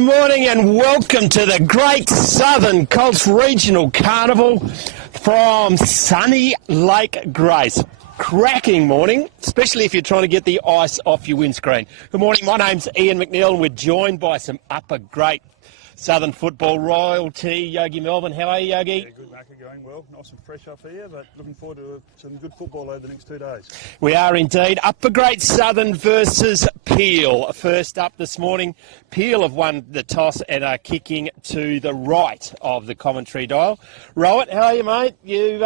morning and welcome to the Great Southern Colts Regional Carnival from sunny Lake Grace. Cracking morning, especially if you're trying to get the ice off your windscreen. Good morning, my name's Ian McNeil and we're joined by some upper Great Southern football royalty. Yogi Melbourne, how are you, Yogi? Yeah, good, Macca, going well. Nice and fresh up here, but looking forward to some good football over the next 2 days. We are indeed. Upper Great Southern versus Peel. First up this morning, Peel have won the toss and are kicking to the right of the commentary dial. Rowett, how are you, mate? You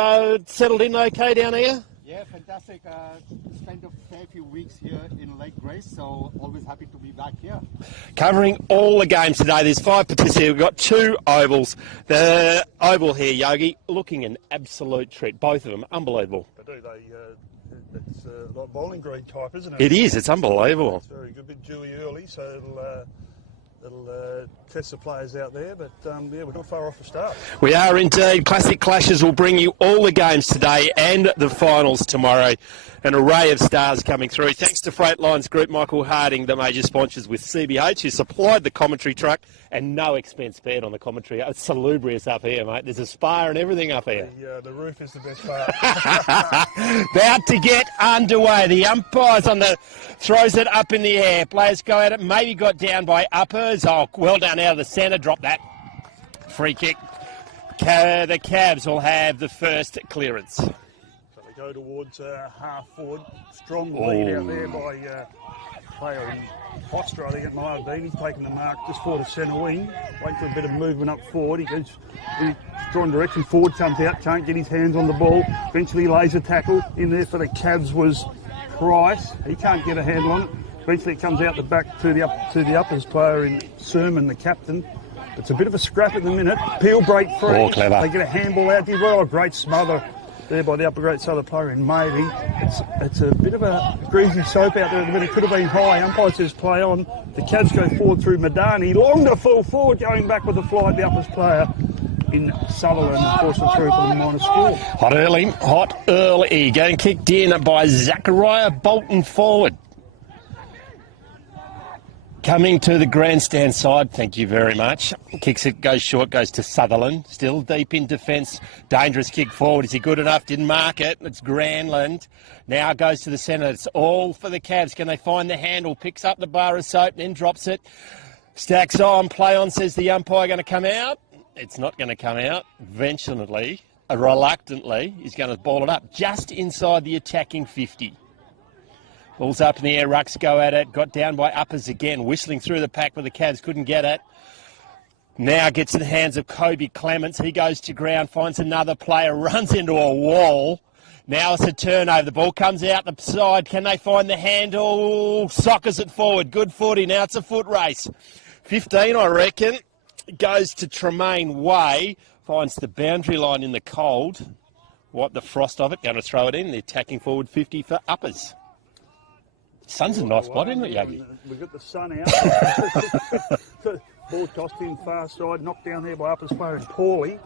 settled in okay down here? Yeah, fantastic. Spent a fair few weeks here in Lake Grace, so always happy to be back here. Covering all the games today. There's 5 participants. We've got 2 ovals. The oval here, Yogi, looking an absolute treat. Both of them, unbelievable. They do. It's like bowling green type, isn't it? It is. It's unbelievable. It's very good. A bit dewy early, so it'll test the players out there, but yeah, we're not far off the start. We are indeed. Classic Clashes will bring you all the games today and the finals tomorrow. An array of stars coming through. Thanks to Freightlines Group, Michael Harding, the major sponsors with CBH, who supplied the commentary truck, and no expense spared on the commentary. It's salubrious up here, mate. There's a spa and everything up here. The roof is the best part. About to get underway. The umpire's throws it up in the air. Players go at it. Maybe got down by uppers. Oh, well done out of the centre. Drop that. Free kick. The Cavs will have the first clearance. So they go towards half forward. Strong lead out there by player in Foster, I think, at Myodine. He's taking the mark just forward to centre wing. Waiting for a bit of movement up forward. He goes in drawing direction forward, comes out, can't get his hands on the ball. Eventually lays a tackle. In there for the Cavs was Price. He can't get a handle on it. Eventually it comes out the back to the uppers player in Sermon, the captain. It's a bit of a scrap at the minute. Peel break free. Oh, clever. They get a handball out. Did well. A great smother there by the upper Great Southern player in Mavey. It's a bit of a greasy soap out there at the minute. It could have been high. Umpire says play on. The Cavs go forward through Madani. Long to full forward, going back with the flight. The uppers player in Sutherland forced it through for the minor score. Hot early. Getting kicked in by Zachariah Bolton forward. Coming to the grandstand side, thank you very much. Kicks it, goes short, goes to Sutherland. Still deep in defence. Dangerous kick forward. Is he good enough? Didn't mark it. It's Granland. Now goes to the centre. It's all for the Cavs. Can they find the handle? Picks up the bar of soap, then drops it. Stacks on, play on, says the umpire going to come out. It's not going to come out. Eventually, reluctantly, he's going to ball it up just inside the attacking 50. Ball's up in the air, rucks go at it, got down by uppers again, whistling through the pack where the Cavs couldn't get it. Now gets in the hands of Kobe Clements. He goes to ground, finds another player, runs into a wall. Now it's a turnover. The ball comes out the side. Can they find the handle? Sockers it forward. Good footy. Now it's a foot race. 15, I reckon. Goes to Tremaine Way. Finds the boundary line in the cold. Wipe the frost of it. Going to throw it in. The attacking forward 50 for uppers. Sun's a nice spot, isn't it, Yogi? We've got the sun out. Ball tossed in far side, knocked down there by uppers player and Paulie.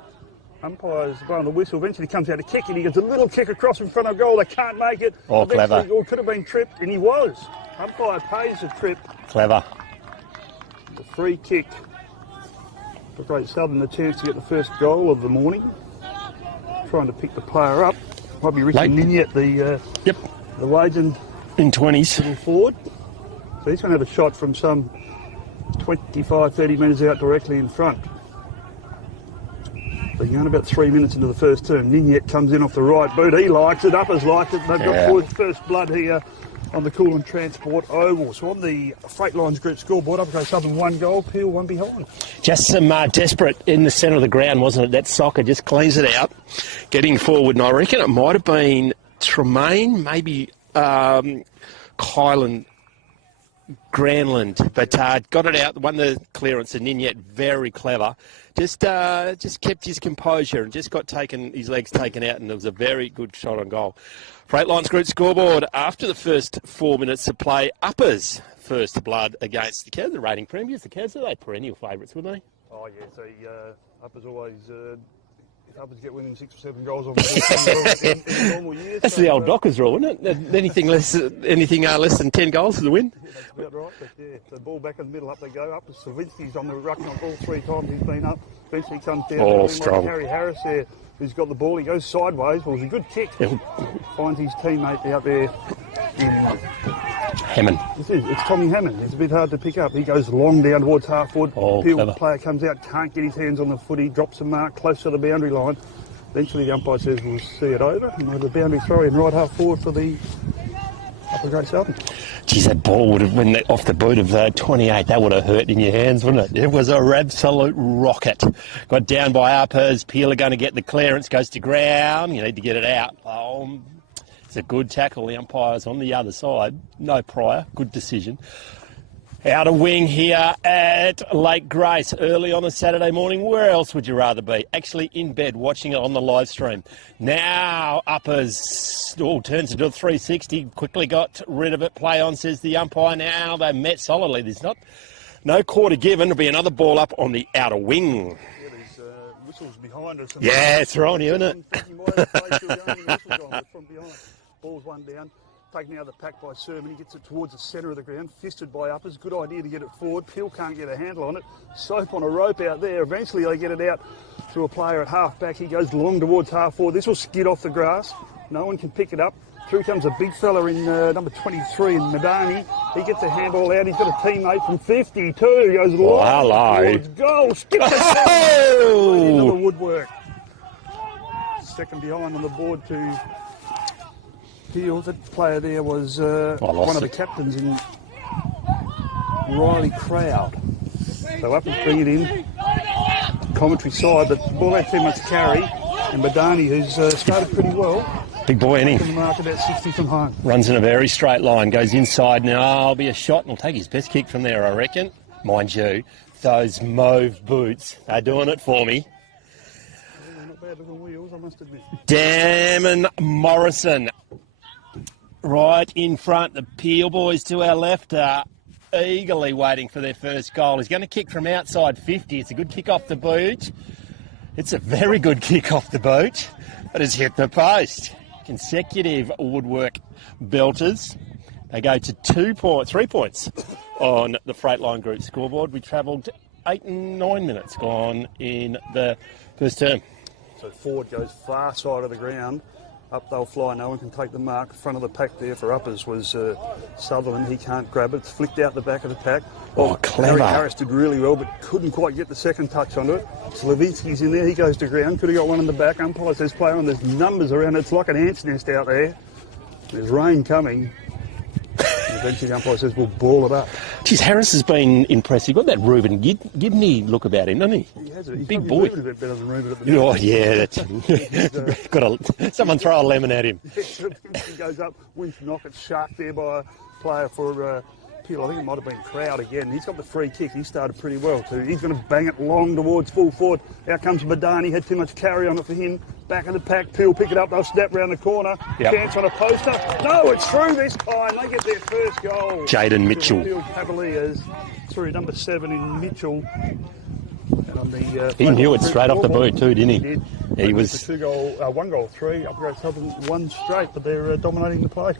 Umpire's blowing the whistle. Eventually comes out a kick and he gets a little kick across in front of goal. They can't make it. Oh, clever. Or could have been tripped, and he was. Umpire pays the trip. Clever. The free kick for Great Southern, the chance to get the first goal of the morning. Trying to pick the player up. Might be Richard Ninyet, the Wagen. In 20s. Little forward. So he's going to have a shot from some 25, 30 metres out directly in front. They're going about 3 minutes into the first term. Ninyet comes in off the right boot. He likes it. Uppers like it. They've got first blood here on the Cool and Transport Oval. So on the Freightlines Group scoreboard, Upper Great Southern 1 goal, Peel 1 behind. Just some desperate in the centre of the ground, wasn't it? That soccer just cleans it out. Getting forward, and I reckon it might have been Tremaine, maybe Kylan Granland, but got it out, won the clearance, and Ninyet, very clever. Just kept his composure and just got his legs taken out, and it was a very good shot on goal. Freightlines Group scoreboard after the first 4 minutes of play. Uppers first blood against the Cavs, the rating premiers. The Cavs, are they perennial favourites, wouldn't they? Oh, yeah, so Uppers always, if Uppers get within 6 or 7 goals on the in normal years. That's the old Dockers rule, isn't it? Anything less than 10 goals is a win. Yeah, that's about right. But yeah, the ball back in the middle, up they go. Up to Slavinsky's on the ruck on ball 3 times. He's been up. Eventually comes down. Oh, strong. Harry Harris there, who's got the ball. He goes sideways. Well, it was a good kick. Finds his teammate out there. Hammond. It's Tommy Hammond. It's a bit hard to pick up. He goes long down towards half forward. Oh, Peel, clever. the player comes out, can't get his hands on the footy, drops a mark close to the boundary line. Eventually the umpire says we'll see it over. And with the boundary throw in right half forward for the Upper Great Southern. Geez, that ball would have been off the boot of 28. That would have hurt in your hands, wouldn't it? It was an absolute rocket. Got down by Uppers. Peel are going to get the clearance. Goes to ground. You need to get it out. It's a good tackle. The umpire's on the other side. No prior. Good decision. Outer wing here at Lake Grace early on a Saturday morning. Where else would you rather be? Actually in bed watching it on the live stream. Now Uppers turns into a 360. Quickly got rid of it. Play on, says the umpire. Now they met solidly. There's no quarter given. There'll be another ball up on the outer wing. Yeah, there's whistles behind us. Yeah, it's right, isn't it? From behind. Ball's one down. Taken out of the pack by Sermon. He gets it towards the centre of the ground. Fisted by Uppers. Good idea to get it forward. Peel can't get a handle on it. Soap on a rope out there. Eventually they get it out to a player at half back. He goes long towards half forward. This will skid off the grass. No one can pick it up. Through comes a big fella in number 23 in Madani. He gets a handball out. He's got a teammate from 52. He goes long towards goal. Skip it right into the woodwork. Second behind on the board to Peel. That player there was one of the captains in Riley Crowd. So Uppers bring it in. Commentary side, but the ball had too much carry. And Madani, who's started pretty well. Big boy, isn't he? Mark about 60 from home. Runs in a very straight line, goes inside. Now, I'll be a shot and he'll take his best kick from there, I reckon. Mind you, those mauve boots are doing it for me. Not bad little wheels, I must admit. Damon Morrison. Right in front. The Peel boys to our left are eagerly waiting for their first goal. He's going to kick from outside 50. It's a good kick off the boot. It's a very good kick off the boot, but it's hit the post. Consecutive woodwork belters. They go to 3 points on the Freightline Group scoreboard. We travelled 8 and 9 minutes gone in the first term. So forward goes far side of the ground. Up they'll fly, no one can take the mark. Front of the pack there for Uppers was Sutherland. He can't grab it. It's flicked out the back of the pack. Oh, clever. Harry Harris did really well, but couldn't quite get the second touch onto it. Slavinsky's in there. He goes to ground. Could have got one in the back. Umpire says play on. There's numbers around. It's like an ant's nest out there. There's rain coming. Eventually the umpire says we'll ball it up. Geez, Harris has been impressive. Got that Reuben Gibney look about him, doesn't he? He has it. He's big boy. A bit better than Reuben at the minute. Oh, yeah. That's, someone throw a lemon at him. He goes up, wins knock it, shark there by a player for Peel. I think it might have been Crowd again. He's got the free kick. He started pretty well too. He's going to bang it long towards full forward. Out comes Madani. Had too much carry on it for him. Back of the pack. Peel pick it up. They'll snap round the corner. Yep. Chance on a poster. No, it's through this time. They get their first goal. Jaden Mitchell. Peel Cavaliers through number 7 in Mitchell. And on the, He knew it straight off the boot too, didn't he? did. He was. 1 goal, 3. Upper Great Southern 1 straight, but they're dominating the play.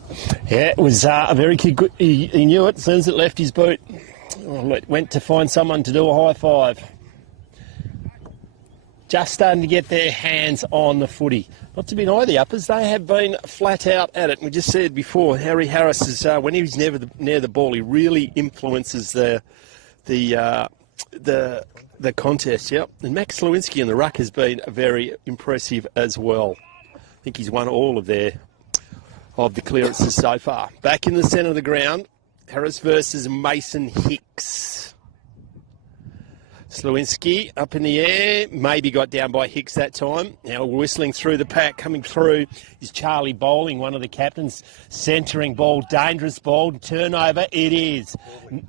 Yeah, it was a very good. He knew it as soon as it left his boot. Went to find someone to do a high five. Just starting to get their hands on the footy. Not to deny the Uppers, they have been flat out at it. We just said before, Harry Harris is when he's near the ball, he really influences the contest. Yep, and Max Lewinsky in the ruck has been very impressive as well. I think he's won all of the clearances so far. Back in the centre of the ground, Harris versus Mason Hicks. Slewinski up in the air, maybe got down by Hicks that time. Now whistling through the pack, coming through is Charlie Bowling, one of the captains. Centering ball, dangerous ball, turnover, it is.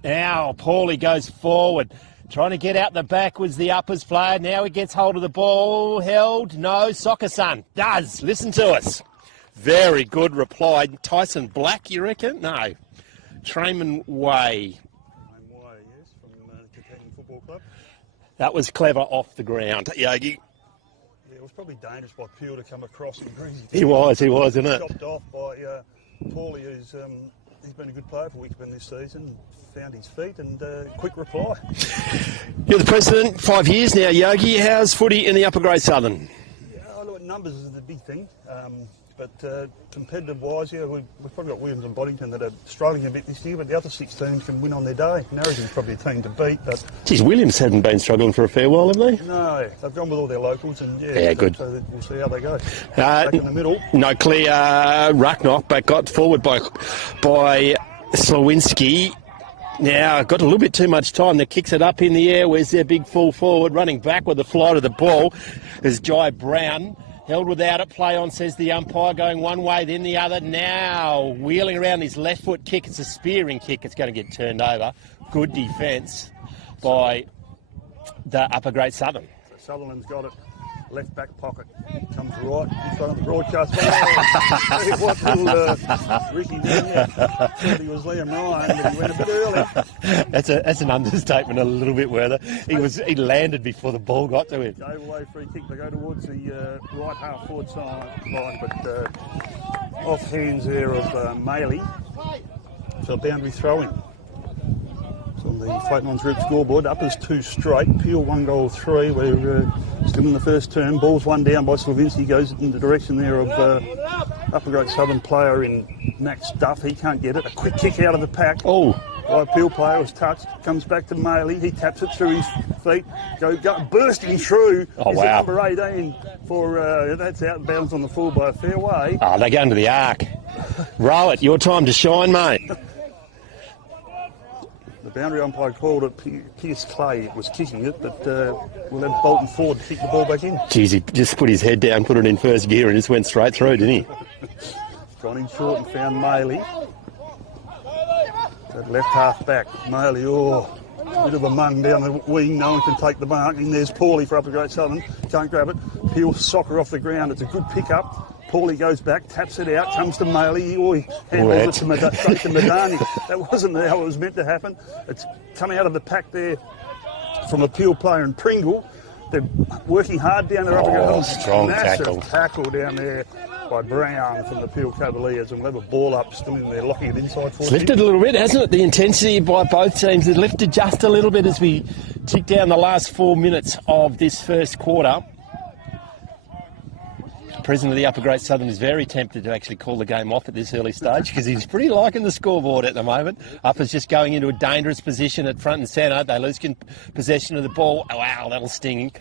Now Paulie goes forward, trying to get out the back was the Uppers player. Now he gets hold of the ball, held, no, Soccer Son does, listen to us. Very good reply. Tyson Black, you reckon? No, Trayman Way. From Football Club. That was clever off the ground, Yogi. Yeah, it was probably dangerous by Peel to come across and greasy. He was, isn't it? Chopped off by Paulie, who's he's been a good player for Wickman this season. Found his feet and quick reply. You're the president, 5 years now, Yogi. How's footy in the Upper Grade Southern? Yeah, look, numbers is the big thing. But competitive-wise, yeah, we've probably got Williams and Boddington that are struggling a bit this year, but the other 6 teams can win on their day. Narraganson's probably a team to beat, but... Geez, Williams haven't been struggling for a fair while, have they? No, they've gone with all their locals, and yeah good. So we'll see how they go. Back in the middle. No clear ruck-knock, but got forward by Slawinski. Now, got a little bit too much time. That kicks it up in the air. Where's their big full forward? Running back with the flight of the ball is Jai Brown. Held without it, play on, says the umpire, going one way, then the other. Now, wheeling around his left foot kick. It's a spearing kick. It's going to get turned over. Good defence by the Upper Great Southern. Sutherland's got it. Left back pocket. Comes right in front of the broadcast. Oh, what little Ricky did there. Thought he was Liam Ryan, but he went a bit early. That's an understatement a little bit, Werther. He landed before the ball got to him. Gave away free kick. They go towards the right half forward line, but off hands there of Maley for a boundary throw-in. It's on the Flatmans Group scoreboard. Uppers 2 straight. Peel 1 goal 3. We're still in the first term. Ball's 1 down by Slavinsky. Goes in the direction there of Upper Great Southern player in Max Duff. He can't get it. A quick kick out of the pack. Oh. By Peel player was touched. Comes back to Maley. He taps it through his feet. Go bursting through. Oh, is wow. Number 18 for that's out and bounds on the full by a fair way. Oh, they're going to the arc. Row it. Your time to shine, mate. The boundary umpire called it Pierce Clay was kicking it, but we'll have Bolton Ford to kick the ball back in. Geez, he just put his head down, put it in first gear and just went straight through, didn't he? Gone in short and found Maley. That left half back. Maley, bit of a mung down the wing. No one can take the mark. And there's Paulie for Upper Great Southern. Can't grab it. Peel soccer off the ground. It's a good pick-up. Paulie goes back, taps it out, comes to Maley. He handles it straight to Madani. That wasn't how it was meant to happen. It's come out of the pack there from a Peel player in Pringle. They're working hard down there. Strong massive tackle down there by Brown from the Peel Cavaliers, and we'll have a ball up still in there, locking it inside for It's lifted a little bit, hasn't it? The intensity by both teams has lifted just a little bit as we tick down the last 4 minutes of this first quarter. The president of the Upper Great Southern is very tempted to actually call the game off at this early stage because he's pretty liking the scoreboard at the moment. Upper's just going into a dangerous position at front and centre. They lose possession of the ball. Oh, wow, that'll sting.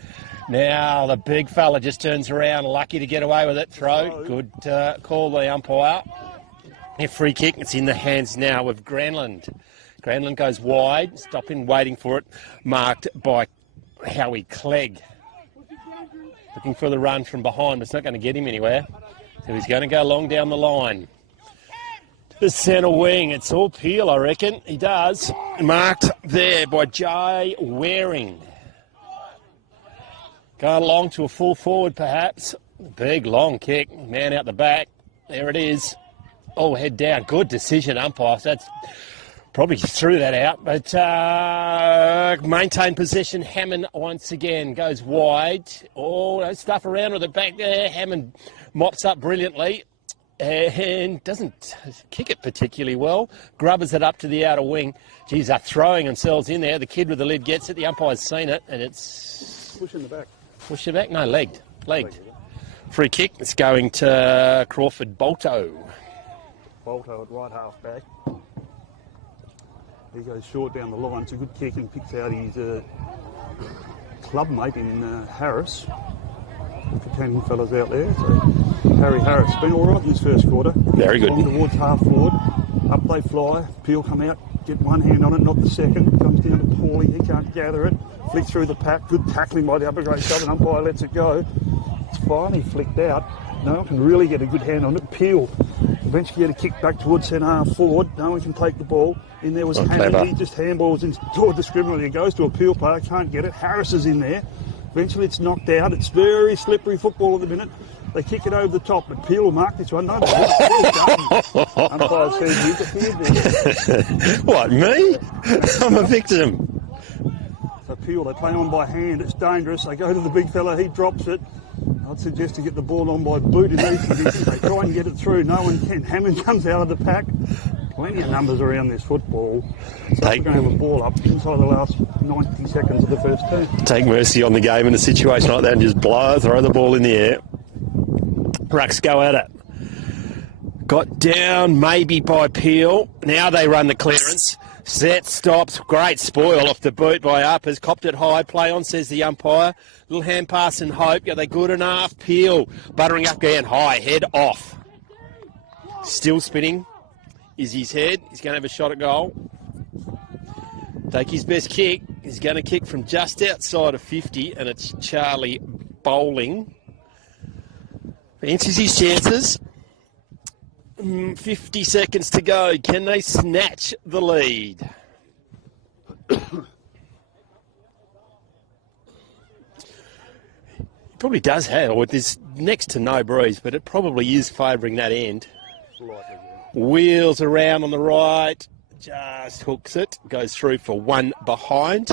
Now the big fella just turns around, lucky to get away with it. Throw. Good call, the umpire. A free kick. It's in the hands now of Granland. Granland goes wide, stopping, waiting for it. Marked by Howie Clegg. Looking for the run from behind, but it's not going to get him anywhere. So he's going to go long down the line. To the centre wing. It's all Peel, I reckon. He does. Marked there by Jay Waring. Going along to a full forward, perhaps. Big, long kick. Man out the back. There it is. Oh, head down. Good decision, umpire. So that's probably threw that out. But maintain possession. Hammond once again goes wide. Oh, no stuff around with the back there. Hammond mops up brilliantly and doesn't kick it particularly well. Grubbers it up to the outer wing. Geez, they're throwing themselves in there. The kid with the lid gets it. The umpire's seen it, and it's... Pushing the back. Push it back? No, legged. Free kick. It's going to Crawford Bolto. Bolto at right half back. He goes short down the line. It's a good kick and picks out his club mate in Harris. The Canning fellas out there. So Harry Harris been all right in this first quarter. Very good. On towards half forward. Up they fly. Peel come out. Get one hand on it, not the second. Comes down to Paulie. He can't gather it. Flick through the pack. Good tackling by the Upper Great Southern. Umpire lets it go. It's finally flicked out. No one can really get a good hand on it. Peel eventually get a kick back towards centre half forward. No one can take the ball. In there was Hammond. He just handballs in toward the scrimmage. He goes to a Peel player. Can't get it. Harris is in there. Eventually it's knocked out. It's very slippery football at the minute. They kick it over the top, but Peel will mark this one. No, well done. Umpire says you defeated there. What, me? I'm a victim. So Peel, they play on by hand. It's dangerous. They go to the big fella. He drops it. I'd suggest to get the ball on by boot in these conditions. They try and get it through. No one can. Hammond comes out of the pack. Plenty of numbers around this football. So we're going to have a ball up inside the last 90 seconds of the first turn. Take mercy on the game in a situation like that and just throw the ball in the air. Rucks go at it. Got down maybe by Peel. Now they run the clearance. Set, stops. Great spoil off the boot by Uppers. Copped it high. Play on, says the umpire. Little hand pass and hope. Are they good enough? Peel buttering up again high. Head off. Still spinning is his head. He's going to have a shot at goal. Take his best kick. He's going to kick from just outside of 50, and it's Charlie Bowling. Fancies his chances. 50 seconds to go. Can they snatch the lead? He probably does have, or there's next to no breeze, but it probably is favouring that end. Wheels around on the right. Just hooks it. Goes through for one behind.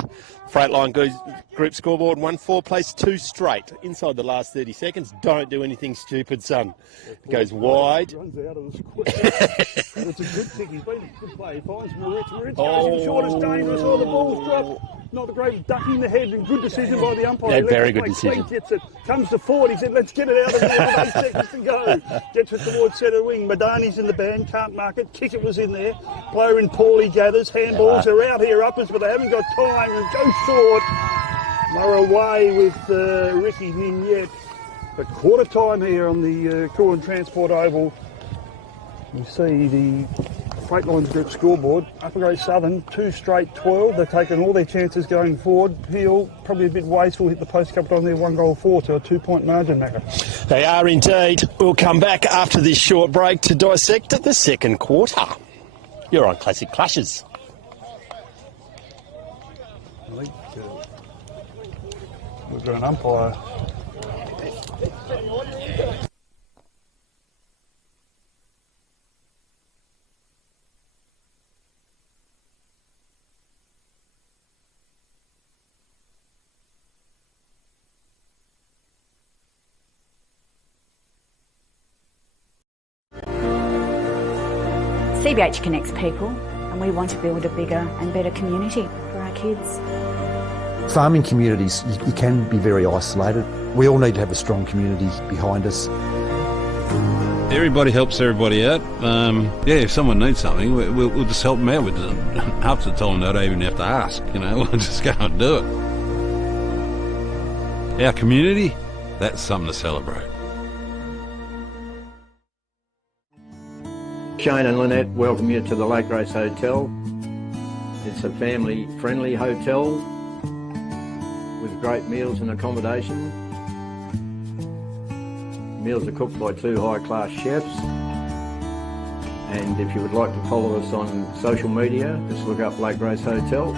Freight goes group scoreboard 1-4, place 2 straight. Inside the last 30 seconds. Don't do anything stupid, son. It goes wide. Runs out of the square. It's a good kick. He's been a good play. He finds Moritz. Moritz goes in short. It's dangerous. Oh, the ball's dropped. Not the great ducking the head. And good decision by the umpire. Yeah, very good decision. Gets it. Comes to forward. He said, let's get it out of there. 8 seconds to go. Gets it towards centre wing. Madani's in the band. Can't mark it. Kick it was in there. Player in Paulie gathers. Handballs are out here, Uppers, but they haven't got time. And go short. They're away with Ricky in yet. But quarter time here on the Cool and Transport Oval. You see the Freightlines Group scoreboard. Upper Grade Southern, 2 straight 12. They're taking all their chances going forward. Peel, probably a bit wasteful, hit the post couple on there, 1 goal 4 to a 2-point margin, Macca. They are indeed. We'll come back after this short break to dissect the second quarter. You're on Classic Clashes. I think we've got an umpire. CBH connects people, and we want to build a bigger and better community for our kids. Farming communities, you can be very isolated. We all need to have a strong community behind us. Everybody helps everybody out. If someone needs something, we'll just help them out with it. Half the time they don't even have to ask, we'll just go and do it. Our community, that's something to celebrate. Shane and Lynette welcome you to the Lake Grace Hotel. It's a family-friendly hotel with great meals and accommodation. Meals are cooked by 2 high-class chefs. And if you would like to follow us on social media, just look up Lake Grace Hotel.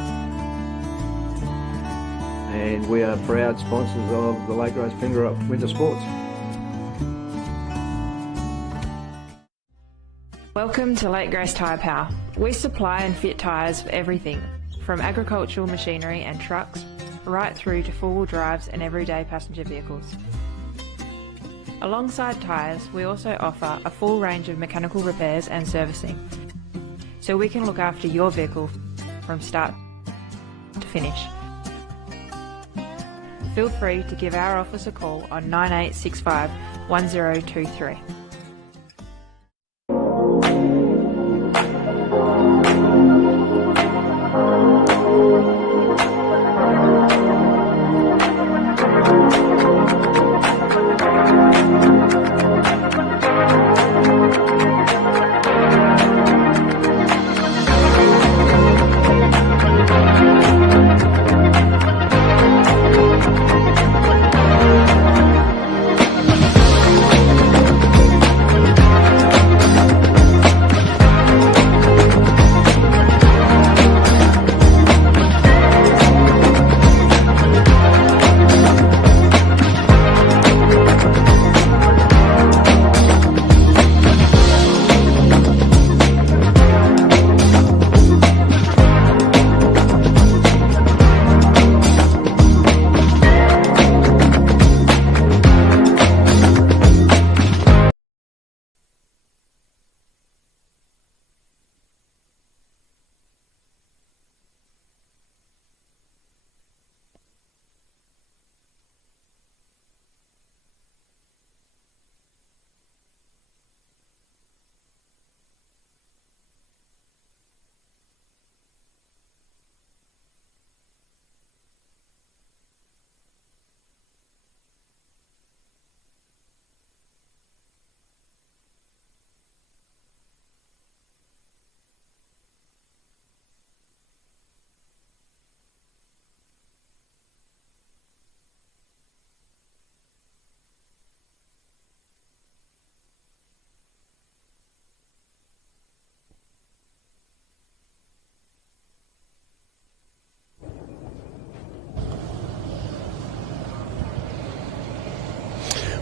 And we are proud sponsors of the Lake Grace Fingerup Winter Sports. Welcome to Lake Grace Tyre Power. We supply and fit tyres for everything, from agricultural machinery and trucks, right through to four-wheel drives and everyday passenger vehicles. Alongside tyres, we also offer a full range of mechanical repairs and servicing, so we can look after your vehicle from start to finish. Feel free to give our office a call on 9865 1023.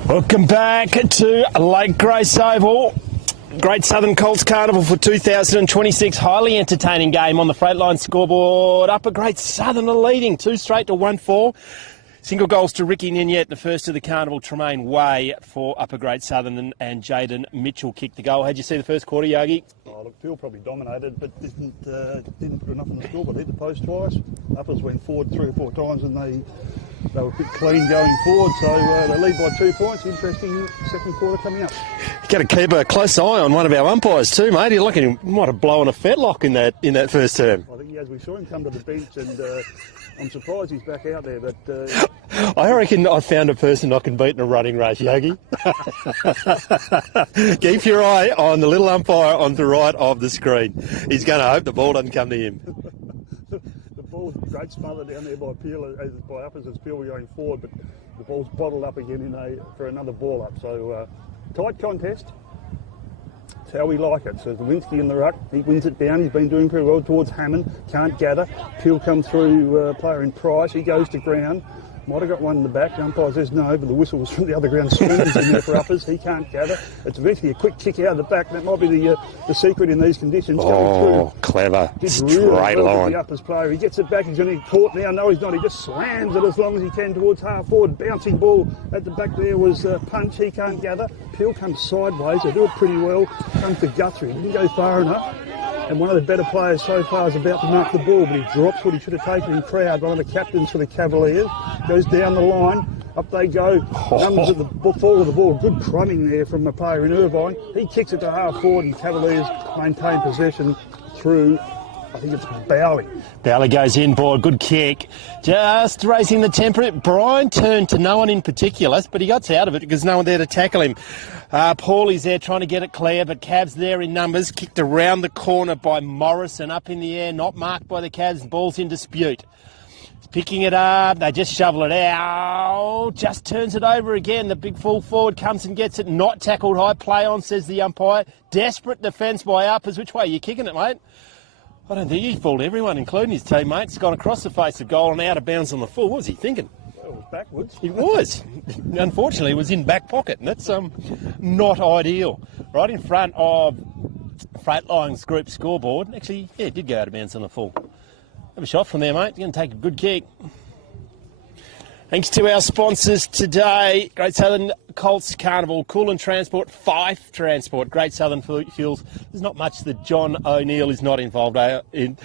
Welcome back to Lake Grace Oval. Great Southern Colts Carnival for 2026. Highly entertaining game on the Freightliner scoreboard. Upper Great Southern are leading 2 straight to 1-4. Single goals to Ricky Ninyet, the first of the Carnival. Tremaine Way for Upper Great Southern, and Jaden Mitchell kicked the goal. How'd you see the first quarter, Yogi? Oh, look, Phil probably dominated, but didn't put enough on the score, but hit the post twice. Uppers went forward 3 or 4 times, and they were a bit clean going forward, so they lead by 2 points. Interesting second quarter coming up. You've got to keep a close eye on one of our umpires too, mate. You're looking, he might have blown a fetlock in that first term. I think he has. We saw him come to the bench, and I'm surprised he's back out there, but... I reckon I found a person I can beat in a running race, Yogi. Keep your eye on the little umpire on the right of the screen. He's going to hope the ball doesn't come to him. The ball's great smother down there by Peel, by Uppers as Peel were going forward, but the ball's bottled up again for another ball up. So tight contest. That's how we like it. So Lewinsky in the ruck, he wins it down. He's been doing pretty well towards Hammond. Can't gather. Peel comes through, player in Price. He goes to ground. Might have got one in the back. The umpire says no, but the whistle was from the other ground. Swings in there for Uppers. He can't gather. It's eventually a quick kick out of the back. That might be the secret in these conditions. Oh, clever. Straight line. The Uppers player. He gets it back. He's going to get caught now. No, he's not. He just slams it as long as he can towards half forward. Bouncing ball at the back there was Punch. He can't gather. Peel comes sideways. They do it pretty well. Comes to Guthrie. He didn't go far enough. And one of the better players so far is about to mark the ball, but he drops what he should have taken in crowd. One of the captains for the Cavaliers goes down the line. Up they go. Numbers at the fall of the ball. Good crumbing there from the player in Irvine. He kicks it to half forward, and Cavaliers maintain possession through, I think it's Bowley. Bowley goes in, board. Good kick. Just raising the temper. Brian turned to no one in particular, but he got out of it because no one there to tackle him. Paulie's there trying to get it clear, but Cavs there in numbers. Kicked around the corner by Morrison, up in the air, not marked by the Cavs. Ball's in dispute. Picking it up, they just shovel it out. Just turns it over again. The big full forward comes and gets it. Not tackled high. Play on, says the umpire. Desperate defence by Uppers. Which way are you kicking it, mate? I don't think he fooled everyone, including his teammates. Gone across the face of goal and out of bounds on the full. What was he thinking? Well, it was backwards. It was. Unfortunately, it was in back pocket, and that's not ideal. Right in front of Freightline's group scoreboard. Actually, yeah, it did go out of bounds on the full. Have a shot from there, mate. You're going to take a good kick. Thanks to our sponsors today, Great Southern Colts Carnival, Coolin Transport, Fife Transport, Great Southern Fuels. There's not much that John O'Neill is not involved in.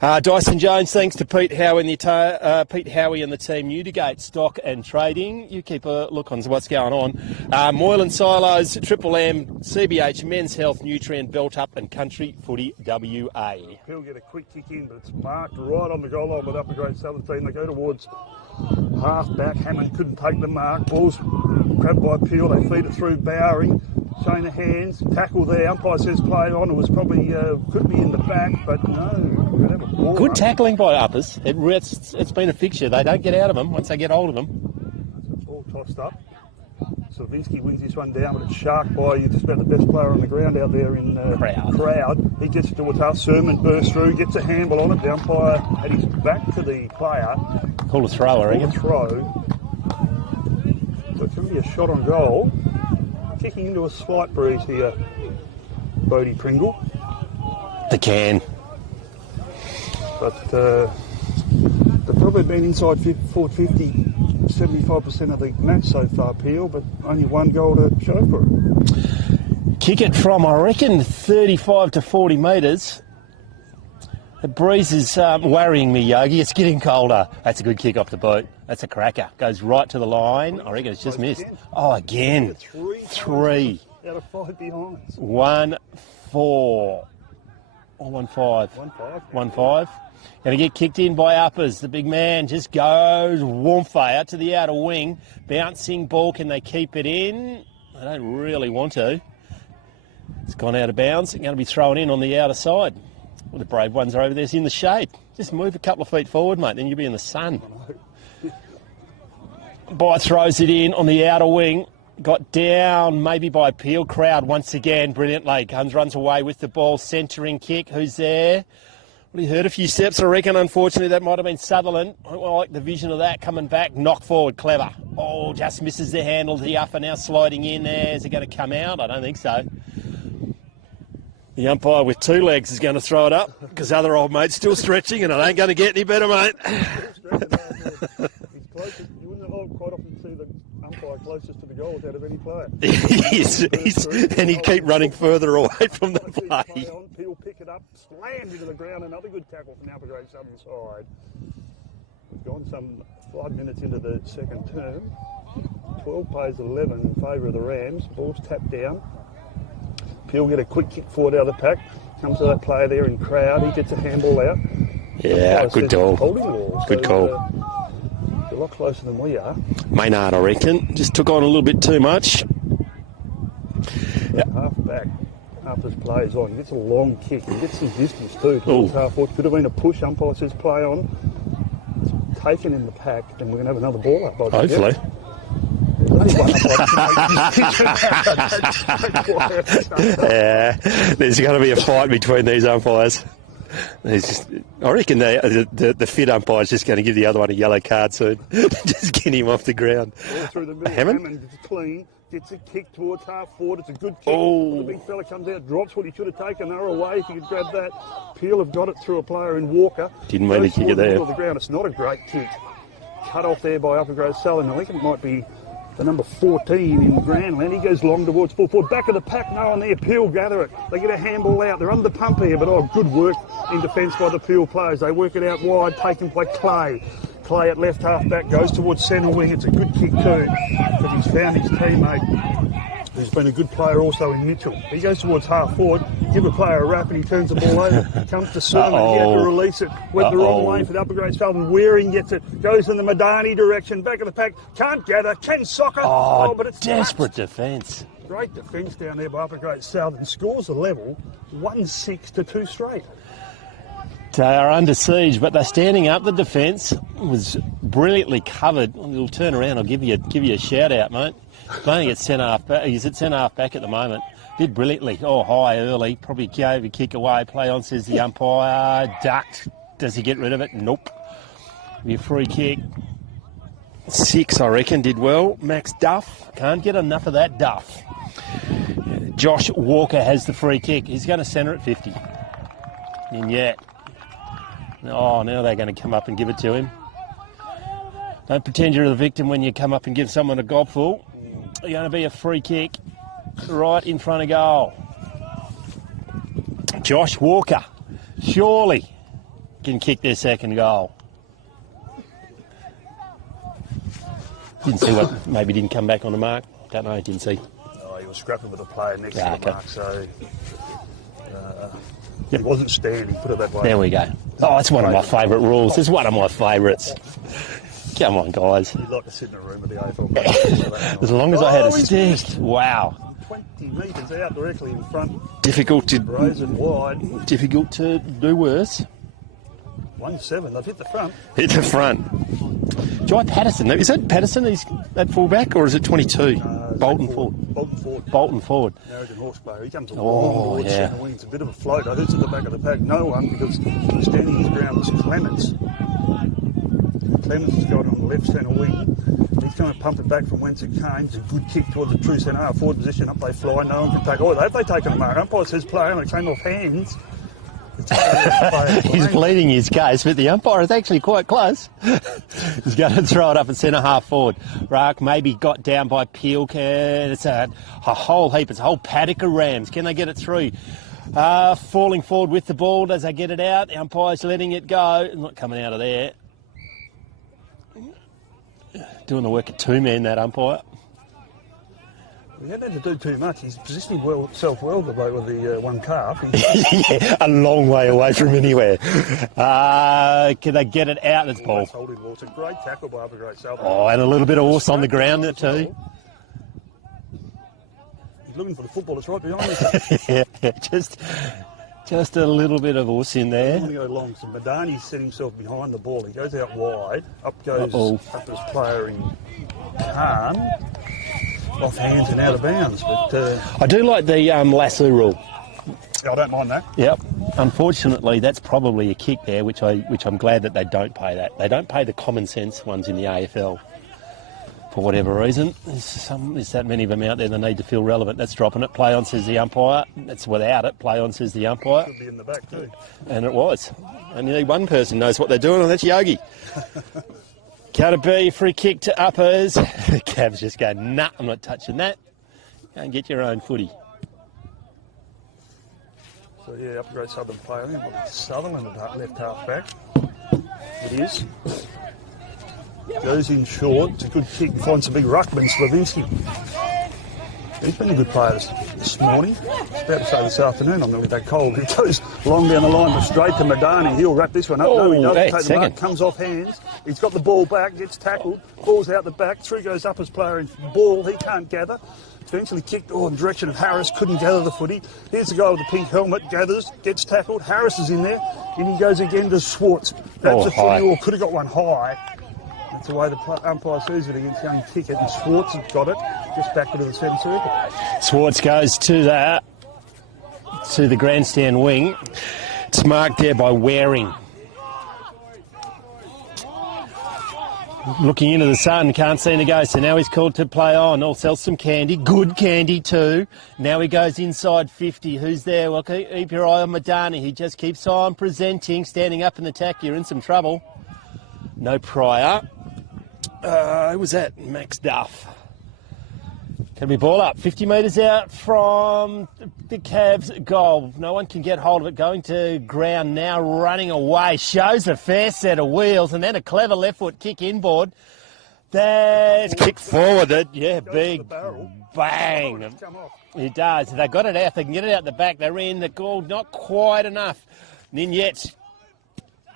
Dyson Jones, thanks to Pete Howie and the team, Newdigate Stock and Trading. You keep a look on what's going on. Moylan Silos, Triple M, CBH, Men's Health, Nutrient, Belt Up and Country Footy WA. Peel get a quick kick in, but it's marked right on the goal line with Upper Great Southern team. They go towards half back. Hammond couldn't take the mark. Ball's grabbed by Peel. They feed it through Bowery. Showing the hands. Tackle there. Umpire says play on. It was probably could be in the back, but no. Good tackling by Uppers. It's been a fixture. They don't get out of them once they get hold of them. All tossed up. Slavinsky wins this one down, but it's sharked by just about the best player on the ground out there in crowd. He gets it towards half. Sermon bursts through, gets a handle on it. The umpire had his back to the player. Call a throw, I reckon. Throw. So it's going to be a shot on goal. Kicking into a slight breeze here, Bodie Pringle. The can. But they've probably been inside forward 50, 75% of the match so far, Peel, but only one goal to show for it. Kick it from, I reckon, 35 to 40 metres. The breeze is worrying me, Yogi. It's getting colder. That's a good kick off the boot. That's a cracker. Goes right to the line. I reckon it's just missed. Oh, again. Three. Out of 5 behinds. 1-4. Or 1-5. 1-5. Going to get kicked in by Uppers. The big man just goes woomph out to the outer wing. Bouncing ball. Can they keep it in? They don't really want to. It's gone out of bounds. It's going to be thrown in on the outer side. Well, the brave ones are over there in the shade. Just move a couple of feet forward, mate, then you'll be in the sun. By throws it in on the outer wing. Got down maybe by Peel. Crowd once again brilliantly. Guns runs away with the ball. Centering kick. Who's there? Well, he heard a few steps, I reckon. Unfortunately, that might have been Sutherland. I like the vision of that coming back. Knock forward, clever. Oh, just misses the handle. The upper now sliding in there. Is it going to come out? I don't think so. The umpire with 2 legs is going to throw it up because other old mate's still stretching and it ain't going to get any better, mate. He's closest. You wouldn't quite often see the umpire closest to the goal out of any player. And he'd keep running further away from the play. He'll pick it up, slammed into the ground. Another good tackle from the upper grade southern side. We've gone some 5 minutes into the second term. 12 plays 11 in favour of the Rams. Ball's tapped down. He'll get a quick kick forward out of the pack. Comes to that player there in crowd. He gets a handball out. Yeah, good call. Good call. A lot closer than we are. Maynard, I reckon, just took on a little bit too much. Half back. After his play is on. He gets a long kick. He gets some distance too. Towards half forward. Could have been a push. Umpire says play on. It's taken in the pack, and we're going to have another ball up. Hopefully. Yeah, there's going to be a fight between these umpires. I reckon the fit umpire's just going to give the other one a yellow card soon. Just get him off the ground. All through the middle. Hammond gets clean, gets a kick towards half forward. It's a good kick. The big fella comes out, drops what he should have taken. They're away if he could grab that. Peel have got it through a player in Walker. Didn't mean to kick it there. Middle of the ground. It's not a great kick. Cut off there by upper grade Sutherland. I think it might be the number 14 in Grandland. He goes long towards full forward. Back of the pack, no one there. Peel gather it. They get a handball out. They're under the pump here, but good work in defence by the Peel players. They work it out wide, taken by Clay. Clay at left half back goes towards centre wing. It's a good kick too, but he's found his teammate who's been a good player also in Mitchell. He goes towards half forward, give a player a rap and he turns the ball over. Comes to Sermon, he had to release it. Went the wrong way for the upper grade Sutherland. Waring gets it, goes in the Madani direction, back of the pack, can't gather, can soccer. But it's desperate defence. Great defence down there by upper grade Sutherland. Scores the level, 1-6 to 2 straight. They are under siege, but they're standing up. The defence was brilliantly covered. We'll turn around. I'll give you a shout out, mate. Playing at centre half back. He's at centre half back at the moment. Did brilliantly. High early. Probably gave a kick away. Play on, says the umpire. Ducked. Does he get rid of it? Nope. Be a free kick. 6, I reckon. Did well. Max Duff. Can't get enough of that Duff. Josh Walker has the free kick. He's going to centre at 50. And yet. Now they're going to come up and give it to him. Don't pretend you're the victim when you come up and give someone a gobful. You're going to be a free kick right in front of goal. Josh Walker surely can kick their second goal. Didn't see what, maybe didn't come back on the mark. Don't know, didn't see. He was scrapping with a player next to the mark, so he wasn't standing, put it that way. There we go. It's one of my favourite rules. It's one of my favourites. Come on, guys. You'd like to sit in a room with the AFL. As long as I had a stick. Wow. 20 metres out directly in front. Difficult to do worse. 1-7. They've hit the front. Hit the front. Jai Patterson. Is that Patterson? He's at fullback, or is it 22? Bolton forward. Bolton forward. Narrogin Hawkesbury. He comes along towards centre wing. It's a bit of a floater. Who's at the back of the pack? No one, because standing his ground was Clements. Clements has got it on the left centre wing. He's going to pump it back from whence it came. It's a good kick towards the true centre half forward position. Up they fly. No one can take. Have they taken a mark? Umpire says play, and it came off hands. He's pleading his case, but the umpire is actually quite close. He's going to throw it up at centre half forward. Rack maybe got down by Peel. It's a whole heap. It's a whole paddock of Rams. Can they get it through? Falling forward with the ball as they get it out. The umpire's letting it go. Not coming out of there. Doing the work of 2-man, that umpire. He hadn't had to do too much. He's positioning himself well, the bloke with the one calf. Yeah, a long way away from anywhere. Can they get it out? That's ball. It's a great tackle by upper grade Sutherland. And a little bit of horse on the ground there too. He's looking for the football. It's right behind him. Just a little bit of horse in there. I want to go long. So Madani's set himself behind the ball. He goes out wide. Up goes up this player in Khan. Off hands and out of bounds. But I do like the lasso rule. I don't mind that. Yep. Unfortunately, that's probably a kick there, which I'm glad that they don't pay that. They don't pay the common sense ones in the AFL for whatever reason. There's that many of them out there that need to feel relevant. That's dropping it. Play on, says the umpire. That's without it. Play on, says the umpire. Should be in the back too. And it was. Only one person knows what they're doing, and that's Yogi. Carter B, free kick to uppers. The Cavs just go, nah, I'm not touching that. Go and get your own footy. So yeah, up Great Southern player. Sutherland left half back. It is. Goes in short. It's a good kick. Finds a big ruckman, Slavinsky. He's been a good player this morning. I was about to say this afternoon, I'm nearly that cold. He goes long down the line, but straight to Madani. He'll wrap this one up. No, he doesn't. Take the mark, comes off hands. He's got the ball back, gets tackled. Ball's out the back. Through goes up as player in ball. He can't gather. Eventually kicked in the direction of Harris. Couldn't gather the footy. Here's the guy with the pink helmet. Gathers, gets tackled. Harris is in there. And he goes again to Schwartz. That's a footy, or could have got one high. That's the way the umpire sees it against young Kickett, and Schwartz has got it just back to the centre circle. Schwartz goes to the grandstand wing. It's marked there by Waring. Looking into the sun, can't see to go, so now he's called to play on. I'll sell some candy, good candy too. Now he goes inside 50. Who's there? Well, keep your eye on Madani. He just keeps on presenting, standing up in the tack. You're in some trouble. No Pryor. Who was that? Max Duff. Can we ball up? 50 metres out from the Cavs goal. No one can get hold of it. Going to ground now, running away. Shows a fair set of wheels, and then a clever left foot kick inboard. That's kick forward. Yeah, big bang. He does. They got it out. They can get it out the back. They're in the goal. Not quite enough. Ninyet's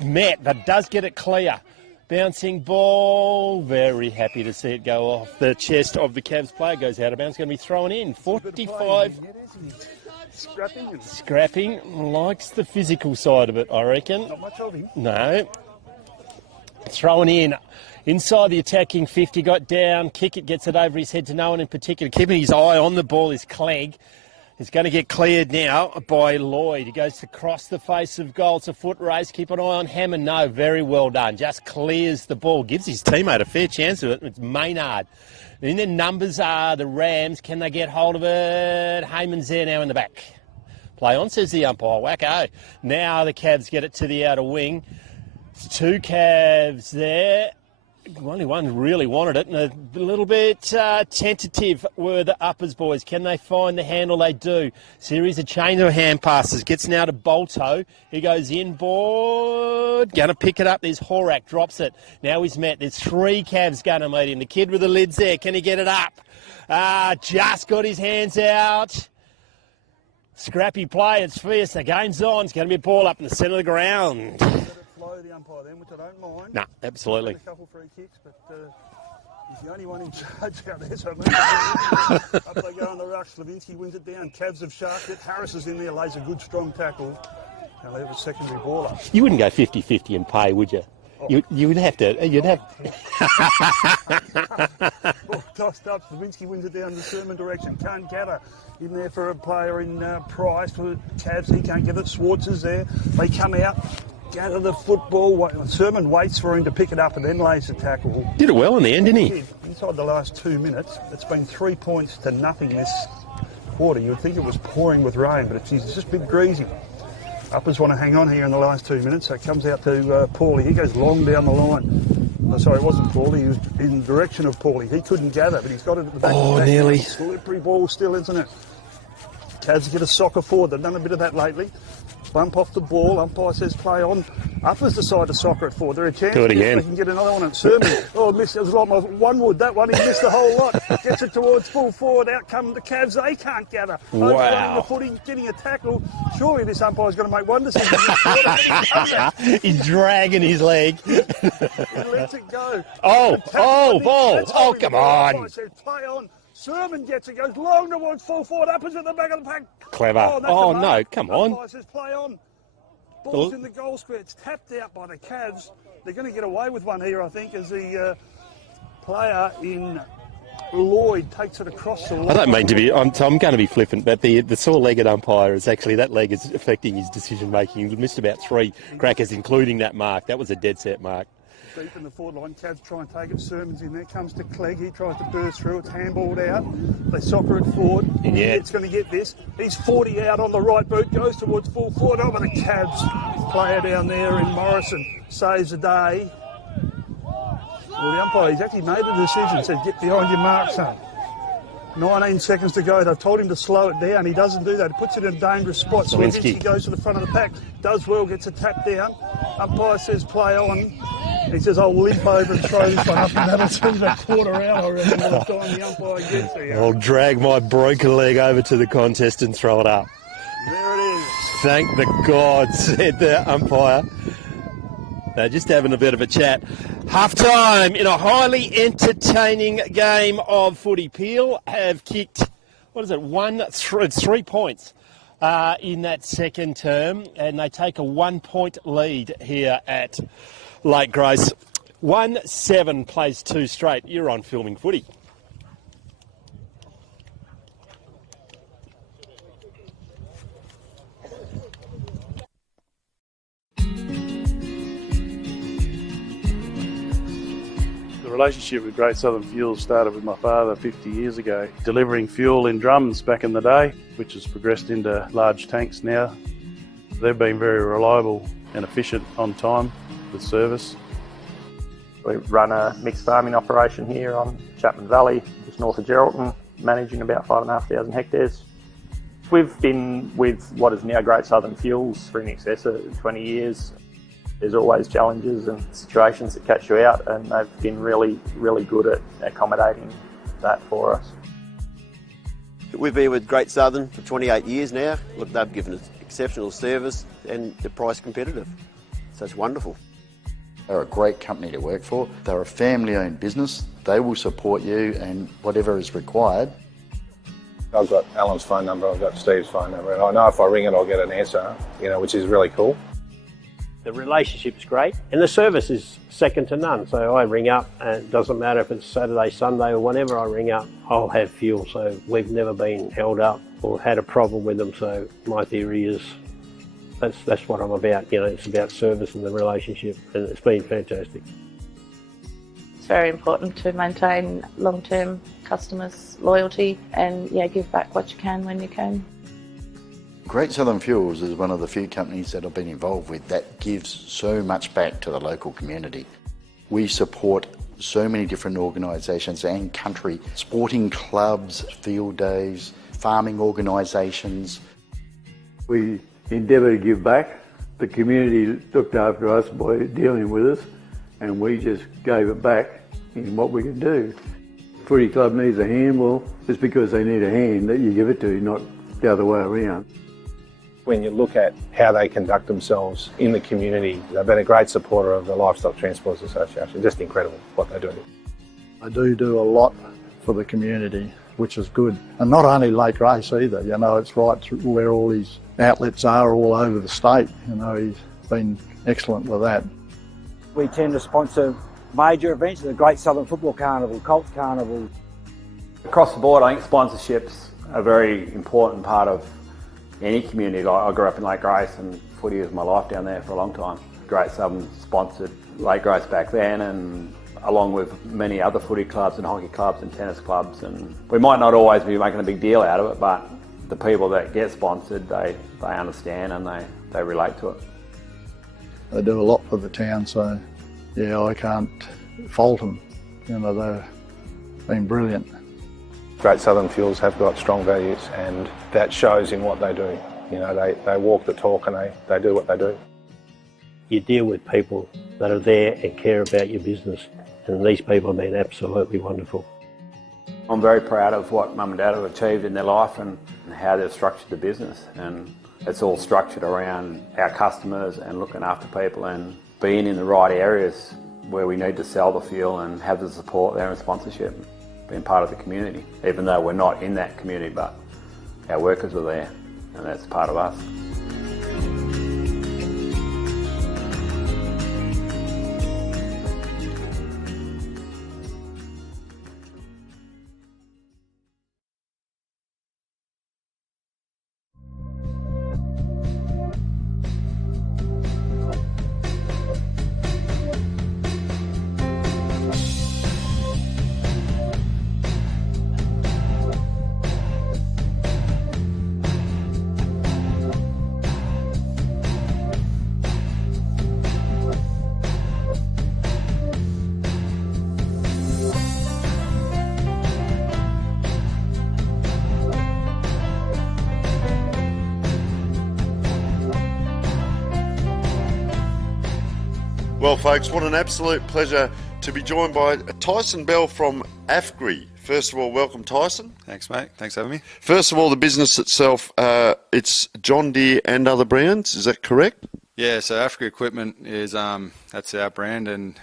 met, but does get it clear. Bouncing ball, very happy to see it go off the chest of the Cavs player. Goes out of bounds, going to be thrown in. 45. Scrapping, likes the physical side of it, I reckon. Not much of him. No. Thrown in. Inside the attacking 50, got down. Kickett gets it over his head to no one in particular. Keeping his eye on the ball is Clegg. It's going to get cleared now by Lloyd. He goes to cross the face of goal. It's a foot race. Keep an eye on Hammond. No, very well done. Just clears the ball. Gives his teammate a fair chance of it. It's Maynard. And then numbers are the Rams. Can they get hold of it? Heyman's there now in the back. Play on, says the umpire. Wacko. Now the Cavs get it to the outer wing. It's two Cavs there. Only one really wanted it, and a little bit tentative were the uppers boys. Can they find the handle? They do. Series of chain of hand passes. Gets now to Bolto. He goes inboard. Going to pick it up. There's Horak. Drops it. Now he's met. There's three Cavs going to meet him. The kid with the lids there. Can he get it up? Just got his hands out. Scrappy play. It's fierce. The game's on. It's going to be a ball up in the centre of the ground. The umpire then, which I don't mind. No, absolutely. A couple free kicks, but he's the only one in charge out there. So up they go on the rush. Slavinsky wins it down. Cavs have sharked it. Harris is in there, lays a good strong tackle. And they have a secondary ball up. You wouldn't go 50-50 and pay, would you? Oh. You would have to. You'd have. Ball tossed up. Slavinsky wins it down the Sermon direction. Can't gather. In there for a player in Price for Cavs. He can't get it. Schwartz is there. They come out. Gather the football. Sermon waits for him to pick it up and then lays the tackle. Did it well in the end, didn't he? Inside the last 2 minutes, it's been 3 points to nothing this quarter. You'd think it was pouring with rain, but it's just a bit greasy. Uppers want to hang on here in the last 2 minutes, so it comes out to Paulie. He goes long down the line. Oh, sorry, it wasn't Paulie. He was in the direction of Paulie. He couldn't gather, but he's got it at the back. Oh, nearly. Slippery ball still, isn't it? Cavs get a soccer forward. They've done a bit of that lately. Bump off the ball. Umpire says play on. Uppers decide to soccer it forward. They're a chance. Do it again. They can get another one at Sermon. Missed. It was like my one wood. That one, he missed the whole lot. Gets it towards full forward. Out come the Cavs. They can't gather. Wow. The footing, getting a tackle. Surely this umpire's going to make one decision. He's dragging his leg. He lets it go. Ball. Oh, come on. Umpire says play on. Sermon gets it, goes long towards full forward, Uppers at the back of the pack. Clever. Oh no, come on. Umpire says play on. Ball's in the goal square. It's tapped out by the Cavs. They're going to get away with one here, I think, as the player in Lloyd takes it across the line. I don't mean to be, I'm going to be flippant, but the sore-legged umpire is actually, that leg is affecting his decision-making. He missed about 3 crackers, including that mark. That was a dead-set mark. Deep in the forward line, Cavs try and take it. Sermon's in there, comes to Clegg. He tries to burst through. It's handballed out. They soccer it forward. Yeah. It's going to get this. He's 40 out on the right boot, goes towards full forward. Over the Cavs player down there in Morrison saves the day. Well, the umpire, he's actually made a decision. Said, get behind your mark, son. 19 seconds to go. They've told him to slow it down. He doesn't do that. He puts it in a dangerous spot. So he goes to the front of the pack, does well, gets a tap down. Umpire says play on. He says, I'll limp over and throw this one up, and that'll see the quarter out, I reckon, by the time the umpire gets there. I'll drag my broken leg over to the contest and throw it up. There it is. Thank the gods, said the umpire. They're just having a bit of a chat. Half-time in a highly entertaining game of footy. Peel have kicked, 3 points in that second term, and they take a 1-point lead here at Lake Grace. 1-7 plays 2 straight. You're on Filming Footy. The relationship with Great Southern Fuels started with my father 50 years ago, delivering fuel in drums back in the day, which has progressed into large tanks now. They've been very reliable and efficient on time with service. We run a mixed farming operation here on Chapman Valley, just north of Geraldton, managing about 5,500 hectares. We've been with what is now Great Southern Fuels for in excess of 20 years. There's always challenges and situations that catch you out, and they've been really, really good at accommodating that for us. We've been with Great Southern for 28 years now. Look, they've given us exceptional service and the price competitive. So it's wonderful. They're a great company to work for. They're a family-owned business. They will support you and whatever is required. I've got Alan's phone number, I've got Steve's phone number, and I know if I ring it, I'll get an answer, which is really cool. The relationship's great, and the service is second to none. So I ring up, and it doesn't matter if it's Saturday, Sunday, or whenever I ring up, I'll have fuel. So we've never been held up or had a problem with them. So my theory is that's what I'm about. It's about service and the relationship, and it's been fantastic. It's very important to maintain long-term customers' loyalty and give back what you can when you can. Great Southern Fuels is one of the few companies that I've been involved with that gives so much back to the local community. We support so many different organisations and country, sporting clubs, field days, farming organisations. We endeavour to give back. The community looked after us by dealing with us, and we just gave it back in what we could do. Footy club needs a hand, well, it's because they need a hand that you give it to, not the other way around. When you look at how they conduct themselves in the community, they've been a great supporter of the Livestock Transporters Association. Just incredible what they do. I do a lot for the community, which is good. And not only Lake Grace either, it's right through where all these outlets are all over the state. He's been excellent with that. We tend to sponsor major events, the Great Southern Football Carnival, Colts Carnival. Across the board, I think sponsorships are a very important part of any community. I grew up in Lake Grace, and footy was my life down there for a long time. Great Southern sponsored Lake Grace back then, and along with many other footy clubs and hockey clubs and tennis clubs. And we might not always be making a big deal out of it, but the people that get sponsored, they understand and they relate to it. They do a lot for the town, so I can't fault them. They've been brilliant. Great Southern Fuels have got strong values, and that shows in what they do. They walk the talk and they do what they do. You deal with people that are there and care about your business, and these people have been absolutely wonderful. I'm very proud of what Mum and Dad have achieved in their life and how they've structured the business, and it's all structured around our customers and looking after people and being in the right areas where we need to sell the fuel and have the support there and sponsorship. Being part of the community, even though we're not in that community, but our workers are there, and that's part of us. Well, folks, what an absolute pleasure to be joined by Tyson Bell from AFGRI. First of all, welcome, Tyson. Thanks, mate. Thanks for having me. First of all, the business itself, it's John Deere and other brands, is that correct? Yeah, so AFGRI Equipment is that's our brand, and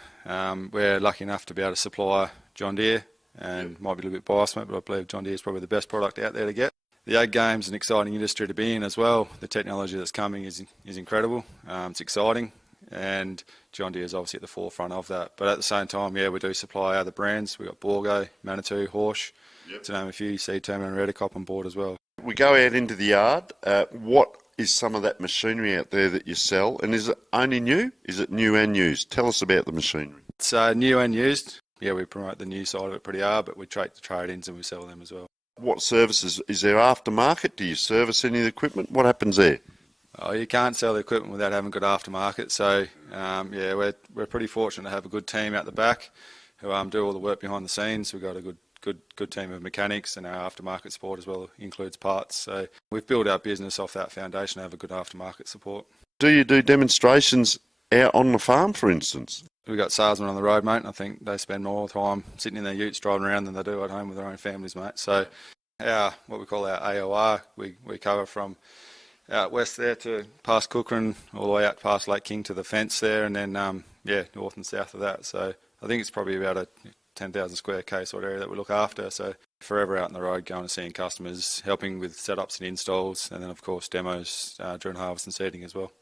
we're lucky enough to be able to supply John Deere, and might be a little bit biased, mate, but I believe John Deere is probably the best product out there to get. The ag game's an exciting industry to be in as well. The technology that's coming is incredible. It's exciting, and John Deere is obviously at the forefront of that. But at the same time, yeah, we do supply other brands. We've got Borgo, Manitou, Horsch, to name a few. Seed Terminal and Redicop on board as well. We go out into the yard. What is some of that machinery out there that you sell? And is it only new? Is it new and used? Tell us about the machinery. It's new and used. Yeah, we promote the new side of it pretty hard, but we take the trade-ins and we sell them as well. What services? Is there aftermarket? Do you service any of the equipment? What happens there? Oh, you can't sell the equipment without having good aftermarket. So, yeah, we're pretty fortunate to have a good team out the back who do all the work behind the scenes. We've got a good team of mechanics, and our aftermarket support as well includes parts. So we've built our business off that foundation to have a good aftermarket support. Do you do demonstrations out on the farm, for instance? We've got salesmen on the road, mate, and I think they spend more time sitting in their utes driving around than they do at home with their own families, mate. So what we call our AOR, we cover from out west there to past Cookham, all the way out past Lake King to the fence there, and then, north and south of that. So I think it's probably about a 10,000 square K sort of area that we look after. So forever out on the road, going and seeing customers, helping with setups and installs, and then, of course, demos during harvest and seeding as well.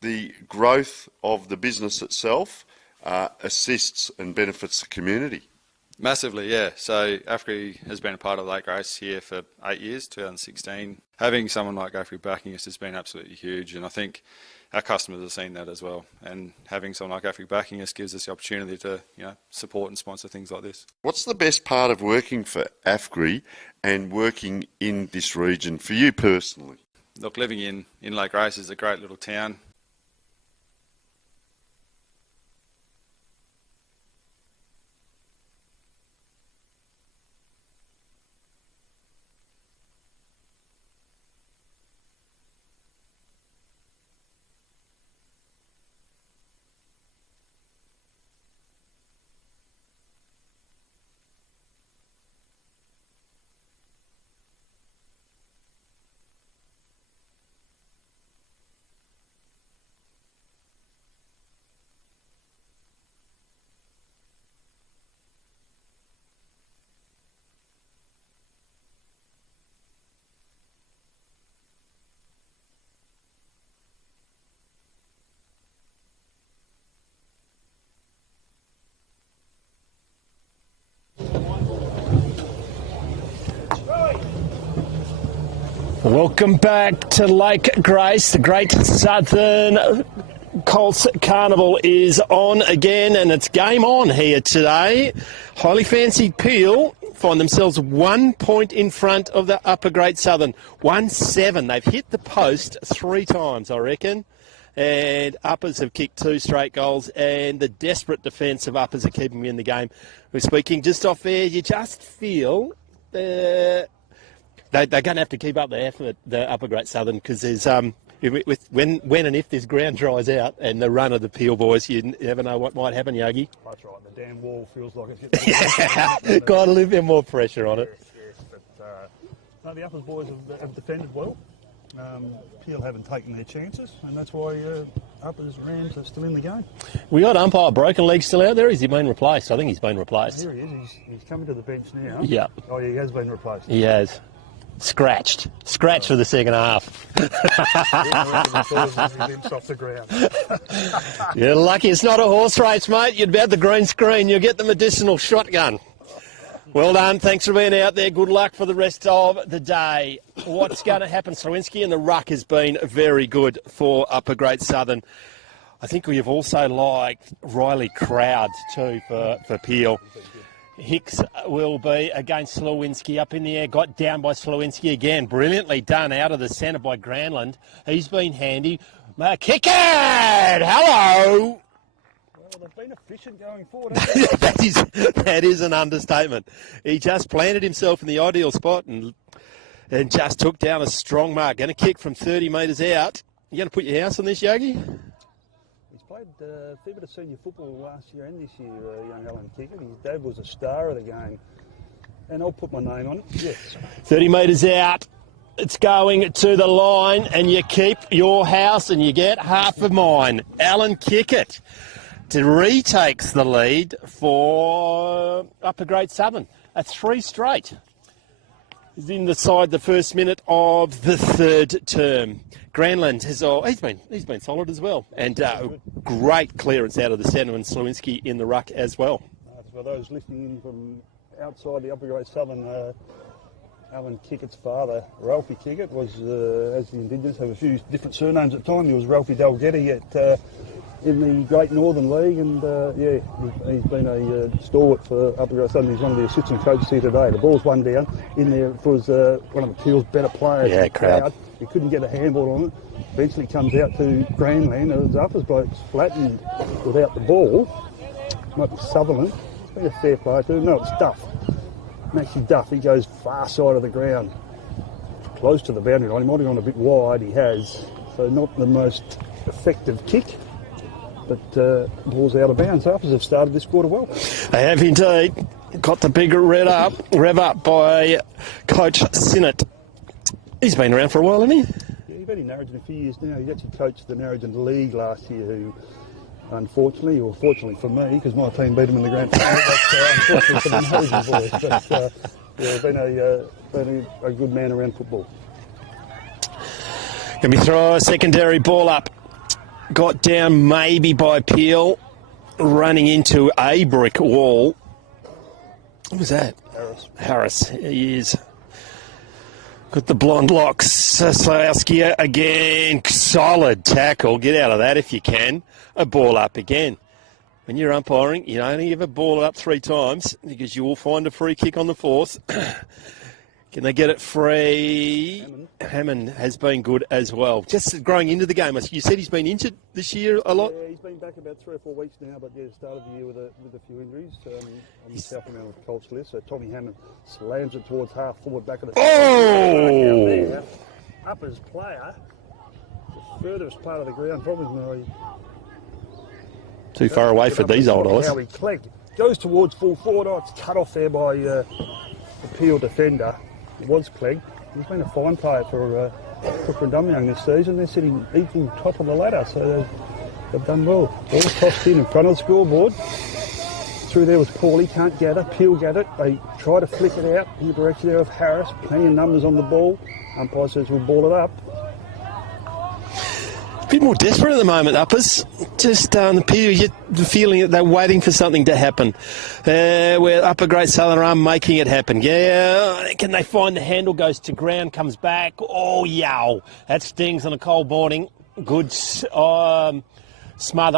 The growth of the business itself assists and benefits the community. Massively, yeah. So AFGRI has been a part of Lake Grace here for 8 years, 2016. Having someone like AFGRI backing us has been absolutely huge, and I think our customers have seen that as well. And having someone like AFGRI backing us gives us the opportunity to, support and sponsor things like this. What's the best part of working for AFGRI and working in this region for you personally? Look, living in Lake Grace is a great little town. Welcome back to Lake Grace. The Great Southern Colts Carnival is on again, and it's game on here today. Highly fancied Peel find themselves 1 point in front of the Upper Great Southern. 1-7. They've hit the post 3 times, I reckon. And Uppers have kicked 2 straight goals, and the desperate defence of Uppers are keeping me in the game. We're speaking just off air. You just feel they're going to have to keep up the effort, the Upper Great Southern, because there's when and if this ground dries out and the run of the Peel boys, you never know what might happen, Yogi. That's right. The damn wall feels like it's getting... Got a little bit more pressure on it. Yes, but no, the Uppers boys have defended well. Peel haven't taken their chances, and that's why Uppers Rams are still in the game. We got umpire Broken Leg still out there. Has he been replaced? I think he's been replaced. Here he is. He's coming to the bench now. Yeah. Oh, yeah, he has been replaced. He has. Scratched for the second half. Off the ground. You're lucky it's not a horse race, mate. You'd be at the green screen. You'll get the medicinal shotgun. Well done. Thanks for being out there. Good luck for the rest of the day. What's going to happen? Slowinski and the ruck has been very good for Upper Great Southern. I think we have also liked Riley Crowd too for Peel. Hicks will be against Slowinski up in the air. Got down by Slowinski again. Brilliantly done out of the centre by Granlund. He's been handy. Kick it! Hello! Well, they've been efficient going forward. that is an understatement. He just planted himself in the ideal spot and just took down a strong mark. Going to kick from 30 metres out. You going to put your house on this, Yogi? He's played a fair bit of senior football last year and this year, young Alan Kickett. His dad was a star of the game. And I'll put my name on it, yes. 30 metres out. It's going to the line, and you keep your house and you get half of mine. Alan Kickett retakes the lead for Upper Great Southern. A 3 straight. He's in the side the first minute of the third term. Granland has he's been solid as well, and great clearance out of the centre, and Slewinski in the ruck as well. For those listening in from outside the Upper Great Southern, Alan Kickett's father, Ralphie Kickett, was, as the Indigenous have a few different surnames at the time. He was Ralphie Dalgetty in the Great Northern League, and he's been a stalwart for Upper Great Southern. He's one of the assistant coaches here today. The ball's one down. In there was one of the Peel's better players. Yeah, crowd. He couldn't get a handball on it. Eventually comes out to Grandland, and his uppers bloke's flattened without the ball. Might be Sutherland. It's been a fair play too. No, it's Duff. Maxie Duff, he goes far side of the ground, close to the boundary line. He might have gone a bit wide, he has. So not the most effective kick, but ball's out of bounds. Uppers have started this quarter well. They have indeed. Got the big rev up by Coach Sinnott. He's been around for a while, hasn't he? Yeah, he's been in Narrogin a few years now. He actually coached the Narrogin League last year, who unfortunately, or fortunately for me, because my team beat them in the grand final, but unfortunately for the Narrogin boys. But been a good man around football. Can we throw a secondary ball up? Got down maybe by Peel, running into a brick wall. What was that? Harris. He is. Got the blonde locks. Slowski again. Solid tackle. Get out of that if you can. A ball up again. When you're umpiring, you only ever ball it up 3 times because you will find a free kick on the 4th. Can they get it free? Hammond has been good as well. Just growing into the game. You said he's been injured this year a lot? Yeah, he's been back about 3 or 4 weeks now, but started the year with a few injuries. On the South Amount with Colts list. So Tommy Hammond slams it towards half forward back of the... Oh! Uppers player, the furthest part of the ground, probably too far away for these old eyes. Howie Clegg goes towards full forward. Oh, it's cut off there by the Peel defender. It was Clegg. He's been a fine player for Brindumyoung this season. They're sitting equal top of the ladder, so they've done well. All tossed in front of the scoreboard. Through there was Paulie, can't gather. Peel gathered. They try to flick it out in the direction there of Harris. Plenty of numbers on the ball. Umpire says we'll ball it up. A bit more desperate at the moment, Uppers. Just the Peel, you get the feeling that they're waiting for something to happen. Where Upper Great Southern are making it happen. Yeah, can they find the handle, goes to ground, comes back. Oh, yow. That stings on a cold morning. Good smother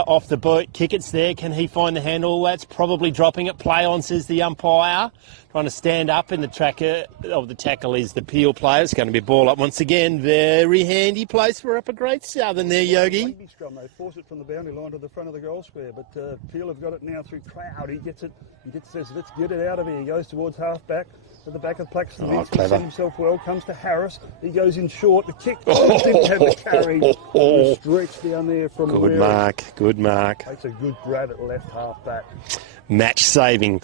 off the boot. Kickett's there. Can he find the handle? That's probably dropping it. Play on, says the umpire. Trying to stand up in the tracker of the tackle is the Peel player. It's going to be ball up once again. Very handy place for Upper Great Southern there, Yogi. Rugby scrum. They force it from the boundary line to the front of the goal square, but Peel have got it now through Cloud. He gets it. Says, let's get it out of here. He goes towards half back. At the back of Plaxton, he set himself well, comes to Harris, he goes in short, the kick, didn't have the carry, stretch down there from good mark. Takes a good grab at left half back. Match saving.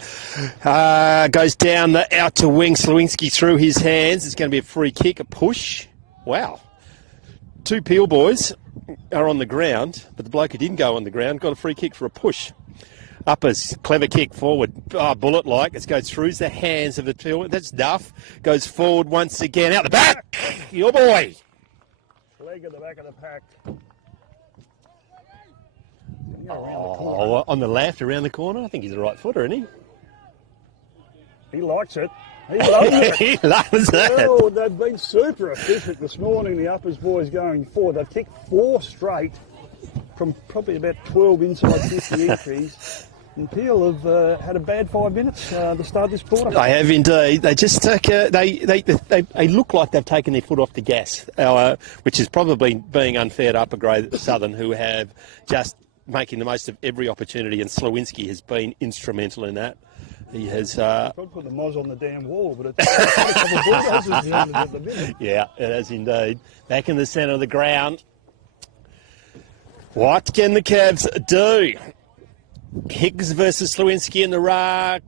Goes down the out to wing, Slewinski through his hands, it's going to be a free kick, a push, wow. 2 Peel boys are on the ground, but the bloke who didn't go on the ground got a free kick for a push. Uppers, clever kick forward, bullet-like. It goes through the hands of the Peel. That's Duff. Goes forward once again. Out the back. Your boy. Leg at the back of the pack. On the left, around the corner. I think he's a right footer, isn't he? He likes it. He loves it. He loves that. Well, they've been super efficient this morning, the Uppers boys going forward. They've kicked 4 straight from probably about 12 inside 50 entries. And Peel have had a bad 5 minutes to start this quarter. They have indeed. They just take they look like they've taken their foot off the gas, which is probably being unfair to Upper Grade Southern, who have just making the most of every opportunity, and Slewinski has been instrumental in that. He has... Probably put the moz on the damn wall, but it's a couple of bulldozers behind it at the minute. Yeah, it has indeed. Back in the centre of the ground. What can the Cavs do? Higgs versus Slewinski in the ruck.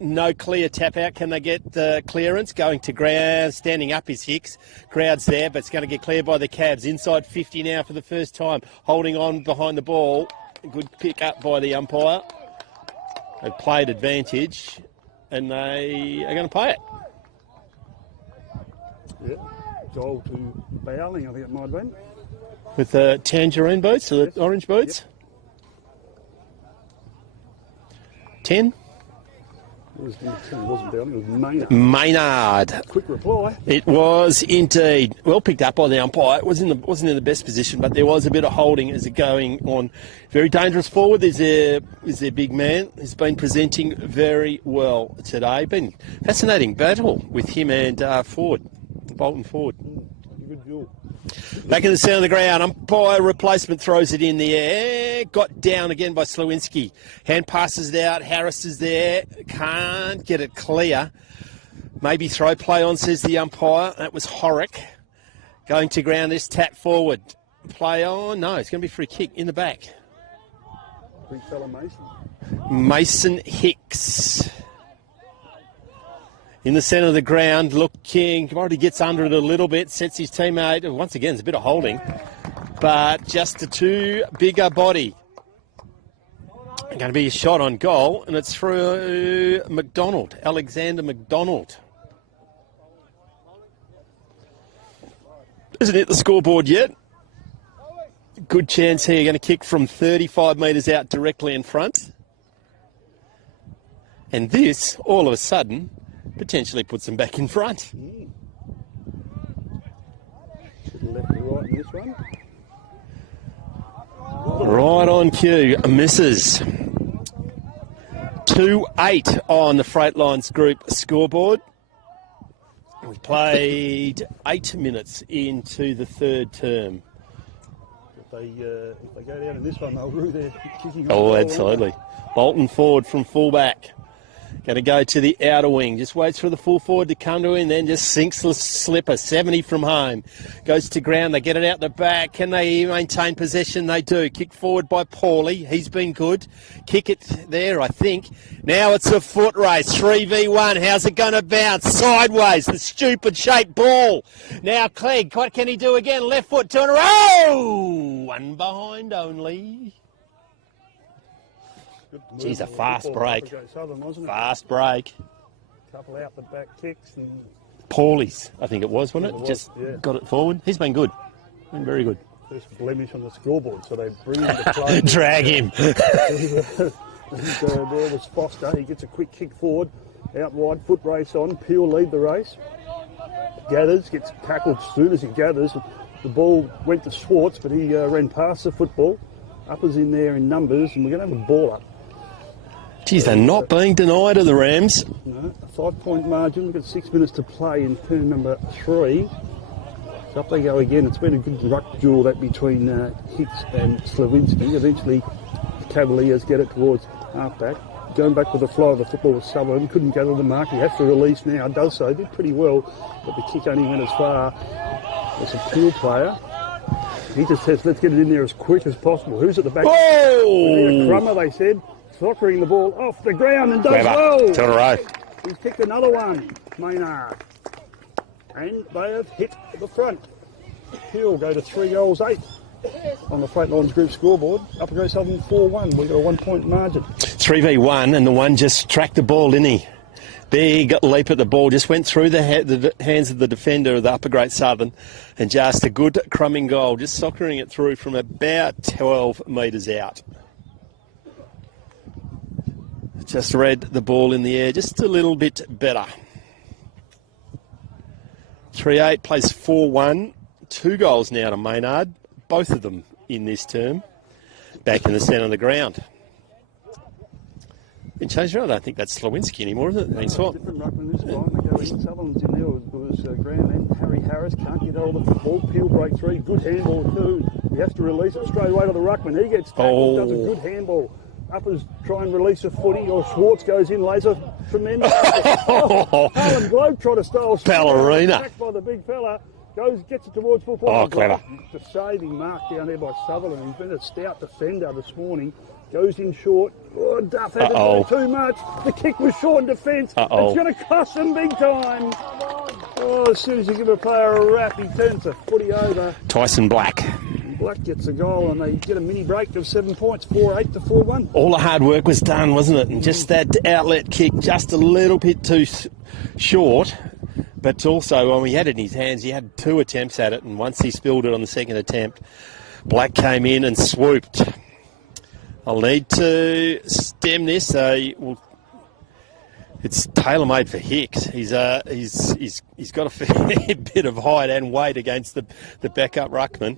No clear tap out. Can they get the clearance? Going to ground. Standing up is Hicks. Crowd's there, but it's going to get cleared by the Cavs. Inside 50 now for the first time. Holding on behind the ball. Good pick up by the umpire. They've played advantage, and they are going to play it. Yeah, goal to Bowling, I think it might have been. With the tangerine boots, or the orange boots. Yep. 10. It wasn't Bowling, it was Maynard. Maynard. Quick reply. It was indeed. Well picked up by the umpire. It wasn't in the best position, but there was a bit of holding as it going on. Very dangerous forward. Is their big man. He's been presenting very well today. Been fascinating battle with him and Ford, Bolton Ford. Good duel. Back in the centre of the ground, umpire replacement throws it in the air. Got down again by Slewinski. Hand passes it out. Harris is there. Can't get it clear. Maybe throw play on, says the umpire. That was Horrick. Going to ground, this tap forward. Play on. No, it's going to be free kick in the back. Big fella Mason. Mason Hicks. In the centre of the ground, looking, already gets under it a little bit, sets his teammate. Once again, there's a bit of holding, but just a too bigger body. Going to be a shot on goal, and it's through McDonald, Alexander McDonald. Isn't hit the scoreboard yet. Good chance here, going to kick from 35 metres out directly in front. And this, all of a sudden, potentially puts them back in front. Left to right in this one. Right on cue, misses. 2-8 on the Freightlines Group scoreboard. We played 8 minutes into the third term. If they go down in this one, they'll rue their kicking. Oh, absolutely. Bolton Ford from fullback. Going to go to the outer wing. Just waits for the full forward to come to him, then just sinks the slipper. 70 from home. Goes to ground. They get it out the back. Can they maintain possession? They do. Kick forward by Paulie. He's been good. Kick it there, I think. Now it's a foot race. 3v1. How's it going to bounce? Sideways. The stupid shaped ball. Now Clegg. What can he do again? Left foot. 2 in a row. One behind only. Geez, a fast break. Fast break. Couple out the back kicks. And Paulie's, I think it was, wasn't it? Just got it forward. He's been good. Been very good. First blemish on the scoreboard, so they bring him to play. Drag him. There was Foster. He gets a quick kick forward. Out wide, foot race on. Peel lead the race. Gathers, gets tackled as soon as he gathers. The ball went to Schwartz, but he ran past the football. Uppers in there in numbers, and we're going to have a ball up. Geez, they're not being denied of the Rams. No, a 5-point margin. We've got 6 minutes to play in turn number 3. So up they go again. It's been a good ruck duel that between Hicks and Slewinski. Eventually, the Cavaliers get it towards halfback. Going back with the flow of the football with Sutherland. Couldn't gather the mark. He has to release now. Does so. Did pretty well, but the kick only went as far as a Peel player. He just says, let's get it in there as quick as possible. Who's at the back? Oh! Crummer, they said. Soccering the ball off the ground and does well. 2 in a row. He's kicked another one, Maynard. And they have hit the front. He'll go to 3 goals 8 on the Freightlines Group scoreboard. Upper Grey Southern 4-1. We've got a 1-point margin. 3v1, and the one just tracked the ball, didn't he? Big leap at the ball, just went through the hands of the defender of the Upper Great Southern, and just a good crumbing goal, just soccering it through from about 12 metres out. Just read the ball in the air just a little bit better. 3-8 plays 4-1. 2 goals now to Maynard, both of them in this term. Back in the centre of the ground. Been changed around. I don't think that's Slewinski anymore, is it? Different ruckman this time. They go in. Sutherland's in there. It was ground and Harry Harris can't get hold of the ball. Peel break 3. Good handball too. You have to release it straight away to the ruckman. He gets tackled, does a good handball. Uppers try and release a footy, or Schwartz goes in, lays a tremendous Harlem Globetrotter style. Ballerina. Backed by the big fella. Gets it towards full forward. Oh, clever. The saving mark down there by Sutherland. He's been a stout defender this morning. Goes in short. Oh, Duff had to do too much. The kick was short in defence. It's going to cost them big time. Oh, as soon as you give a player a wrap, he turns the footy over. Tyson Black. Black gets a goal and they get a mini break of 7 points, 4-8 to 4-1. All the hard work was done, wasn't it? And just that outlet kick just a little bit too short. But also, when he had it in his hands, he had 2 attempts at it, and once he spilled it on the second attempt, Black came in and swooped. I'll need to stem this. It's tailor-made for Hicks. He's got a fair bit of height and weight against the backup ruckman.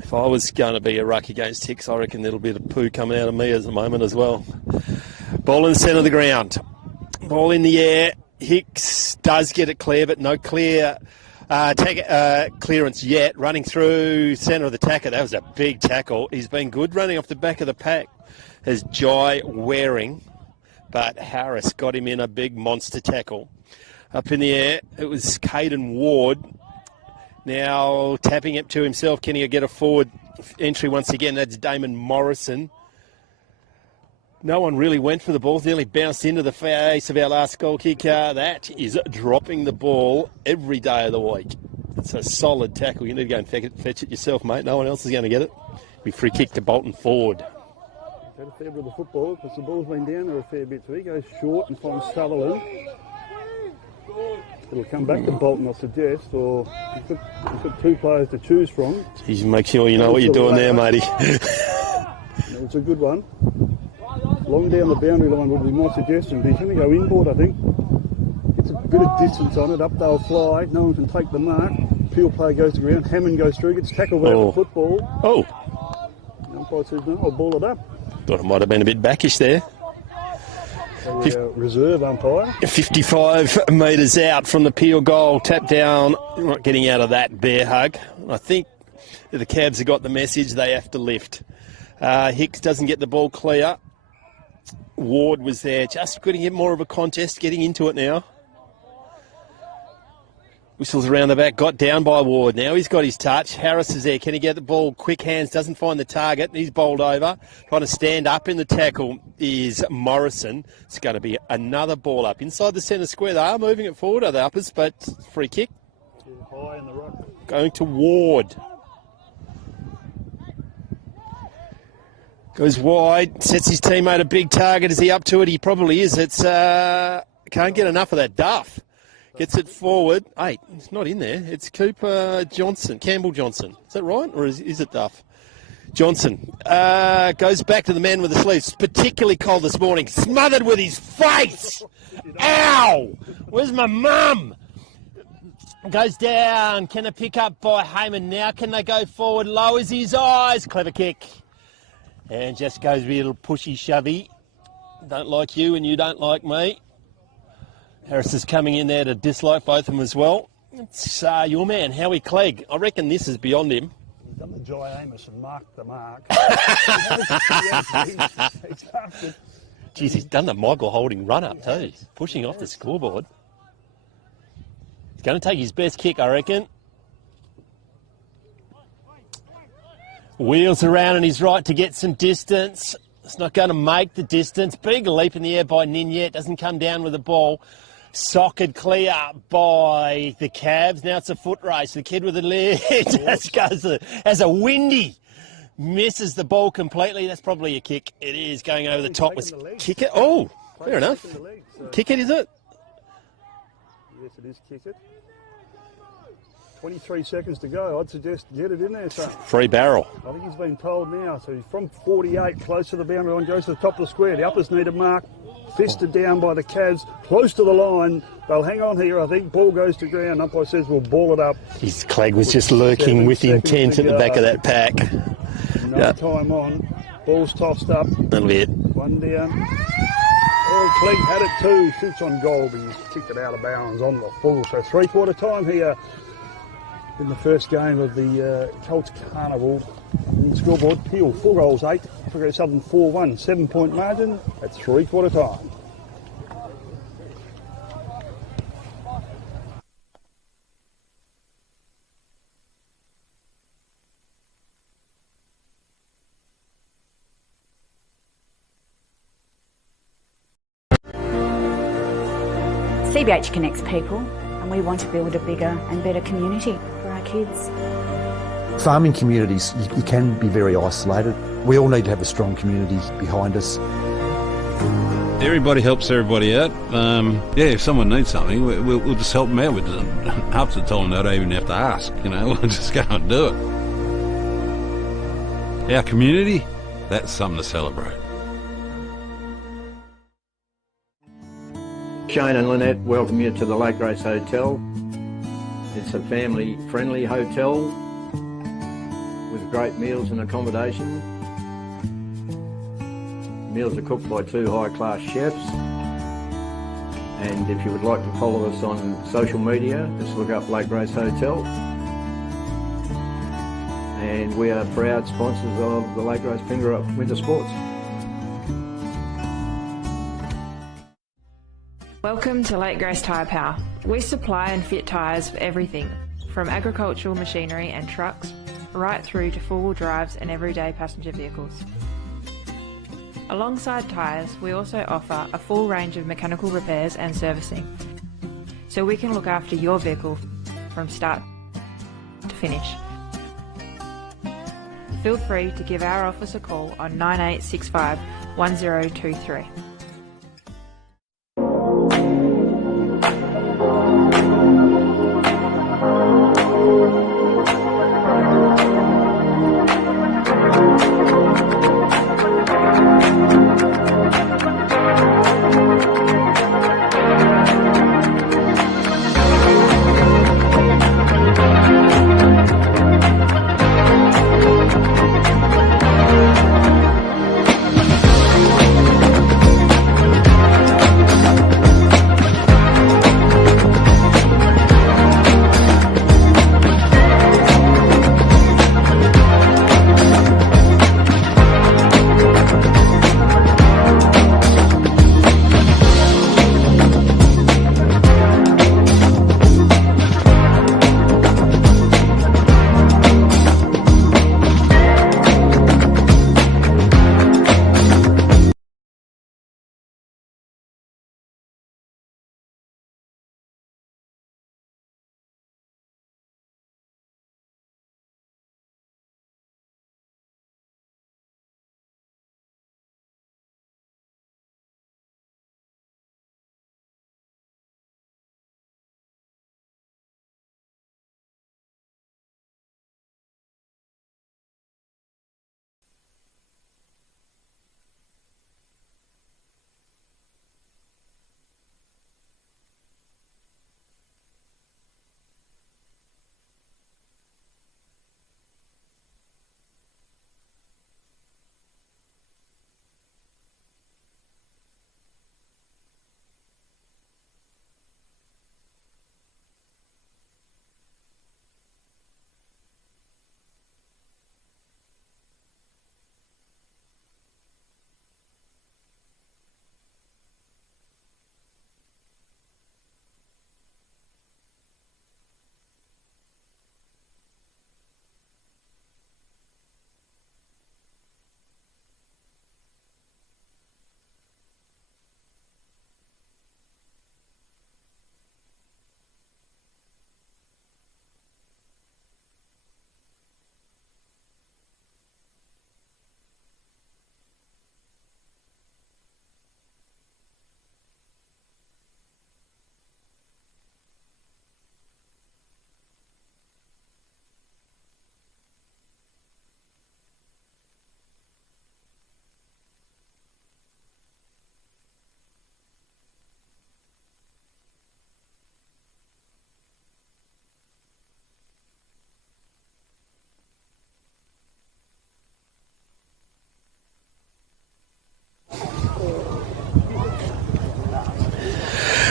If I was going to be a ruck against Hicks, I reckon there'll be a poo coming out of me at the moment as well. Ball in the centre of the ground. Ball in the air. Hicks does get it clear, but no clear clearance yet. Running through centre of the tackle. That was a big tackle. He's been good running off the back of the pack. As Jai Waring, but Harris got him in a big monster tackle. Up in the air, it was Caden Ward. Now tapping it to himself. Can he get a forward entry once again? That's Damon Morrison. No one really went for the ball. Nearly bounced into the face of our last goal kicker. That is dropping the ball every day of the week. It's a solid tackle. You need to go and fetch it yourself, mate. No one else is going to get it. Be free kick to Bolton forward. Had a fair bit of the football because the ball's been down there a fair bit. So he goes short and finds Sutherland. It'll come back to Bolton, I suggest, or you've got 2 players to choose from. Jeez, make sure you know what you're doing there, matey. It's a good one. Long down the boundary line would be my suggestion, but he's going to go inboard, I think. Gets a bit of distance on it, up they'll fly. No one can take the mark. Peel player goes to ground. Hammond goes through, gets tackled by the football. The umpire says no, I'll ball it up. Thought it might have been a bit backish there. Reserve umpire. 55 metres out from the Peel goal. Tap down, not getting out of that bear hug. I think the Cabs have got the message they have to lift. Hicks doesn't get the ball clear. Ward was there, just getting it more of a contest, getting into it now. Whistles around the back, got down by Ward. Now he's got his touch. Harris is there. Can he get the ball? Quick hands, doesn't find the target. He's bowled over. Trying to stand up in the tackle is Morrison. It's going to be another ball up. Inside the centre square, they are moving it forward, are the uppers, but free kick. Too high in the rock. Going to Ward. Goes wide, sets his teammate a big target. Is he up to it? He probably is. It's can't get enough of that Duff. Gets it forward. Hey, it's not in there. It's Cooper Johnson, Campbell Johnson. Is that right? Or is it Duff? Johnson goes back to the man with the sleeves. Particularly cold this morning. Smothered with his face. Ow! Where's my mum? Goes down. Can it pick up by Heyman now? Can they go forward? Lowers his eyes. Clever kick. And just goes a little pushy shovey. Don't like you and you don't like me. Harris is coming in there to dislike both of them as well. It's your man, Howie Clegg. I reckon this is beyond him. He's done the Jai Amos and marked the mark. Jeez, he's done the Michael Holding run-up too. He's pushing off the scoreboard. He's going to take his best kick, I reckon. Wheels around and he's right to get some distance. It's not going to make the distance. Big leap in the air by Ninyet. Doesn't come down with the ball. Socket clear by the Cavs. Now it's a foot race. The kid with the leg just goes as a windy. Misses the ball completely. That's probably a kick. It is going over the top. Was kick it? Oh, fair enough. Kick it, is it? Yes, it is kick it. 23 seconds to go. I'd suggest get it in there, son. Free barrel. I think he's been told now. So he's from 48, close to the boundary line, goes to the top of the square. The uppers need a mark. Fisted down by the Cavs, close to the line. They'll hang on here, I think. Ball goes to ground. Umpire says we'll ball it up. His Clegg was just lurking with intent at the back of that pack. No time on. Ball's tossed up. That'll be it. One down. Oh, Clegg had it too. Shoots on goal, but he's kicked it out of bounds on the full. So 3/4 time here in the first game of the Colts Carnival. Scoreboard, Peel 4 goals 8, Great Southern 4-1, 7-point margin at 3/4 time. CBH connects people, and we want to build a bigger and better community for our kids. Farming communities, you can be very isolated. We all need to have a strong community behind us. Everybody helps everybody out. If someone needs something, we'll just help them out with it. Half the time they don't even have to ask, we'll just go and do it. Our community, that's something to celebrate. Shane and Lynette welcome you to the Lake Grace Hotel. It's a family-friendly hotel with great meals and accommodation. Meals are cooked by 2 high-class chefs. And if you would like to follow us on social media, just look up Lake Grace Hotel. And we are proud sponsors of the Lake Grace Fingerup Winter Sports. Welcome to Lake Grace Tyre Power. We supply and fit tyres for everything, from agricultural machinery and trucks, right through to four-wheel drives and everyday passenger vehicles. Alongside tyres, we also offer a full range of mechanical repairs and servicing, so we can look after your vehicle from start to finish. Feel free to give our office a call on 9865 1023.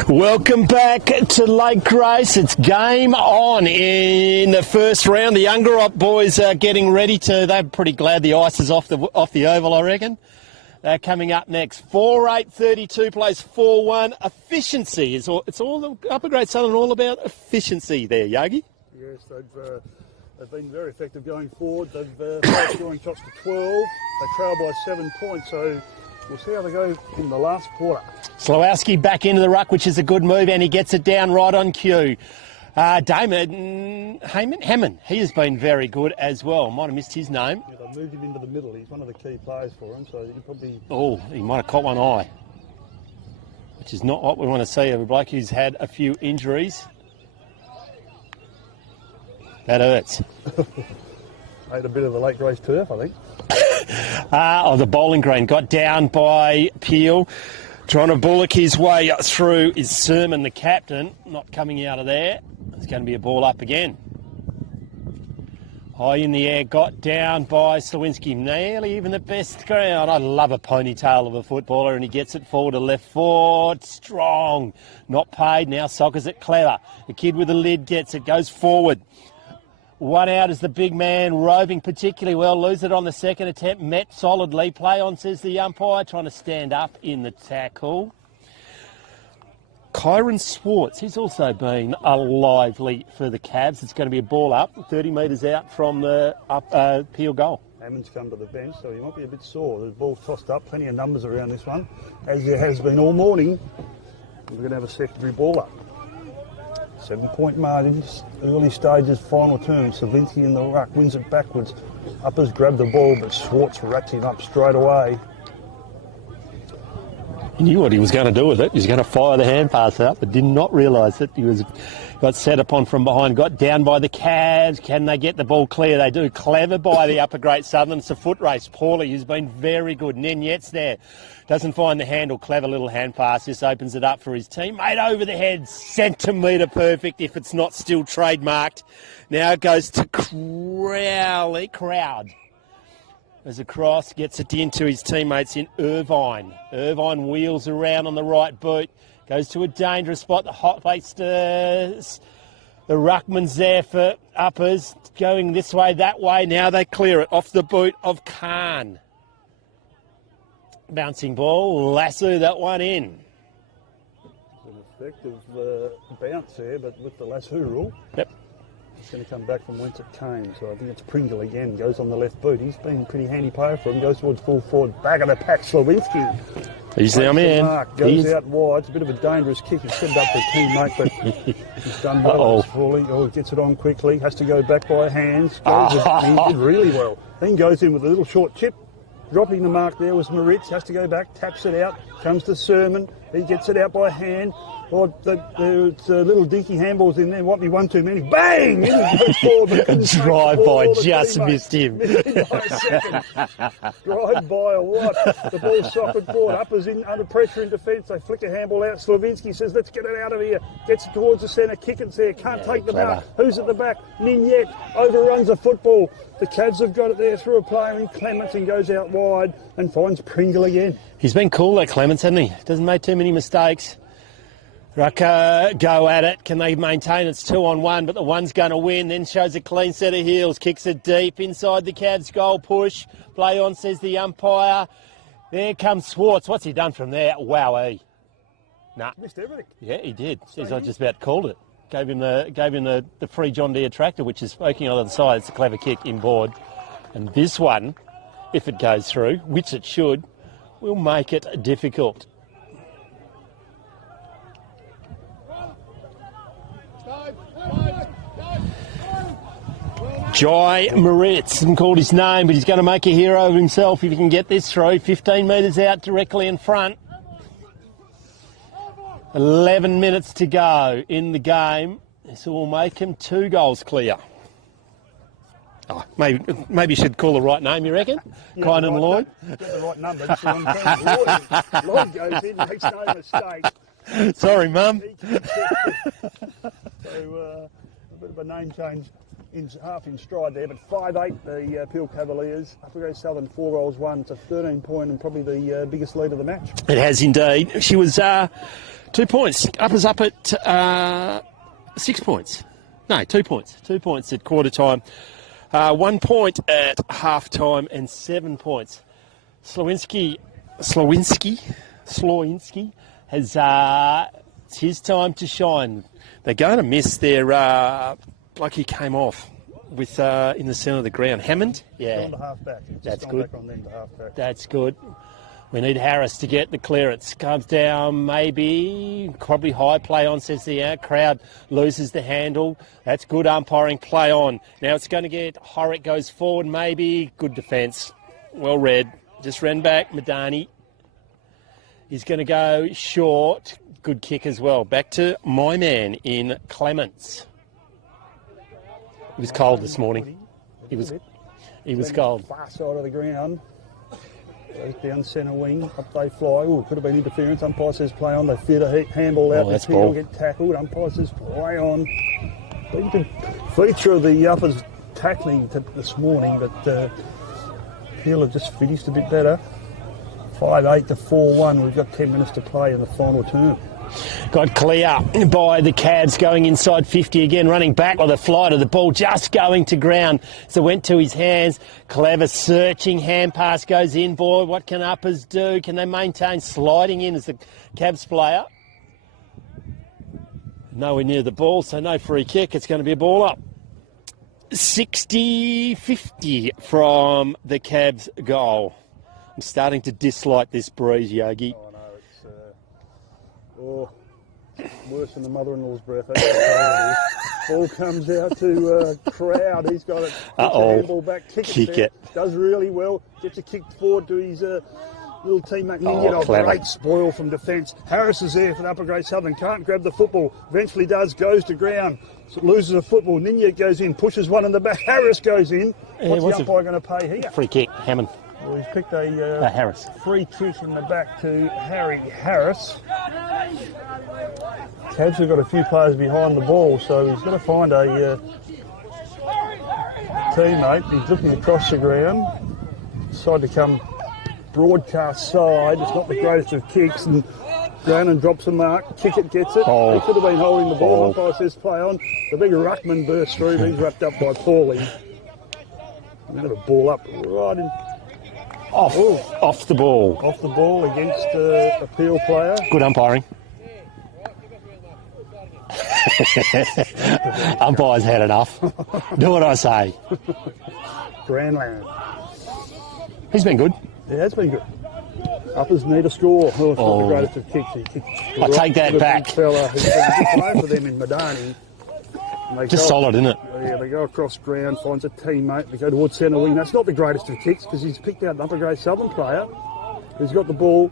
Welcome back to Lake Grace. It's game on in the first round. The Ongerup boys are getting ready to. They're pretty glad the ice is off the oval, I reckon. They're coming up next. 4-8-32 plays 4-1. Efficiency is all. It's all Upper Great Southern all about efficiency there, Yogi. Yes, they've been very effective going forward. They've scoring shots to 12. They trail by 7 points, so We'll see how they go in the last quarter. Slowowski back into the ruck, which is a good move, and he gets it down right on cue. Hammond, he has been very good as well. Might have missed his name. Yeah, they moved him into the middle. He's one of the key players for him, so he probably... Oh, he might have caught one eye, which is not what we want to see of a bloke who's had a few injuries. That hurts. Ate a bit of the late race turf, I think. The bowling green got down by Peel. Trying to bullock his way through is Sermon, the captain, not coming out of there. It's going to be a ball up again. High in the air, got down by Slowinski. Nearly even the best ground. I love a ponytail of a footballer, and he gets it forward to left foot. Strong. Not paid. Now soccers it clever. The kid with the lid gets it, goes forward. One out is the big man, roving particularly well. Lose it on the second attempt. Met solidly. Play on, says the umpire. Trying to stand up in the tackle. Kyron Swartz, he's also been lively for the Cavs. It's going to be a ball up, 30 metres out from the Peel goal. Hammond's come to the bench, so he might be a bit sore. The ball's tossed up, plenty of numbers around this one. As there has been all morning, we're going to have a secondary ball up. 7-point margins, early stages, final turn. Savinsky in the ruck, wins it backwards. Uppers grab the ball, but Swartz rats him up straight away. He knew what he was going to do with it. He was going to fire the hand pass out, but did not realise that he got set upon from behind, got down by the Cavs. Can they get the ball clear? They do. Clever by the Upper Great Southern. It's a foot race. Paulie, who's been very good. Nenyet's there. Doesn't find the handle. Clever little hand pass. Just opens it up for his teammate over the head. Centimetre perfect if it's not still trademarked. Now it goes to Crowd. As a cross, gets it into his teammates in Irvine. Irvine wheels around on the right boot. Goes to a dangerous spot. The hot face the ruckman's there for Uppers. Going this way, that way. Now they clear it off the boot of Khan. Bouncing ball. Lasso that one in. An effective bounce there, but with the lasso rule. Yep. It's going to come back from whence it came, so I think it's Pringle again. Goes on the left boot. He's been a pretty handy player for him. Goes towards full forward. Back of the pack, Slowinski. He's our man. Goes out wide. It's a bit of a dangerous kick. He's set it up for a teammate, but he's done well. He gets it on quickly. Has to go back by hands. He did really well. Then goes in with a little short chip. Dropping the mark there was Moritz. Has to go back. Taps it out. Comes to Sermon. He gets it out by hand. Or the little dinky handballs in there. Might be one too many. Bang! Drive by just missed him. Missed him by a second. Drive by a what? The ball's socket forward. Uppers in under pressure in defence. They flick a handball out. Slavinsky says, let's get it out of here. Gets it towards the centre. Kick it's there. Can't take the mark. Who's at the back? Ninyet overruns the football. The Cavs have got it there through a player in Clements and goes out wide and finds Pringle again. He's been cool, that Clements, hasn't he? Doesn't make too many mistakes. Rucker go at it. Can they maintain? It's 2-on-1, but the one's going to win. Then shows a clean set of heels. Kicks it deep inside the Cavs goal. Push. Play on, says the umpire. There comes Swartz. What's he done from there? Wowee. Nah. Missed everything. Yeah, he did. Says I just about called it. Gave him the free John Deere tractor, which is poking on the other side. It's a clever kick inboard. And this one, if it goes through, which it should, will make it difficult. Jai Moritz, haven't called his name, but he's going to make a hero of himself if he can get this through. 15 metres out directly in front. 11 minutes to go in the game. This will make him 2 goals clear. Oh, maybe you should call the right name, you reckon? Yeah, Kine and Lloyd? Get the right number. Lloyd goes in, makes no mistake. Sorry, Mum. So a bit of a name change, half in stride there, but 5-8 the Peel Cavaliers. Upper Great Southern 4 goals won. It's a 13-point and probably the biggest lead of the match. It has indeed. She was 2 points. Uppers up at 6 points. No, 2 points. 2 points at quarter time. 1 point at half time and 7 points. Slowinski has it's his time to shine. They're going to miss their bloke who came off with in the centre of the ground. Hammond? Yeah. On the half back. That's good. Back on them to half back. That's good. We need Harris to get the clearance. Comes down, maybe, probably high play on, says the crowd loses the handle. That's good umpiring, play on. Now it's going to get, Horrick goes forward, maybe, good defence. Well read, just ran back, Madani. He's going to go short, good kick as well. Back to my man in Clements. It was cold this morning. He was cold. Far side of the ground. Goes down centre wing, up they fly. Oh, could have been interference. Umpire says play on. They fear a handball out. That's Peel ball. Get tackled. Umpire says play on. Been the feature of the uppers tackling this morning, but Peel have just finished a bit better. 5-8 to 4-1. We've got 10 minutes to play in the final term. Got clear by the Cavs going inside 50 again, running back with a flight of the ball just going to ground. So went to his hands. Clever searching hand pass goes in. Boy, what can uppers do? Can they maintain sliding in as the Cavs player? Nowhere near the ball, so no free kick. It's going to be a ball up. 60-50 from the Cavs goal. I'm starting to dislike this breeze, Yogi. Oh, no, it's worse than the mother-in-law's breath. That's how it is. Ball comes out to Crowd. He's got it. Handball back, kick it. Does really well. Gets a kick forward to his little teammate. Great spoil from defence. Harris is there for the Upper Grade Southern. Can't grab the football. Eventually does. Goes to ground. Loses the football. Ninya goes in. Pushes one in the back. Harris goes in. What's the umpire going to pay here? Free kick. Hammond. Well, he's picked a Harris. Free kick in the back to Harry Harris. Cavs have got a few players behind the ball, so he's got to find a teammate. He's looking across the ground. Decided to come broadcast side. It's not the greatest of kicks, and Grannon drops a mark. Kick it, gets it. He could have been holding the ball. Umpire says play on. The big ruckman bursts through. He's wrapped up by Paulie. I'm going to ball up right in. Off the ball. Off the ball against a Peel player. Good umpiring. Umpire's had enough. Do what I say. Grandland. He's been good. He has been good. Uppers need a score. Oh, it's not the greatest of kicks. He kicked I take that back. Big fella who's been a good player for them in Madani. Just solid, isn't it? Yeah, they go across ground, finds a teammate, they go towards centre wing. That's not the greatest of kicks because he's picked out an Upper Grade Southern player who's got the ball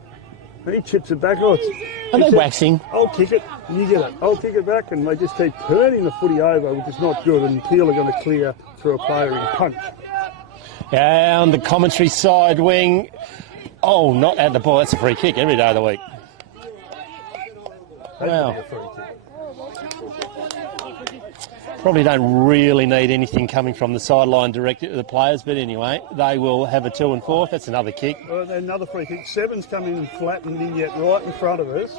and he chips it back. Are they waxing? I'll kick it, you get it. I'll kick it back, and they just keep turning the footy over, which is not good, and Peel are going to clear through a player in punch. Down the commentary side wing. Oh, not at the ball. That's a free kick every day of the week. Wow. Probably don't really need anything coming from the sideline directed to the players, but anyway, they will have a 2 and 4. That's another kick. Another free kick. Seven's coming in flat and in yet right in front of us.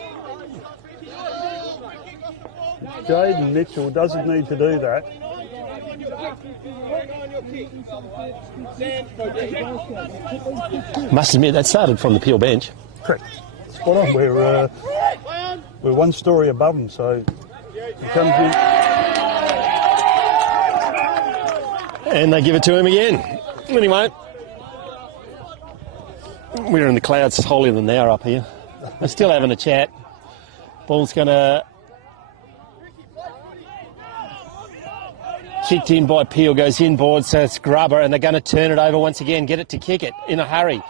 Jaden Mitchell doesn't need to do that. Must admit, that started from the Peel bench. Correct. Spot on. We're one story above them, so he comes in. And they give it to him again. Anyway, we're in the clouds holier than thou up here. We're still having a chat. Ball's going to... Kicked in by Peel, goes inboard, so it's Grubber, and they're going to turn it over once again, get it to kick it in a hurry.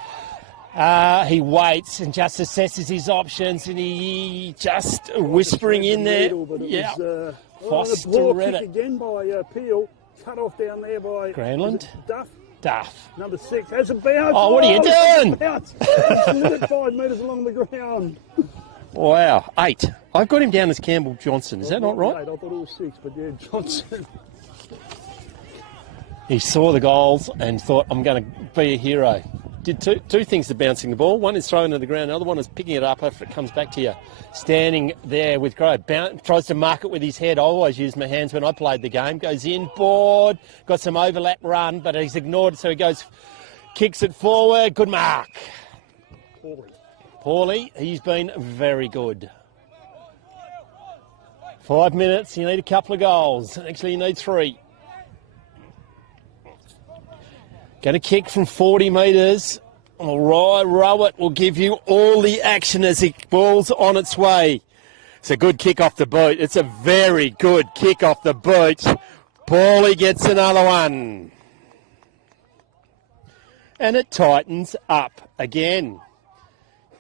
He waits and just assesses his options, and he just whispering in there. Yeah, Foster read it. Again by Peel. Cut off down there by Granland. Duff. Number 6 has a bounce. Oh, what are you doing? It's 5 metres along the ground. Wow, 8. I've got him down as Campbell Johnson. Is that not right? 8. I thought it was 6, but yeah, Johnson. He saw the goals and thought, I'm going to be a hero. Did two things to bouncing the ball. One is throwing it to the ground. The other one is picking it up after it comes back to you. Standing there with Grove. Tries to mark it with his head. I always used my hands when I played the game. Goes in, board. Got some overlap run, but he's ignored it, so he goes, kicks it forward. Good mark. Paulie. He's been very good. 5 minutes. You need a couple of goals. Actually, you need 3. Going to kick from 40 metres. All right, Rowett will give you all the action as the ball's on its way. It's a good kick off the boot. It's a very good kick off the boot. Paulie gets another one. And it tightens up again.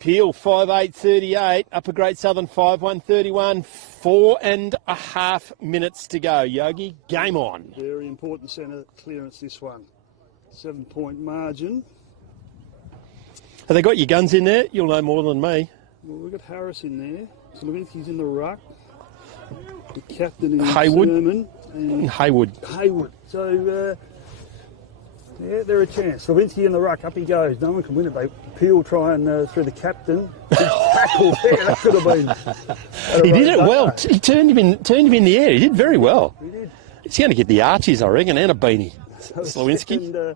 Peel 5.8.38, Upper Great Southern 5.1.31, 4.5 minutes to go. Yogi, game on. Very important centre clearance, this one. 7-point margin. Have they got your guns in there? You'll know more than me. Well, we've got Harris in there. Slavinsky's in the ruck. The captain in Haywood. Sermon. And Haywood. So, yeah, they're a chance. Slavinsky in the ruck, up he goes. No one can win it. They Peel trying through the captain. Big tackle there. That could have been. He did it well. He turned him in the air. He did very well. He did. He's going to get the Archies, I reckon, and a beanie. So Slawinsky.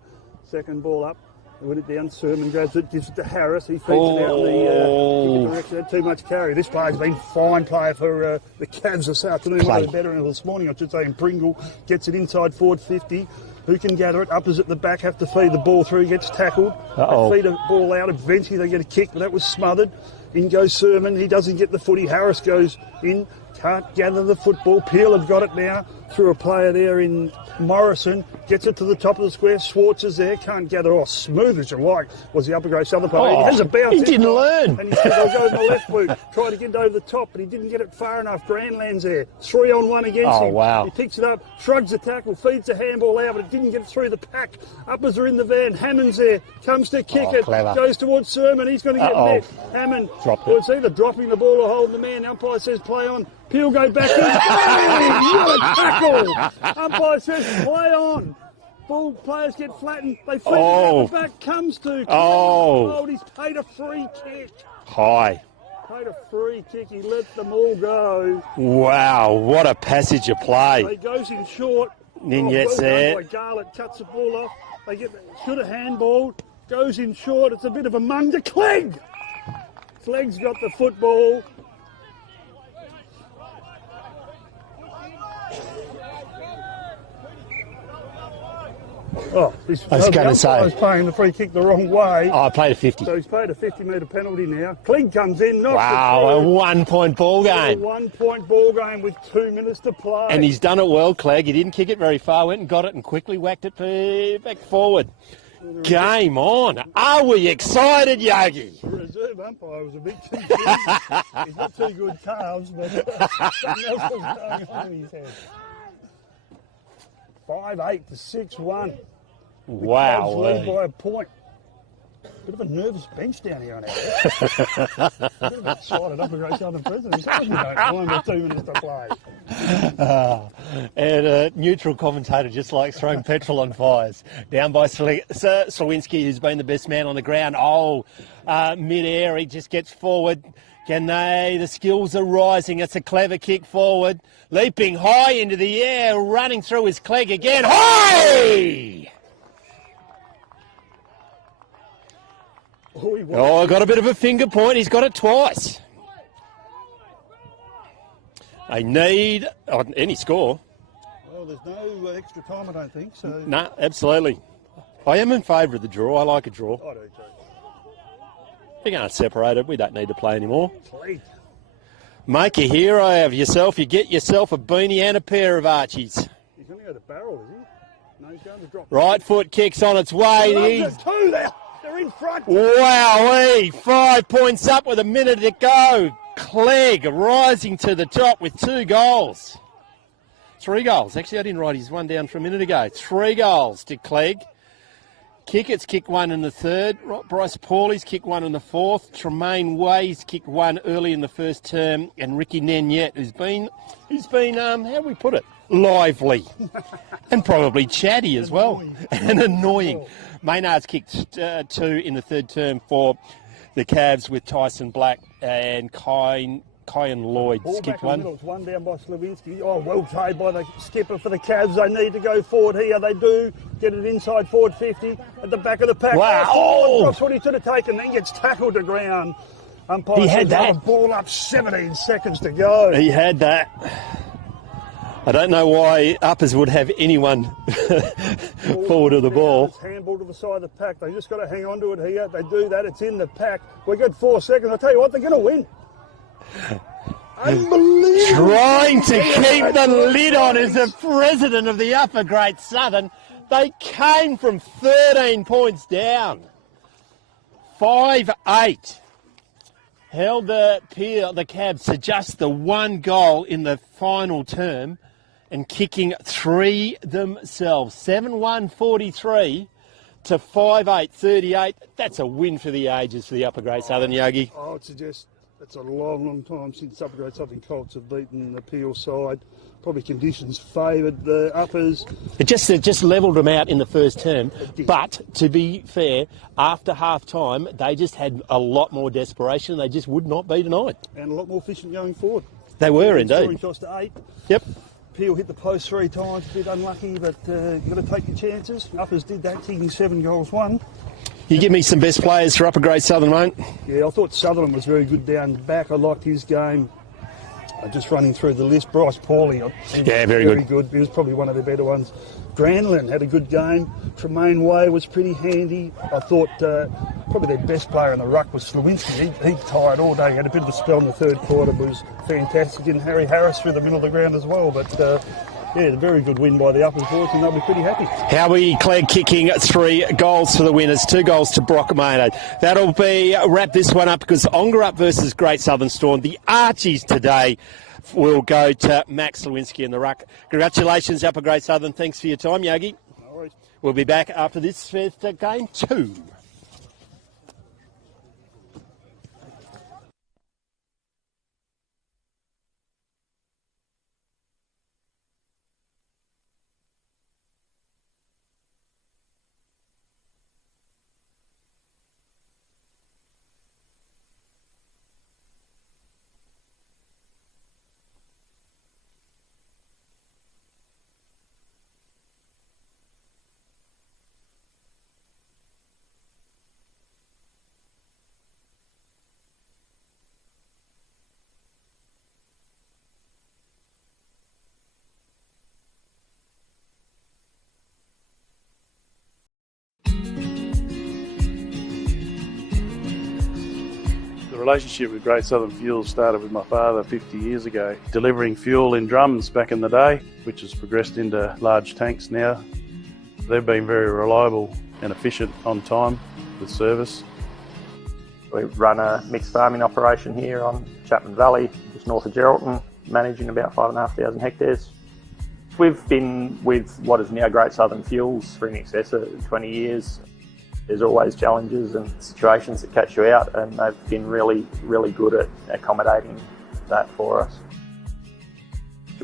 Second ball up. They win it down. Sermon grabs it, gives it to Harris. He feeds it out in the direction. Had too much carry. This player's been fine player for the Cavs this afternoon. One of the better this morning, I should say. And Pringle gets it inside forward 50. Who can gather it? Uppers at the back have to feed the ball through. Gets tackled. They feed a ball out. Eventually they get a kick, but that was smothered. In goes Sermon. He doesn't get the footy. Harris goes in. Can't gather the football. Peel have got it now through a player there in Morrison. Gets it to the top of the square. Schwartz is there. Can't gather. Oh, smooth as you like was the Upper Grade Southern player. He has a bounce. He didn't learn. And he said, I'll go with my left boot. Tried to get it over the top, but he didn't get it far enough. Grandland's there. 3-on-1 against him. Oh, wow. He picks it up, shrugs the tackle, feeds the handball out, but it didn't get through the pack. Uppers are in the van. Hammond's there. Comes to kick it. Clever. Goes towards Sermon. He's going to get net. Hammond. Dropped it. Well, it's either dropping the ball or holding the man. Umpire says play on. Peel go back in. What a tackle! Umpire says play on. Ball players get flattened. They feed it out the back. Comes to. He's paid a free kick. High. Paid a free kick. He let them all go. Wow, what a passage of play. He goes in short. Nignet's there. there. Garlett cuts the ball off. They should have handballed. Goes in short. It's a bit of a mung to Clegg. Clegg's got the football. I was going to say. I was playing the free kick the wrong way. I played a 50. So he's played a 50-metre penalty now. Clegg comes in, knocks wow, it a 1-point ball game. A 1-point ball game with 2 minutes to play. And he's done it well, Clegg. He didn't kick it very far, went and got it and quickly whacked it back forward. Game on. Are we excited, Yogi? The reserve umpire was a bit too good. He's got two good calves, but something else was going on in his head. 5-8 to 6-1. Wow. The Cavs lead by a point. Bit of a nervous bench down here on our A bit of excited Upper Great Southern president. We don't mind with 2 minutes to play. And a neutral commentator just likes throwing petrol on fires. Down by Slawinski, who's been the best man on the ground. Mid-air, he just gets forward. The skills are rising. It's a clever kick forward. Leaping high into the air, running through his Clegg again. High! Got a bit of a finger point. He's got it twice. They need any score. Well, there's no extra time, I don't think. So. No, absolutely. I am in favour of the draw. I like a draw. I do too. You're going to separate it. We don't need to play anymore. Make a hero of yourself. You get yourself a beanie and a pair of Archies. He's going to go to barrel, is he? No, he's going to drop. Right foot kicks on its way. Two there. They're in front. Wowee. 5 points up with a minute to go. Clegg rising to the top with 2 goals. 3 goals. Actually, I didn't write his one down for a minute ago. 3 goals to Clegg. Kickett's kicked 1 in the third. Bryce Pauley's kicked 1 in the fourth. Tremaine Way's kicked 1 early in the first term. And Ricky Nanyet, who's been how do we put it? Lively. And probably chatty as well. And annoying. Maynard's kicked 2 in the third term for the Cavs with Tyson Black and Kyan Lloyd's kicked 1. It's 1 down by Slavinsky. Well played by the skipper for the Cavs. They need to go forward here. They do get it inside forward 50 at the back of the pack. Wow. That's what he should have taken. Then gets tackled to ground. He had that. Ball up, 17 seconds to go. He had that. I don't know why uppers would have anyone forward of the ball. It's handball to the side of the pack. They just got to hang on to it here. They do that. It's in the pack. We got 4 seconds. I tell you what, they're going to win. Unbelievable. Trying to keep the lid on as the president of the Upper Great Southern. They came from 13 points down. 5-8. Held the Cabs to just the 1 goal in the final term and kicking 3 themselves. 7-1-43 to 5-8-38. That's a win for the ages for the Upper Great Southern, Yogi. I would suggest it's a long, long time since Upper Great Southern Colts have beaten the Peel side. Probably conditions favoured the Uppers. It just levelled them out in the first term. But to be fair, after half time, they just had a lot more desperation. They just would not be denied. And a lot more efficient going forward. They were indeed. Scoring cost to 8. Yep. Peel hit the post 3 times, a bit unlucky, but you've got to take your chances. Uppers did that, kicking 7 goals, 1. You give me some best players for Upper Great Southern, mate. Yeah, I thought Sutherland was very good down back. I liked his game. Just running through the list, Bryce Pauly, very good. He was probably one of the better ones. Granlund had a good game. Tremaine Way was pretty handy. I thought probably their best player in the ruck was Slawinski. He tired all day. He had a bit of a spell in the third quarter, but was fantastic. And Harry Harris through the middle of the ground as well. But yeah, a very good win by the Uppers boys, and they'll be pretty happy. Howie Clegg kicking 3 goals for the winners, 2 goals to Brock Maynard. That'll be wrap this one up because Ongerup versus Great Southern Storm. The Archies today will go to Max Lewinsky in the ruck. Congratulations, Upper Great Southern. Thanks for your time, Yogi. No worries. We'll be back after this first game 2. The relationship with Great Southern Fuels started with my father 50 years ago, delivering fuel in drums back in the day, which has progressed into large tanks now. They've been very reliable and efficient on time with service. We run a mixed farming operation here on Chapman Valley, just north of Geraldton, managing about 5,500 hectares. We've been with what is now Great Southern Fuels for in excess of 20 years. There's always challenges and situations that catch you out, and they've been really, really good at accommodating that for us.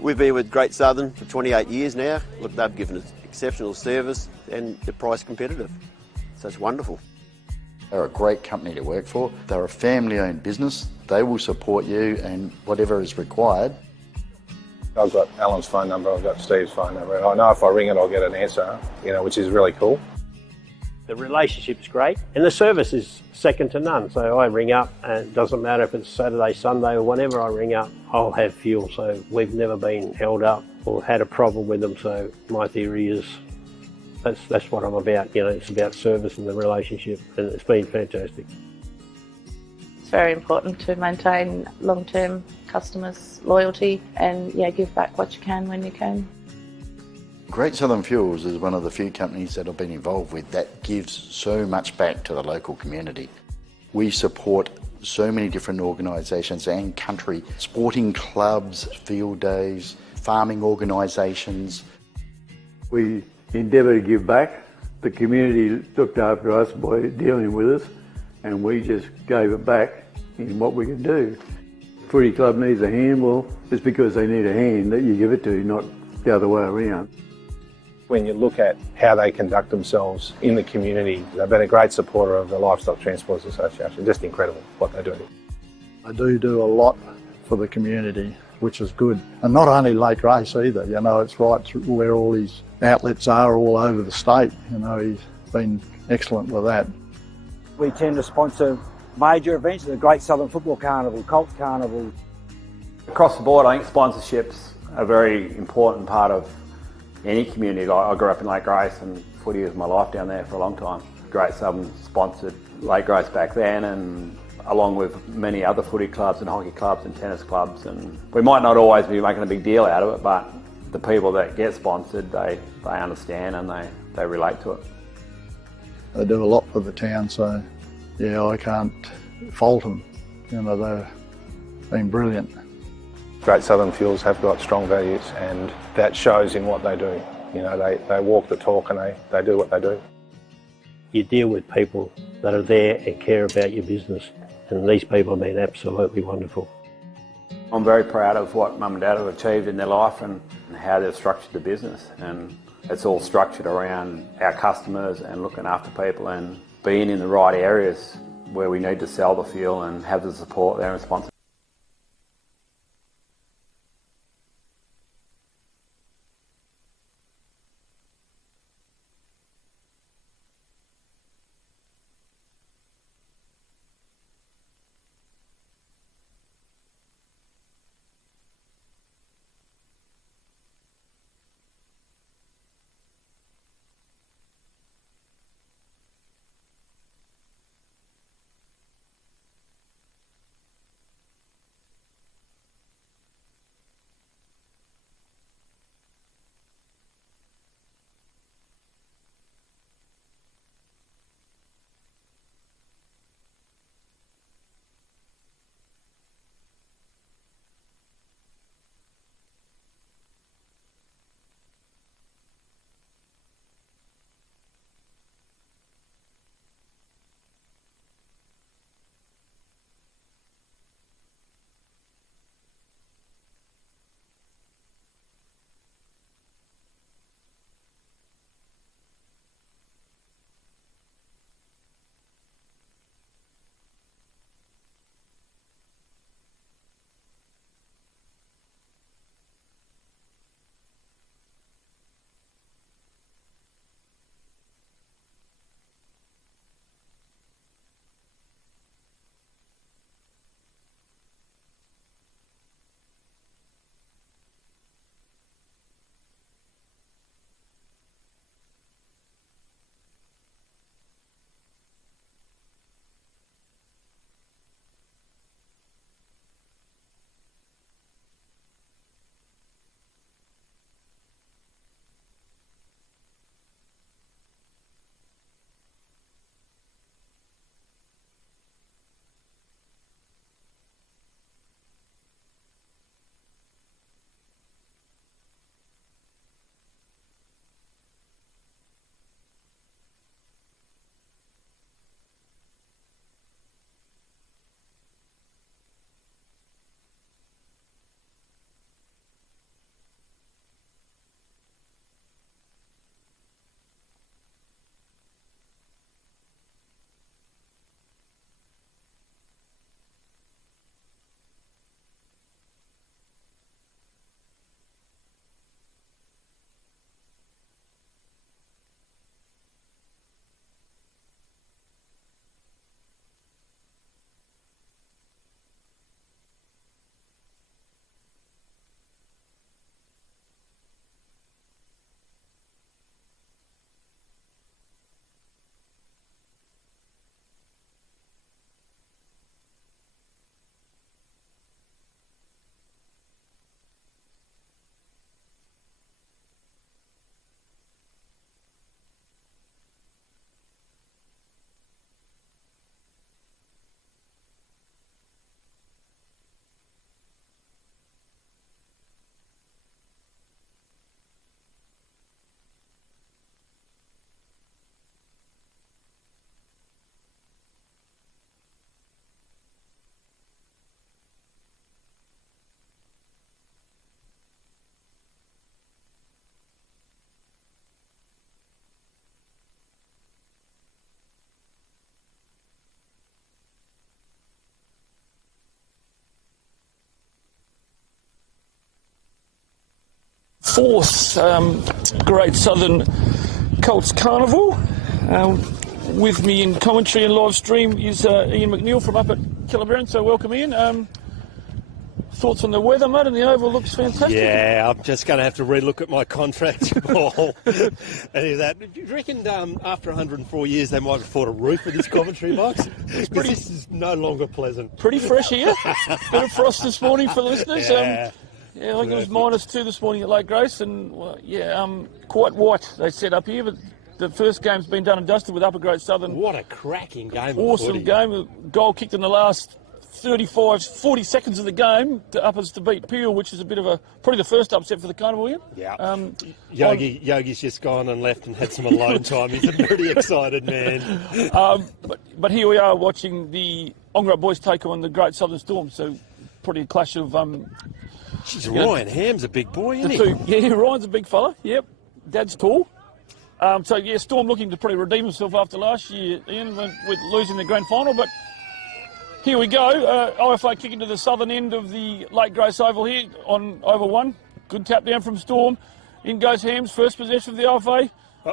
We've been with Great Southern for 28 years now. Look, they've given us exceptional service and they're price competitive. So it's wonderful. They're a great company to work for. They're a family-owned business. They will support you and whatever is required. I've got Alan's phone number, I've got Steve's phone number, and I know if I ring it I'll get an answer, which is really cool. The relationship's great and the service is second to none. So I ring up and it doesn't matter if it's Saturday, Sunday or whenever I ring up, I'll have fuel. So we've never been held up or had a problem with them. So my theory is that's what I'm about. It's about service and the relationship, and it's been fantastic. It's very important to maintain long-term customers' loyalty and give back what you can when you can. Great Southern Fuels is one of the few companies that I've been involved with that gives so much back to the local community. We support so many different organisations and country, sporting clubs, field days, farming organisations. We endeavour to give back. The community looked after us by dealing with us, and we just gave it back in what we could do. Footy club needs a hand, well, it's because they need a hand that you give it to, not the other way around. When you look at how they conduct themselves in the community, they've been a great supporter of the Livestock Transporters Association. Just incredible what they do. They do a lot for the community, which is good. And not only Lake Race either, it's right through where all these outlets are all over the state. He's been excellent with that. We tend to sponsor major events, the Great Southern Football Carnival, Colts Carnival. Across the board, I think sponsorships a very important part of any community. I grew up in Lake Grace and footy was my life down there for a long time. Great Southern sponsored Lake Grace back then, and along with many other footy clubs and hockey clubs and tennis clubs. And we might not always be making a big deal out of it, but the people that get sponsored, they understand and they relate to it. They do a lot for the town, so yeah, I can't fault them. You know, they've been brilliant. Great Southern Fuels have got strong values, and that shows in what they do. You know, they walk the talk and they do what they do. You deal with people that are there and care about your business, and these people have been absolutely wonderful. I'm very proud of what Mum and Dad have achieved in their life and how they've structured the business, and it's all structured around our customers and looking after people and being in the right areas where we need to sell the fuel and have the support there and sponsor. Fourth Great Southern Colts Carnival. With me in commentary and live stream is Ian McNeil from up at Kilburn, so welcome Ian. Thoughts on the weather, mate? And the oval looks fantastic. Yeah, I'm just going to have to relook at my contract, Paul. Any of that. Do you reckon after 104 years they might afford a roof for this commentary box? This is no longer pleasant. Pretty fresh here. Bit of frost this morning for the listeners. Yeah. Yeah, I think it was -2 this morning at Lake Grace, and quite white they set up here. But the first game's been done and dusted with Upper Great Southern. What a cracking game! Awesome game. A goal kicked in the last 40 seconds of the game to Uppers to beat Peel, which is a bit of probably the first upset for the Carnival here. Yeah. Yogi's just gone and left and had some alone time. He's a pretty excited man. But here we are watching the Ongerup boys take on the Great Southern Storm. So pretty clash of. Ryan Ham's a big boy, isn't he? Yeah, Ryan's a big fella. Yep, Dad's tall. Storm looking to probably redeem himself after last year, Ian, with losing the grand final. But here we go. OFA kicking to the southern end of the Lake Grace Oval here on Oval 1. Good tap down from Storm. In goes Hams, first possession of the OFA.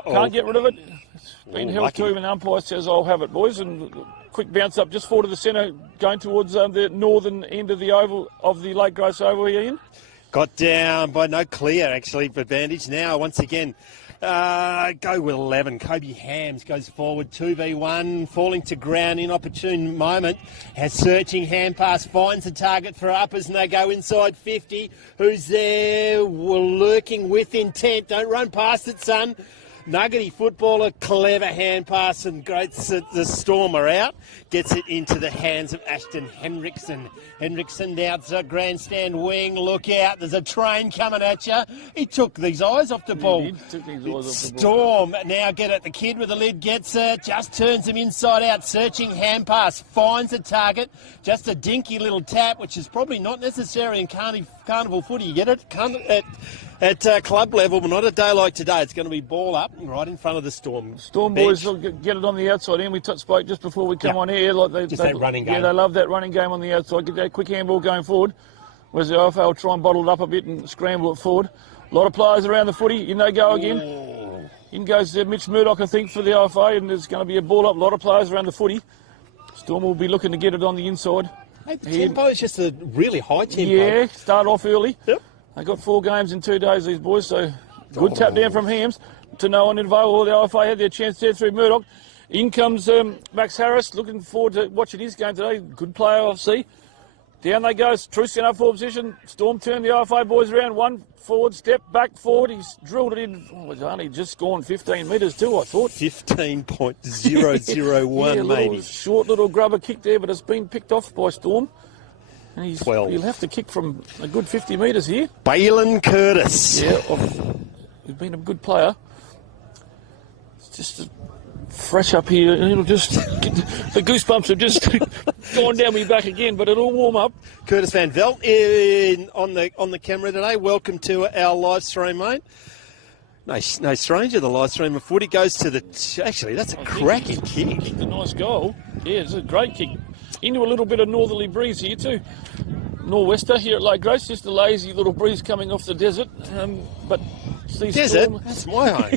Can't get rid of it. It's been held to him, and umpire says, I'll have it, boys. And quick bounce up just forward to the centre, going towards the northern end of the oval of the Lake Grace Oval here, Ian. Got down by no clear, actually, for advantage. Now, once again, go with 11. Kobe Hams goes forward, 2v1, falling to ground in opportune moment. Has searching hand pass, finds the target for Uppers, and they go inside 50. Who's there? Lurking with intent. Don't run past it, son. Nuggety footballer, clever hand pass, and the Storm are out. Gets it into the hands of Ashton Henriksen. Henriksen down to grandstand wing. Look out, there's a train coming at you. He took these eyes off the ball. Storm now get it. The kid with the lid gets it. Just turns him inside out. Searching hand pass. Finds the target. Just a dinky little tap, which is probably not necessary in Carnival footy. You get it? At club level, but not a day like today. It's going to be ball up right in front of the Storm. Storm bench. boys will get it on the outside. And we spoke just before we come on air. That running game. Yeah, they love that running game on the outside. Get that quick handball going forward. Whereas the OFA will try and bottle it up a bit and scramble it forward. A lot of players around the footy. In they go again. In goes Mitch Murdoch, I think, for the OFA. And there's going to be a ball up. A lot of players around the footy. Storm will be looking to get it on the inside. Hey, the tempo is just a really high tempo. Yeah, start off early. Yep. They got 4 games in 2 days, these boys, so good tap down from Hams to no one involved. The OFA had their chance there through Murdoch. In comes Max Harris, looking forward to watching his game today. Good player, I see. Down they go, Truce in up forward position. Storm turn the OFA boys around. 1 forward, step back forward. He's drilled it in. It's only just gone 15 metres too, I thought. 15.001 maybe. Short little grubber kick there, but it's been picked off by Storm. And 12. He'll have to kick from a good 50 metres here. Balin Curtis. Yeah, he's been a good player. It's just fresh up here, and it'll just the goosebumps have just gone down me back again, but it'll warm up. Curtis Van Velt on the camera today. Welcome to our live stream, mate. No stranger, the live stream of footy goes to the. Actually, that's a cracking kick. Kicked a nice goal. Yeah, it's a great kick. Into a little bit of northerly breeze here too. Nor'wester here at Lake Grace, just a lazy little breeze coming off the desert. But sees desert? Storm, that's my home.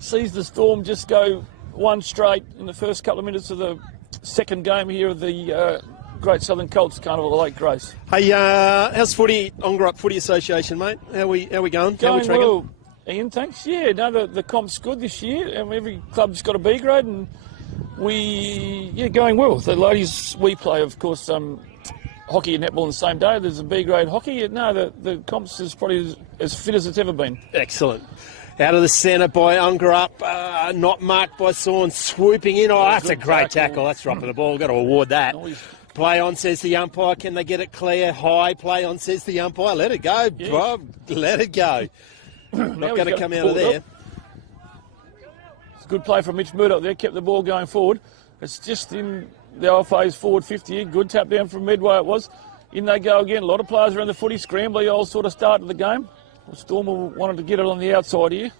sees the Storm just go one straight in the first couple of minutes of the second game here of the Great Southern Colts Carnival at Lake Grace. Hey, how's footy, Ongerup Footy Association, mate? How we going? Going well, Ian, thanks. Yeah, no, the comp's good this year, and every club's got a B grade, and going well. The ladies, we play, of course, hockey and netball on the same day. There's a B grade hockey. No, the comps is probably as fit as it's ever been. Excellent. Out of the centre by Ongerup, not marked by Sawn, swooping in. Oh, that's a great tackle. That's dropping the ball. Got to award that. Play on, says the umpire. Can they get it clear? High. Play on, says the umpire. Let it go, Bob. Let it go. Not going to come out of there. Good play from Mitch Murdoch there, kept the ball going forward. It's just in the OFA's forward 50. Good tap down from Medway it was. In they go again. A lot of players around the footy. Scrambly old sort of start of the game. Storm wanted to get it on the outside here.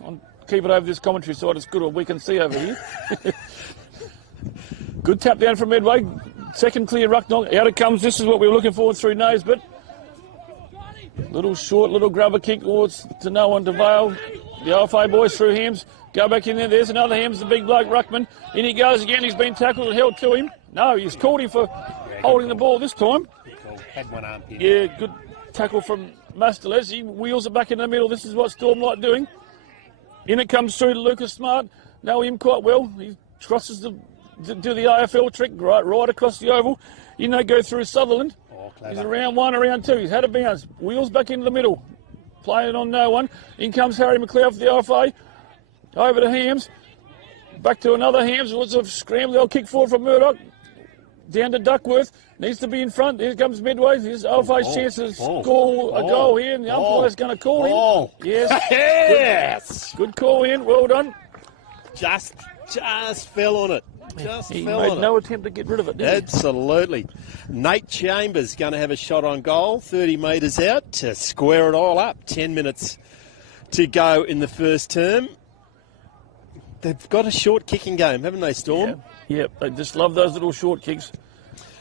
Keep it over this commentary side. It's good what we can see over here. Good tap down from Medway. Second clear ruck knock. Out it comes. This is what we were looking for through nose, but little short, little grubber kick to no one to Vale. The OFA boys through Hams. Go back in there. There's another Hams, the big bloke, Ruckman. In he goes again. He's been tackled and held to him. No, he's called him for holding the ball this time. Had one arm pinned. Yeah, good tackle from Masterles. He wheels it back in the middle. This is what Storm like doing. In it comes through to Lucas Smart. Know him quite well. He crosses do the AFL trick right across the oval. In they go through Sutherland. He's around 1, around 2. He's had a bounce. Wheels back into the middle. Playing on no one. In comes Harry McLeod for the RFA. Over to Hams. Back to another Hams. What's a scramble? They'll kick forward from Murdoch. Down to Duckworth. Needs to be in front. Here comes Midway. Here's RFA's chance to score a goal here. And the umpire's going to call him. Yes. Yes. Good call in. Well done. Just fell on it. He made no attempt to get rid of it, did he? Absolutely. Nate Chambers going to have a shot on goal, 30 metres out to square it all up. 10 minutes to go in the first term. They've got a short kicking game, haven't they, Storm? Yep, they just love those little short kicks.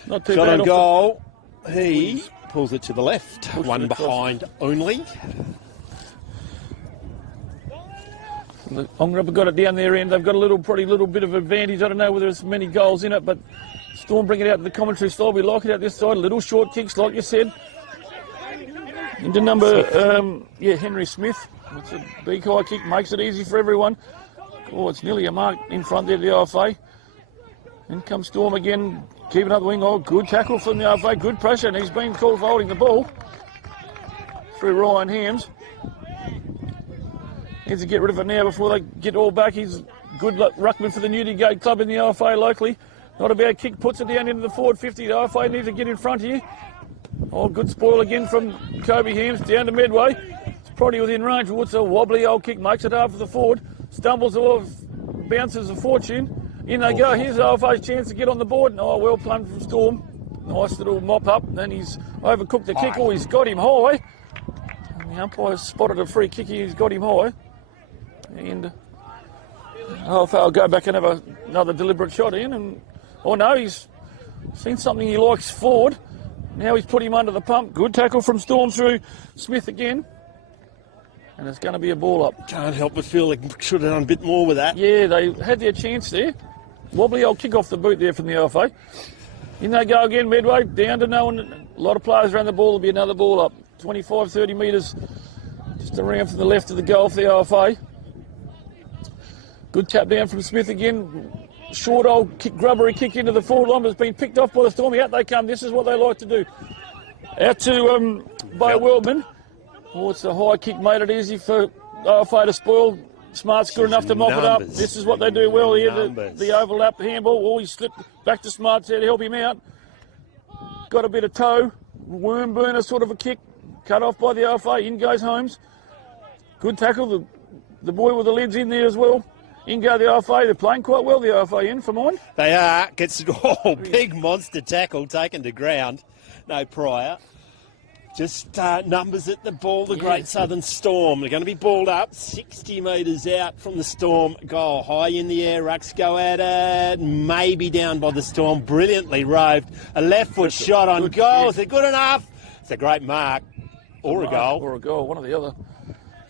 Not too Shot bad. on goal. He pulls it to the left. One behind only. Ongerup have got it down their end. They've got a pretty little bit of advantage. I don't know whether there's many goals in it, but Storm bring it out to the commentary style. We like it out this side. Little short kicks, like you said. Into number, Henry Smith. It's a big high kick, makes it easy for everyone. Oh, it's nearly a mark in front there of the RFA. In comes Storm again, keeping up the wing. Oh, good tackle from the RFA, good pressure, and he's been called for holding the ball through Ryan Hams. Needs to get rid of it now before they get all back. He's good ruckman for the Newdigate club in the RFA locally. Not a bad kick, puts it down into the forward 50. The RFA needs to get in front here. Oh, good spoil again from Kobe Hams down to Medway. It's probably within range. What's a wobbly old kick, makes it hard for the forward. Stumbles off, bounces a fortune. In they go. Here's RFA's chance to get on the board. Oh, well plumbed from Storm. Nice little mop up. And then he's overcooked the kick. Oh, he's got him high. And the umpire spotted a free kick. He's got him high. And RFA will go back and have another deliberate shot in. And no, he's seen something he likes forward. Now he's put him under the pump. Good tackle from Storm through Smith again. And it's going to be a ball up. Can't help but feel they should have done a bit more with that. Yeah, they had their chance there. Wobbly old kick off the boot there from the RFA. In they go again, Medway, down to no one. A lot of players around the ball. There'll be another ball up. 25, 30 metres just around from the left of the goal for the RFA. Good tap down from Smith again. Short old kick, grubbery kick into the forward line, but it's been picked off by the Storm. Out they come. This is what they like to do. Out to by Wildman. Oh, it's a high kick, made it easy for RFA to spoil. Smart's good enough to mop it up. This is what they do well here, the overlap handball. Oh, he slipped back to Smart there to help him out. Got a bit of toe. Worm burner sort of a kick. Cut off by the RFA. In goes Holmes. Good tackle. The boy with the lids in there as well. In go the RFA. They're playing quite well, the RFA in, for mine. They are. Gets big monster tackle taken to ground. No prior. Just numbers at the ball, the Great Southern Storm. They're going to be balled up 60 metres out from the Storm goal. High in the air, rucks go at it, maybe down by the Storm. Brilliantly roved. A left foot shot on goal. Is it good enough? It's a great mark. Or a goal. Or a goal, one or the other.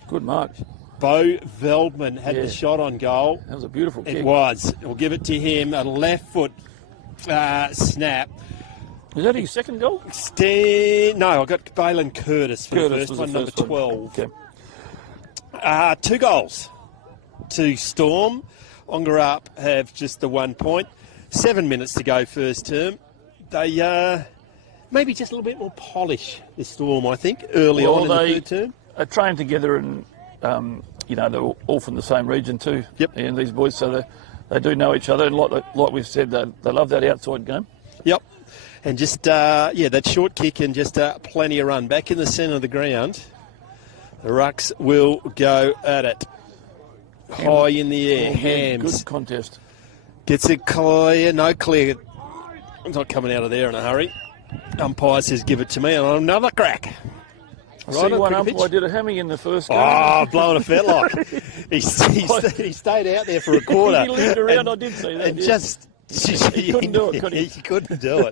Good mark. Bo Veldman had the shot on goal. That was a beautiful kick. It was. We'll give it to him. A left foot snap. Was that his second goal? No, I got Balin Curtis for the first one, number 12. Okay. 2 goals to Storm. Ongerup have just the 1 point. 7 minutes to go first term. They maybe just a little bit more polish, this Storm, I think, early on in the third term. They train together and, they're all from the same region too. Yep. And these boys, so they do know each other. And like we've said, they love that outside game. Yep. And just, that short kick and just plenty of run. Back in the centre of the ground, the Rucks will go at it. High in the air, Hams. Good contest. Gets it clear, no clear. Not coming out of there in a hurry. Umpire says, give it to me, and another crack. I see one umpire did a hammy in the first game. Oh, blowing a fetlock. he stayed out there for a quarter. He lived around, I did see that. And just... he couldn't do it, could he? He couldn't do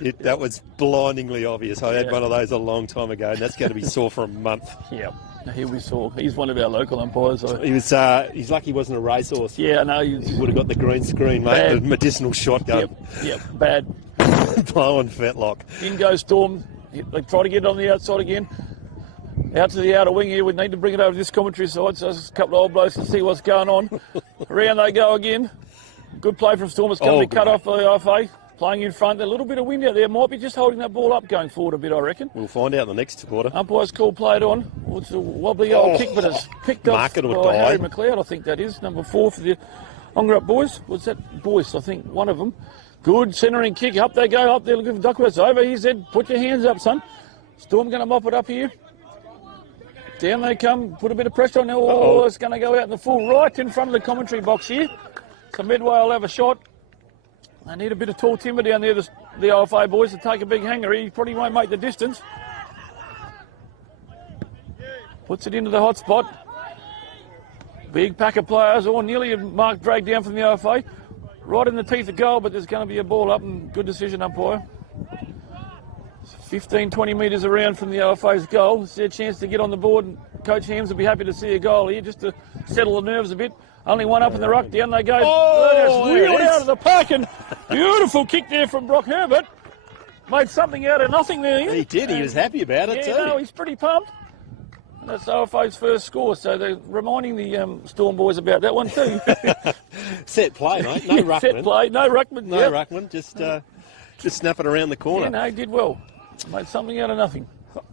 it. That was blindingly obvious. I had one of those a long time ago, and that's going to be sore for a month. Yeah, he'll be sore. He's one of our local umpires. He's lucky he wasn't a racehorse. Yeah, I know. He would have got the green screen, mate. The medicinal shotgun. Yep, bad. Blowing fetlock. In goes Storm. They try to get it on the outside again. Out to the outer wing here. We need to bring it over to this commentary side, so there's a couple of old blokes to see what's going on. Around they go again. Good play from Storm. It's going to be cut off by the IFA. Playing in front. A little bit of wind out there. Might be just holding that ball up going forward a bit, I reckon. We'll find out in the next quarter. Umpire's call played on. Well, it's a wobbly old kick, but it's picked up by Harry McLeod, I think that is. Number 4 for the Ongerup boys. Was that Boyce, I think, one of them. Good centering kick. Up they go. Up there looking for Duckworth. Over. He said, put your hands up, son. Storm going to mop it up here. Down they come. Put a bit of pressure on there. Oh, it's going to go out in the full right in front of the commentary box here. So Midway will have a shot. They need a bit of tall timber down there, the OFA boys, to take a big hanger. He probably won't make the distance. Puts it into the hot spot. Big pack of players, nearly a mark dragged down from the OFA. Right in the teeth of goal, but there's going to be a ball up, and good decision, umpire. 15, 20 metres around from the OFA's goal. It's their chance to get on the board, and Coach Hams will be happy to see a goal here, just to settle the nerves a bit. Only one up in the ruck, down they go. That's reeled out of the pack, and beautiful kick there from Brock Herbert. Made something out of nothing there. He did, he was happy about it too. No, he's pretty pumped. And that's OFA's first score, so they're reminding the Storm boys about that one too. Set play, mate, no ruckman. Set play, no ruckman. No ruckman, just snap it around the corner. Yeah, no, he did well. Made something out of nothing.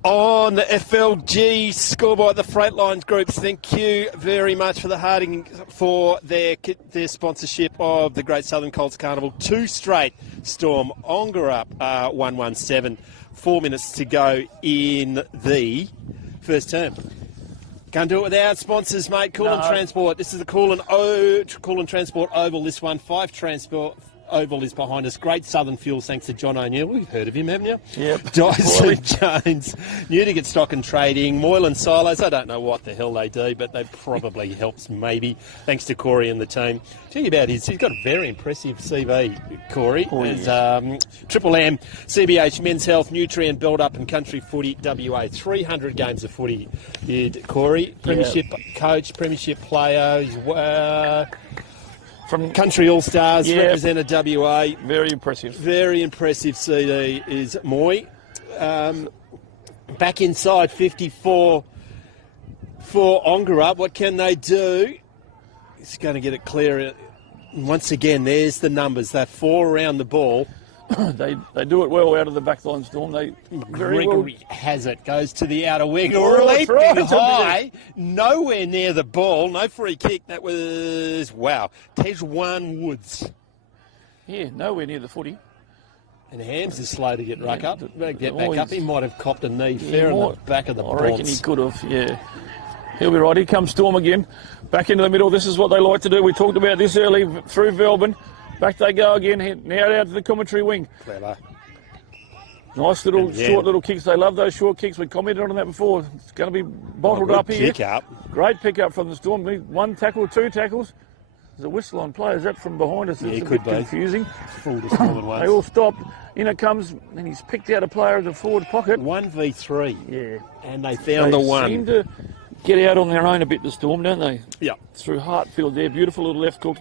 On the FLG scoreboard, the Freight Lines groups, thank you very much for the Harding for their sponsorship of the Great Southern Colts Carnival. 2 straight Storm Ongerup 117. 4 minutes to go in the first term. Can't do it without sponsors, mate. Coolin Transport. This is the Coolin Transport Oval. This one, 5 Transport Oval is behind us. Great Southern Fuels, thanks to John O'Neill. We've heard of him, haven't you? Yep. Dyson Jones, Newdigate Stock and Trading, Moylan Silos. I don't know what the hell they do, but they probably helps maybe. Thanks to Corey and the team. Tell you about he's got a very impressive CV, Corey. Triple M, CBH, Men's Health, Nutrient Build-Up and Country Footy, WA. 300 games of footy did Corey. Premiership coach, premiership player. From Country All-Stars, represented WA. Very impressive. Very impressive CD is Moy. Back inside 54 for Ongerup. What can they do? He's going to get it clear. Once again, there's the numbers. They're 4 around the ball. They do it well out of the back line, Storm. Gregory has it, goes to the outer wing, leaping high, nowhere near the ball, no free kick. That was, Tejwan Woods. Yeah, nowhere near the footy. And Hams is slow to get back up. He might have copped a knee fair in the back of the I reckon he could have, He'll be right. Here comes Storm again. Back into the middle. This is what they like to do. We talked about this early through Velbin. Back they go again, now out to the commentary wing. Clever. Nice little, short little kicks. They love those short kicks. We commented on that before. It's going to be bottled up here. Great pick up from the Storm. 1 tackle, 2 tackles. There's a whistle on play. Is that from behind us? It's a bit confusing. They all stop. In it comes, and he's picked out a player in the forward pocket. 1v3. Yeah. And they found the one. They seem to get out on their own a bit, the Storm, don't they? Yeah. Through Hartfield there. Beautiful little left hook.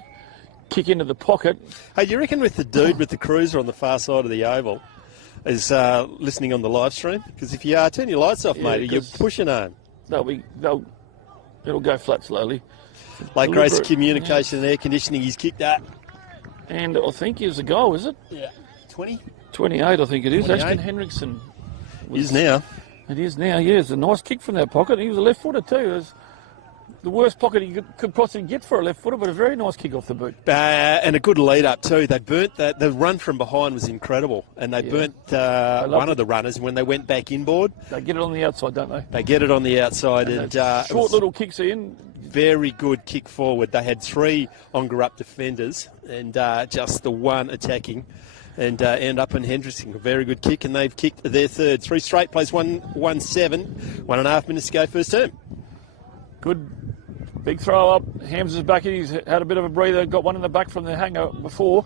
Kick into the pocket. Hey, you reckon with the dude with the cruiser on the far side of the oval is listening on the live stream? Because if you are, turn your lights off, mate. You're pushing on. It'll go flat slowly. Like Grace Communication and Air Conditioning, he's kicked that. And I think it's a goal, is it? Yeah. 20? 28, I think it is. 28. Ashton Henriksen. Is now. It is now, It's a nice kick from that pocket. He was a left footer too. It was the worst pocket he could possibly get for a left footer, but a very nice kick off the boot. And a good lead up too. They burnt that. The run from behind was incredible, and they burnt one of the runners when they went back inboard. They get it on the outside, don't they? They get it on the outside, and short little kicks in. Very good kick forward. They had 3 Ongerup defenders, and just the one attacking. And end up in Hendrickson. A very good kick, and they've kicked their third. 3 straight plays, 1-7. 1.5 minutes to go, first term. Good big throw up. Hams is back in. He's had a bit of a breather. Got one in the back from the hanger before.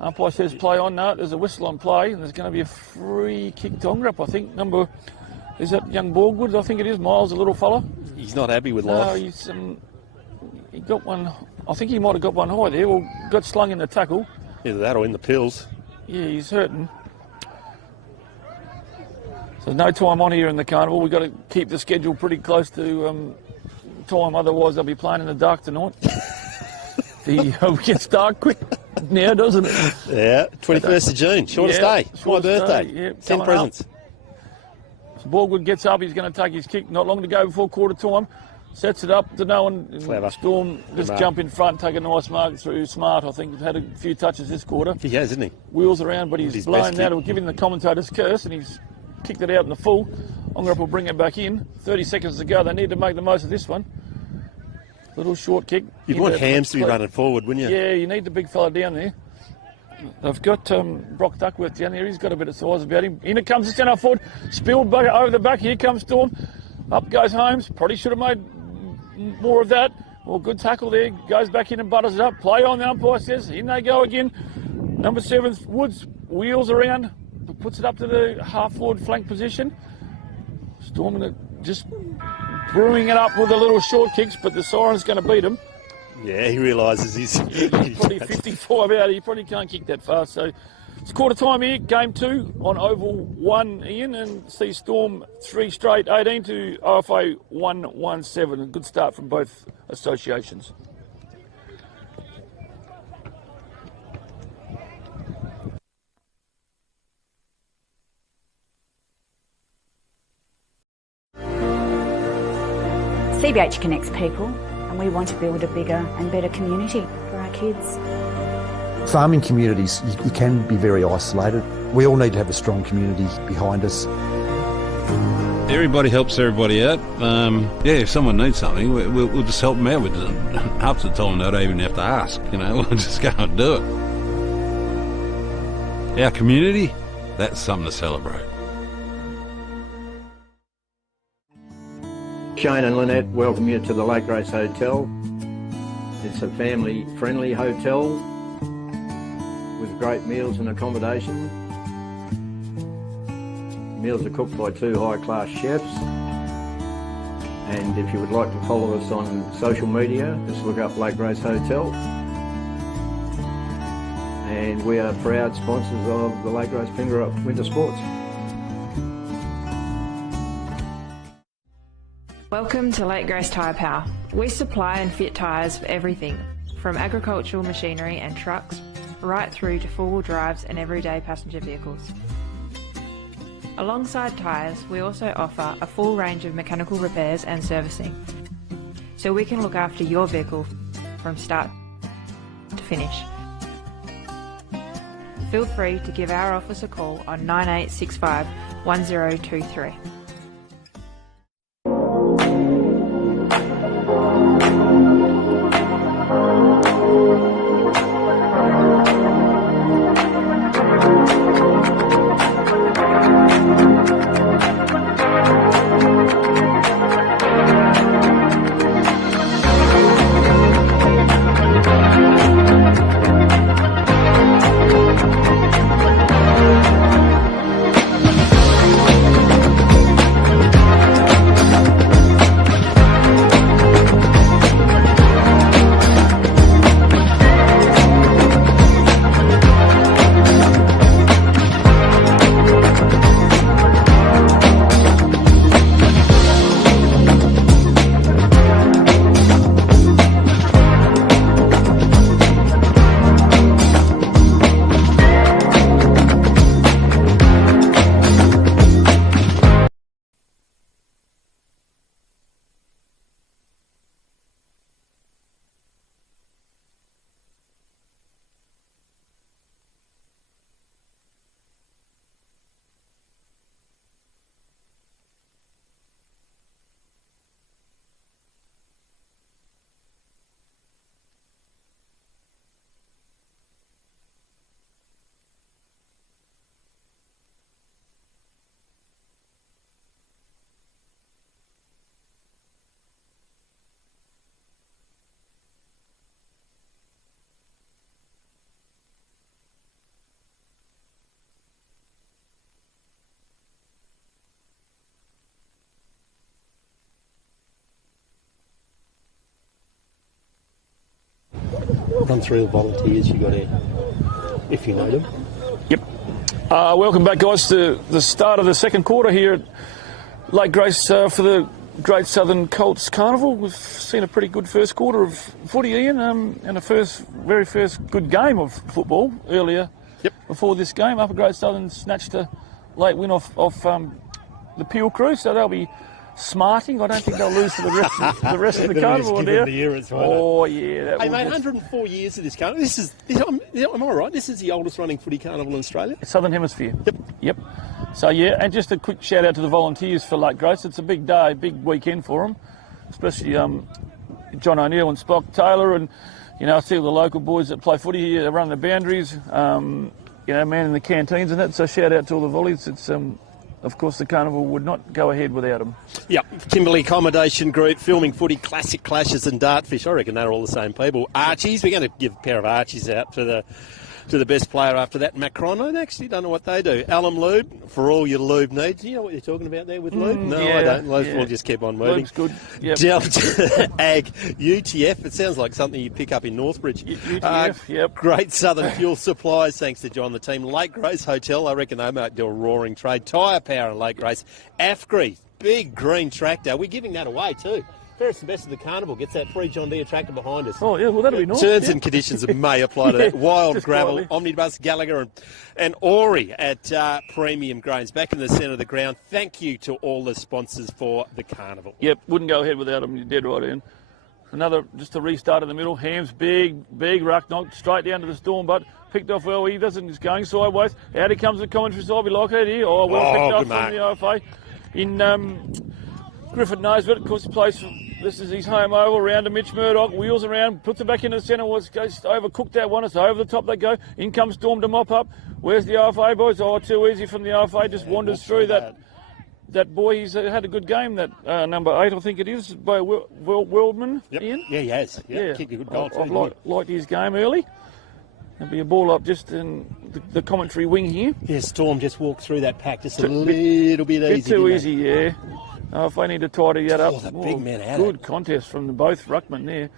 Umpire says play on. No, there's a whistle on play, and there's going to be a free kick to Ongerup, I think. Is that young Borgwood? I think it is. Miles, a little fella. He's not happy with life. No, he got one. I think he might have got one high there. Well, got slung in the tackle. Either that or in the pills. Yeah, he's hurting. So no time on here in the Carnival. We've got to keep the schedule pretty close to time, otherwise they'll be playing in the dark tonight. It gets dark quick now, doesn't it? Yeah, 21st of June, shortest day. My birthday. Yeah, 10 presents. So Baldwin gets up, he's going to take his kick, not long to go before quarter time. Sets it up to no one. Clever. Storm just jump in front, take a nice mark through. Smart, I think, had a few touches this quarter. He has, hasn't he? Wheels around, but he's blown out. We'll give him the commentator's curse, and he's kicked it out in the full. Ongerup will bring it back in. 30 seconds to go. They need to make the most of this one. Little short kick. You'd want Hams to be running forward, wouldn't you? Yeah, you need the big fella down there. They've got Brock Duckworth down there. He's got a bit of size about him. In it comes the centre forward. Spilled back over the back. Here comes Storm. Up goes Holmes. Probably should have made more of that. Well, good tackle there. Goes back in and butters it up. Play on, the umpire says. In they go again. Number 7, Woods, wheels around. Puts it up to the half-forward flank position. Storm just brewing it up with the little short kicks, but the siren's going to beat him. Yeah, he realises he's probably 55 out. He probably can't kick that fast. So it's quarter time here, game 2 on Oval 1, Ian, and see Storm 3 straight, 18 to OFA 117. A good start from both associations. CBH connects people, and we want to build a bigger and better community for our kids. Farming communities, you can be very isolated. We all need to have a strong community behind us. Everybody helps everybody out. If someone needs something, we'll just help them out with it. Half the time they don't even have to ask, we'll just go and do it. Our community, that's something to celebrate. Shane and Lynette welcome you to the Lake Grace Hotel. It's a family-friendly hotel with great meals and accommodation. Meals are cooked by 2 high-class chefs. And if you would like to follow us on social media, just look up Lake Grace Hotel. And we are proud sponsors of the Lake Grace Ongerup Winter Sports. Welcome to Lake Grace Tyre Power. We supply and fit tyres for everything, from agricultural machinery and trucks, right through to four-wheel drives and everyday passenger vehicles. Alongside tyres, we also offer a full range of mechanical repairs and servicing, so we can look after your vehicle from start to finish. Feel free to give our office a call on 9865 1023. Run through the volunteers you got here, if you know them. Welcome back, guys, to the start of the second quarter here at Lake Grace for the Great Southern Colts Carnival. We've seen a pretty good first quarter of footy, Ian, and a very first good game of football earlier. Before this game, Upper Great Southern snatched a late win off the Peel crew, so they'll be smarting. I don't think they'll lose to the rest of the carnival. Oh yeah, hey mate, 104 years of this carnival. Am I right? This is the oldest running footy carnival in Australia. Southern Hemisphere. Yep. So yeah, and just a quick shout out to the volunteers for Lake Grace. It's a big day, big weekend for them, especially John O'Neill and Spock Taylor, and I see all the local boys that play footy here run the boundaries. Man in the canteens and that. So shout out to all the volleys. It's of course, the carnival would not go ahead without them. Yep, Kimberley Accommodation Group, filming footy, classic clashes and dartfish. I reckon they're all the same people. Archies, we're going to give a pair of Archies out to the best player after that, Macron. I actually don't know what they do. Alum Lube, for all your lube needs. You know what you're talking about there with lube? No, I don't. We'll just keep on moving. Lube's good. Yep. Delta Ag UTF. It sounds like something you'd pick up in Northbridge. UTF, yep. Great Southern Fuel Supplies, thanks to John, the team. Lake Grace Hotel, I reckon they might do a roaring trade. Tyre Power in Lake Grace. Afgri, big green tractor. We're giving that away too. Fairest and best of the carnival gets that free John Deere tractor behind us. Oh, yeah, well, that'll be nice. Terms and conditions may apply to that. Wild Gravel, quietly. Omnibus, Gallagher and Ori at Premium Grains. Back in the centre of the ground. Thank you to all the sponsors for the carnival. Yep, wouldn't go ahead without them. You're dead right, Ian. Just a restart in the middle. Ham's big ruck, knocked straight down to the Storm, but picked off well. He doesn't, he's going sideways. Out he comes the commentary side. We like it here. Oh, well picked up from the OFA. In Griffith knows it. Of course, he plays. This is his home oval. Round to Mitch Murdoch. Wheels around. Puts it back into the centre. Goes overcooked that one. It's over the top they go. In comes Storm to mop up. Where's the OFA boys? Oh, too easy from the OFA. Just wanders through that boy. He's had a good game. That number 8, I think it is, by Wildman. Yep. Ian? Yeah, he has. Yep. Kicked a good goal. I've liked his game early. There'll be a ball up just in the commentary wing here. Yeah, Storm just walked through that pack just a little bit easy. Bit too easy, yeah. If they need to tidy that up. The big man out. Good contest from both ruckmen there.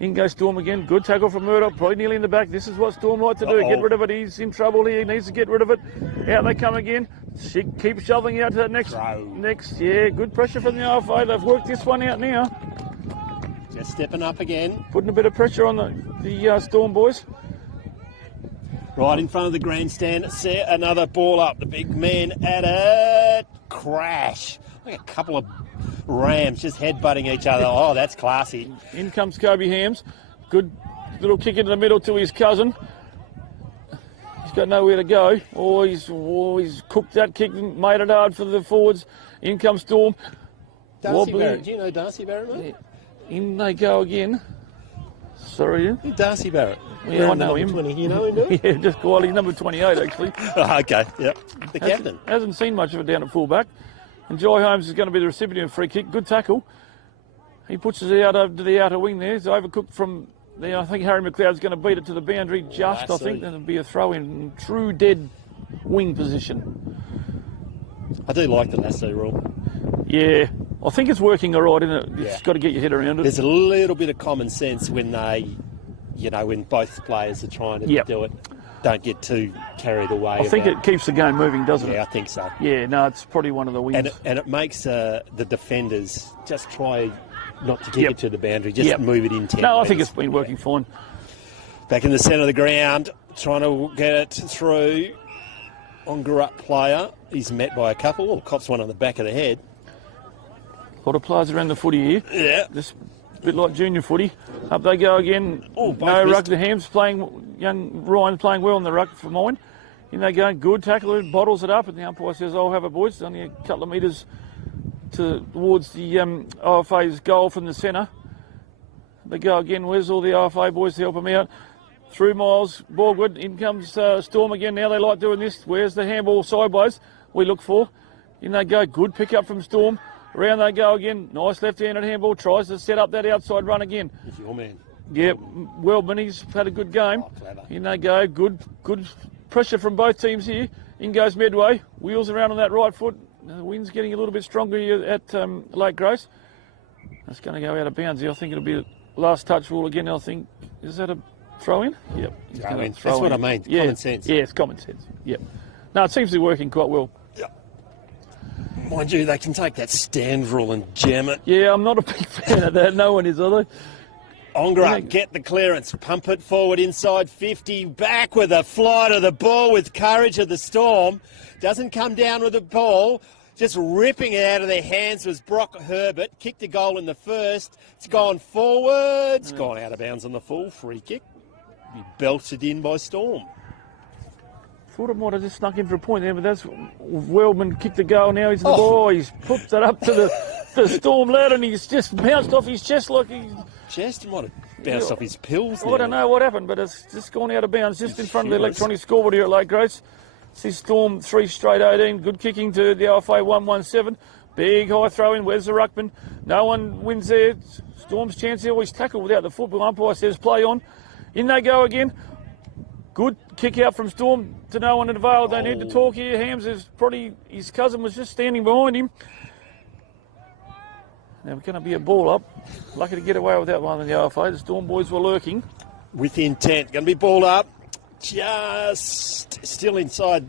In goes Storm again. Good tackle from Murdoch. Probably nearly in the back. This is what Storm like to do. Get rid of it. He's in trouble here. He needs to get rid of it. Out they come again. She keeps shoveling out to that next. Yeah, good pressure from the OFA. They've worked this one out now. Just stepping up again. Putting a bit of pressure on the Storm boys. Right in front of the grandstand. Set another ball up. The big man at it. Crash. Like a couple of rams just headbutting each other. Oh, that's classy. In comes Kobe Hams. Good little kick into the middle to his cousin. He's got nowhere to go. He's cooked that kick and made it hard for the forwards. In comes Storm. Darcy Barrett. Do you know Darcy Barrett, mate? In they go again. Sorry. Darcy Barrett. Yeah, I know him. 20. You know him, do you? Yeah, just quietly. He's number 28, actually. Oh, okay, yep. The captain. Hasn't seen much of it down at fullback. And Joy Holmes is going to be the recipient of a free kick. Good tackle. He puts it out over to the outer wing there. It's overcooked from there. I think Harry McLeod's going to beat it to the boundary just, I think. Then it'll be a throw in true dead wing position. I do like the lasso rule. Yeah. I think it's working all right, isn't it? You've just got to get your head around it. There's a little bit of common sense when when both players are trying to do it. Don't get too carried away. I think it keeps the game moving, doesn't it? Yeah, I think so. Yeah, no, it's probably one of the wins. And it makes the defenders just try not to kick it to the boundary, just move it in 10 No, I think it's been working fine. Back in the centre of the ground, trying to get it through. Ongerup player. He's met by a couple. Well, cops one on the back of the head. A lot of players around the footy here. Yeah. Just a bit like junior footy. Up they go again. Oh, no ruck. The Hams playing, young Ryan's playing well in the ruck for mine. In they go, good tackle, bottles it up, and the umpire says, I'll have it, boys. It's only a couple of metres towards the OFA's goal from the centre. They go again. Where's all the OFA boys to help them out? Through Miles, Borgwood. In comes Storm again. Now they like doing this. Where's the handball sideways we look for? In they go. Good pick up from Storm. Around they go again. Nice left-handed handball. Tries to set up that outside run again. It's your man. Yep. Wellman, he's had a good game. Oh, clever. In they go. Good pressure from both teams here. In goes Medway. Wheels around on that right foot. The wind's getting a little bit stronger here at Lake Grace. That's going to go out of bounds here. I think it'll be a last touch rule again. I think. Is that a Throw in? Yep. He's Throw gonna in. throw That's what in. I mean. Yeah. Common sense. Yeah, it's common sense. Yep. No, it seems to be working quite well. Mind you, they can take that stand rule and jam it. Yeah, I'm not a big fan of that. No one is, are they? Ongerup, get the clearance, pump it forward inside 50, back with a fly to the ball with courage of the Storm. Doesn't come down with the ball, just ripping it out of their hands was Brock Herbert. Kicked a goal in the first, it's gone forward, it's gone out of bounds on the full free kick. Be belted in by Storm. Thought it might have just snuck in for a point there, but that's Wellman kicked the goal. Now he's in the ball. He's put that up to the Storm lad, and he's just bounced off his chest like he. Chest might have bounced off his pills. I don't know what happened, but it's just gone out of bounds just in front of the electronic scoreboard here at Lake Grace. See Storm 3 straight 18. Good kicking to the RFA 117. Big high throw in. Where's the ruckman? No one wins there. Storm's chance. He always tackle without the football. Umpire says play on. In they go again. Good kick out from Storm to no one in avail. Don't need to talk here. Hams is probably, his cousin was just standing behind him. Now we're going to be a ball up. Lucky to get away with that one in the RFA. The Storm boys were lurking. With intent. Going to be ball up. Just still inside.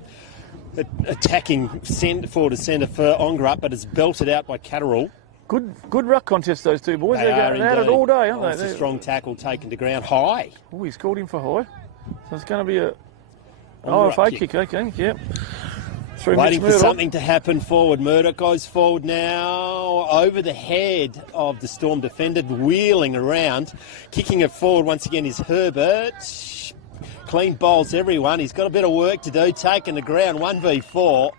Attacking forward to centre for Ongerup, but it's belted out by Catterall. Good ruck contest, those two boys. They're going at it all day, aren't they? It's a strong tackle taken to ground high. Oh, he's called him for high. So it's going to be a Ongerup RFA kick. Okay, yep. Waiting for something to happen forward. Murdoch goes forward now over the head of the Storm defender, wheeling around. Kicking it forward once again is Herbert. Clean bowls everyone. He's got a bit of work to do. Taking the ground 1v4.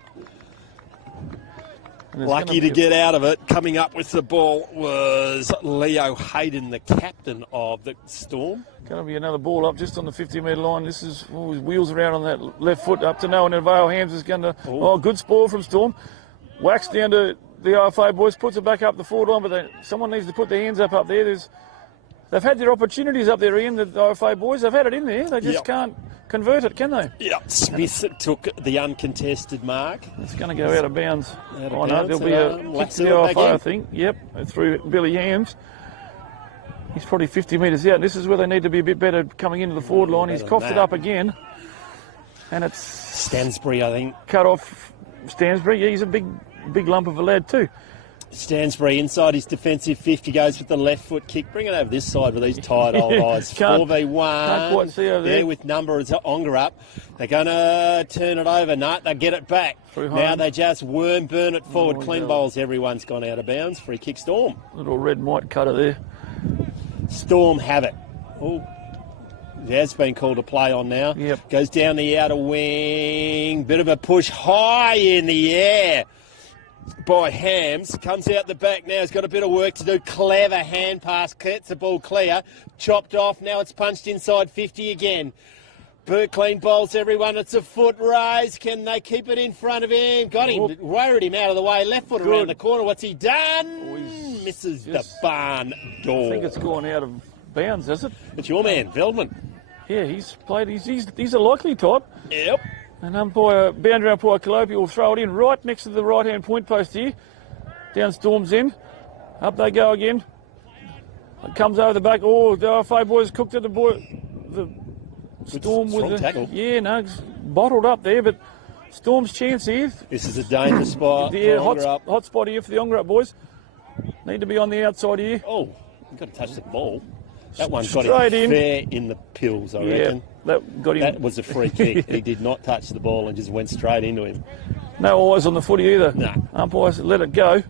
Lucky to get out of it. Coming up with the ball was Leo Hayden, the captain of the Storm. Going to be another ball up just on the 50-metre line. This is his wheels around on that left foot up to no one in avail. Hams is going to... good spoil from Storm. Wax down to the RFA boys. Puts it back up the forward line, but someone needs to put their hands up there. They've had their opportunities up there, Ian, the RFA boys. They've had it in there. They just can't convert it, can they? Yep. Smith took the uncontested mark. It's going to go out of bounds. No, there'll be a kick to the RFA, I think. Yep, through Billy Hams. He's probably 50 metres out. This is where they need to be a bit better coming into the forward line. He's coughed it up again. And it's... Stansbury, I think. Cut off Stansbury. Yeah, he's a big lump of a lad too. Stansbury inside his defensive 50 goes with the left foot kick. Bring it over this side with these tired old eyes. 4v1. Can't quite see over there. With numbers Ongerup. They're going to turn it over. No, they get it back. Now they just burn it forward. Clean bowls. Everyone's gone out of bounds. Free kick Storm. Little red and white cutter there. Storm have it. Oh, that's been called a play on now. Yep. Goes down the outer wing. Bit of a push high in the air by Hams. Comes out the back now. He's got a bit of work to do. Clever hand pass. Gets the ball clear. Chopped off. Now it's punched inside 50 again. Clean bowls everyone. It's a foot raise. Can they keep it in front of him? Got him. Worried him out of the way. Left foot around the corner. What's he done? Misses the barn door. I think it's gone out of bounds, is it? It's your man, Veldman. Yeah, he's played. He's a likely type. Yep. And boundary umpire Calopi will throw it in right next to the right-hand point post here. Down Storm's end. Up they go again. It comes over the back. Oh, the RFA boys cooked at the Storm with the tackle. Yeah, no, it's bottled up there, but Storm's chance here. This is a dangerous spot. Yeah, hot spot here for the Ongerup boys. Need to be on the outside here. Oh, you've got to touch the ball. That one got Straight him fair in the pills, I reckon. That got him. That was a free kick. He did not touch the ball and just went straight into him. No eyes on the footy either. No. Umpires let it go.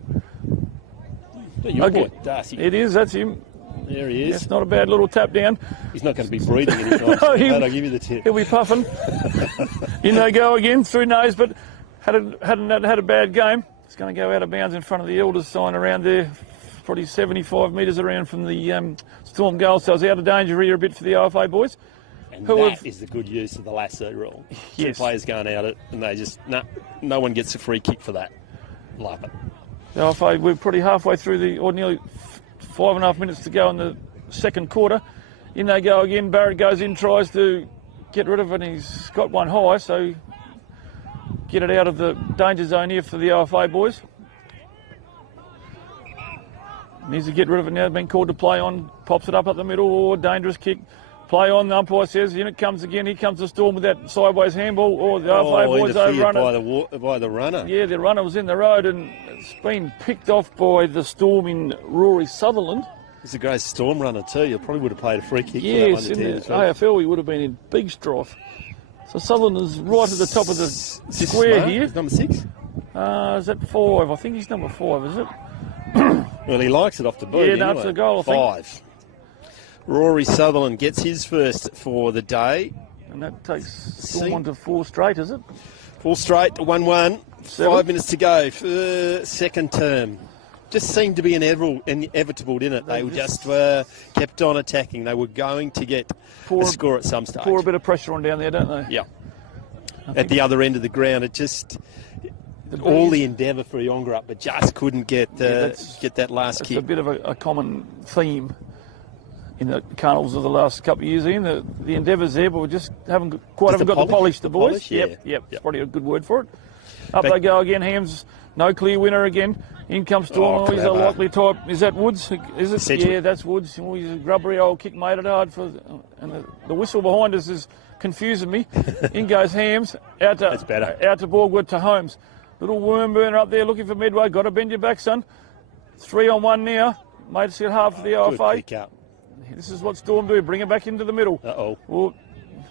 Your boy, Darcy. It is, that's him. There he is. It's not a bad little tap down. He's not going to be breathing anytime soon. I'll give you the tip. He'll be puffing. In they go again, through nose, but had a bad game. It's going to go out of bounds in front of the Elders sign around there. Probably 75 metres around from the Storm goal. So it's out of danger here a bit for the RFA boys. And that is the good use of the lasso rule. Yes. Two players going at it, and they just, no one gets a free kick for that. Love it. The RFA, we're pretty halfway through or nearly 5.5 minutes to go in the second quarter. In they go again. Barrett goes in, tries to get rid of it, and he's got one high, so get it out of the danger zone here for the RFA boys. Needs to get rid of it now. Been called to play on. Pops it up the middle. Oh, dangerous kick. Play on, the umpire says, in it comes again. Here comes the Storm with that sideways handball. Or the RFA boys overrun it. By the runner. Yeah, the runner was in the road and it's been picked off by the Storm in Rory Sutherland. He's a great Storm runner too. You probably would have played a free kick Yes, for that one. in the AFL he would have been in big strife. So Sutherland is right at the top of the square here. He's number 6? Is that 5? I think he's number 5, is it? Well, he likes it off the boot. Yeah, no, it's a goal, I think. 5. Rory Sutherland gets his first for the day. And that takes Storm on to 4 straight, is it? 4 straight, 1-1. 5 minutes to go for second term. Just seemed to be inevitable, didn't it? They just kept on attacking. They were going to get a score at some stage. Pour a bit of pressure on down there, don't they? Yeah. At the other end of the ground, it just... all the endeavour for Ongerup, but just couldn't get that last kick. It's a bit of a common theme in the Carnivals of the last couple of years, Ian. The endeavour's there, but we just haven't got the polish, the boys. Yep. It's probably a good word for it. Up they go again, Hams. No clear winner again. In comes Storm. He's a likely type. Is that Woods? Is it? Sedgwick. Yeah, that's Woods. Oh, he's a grubbery old kick, made it hard for. And the whistle behind us is confusing me. In goes Hams. Out to Borgwood to Holmes. Little worm burner up there looking for Medway. Got to bend your back, son. 3-on-1 now. Made it sit hard for the OFA. Good pick up. This is what Storm do. Bring it back into the middle. Well,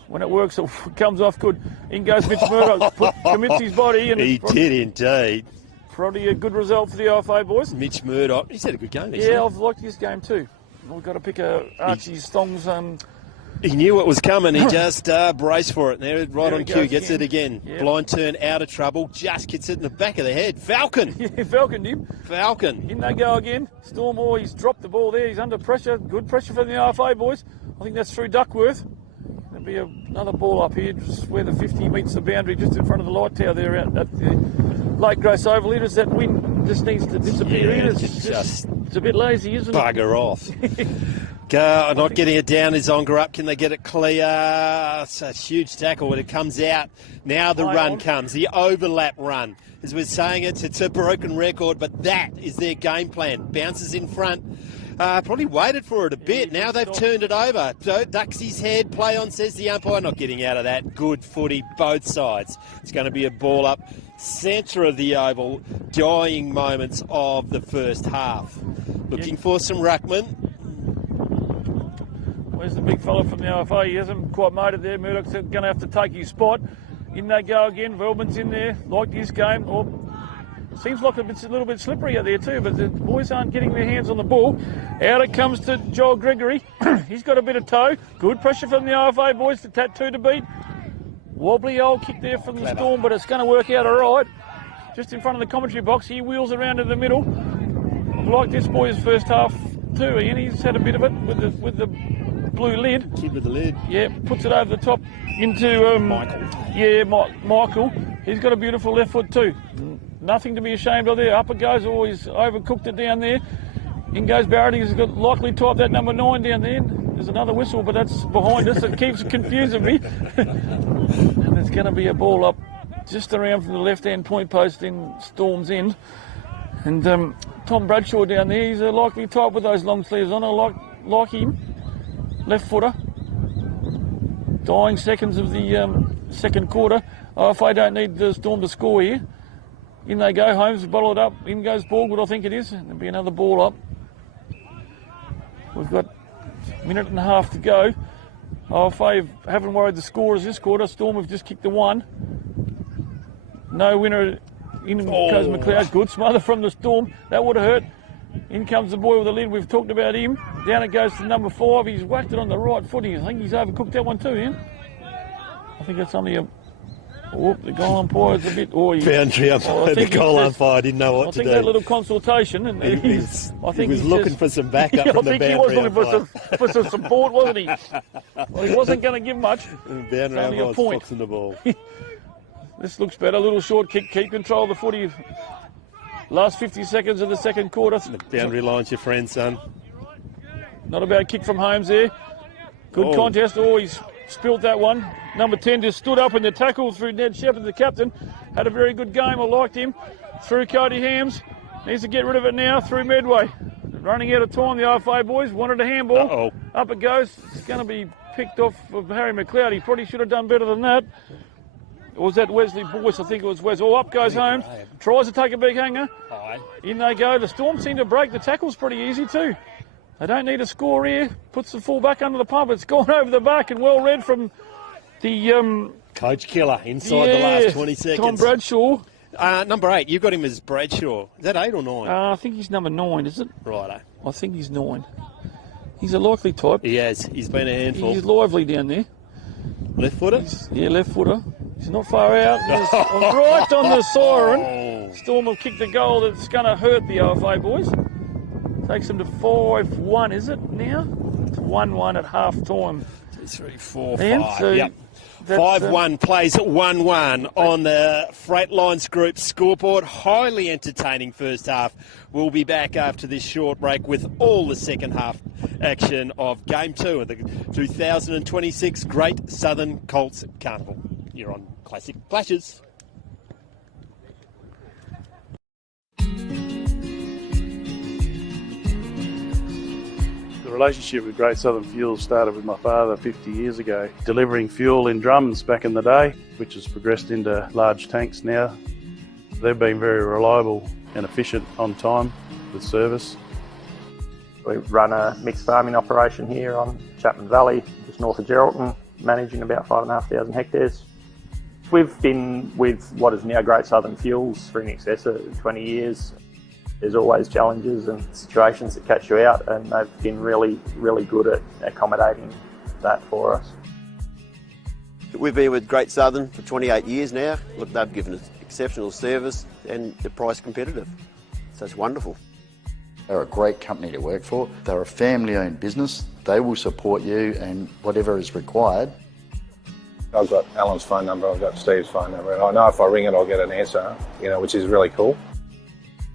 when it works, it comes off good. In goes Mitch Murdoch. Commits his body. And he did indeed. Probably a good result for the OFA boys. Mitch Murdoch. He's had a good game. Yeah, I've liked this game too. We've got to pick Archie's thongs. He knew it was coming. He just braced for it. There, right on cue. Gets it again. Yep. Blind turn, out of trouble. Just gets it in the back of the head. Falcon. Yeah, Falcon did. Falcon. In they go again. Storm, he's dropped the ball there. He's under pressure. Good pressure for the RFA boys. I think that's through Duckworth. There'll be another ball up here, just where the 50 meets the boundary, just in front of the light tower there at the Lake Grace Oval. Here, that wind just needs to disappear. It's a bit lazy, isn't it? Bugger off. Not getting it down is Ongerup. Can they get it clear? It's a huge tackle when it comes out. Now the run comes, the overlap run. As we're saying, it's a broken record, but that is their game plan. Bounces in front. Probably waited for it a bit. Now they've turned it over. Ducks his head. Play on, says the umpire. Not getting out of that. Good footy, both sides. It's going to be a ball up. Centre of the oval. Dying moments of the first half. Looking for some ruckman. Where's the big fella from the OFA? He hasn't quite made it there. Murdoch's going to have to take his spot. In they go again. Velman's in there. Like this game. Seems like it's a little bit slippery out there too, but the boys aren't getting their hands on the ball. Out it comes to Joel Gregory. He's got a bit of toe. Good pressure from the OFA boys. The tattoo to beat. Wobbly old kick there from the Storm, but it's going to work out all right. Just in front of the commentary box, he wheels around in the middle. Like this boy's first half too, Ian. He's had a bit of it with the blue lid. Kid with the lid. Yeah, puts it over the top into Michael. Yeah, Michael. He's got a beautiful left foot too. Nothing to be ashamed of there. Up it goes. Always overcooked it down there. In goes Barrett. He's got likely type that number 9 down there. There's another whistle, but that's behind us. It keeps confusing me. And there's going to be a ball up just around from the left-hand point post in Storm's end. And Tom Bradshaw down there, he's a likely type with those long sleeves on. I like him. Left footer. Dying seconds of the second quarter. If I don't need the Storm to score here. In they go, Holmes bottle it up. In goes Borgwood, I think it is. There'll be another ball up. We've got a minute and a half to go. If I haven't worried the scorers this quarter, Storm have just kicked the 1. No winner. In goes McLeod. Good smother from the Storm. That would have hurt. In comes the boy with the lid. We've talked about him. Down it goes to number 5. He's whacked it on the right foot. I think he's overcooked that one too, Ian. I think that's only a... the goal umpire is a bit... Boundary umpire, the goal umpire didn't know what to do. I think that little consultation... And he was looking for some backup from the boundary umpire. I think he was looking for some support, wasn't he? Well, he wasn't going to give much. The boundary umpire was foxing the ball. This looks better. A little short kick. Keep control of the footy. Last 50 seconds of the second quarter. The boundary line's your friend, son. Not a bad kick from Holmes there. Good contest. He's spilt that one. Number 10 just stood up in the tackle through Ned Shepherd, the captain. Had a very good game. I liked him. Through Cody Hams. Needs to get rid of it now through Medway. Running out of time, the RFA boys wanted a handball. Up it goes. It's going to be picked off of Harry McLeod. He probably should have done better than that. Or was that Wesley Boyce? I think it was Wes. All up goes Holmes. Tries to take a big hanger. In they go. The Storm seem to break the tackles pretty easy too. They don't need a score here. Puts the full back under the pump. It's gone over the back and well read from the... Coach Killer inside the last 20 seconds. Tom Bradshaw. Number 8, you've got him as Bradshaw. Is that 8 or 9? I think he's number 9, is it? Righto. I think he's 9. He's a likely type. He has. He's been a handful. He's lively down there. Left footer? Left footer. He's not far out. Right on the siren. Storm will kick the goal that's going to hurt the OFA boys. Takes them to 5-1, is it now? It's 1-1 at half time. 2, 3, 4, 5. Yep. 5-1 plays 1-1 on the Freightlines Group scoreboard. Highly entertaining first half. We'll be back after this short break with all the second half action of Game 2 of the 2026 Great Southern Colts Carnival. You're on Classic Clashes. The relationship with Great Southern Fuels started with my father 50 years ago, delivering fuel in drums back in the day, which has progressed into large tanks now. They've been very reliable and efficient on time with service. We run a mixed farming operation here on Chapman Valley, just north of Geraldton, managing about 5,500 hectares. We've been with what is now Great Southern Fuels for in excess of 20 years. There's always challenges and situations that catch you out, and they've been really, really good at accommodating that for us. We've been with Great Southern for 28 years now. Look, they've given us exceptional service and they're price competitive. So it's wonderful. They're a great company to work for. They're a family-owned business. They will support you and whatever is required. I've got Alan's phone number, I've got Steve's phone number, and I know if I ring it I'll get an answer, which is really cool.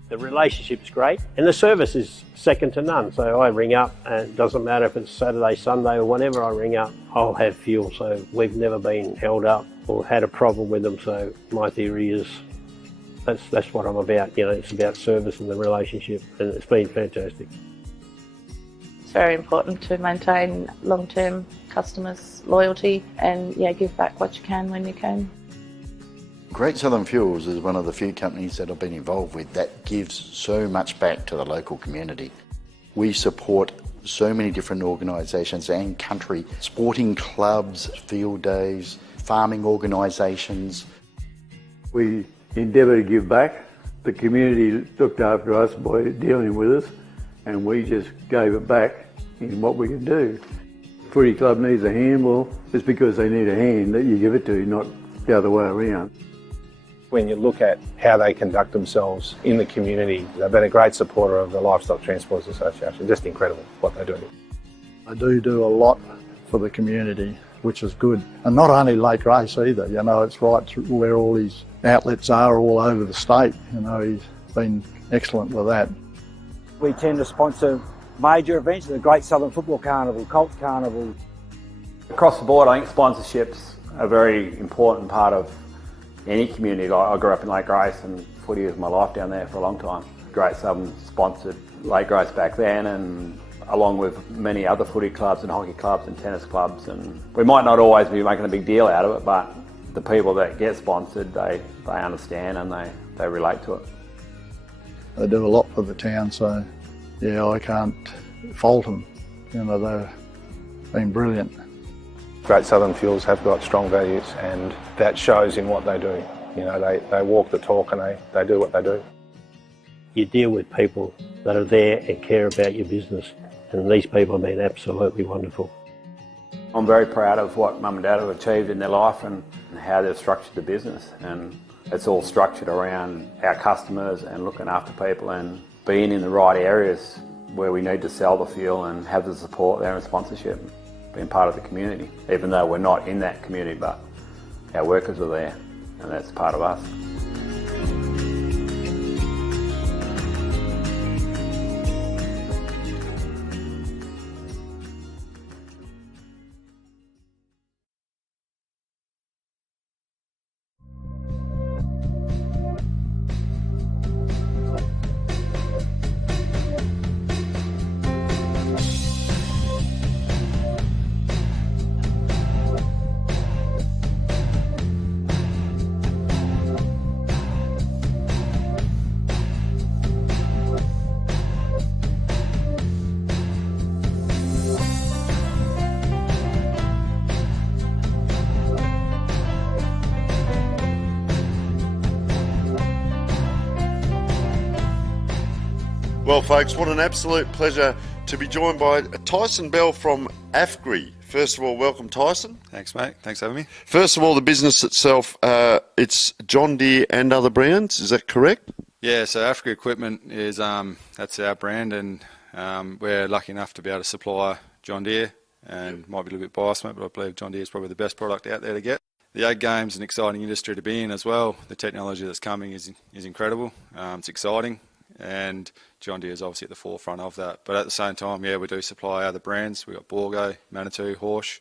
The relationship's great and the service is second to none. So I ring up and it doesn't matter if it's Saturday, Sunday or whenever I ring up, I'll have fuel. So we've never been held up or had a problem with them. So my theory is that's what I'm about. It's about service and the relationship, and it's been fantastic. It's very important to maintain long-term customers' loyalty and give back what you can when you can. Great Southern Fuels is one of the few companies that I've been involved with that gives so much back to the local community. We support so many different organisations and country, sporting clubs, field days, farming organisations. We endeavour to give back. The community looked after us by dealing with us, and we just gave it back in what we could do. Footy club needs a hand, well, it's because they need a hand that you give it to, not the other way around. When you look at how they conduct themselves in the community, they've been a great supporter of the Livestock Transporters Association. Just incredible what they do. They do a lot for the community, which is good. And not only Lake Race either, it's right through where all these outlets are all over the state. He's been excellent with that. We tend to sponsor major events, the Great Southern Football Carnival, Colts Carnival. Across the board, I think sponsorships are a very important part of any community. I grew up in Lake Grace and footy was my life down there for a long time. Great Southern sponsored Lake Grace back then, and along with many other footy clubs and hockey clubs and tennis clubs, and we might not always be making a big deal out of it, but the people that get sponsored, they understand and they relate to it. They do a lot for the town, so I can't fault them. They've been brilliant. Great Southern Fuels have got strong values, and that shows in what they do. They walk the talk and they do what they do. You deal with people that are there and care about your business, and these people have been absolutely wonderful. I'm very proud of what Mum and Dad have achieved in their life and how they've structured the business, and it's all structured around our customers and looking after people and being in the right areas where we need to sell the fuel and have the support there and sponsorship. Being part of the community, even though we're not in that community, but our workers are there and that's part of us. Well, folks, what an absolute pleasure to be joined by Tyson Bell from AFGRI. First of all, welcome, Tyson. Thanks, mate. Thanks for having me. First of all, the business itself, it's John Deere and other brands, is that correct? Yeah, so AFGRI Equipment is that's our brand, and we're lucky enough to be able to supply John Deere, and might be a little bit biased, mate, but I believe John Deere is probably the best product out there to get. The ag game's an exciting industry to be in as well. The technology that's coming is incredible. It's exciting, and John Deere is obviously at the forefront of that. But at the same time, yeah, we do supply other brands. We've got Borgo, Manitou, Horsch,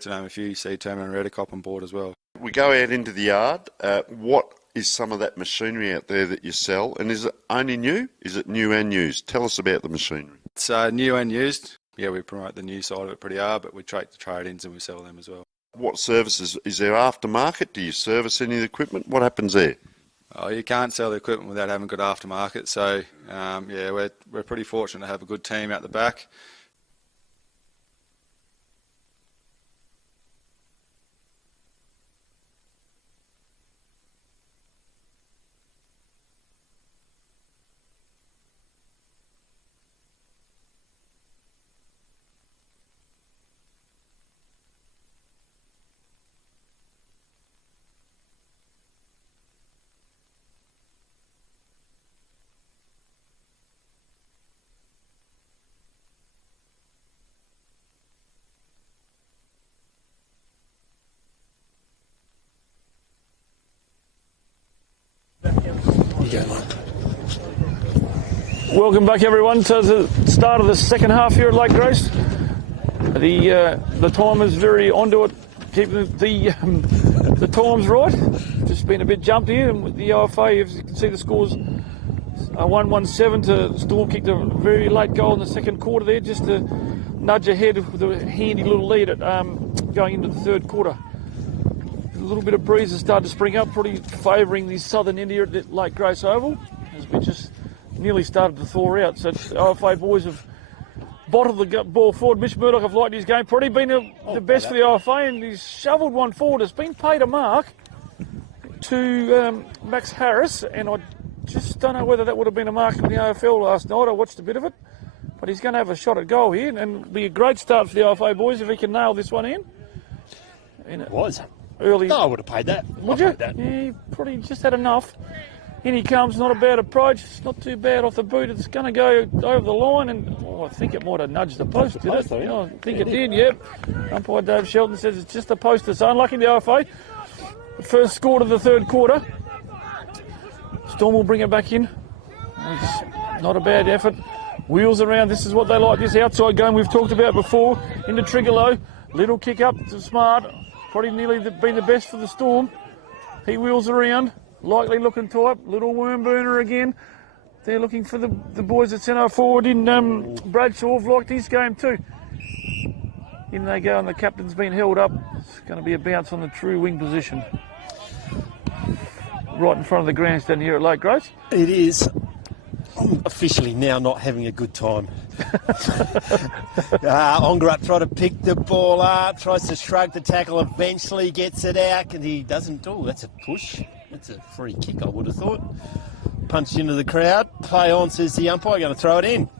to name a few, Seed Terminal and Redicop on board as well. We go out into the yard. What is some of that machinery out there that you sell, and is it only new? Is it new and used? Tell us about the machinery. It's new and used. Yeah, we promote the new side of it pretty hard, but we take the trade-ins and we sell them as well. What services? Is there aftermarket? Do you service any of the equipment? What happens there? Oh, you can't sell the equipment without having good aftermarket. So, yeah, we're pretty fortunate to have a good team out the back. Welcome back, everyone, to the start of the second half here at Lake Grace. The time is very onto it, keeping the times right. Just been a bit jumped here, and with the OFA, as you can see, the scores are 1-1-7 to Storm. Kicked a very late goal in the second quarter there, just to nudge ahead with a handy little lead at going into the third quarter. A little bit of breeze has started to spring up, pretty favouring the southern end here at Lake Grace Oval, as we just nearly started to thaw out. So OFA boys have bottled the ball forward. Mitch Murdoch have liked his game pretty, been the best for the OFA, and he's shoveled one forward. It's been paid a mark to Max Harris, and I just don't know whether that would have been a mark in the AFL last night. I watched a bit of it, but he's going to have a shot at goal here, and it'll be a great start for the OFA boys if he can nail this one in. And it was. Early. No, I would have paid that. Would you? Yeah, he probably just had enough. In he comes, not a bad approach. It's not too bad off the boot. It's going to go over the line, and I think it might have nudged the post, did it? Yeah, I think it did, yep. Umpire Dave Shelton says it's just the post. It's unlucky the OFA. The first score to the third quarter. Storm will bring it back in. It's not a bad effort. Wheels around. This is what they like, this outside game we've talked about before. Into Trigolo. Little kick up to Smart. Probably nearly been the best for the Storm. He wheels around. Likely looking tight. Little worm burner again. They're looking for the boys at centre forward in Bradshaw. Have liked his game too. In they go, and the captain's been held up. It's going to be a bounce on the true wing position. Right in front of the grandstand here at Lake Grace. It is. I'm officially now not having a good time. Ongerup tried to pick the ball up, tries to shrug the tackle, eventually gets it out, and he doesn't do. That's a push. That's a free kick, I would have thought. Punched into the crowd. Play on, says the umpire. Going to throw it in.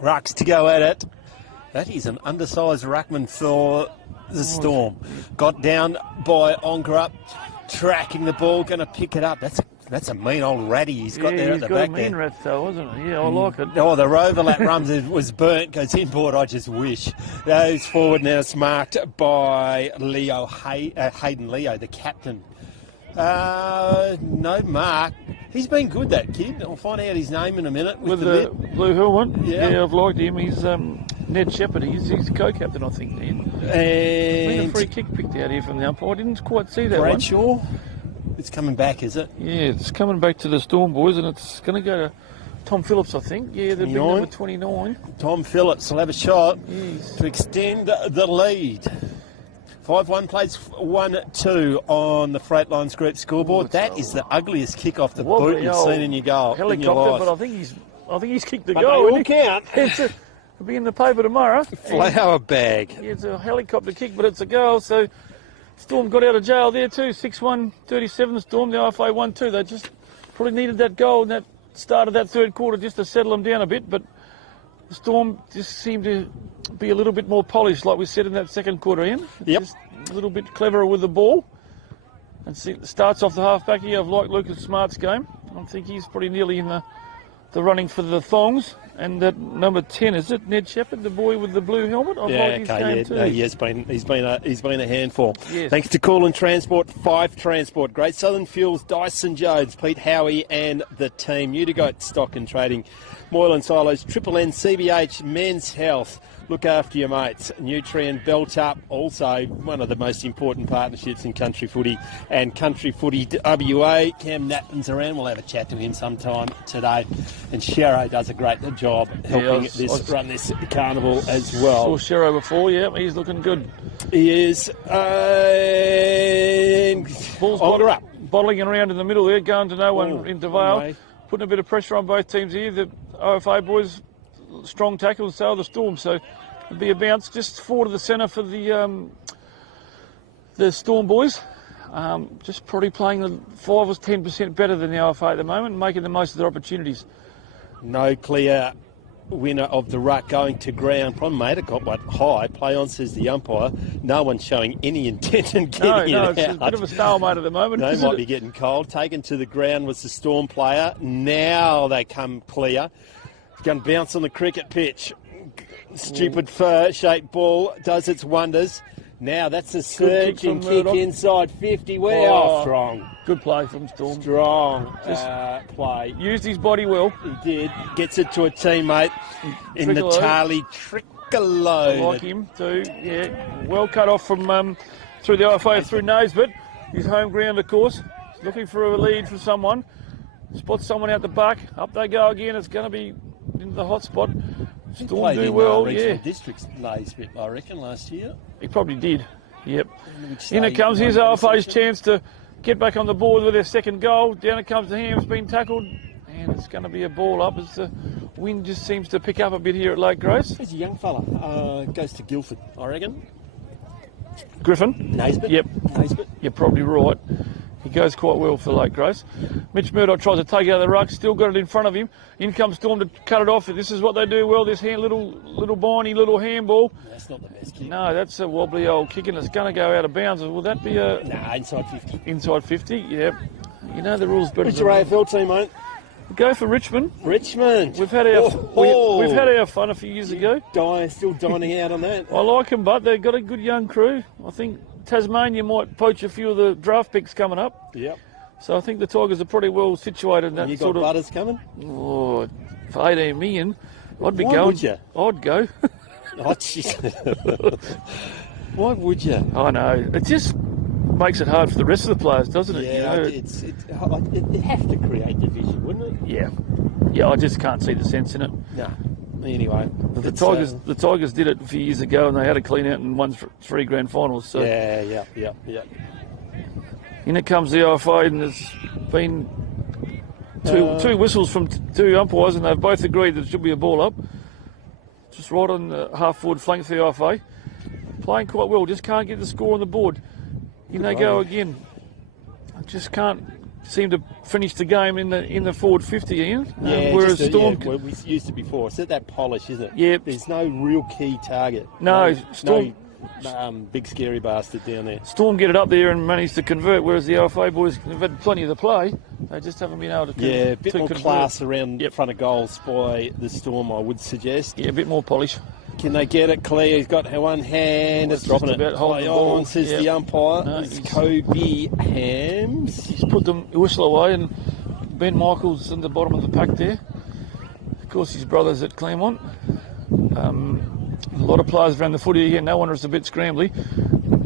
Rucks to go at it. That is an undersized ruckman for the Storm. Got down by Ongerup, tracking the ball, going to pick it up. That's a mean old ratty he's got there at the back there. He's got a mean rat though, wasn't he? Yeah, I like it. Oh, the overlap runs was burnt, goes inboard, I just wish. Goes forward now, it's marked by Leo Hayden Leo, the captain. No mark. He's been good, that kid. I'll find out his name in a minute. With the blue helmet? Yeah, I've liked him. He's Ned Shepherd. He's co-captain, I think, then. And been a free kick picked out here from the umpire. I didn't quite see that Bradshaw. one. It's coming back, is it? Yeah, it's coming back to the Storm boys, and it's going to go to Tom Phillips, I think. Yeah, the big number 29. Tom Phillips will have a shot to extend the lead. 5-1 plays 1-2 on the Freightlines Group scoreboard. That is the ugliest kick off the boot you've seen in your goal. Helicopter, but I think he's kicked the but goal. They all count. It'll be in the paper tomorrow. Flower bag. Yeah, it's a helicopter kick, but it's a goal. So Storm got out of jail there too. 6-1, 37 Storm. The IFA 1-2. They just probably needed that goal in that started that third quarter just to settle them down a bit, but the Storm just seemed to be a little bit more polished, like we said in that second quarter, Ian. Just a little bit cleverer with the ball. And starts off the half-back here of like Lucas Smart's game. I think he's pretty nearly in the running for the thongs. And that number 10, is it Ned Shepherd, the boy with the blue helmet? I like his game too. No, he's been a handful. Yes. Thanks to Coolin Transport, Fife Transport, Great Southern Fuels, Dyson Jones, Pete Howie and the team. Udigoat Stock and Trading, Moylan Silos, Triple N, CBH, Men's Health. Look after your mates. Nutrient Belt Up, also one of the most important partnerships in country footy and country footy WA. Cam Natton's around. We'll have a chat to him sometime today. And Shero does a great job helping run this carnival as well. Saw Shero before, yeah, he's looking good. He is. Ongerup bottling around in the middle there, going to no one into Vale. Putting a bit of pressure on both teams here. The OFA boys, strong tackles, so the Storm. So it'll be a bounce just forward of the centre for the Storm boys. Just probably playing the 5 or 10% better than the OFA at the moment, making the most of their opportunities. No clear winner of the ruck going to ground. Problem made it got high. Play on, says the umpire. No one's showing any intent in getting it out. It's a bit of a stalemate at the moment. They might be getting cold. Taken to the ground was the Storm player. Now they come clear. It's going to bounce on the cricket pitch. Stupid fur-shaped ball does its wonders. Now that's a surging kick inside 50. Strong. Good play from Storm. Strong play. Used his body well. He did. Gets it to a teammate in the Charlie Trickolo. I like him too. Yeah. Well cut off from through the OFA through Naismith. His home ground, of course. He's looking for a lead from someone. Spots someone out the back. Up they go again. It's going to be into the hot spot. Storm do well, yeah. Districts Naismith, I reckon, last year. He probably did. Yep. In it comes. Here's OFA's chance to get back on the board with their second goal. Down it comes to Ham's been tackled. And it's going to be a ball up as the wind just seems to pick up a bit here at Lake Grace. He's a young fella. Goes to Guildford, I reckon. Griffin? Naismith? Yep. Naismith? You're probably right. He goes quite well for Lake Grace. Mitch Murdoch tries to take it out of the ruck, still got it in front of him. In comes Storm to cut it off. This is what they do well, this little Barney, little handball. That's not the best kick. No, that's a wobbly old kick and it's going to go out of bounds. Will that be a... Nah, inside 50. Inside 50, yep. You know the rules better. Who's your AFL team, mate? Go for Richmond. Richmond. We've had our we've had our fun a few years ago. Still dining out on that. I like them, but they've got a good young crew. I think Tasmania might poach a few of the draft picks coming up. Yep. So I think the Tigers are pretty well situated in that you sort got of... Butters coming? Oh, for 18 million, I'd be Why going. Would you? I'd go. Oh, jeez. Why would you? I know. It just makes it hard for the rest of the players, doesn't it? Yeah, it'd have to create division, wouldn't it? Yeah. Yeah, I just can't see the sense in it. No. Anyway, the Tigers did it a few years ago, and they had a clean out and won 3 grand finals. So yeah. In it comes the OFA, and there's been two whistles from 2 umpires, and they've both agreed that it should be a ball up. Just right on the half-forward flank for the OFA. Playing quite well, just can't get the score on the board. In they go again. I just can't seem to finish the game in the forward 50, Ian. Whereas Storm... Yeah, we used to before. It's that polish, isn't it? Yeah. There's no real key target. No, Storm... big scary bastard down there. Storm get it up there and manage to convert, whereas the OFA boys have had plenty of the play. They just haven't been able to convert. Yeah, a bit more class around front of goals by the Storm, I would suggest. Yeah, a bit more polish. Can they get it clear? He's got one hand. It's dropping it. Holding the ball, says the umpire. No, it's Kobe Hams. He's put the whistle away, and Ben Michaels in the bottom of the pack there. Of course, his brother's at Claremont. A lot of players around the footy here. No wonder it's a bit scrambly.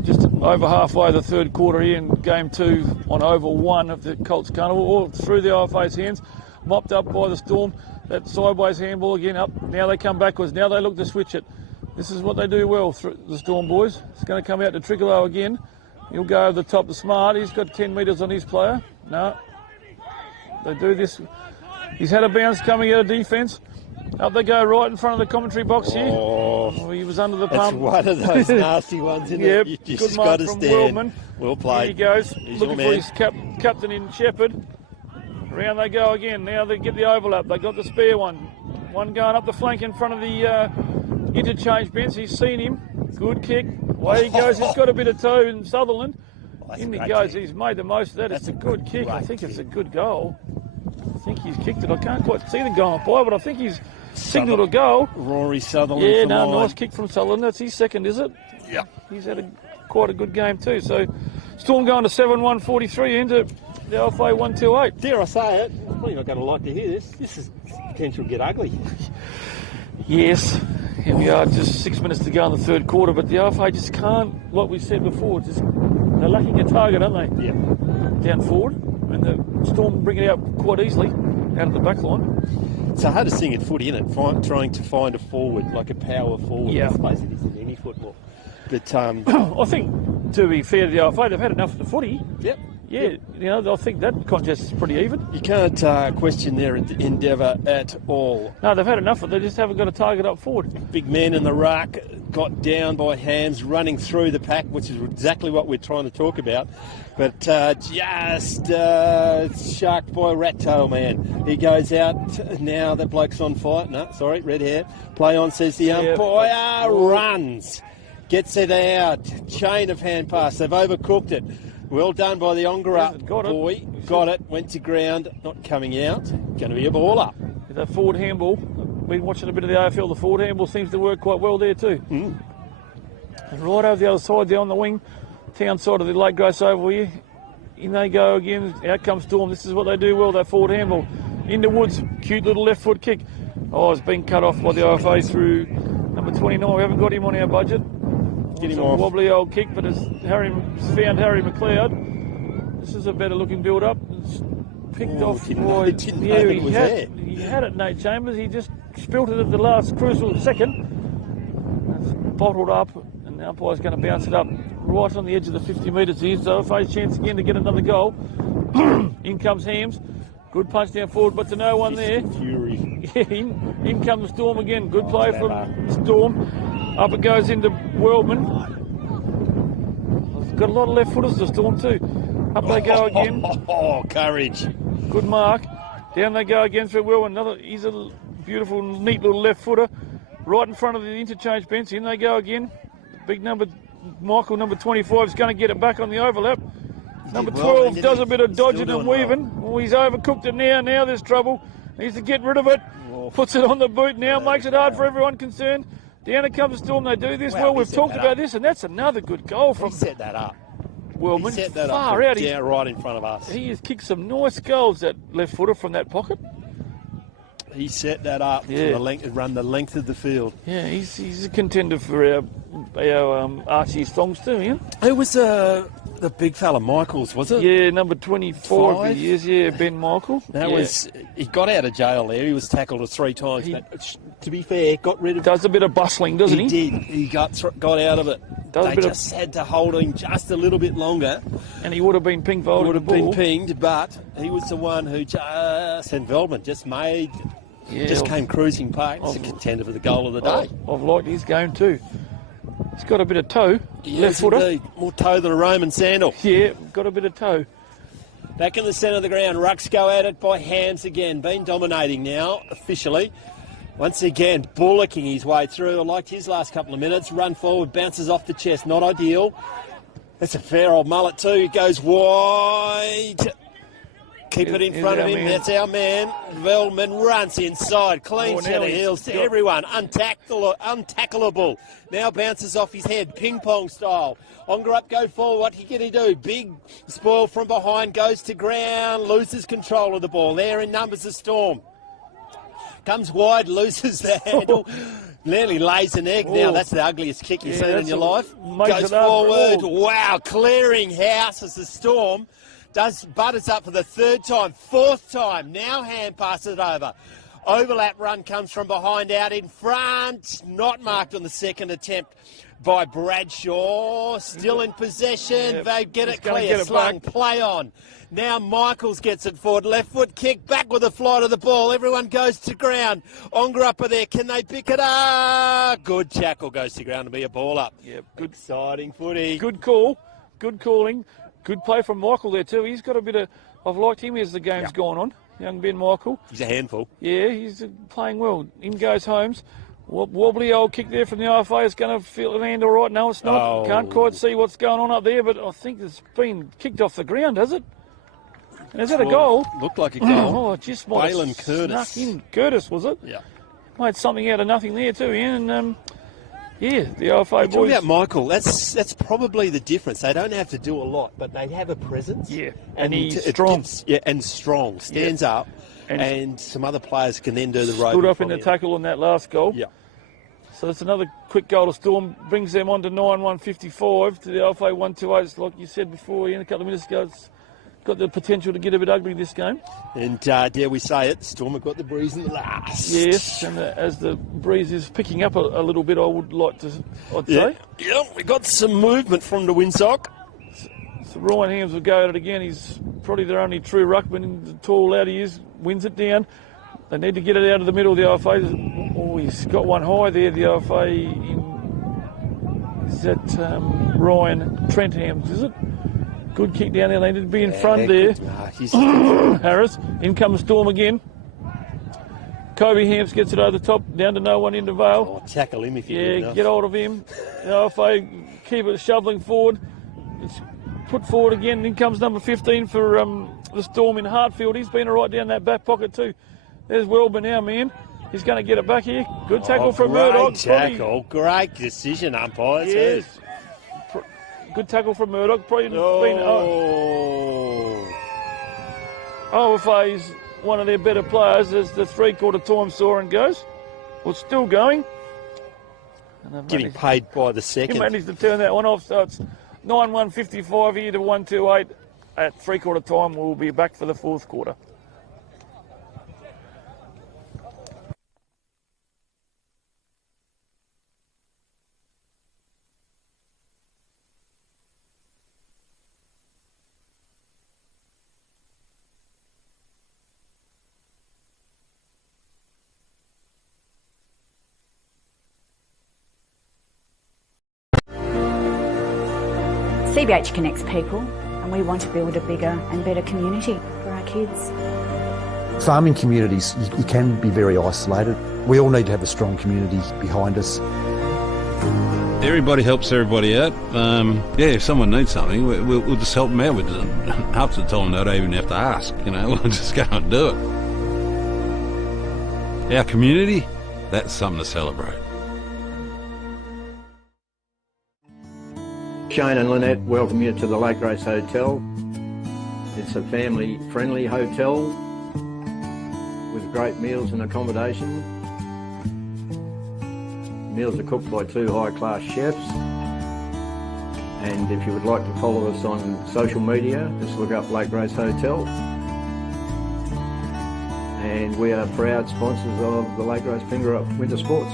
Just over halfway the third quarter here in game 2 on over 1 of the Colts Carnival, all through the OFA's hands, mopped up by the Storm. That sideways handball again up. Now they come backwards. Now they look to switch it. This is what they do well, the Storm boys. It's going to come out to Tricolo again. He'll go over the top of Smart. He's got 10 metres on his player. No. They do this. He's had a bounce coming out of defence. Up they go right in front of the commentary box here. Oh, he was under the pump. That's one of those nasty ones, isn't it? Yep, You good just mark got to from stand. Wildman. Well played. Here he goes, He's looking for his captain in Shepherd. Round they go again. Now they get the overlap. They got the spare one. One going up the flank in front of the interchange bench. He's seen him. Good kick. Away he goes. He's got a bit of toe in Sutherland. In he goes. He's made the most of that. It's a good kick. I think it's a good goal. I think he's kicked it. I can't quite see the goal umpire, but I think he's signalled a goal. Rory Sutherland. Yeah, no, nice kick from Sutherland. That's his second, is it? Yeah. He's had quite a good game too. So Storm going to 7-1-43 into the OFA 128. Dare I say it? I'm probably not going to like to hear this. This is potential to get ugly. Yes. Here we are, just 6 minutes to go in the third quarter, but the OFA just can't, like we said before, they're lacking a target, aren't they? Yeah. Down forward, and the Storm bring it out quite easily out of the back line. It's the hardest thing in footy, isn't it? Trying to find a forward, like a power forward. Yeah. I suppose it is in any football. But I think, to be fair to the OFA, they've had enough of the footy. Yep. Yeah, you know, I think that contest is pretty even. You can't question their endeavour at all. No, they've had enough of it. They just haven't got a target up forward. Big man in the ruck, got down by Hams, running through the pack, which is exactly what we're trying to talk about. But just sharked by Rat Tail Man. He goes out now. That bloke's on fire. No, sorry, red hair. Play on, says the umpire. Runs. Gets it out. Chain of hand pass. They've overcooked it. Well done by the Ongerup boy. Got it. Went to ground. Not coming out. Going to be a ball up. That forward handball. Been watching a bit of the AFL. The forward handball seems to work quite well there too. Mm. And right over the other side, there on the wing, town side of the Lake Grace Oval here. In they go again. Out comes Storm. This is what they do well. That forward handball. Into Woods. Cute little left foot kick. Oh, it's been cut off by the OFA through number 29. We haven't got him on our budget. Get him off. A wobbly old kick, but it's found Harry McLeod. This is a better looking build up. It's picked off. Didn't know it was there. He had it, Nate Chambers. He just spilt it at the last crucial second. It's bottled up, and the umpire's going to bounce it up right on the edge of the 50 metres here. So face chance again to get another goal. In comes Hams. Good punch down forward, but to no one there. Fury. Yeah, in comes Storm again. Good play from Storm. Up it goes into Wellman. Got a lot of left footers to Storm too. Up they go again. Oh, courage. Good mark. Down they go again through Wellman. He's a beautiful, neat little left footer. Right in front of the interchange bench. In they go again. Big number, Michael, number 25, is going to get it back on the overlap. Number 12 does a bit of dodging and weaving. Oh, he's overcooked it now. Now there's trouble. Needs to get rid of it. Puts it on the boot now. Makes it hard for everyone concerned. Down it comes Storm. They do this well. We've talked about this, and that's another good goal from. He set that up. Wellman. He set that far up out. down right in front of us. He has kicked some nice goals, that left footer from that pocket. He set that up. Yeah. Run the length of the field. Yeah, he's a contender for our Archie Stongs too. Yeah. Who was the big fella, Michaels, was it? Yeah, number 24 he is. Yeah, Ben Michael. That was. He got out of jail there. He was tackled 3 times. But to be fair, got rid of. Does a bit of bustling, doesn't he? He did. He got out of it. They just had to hold him just a little bit longer, and he would have been pinged. Would have been pinged, but he was the one who just and Veltman just made. Yeah, just came cruising past. It's a contender for the goal of the day. I've liked his game too. He's got a bit of toe. Yes, left footer. Indeed. More toe than a Roman sandal. Yeah, got a bit of toe. Back in the centre of the ground. Rucks go at it by Hams again. Been dominating now, officially. Once again, bullocking his way through. I liked his last couple of minutes. Run forward, bounces off the chest. Not ideal. That's a fair old mullet too. He goes wide. Keep it in front of him. That's our man. Veltman runs inside. Clean set of heels to everyone. Untackleable. Now bounces off his head. Ping pong style. Ongerup go forward. What can he do? Big spoil from behind. Goes to ground. Loses control of the ball. There in numbers the Storm. Comes wide. Loses the handle. Nearly lays an egg now. That's the ugliest kick you've seen in your life. Goes forward. Wow. Clearing house as the Storm. Butters up for the 3rd time, 4th time. Now hand passes it over. Overlap run comes from behind out in front. Not marked on the 2nd attempt by Bradshaw. Still in possession. They get it clear. Slung. Play on. Now Michaels gets it forward. Left foot kick. Back with the flight of the ball. Everyone goes to ground. Ongerup are there. Can they pick it up? Good tackle. Goes to ground to be a ball up. Yep. Good exciting footy. Good call. Good calling. Good play from Michael there too. He's got a bit of... I've liked him as the game's gone on. Young Ben Michael. He's a handful. Yeah, he's playing well. In goes Holmes. Wobbly old kick there from the IFA. It's going to feel an hand all right. No, it's not. Oh. Can't quite see what's going on up there, but I think it's been kicked off the ground, has it? And is that a goal? Looked like a goal. Oh, it just might Waylon have Curtis. snuck in. Curtis, was it? Yeah. Made something out of nothing there too, Ian. And, yeah, the IFA Talking boys... about Michael, that's probably the difference. They don't have to do a lot, but they have a presence. Yeah, and he's it strong. And strong. Stands up, and some other players can then do the road. Stood up in the tackle on that last goal. Yeah. So it's another quick goal to Storm, brings them on to 9-1-55 to the Alpha 128. Like you said before, Ian, a couple of minutes ago, it's got the potential to get a bit ugly this game. And dare we say it, Storm have got the breeze in the last. Yes, and as the breeze is picking up a little bit, I'd say. Yeah, we got some movement from the windsock. So Ryan Hams will go at it again. He's probably their only true ruckman. The tall lad he is, wins it down. They need to get it out of the middle of the OFA. Oh, he's got one high there, the OFA. Is that Ryan Trent Hams, is it? Good kick down there. They need to be in front there. Harris. In comes Storm again. Kobe Hams gets it over the top, down to no one into Vale. Oh, tackle him if you do enough. Get hold of him. The OFA keep it shoveling forward. It's put forward again. In comes number 15 for the Storm in Hartfield. He's been right down that back pocket too. There's Welber now, man. He's going to get it back here. Good tackle from Murdoch. Great tackle. Great decision, umpires. Yes. Good tackle from Murdoch. Probably been... OFA's one of their better players as the three-quarter time saw and goes. Well, it's still going. Getting paid by the second. He managed to turn that one off, so it's 9-1-55 here to 1-2-8 at three-quarter time. We'll be back for the fourth quarter. CBH connects people, and we want to build a bigger and better community for our kids. Farming communities, you can be very isolated. We all need to have a strong community behind us. Everybody helps everybody out. If someone needs something, we'll just help them out with it. Half the time they don't even have to ask, we'll just go and do it. Our community, that's something to celebrate. Shane and Lynette welcome you to the Lake Race Hotel. It's a family-friendly hotel with great meals and accommodation. Meals are cooked by two high-class chefs. And if you would like to follow us on social media, just look up Lake Race Hotel. And we are proud sponsors of the Lake Race Ongerup Winter Sports.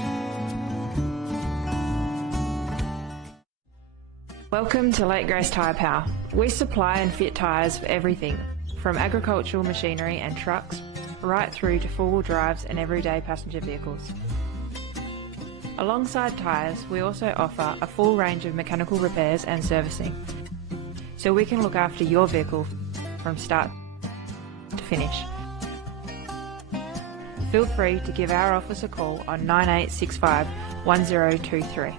Welcome to Lake Grace Tyre Power. We supply and fit tyres for everything, from agricultural machinery and trucks, right through to four-wheel drives and everyday passenger vehicles. Alongside tyres, we also offer a full range of mechanical repairs and servicing, so we can look after your vehicle from start to finish. Feel free to give our office a call on 9865 1023.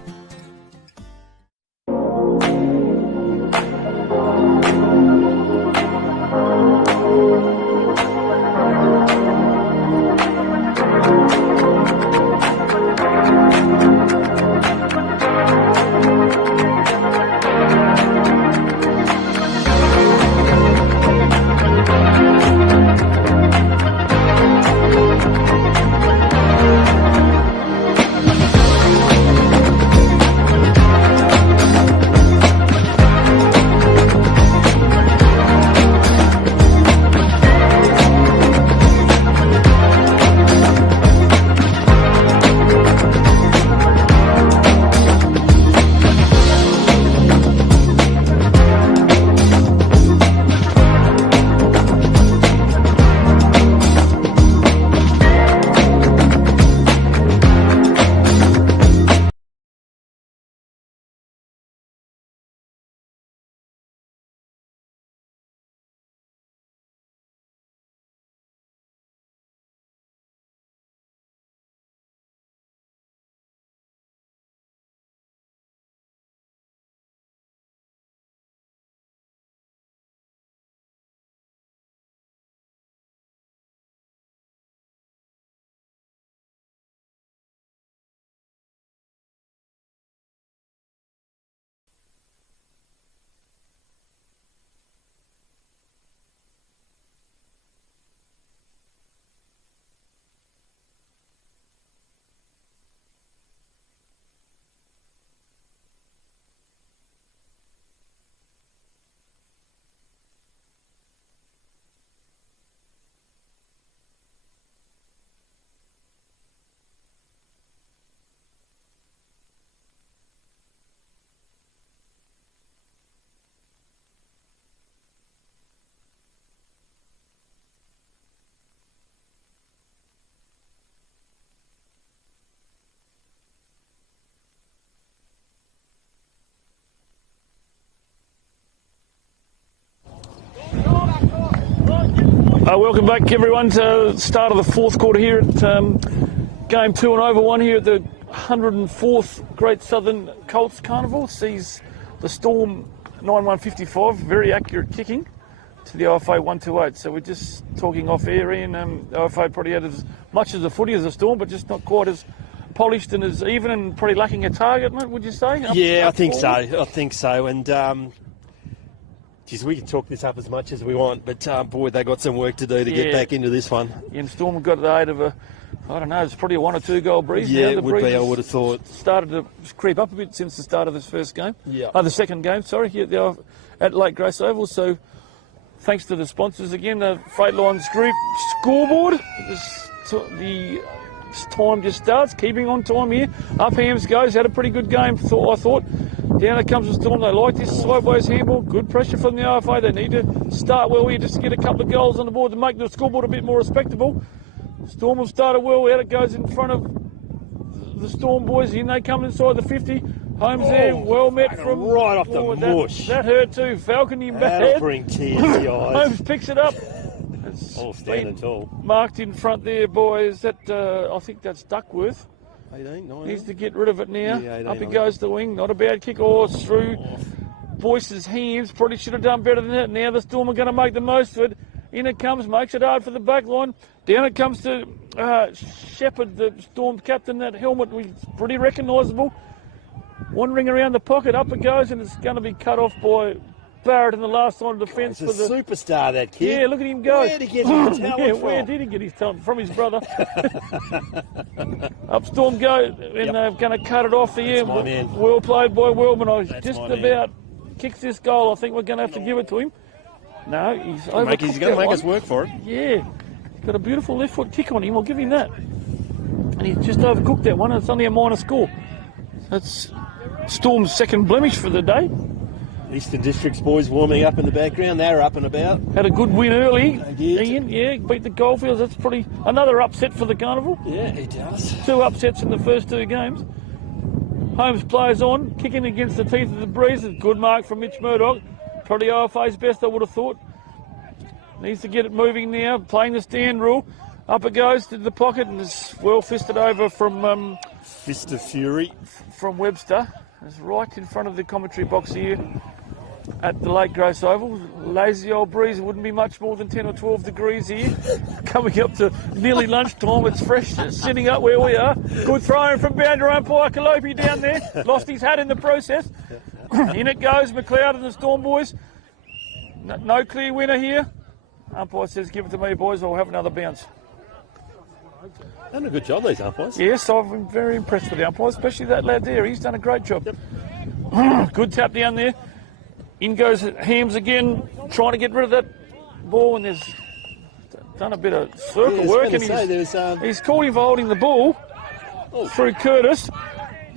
Welcome back, everyone, to the start of the fourth quarter here at Game 2 and over 1 here at the 104th Great Southern Colts Carnival. Sees the Storm 9-1-55, very accurate kicking, to the OFA 128. So we're just talking off air, Ian. OFA probably had as much as the footy as the Storm, but just not quite as polished and as even, and probably lacking a target, mate, would you say? I think so. And geez, we can talk this up as much as we want, but boy, they got some work to do to get back into this one. Yeah, and Storm got the aid of it's probably a 1 or 2 goal breeze. Yeah, now. it would be, I would have thought. Started to creep up a bit since the start of this first game. Yeah. The second game, sorry, here at Lake Grace Oval. So thanks to the sponsors again, the Freight Lines Group scoreboard. The time just starts, keeping on time here. Up Hams goes, had a pretty good game, I thought. Down it comes the Storm. They like this sideways handball. Good pressure from the OFA. They need to start well here just to get a couple of goals on the board to make the scoreboard a bit more respectable. Storm will start well. Out it goes in front of the Storm boys. In they come inside the 50. Holmes there, well met from right off the mush. That hurt too. Falcon him back. That'll bring tears to your eyes. Holmes picks it up. All standing tall. Marked in front there, boys. That I think that's Duckworth. 18, 19. Needs to get rid of it now. Yeah, 18, up he goes to the wing. Not a bad kick. Through Boyce's hands. Probably should have done better than that. Now the Storm are going to make the most of it. In it comes, makes it hard for the back line. Down it comes to Shepherd, the Storm captain. That helmet was pretty recognisable. Wandering around the pocket, up it goes, and it's going to be cut off by Barrett in the last line of defence. He's a superstar, that kid. Yeah, look at him go. Where did he get his talent from? Where did he get his talent? From his brother. Up Storm go, and they're going to cut it off the end. Well played by Wellman. I was just about kicks this goal. I think we're going to have to give it to him. No, he's overcooked. He's going to make us work for it. Yeah, he's got a beautiful left foot kick on him. I'll give him that. And he's just overcooked that one. And it's only a minor score. That's Storm's second blemish for the day. Eastern District's boys warming up in the background. They're up and about. Had a good win early. Ian, beat the Goldfields. That's probably another upset for the Carnival. Yeah, he does. 2 upsets in the first 2 games. Holmes plays on, kicking against the teeth of the breeze. A good mark from Mitch Murdoch. Probably OFA's best, I would have thought. Needs to get it moving now, playing the stand rule. Up it goes to the pocket, and it's well fisted over from... Fist of Fury. From Webster. It's right in front of the commentary box here at the Lake Grace Oval. Lazy old breeze. It wouldn't be much more than 10 or 12 degrees here. Coming up to nearly lunchtime. It's fresh, sitting up where we are. Good throw from boundary umpire Kalopi down there. Lost his hat in the process. In it goes, McLeod and the Storm boys. No clear winner here. Umpire says, give it to me, boys, or I'll have another bounce. Done a good job, these umpires. Yes, I've been very impressed with the umpires, especially that lad there. He's done a great job. Good tap down there. In goes Hams again, trying to get rid of that ball, and there's done a bit of circle work. And he's called him for holding the ball through Curtis.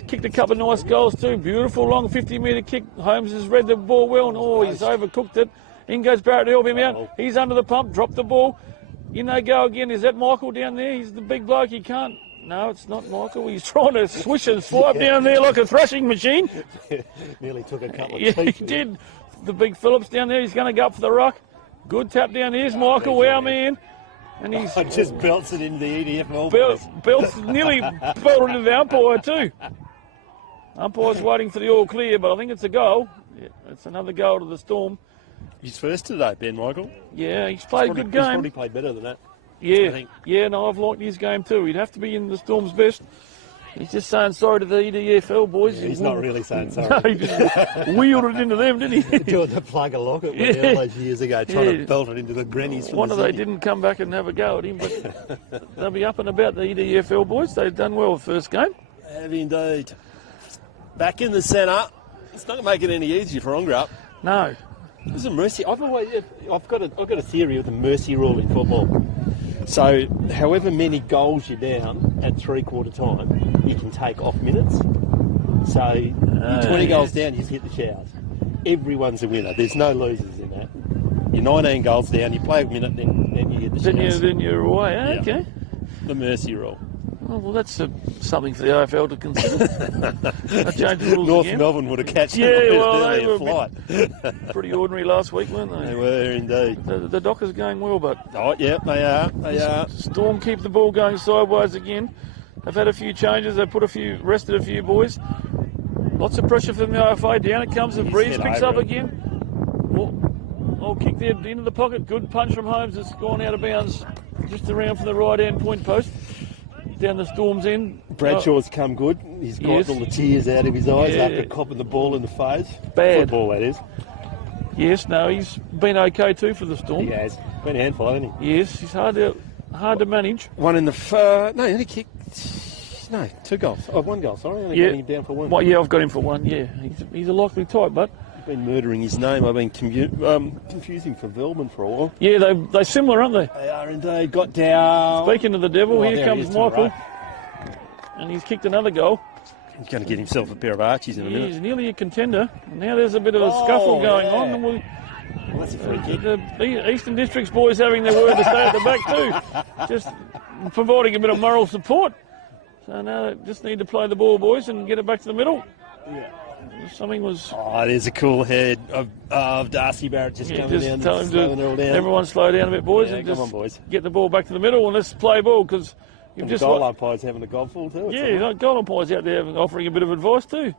Kicked a couple of nice goals too. Beautiful long 50-metre kick. Holmes has read the ball well, and he's overcooked it. In goes Barrett to help him out. He's under the pump, dropped the ball. In they go again. Is that Michael down there? He's the big bloke. He can't. No, it's not Michael. He's trying to swish and swipe down there like a thrashing machine. Nearly took a couple of teeth. He did. The big Phillips down there. He's going to go up for the ruck. Good tap down. Here's Michael, our man. And he's just belts it into the EDF. Belts nearly belted into the umpire too. Umpire's waiting for the all clear, but I think it's a goal. Yeah, it's another goal to the Storm. He's first today, Ben Michael. Yeah, he's played a good game. He's probably played better than that. Yeah, no, I've liked his game too. He'd have to be in the Storm's best. He's just saying sorry to the EDFL boys. Yeah, he's not really saying sorry. No, he just wheeled it into them, didn't he? Doing the plug a locket all those years ago, trying to belt it into the grannies. Wonder they didn't come back and have a go at him, but they'll be up and about, the EDFL boys. They've done well the first game. Have indeed. Back in the centre. It's not making it any easier for Ongerup. No. There's a mercy. I've got a theory with the mercy rule in football. So, however many goals you're down at three-quarter time, you can take off minutes. So, you're 20 goals down, you just hit the showers. Everyone's a winner. There's no losers in that. You're 19 goals down, you play a minute, then you hit the showers. Then you're away. Okay. The mercy rule. Oh, well, that's something for the AFL to consider. Change the rules North again. Melbourne would have catched Yeah, them well, early they were in flight. pretty ordinary last week, weren't they? They were indeed. The Dockers going well, but oh yeah, they are. They are. Storm keep the ball going sideways again. They've had a few changes. They've rested a few boys. Lots of pressure from the IFA. Down it comes. The breeze picks up again. Oh, kick there into the pocket. Good punch from Holmes. It's gone out of bounds, just around from the right hand point post. Down the Storm's end. Bradshaw's come good. He's got all the tears out of his eyes after copping the ball in the face. Bad. Football, that is. Yes, no, he's been okay too for the Storm. He has. Been a handful, hasn't he? Yes, he's hard to manage. One in the... no, he only kicked... No, 2 goals. Oh, 1 goal, sorry. Only got him down for 1. Well, yeah, I've got him for 1, yeah. He's a likely type, but... Been murdering his name. I've been confusing for Velman for a while. Yeah, they're similar, aren't they? They are indeed. Got down. Speaking of the devil, here there comes he is to the Michael. right. And he's kicked another goal. He's going to get himself a pair of Archies in a minute. He's nearly a contender. And now there's a bit of a scuffle going on. And Well, that's a free kick. the Eastern District's boys having their word to say at the back too. Just providing a bit of moral support. So now they just need to play the ball, boys, and get it back to the middle. Yeah. Something was... Oh, there's a cool head of Darcy Barrett just coming down. Tell him slowing it all down. everyone slow down a bit, boys, and come just on, boys. get the ball back to the middle and let's play ball, because you've And just... the goal umpire's having a golfball too. Yeah, goal umpires out there offering a bit of advice too.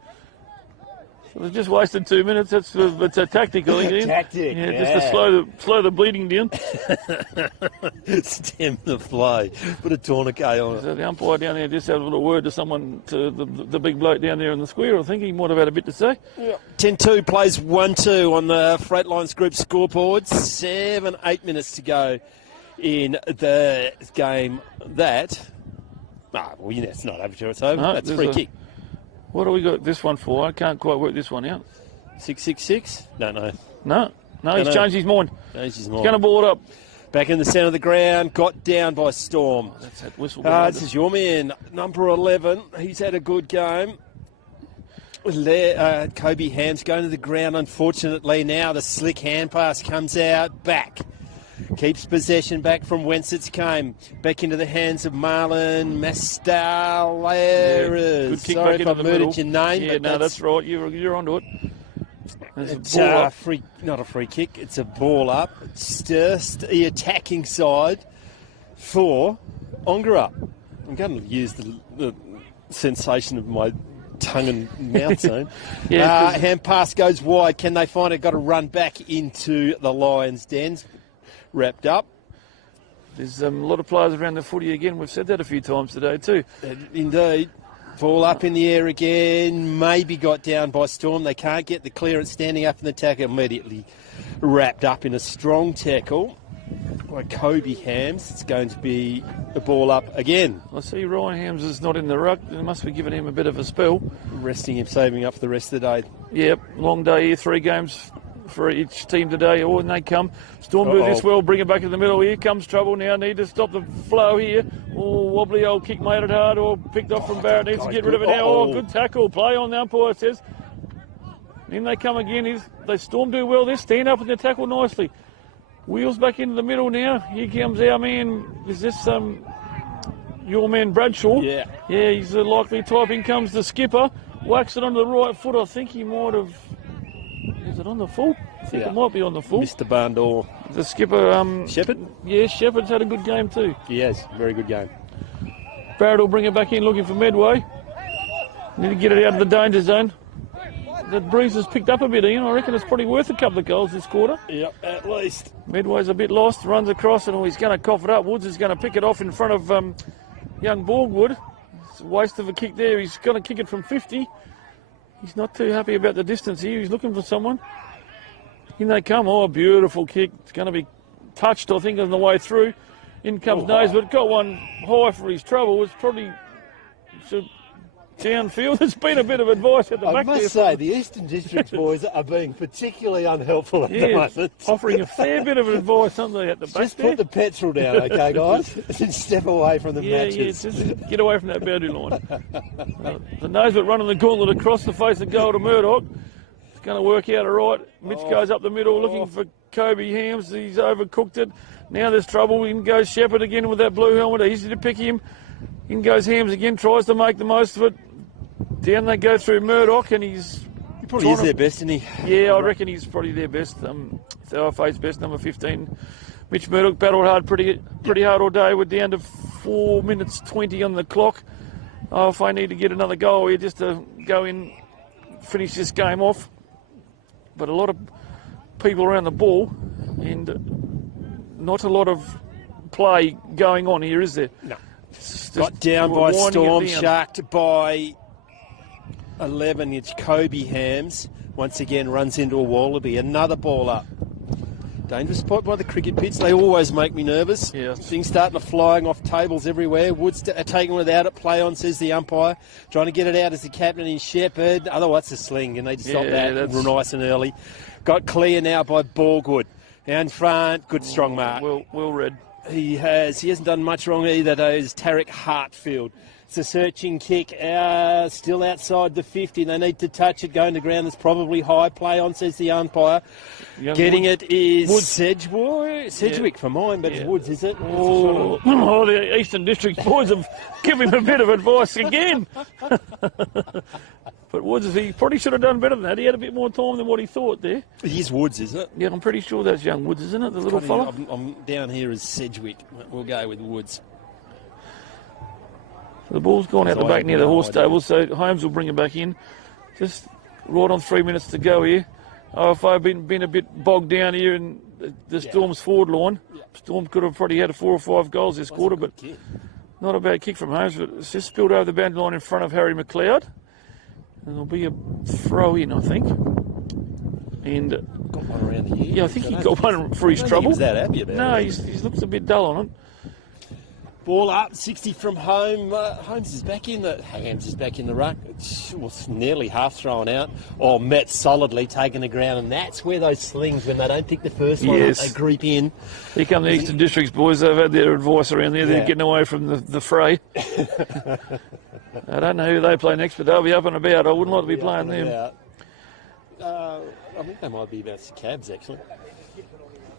So they've just wasted 2 minutes. It's a tactical thing. Tactic, just to slow the bleeding down. Stem the flow. Put a tourniquet on it. So the umpire down there just had a little word to someone, to the big bloke down there in the square. I think he might have had a bit to say. 10-2 plays 1-2 on the Freightlines Group scoreboard. 8 minutes to go in the game. It's not over till it's over. No, That's a free kick. What do we got this one for? I can't quite work this one out. 666? No. No, he's changed his mind. He's going to ball it up. Back in the centre of the ground, got down by Storm. That's that whistle. This is your man, number 11. He's had a good game. Kobe Ham's going to the ground, unfortunately. Now the slick hand pass comes out, back. Keeps possession back from whence it's came. Back into the hands of Marlon Mastaleras. Good kick Sorry back if into I've the murdered middle. your name. Yeah, but that's right. You're onto it. It's not a free kick. It's a ball up. It's just the attacking side for Ongerup. I'm going to use the sensation of my tongue and mouth zone. Hand pass goes wide. Can they find it? Got to run back into the Lions' dens. Wrapped up. There's a lot of players around the footy again. We've said that a few times today too. Indeed. Ball up in the air again. Maybe got down by Storm. They can't get the clearance. Standing up in the tackle. Immediately wrapped up in a strong tackle by Kobe Hams. It's going to be a ball up again. I see Ryan Hams is not in the ruck. They must be giving him a bit of a spell. Resting him, saving up for the rest of the day. Yep, long day here. 3 games for each team today. Oh, and they come. Storm do this well, bring it back in the middle. Here comes trouble now. Need to stop the flow here. Oh, wobbly old kick made it hard. Or picked off from Barrett. Needs to get rid of it now. Oh, good tackle. Play on the umpire says. In they come again. They Storm do well. They stand up in the tackle nicely. Wheels back into the middle now. Here comes our man. Is this your man Bradshaw? Yeah. Yeah, he's a likely type. In comes the skipper. Whacks it onto the right foot. I think he might have... Is it on the full? I think it might be on the full. Mr. Barndor. The skipper... Shepherd? Yeah, Shepherd's had a good game too. He has. Very good game. Barrett will bring it back in looking for Medway. Need to get it out of the danger zone. The breeze has picked up a bit, Ian. I reckon it's probably worth a couple of goals this quarter. Yep, at least. Medway's a bit lost, runs across, and he's going to cough it up. Woods is going to pick it off in front of young Borgwood. It's a waste of a kick there. He's going to kick it from 50. He's not too happy about the distance here. He's looking for someone. In they come. Oh, a beautiful kick. It's going to be touched, I think, on the way through. In comes Naismith. Got one high for his trouble. It's probably... downfield. There's been a bit of advice at the back there. I must say, the Eastern Districts boys are being particularly unhelpful at the moment. Offering a fair bit of advice, aren't they, at the back Just put the petrol down, okay, guys? And step away from the matches. Yeah, just get away from that boundary line. The Naismith running the gauntlet across the face of goal to Murdoch. It's going to work out all right. Mitch goes up the middle looking for Kobe Hams. He's overcooked it. Now there's trouble. In goes Shepherd again with that blue helmet. Easy to pick him. In goes Hams again, tries to make the most of it. Down they go through Murdoch, and he probably is their best, isn't he? Yeah, I reckon he's probably their best. The OFA's best, number 15. Mitch Murdoch battled hard, pretty hard all day. We're down to 4 minutes 20 on the clock. OFA need to get another goal here just to go in, finish this game off. But a lot of people around the ball, and not a lot of play going on here, is there? No. Got down by Storm, down. sharked by 11. It's Kobe Hams. Once again runs into a wallaby. Another ball up. Dangerous spot by the cricket pits. They always make me nervous. Yeah. Things starting to flying off tables everywhere. Woods taking without it. Play on, says the umpire. Trying to get it out as the captain in Shepherd. Otherwise, it's a sling, and they just stop that nice and early. Got clear now by Borgwood. Down front, good strong mark. Well read. He hasn't done much wrong either, though, is Tarek Hartfield. It's a searching kick, still outside the 50. They need to touch it, going to ground. There's probably high play on, says the umpire. Getting it is Sedgwick for mine, but it's Woods, is it? Oh, the Eastern District boys have given him a bit of advice again. But Woods, he probably should have done better than that. He had a bit more time than what he thought there. He is Woods, is it? Yeah, I'm pretty sure that's young Woods, isn't it? The little fella? I'm down here as Sedgwick. We'll go with Woods. The ball's gone out the back near the horse stable, so Holmes will bring it back in. Just right on 3 minutes to go here. OFA been a bit bogged down here in the Storm's forward line. Storm could have probably had 4 or 5 goals this quarter, but not a bad kick from Holmes. But it's just spilled over the boundary line in front of Harry McLeod. And there'll be a throw in, I think. And got one around the ear. Yeah, I think he got one for his trouble. He was that happy about it. No, he looks a bit dull on it. Ball up, 60 from home. Holmes is back in the... Hams is back in the ruck. It's nearly half thrown out. Or met solidly, taken the ground. And that's where those slings, when they don't pick the first one up, they creep in. Here come the Eastern Districts boys. They've had their advice around there. They're getting away from the fray. I don't know who they play next, but they'll be up and about. I wouldn't like to be playing them. I think they might be about Cabs, actually.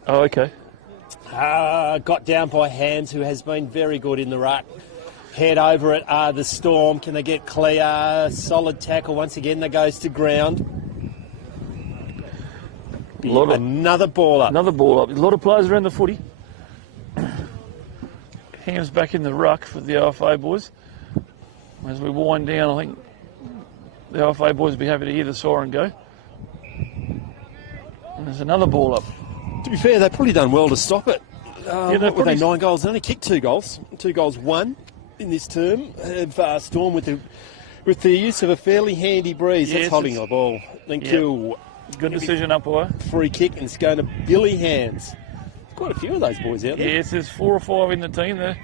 Oh, okay. Got down by Hams, who has been very good in the ruck. Head over it, the Storm. Can they get clear? Solid tackle once again. That goes to ground. Another ball up. Another ball up. A lot of players around the footy. Hams back in the ruck for the OFA boys. As we wind down, I think the OFA boys will be happy to hear the siren go. And there's another ball up. To be fair, they've probably done well to stop it. they've Were they 9 goals? They only kicked 2 goals. 2 goals won in this term. Storm with the use of a fairly handy breeze. Yes, that's holding the ball. Thank you. Good decision, umpire. Free kick, and it's going to Billy Hands. There's quite a few of those boys out there. Yes, there's 4 or 5 in the team there.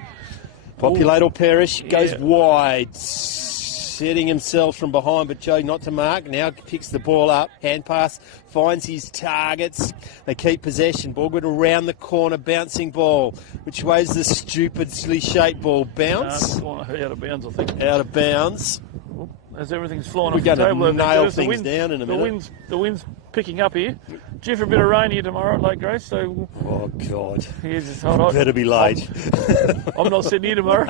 Populate or perish. Goes wide. Setting himself from behind, but Joe not to mark. Now picks the ball up. Hand pass. Finds his targets. They keep possession. Borgwood around the corner. Bouncing ball. Which way is the stupidly shaped ball? Bounce? Out of bounds, I think. Out of bounds. As everything's flying We're off the table. going to nail things down in a minute. The wind's picking up here. Due for a bit of rain here tomorrow at Lake Grace, so... Oh, God. Here's this hot. Better be late. I'm not sitting here tomorrow.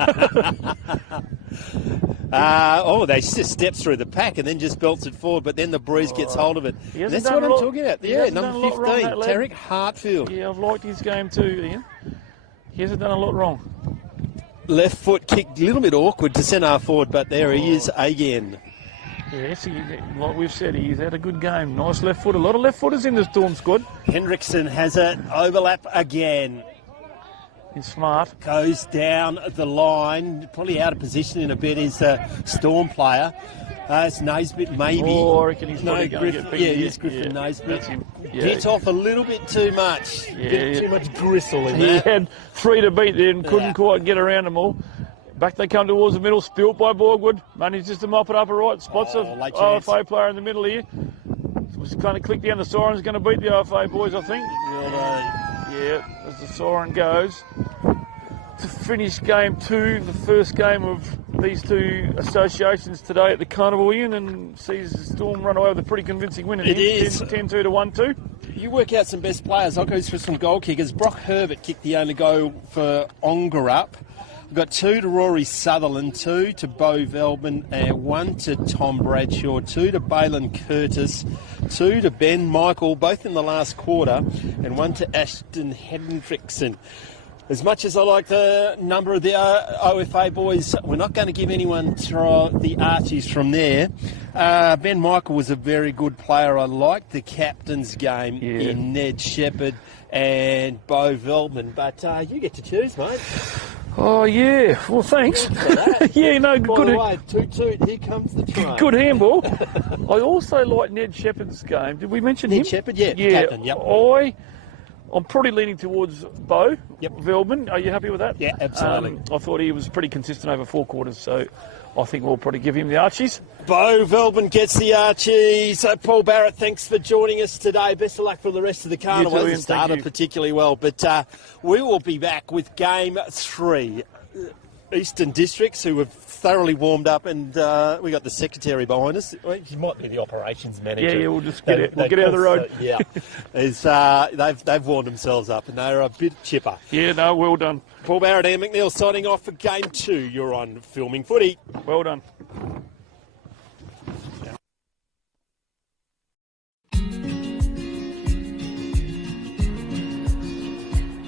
They just steps through the pack and then just belts it forward, but then the breeze gets hold of it. And that's what I'm talking about. Yeah, number 15, Tarek Hartfield. Yeah, I've liked his game too, Ian. He hasn't done a lot wrong. Left foot kicked, a little bit awkward to centre forward, but there he is again. Yes, like we've said, he's had a good game. Nice left foot. A lot of left footers in the Storm squad. Hendrickson has it. Overlap again. He's smart. Goes down the line. Probably out of position in a bit is the Storm player. It's Naismith, maybe. Oh, I reckon he's probably going to get beat. Yeah, it is Griffin Naismith. Gets off a little bit too much. Too much gristle in that. He had 3 to beat there and couldn't quite get around them all. Back they come towards the middle, spilt by Borgwood. Manages to mop it up right. Spots of OFA player in the middle here. Just kind of click down the siren's going to beat the OFA boys, I think. Yeah, as the siren goes. To finish game 2, the first game of these 2 associations today at the Carnival, Ian, and sees the Storm run away with a pretty convincing win. It is 10-2 to 1-2. You work out some best players. I'll go for some goal kickers. Brock Herbert kicked the only goal for Ongerup. We've got 2 to Rory Sutherland, 2 to Bo Velbin, 1 to Tom Bradshaw, 2 to Balin Curtis, 2 to Ben Michael, both in the last quarter, and 1 to Ashton Hendrickson. As much as I like the number of the OFA boys, we're not going to give anyone the Archies from there. Ben Michael was a very good player. I liked the captain's game in Ned Shepherd and Bo Velbin, but you get to choose, mate. Oh, yeah. Well, thanks. Yeah, no, By good. the way, toot, here comes the train. Good handball. I also like Ned Shepherd's game. Did we mention him? Ned Shepherd, yeah. Captain, yep. I'm pretty leaning towards Bo Velbin. Are you happy with that? Yeah, absolutely. I thought he was pretty consistent over 4 quarters, so I think we'll probably give him the Archies. Bo Velbin gets the Archies. So Paul Barrett, thanks for joining us today. Best of luck for the rest of the carnival. It started particularly well, but we will be back with Game 3. Eastern Districts, who have thoroughly warmed up, and we got the secretary behind us. Well, he might be the operations manager. Yeah, we'll just get out of the road. They've warmed themselves up, and they're a bit chipper. Yeah, no, well done. Paul Barrett, Ian McNeil signing off for Game 2. You're on Filming Footy. Well done.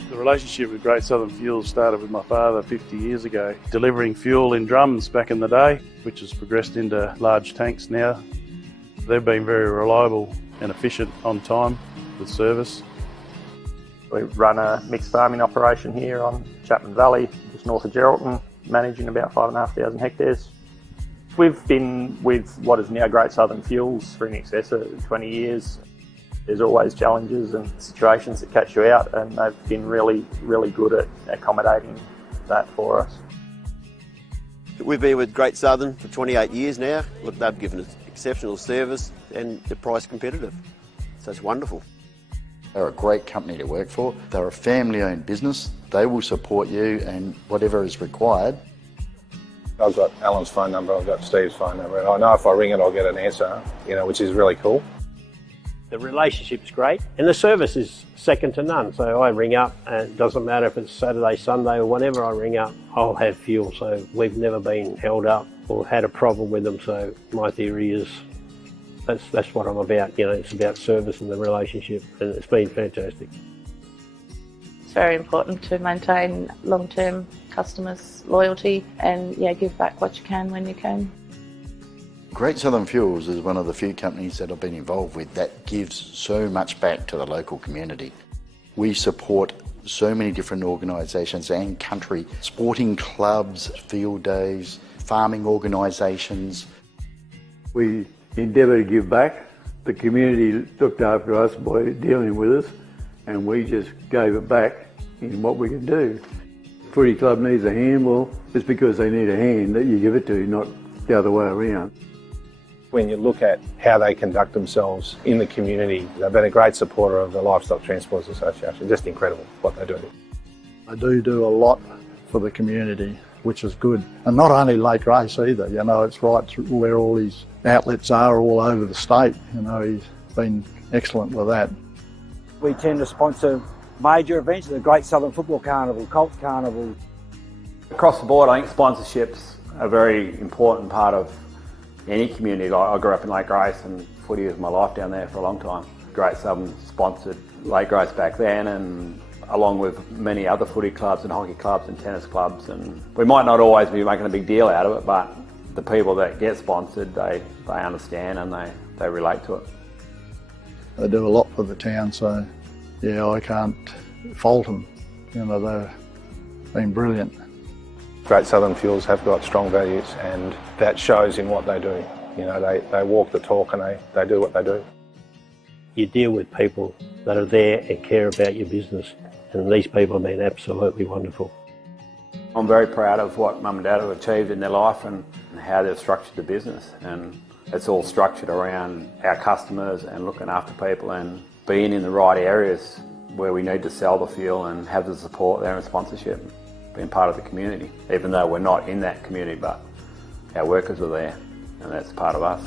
The relationship with Great Southern Fuels started with my father 50 years ago, delivering fuel in drums back in the day, which has progressed into large tanks now. They've been very reliable and efficient on time with service. We run a mixed farming operation here on Chapman Valley, just north of Geraldton, managing about 5,500 hectares. We've been with what is now Great Southern Fuels for in excess of 20 years. There's always challenges and situations that catch you out, and they've been really, really good at accommodating that for us. We've been with Great Southern for 28 years now. Look, they've given us exceptional service and they're price competitive. So it's wonderful. They're a great company to work for. They're a family-owned business. They will support you and whatever is required. I've got Alan's phone number, I've got Steve's phone number, and I know if I ring it I'll get an answer, which is really cool. The relationship's great and the service is second to none. So I ring up and it doesn't matter if it's Saturday, Sunday or whenever I ring up, I'll have fuel. So we've never been held up or had a problem with them. So my theory is that's what I'm about. It's about service and the relationship, and it's been fantastic. It's very important to maintain long-term customers' loyalty and give back what you can when you can. Great Southern Fuels is one of the few companies that I've been involved with that gives so much back to the local community. We support so many different organisations and country, sporting clubs, field days, farming organisations. We endeavour to give back. The community looked after us by dealing with us, and we just gave it back in what we could do. Footy club needs a hand, well, it's because they need a hand that you give it to, not the other way around. When you look at how they conduct themselves in the community, they've been a great supporter of the Livestock Transporters Association. Just incredible what they do. I do a lot for the community, which is good. And not only Lake Race either, it's right through where all these outlets are all over the state. He's been excellent with that. We tend to sponsor major events, the Great Southern Football Carnival, Colts Carnival. Across the board, I think sponsorships are a very important part of any community. I grew up in Lake Grace and footy was my life down there for a long time. Great Southern sponsored Lake Grace back then, and along with many other footy clubs and hockey clubs and tennis clubs, and we might not always be making a big deal out of it, but the people that get sponsored, they understand and they relate to it. They do a lot for the town, so I can't fault them. They've been brilliant. Great Southern Fuels have got strong values, and that shows in what they do. They walk the talk and they do what they do. You deal with people that are there and care about your business, and these people have been absolutely wonderful. I'm very proud of what Mum and Dad have achieved in their life and how they've structured the business, and it's all structured around our customers and looking after people and being in the right areas where we need to sell the fuel and have the support there and sponsorship. Being part of the community, even though we're not in that community, but our workers are there and that's part of us.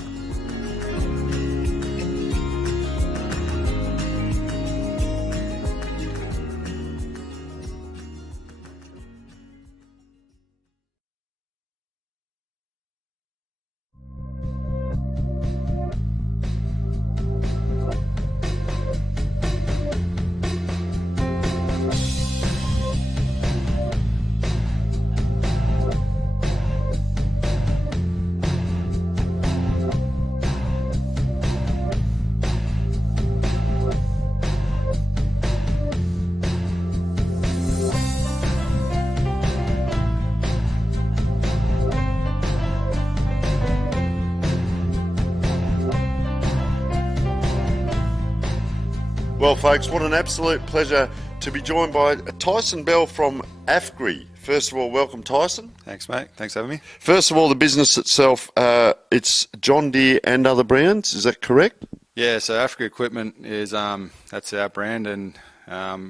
Well, folks, what an absolute pleasure to be joined by Tyson Bell from AFGRI. First of all, welcome, Tyson. Thanks, mate. Thanks for having me. First of all, the business itself, it's John Deere and other brands, is that correct? Yeah, so Africa Equipment is that's our brand, and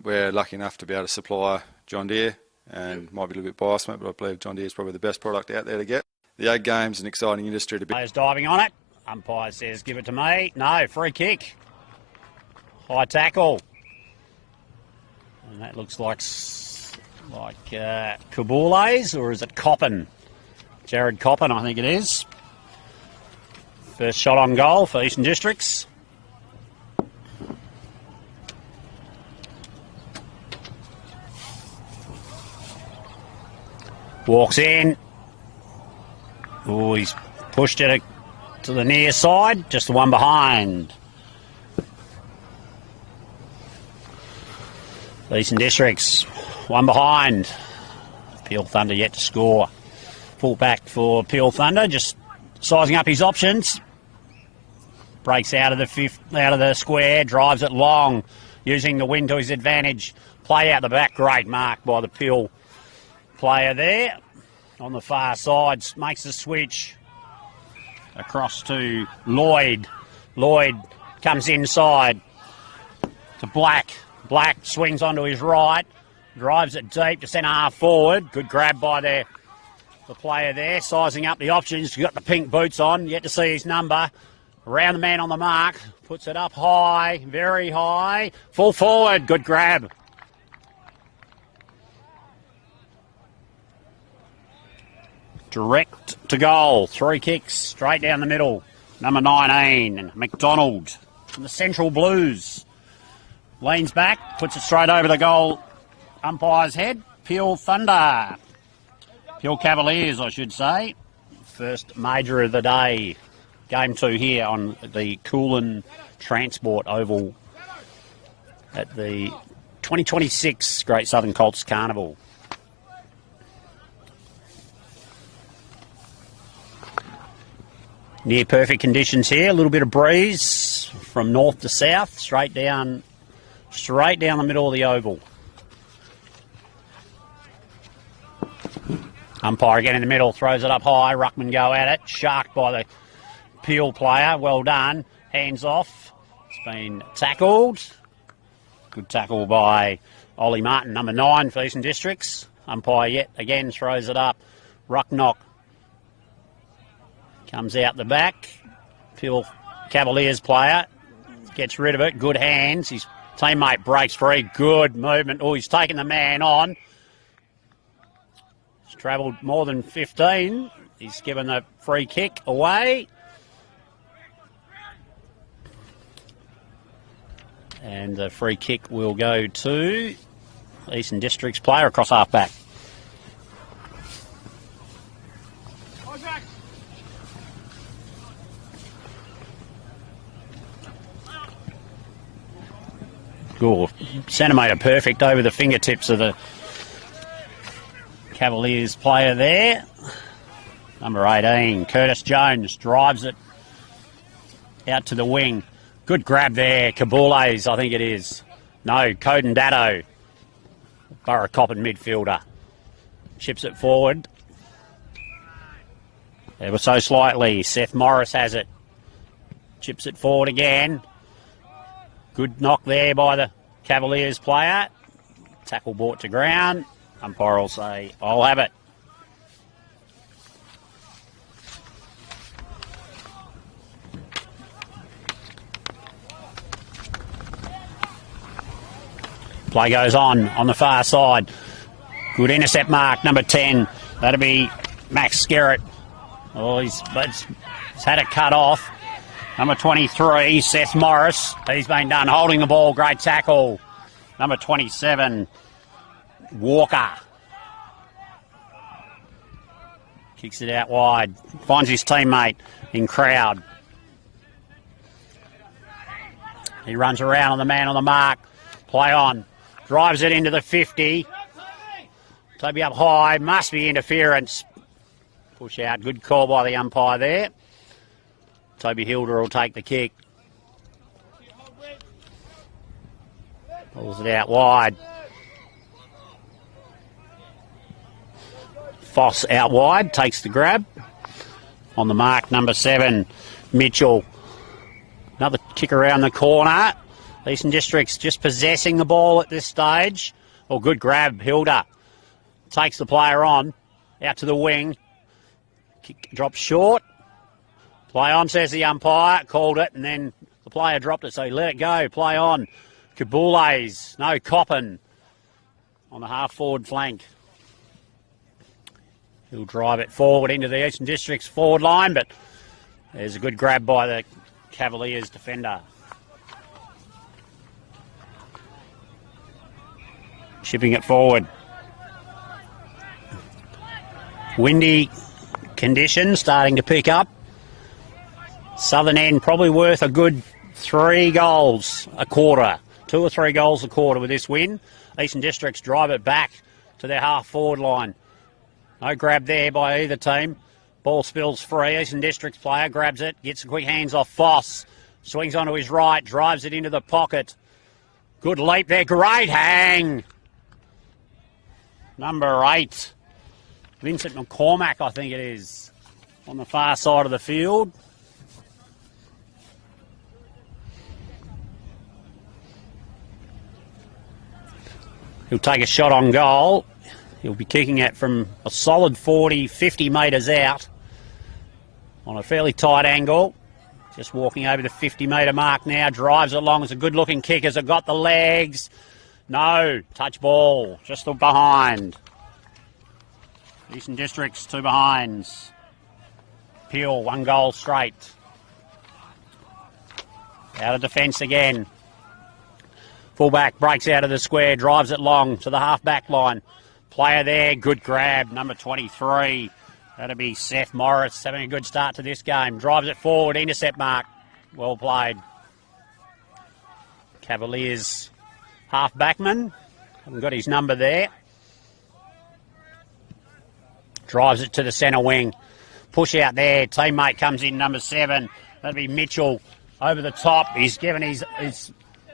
we're lucky enough to be able to supply John Deere, and might be a little bit biased, mate, but I believe John Deere is probably the best product out there to get. The ag game's an exciting industry to be. Players diving on it. Umpire says, give it to me. No, free kick. High tackle. And that looks like Kabules, or is it Coppin? Jared Coppin, I think it is. First shot on goal for Eastern Districts. Walks in. Oh, he's pushed it to the near side, just the one behind. Eastern Districts, one behind. Peel Thunder yet to score. Full back for Peel Thunder, just sizing up his options. Breaks out of the square, drives it long, using the wind to his advantage. Play out the back, great mark by the Peel player there. On the far side, makes the switch across to Lloyd. Lloyd comes inside to Black. Black swings onto his right, drives it deep to centre half forward. Good grab by the player there, sizing up the options. He's got the pink boots on, yet to see his number. Around the man on the mark, puts it up high, very high. Full forward, good grab. Direct to goal, 3 kicks straight down the middle. Number 19, McDonald from the Central Blues. Leans back, puts it straight over the goal umpire's head. Peel Thunder. Peel Cavaliers, I should say. First major of the day. Game 2 here on the Coolin Transport Oval at the 2026 Great Southern Colts Carnival. Near perfect conditions here. A little bit of breeze from north to south, straight down the middle of the oval. Umpire again in the middle, throws it up high. Ruckman go at it, sharked by the Peel player. Well done. Hands off. It's been tackled. Good tackle by Ollie Martin, number 9 for Eastern Districts. Umpire yet again throws it up. Rucknock comes out the back. Peel Cavaliers player gets rid of it. Good hands. His teammate breaks free. Good movement. Oh, he's taken the man on. He's travelled more than 15. He's given the free kick away. And the free kick will go to Eastern Districts player across half back. Oh, centimetre perfect over the fingertips of the Cavaliers player there. Number 18, Curtis Jones, drives it out to the wing. Good grab there, Kabules, I think it is. No, Coden Datto, Borough Coppin midfielder. Chips it forward. Ever so slightly, Seth Morris has it. Chips it forward again. Good knock there by the Cavaliers player. Tackle brought to ground. Umpire will say, I'll have it. Play goes on the far side. Good intercept mark, number 10. That'll be Max Skerritt. Oh, he's had it cut off. Number 23, Seth Morris. He's been done holding the ball. Great tackle. Number 27, Walker. Kicks it out wide. Finds his teammate in crowd. He runs around on the man on the mark. Play on. Drives it into the 50. Toby up high. Must be interference. Push out. Good call by the umpire there. Toby Hilder will take the kick. Pulls it out wide. Foss out wide, takes the grab. On the mark, number 7, Mitchell. Another kick around the corner. Eastern Districts just possessing the ball at this stage. Oh, good grab, Hilda. Takes the player on, out to the wing. Kick, drops short. Play on, says the umpire. Called it, and then the player dropped it, so he let it go. Play on. Kabules, no, Coppin on the half-forward flank. He'll drive it forward into the Eastern District's forward line, but there's a good grab by the Cavaliers defender. Shipping it forward. Windy conditions starting to pick up. Southern end probably worth a good 3 goals a quarter. 2 or 3 goals a quarter with this win. Eastern Districts drive it back to their half-forward line. No grab there by either team. Ball spills free. Eastern Districts player grabs it, gets the quick hands off Foss. Swings onto his right, drives it into the pocket. Good leap there, great hang. Number 8, Vincent McCormack, I think it is, on the far side of the field. He'll take a shot on goal. He'll be kicking it from a solid 40, 50 metres out on a fairly tight angle. Just walking over the 50-metre mark now. Drives it along. It's a good-looking kick. Has it got the legs? No. Touch ball. Just behind. Eastern Districts, 2 behinds. Peel, 1 goal straight. Out of defence again. Fullback breaks out of the square. Drives it long to the half-back line. Player there, good grab, number 23. That'll be Seth Morris, having a good start to this game. Drives it forward, intercept mark. Well played. Cavaliers half-backman. Haven't got his number there. Drives it to the centre wing. Push out there. Teammate comes in, number 7. That'll be Mitchell over the top. He's given his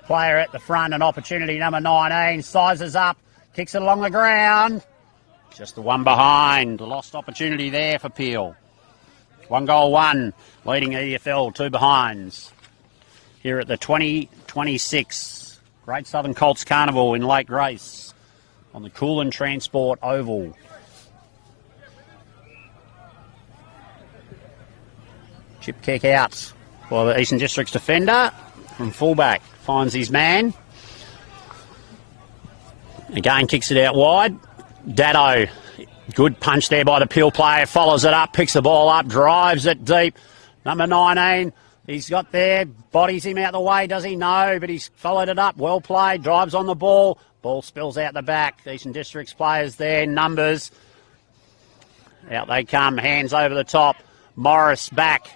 player at the front an opportunity, number 19. Sizes up. Kicks it along the ground. Just the one behind. Lost opportunity there for Peel. 1 goal, 1. Leading EFL, 2 behinds. Here at the 2026 Great Southern Colts Carnival in Lake Grace on the Coolin Transport Oval. Chip kick out for the Eastern District's defender from fullback. Finds his man. Again, kicks it out wide. Datto, good punch there by the Peel player. Follows it up, picks the ball up, drives it deep. Number 19, he's got there, bodies him out the way, does he? No, but he's followed it up. Well played, drives on the ball. Ball spills out the back. Eastern District's players there, numbers. Out they come, hands over the top. Morris back,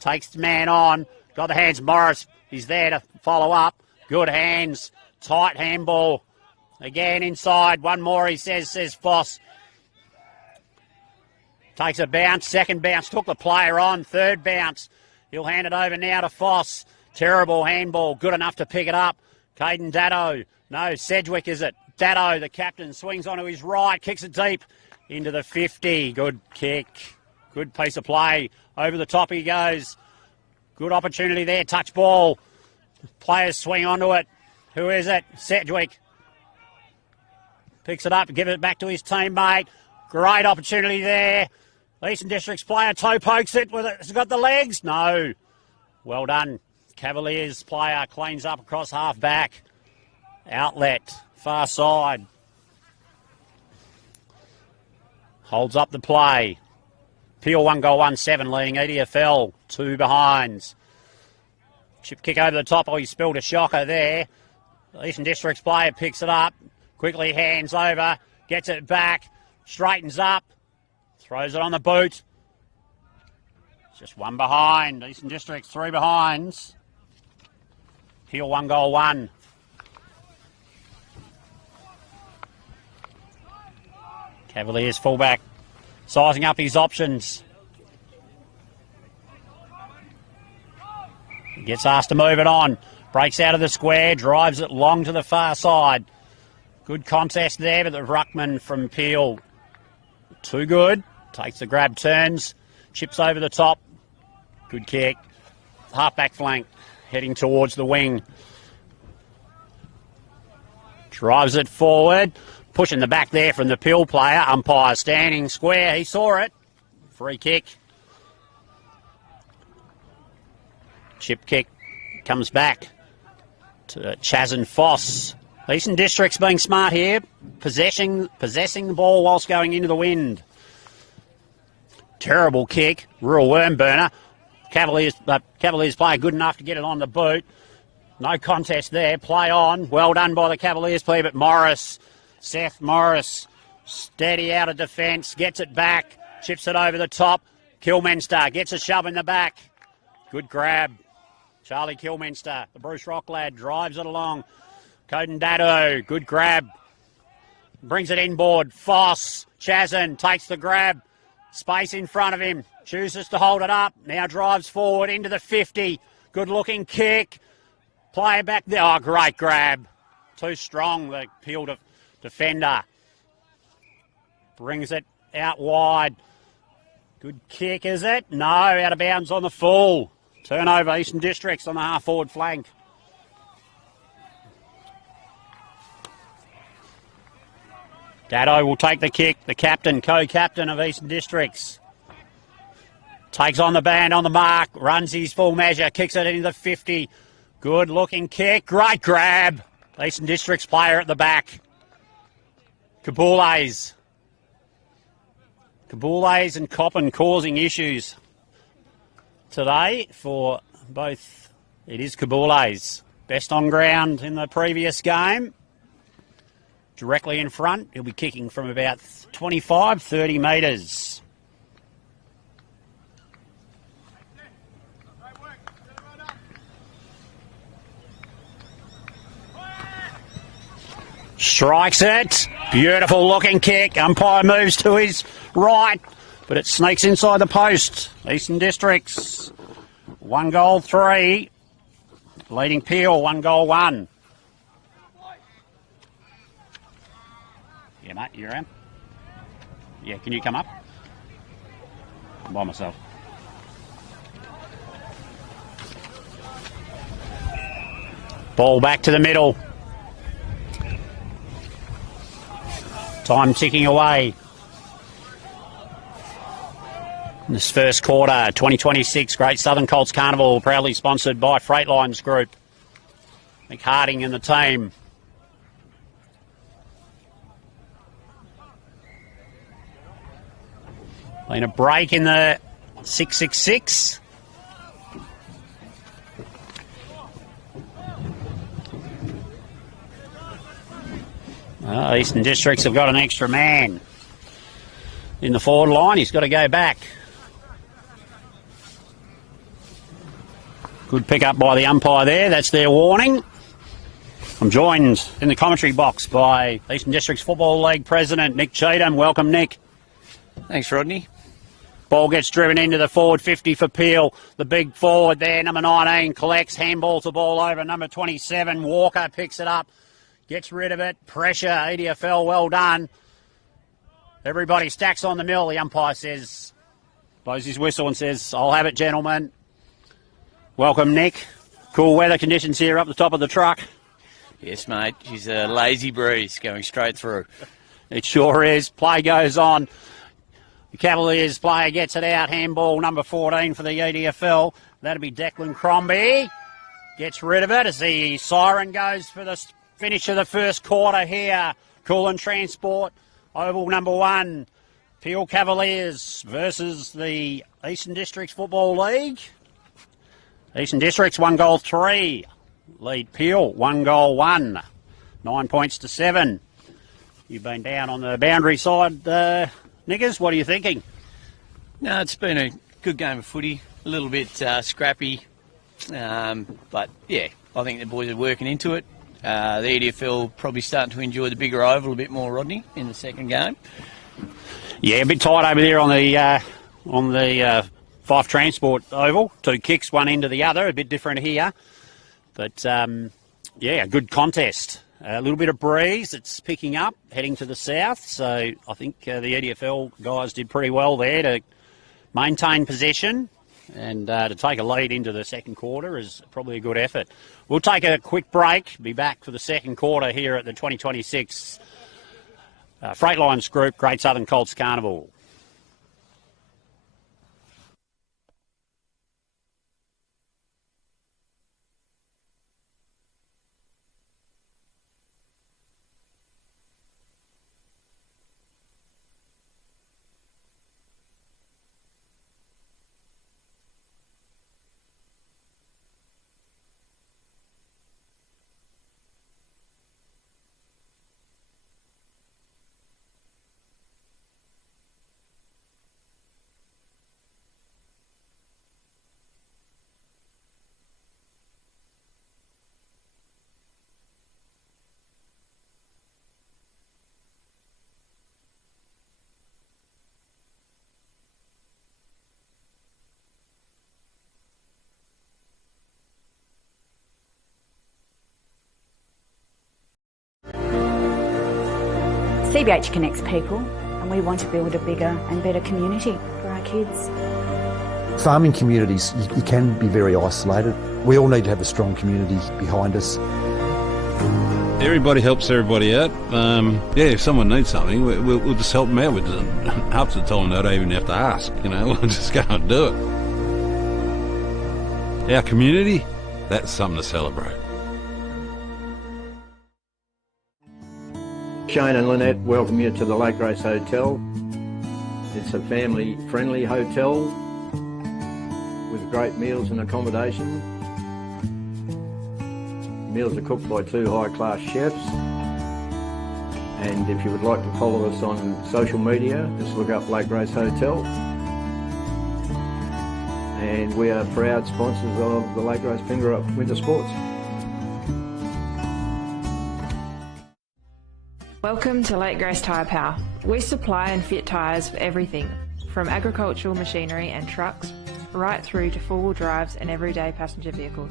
takes the man on. Got the hands, Morris, he's there to follow up. Good hands, tight handball. Again inside, one more he says Foss. Takes a bounce, second bounce, took the player on, third bounce. He'll hand it over now to Foss. Terrible handball, good enough to pick it up. Caden Datto, no, Sedgwick is it. Datto, the captain, swings onto his right, kicks it deep into the 50. Good kick, good piece of play. Over the top he goes. Good opportunity there, touch ball. Players swing onto it. Who is it? Sedgwick. Picks it up, gives it back to his teammate. Great opportunity there. Eastern District's player toe pokes it. Has it got the legs? No. Well done. Cavaliers player cleans up across half back. Outlet, far side. Holds up the play. Peel 1 goal, 1-7 leading EDFL. 2 behinds. Chip kick over the top. Oh, he spilled a shocker there. Eastern District's player picks it up. Quickly hands over, gets it back, straightens up, throws it on the boot. Just 1 behind. Eastern District's 3 behinds. Peel 1 goal, 1. Cavaliers fullback sizing up his options. He gets asked to move it on. Breaks out of the square, drives it long to the far side. Good contest there, but the ruckman from Peel, too good. Takes the grab, turns, chips over the top. Good kick. Half-back flank, heading towards the wing. Drives it forward. Pushing the back there from the Peel player. Umpire standing square. He saw it. Free kick. Chip kick comes back to Chaz and Foss. Eastern District's being smart here. Possessing the ball whilst going into the wind. Terrible kick. Rural worm burner. Cavaliers player good enough to get it on the boot. No contest there. Play on. Well done by the Cavaliers player, but Seth Morris, steady out of defence, gets it back, chips it over the top. Kilminster gets a shove in the back. Good grab. Charlie Kilminster, the Bruce Rock lad, drives it along. Coden Dado, good grab. Brings it inboard. Foss, Chazin takes the grab. Space in front of him. Chooses to hold it up. Now drives forward into the 50. Good looking kick. Player back there. Oh, great grab. Too strong, the Peel defender. Brings it out wide. Good kick, is it? No, out of bounds on the full. Turnover, Eastern Districts on the half-forward flank. Dado will take the kick, the captain, co-captain of Eastern Districts. Takes on the band on the mark, runs his full measure, kicks it into the 50. Good looking kick, great grab. Eastern Districts player at the back. Kabules and Coppin causing issues today for both. It is Kabules. Best on ground in the previous game. Directly in front. He'll be kicking from about 25, 30 metres. Strikes it. Beautiful looking kick. Umpire moves to his right, but it sneaks inside the post. Eastern Districts, 1 goal 3. Leading Peel, 1 goal 1. Yeah, mate, you around? Yeah, can you come up? I'm by myself. Ball back to the middle. Time ticking away. In this first quarter, 2026 Great Southern Colts Carnival, proudly sponsored by Freightlines Group. Mick Harding and the team. Been a break in the 666. Eastern Districts have got an extra man in the forward line. He's got to go back. Good pick up by the umpire there. That's their warning. I'm joined in the commentary box by Eastern Districts Football League President Nick Cheatham. Welcome, Nick. Thanks, Rodney. Ball gets driven into the forward 50 for Peel. The big forward there, number 19, collects, handballs the ball over. Number 27, Walker picks it up. Gets rid of it. Pressure. EDFL, well done. Everybody stacks on the mill, the umpire says. Blows his whistle and says, I'll have it, gentlemen. Welcome, Nick. Cool weather conditions here up the top of the truck. Yes, mate. She's a lazy breeze going straight through. It sure is. Play goes on. The Cavaliers player gets it out. Handball number 14 for the EDFL. That'll be Declan Crombie. Gets rid of it as the siren goes for the finish of the first quarter here. Coolin Transport, Oval number 1. Peel Cavaliers versus the Eastern Districts Football League. Eastern Districts 1 goal 3. Lead Peel 1 goal 1. 9 points to 7. You've been down on the boundary side, Niggers. What are you thinking? No, it's been a good game of footy. A little bit scrappy. But, yeah, I think the boys are working into it. The EDFL probably starting to enjoy the bigger oval a bit more, Rodney, in the second game. Yeah, a bit tight over there on the Fife Transport oval. 2 kicks, one into the other. A bit different here. But, yeah, a good contest. A little bit of breeze. It's picking up, heading to the south. So I think the EDFL guys did pretty well there to maintain possession. And to take a lead into the second quarter is probably a good effort. We'll take a quick break. Be back for the second quarter here at the 2026 Freightlines Group Great Southern Colts Carnival. CBH connects people, and we want to build a bigger and better community for our kids. Farming communities, you can be very isolated. We all need to have a strong community behind us. Everybody helps everybody out. If someone needs something, we'll just help them out with it. Half the time they don't even have to ask, we'll just go and do it. Our community, that's something to celebrate. Shane and Lynette welcome you to the Lake Grace Hotel. It's a family-friendly hotel with great meals and accommodation. Meals are cooked by 2 high-class chefs. And if you would like to follow us on social media, just look up Lake Grace Hotel. And we are proud sponsors of the Lake Grace Ongerup Winter Sports. Welcome to Lake Grace Tyre Power. We supply and fit tyres for everything, from agricultural machinery and trucks, right through to four-wheel drives and everyday passenger vehicles.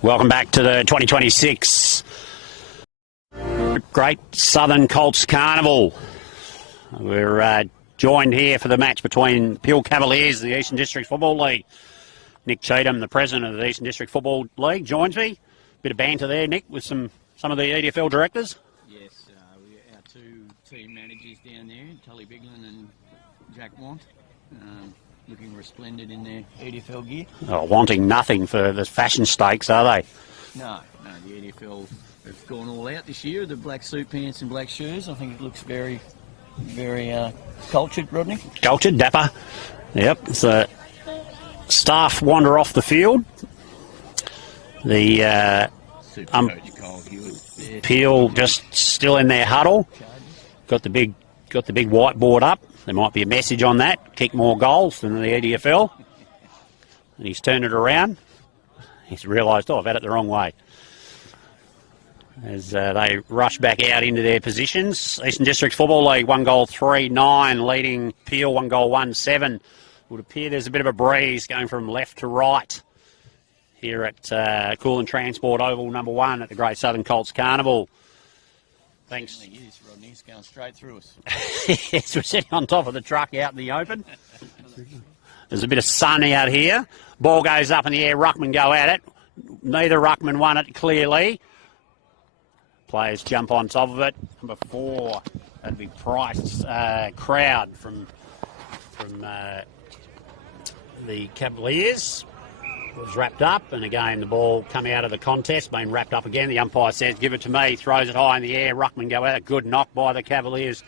Welcome back to the 2026 Great Southern Colts Carnival. We're joined here for the match between Peel Cavaliers and the Eastern District Football League. Nick Cheatham, the president of the Eastern District Football League, joins me. Bit of banter there, Nick, with some of the EDFL directors. Yes, our two team managers down there, Tully Biglin and Jack Want, looking resplendent in their EDFL gear. Oh, wanting nothing for the fashion stakes, are they? No, the EDFL have gone all out this year. The black suit pants and black shoes. I think it looks very, very cultured, Rodney. Cultured, dapper. Yep. So staff wander off the field. The Peel just still in their huddle. Got the big whiteboard up. There might be a message on that. Kick more goals than the EDFL. And he's turned it around. He's realised, I've had it the wrong way. As they rush back out into their positions. Eastern District Football League, 1 goal 3-9, leading Peel 1 goal 1-7. Would appear there's a bit of a breeze going from left to right here at Cool and Transport Oval number 1 at the Great Southern Colts Carnival. Thanks. It is, Rodney. It's going straight through us. Yes, we're sitting on top of the truck out in the open. There's a bit of sun out here. Ball goes up in the air. Ruckman go at it. Neither Ruckman won it clearly. Players jump on top of it. Number 4, that'd be Price. Crowd from the Cavaliers was wrapped up, and again the ball come out of the contest, been wrapped up again. The umpire says, give it to me, throws it high in the air. Ruckman go out. Good knock by the Cavaliers.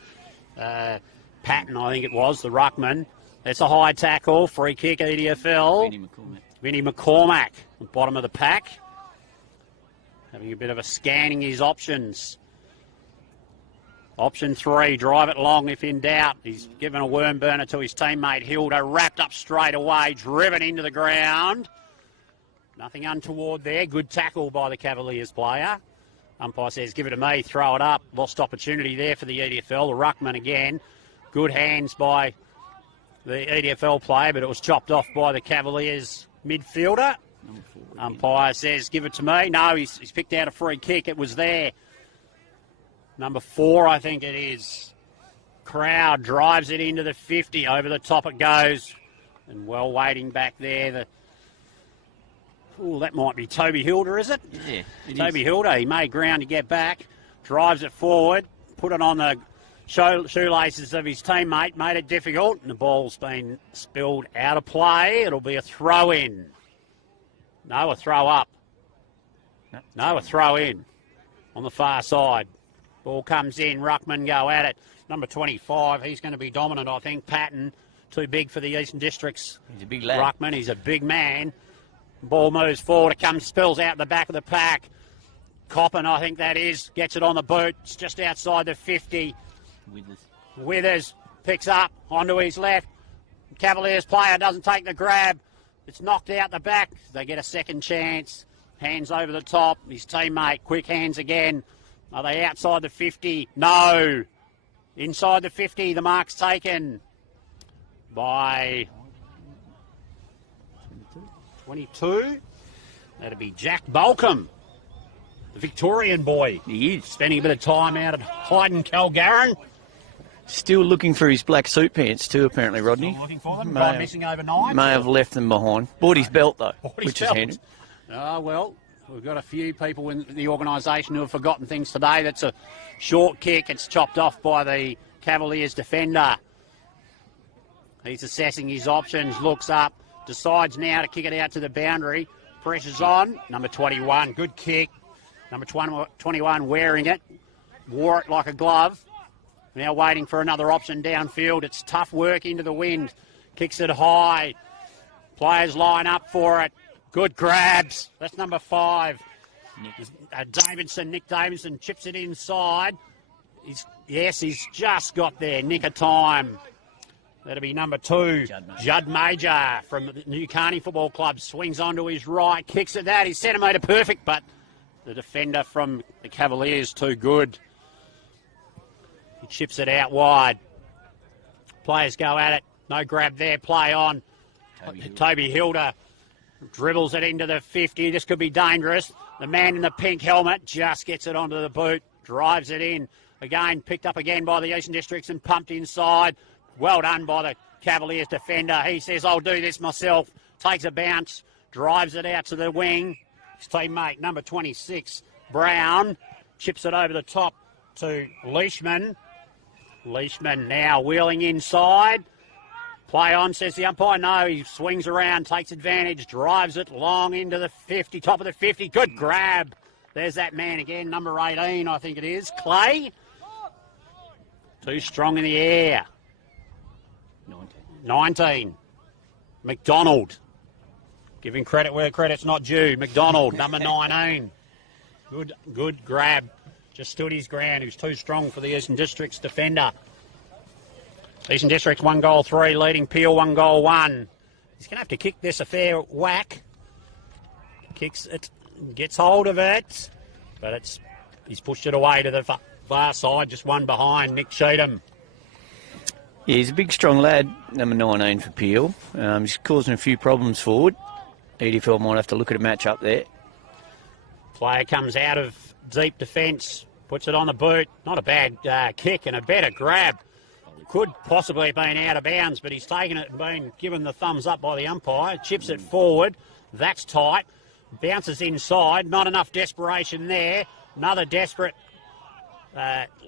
Patton, I think it was, the Ruckman. That's a high tackle. Free kick, EDFL. Vinnie McCormack, bottom of the pack. Having a bit of a scanning his options. Option 3, drive it long if in doubt. He's given a worm burner to his teammate Hilda, wrapped up straight away, driven into the ground. Nothing untoward there. Good tackle by the Cavaliers player. Umpire says, give it to me, throw it up. Lost opportunity there for the EDFL. The Ruckman again. Good hands by the EDFL player, but it was chopped off by the Cavaliers midfielder. Umpire says, give it to me. No, he's picked out a free kick. It was there. Number 4, I think it is. Crowd drives it into the 50. Over the top it goes. And well waiting back there. That might be Toby Hilda, is it? Yeah, Toby Hilda. He made ground to get back. Drives it forward. Put it on the shoelaces of his teammate. Made it difficult. And the ball's been spilled out of play. It'll be a throw in. No, a throw up. No, a throw in on the far side. Ball comes in. Ruckman go at it. Number 25, he's going to be dominant, I think. Patton, too big for the Eastern Districts. He's a big lad. Ruckman, he's a big man. Ball moves forward. It comes, spills out the back of the pack. Coppin, I think that is, gets it on the boot. It's just outside the 50. Withers picks up onto his left. Cavaliers player doesn't take the grab. It's knocked out the back. They get a second chance. Hands over the top. His teammate, quick hands again. Are they outside the 50? No. Inside the 50, the mark's taken by 22. That'd be Jack Balcombe, the Victorian boy. He is. Spending a bit of time out at Hyden Calgarin. Still looking for his black suit pants too, apparently, Rodney. Still looking for them. Gone missing overnight. May have left them behind. Bought his belt, though, which is handy. Well, we've got a few people in the organisation who have forgotten things today. That's a short kick. It's chopped off by the Cavaliers defender. He's assessing his options, looks up, decides now to kick it out to the boundary. Pressure's on. Number 21, good kick. Number 21 wearing it. Wore it like a glove. Now waiting for another option downfield. It's tough work into the wind. Kicks it high. Players line up for it. Good grabs. That's number 5. Nick Davidson chips it inside. He's just got there. Nick of time. That'll be number 2. Judd Major from the New Carney Football Club swings onto his right. Kicks at that. He's centimetre perfect, but the defender from the Cavaliers too good. He chips it out wide. Players go at it. No grab there. Play on. Toby Hilda dribbles it into the 50. This could be dangerous. The man in the pink helmet just gets it onto the boot. Drives it in. Again, picked up again by the Eastern Districts and pumped inside. Well done by the Cavaliers defender. He says, I'll do this myself. Takes a bounce. Drives it out to the wing. His teammate, number 26, Brown, chips it over the top to Leishman. Leishman now wheeling inside. Play on, says the umpire. No, he swings around, takes advantage, drives it long into the 50, top of the 50. Good grab. There's that man again, number 18, I think it is. Clay. Too strong in the air. 19. McDonald. Giving credit where credit's not due. McDonald, number 19. Good grab. Just stood his ground. He was too strong for the Eastern Districts defender. Eastern Districts 1 goal 3, leading Peel 1 goal 1. He's going to have to kick this a fair whack. Kicks it, gets hold of it, but he's pushed it away to the far side, just one behind, Nick Cheatham. Yeah, he's a big, strong lad, number 19 for Peel. He's causing a few problems forward. EDFL might have to look at a match up there. Player comes out of deep defence, puts it on the boot. Not a bad kick and a better grab. Could possibly have been out of bounds, but he's taken it and been given the thumbs up by the umpire. Chips it forward. That's tight. Bounces inside. Not enough desperation there. Another desperate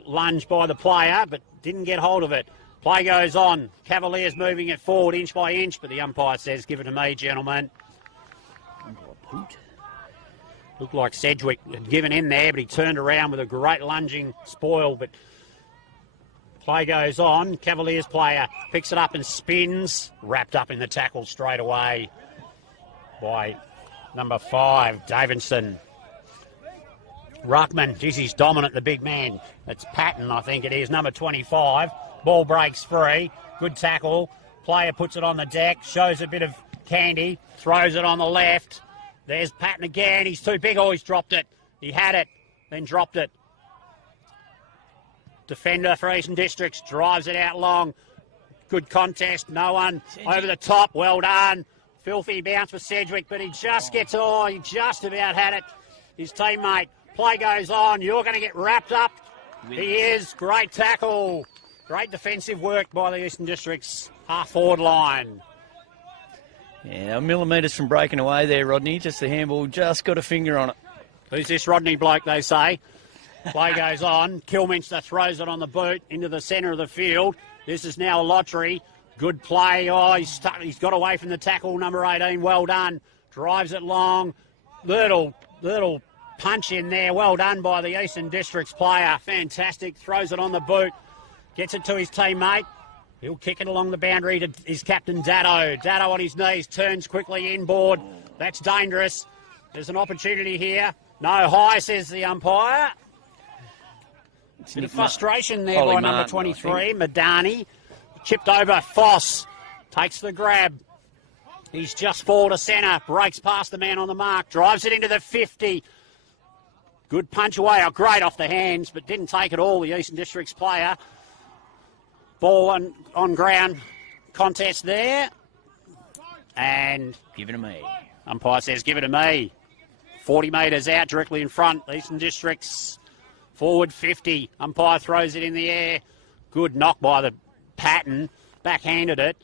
lunge by the player, but didn't get hold of it. Play goes on. Cavaliers moving it forward inch by inch, but the umpire says, give it to me, gentlemen. Looked like Sedgwick had given in there, but he turned around with a great lunging spoil, but play goes on. Cavaliers player picks it up and spins. Wrapped up in the tackle straight away by number 5, Davidson. Ruckman, geez, he's dominant, the big man. That's Patton, I think it is, number 25. Ball breaks free. Good tackle. Player puts it on the deck, shows a bit of candy, throws it on the left. There's Patton again. He's too big. Oh, he's dropped it. He had it, then dropped it. defender for Eastern Districts, drives it out long. Good contest, no one over the top, well done. Filthy bounce for Sedgwick, but he just gets on, he just about had it. His teammate, play goes on, you're going to get wrapped up. He is, great tackle. Great defensive work by the Eastern Districts half-forward line. Yeah, millimetres from breaking away there, Rodney. Just the handball, just got a finger on it. Who's this Rodney bloke, they say? Play goes on. Kilminster throws it on the boot into the centre of the field. This is now a lottery. Good play. Oh, he's got away from the tackle, number 18. Well done. Drives it long. Little punch in there. Well done by the Eastern Districts player. Fantastic. Throws it on the boot. Gets it to his teammate. He'll kick it along the boundary to his captain, Datto. Datto on his knees. Turns quickly inboard. That's dangerous. There's an opportunity here. No high, says the umpire. Bit of frustration there by number 23, Madani. Chipped over, Foss takes the grab. He's just forward to centre, breaks past the man on the mark, drives it into the 50. Good punch away, great off the hands, but didn't take it all, the Eastern Districts player. Ball on ground, contest there. And give it to me. Umpire says, give it to me. 40 metres out, directly in front, Eastern Districts. Forward 50. Umpire throws it in the air. Good knock by the Patton. Backhanded it.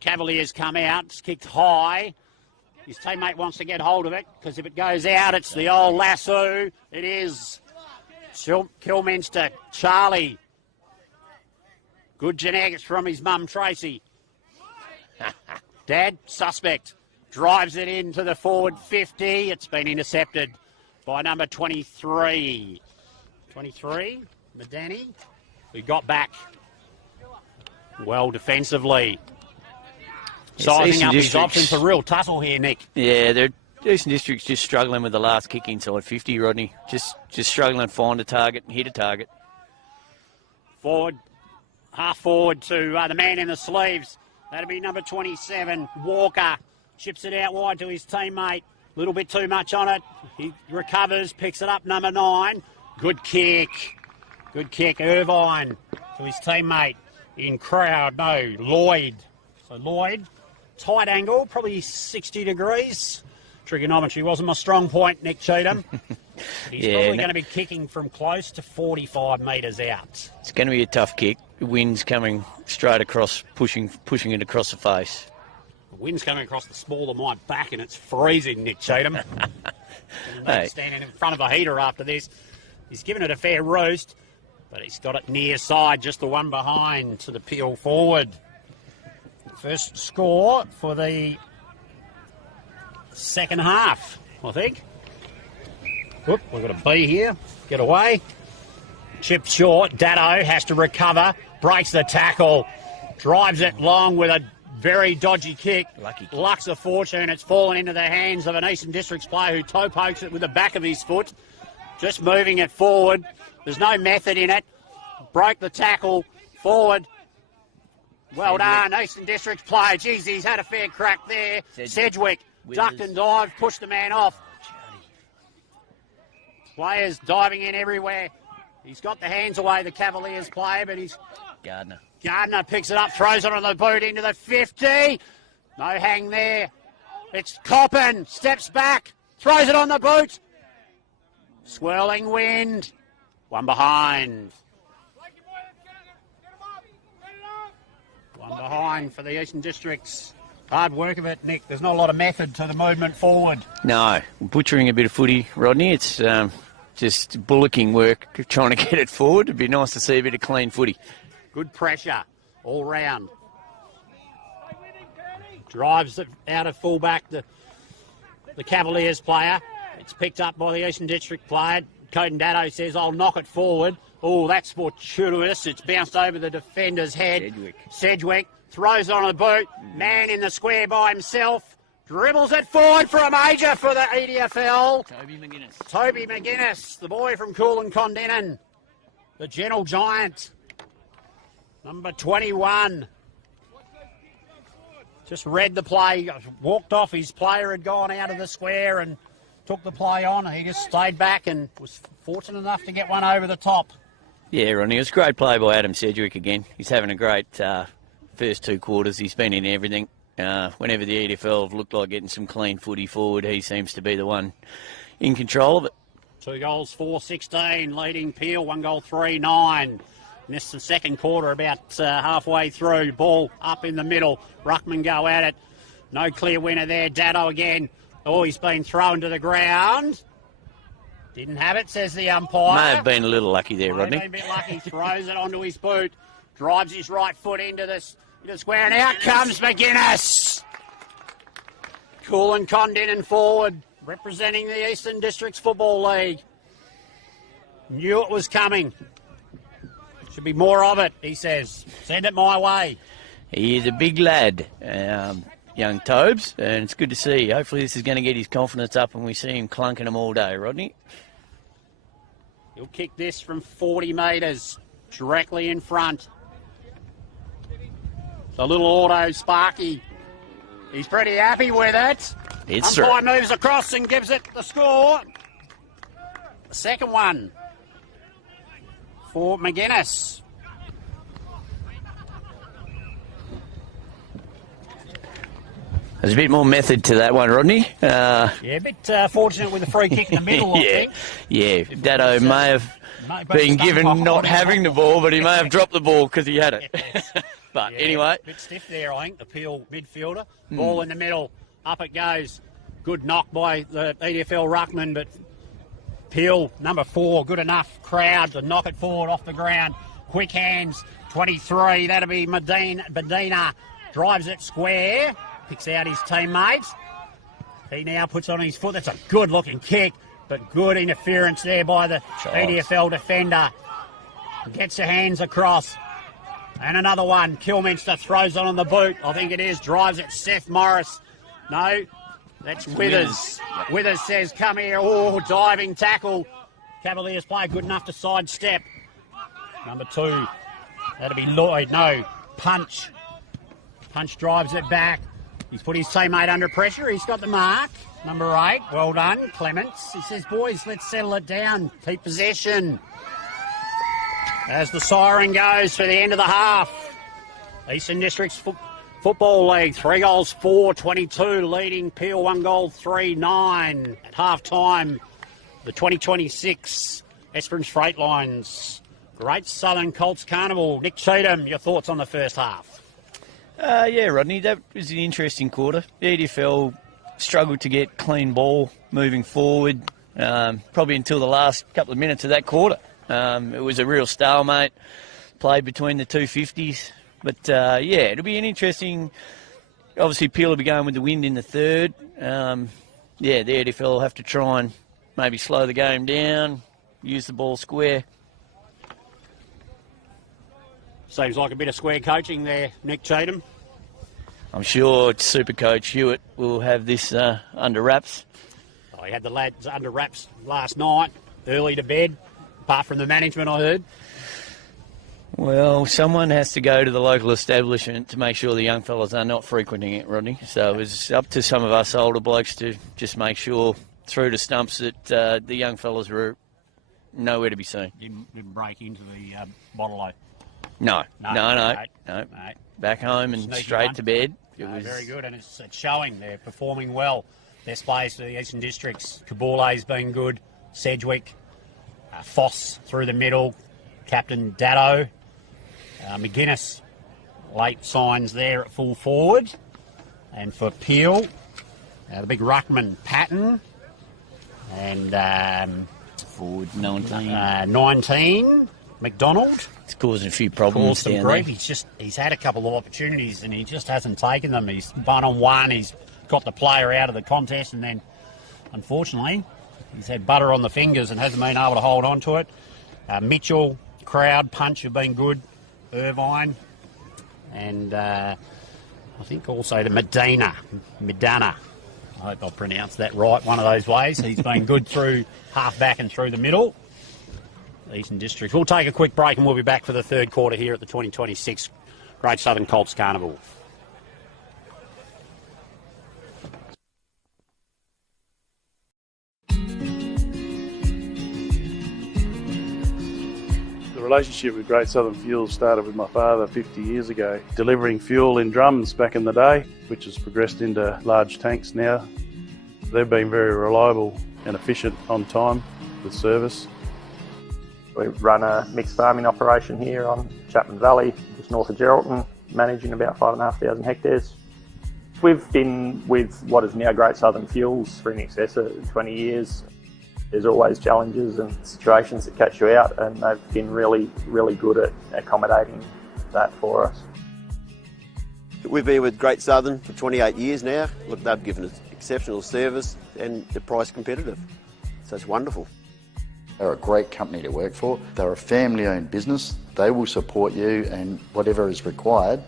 Cavaliers come out. It's kicked high. His teammate wants to get hold of it because if it goes out, it's the old lasso. It is. Kilminster. Charlie. Good genetics from his mum, Tracy. Dad, suspect. Drives it into the forward 50. It's been intercepted by number 23. 23, Madani, who got back well defensively. Sizing up his options. A real tussle here, Nick. Yeah, the Eastern District's just struggling with the last kick inside 50, Rodney. Just struggling to find a target and hit a target. Forward, half forward to the man in the sleeves. That'll be number 27, Walker. Chips it out wide to his teammate. A little bit too much on it. He recovers, picks it up, number 9. Good kick. Good kick. Irvine to his teammate in crowd. No, Lloyd. So Lloyd, tight angle, probably 60 degrees. Trigonometry wasn't my strong point, Nick Cheatham. He's probably going to be kicking from close to 45 metres out. It's going to be a tough kick. The wind's coming straight across, pushing it across the face. The wind's coming across the small of my back and it's freezing, Nick Cheatham. Hey. Standing in front of a heater after this. He's given it a fair roast, but he's got it near side, just the one behind to the peel forward. First score for the second half, I think. Whoop, we've got a B here. Get away. Chip short. Datto has to recover. Breaks the tackle. Drives it long with a very dodgy kick. Lucky kick. Lucks a fortune. It's fallen into the hands of an Eastern Districts player who toe pokes it with the back of his foot. Just moving it forward. There's no method in it. Broke the tackle. Forward. Well done, Eastern Districts player. Geez, he's had a fair crack there. Sedgwick ducked and dived, pushed the man off. Players diving in everywhere. He's got the hands away, the Cavaliers player, but he's... Gardner picks it up, throws it on the boot into the 50. No hang there. It's Coppin, steps back, throws it on the boot. Swirling wind. One behind. One behind for the Eastern Districts. Hard work of it, Nick. There's not a lot of method to the movement forward. No, butchering a bit of footy, Rodney. It's just bullocking work, trying to get it forward. It'd be nice to see a bit of clean footy. Good pressure all round. Drives it out of fullback, the Cavaliers player. It's picked up by the Eastern District player. Coden Datto says, I'll knock it forward. Oh, that's fortuitous. It's bounced over the defender's head. Sedgwick throws it on the boot. Man in the square by himself. Dribbles it forward for a major for the EDFL. Toby McGuinness, the boy from Coolin Condenan. The gentle giant. Number 21. Just read the play. Walked off. His player had gone out of the square and took the play on. He just stayed back and was fortunate enough to get one over the top. Yeah, Ronnie, it was a great play by Adam Sedgwick again. He's having a great first 2 quarters. He's been in everything. Whenever the EDFL have looked like getting some clean footy forward, he seems to be the one in control of it. 2 goals, 4-16, leading Peel, 1 goal, 3-9. Missed the second quarter about halfway through. Ball up in the middle. Ruckman go at it. No clear winner there. Dado again. Oh, he's been thrown to the ground. Didn't have it, says the umpire. May have been a little lucky there, Rodney. May have been a bit lucky. Throws it onto his boot. Drives his right foot into the square. And out comes McGuinness. Cool and Condon forward. Representing the Eastern Districts Football League. Knew it was coming. Should be more of it, he says. Send it my way. He is a big lad, young Tobes, and it's good to see. Hopefully this is going to get his confidence up and we see him clunking them all day, Rodney. He'll kick this from 40 metres, directly in front. The little auto Sparky. He's pretty happy with it. It's umpire moves across and gives it the score. The second one for McGuinness. There's a bit more method to that one, Rodney. Yeah, a bit fortunate with the free kick in the middle, I think. Yeah, Dado may have been given not having the ball, but he may have dropped the ball because he had it. But anyway. A bit stiff there, I think, the Peel midfielder. Ball in the middle. Up it goes. Good knock by the EDFL ruckman, but Peel, number 4, good enough crowd to knock it forward off the ground. Quick hands, 23. That'll be Medina. Drives it square. Picks out his teammate. He now puts on his foot. That's a good-looking kick, but good interference there by the EDFL defender. Gets the hands across. And another one. Kilminster throws it on the boot. I think it is. Drives it. Seth Morris. No, that's Withers. Yep. Withers says, come here. Oh, diving tackle. Cavaliers player good enough to sidestep. Number 2. That'll be Lloyd. No, Punch. Punch drives it back. He's put his teammate under pressure. He's got the mark. Number 8. Well done, Clements. He says, boys, let's settle it down. Keep possession. As the siren goes for the end of the half. Eastern Districts Football League, 3 goals, 4-22, leading Peel, 1 goal, 3-9. At half-time, the 2026 Esperance Freight Lines. Great Southern Colts Carnival. Nick Cheatham, your thoughts on the first half? Yeah, Rodney, that was an interesting quarter. The EDFL struggled to get clean ball moving forward, probably until the last couple of minutes of that quarter. It was a real stalemate, played between the 250s. But, yeah, it'll be an interesting... Obviously, Peel will be going with the wind in the third. Yeah, the EDFL will have to try and maybe slow the game down, use the ball square. Seems like a bit of square coaching there, Nick Cheatham. I'm sure Super Coach Hewitt will have this under wraps. Oh, he had the lads under wraps last night, early to bed, apart from the management, I heard. Well, someone has to go to the local establishment to make sure the young fellas are not frequenting it, Rodney. So it was up to some of us older blokes to just make sure through the stumps that the young fellas were nowhere to be seen. Didn't break into the bottle. No. Back home and straight to bed. It was very good, and it's showing. They're performing well. Best players for the Eastern Districts. Kabule's been good. Sedgwick, Foss through the middle. Captain Dado. McGuinness, late signs there at full forward. And for Peel, the big ruckman, Patton. And forward 19. 19, McDonald. It's causing a few problems down there. He's had a couple of opportunities and he just hasn't taken them. He's 1-on-1. He's got the player out of the contest, and then, unfortunately, he's had butter on the fingers and hasn't been able to hold on to it. Mitchell, Crowd, Punch have been good. Irvine, and I think also the Medina. I hope I pronounced that right one of those ways. He's been good through half back and through the middle. Eastern Districts. We'll take a quick break and we'll be back for the third quarter here at the 2026 Great Southern Colts Carnival. The relationship with Great Southern Fuels started with my father 50 years ago, delivering fuel in drums back in the day, which has progressed into large tanks now. They've been very reliable and efficient on time with service. We run a mixed farming operation here on Chapman Valley, just north of Geraldton, managing about 5,500 hectares. We've been with what is now Great Southern Fuels for in excess of 20 years. There's always challenges and situations that catch you out, and they've been really, really good at accommodating that for us. We've been with Great Southern for 28 years now. Look, they've given us exceptional service and they're price competitive. So it's wonderful. They're a great company to work for. They're a family-owned business. They will support you and whatever is required.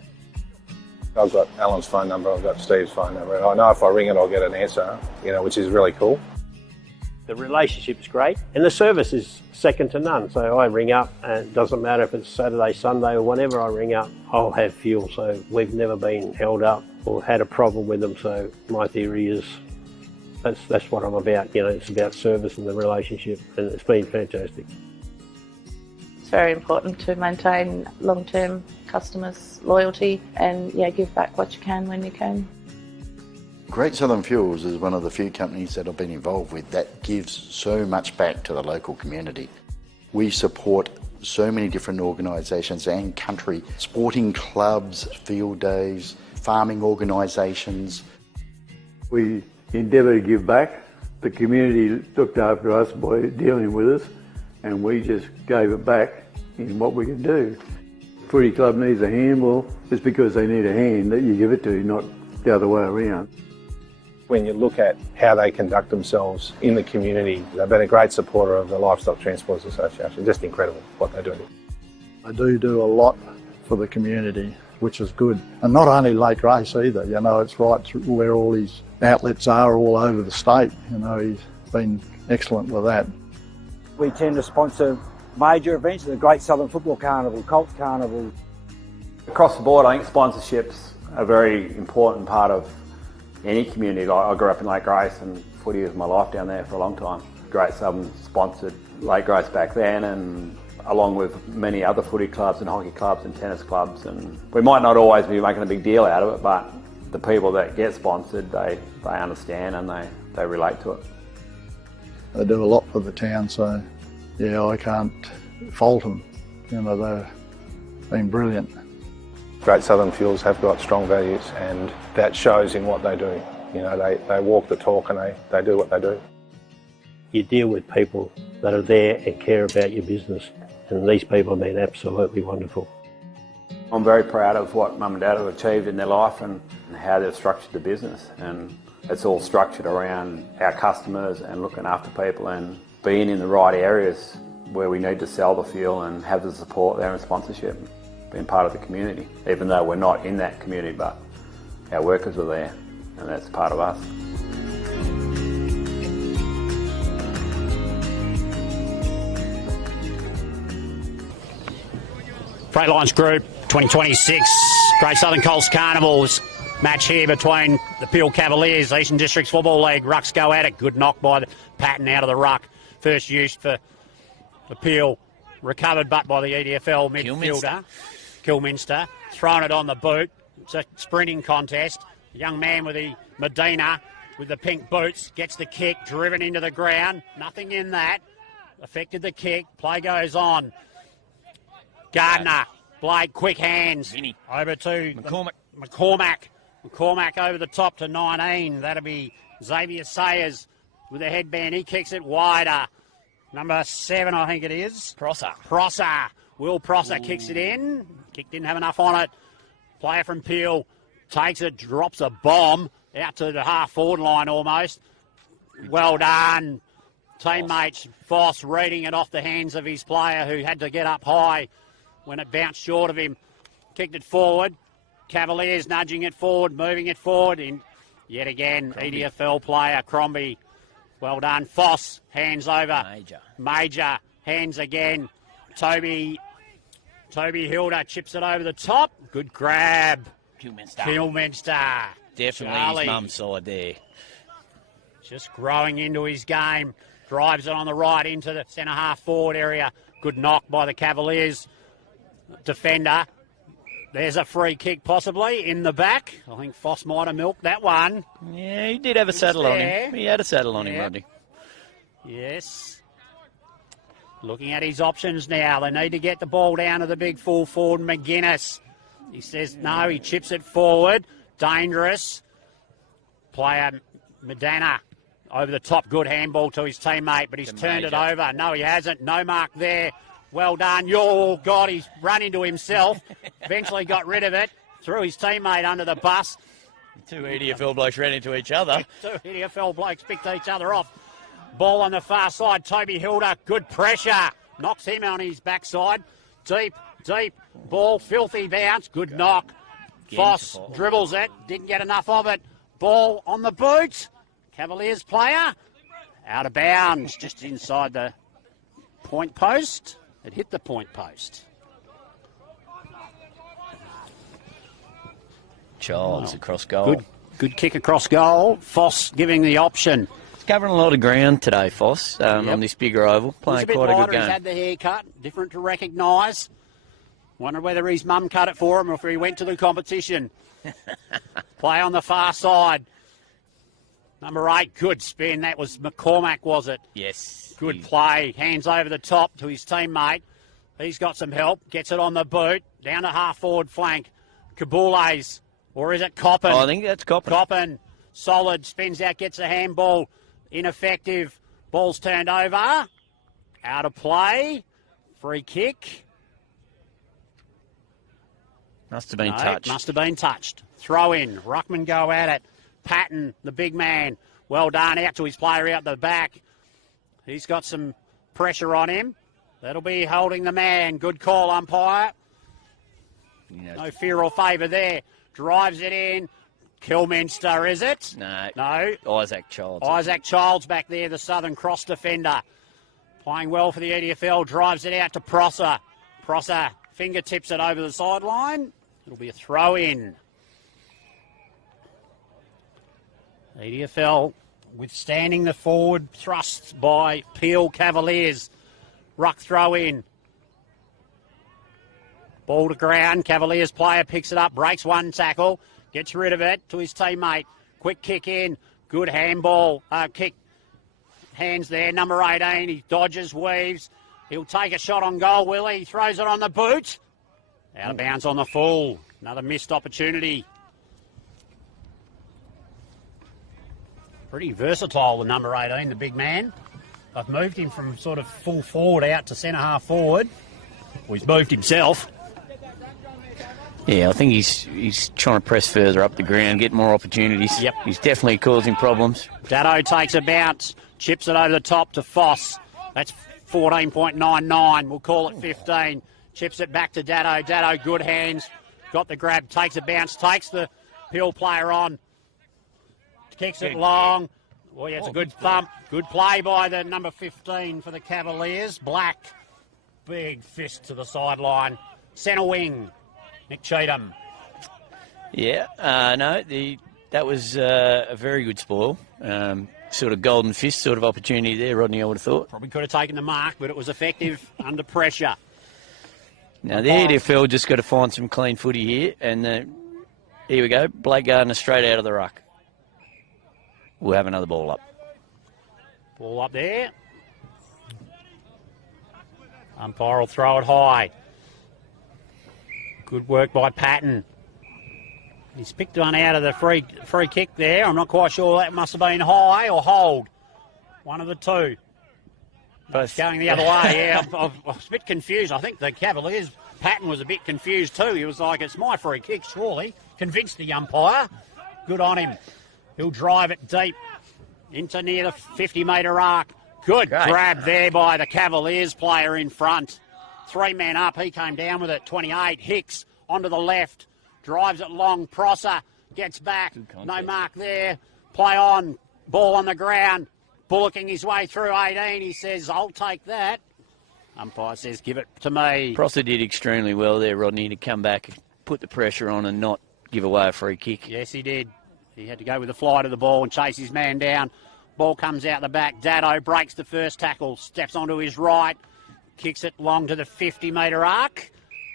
I've got Alan's phone number, I've got Steve's phone number, and I know if I ring it I'll get an answer, which is really cool. The relationship's great and the service is second to none. So I ring up and it doesn't matter if it's Saturday, Sunday or whenever I ring up, I'll have fuel. So we've never been held up or had a problem with them. So my theory is that's what I'm about. It's about service and the relationship, and it's been fantastic. It's very important to maintain long-term customers' loyalty and give back what you can when you can. Great Southern Fuels is one of the few companies that I've been involved with that gives so much back to the local community. We support so many different organisations and country, sporting clubs, field days, farming organisations. We endeavour to give back. The community looked after us by dealing with us, and we just gave it back in what we could do. Footy club needs a hand, well, it's because they need a hand that you give it to, not the other way around. When you look at how they conduct themselves in the community, they've been a great supporter of the Livestock Transporters Association. Just incredible what they do. I do a lot for the community, which is good. And not only late race either, it's right through where all these outlets are all over the state. He's been excellent with that. We tend to sponsor major events, the Great Southern Football Carnival, Colts Carnival. Across the board, I think sponsorships are a very important part of any community. I grew up in Lake Grace and footy was my life down there for a long time. Great Southern sponsored Lake Grace back then, and along with many other footy clubs and hockey clubs and tennis clubs. And we might not always be making a big deal out of it, but the people that get sponsored, they understand and they relate to it. They do a lot for the town, so I can't fault them. They've been brilliant. Great Southern Fuels have got strong values, and that shows in what they do. They walk the talk and they do what they do. You deal with people that are there and care about your business, and these people have been absolutely wonderful. I'm very proud of what Mum and Dad have achieved in their life and how they've structured the business, and it's all structured around our customers and looking after people and being in the right areas where we need to sell the fuel and have the support there and sponsorship. Being part of the community, even though we're not in that community, but our workers are there and that's part of us. Freight Lines Group 2026 Great Southern Colts Carnivals match here between the Peel Cavaliers, Eastern Districts Football League. Rucks go at it. Good knock by the Patton out of the ruck. First use for the Peel. Recovered but by the EDFL midfielder. Kilminster, thrown it on the boot. It's a sprinting contest. The young man with the Medina with the pink boots gets the kick, driven into the ground. Nothing in that. Affected the kick. Play goes on. Gardner, Blake, quick hands. Over to McCormack over the top to 19. That'll be Xavier Sayers with a headband. He kicks it wider. Number 7, I think it is. Prosser. Will Prosser kicks it in. Kick didn't have enough on it. Player from Peel takes it, drops a bomb out to the half-forward line almost. Well done. Teammates, Foss reading it off the hands of his player who had to get up high when it bounced short of him. Kicked it forward. Cavaliers nudging it forward, moving it forward. In yet again, Crombie. EDFL player, Crombie. Well done. Foss, hands over. Major, hands again. Toby Hilda chips it over the top. Good grab. Kilminster. Definitely Charlie. His mum's side there. Just growing into his game. Drives it on the right into the centre half forward area. Good knock by the Cavaliers defender. There's a free kick possibly in the back. I think Foss might have milked that one. Yeah, he did have a saddle on him. He had a saddle on him, Rodney. Yes. Looking at his options now. They need to get the ball down to the big full forward, McGuinness. He says no, he chips it forward. Dangerous. Player Medana over the top. Good handball to his teammate, but he's turned it over. No, he hasn't. No mark there. Well done. Oh, God, he's run into himself. Eventually got rid of it. Threw his teammate under the bus. Two EDFL blokes ran into each other. Two EDFL blokes picked each other off. Ball on the far side. Toby Hilda, good pressure. Knocks him on his backside. Deep. Ball, filthy bounce. Good knock. Foss dribbles it. Didn't get enough of it. Ball on the boot. Cavaliers player. Out of bounds. Just inside the point post. It hit the point post. Childs across goal. Good kick across goal. Foss giving the option. He's covering a lot of ground today, Foss, on this bigger oval. Playing quite a good game. He's had the haircut. Different to recognise. Wonder whether his mum cut it for him or if he went to the competition. Play on the far side. Number 8, good spin. That was McCormack, was it? Yes. Good play. Hands over the top to his teammate. He's got some help. Gets it on the boot. Down to half-forward flank. Kabules. Or is it Coppin? Oh, I think that's Coppin. Coppin. Solid. Spins out. Gets a handball. Ineffective. Ball's turned over. Out of play. Free kick. Must have been touched. Must have been touched. Throw in. Ruckman go at it. Patton, the big man. Well done. Out to his player out the back. He's got some pressure on him. That'll be holding the man. Good call, umpire. No fear or favour there. Drives it in. Kilminster, is it? No. Isaac Childs. Isaac Childs back there, the Southern Cross defender. Playing well for the EDFL. Drives it out to Prosser. Prosser fingertips it over the sideline. It'll be a throw in. EDFL withstanding the forward thrusts by Peel Cavaliers. Ruck throw in. Ball to ground. Cavaliers player picks it up, breaks one tackle, gets rid of it to his teammate. Quick kick in. Good handball. Kick. Hands there. Number 18. He dodges, weaves. He'll take a shot on goal, will he? He throws it on the boot. Out of bounds on the full. Another missed opportunity. Pretty versatile, the number 18, the big man. I've moved him from sort of full forward out to centre-half forward. Well, he's moved himself. Yeah, I think he's trying to press further up the ground, get more opportunities. Yep. He's definitely causing problems. Dado takes a bounce, chips it over the top to Foss. That's 14.99. We'll call it 15. Chips it back to Dado. Dado, good hands. Got the grab, takes a bounce, takes the Peel player on. Kicks it long. Well, yeah, it's a good thump. Good play by the number 15 for the Cavaliers. Black. Big fist to the sideline. Centre wing. Nick Cheatham. Yeah, that was a very good spoil. Sort of golden fist sort of opportunity there, Rodney, I would have thought. Probably could have taken the mark, but it was effective under pressure. Now, the EDFL just got to find some clean footy here. And here we go. Blake Gardner straight out of the ruck. We'll have another ball up. Ball up there. Umpire will throw it high. Good work by Patton. He's picked one out of the free kick there. I'm not quite sure. That must have been high or hold. One of the two. Both going the other way. Yeah, I was a bit confused. I think the Cavaliers, Patton was a bit confused too. He was like, it's my free kick, surely. Convinced the umpire. Good on him. He'll drive it deep into near the 50-metre arc. Good grab there by the Cavaliers player in front. 3 men up. He came down with it. 28. Hicks onto the left. Drives it long. Prosser gets back. No mark there. Play on. Ball on the ground. Bullocking his way through 18. He says, I'll take that. Umpire says, give it to me. Prosser did extremely well there, Rodney, to come back, put the pressure on and not give away a free kick. Yes, he did. He had to go with the flight of the ball and chase his man down. Ball comes out the back. Dado breaks the first tackle, steps onto his right, kicks it long to the 50-metre arc,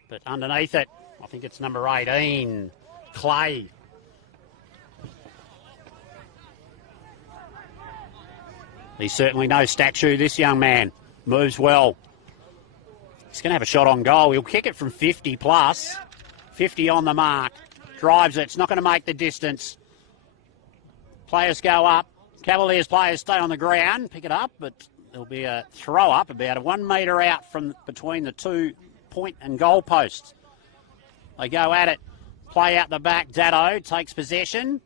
but underneath it, I think it's number 18, Clay. He's certainly no statue, this young man. Moves well. He's going to have a shot on goal. He'll kick it from 50 plus. 50 on the mark. Drives it. It's not going to make the distance. Players go up. Cavaliers players stay on the ground. Pick it up, but there'll be a throw up about 1 metre out from between the 2 point and goal posts. They go at it. Play out the back. Dado takes possession.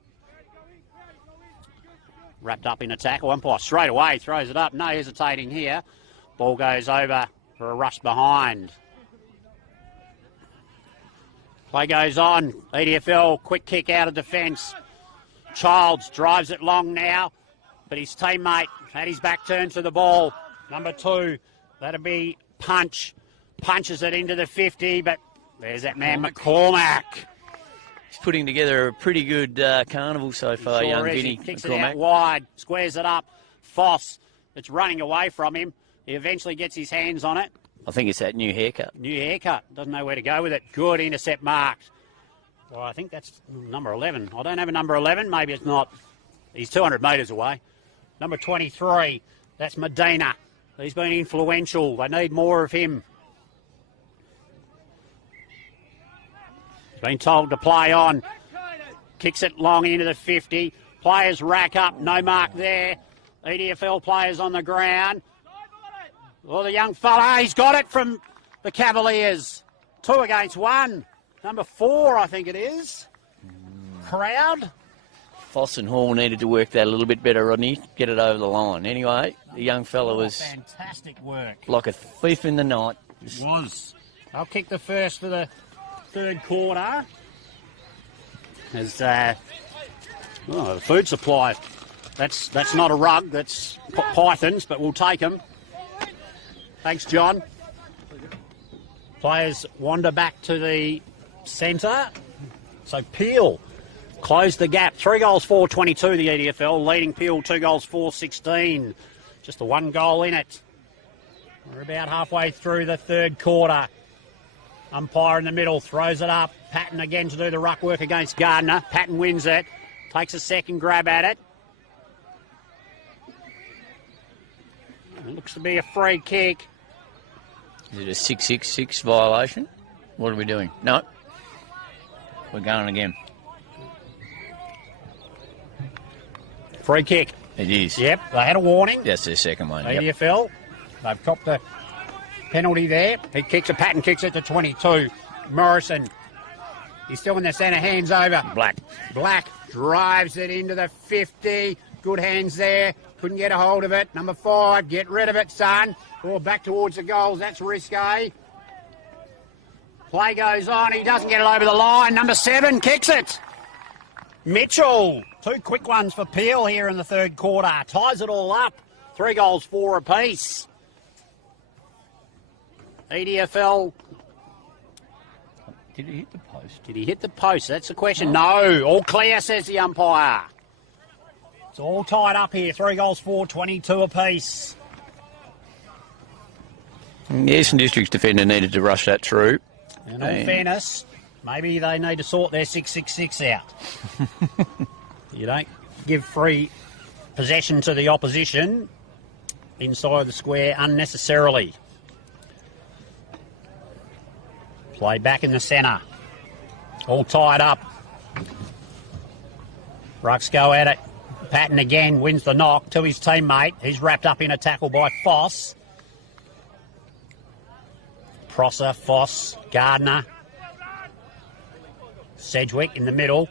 Wrapped up in a tackle. Umpire straight away throws it up. No hesitating here. Ball goes over for a rush behind. Play goes on. EDFL, quick kick out of defence. Childs drives it long now, but his teammate had his back turned to the ball. Number 2, that'll be Punch. Punches it into the 50, but there's that man McCormack. He's putting together a pretty good carnival so far, young Vinny. He kicks it out wide, squares it up. Foss, it's running away from him. He eventually gets his hands on it. I think it's that new haircut. New haircut. Doesn't know where to go with it. Good intercept marked. Well, I think that's number 11. I don't have a number 11. Maybe it's not. He's 200 metres away. Number 23, that's Medina. He's been influential. They need more of him. He's been told to play on. Kicks it long into the 50. Players rack up. No mark there. EDFL players on the ground. Well, the young fella, he's got it from the Cavaliers. 2 against 1. Number 4, I think it is. Crowd. Foss and Hall needed to work that a little bit better, Rodney. Get it over the line. Anyway, the young fella was fantastic work. Like a thief in the night. It was. I'll kick the first for the third quarter. As the food supply. That's not a rug. That's pythons, but we'll take them. Thanks, John. Players wander back to the centre. So Peel closed the gap. 3 goals, 4-22, the EDFL. Leading Peel, 2 goals, 4-16. Just the 1 goal in it. We're about halfway through the third quarter. Umpire in the middle throws it up. Patton again to do the ruck work against Gardner. Patton wins it. Takes a second grab at it. It looks to be a free kick. Is it a 666 violation? What are we doing? No. We're going again. Free kick. It is. Yep, they had a warning. That's their second one. Yep. EDFL, they've copped the penalty there. He kicks it, Patton kicks it to 22. Morrison, he's still in the centre, hands over. Black drives it into the 50. Good hands there. Couldn't get a hold of it. Number 5, get rid of it, son. Or back towards the goals. That's risque. Play goes on. He doesn't get it over the line. Number 7 kicks it. Mitchell. 2 quick ones for Peel here in the third quarter. Ties it all up. 3 goals, 4 apiece. EDFL. Did he hit the post? Did he hit the post? That's the question. No. All clear, says the umpire. It's all tied up here. 3 goals, 4-22 apiece. The Eastern District's defender needed to rush that through. In all fairness, maybe they need to sort their 666 out. You don't give free possession to the opposition inside the square unnecessarily. Play back in the centre. All tied up. Rucks go at it. Patton again wins the knock to his teammate. He's wrapped up in a tackle by Foss. Prosser, Foss, Gardner. Sedgwick in the middle.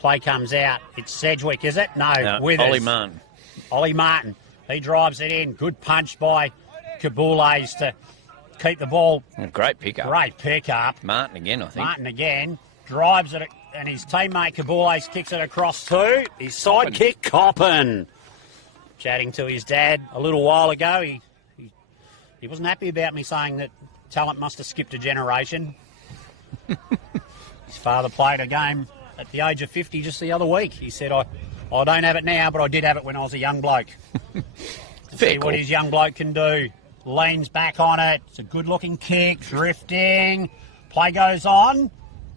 Play comes out. It's Sedgwick, is it? No, Withers. Ollie Martin. Ollie Martin. He drives it in. Good punch by Kabules to keep the ball. Great pickup. Great pickup. Martin again, I think. Martin again. Drives it, and his teammate Kabules kicks it across to his sidekick, Coppin. Chatting to his dad a little while ago. He wasn't happy about me saying that talent must have skipped a generation. His father played a game at the age of 50 just the other week. He said, I don't have it now, but I did have it when I was a young bloke. See what his young bloke can do. leans back on it. It's a good-looking kick, drifting. Play goes on.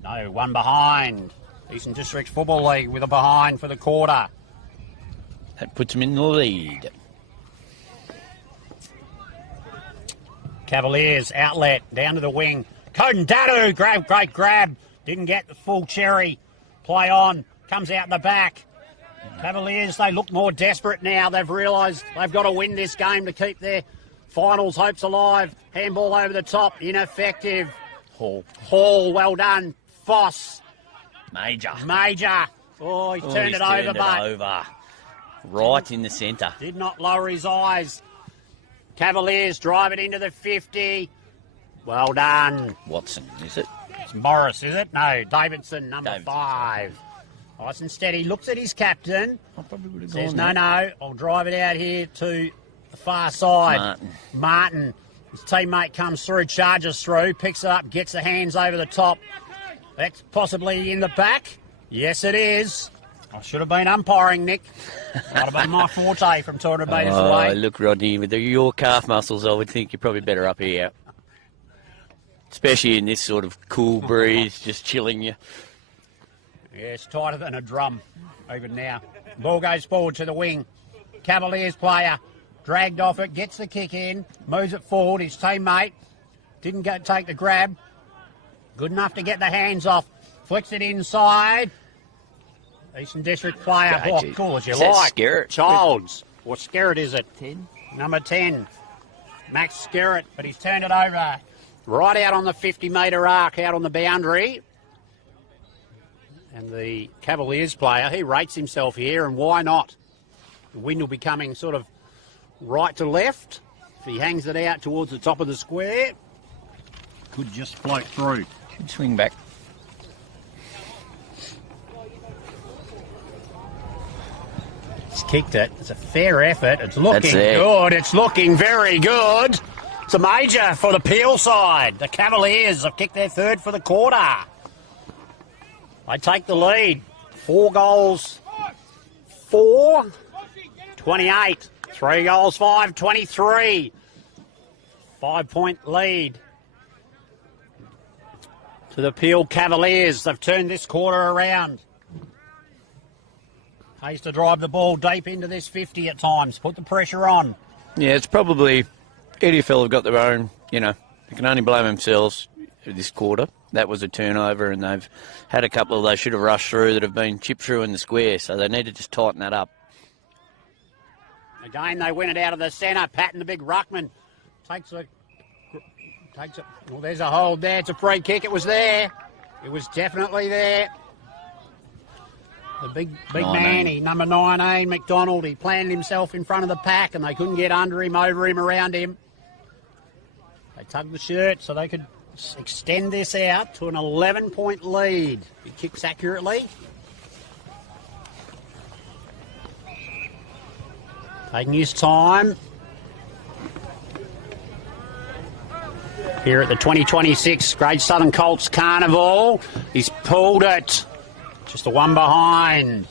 No, one behind. Eastern District Football League with a behind for the quarter. That puts them in the lead. Cavaliers, outlet, down to the wing. Coden Dadu, great grab. Didn't get the full cherry. Play on, comes out in the back. Cavaliers, they look more desperate now. They've realised they've got to win this game to keep their finals hopes alive. Handball over the top, ineffective. Hall, well done. Foss. Major. Oh, he's Oh, turned he's it over, turned but it over. Right in the centre. did not lower his eyes. Cavaliers drive it into the 50. Well done. Watson, is it? It's Morris, is it? No, Davidson, number 5. Nice and steady. Looks at his captain. I probably would have Says, gone no, I'll drive it out here to the far side. Martin. His teammate comes through, charges through, picks it up, gets the hands over the top. That's possibly in the back. Yes, it is. I should have been umpiring, Nick. Might have been my forte from 200 metres away. Look, Rodney, with your calf muscles, I would think you're probably better up here. Especially in this sort of cool breeze, just chilling you. Yeah, it's tighter than a drum, even now. Ball goes forward to the wing. Cavaliers player dragged off it, gets the kick in, moves it forward. His teammate didn't take the grab. Good enough to get the hands off. Flicks it inside. Eastern District player. Oh, cool as you like. Skerritt? Childs. What Skerritt is it? 10. Number 10. Max Skerritt, but he's turned it over right out on the 50-metre arc, out on the boundary. And the Cavaliers player, he rates himself here, and why not? The wind will be coming sort of right to left. If he hangs it out towards the top of the square, could just float through. Should swing back. He's kicked it. It's a fair effort. It's looking good. It's looking very good. It's a major for the Peel side. The Cavaliers have kicked their third for the quarter. They take the lead. 4 goals, 4, 28. 3 goals, 5, 23. 5-point lead to the Peel Cavaliers. They've turned this quarter around. Pays to drive the ball deep into this 50 at times. Put the pressure on. Yeah, it's probably EDFL have got their own, they can only blame themselves this quarter. That was a turnover, and they've had a couple of they should have rushed through that have been chipped through in the square, so they need to just tighten that up. Again, they win it out of the centre. Patton, the big ruckman, takes it. Well, there's a hold there. It's a free kick. It was there. It was definitely there. The big man, number 19, McDonald, he planted himself in front of the pack and they couldn't get under him, over him, around him. They tugged the shirt so they could extend this out to an 11-point lead. He kicks accurately. Taking his time. Here at the 2026 Great Southern Colts Carnival. He's pulled it. Just the one behind.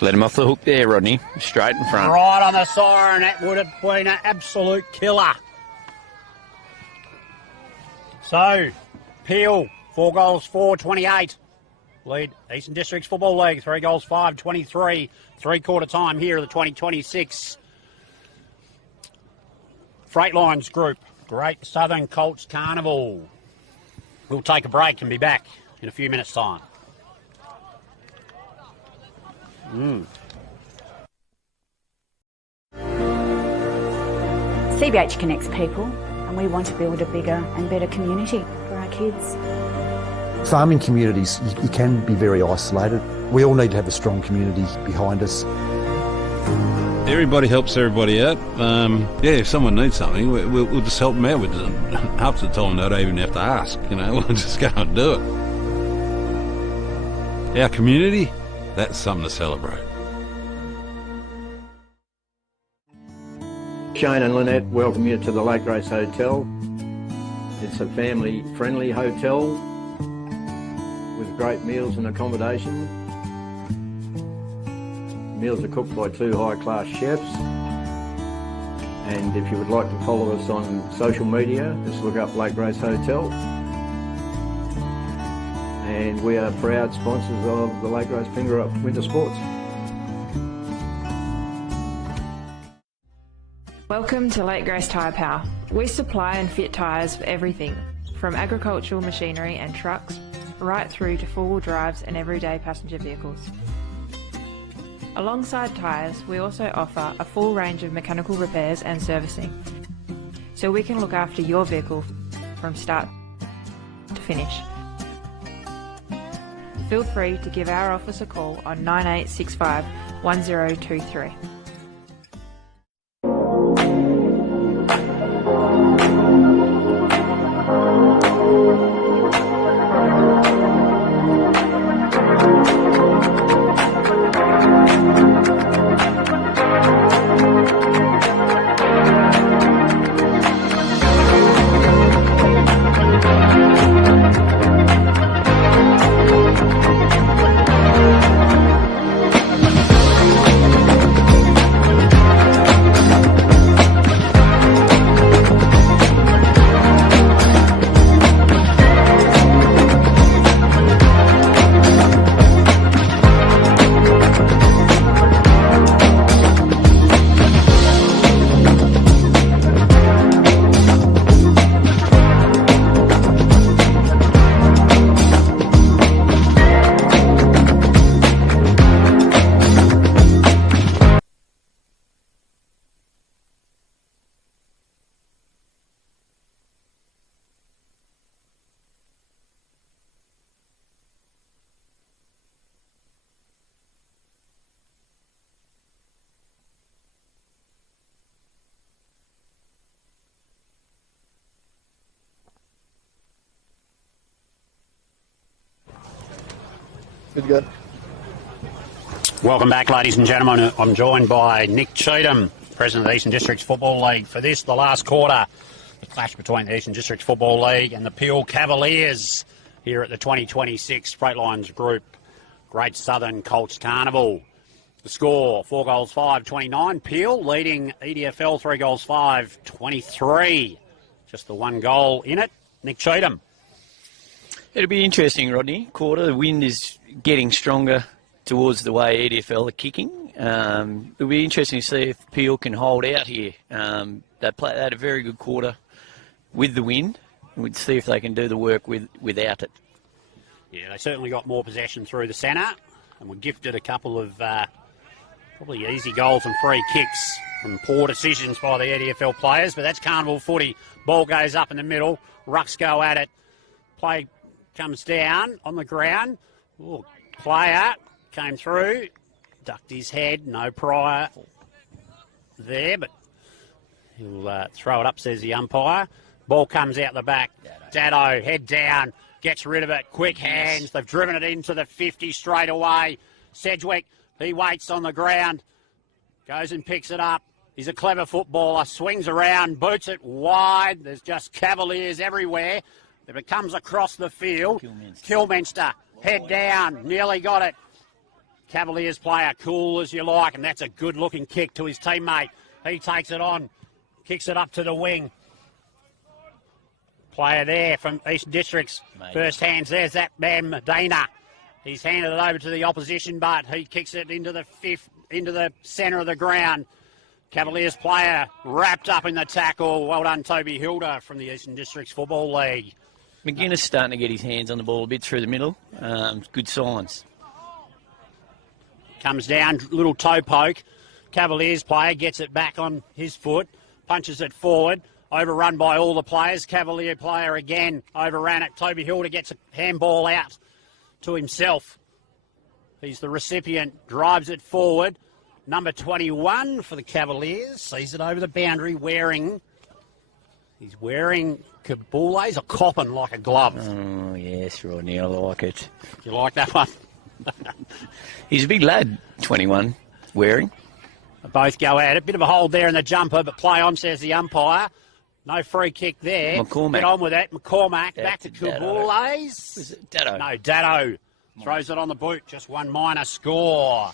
Let him off the hook there, Rodney. Straight in front. Right on the siren. That would have been an absolute killer. So, Peel, 4 goals, 4, 28. Lead Eastern Districts Football League, 3 goals, 5, 23. 3-quarter time here at the 2026 Freight Lines Group. Great Southern Colts Carnival. We'll take a break and be back in a few minutes' time. CBH connects people, and we want to build a bigger and better community for our kids. Farming communities, you can be very isolated. We all need to have a strong community behind us. Everybody helps everybody out. If someone needs something, we'll just help them out with it. Half the time they don't even have to ask, we'll just go and do it. Our community, that's something to celebrate. Shane and Lynette welcome you to the Lake Race Hotel. It's a family-friendly hotel with great meals and accommodation. Meals are cooked by 2 high-class chefs. And if you would like to follow us on social media, just look up Lake Grace Hotel. And we are proud sponsors of the Lake Grace Ongerup Winter Sports. Welcome to Lake Grace Tyre Power. We supply and fit tyres for everything, from agricultural machinery and trucks, right through to four-wheel drives and everyday passenger vehicles. Alongside tyres, we also offer a full range of mechanical repairs and servicing, so we can look after your vehicle from start to finish. Feel free to give our office a call on 9865 1023. Good, good. Welcome back, ladies and gentlemen. I'm joined by Nick Cheatham, President of the Eastern Districts Football League, for this, the last quarter, the clash between the Eastern Districts Football League and the Peel Cavaliers here at the 2026 Freightlines Group Great Southern Colts Carnival. The score, 4 goals 5-29. Peel leading EDFL 3 goals 5-23. Just the one goal in it. Nick Cheatham. It'll be interesting, Rodney. Quarter, the wind is getting stronger towards the way EDFL are kicking. It'll be interesting to see if Peel can hold out here. They had a very good quarter with the wind. We'd see if they can do the work without it. Yeah, they certainly got more possession through the centre and were gifted a couple of probably easy goals and free kicks from poor decisions by the EDFL players, but that's Carnival footy. Ball goes up in the middle. Rucks go at it. Play comes down on the ground. Ooh, player came through, ducked his head, no prior there, but he'll throw it up, says the umpire. Ball comes out the back. Dado, head down, gets rid of it, quick hands. They've driven it into the 50 straight away. Sedgwick, he waits on the ground, goes and picks it up. He's a clever footballer, swings around, boots it wide. There's just Cavaliers everywhere. If it comes across the field, Kilminster, head down, nearly got it. Cavaliers player, cool as you like, and that's a good-looking kick to his teammate. He takes it on, kicks it up to the wing. Player there from Eastern Districts. First hands, there's that man, Medina. He's handed it over to the opposition, but he kicks it into the centre of the ground. Cavaliers player wrapped up in the tackle. Well done, Toby Hilda from the Eastern Districts Football League. McGuinness starting to get his hands on the ball a bit through the middle. Good signs. Comes down, little toe poke. Cavaliers player gets it back on his foot, punches it forward. Overrun by all the players. Cavalier player again overran it. Toby Hilda gets a handball out to himself. He's the recipient, drives it forward. Number 21 for the Cavaliers sees it over the boundary he's wearing Kabules or Coppin like a glove. Oh, yes, Rodney, I like it. You like that one? He's a big lad, 21, wearing. Both go at it. Bit of a hold there in the jumper, but play on, says the umpire. No free kick there. McCormack. Get on with it. McCormack back to Kabules. Was it Dado? No, Dado throws it on the boot. Just one minor score.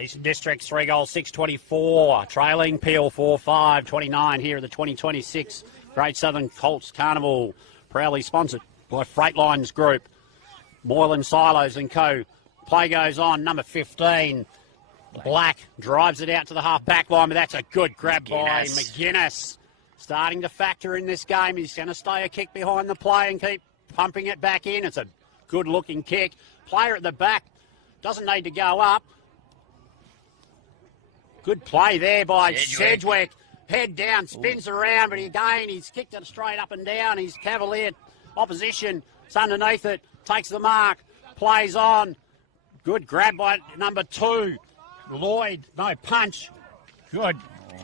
Eastern Districts 3 goals 6-24. Trailing Peel 4-5-29 here at the 2026 Great Southern Colts Carnival. Proudly sponsored by Freightlines Group. Moylan Silos and Co. Play goes on. Number 15. Black drives it out to the half-back line, but that's a good grab by McGuinness. Starting to factor in this game. He's going to stay a kick behind the play and keep pumping it back in. It's a good-looking kick. Player at the back doesn't need to go up. Good play there by Sedgwick. Head down, spins around, but again, he's kicked it straight up and down. He's cavaliered opposition. It's underneath it. Takes the mark. Plays on. Good grab by number 2. Lloyd. No, punch. Good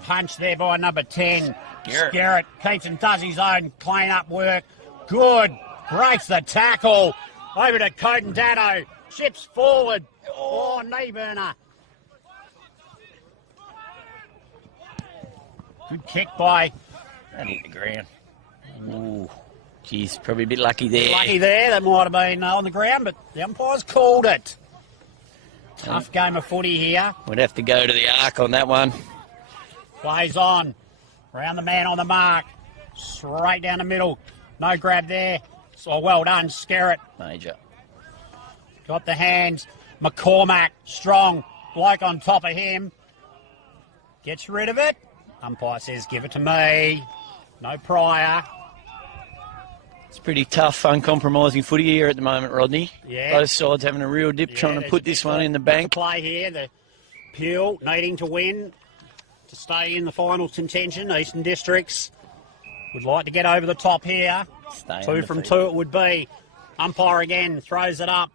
punch there by number 10. Garrett keeps and does his own clean-up work. Good. Breaks the tackle. Over to Coden Dado. Chips forward. Oh, knee burner. Good kick by... That hit the ground. Ooh. Geez, probably a bit lucky there. Lucky there. That might have been on the ground, but the umpire's called it. Tough game of footy here. We'd have to go to the arc on that one. Plays on. Round the man on the mark. Straight down the middle. No grab there. So well done, Skerritt. Major. Got the hands. McCormack, strong. Bloke on top of him. Gets rid of it. Umpire says, give it to me. No prior. It's pretty tough, uncompromising footy here at the moment, Rodney. Yeah. Both sides having a real dip, trying to put this one in the bank. Play here. The Peel needing to win to stay in the final contention. Eastern Districts would like to get over the top here. 2 from 2 it would be. Umpire again throws it up.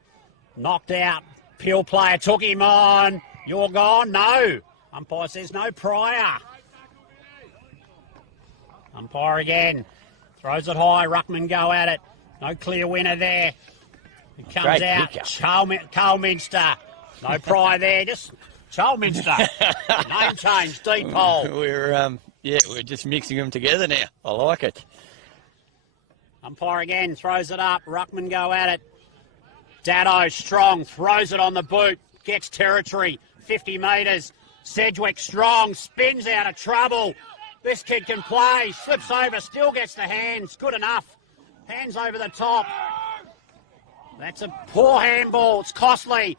Knocked out. Peel player took him on. You're gone? No. Umpire says no prior. Umpire again. Throws it high. Ruckman go at it. No clear winner there. It comes out. Coleminster. No prior there. Just Coleminster. Name change. Deep hole. We're just mixing them together now. I like it. Umpire again. Throws it up. Ruckman go at it. Dado strong. Throws it on the boot. Gets territory. 50 metres. Sedgwick strong. Spins out of trouble. This kid can play, slips over, still gets the hands. Good enough. Hands over the top. That's a poor handball. It's costly.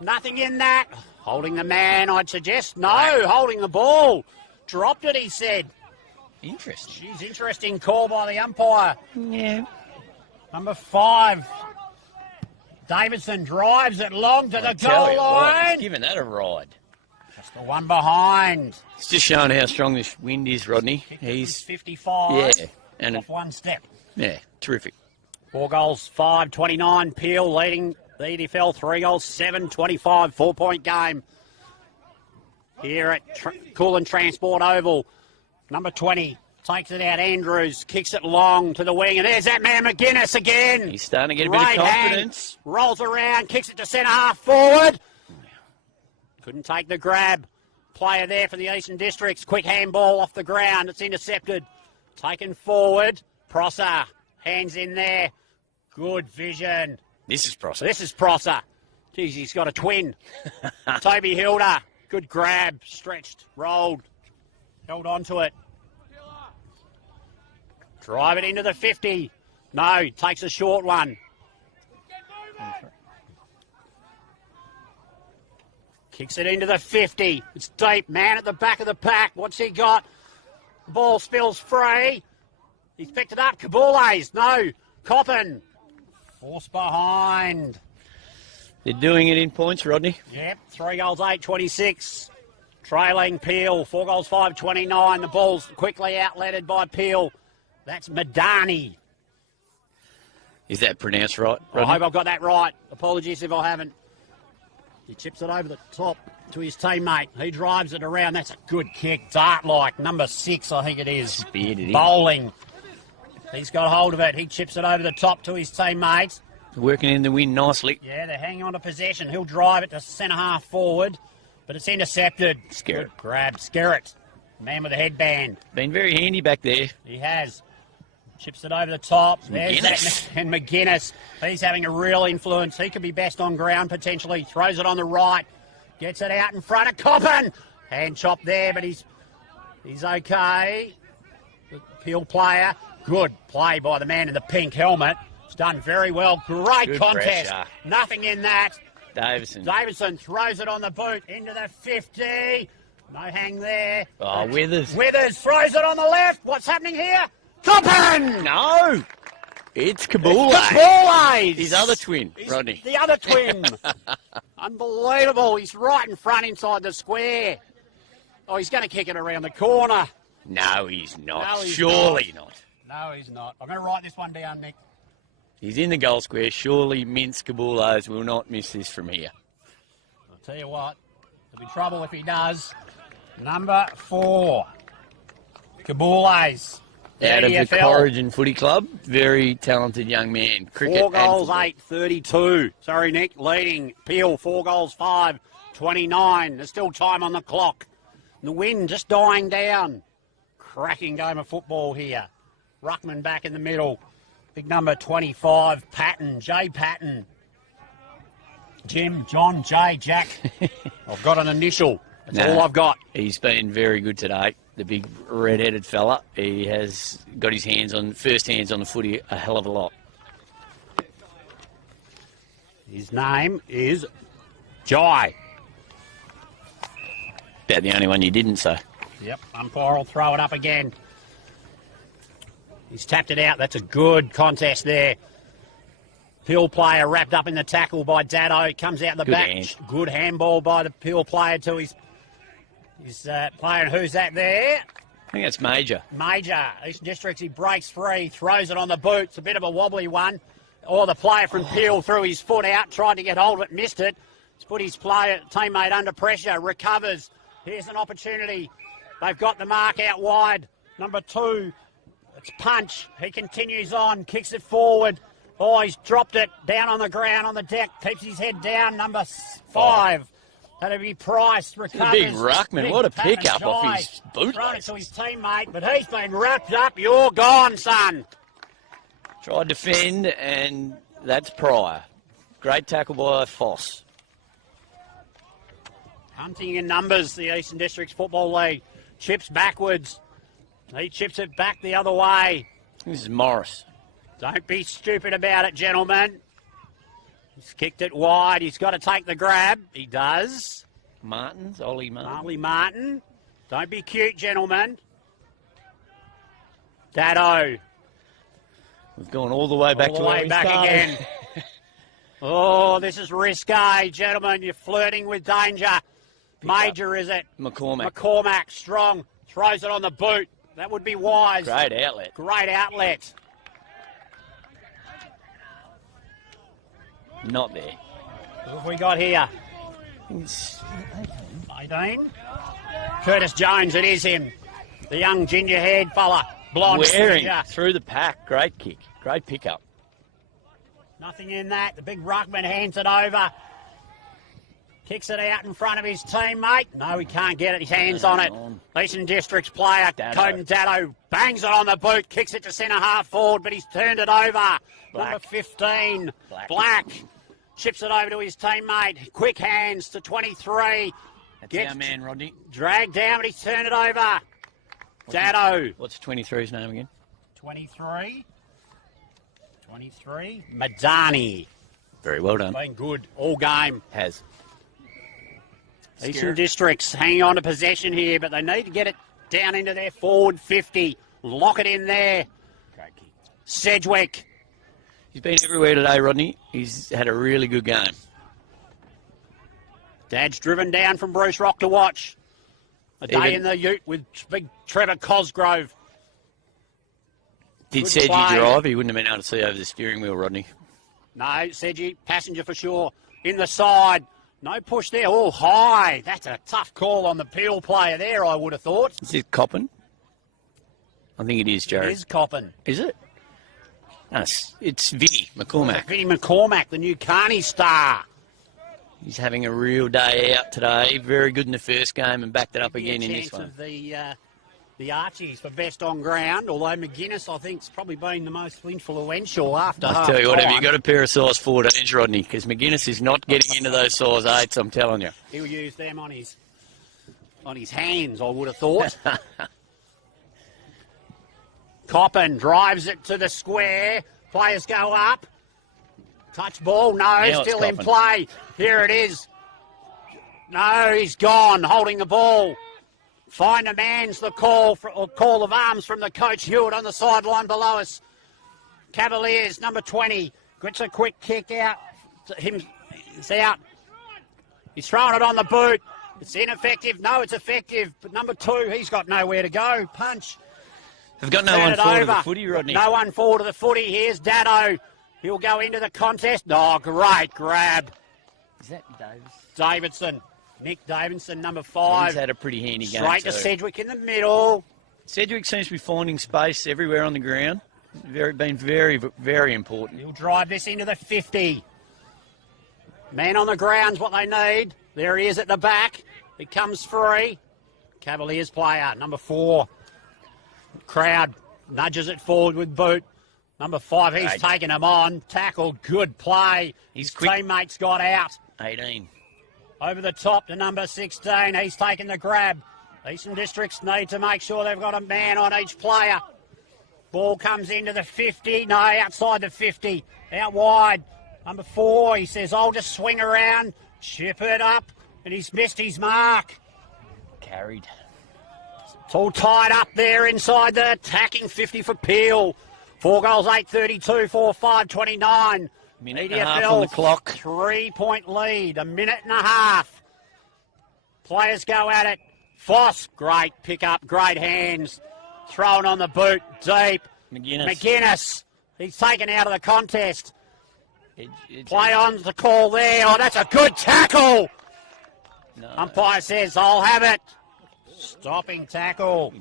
Nothing in that. Holding the man, I'd suggest. No, holding the ball. Dropped it, he said. Interesting. Jeez, interesting call by the umpire. Yeah. Number 5. Davidson drives it long to the goal line. He's giving that a ride. That's the one behind. It's just showing how strong this wind is, Rodney. He's 55. Yeah. And off one step. Yeah, terrific. 4 goals, 5-29. Peel leading the EDFL. 3 goals, 7-25. 4-point game here at Coolin Transport Oval. Number 20 takes it out. Andrews kicks it long to the wing. And there's that man McGuinness again. He's starting to get a bit of confidence. Rolls around, kicks it to centre half forward. Couldn't take the grab. Player there for the Eastern Districts. Quick handball off the ground. It's intercepted. Taken forward. Prosser. Hands in there. Good vision. This is Prosser. This is Prosser. Geez, he's got a twin. Toby Hilda. Good grab. Stretched. Rolled. Held on to it. Drive it into the 50. No, takes a short one. Kicks it into the 50. It's deep. Man at the back of the pack. What's he got? The ball spills free. He's picked it up. Kabules. No. Coppin. Force behind. They're doing it in points, Rodney. Yep. 3 goals, 8-26. Trailing Peel. 4 goals, 5-29. The ball's quickly outletted by Peel. That's Madani. Is that pronounced right, Rodney? I hope I've got that right. Apologies if I haven't. He chips it over the top to his teammate. He drives it around. That's a good kick. Dart-like. Number 6, I think it is. Speared it in. Bowling. He's got hold of it. He chips it over the top to his teammates. Working in the wind nicely. Yeah, they're hanging on to possession. He'll drive it to centre half forward, but it's intercepted. Skerritt. Good grab. Skerritt. Man with a headband. Been very handy back there. He has. Chips it over the top. McGuinness. And McGuinness. He's having a real influence. He could be best on ground potentially. Throws it on the right. Gets it out in front of Coppin. Hand chop there, but he's okay. The Peel player. Good play by the man in the pink helmet. It's done very well. Great Good contest. pressure. Nothing in that. Davidson throws it on the boot into the 50. No hang there. Oh, Withers. Withers throws it on the left. What's happening here? Coppin! No! It's Kabule. Kabule! His other twin, Rodney. The other twin. Unbelievable. He's right in front inside the square. Oh, he's going to kick it around the corner. No, he's not. No, he's Surely not. No, he's not. I'm going to write this one down, Nick. He's in the goal square. Surely Mince Kabulos will not miss this from here. I'll tell you what, there'll be trouble if he does. Number 4, Kabules. Out of the AFL. Corrigan Footy Club. Very talented young man. Cricket 4 and goals, football. 8, 32. Sorry, Nick. Leading Peel, 4 goals, 5, 29. There's still time on the clock. The wind just dying down. Cracking game of football here. Ruckman back in the middle. Big number 25, Patton, J. Patton. Jim, John, J, Jack. I've got an initial. That's all I've got. He's been very good today. The big red-headed fella. He has got his first hands on the footy a hell of a lot. His name is Jai. About the only one you didn't say. Yep, umpire will throw it up again. He's tapped it out. That's a good contest there. Peel player wrapped up in the tackle by Dado. Comes out the Good back. hand. Good handball by the Peel player to his player. And who's that there? I think that's Major. Major. Eastern Districts, he breaks free, throws it on the boot. It's a bit of a wobbly one. Or the player from Peel threw his foot out, tried to get hold of it, missed it. It's put his teammate under pressure, recovers. Here's an opportunity. They've got the mark out wide. Number 2, it's Punch. He continues on, kicks it forward. Oh, he's dropped it down on the ground on the deck, keeps his head down. Number 5. That'll be Price, recovers. Big ruckman, what a Patton pickup off Jai. his boot. Thrown it to his teammate, but he's been wrapped up. You're gone, son. Tried to defend, and that's Pryor. Great tackle by Foss. Hunting in numbers, the Eastern Districts Football League. Chips backwards. He chips it back the other way. This is Morris. Don't be stupid about it, gentlemen. He's kicked it wide. He's got to take the grab. He does. Ollie Martin. Ollie Martin. Don't be cute, gentlemen. Dado. We've gone all the way back All to the where way we back started. again. Oh, this is risque, gentlemen. You're flirting with danger. Major, is it? McCormack. Strong. Throws it on the boot. That would be wise. Great outlet. Great outlet. Not there. Who have we got here? 18. Curtis Jones, it is him. The young ginger-haired fella. Blonde. Wearing ginger. through the pack. Great kick. Great pickup. Nothing in that. The big ruckman hands it over. Kicks it out in front of his teammate. No, he can't get it. His hands on it. Eastern Districts player, Coden Dado, bangs it on the boot, kicks it to centre half forward, but he's turned it over. Number 15, Black. Chips it over to his teammate. Quick hands to 23. That's our man, Rodney. Dragged down, but he's turned it over. Dado. What's 23's name again? 23, Madani. Very well done. Been good all game. Has. Eastern Districts hanging on to possession here, but they need to get it down into their forward 50. Lock it in there. Sedgwick. He's been everywhere today, Rodney. He's had a really good game. Dad's driven down from Bruce Rock to watch. A day in the ute with big Trevor Cosgrove. Did Good Sedgy play. drive? He wouldn't have been able to see over the steering wheel, Rodney. No, Sedgy, passenger for sure. In the side. No push there. Oh, high. That's a tough call on the Peel player there, I would have thought. Is it Coppin? I think it is, Jared. It is Coppin. Is it? No, it's Vinny McCormack. Vinny McCormack, the new Carney star. He's having a real day out today. Very good in the first game and backed it up again in this one. Of the the Archies for best on ground, although McGuinness, I think, has probably been the most influential after half I'll tell you what, time. have you got a pair of size 14s, Rodney? Because McGuinness is not getting into those size 8s, I'm telling you. He'll use them on his hands, I would have thought. Coppin drives it to the square. Players go up. Touch ball, no, Now still in Coppin. play. Here it is. No, he's gone, holding the ball. Find a man's the call, or call of arms from the coach Hewitt on the sideline below us. Cavaliers, number 20, gets a quick kick out. It's out. He's throwing it on the boot. It's ineffective. No, it's effective. But number 2, he's got nowhere to go. Punch. They've got no Turn one it forward to the over. footy, Rodney. No one forward to the footy. Here's Dado. He'll go into the contest. Oh, great grab. Is that Davis? Davidson. Nick Davidson, number 5. He's had a pretty handy game. Straight to too. Sedgwick in the middle. Sedgwick seems to be finding space everywhere on the ground. Been very, very important. He'll drive this into the 50. Man on the ground's what they need. There he is at the back. It comes free. Cavaliers player, number 4. Crowd nudges it forward with boot. Number 5, he's taken him on. Tackle, good play. His teammates got out. 18. Over the top to number 16. He's taken the grab. Eastern Districts need to make sure they've got a man on each player. Ball comes into the 50. No, outside the 50. Out wide. Number 4, he says, I'll just swing around, chip it up, and he's missed his mark. Carried. It's all tied up there inside the attacking 50 for Peel. 4 goals, 8:32, 4-5, 29. Minute and a half on the clock. 3-point lead, a minute and a half. Players go at it. Foss, great pick-up, great hands. Thrown on the boot, deep. McGuinness. He's taken out of the contest. Play on the call there. Oh, that's a good tackle. No. Umpire says, I'll have it. Stopping tackle.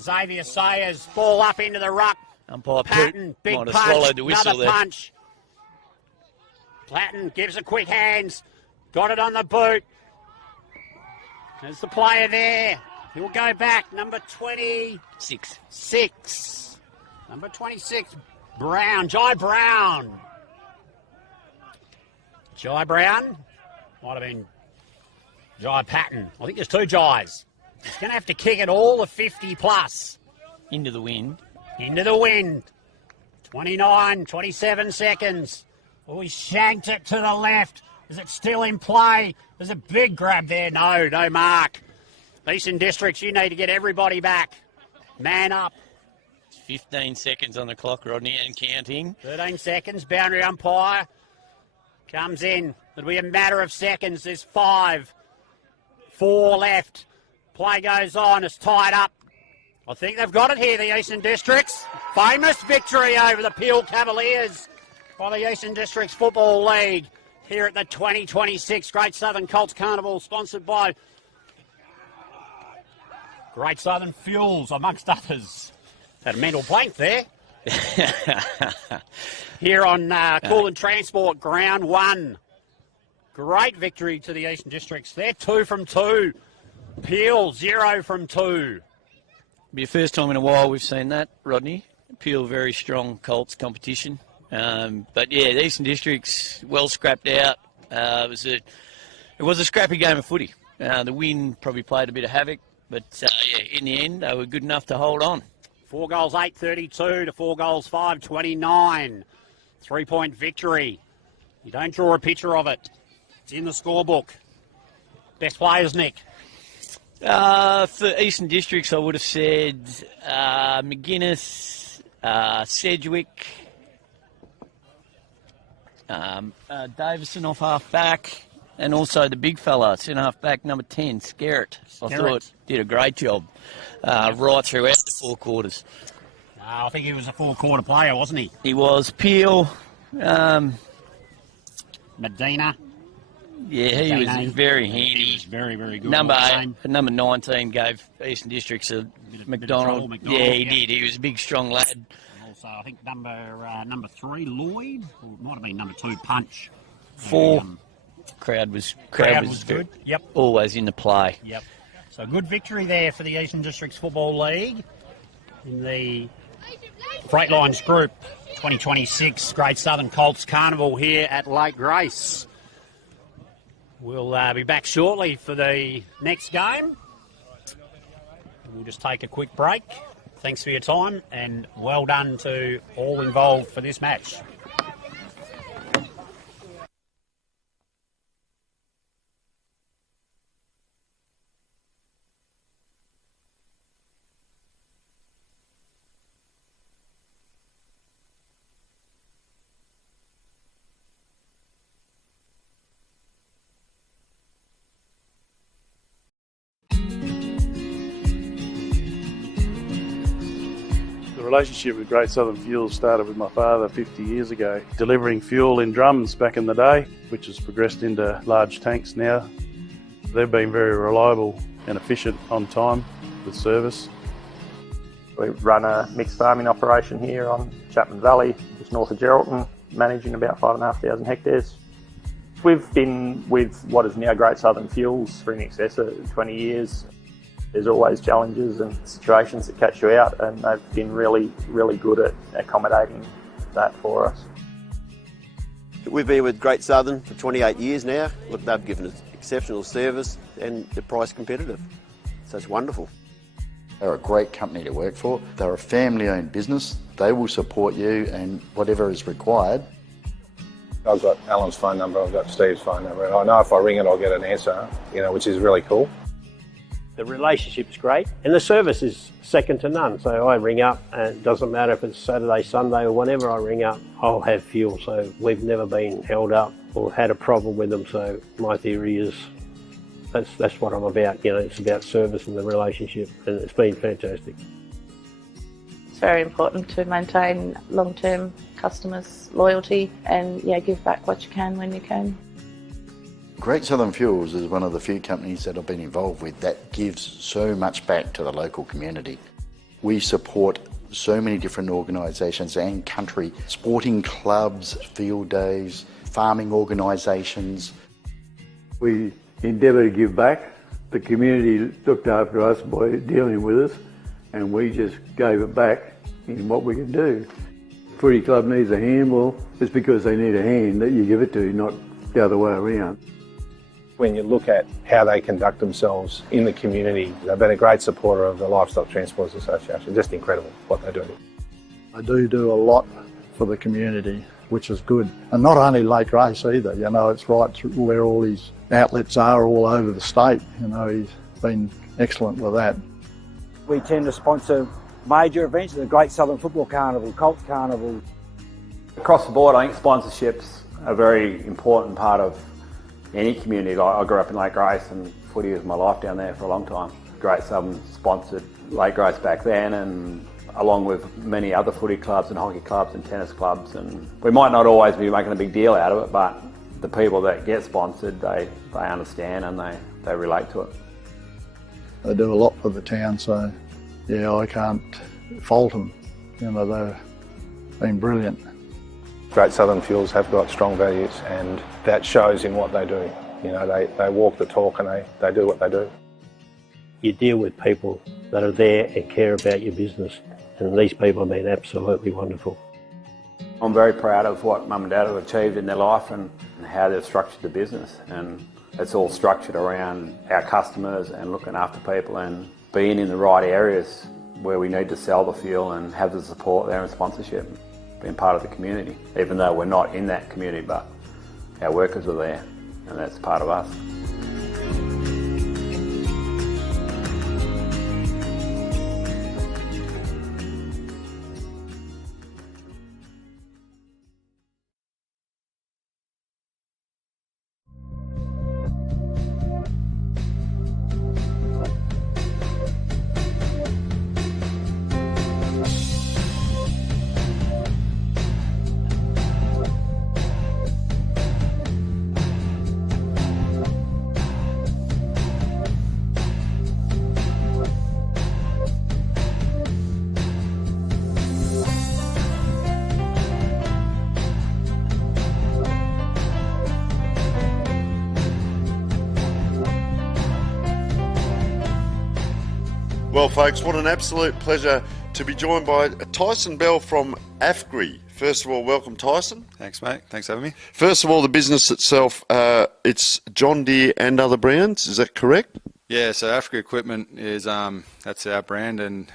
Xavier Sayers, ball up into the ruck. Umpire Patton, big might have punch, swallowed the whistle another there. punch. Platten gives a quick hands. Got it on the boot. There's the player there. He'll go back. Number 26. Number 26, Brown. Jai Brown. Jai Brown. Might have been Jai Patton. I think there's 2 Jais. He's going to have to kick it all the 50 plus. Into the wind. Into the wind. 29, 27 seconds. Oh, he shanked it to the left. Is it still in play? There's a big grab there. No mark. Eastern Districts, you need to get everybody back. Man up. 15 seconds on the clock, Rodney, and counting. 13 seconds. Boundary umpire comes in. It'll be a matter of seconds. There's 5. 4 left. Play goes on. It's tied up. I think they've got it here, the Eastern Districts. Famous victory over the Peel Cavaliers by the Eastern Districts Football League here at the 2026 Great Southern Colts Carnival, sponsored by Great Southern Fuels, amongst others. Had a mental blank there. Here on Coolin Transport, ground 1. Great victory to the Eastern Districts. They're 2 from 2. Peel, 0 from 2. Be the first time in a while we've seen that, Rodney. Peel, very strong Colts competition. But yeah, the Eastern Districts well scrapped out. It was a scrappy game of footy. The wind probably played a bit of havoc, but in the end they were good enough to hold on. 4 goals, 8:32 to 4 goals, 5:29. 3-point victory. You don't draw a picture of it. It's in the scorebook. Best players, Nick. For Eastern Districts, I would have said McGuinness, Sedgwick, Davison off half back, and also the big fella, centre half back, number 10, Skerritt. I thought did a great job right throughout the 4 quarters. I think he was a 4-quarter player, wasn't he? He was. Peel. Medina. Yeah, he was very handy. He was very, very good. Number 19 gave Eastern Districts a McDonald. Yeah, he did. He was a big, strong lad. And also, I think number 3, Lloyd, or it might have been number 2, Punch. 4. Crowd was good. Yep. Always in the play. Yep. So good victory there for the Eastern Districts Football League in the Freight Lines Group 2026 Great Southern Colts Carnival here at Lake Grace. We'll be back shortly for the next game. We'll just take a quick break. Thanks for your time and well done to all involved for this match. The relationship with Great Southern Fuels started with my father 50 years ago, delivering fuel in drums back in the day, which has progressed into large tanks now. They've been very reliable and efficient on time with service. We run a mixed farming operation here on Chapman Valley, just north of Geraldton, managing about 5,500 hectares. We've been with what is now Great Southern Fuels for in excess of 20 years. There's always challenges and situations that catch you out, and they've been really, really good at accommodating that for us. We've been with Great Southern for 28 years now. Look, they've given us exceptional service and they're price competitive. So it's wonderful. They're a great company to work for. They're a family-owned business. They will support you and whatever is required. I've got Alan's phone number, I've got Steve's phone number, and I know if I ring it I'll get an answer, which is really cool. The relationship's great and the service is second to none. So I ring up and it doesn't matter if it's Saturday, Sunday or whenever I ring up, I'll have fuel. So we've never been held up or had a problem with them. So my theory is that's what I'm about. It's about service and the relationship, and it's been fantastic. It's very important to maintain long-term customers' loyalty and give back what you can when you can. Great Southern Fuels is one of the few companies that I've been involved with that gives so much back to the local community. We support so many different organisations and country, sporting clubs, field days, farming organisations. We endeavour to give back. The community looked after us by dealing with us, and we just gave it back in what we can do. Footy club needs a hand, well, it's because they need a hand that you give it to, not the other way around. When you look at how they conduct themselves in the community, they've been a great supporter of the Livestock Transporters Association. Just incredible what they do. I do a lot for the community, which is good. And not only Lake Grace either, it's right through where all these outlets are all over the state. He's been excellent with that. We tend to sponsor major events, the Great Southern Football Carnival, Colts Carnival. Across the board, I think sponsorships are a very important part of any community. I grew up in Lake Grace and footy was my life down there for a long time. Great Southern sponsored Lake Grace back then, and along with many other footy clubs and hockey clubs and tennis clubs, and we might not always be making a big deal out of it, but the people that get sponsored, they understand and they relate to it. They do a lot for the town, so I can't fault them. They've been brilliant. Great Southern Fuels have got strong values, and that shows in what they do. They walk the talk and they do what they do. You deal with people that are there and care about your business, and these people have been absolutely wonderful. I'm very proud of what Mum and Dad have achieved in their life and how they've structured the business, and it's all structured around our customers and looking after people and being in the right areas where we need to sell the fuel and have the support there and sponsorship. Being part of the community, even though we're not in that community, but our workers are there and that's part of us. Well, folks, what an absolute pleasure to be joined by Tyson Bell from AFGRI. First of all, welcome, Tyson. Thanks, mate. Thanks for having me. First of all, the business itself, it's John Deere and other brands, is that correct? Yeah, so AFGRI Equipment is that's our brand, and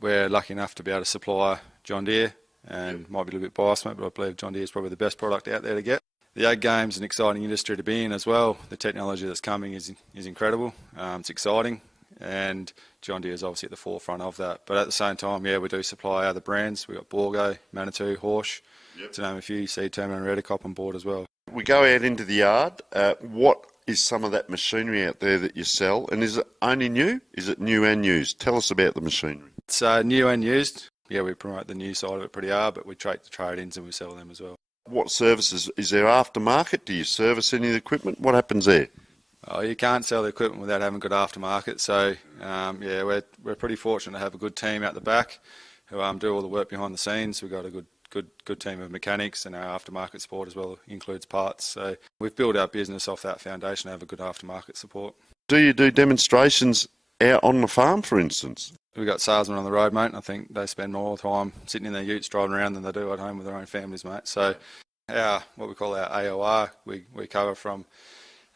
we're lucky enough to be able to supply John Deere, and might be a little bit biased, mate, but I believe John Deere is probably the best product out there to get. The ag game's an exciting industry to be in as well. The technology that's coming is incredible. It's exciting, and John Deere is obviously at the forefront of that. But at the same time, yeah, we do supply other brands. We've got Borgo, Manitou, Horsch, to name a few. You see Terman and Redicop on board as well. We go out into the yard. What is some of that machinery out there that you sell, and is it only new? Is it new and used? Tell us about the machinery. It's new and used. Yeah, we promote the new side of it pretty hard, but we trade the trade-ins and we sell them as well. What services? Is there aftermarket? Do you service any of the equipment? What happens there? Oh, you can't sell the equipment without having good aftermarket. So, yeah, we're pretty fortunate to have a good team out the back who do all the work behind the scenes. We've got a good team of mechanics, and our aftermarket support as well includes parts. So we've built our business off that foundation to have a good aftermarket support. Do you do demonstrations out on the farm, for instance? We've got salesmen on the road, mate, and I think they spend more time sitting in their utes driving around than they do at home with their own families, mate. So what we call our AOR, we cover from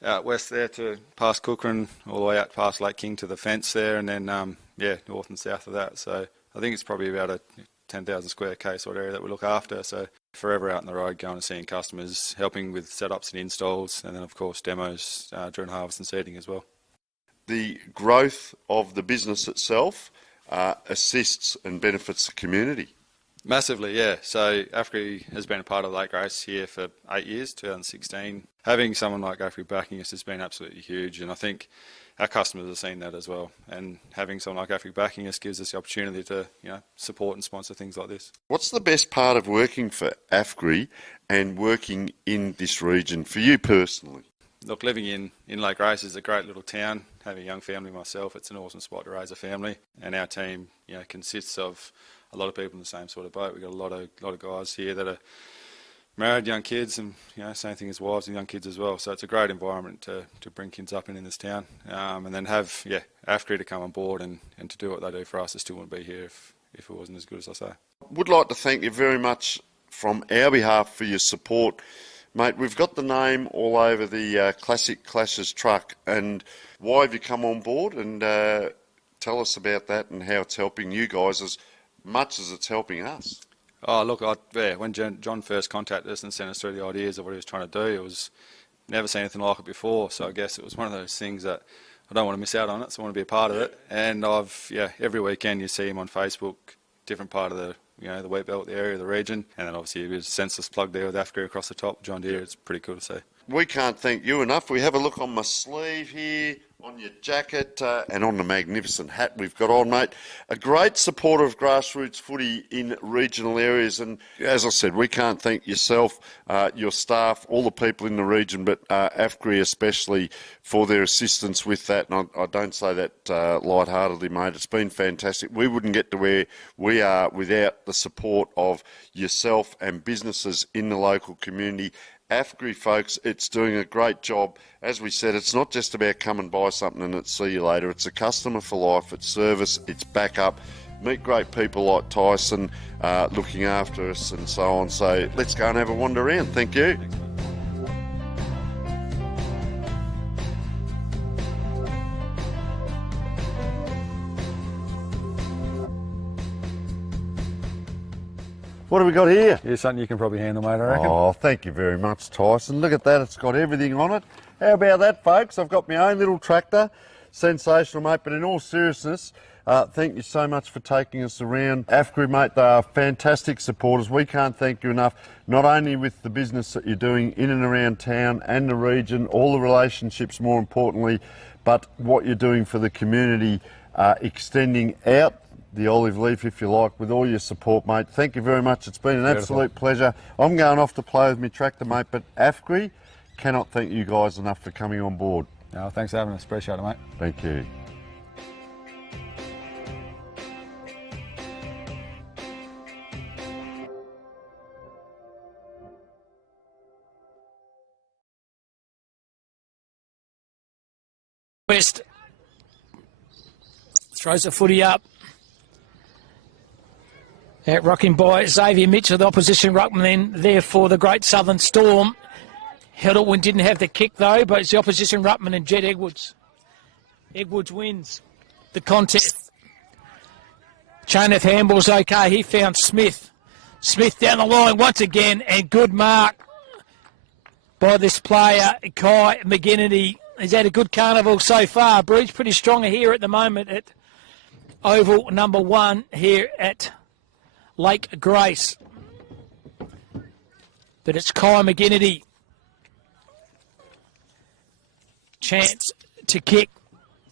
out west there to past Cookham, all the way out past Lake King to the fence there, and then, north and south of that. So I think it's probably about a 10,000 square K sort of area that we look after. So forever out on the road, going and seeing customers, helping with setups and installs, and then, of course, demos during harvest and seeding as well. The growth of the business itself assists and benefits the community. Massively, yeah. So AFGRI has been a part of Lake Grace here for 8 years, 2016. Having someone like AFGRI backing us has been absolutely huge, and I think our customers have seen that as well. And having someone like AFGRI backing us gives us the opportunity to, support and sponsor things like this. What's the best part of working for AFGRI and working in this region for you personally? Look, living in Lake Grace is a great little town. Having a young family myself, it's an awesome spot to raise a family. And our team, consists of a lot of people in the same sort of boat. We've got a lot of guys here that are married, young kids, and same thing as wives and young kids as well. So it's a great environment to bring kids up in this town, and then have AFGRI to come on board and to do what they do for us. I still wouldn't be here if it wasn't as good as I say. Would like to thank you very much from our behalf for your support. Mate, we've got the name all over the Classic Clashes truck, and why have you come on board? And tell us about that and how it's helping you guys as much as it's helping us. Oh, look, when John first contacted us and sent us through the ideas of what he was trying to do, it was never seen anything like it before. So I guess it was one of those things that I don't want to miss out on it, so I want to be a part of it. And every weekend you see him on Facebook, different part of the the wheat belt, the area, the region, and then obviously there's a senseless plug there with AFGRI across the top, John Deere. It's pretty cool to see. We can't thank you enough. We have a look on my sleeve here, on your jacket, and on the magnificent hat we've got on, mate. A great supporter of grassroots footy in regional areas, and as I said, we can't thank yourself, your staff, all the people in the region, but AFGRI especially for their assistance with that. And I don't say that lightheartedly, mate. It's been fantastic. We wouldn't get to where we are without the support of yourself and businesses in the local community. AFGRI, folks, it's doing a great job. As we said, it's not just about come and buy something and it's see you later. It's a customer for life. It's service. It's backup. Meet great people like Tyson looking after us and so on. So let's go and have a wander around. Thank you. What have we got here? Here's something you can probably handle, mate, I reckon. Oh, thank you very much, Tyson. Look at that. It's got everything on it. How about that, folks? I've got my own little tractor. Sensational, mate. But in all seriousness, thank you so much for taking us around. AFGRI, mate, they are fantastic supporters. We can't thank you enough, not only with the business that you're doing in and around town and the region, all the relationships more importantly, but what you're doing for the community, extending out the olive leaf, if you like, with all your support, mate. Thank you very much. It's been an absolute pleasure. I'm going off to play with my tractor, mate, but AFGRI cannot thank you guys enough for coming on board. No, thanks for having us. Appreciate it, mate. Thank you. West Throws the footy up. Out rocking by Xavier Mitchell, the opposition ruckman then there for the Great Southern Storm. Heddleton didn't have the kick though, but it's the opposition ruckman and Jed Edwards. Edwards wins the contest. Chain of handball's okay. He found Smith. Smith down the line once again, and good mark by this player, Kai McGinnity. He's had a good carnival so far. Breed's pretty strong here at the moment at oval number 1 here at Lake Grace. But it's Kai McGinnity. Chance to kick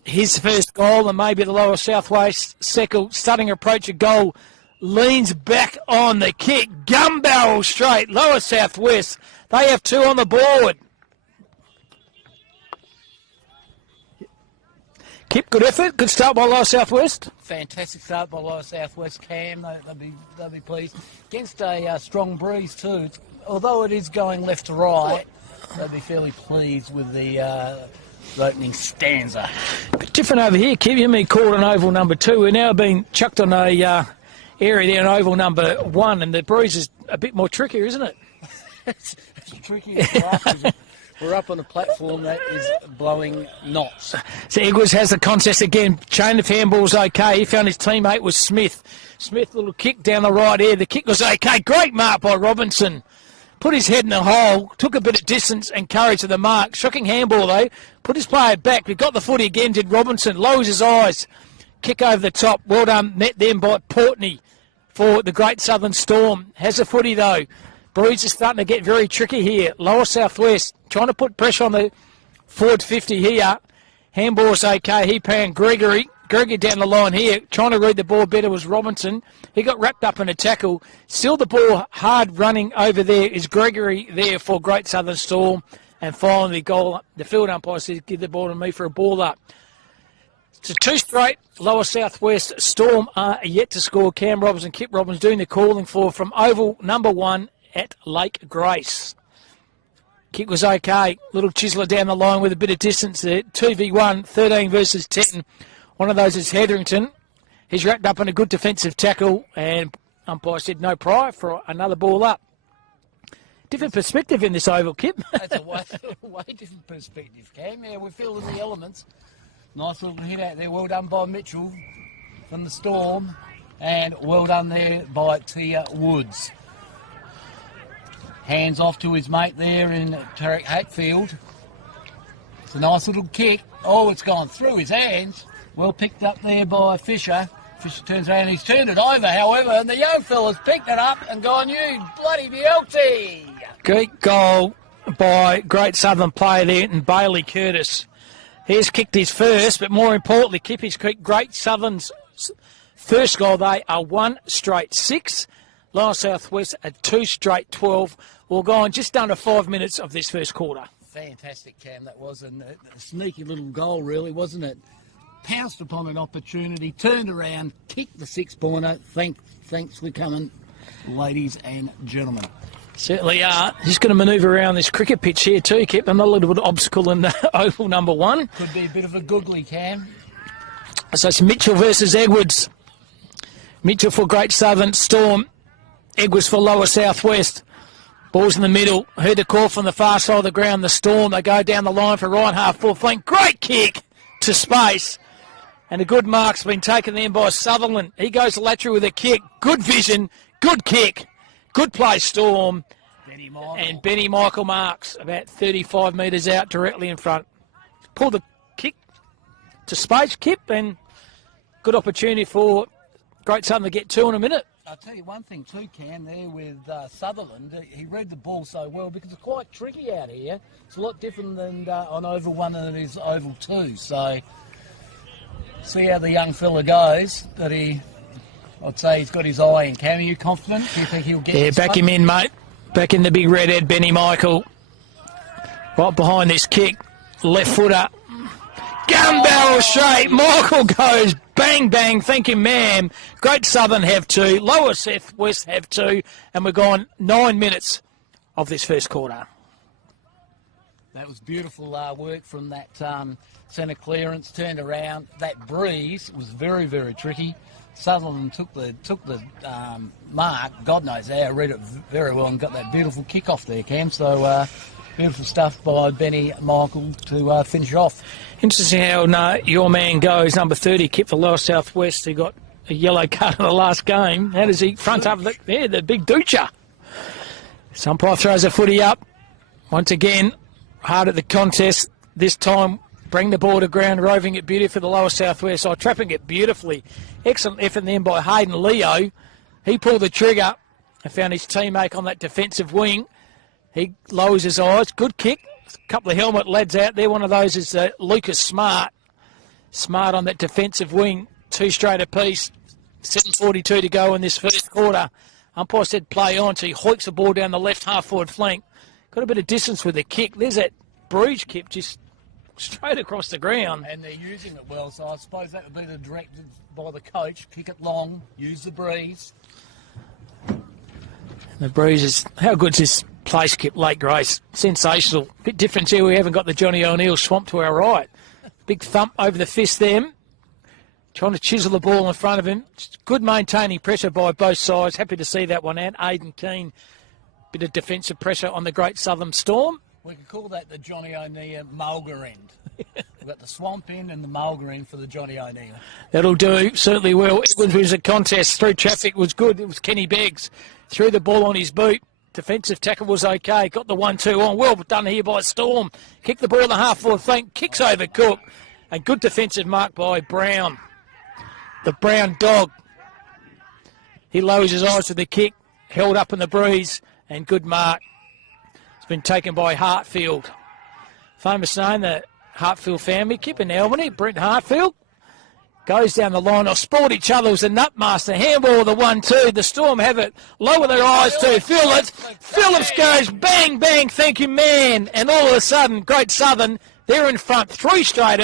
his first goal, and maybe the Lower Southwest second stunning approach of goal. Leans back on the kick. Gun barrel straight. Lower Southwest. They have 2 on the board. Kip, good effort. Good start by Lower Southwest. Fantastic start by Lower Southwest. Cam, they'll be pleased. Against a strong breeze too. Although it is going left to right, they'll be fairly pleased with the opening stanza. Bit different over here, Kip. You mean called on oval number 2. We're now being chucked on a area there on oval number 1, and the breeze is a bit more trickier, isn't it? It's tricky. We're up on a platform that is blowing knots. So Edwards has the contest again. Chain of handball's okay. He found his teammate was Smith. Smith, little kick down the right here. The kick was okay. Great mark by Robinson. Put his head in the hole, took a bit of distance and courage to the mark. Shocking handball though. Put his player back. We got the footy again, did Robinson. Lowers his eyes. Kick over the top. Well done. Met then by Portney for the Great Southern Storm. Has the footy though. Breeze is starting to get very tricky here. Lower Southwest trying to put pressure on the forward 50 here. Handball's okay. He found Gregory. Gregory down the line here. Trying to read the ball better was Robinson. He got wrapped up in a tackle. Still the ball hard running over there is Gregory there for Great Southern Storm. And finally goal. The field umpire says give the ball to me for a ball up. It's a 2 straight. Lower Southwest Storm are yet to score. Cam Robbins and Kip Robbins doing the calling for from oval number 1 at Lake Grace. Kick was okay. Little chiseler down the line with a bit of distance there. 2v1, 13 versus 10. One of those is Hetherington. He's wrapped up in a good defensive tackle, and umpire said no prior for another ball up. Different perspective in this oval, Kip. That's a way different perspective, Cam. Yeah, we're feeling the elements. Nice little hit out there. Well done by Mitchell from the Storm, and well done there by Tia Woods. Hands off to his mate there in Tarek Hatfield. It's a nice little kick. Oh, it's gone through his hands. Well picked up there by Fisher. Fisher turns around, he's turned it over, however, and the young fella's picked it up and gone, you bloody BLT. Great goal by Great Southern player there, and Bailey Curtis. He's kicked his first, but more importantly, Kippy's kicked Great Southern's first goal. They are 1 straight 6. Lower Southwest at 2 straight 12. We'll go on just under 5 minutes of this first quarter. Fantastic, Cam, that was a sneaky little goal, really, wasn't it? Pounced upon an opportunity, turned around, kicked the 6-pointer. Thanks for coming, ladies and gentlemen. Certainly are. He's going to manoeuvre around this cricket pitch here too, Kip. Another little bit of obstacle in the oval number 1. Could be a bit of a googly, Cam. So it's Mitchell versus Edwards. Mitchell for Great Southern Storm. Edwards for Lower Southwest. Ball's in the middle. Heard the call from the far side of the ground. The Storm, they go down the line for right half full flank. Great kick to space. And a good mark's been taken then by Sutherland. He goes lateral with a kick. Good vision. Good kick. Good play, Storm. And Benny Michael marks about 35 metres out directly in front. Pull the kick to space, Kip, and good opportunity for Great Southern to get 2 in a minute. I'll tell you one thing too, Cam, there with Sutherland. He read the ball so well because it's quite tricky out here. It's a lot different than on oval 1 than it is oval 2. So see how the young fella goes. But I'd say he's got his eye in. Cam, are you confident? Do you think he'll get Yeah, back him in, mate. Back in the big redhead, Benny Michael. Right behind this kick. Left footer. Gun barrel straight. Michael goes bang, bang. Thank you, ma'am. Great Southern have 2. Lower Southwest have 2. And we're gone 9 minutes of this first quarter. That was beautiful work from that centre clearance, turned around. That breeze was very, very tricky. Sutherland took the mark, God knows how, read it very well and got that beautiful kick off there, Cam. So beautiful stuff by Benny Michael to finish off. Interesting how your man goes, number 30, Kip for Lower South West. He got a yellow card in the last game. How does he front up the big Doocher? Umpire throws a footy up. Once again, hard at the contest. This time, bring the ball to ground, roving it beautifully for the Lower South West side, trapping it beautifully. Excellent effort then by Hayden Leo. He pulled the trigger and found his teammate on that defensive wing. He lowers his eyes. Good kick. A couple of helmet lads out there. One of those is Lucas Smart. Smart on that defensive wing. 2 straight apiece. 7:42 to go in this first quarter. Umpire said play on, so he hoiks the ball down the left half-forward flank. Got a bit of distance with the kick. There's that Bruges kick just straight across the ground. And they're using it well, so I suppose that would be the directive by the coach. Kick it long, use the breeze. The breeze is, how good's this place, Kip? Lake Grace. Sensational. Bit different here. We haven't got the Johnny O'Neill swamp to our right. Big thump over the fist there. Trying to chisel the ball in front of him. Good maintaining pressure by both sides. Happy to see that one out. Aidan Keane. Bit of defensive pressure on the Great Southern Storm. We could call that the Johnny O'Neill Mulga end. We've got the swamp end and the Mulga end for the Johnny O'Neill. That'll do. Certainly will. It was a contest. Through traffic was good. It was Kenny Beggs. Threw the ball on his boot. Defensive tackle was okay. Got the 1-2 on. Well done here by Storm. Kicked the ball in the half-forward flank. Kicks over Cook. And good defensive mark by Brown. The Brown dog. He lowers his eyes to the kick. Held up in the breeze. And good mark. It's been taken by Hartfield. Famous name, the Hartfield family. Kip in Albany. Brent Hartfield. Goes down the line. They'll sport each other. It was the Nutmaster. Handball, the 1-2. The Storm have it. Lower their eyes to Phillips. Phillips goes bang, bang. Thank you, man. And all of a sudden, Great Southern, they're in front. 3 straight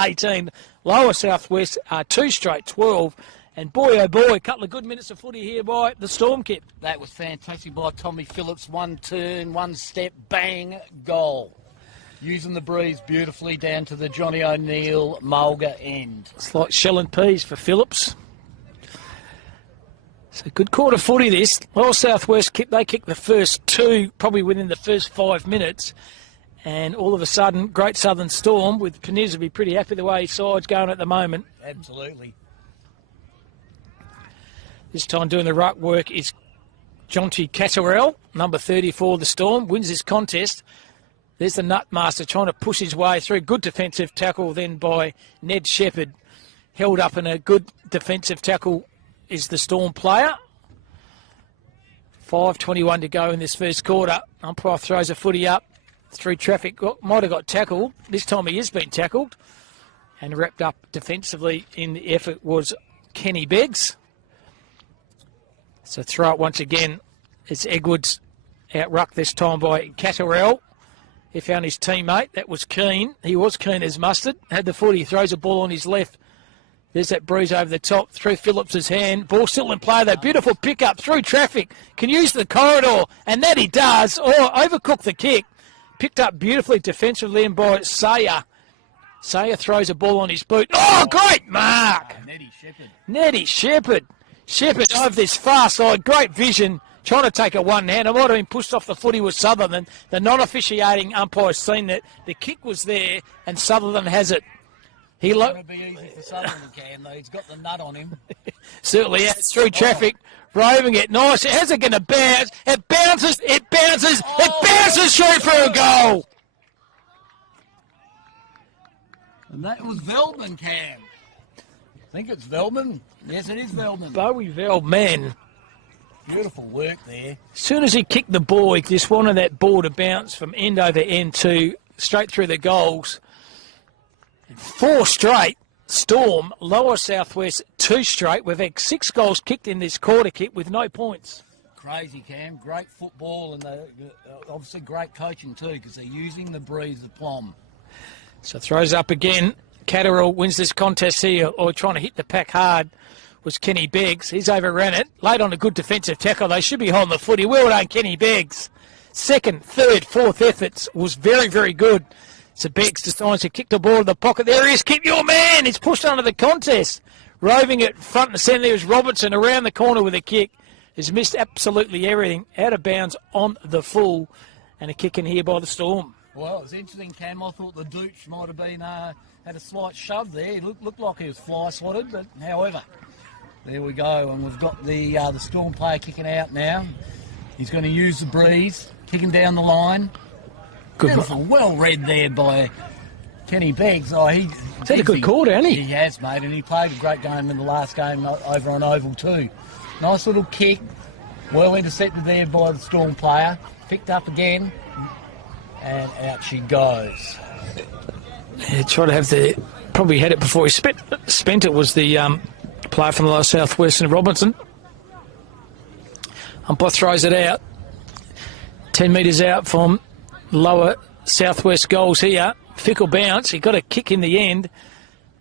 18. Lower South West, 2 straight 12. And boy, oh boy, a couple of good minutes of footy here by the Storm, Kip. That was fantastic by Tommy Phillips. 1 turn, 1 step, bang, goal. Using the breeze beautifully down to the Johnny O'Neill Mulga end. It's like shell and peas for Phillips. So good quarter footy this. Lower South West, they kicked the first 2, probably within the first 5 minutes. And all of a sudden, Great Southern Storm, with Peniz will be pretty happy the way his side's going at the moment. Absolutely. This time doing the ruck work is Jonty Catterell, number 34, the Storm, wins this contest. There's the Nutmaster trying to push his way through. Good defensive tackle then by Ned Shepherd. Held up in a good defensive tackle is the Storm player. 5:21 to go in this first quarter. Umpire throws a footy up through traffic. Might have got tackled. This time he has been tackled. And wrapped up defensively in the effort was Kenny Beggs. So throw it once again. It's Edwards out ruck this time by Catterell. He found his teammate. That was Keane. He was keen as mustard. Had the footy. Throws a ball on his left. There's that breeze over the top. Through Phillips' hand. Ball still in play though. Beautiful pick up through traffic. Can use the corridor. And that he does. Oh, overcooked the kick. Picked up beautifully defensively and by Sayer. Sayer throws a ball on his boot. Oh, great mark. Nettie Shepherd. Shepherd over this far side. Great vision. Trying to take a one-hand. It might have been pushed off the footy with Sutherland. The non-officiating umpire's seen that the kick was there and Sutherland has it. It's going to be easy for Sutherland, Cam, though. He's got the nut on him. Certainly has. Through traffic. Roving it. Nice. How's it going to bounce? It bounces. It bounces. It bounces through for a goal. And that was Veldman, Cam. I think it's Veldman. Yes, it is Veldman. Bowie Veldman. Beautiful work there. As soon as he kicked the ball, he just wanted that ball to bounce from end over end to straight through the goals. 4 straight. Storm, Lower South West, 2 straight. We've had 6 goals kicked in this quarter, Kit, with no points. Crazy, Cam. Great football and obviously great coaching too, because they're using the breeze of plum. So throws up again. Catterall wins this contest here, or trying to hit the pack hard was Kenny Beggs. He's overran it. Late on a good defensive tackle. They should be holding the footy. Well done, Kenny Beggs. second, third, fourth efforts was very, very good. Bex decides to kick the ball in the pocket. There he is, keep your man. He's pushed under the contest. Roving it front and centre, there's Robertson around the corner with a kick. Has missed absolutely everything. Out of bounds on the full. And a kick in here by the Storm. Well, it was interesting, Cam. I thought the Dooch might have been had a slight shove there. He looked like he was fly-swatted, but however, there we go. And we've got the Storm player kicking out now. He's going to use the breeze, kicking down the line. Good. Beautiful, well read there by Kenny Beggs. He's had a good quarter, hasn't he? He has, mate, and he played a great game in the last game over on Oval too. Nice little kick, well intercepted there by the Storm player. Picked up again, and out she goes. Yeah, try to have probably had it before he spent it was the player from the Lower Southwest and Robinson. Umpire throws it out. 10 metres out from Lower Southwest goals here. Fickle bounce. He got a kick in the end.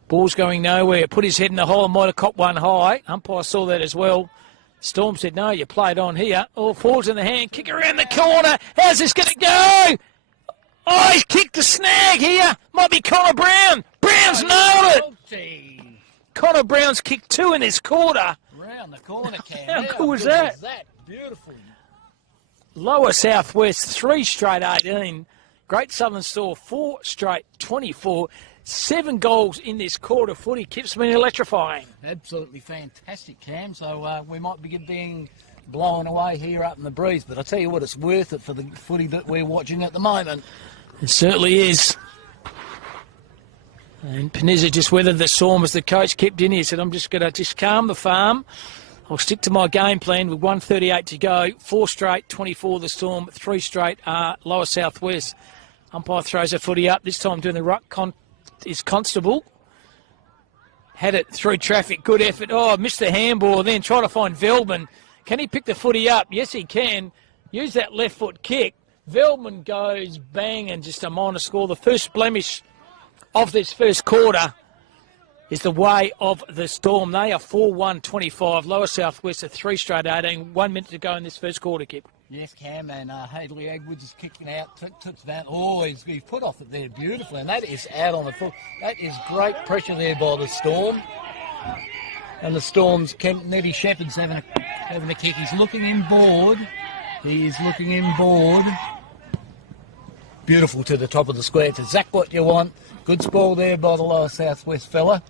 Ball's going nowhere. Put his head in the hole and might have copped one high. Umpire saw that as well. Storm said, no, you played on here. All falls in the hand. Kick around the corner. How's this going to go? Oh, he's kicked a snag here. Might be Connor Brown. Brown's nailed it. Connor Brown's kicked 2 in this quarter. Round the corner, Cam. How cool was that? Beautiful. Lower Southwest, 3 straight 18. Great Southern Store, 4 straight 24. 7 goals in this quarter footy. Keeps me electrifying. Absolutely fantastic, Cam. So we might be being blown away here up in the breeze, but I tell you what, it's worth it for the footy that we're watching at the moment. It certainly is. And Panizza just weathered the storm as the coach kept in here. He said, I'm just going to calm the farm. I'll stick to my game plan with 1:38 to go. 4 straight 24 the Storm, 3 straight Lower Southwest. Umpire throws a footy up. This time doing the ruck is Constable. Had it through traffic. Good effort. Oh, missed the handball. Then try to find Veldman. Can he pick the footy up? Yes, he can. Use that left foot kick. Veldman goes bang and just a minor score. The first blemish of this first quarter is the way of the Storm. They are 4-1-25. Lower Southwest are 3 straight 18. 1 minute to go in this first quarter, Kip. Yes, Cam, and Hadley Edwards is kicking out. Tips Van. Oh, he's put off it there beautifully, and that is out on the foot. That is great pressure there by the Storm. And the Storm's Nettie Shepherd's having a kick. He's looking inboard. He is looking inboard. Beautiful to the top of the square. It's exactly what you want. Good spoil there by the Lower Southwest fella.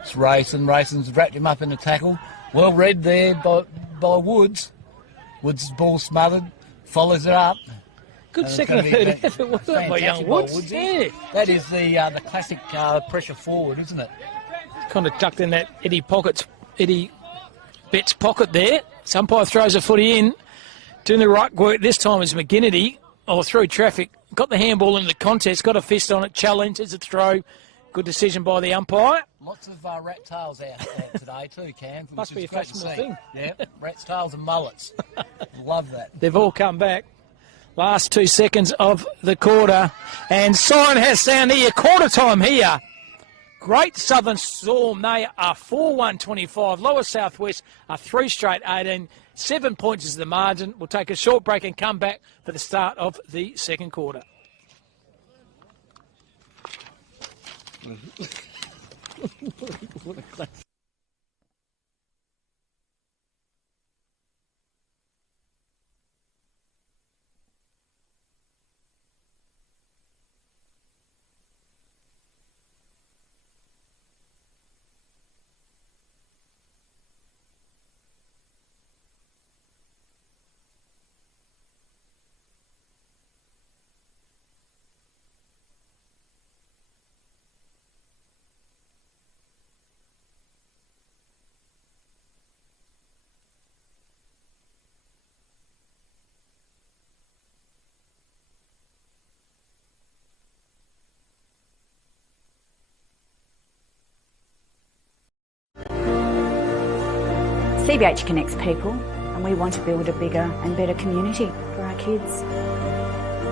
It's Rayson. Rayson's wrapped him up in a tackle. Well read there by Woods. Woods' ball smothered. Follows it up. Good second and third effort, wasn't it, by young Woods? Woods, yeah. That is the classic pressure forward, isn't it? Kind of tucked in that Eddie Betts pocket there. Umpire throws a footy in. Doing the right work this time is McGinnity. Through traffic. Got the handball in the contest. Got a fist on it. Challenges a throw. Good decision by the umpire. Lots of rat tails out today too, Cam. Must be a fashionable thing. Yeah, rat tails and mullets. Love that. They've all come back. Last 2 seconds of the quarter. And Siren has sound here. Quarter time here. Great Southern Storm. They are 4-1-25. Lower Southwest are 3 straight 18. 7 points is the margin. We'll take a short break and come back for the start of the second quarter. What a class. CBH connects people, and we want to build a bigger and better community for our kids.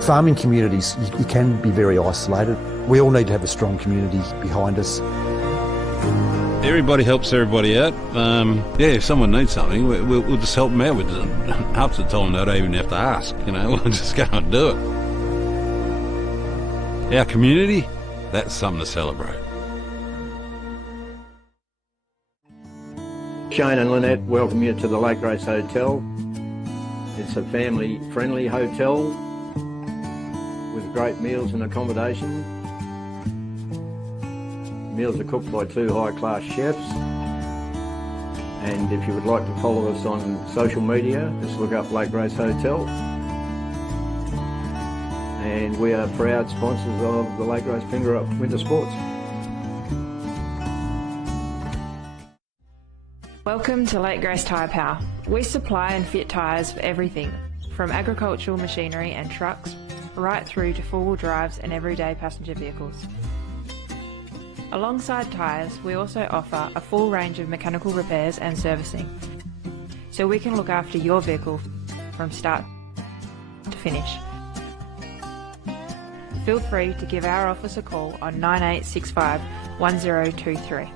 Farming communities, you can be very isolated. We all need to have a strong community behind us. Everybody helps everybody out. If someone needs something, we'll just help them out with it. Half the time they don't even have to ask, we'll just go and do it. Our community, that's something to celebrate. Shane and Lynette welcome you to the Lake Grace Hotel. It's a family-friendly hotel with great meals and accommodation. Meals are cooked by 2 high-class chefs. And if you would like to follow us on social media, just look up Lake Grace Hotel. And we are proud sponsors of the Lake Grace Ongerup Winter Sports. Welcome to Lake Grace Tyre Power. We supply and fit tyres for everything, from agricultural machinery and trucks, right through to four-wheel drives and everyday passenger vehicles. Alongside tyres, we also offer a full range of mechanical repairs and servicing, so we can look after your vehicle from start to finish. Feel free to give our office a call on 9865 1023.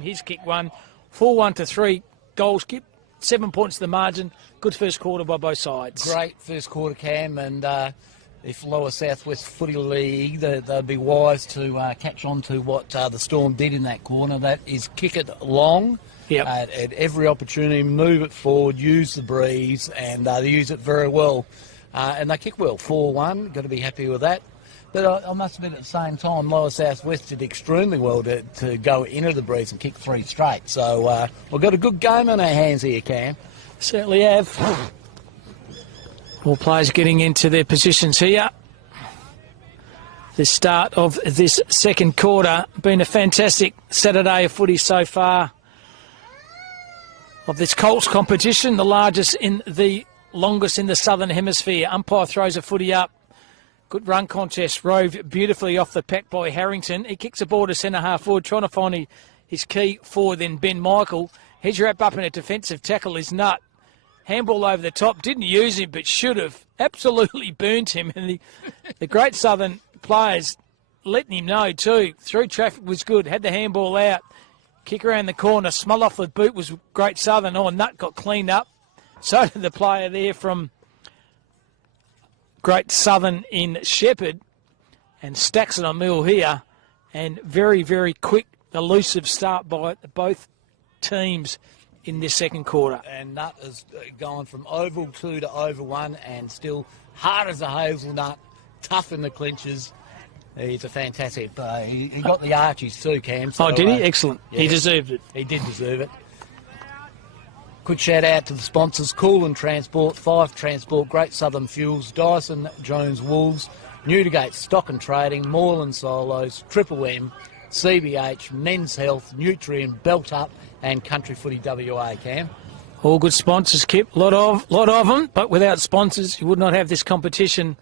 He's kicked one, 4-1-3 goals kicked, 7 points to the margin. Good first quarter by both sides. Great first quarter, Cam, and if Lower Southwest Footy League, they'd be wise to catch on to what the Storm did in that corner. That is kick it long at every opportunity, move it forward, use the breeze, and they use it very well. And they kick well, 4-1, got to be happy with that. But I must admit, at the same time, Lower South West did extremely well to go into the breeze and kick 3 straight. So we've got a good game on our hands here, Cam. Certainly have. All players getting into their positions here. The start of this second quarter. Been a fantastic Saturday of footy so far of this Colts competition, the longest in the Southern Hemisphere. Umpire throws a footy up. Good run contest, rove beautifully off the pack by Harrington. He kicks the ball to centre half forward, trying to find his key forward, then Ben Michael. He's wrapped up in a defensive tackle, is Nut. Handball over the top, didn't use him, but should have. Absolutely burnt him. And the Great Southern players letting him know too. Through traffic was good, had the handball out. Kick around the corner, smell off the boot was Great Southern. Oh, Nut got cleaned up. So did the player there from Great Southern in Shepherd, and stacks it on Mill here, and very, very quick, elusive start by both teams in this second quarter. And Nut has gone from oval 2 to over 1, and still hard as a hazelnut, tough in the clinches. He's a fantastic player. He got the Archies too, Cam. So, did he? Excellent. Yeah, he deserved it. He did deserve it. Good shout out to the sponsors, Cool & Transport, Fife Transport, Great Southern Fuels, Dyson Jones Wolves, Newdigate Stock and Trading, Moreland Solos, Triple M, CBH, Men's Health, Nutrien, Belt Up, and Country Footy WA, Cam. All good sponsors, Kip. Lot of them, but without sponsors, you would not have this competition.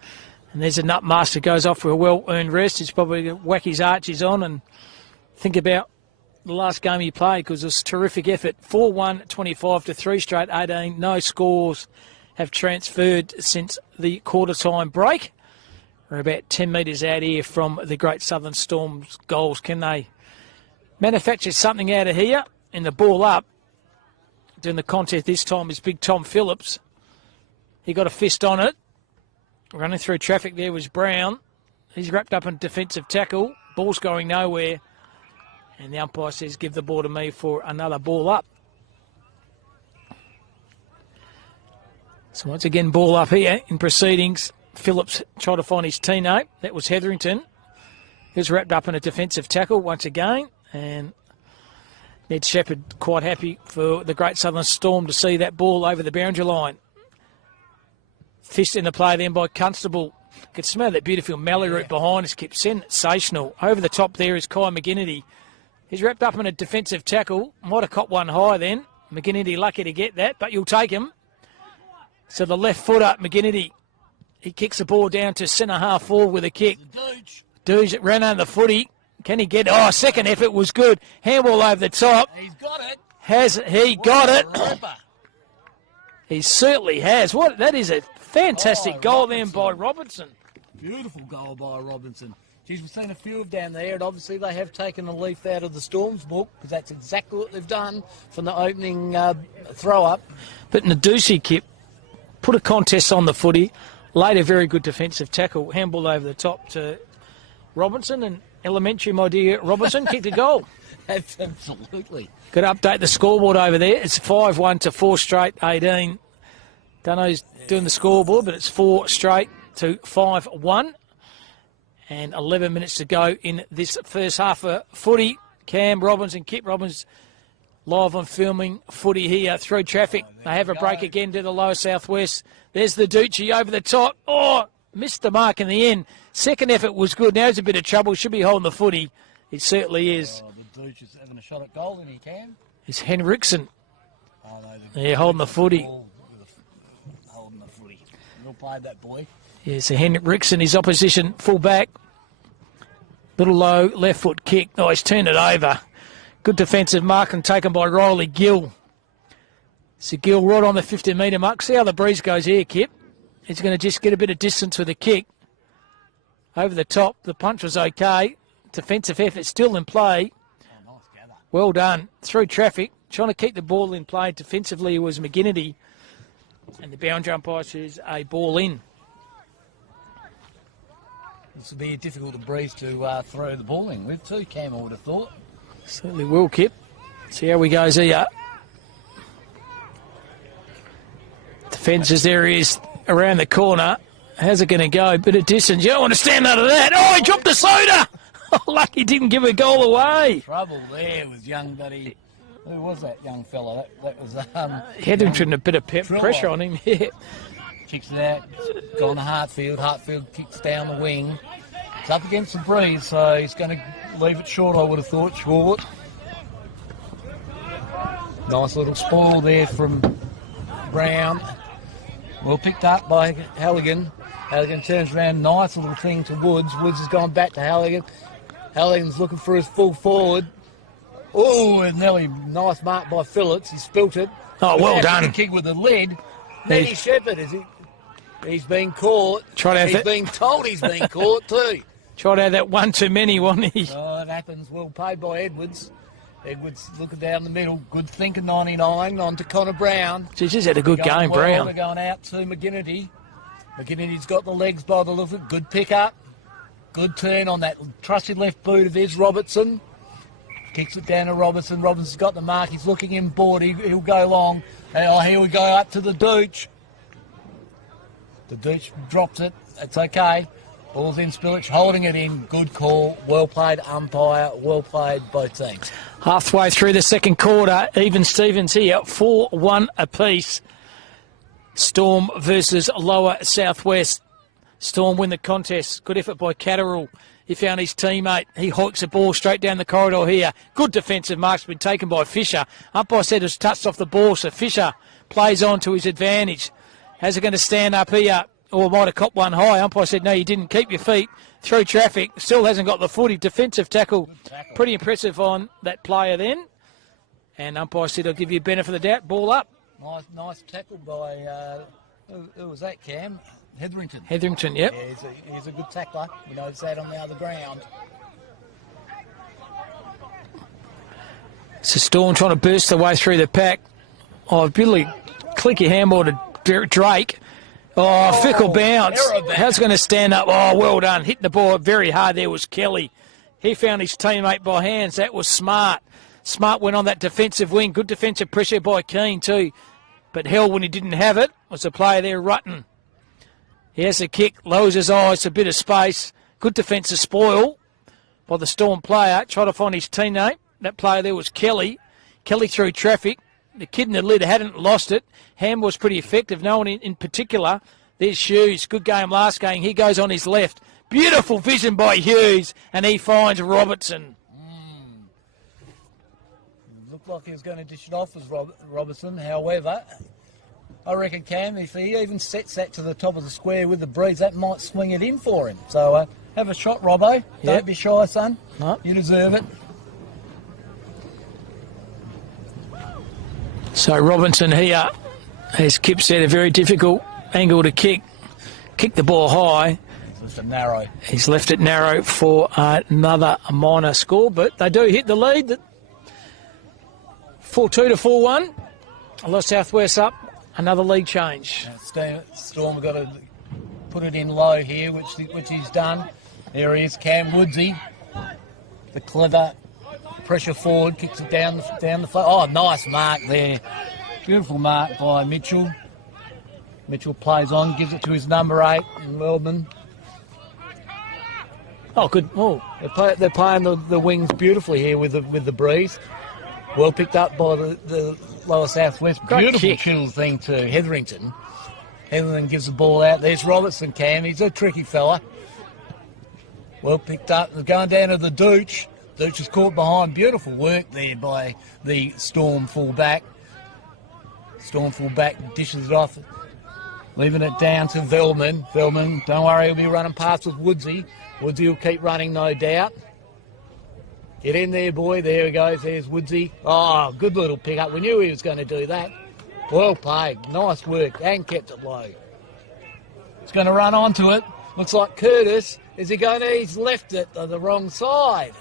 And there's a Nutmaster goes off for a well-earned rest. He's probably going to whack his arches on and think about the last game he played, because it was a terrific effort. 4-1, 25 to 3 straight 18. No scores have transferred since the quarter-time break. We're about 10 metres out here from the Great Southern Storm's goals. Can they manufacture something out of here? And the ball up, doing the contest this time, is big Tom Phillips. He got a fist on it. Running through traffic there was Brown. He's wrapped up in defensive tackle. Ball's going nowhere. And the umpire says, give the ball to me for another ball up. So once again, ball up here in proceedings. Phillips tried to find his teammate. That was Hetherington. He was wrapped up in a defensive tackle once again. And Ned Shepherd quite happy for the Great Southern Storm to see that ball over the boundary line. Fished into play then by Constable. Could smell that beautiful Mallee route behind us. Kept sensational. Over the top there is Kai McGinnity. He's wrapped up in a defensive tackle. Might have caught one high then. McGinnity lucky to get that, but you'll take him. So the left footer, McGinnity, he kicks the ball down to centre half forward with a kick. Dooge ran under the footy. Can he get it? Oh, second effort was good. Handball over the top. He's got it. Has he got it? He certainly has. What? That is a fantastic goal then by Robinson. Beautiful goal by Robinson. Geez, we've seen a few of down there, and obviously they have taken a leaf out of the Storm's book, because that's exactly what they've done from the opening throw-up. But Nadusi, Kip, put a contest on the footy, laid a very good defensive tackle, handball over the top to Robinson, and elementary, my dear Robinson, kicked a goal. Absolutely. Got to update the scoreboard over there. It's 5-1 to 4 straight 18. Don't know who's doing the scoreboard, but it's 4 straight to 5-1. And 11 minutes to go in this first half of footy. Cam Robinson, Kip Robbins, live on filming footy here through traffic. They have a break again to the lower southwest. There's the Ducci over the top. Oh, missed the mark in the end. Second effort was good. Now he's a bit of trouble. Should be holding the footy. It certainly is. Oh, the Ducci is having a shot at goal, and he can. It's Henriksen. Yeah, holding the footy. Holding the footy. Well played, that boy. Yeah, so Henriksen, his opposition full-back. Little low left foot kick. Oh, he's turned it over. Good defensive mark and taken by Riley Gill. So Gill right on the 50-metre mark. See how the breeze goes here, Kip. He's going to just get a bit of distance with a kick. Over the top. The punch was okay. Defensive effort still in play. Well done. Through traffic. Trying to keep the ball in play. Defensively was McGinnity. And the boundary umpire says a ball in. This will be a difficult breeze to throw the ball in with too, Cam, I would have thought. Certainly will, Kip. See how he goes here. Defences there he is around the corner. How's it going to go? Bit of distance. You don't want to stand under that. Oh, he dropped the soda. Oh, lucky he didn't give a goal away. Trouble there with young buddy. Who was that young fella? That was Hetherington, a bit of pressure on him. Yeah. Kicks it out. It's gone to Hartfield. Hartfield kicks down the wing. It's up against the breeze, so he's going to leave it short, I would have thought. Short. Nice little spoil there from Brown. Well picked up by Halligan. Halligan turns around, nice little thing to Woods. Woods has gone back to Halligan. Halligan's looking for his full forward. Oh, and nearly nice mark by Phillips. He spilt it. Oh, well done. A kick with the lid. Matty Shepherd, he's been caught. He's been told he's been caught too. Tried to have that one too many, wasn't he? Oh, it happens. Well paid by Edwards. Edwards looking down the middle. Good thinking, 99 on to Connor Brown. She's just had a good game, Brown. They're going out to McGinnity. McGinnity's got the legs by the look of it. Good pick up. Good turn on that trusted left boot of his, Robertson. Kicks it down to Robertson. Robertson's got the mark. He's looking in board. He'll go long. Oh, here we go up to the Dooch. The Dooch drops it. It's okay. Ball's in, Spillage holding it in. Good call. Well played, umpire. Well played, both teams. Halfway through the second quarter, even Stevens here, 4-1 apiece. Storm versus Lower Southwest. Storm win the contest. Good effort by Catterall. He found his teammate. He hikes the ball straight down the corridor here. Good defensive mark's been taken by Fisher. Umpire said it's touched off the ball, so Fisher plays on to his advantage. How's it going to stand up here? Or might have copped one high. Umpire said, no, you didn't. Keep your feet. Through traffic. Still hasn't got the footy. Defensive tackle. Pretty impressive on that player then. And umpire said, I'll give you a benefit of the doubt. Ball up. Nice tackle by, who was that, Cam? Hetherington. Hetherington, yep. Yeah, he's a good tackler. We noticed that on the other ground. So Storm trying to burst their way through the pack. Oh, Billy, click your handball to Drake. Oh, fickle bounce. How's it going to stand up? Oh, well done. Hitting the ball very hard there was Kelly. He found his teammate by hands. That was Smart. Smart went on that defensive wing. Good defensive pressure by Keane too. But hell, when he didn't have it, was the player there, Rutten. He has a kick, lowers his eyes, a bit of space. Good defensive spoil by the Storm player. Try to find his teammate. That player there was Kelly. Kelly through traffic. The kid in the lid hadn't lost it. Ham was pretty effective. No one in particular. There's Hughes. Good game last game. He goes on his left. Beautiful vision by Hughes. And he finds Robertson. Looked like he was going to dish it off as Robertson. However, I reckon Cam, if he even sets that to the top of the square with the breeze, that might swing it in for him. So have a shot, Robbo. Don't be shy, son. No. You deserve it. So Robinson here, as Kip said, a very difficult angle to kick. Kick the ball high. It's a narrow. He's left it narrow for another minor score, but they do hit the lead. 4-2 to 4-1. A lot Southwest up. Another league change. Storm have got to put it in low here, which he's done. There he is, Cam Woodsy. The clever pressure forward, kicks it down the floor. Oh, nice mark there. Beautiful mark by Mitchell. Mitchell plays on, gives it to his number 8 in Melbourne. Oh, good. Oh, they're playing the wings beautifully here with the breeze. Well picked up by the lower Southwest. Great Beautiful kick. kill thing to Hetherington. Hetherington gives the ball out. There's Robertson, Cam. He's a tricky fella. Well picked up. They're going down to the Dooch. Dooch is caught behind. Beautiful work there by the Storm fullback. Storm fullback dishes it off, leaving it down to Velman. Velman, don't worry, he'll be running past with Woodsy. Woodsy will keep running, no doubt. Get in there, boy. There he goes. There's Woodsy. Oh, good little pick-up. We knew he was going to do that. Well played. Nice work. And kept it low. He's going to run onto it. Looks like Curtis. Is he going to? He's left it to the wrong side.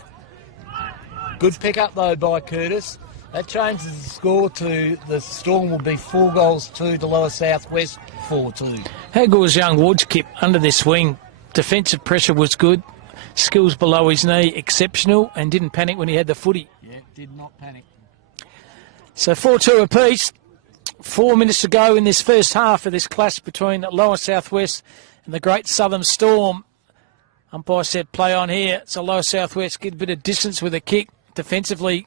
Good pick-up, though, by Curtis. That changes the score to the Storm will be 4-2 to Lower Southwest 4-2. How good was young Woods, Kip, under this swing? Defensive pressure was good. Skills below his knee, exceptional, and didn't panic when he had the footy. Yeah, did not panic. So 4-2 apiece. 4 minutes to go in this first half of this clash between Lower Southwest and the Great Southern Storm. Umpire said play on here. So Lower Southwest get a bit of distance with a kick. Defensively,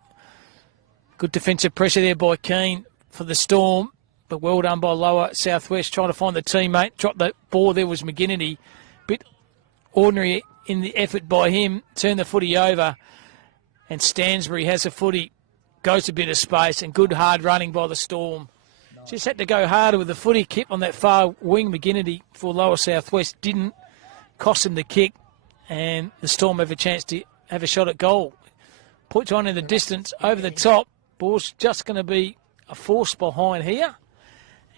good defensive pressure there by Keane for the Storm, but well done by Lower Southwest trying to find the teammate. Dropped the ball there was McGinnity. Bit ordinary in the effort by him. Turned the footy over, and Stansbury has a footy. Goes a bit of space, and good hard running by the Storm. Just had to go harder with the footy. Kip on that far wing. McGinnity for Lower Southwest didn't cost him the kick, and the Storm have a chance to have a shot at goal. Puts on in the distance over the top. Ball's just going to be a force behind here,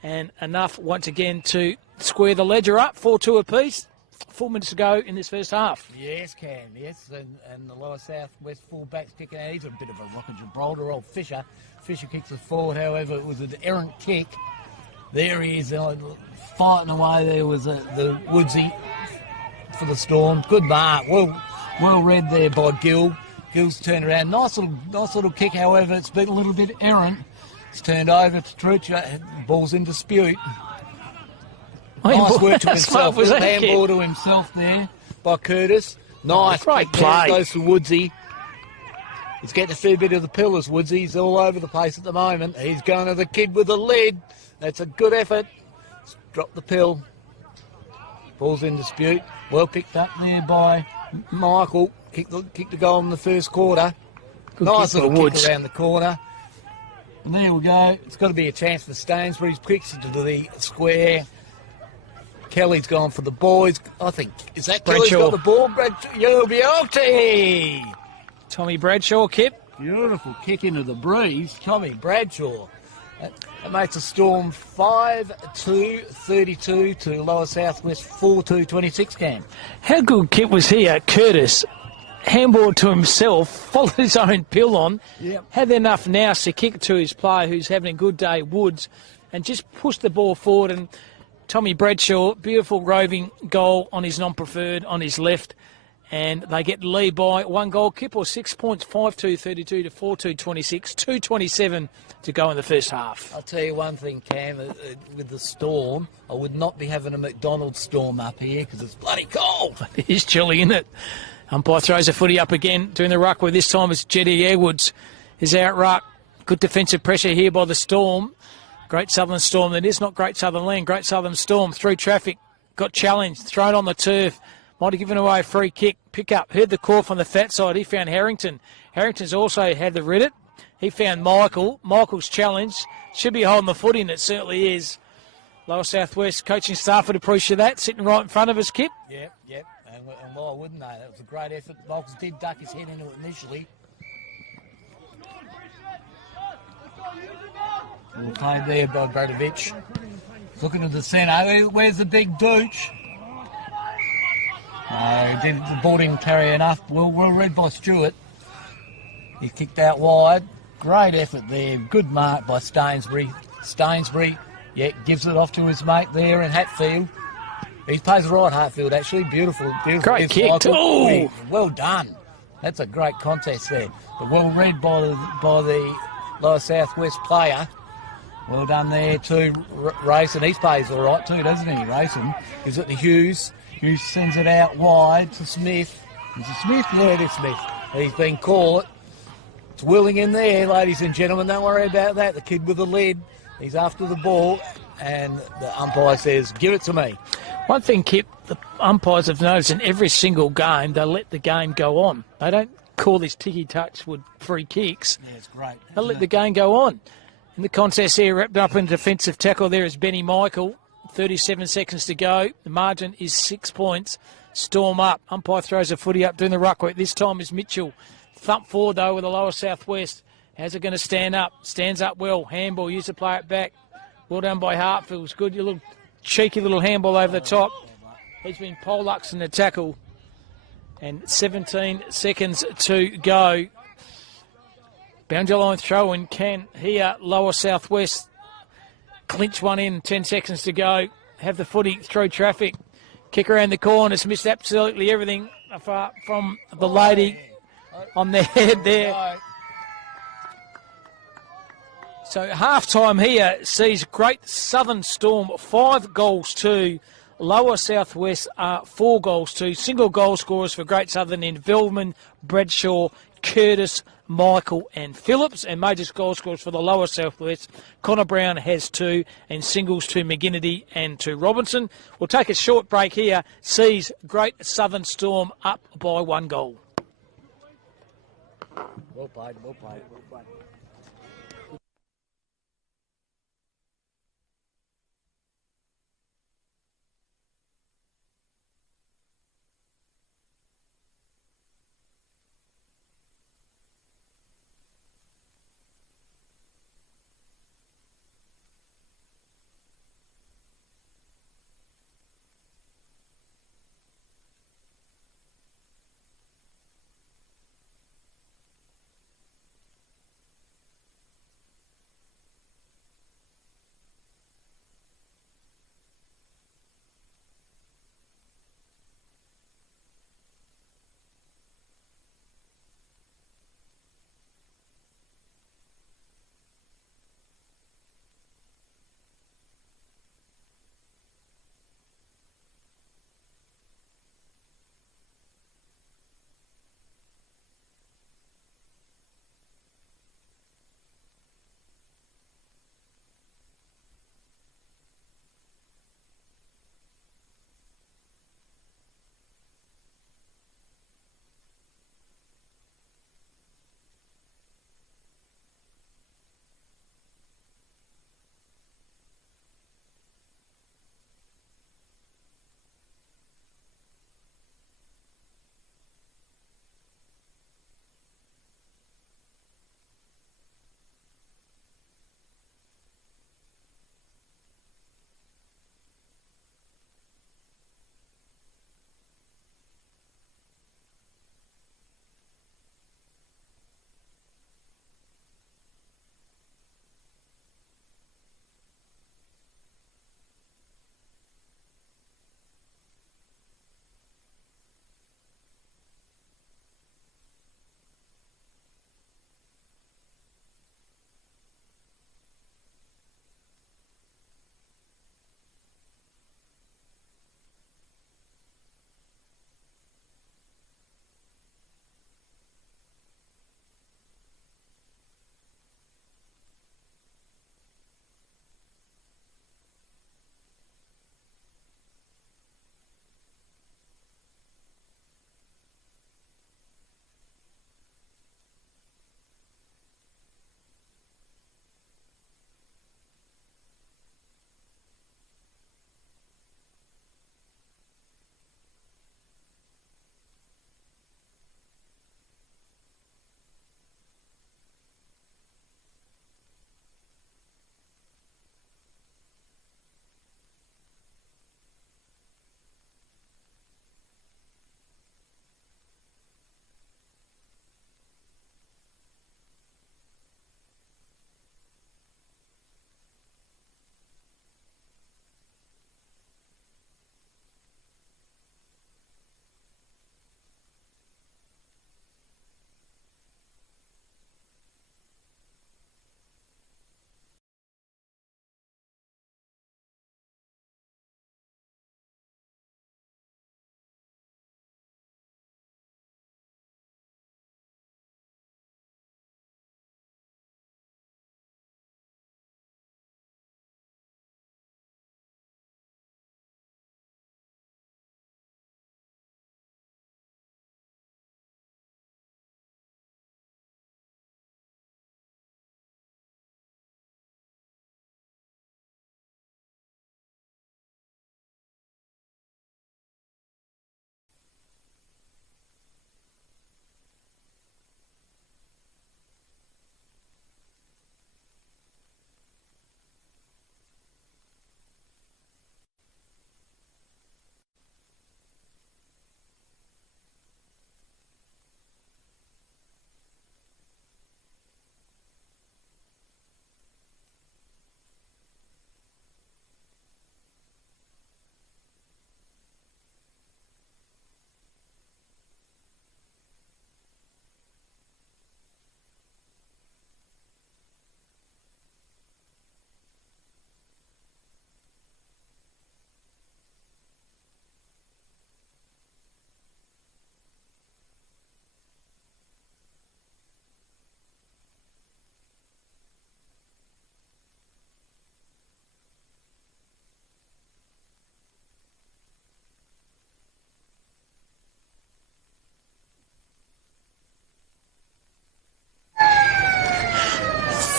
and enough once again to square the ledger up. 4-2 apiece. 4 minutes to go in this first half. Yes, Cam, yes. And the Lower Southwest fullback's kicking out. He's a bit of a rock and Gibraltar, old Fisher. Fisher kicks it forward, however, it was an errant kick. There he is, fighting away. There was the Woodsy for the Storm. Good mark. Well read there by Gill. Gill's turned around. Nice little kick, however, it's been a little bit errant. It's turned over to Trucha. Ball's in dispute. Nice work to himself. Little handball to himself there by Curtis. Nice. Great play. Goes to Woodsy. He's getting a fair bit of the pillars, Woodsy. He's all over the place at the moment. He's going to the kid with the lid. That's a good effort. Drop the pill. Ball's in dispute. Well picked up there by Michael. Kicked the goal in the first quarter. Good nice kick little for Woods. kick around the corner. And there we go. It's got to be a chance for Stansbury's. Kicks into the square. Kelly's gone for the boys. I think, is that Kelly's got the ball? You'll be out. Tommy Bradshaw, Kip. Beautiful kick into the breeze. Tommy Bradshaw. That makes a Storm 5-2-32 to Lower Southwest 4-2-26 game. How good Kip was here. Curtis, handball to himself, followed his own pill on, had enough now to kick it to his player who's having a good day, Woods, and just pushed the ball forward. And Tommy Bradshaw, beautiful roving goal on his non-preferred, on his left, And they get the lead by 1 goal. Kipple 6 points, 5-2-32 to 4-2-26. 2:27 to go in the first half. I'll tell you one thing, Cam, with the storm, I would not be having a McDonald's storm up here because it's bloody cold. It is chilly, isn't it? Umpire throws a footy up again, doing the ruck, where this time it's Jetty Edwards is out ruck. Good defensive pressure here by the Storm. Great Southern Storm. That is not Great Southern Land. Great Southern Storm through traffic. Got challenged, thrown on the turf. Might have given away a free kick. Pick up. Heard the call from the fat side. He found Harrington. Harrington's also had the Reddit. He found Michael. Michael's challenged. Should be holding the footy, and it certainly is. Lower Southwest coaching staff would appreciate that. Sitting right in front of us, Kip. Yep. And why wouldn't they? That was a great effort. Michaels did duck his head into it initially. Well played there by Bradovich. Looking to the centre. Where's the big douche? The ball didn't carry enough. Well read by Stewart. He kicked out wide. Great effort there. Good mark by Stainsbury. Gives it off to his mate there in Hatfield. He plays right, Hatfield, actually. Beautiful. Great kick. Oh. Well done. That's a great contest there. But well read by the Lower Southwest player. Well done there too, Racing. He plays all right too, doesn't he, Racing? Gives it to Hughes. Hughes sends it out wide to Smith. Is it Smith? Yeah, it is Smith. He's been caught. It's Willing in there, ladies and gentlemen. Don't worry about that. The kid with the lid. He's after the ball, and the umpire says, give it to me. One thing, Kip, the umpires have noticed in every single game, they let the game go on. They don't call this ticky-touch with free kicks. Yeah, it's great. They let the game go on. In the contest here, wrapped up in a defensive tackle there is Benny Michael. 37 seconds to go. The margin is 6 points. Storm up. Umpire throws a footy up, doing the ruck work. This time is Mitchell. Thump forward, though, with the Lower Southwest. How's it going to stand up? Stands up well. Handball, used to play it back. Well done by Hartfield. It's good. Your little cheeky little handball over the top. He's been Pollux in the tackle. And 17 seconds to go. Boundary line throw in can here, Lower Southwest. Clinch one in, 10 seconds to go. Have the footy through traffic. Kick around the corners, missed absolutely everything apart from the lady on their head there. So half-time here sees Great Southern Storm 5 goals to Lower Southwest 4 goals to. Single goal scorers for Great Southern in Velman, Bradshaw, Curtis, Michael and Phillips, and major goal scorers for the Lower Southwest. Connor Brown has 2, and singles to McGinnity and to Robinson. We'll take a short break here. Sees Great Southern Storm up by 1 goal. Well played, well played.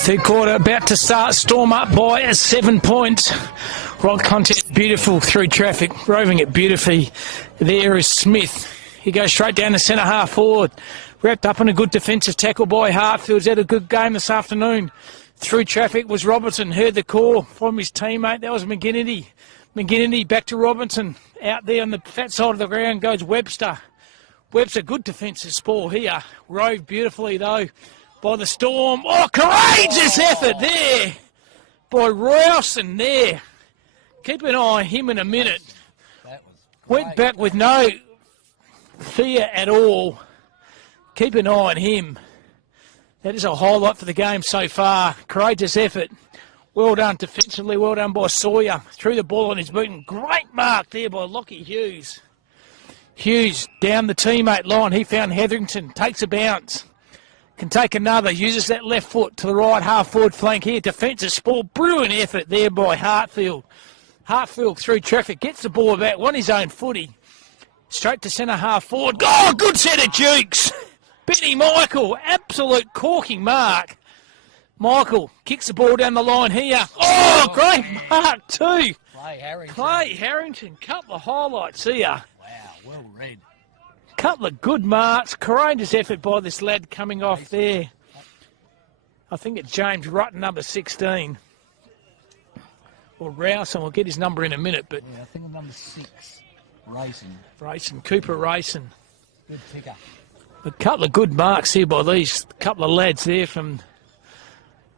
Third quarter about to start. Storm up by 7 points. Right contest, beautiful through traffic, roving it beautifully. There is Smith. He goes straight down the centre half forward. Wrapped up in a good defensive tackle by Hartfield's had a good game this afternoon. Through traffic was Robertson. Heard the call from his teammate. That was McGinnity. McGinnity back to Robinson. Out there on the fat side of the ground goes Webster. Webster, good defensive spoil here. Rove beautifully though by the Storm. Oh, courageous effort there by Rowson there. Keep an eye on him in a minute. Went back with no fear at all. Keep an eye on him. That is a highlight for the game so far. Courageous effort. Well done defensively. Well done by Sawyer. Threw the ball on his boot. And great mark there by Lockie Hughes. Hughes down the teammate line. He found Hetherington. Takes a bounce. Can take another. Uses that left foot to the right half forward flank here. Defensive spoil. Brilliant effort there by Hartfield. Hartfield through traffic. Gets the ball back. Won his own footy. Straight to centre half forward. Oh, good set of jukes. Benny Michael. Absolute corking mark. Michael kicks the ball down the line here. Oh, great mark too. Clay Harrington. Couple of highlights here. Wow, well read. Couple of good marks. Courageous effort by this lad coming off there. I think it's James Rutten, number 16. Or Rouse, and we'll get his number in a minute. But yeah, I think number 6. Racing. Cooper Racing. Good ticker. A couple of good marks here by these couple of lads there from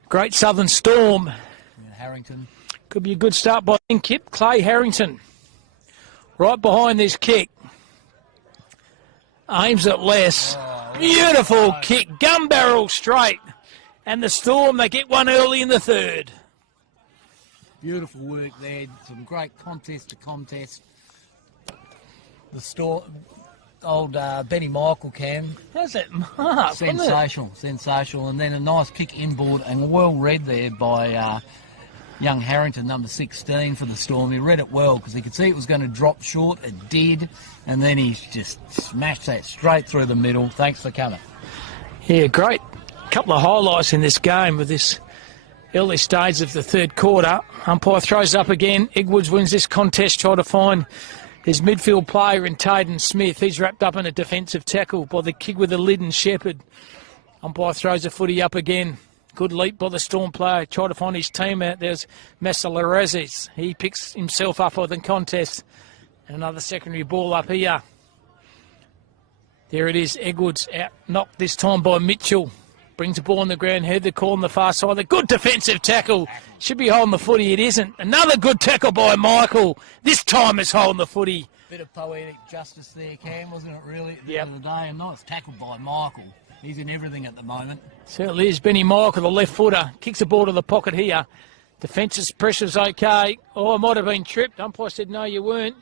Great Southern Storm. Yeah, Harrington. Could be a good start by Kip. Clay Harrington. Right behind this kick. Aims at less. Beautiful kick. Gun barrel straight. And the Storm, they get one early in the third. Beautiful work there. Some great contest to contest. The Storm, old Benny Michael Cam. How's that mark? Sensational. And then a nice kick inboard and well read there by young Harrington, number 16 for the Storm. He read it well because he could see it was going to drop short. It did. And then he just smashed that straight through the middle. Thanks for coming. Yeah, great. Couple of highlights in this game with this early stage of the third quarter. Umpire throws up again. Eggwoods wins this contest, trying to find his midfield player in Tayden Smith. He's wrapped up in a defensive tackle by the kid with the lid and Shepherd. Umpire throws a footy up again. Good leap by the Storm player. Try to find his team out. There's Masalarazes. He picks himself up for the contest. Another secondary ball up here. There it is. Eggwoods out knocked this time by Mitchell. Brings the ball on the ground. Heard the call on the far side. A good defensive tackle. Should be holding the footy. It isn't. Another good tackle by Michael. This time it's holding the footy. Bit of poetic justice there, Cam, wasn't it really, at the end of the day? And nice tackle by Michael. He's in everything at the moment. Certainly is. Benny Michael, the left footer. Kicks the ball to the pocket here. Defensive pressure's okay. Oh, I might have been tripped. Umpire said, no, you weren't.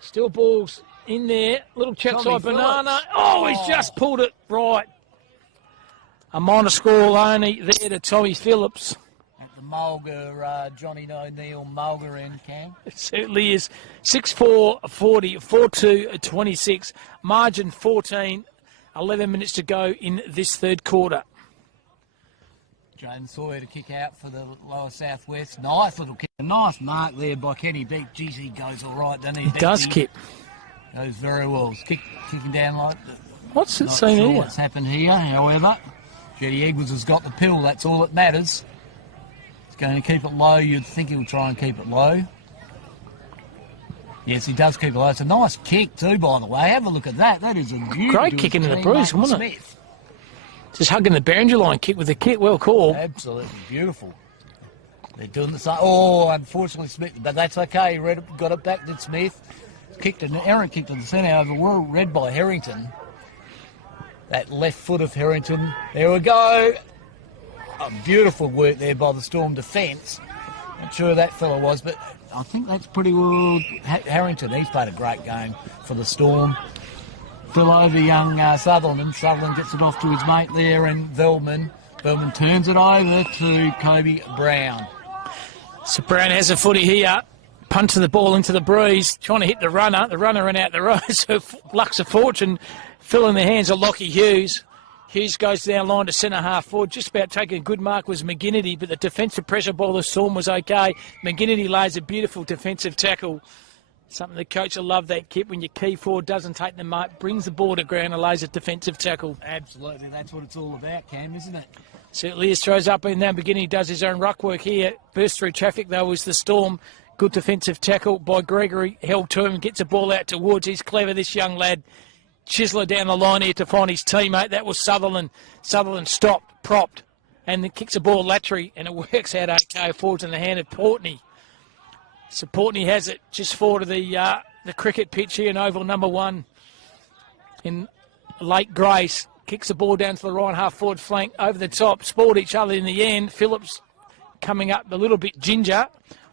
Still balls in there. Little check side banana. Oh, he's just pulled it right. A minor score only there to Tommy Phillips. At the Mulga, Johnny O'Neill Mulga end, Cam. It certainly is. 6-4, 40, 4-2, 26. Margin 14. 11 minutes to go in this third quarter. James Sawyer to kick out for the lower southwest. Nice little kick. A nice mark there by Kenny Beck. Geez, he goes all right, doesn't he? He does kick. Goes very well. Kicking down like that. What's it saying here? What's happened here, however. Jetty Edwards has got the pill. That's all that matters. He's going to keep it low. You'd think he'll try and keep it low. Yes, he does keep it low. It's a nice kick too, by the way. Have a look at that. That is a great kick into the bruise, wasn't it? Just hugging the boundary line kick with the kick. Well called. Absolutely beautiful. They're doing the same. Oh, unfortunately, Smith, but that's okay. Got it back, did Smith. Kicked an errant kick to the centre over. Well read by Harrington. That left foot of Harrington. There we go. Beautiful work there by the Storm defence. Not sure who that fella was, but I think that's pretty well Harrington. He's played a great game for the Storm. Fell over young Sutherland, and Sutherland gets it off to his mate there, and Velman turns it over to Kobe Brown. So Brown has a footy here. Punches the ball into the breeze, trying to hit the runner. The runner ran out the road, so luck's a fortune. Fill in the hands of Lockie Hughes. Hughes goes down line to centre half forward. Just about taking a good mark was McGinnity, but the defensive pressure by the Storm was okay. McGinnity lays a beautiful defensive tackle. Something the coach will love, that Kip, when your key forward doesn't take the mark, brings the ball to ground and lays a defensive tackle. Absolutely, that's what it's all about, Cam, isn't it? Certainly is. Throws up and now McGinnity does his own ruck work here. Burst through traffic, though, was the Storm. Good defensive tackle by Gregory. Held to him, gets a ball out towards. He's clever, this young lad. Chisler down the line here to find his teammate. That was Sutherland. Sutherland stopped, propped, and then kicks a ball laterally, and it works out okay. Forwards in the hand of Portney. So Portney has it just forward of the cricket pitch here in oval number 1 in Lake Grace. Kicks the ball down to the right half forward flank over the top. Spoiled each other in the end. Phillips coming up a little bit ginger.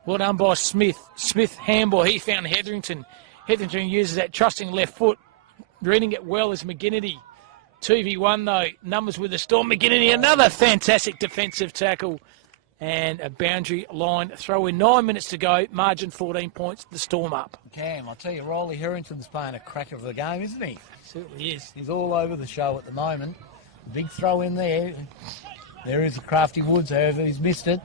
Well done by Smith. Smith handball. He found Hetherington. Hetherington uses that trusting left foot. Reading it well is McGinnity. 2v1 though. Numbers with the Storm. McGinnity, another fantastic defensive tackle. And a boundary line throw in. 9 minutes to go. Margin 14 points. The Storm up. Cam, I'll tell you, Riley Hetherington's playing a cracker of the game, isn't he? Certainly is. He's all over the show at the moment. Big throw in there. There is Crafty Woods, however, he's missed it.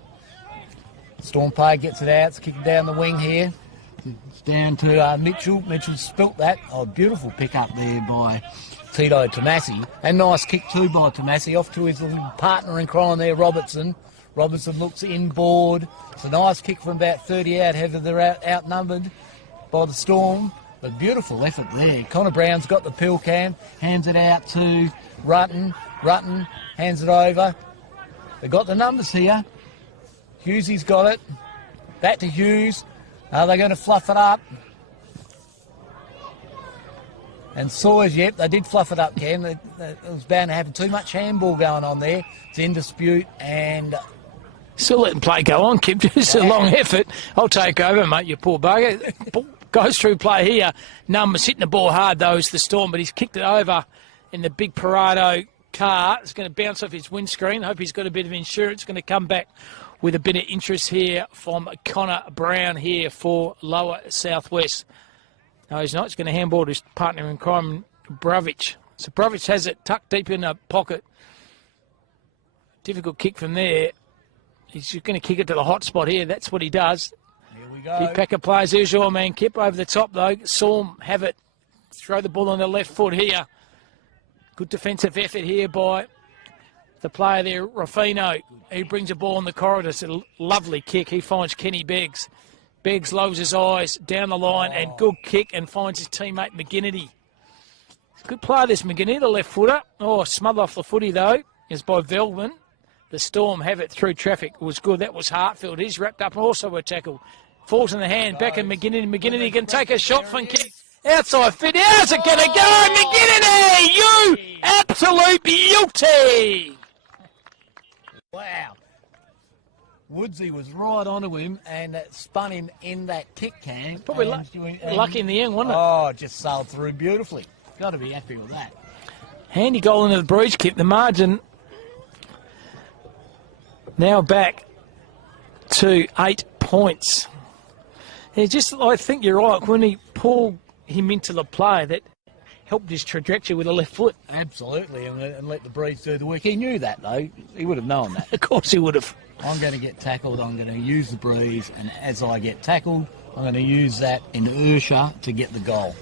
Storm player gets it out. It's kicking down the wing here. It's down to Mitchell. Mitchell spilt that. Oh, beautiful pick up there by Tito Tomasi. And nice kick too by Tomasi. Off to his little partner in crime there, Robertson. Robertson looks inboard. It's a nice kick from about 30 out. However, they're outnumbered by the Storm. But beautiful effort there. Connor Brown's got the pill can. Hands it out to Rutten. Rutten hands it over. They've got the numbers here. Hughesy's got it. Back to Hughes. Are they going to fluff it up? And Sawyers, yep, they did fluff it up, Ken. It was bound to happen. Too much handball going on there. It's in dispute and... Still letting play go on, Kip. Just a long effort. I'll take over, mate, you poor bugger. Goes through play here. Numbers hitting the ball hard, though, is the Storm, but he's kicked it over in the big Parado car. It's going to bounce off his windscreen. Hope he's got a bit of insurance. Going to come back with a bit of interest here from Connor Brown here for Lower Southwest. No, he's not. He's going to handball to his partner in crime, Bravich. So Bravich has it tucked deep in the pocket. Difficult kick from there. He's just going to kick it to the hot spot here. That's what he does. Here we go. Big pack of players. There's your man, Kip, over the top, though. Storm have it. Throw the ball on the left foot here. Good defensive effort here by the player there, Ruffino. He brings a ball in the corridor. It's a lovely kick. He finds Kenny Beggs. Beggs lowers his eyes down the line and good kick and finds his teammate McGinnity. Good play this McGinnity, the left footer. Oh, smother off the footy though is by Velvin. The Storm have it through traffic. It was good. That was Hartfield. He's wrapped up and also a tackle. Falls in the hand. Back in McGinnity. McGinnity can take a shot from kick. Outside fit. How's it going to go? McGinnity! You absolute beauty! Wow. Woodsy was right onto him and spun him in that kick can. Probably lucky in the end, wasn't it? Oh, just sailed through beautifully. Got to be happy with that. Handy goal into the breach, Kip. The margin now back to 8 points. I think you're right. When he pulled him into the play, that helped his trajectory with the left foot. Absolutely, and let the breeze do the work. He knew that, though. He would have known that. Of course he would have. I'm going to get tackled. I'm going to use the breeze, and as I get tackled, I'm going to use that inertia to get the goal.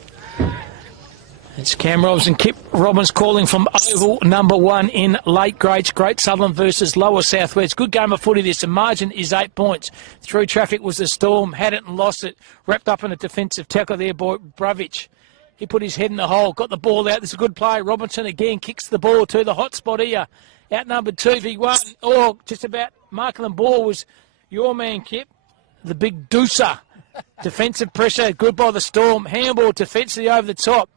It's Cam Robinson, Kip Robbins calling from oval number 1 in Lake Grace. Great Southern versus Lower Southwest. Good game of footy this. The margin is 8 points. Through traffic was the Storm. Had it and lost it. Wrapped up in a defensive tackle there by Bravich. He put his head in the hole. Got the ball out. This is a good play. Robinson again kicks the ball to the hot spot here. Outnumbered 2v1. Oh, just about marking the ball was your man, Kip. The big deucer. Defensive pressure. Good by the Storm. Handball defensively over the top.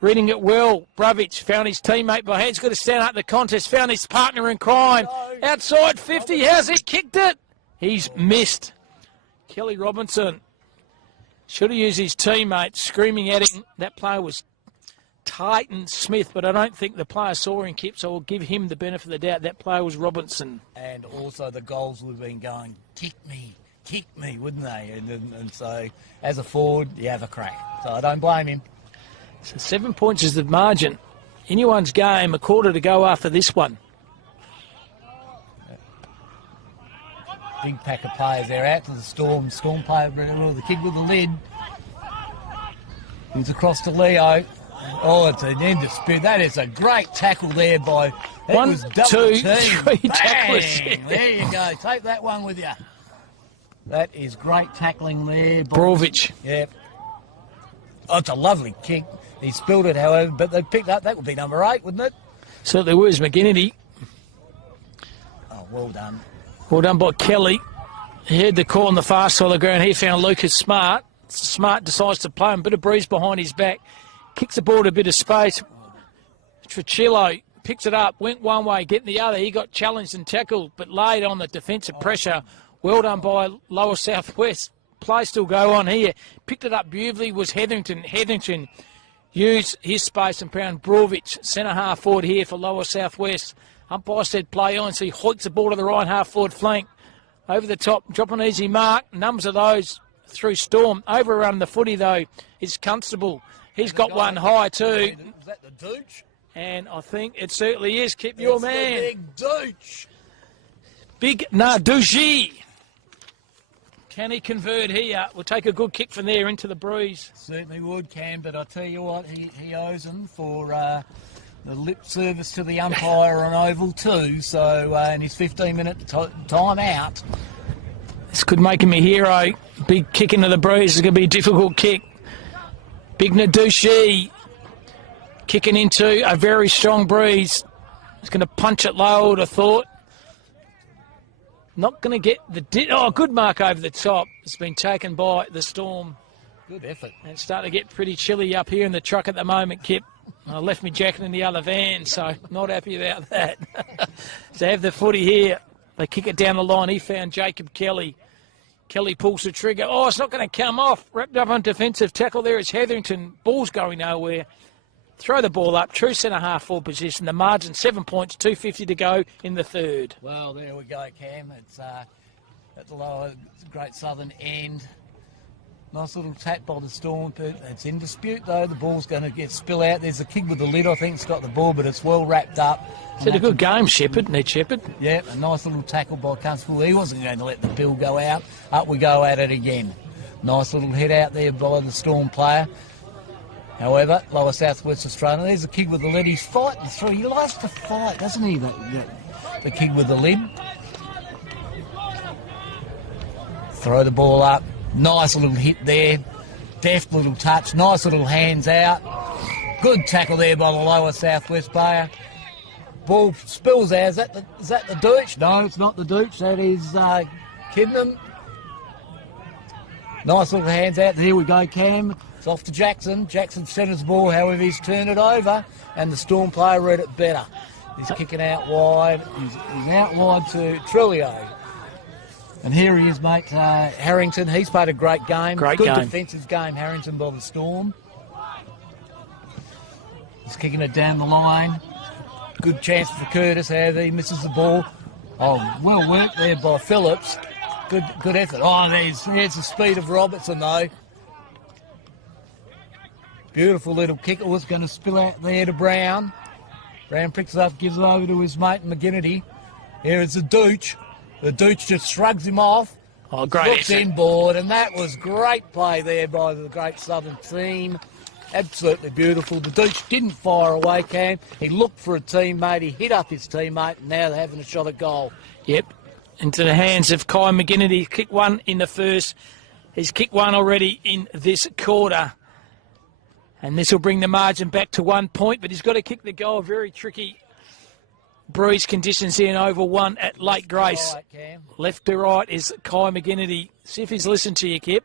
Reading it well. Bravich found his teammate behind. He's got to stand up the contest. Found his partner in crime. Outside 50. How's he kicked it? He's missed. Kelly Robinson should have used his teammate screaming at him. That player was Titan Smith, but I don't think the player saw him, Kip, so I'll give him the benefit of the doubt. That player was Robinson. And also the goals would have been going, kick me, wouldn't they? And so as a forward, you have a crack. So I don't blame him. So 7 points is the margin. Anyone's game, a quarter to go after this one. Big pack of players there out to the Storm. Storm player, the kid with the lid. He's across to Leo. Oh, it's an end of speed. That is a great tackle there by... One, was double two, team. three Bang! tacklers. There you go. Take that one with you. That is great tackling there. Brovic. Yep. Oh, it's a lovely kick. He spilled it, however, but they picked up. That would be number 8, wouldn't it? Certainly was. McGinnity. Oh, well done. Well done by Kelly. He had the call on the far side of the ground. He found Lucas Smart. Smart decides to play him. Bit of breeze behind his back. Kicks the ball to a bit of space. Tricillo picks it up. Went one way, getting the other. He got challenged and tackled, but laid on the defensive pressure. Well done by Lower Southwest. Play still go on here. Picked it up beautifully was Hetherington. Hetherington used his space and found Brovic, centre half forward here for Lower Southwest. Umpire said play on, so he hoiks the ball to the right half forward flank. Over the top, drop an easy mark. Numbers of those through Storm. Overrun the footy, though, is Constable. He's got one high, too. Is that the Dooch? And I think it certainly is. Keep your man. The big Dooch. Big Narducci. Can he convert here? We'll take a good kick from there into the breeze. Certainly would, Cam, but I tell you what, he owes him for the lip service to the umpire on Oval too, so in his 15-minute time out. This could make him a hero. Big kick into the breeze is going to be a difficult kick. Big Narducci kicking into a very strong breeze. He's going to punch it low, I would have thought. Not going to get the... Oh, good mark over the top. It's been taken by the Storm. Good effort. And it's starting to get pretty chilly up here in the truck at the moment, Kip. I left my jacket in the other van, so not happy about that. So have the footy here. They kick it down the line. He found Jacob Kelly. Kelly pulls the trigger. Oh, it's not going to come off. Wrapped up on defensive tackle there is Hetherington. Ball's going nowhere. Throw the ball up. True centre half forward position. The margin 7 points, 2:50 to go in the third. Well, there we go, Cam. It's at the lower Great Southern end. Nice little tap by the Storm. It's in dispute, though. The ball's going to get spill out. There's a kid with the lid, I think, it's got the ball, but it's well wrapped up. It's had a good game, Shepherd, Ned Shepherd. Yeah, a nice little tackle by Constable. He wasn't going to let the bill go out. Up we go at it again. Nice little head out there by the Storm player. However, Lower Southwest Australia, there's a kid with the lid. He's fighting through. He likes to fight, doesn't he, the kid with the lid? Throw the ball up. Nice little hit there. Deft little touch. Nice little hands out. Good tackle there by the Lower Southwest player. Ball spills out. Is that the Dooch? No, it's not the Dooch. That is Kidnam. Nice little hands out. There we go, Cam. It's off to Jackson. Jackson centres the ball, however, he's turned it over, and the Storm player read it better. He's kicking out wide. He's out wide to Trillio. And here he is, mate, Harrington. He's played a great game. Good defensive game, Harrington, by the Storm. He's kicking it down the line. Good chance for Curtis, however, he misses the ball. Oh, well worked there by Phillips. Good effort. Oh, there's the speed of Robertson, though. Beautiful little kick. It was going to spill out there to Brown. Brown picks it up, gives it over to his mate McGinnity. Here is the Dooch. The Dooch just shrugs him off. Oh, great Looks effort. inboard, and that was great play there by the Great Southern team. Absolutely beautiful. The Dooch didn't fire away, Cam. He looked for a teammate. He hit up his teammate, and now they're having a shot at goal. Yep. Into the hands of Kai McGinnity. Kicked one in the first. He's kicked one already in this quarter. And this will bring the margin back to 1 point, but he's got to kick the goal. Very tricky breeze conditions here in Oval 1 at Lake Grace. Right, Cam. Left to right is Kai McGinnity. See if he's listened to you, Kip.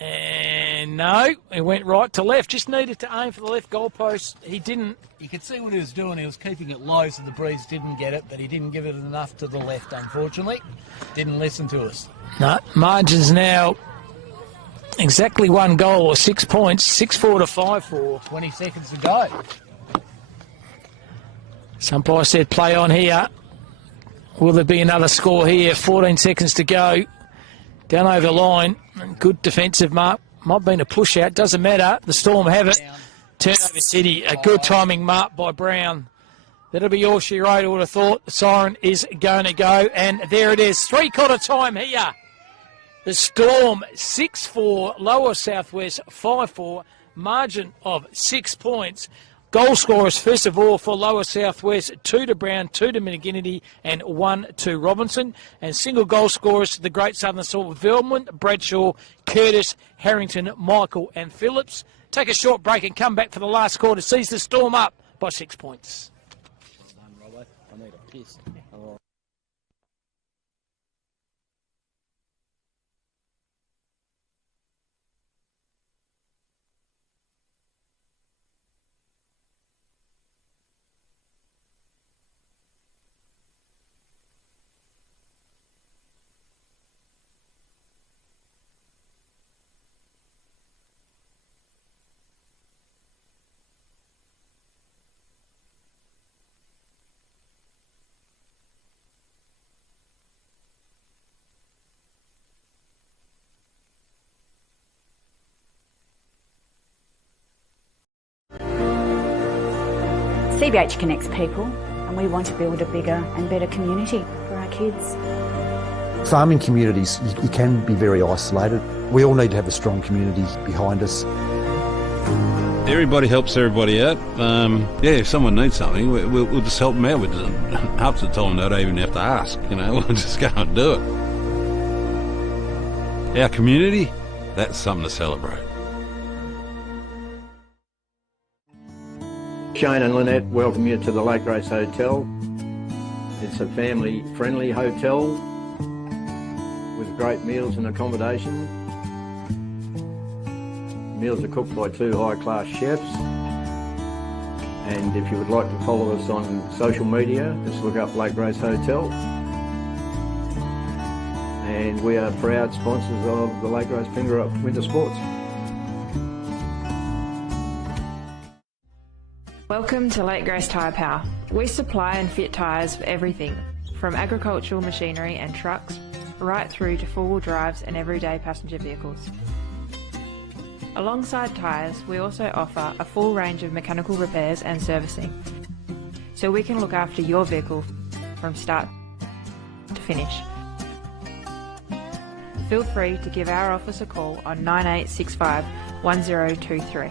And no, he went right to left. Just needed to aim for the left goalpost. He didn't. You could see what he was doing. He was keeping it low so the breeze didn't get it, but he didn't give it enough to the left, unfortunately. Didn't listen to us. No, margins now exactly one goal or 6 points, 6-4 to 5-4. 20 seconds to go. Umpire said play on here. Will there be another score here? 14 seconds to go. Down over the line. Good defensive mark Might have been a push out. Doesn't matter. The Storm have it. Turnover City. A good timing mark by Brown. That'll be all she wrote. I would have thought. The siren is going to go. And there it is. 3/4 time here. The Storm 6-4. Lower Southwest 5-4. Margin of 6 points. Goal scorers, first of all, for Lower Southwest, 2 to Brown, 2 to McGinnity, and 1 to Robinson. And single goal scorers to the Great Southern Storm, Velman, Bradshaw, Curtis, Harrington, Michael, and Phillips. Take a short break and come back for the last quarter. Sees the Storm up by 6 points. I need a piss. CBH connects people, and we want to build a bigger and better community for our kids. Farming communities, you can be very isolated. We all need to have a strong community behind us. Everybody helps everybody out. If someone needs something, we'll just help them out with it. Half the time they don't even have to ask, we'll just go and do it. Our community, that's something to celebrate. Shane and Lynette welcome you to the Lake Grace Hotel. It's a family-friendly hotel with great meals and accommodation. Meals are cooked by 2 high-class chefs. And if you would like to follow us on social media, just look up Lake Grace Hotel. And we are proud sponsors of the Lake Grace Pingerup Winter Sports. Welcome to Lake Grace Tyre Power. We supply and fit tyres for everything, from agricultural machinery and trucks, right through to four-wheel drives and everyday passenger vehicles. Alongside tyres, we also offer a full range of mechanical repairs and servicing, so we can look after your vehicle from start to finish. Feel free to give our office a call on 9865 1023.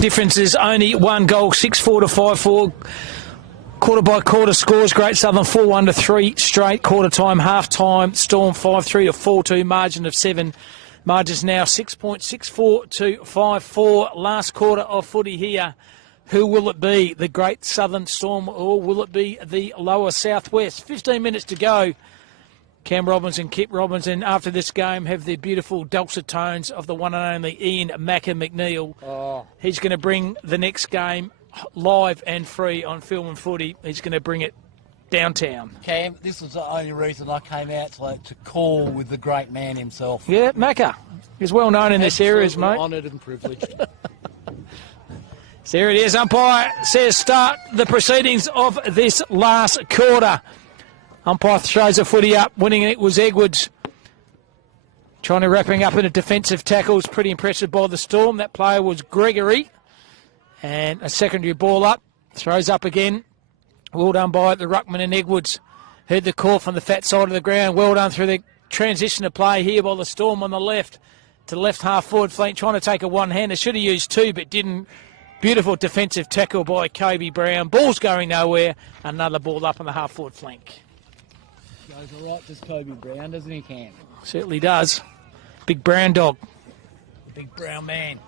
Difference is only 1 goal, 6-4 to 5-4. Quarter by quarter scores. Great Southern 4-1 to 3 straight. Quarter time, half time. Storm 5-3 to 4-2. Margin of 7. Margin's now 6.64 to 5-4. Last quarter of footy here. Who will it be? The Great Southern Storm, or will it be the Lower Southwest? 15 minutes to go. Cam Robinson, Kip Robinson, after this game, have the beautiful dulcet tones of the one and only Ian Macca McNeil. Oh. He's going to bring the next game live and free on Film and Footy. He's going to bring it downtown. Cam, this was the only reason I came out to call with the great man himself. Yeah, Macca. He's well known in this areas, mate. Honoured and privileged. So there it is. Umpire says start the proceedings of this last quarter. Umpire throws the footy up. Winning it was Edwards. Trying to wrapping up in a defensive tackle. Was pretty impressive by the Storm. That player was Gregory. And a secondary ball up. Throws up again. Well done by the ruckman and Edwards. Heard the call from the fat side of the ground. Well done through the transition of play here by the Storm on the left. to left half forward flank, trying to take a one-hander. Should have used two, but didn't. Beautiful defensive tackle by Kobe Brown. Ball's going nowhere. Another ball up on the half forward flank. Goes all right, just Kobe Brown, doesn't he, Cam? Certainly does. Big brown dog. Big brown man.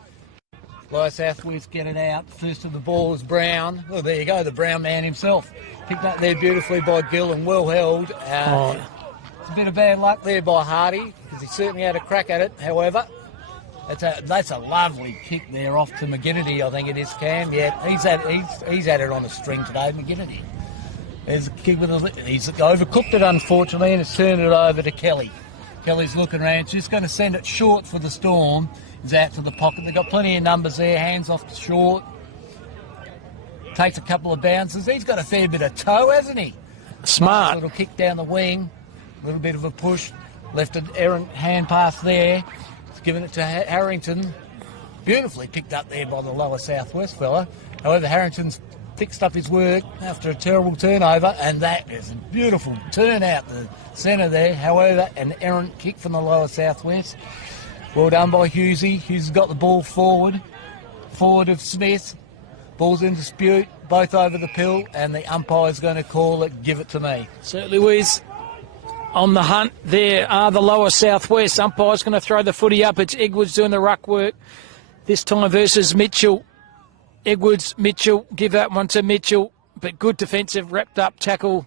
Lower Southwest get it out. First of the ball is Brown. Well, there you go, the brown man himself. Picked up there beautifully by Gill and well held. It's a bit of bad luck there by Hardy, because he certainly had a crack at it. However, that's a lovely kick there off to McGinnity, I think it is, Cam. Yeah, he's had it on a string today, McGinnity. There's a kick with he's overcooked it, unfortunately, and it's turned it over to Kelly. Kelly's looking around, just going to send it short for the Storm. He's out to the pocket. They've got plenty of numbers there, hands off to short. Takes a couple of bounces. He's got a fair bit of toe, hasn't he? Smart. Little kick down the wing, a little bit of a push. Left an errant hand pass there. He's given it to Harrington. Beautifully picked up there by the Lower Southwest fella. However, Harrington's fixed up his work after a terrible turnover, and that is a beautiful turn out the centre there. However, an errant kick from the Lower Southwest. Well done by Hughesy. Hughes's got the ball forward of Smith. Ball's in dispute, both over the pill, and the umpire's going to call it, give it to me. Certainly was. On the hunt there are the Lower Southwest. Umpire's going to throw the footy up. It's Edwards doing the ruck work. This time versus Mitchell. Edwards, Mitchell, give that one to Mitchell. But good defensive, wrapped up tackle.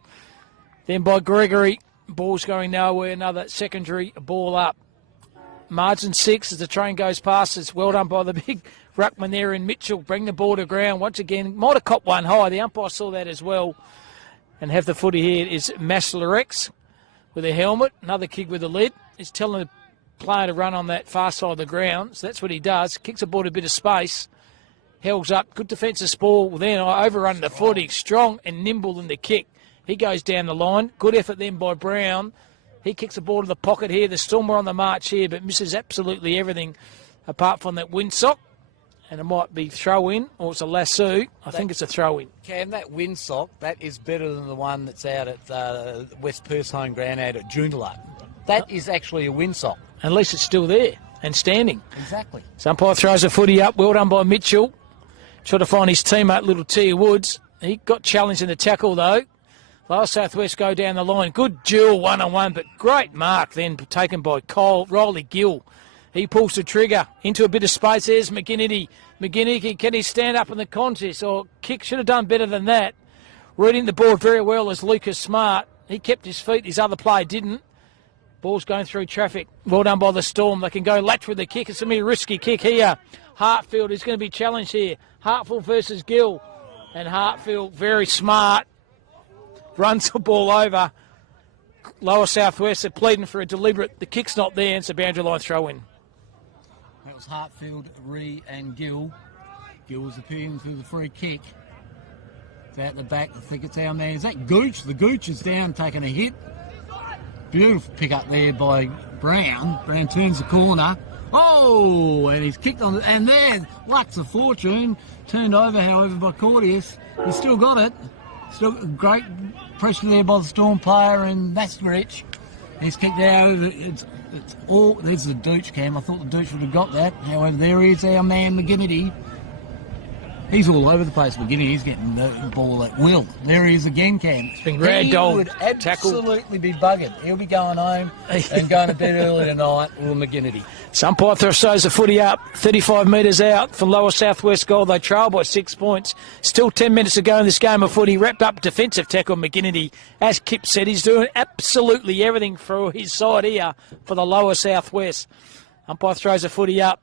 Then by Gregory. Ball's going nowhere. Another secondary ball up. Margin 6 as the train goes past. It's well done by the big ruckman there in Mitchell. Bring the ball to ground once again. Might have copped one high. The umpire saw that as well. And have the footy here is Maslerex with a helmet. Another kick with a lid. He's telling the player to run on that far side of the ground. So that's what he does. Kicks the ball to a bit of space. Held up. Good defensive ball. Then overrun the footy. Strong and nimble in the kick. He goes down the line. Good effort then by Brown. He kicks the ball to the pocket here. The Storm were on the march here, but misses absolutely everything apart from that windsock. And it might be throw-in, or it's a lasso. I think it's a throw-in. Cam, that windsock, that is better than the one that's out at West Perth's home ground out at Joondalup. That is actually a windsock. At least it's still there and standing. Exactly. So umpire throws the footy up. Well done by Mitchell. Trying to find his teammate, little Tia Woods. He got challenged in the tackle, though. Lower Southwest go down the line. Good duel one-on-one, but great mark then taken by Rolly Gill. He pulls the trigger into a bit of space. There's McGinnity. McGinnity, can he stand up in the contest? Or kick should have done better than that. Reading the ball very well is Lucas Smart. He kept his feet. His other player didn't. Ball's going through traffic. Well done by the Storm. They can go latch with the kick. It's going to be a risky kick here. Hartfield is going to be challenged here. Hartfield versus Gill. And Hartfield, very smart, runs the ball over. Lower Southwest are pleading for a deliberate. The kick's not there, and it's a boundary line throw-in. That was Hartfield, Ree and Gill. Gill was appealing for the free kick. It's out the back. I think it's our man. Is that Gooch? The Gooch is down, taking a hit. Beautiful pick up there by Brown. Brown turns the corner. Oh, and he's kicked on, and there, luck's a fortune. Turned over, however, by Cordius. He's still got it. Still great pressure there by the Storm player, and that's rich. He's kicked out. It's all. There's the Dooch, Cam. I thought the Dooch would have got that. However, there is our man McGinnity. He's all over the place, McGinnity. He's getting the ball at will. There he is again, Cam. It's been ragdolled. He would absolutely be buggered. He'll be going home and going to bed early tonight with McGinnity. Umpire throws the footy up, 35 metres out from Lower Southwest goal. They trail by 6 points. Still 10 minutes to go in this game of footy. Wrapped up defensive tackle McGinnity. As Kip said, he's doing absolutely everything for his side here for the Lower Southwest. Umpire throws the footy up.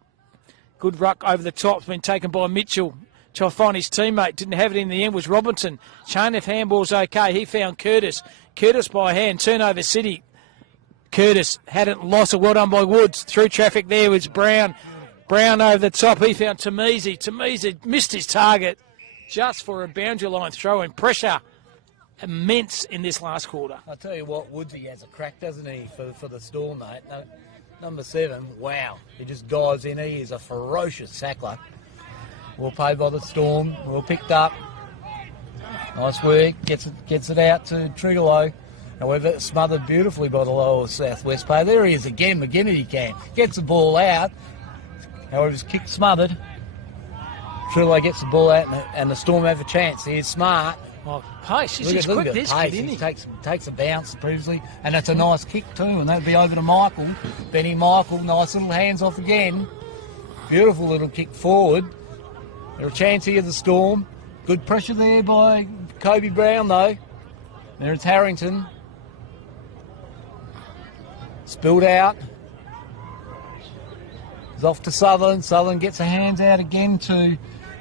Good ruck over the top. It's been taken by Mitchell. Trying to find his teammate. Didn't have it in the end. Was Robinson. Chain of handball's okay. He found Curtis. Curtis by hand. Turnover City. Curtis hadn't lost a. Well done by Woods. Through traffic there was Brown. Brown over the top. He found Tamizi. Tamizi missed his target just for a boundary line throw, and pressure immense in this last quarter. I tell you what, Woodsy has a crack, doesn't he, for the Storm, mate? No, number 7, wow. He just dives in. He is a ferocious tackler. Well played by the Storm. Well picked up. Nice work. Gets it out to Trigolo. However, smothered beautifully by the lower southwest player. There he is again, McGinnity gets the ball out. However, his kick smothered. Trullo gets the ball out and the Storm have a chance. He's smart. Oh, pace. He's quick, this kid, isn't he? Takes a bounce previously, and that's a nice kick too, and that'd be over to Michael. Benny Michael, nice little hands off again. Beautiful little kick forward. There's a chance here, the Storm. Good pressure there by Kobe Brown, though. There's Harrington. Spilled out. It's off to Sutherland. Sutherland gets her hands out again to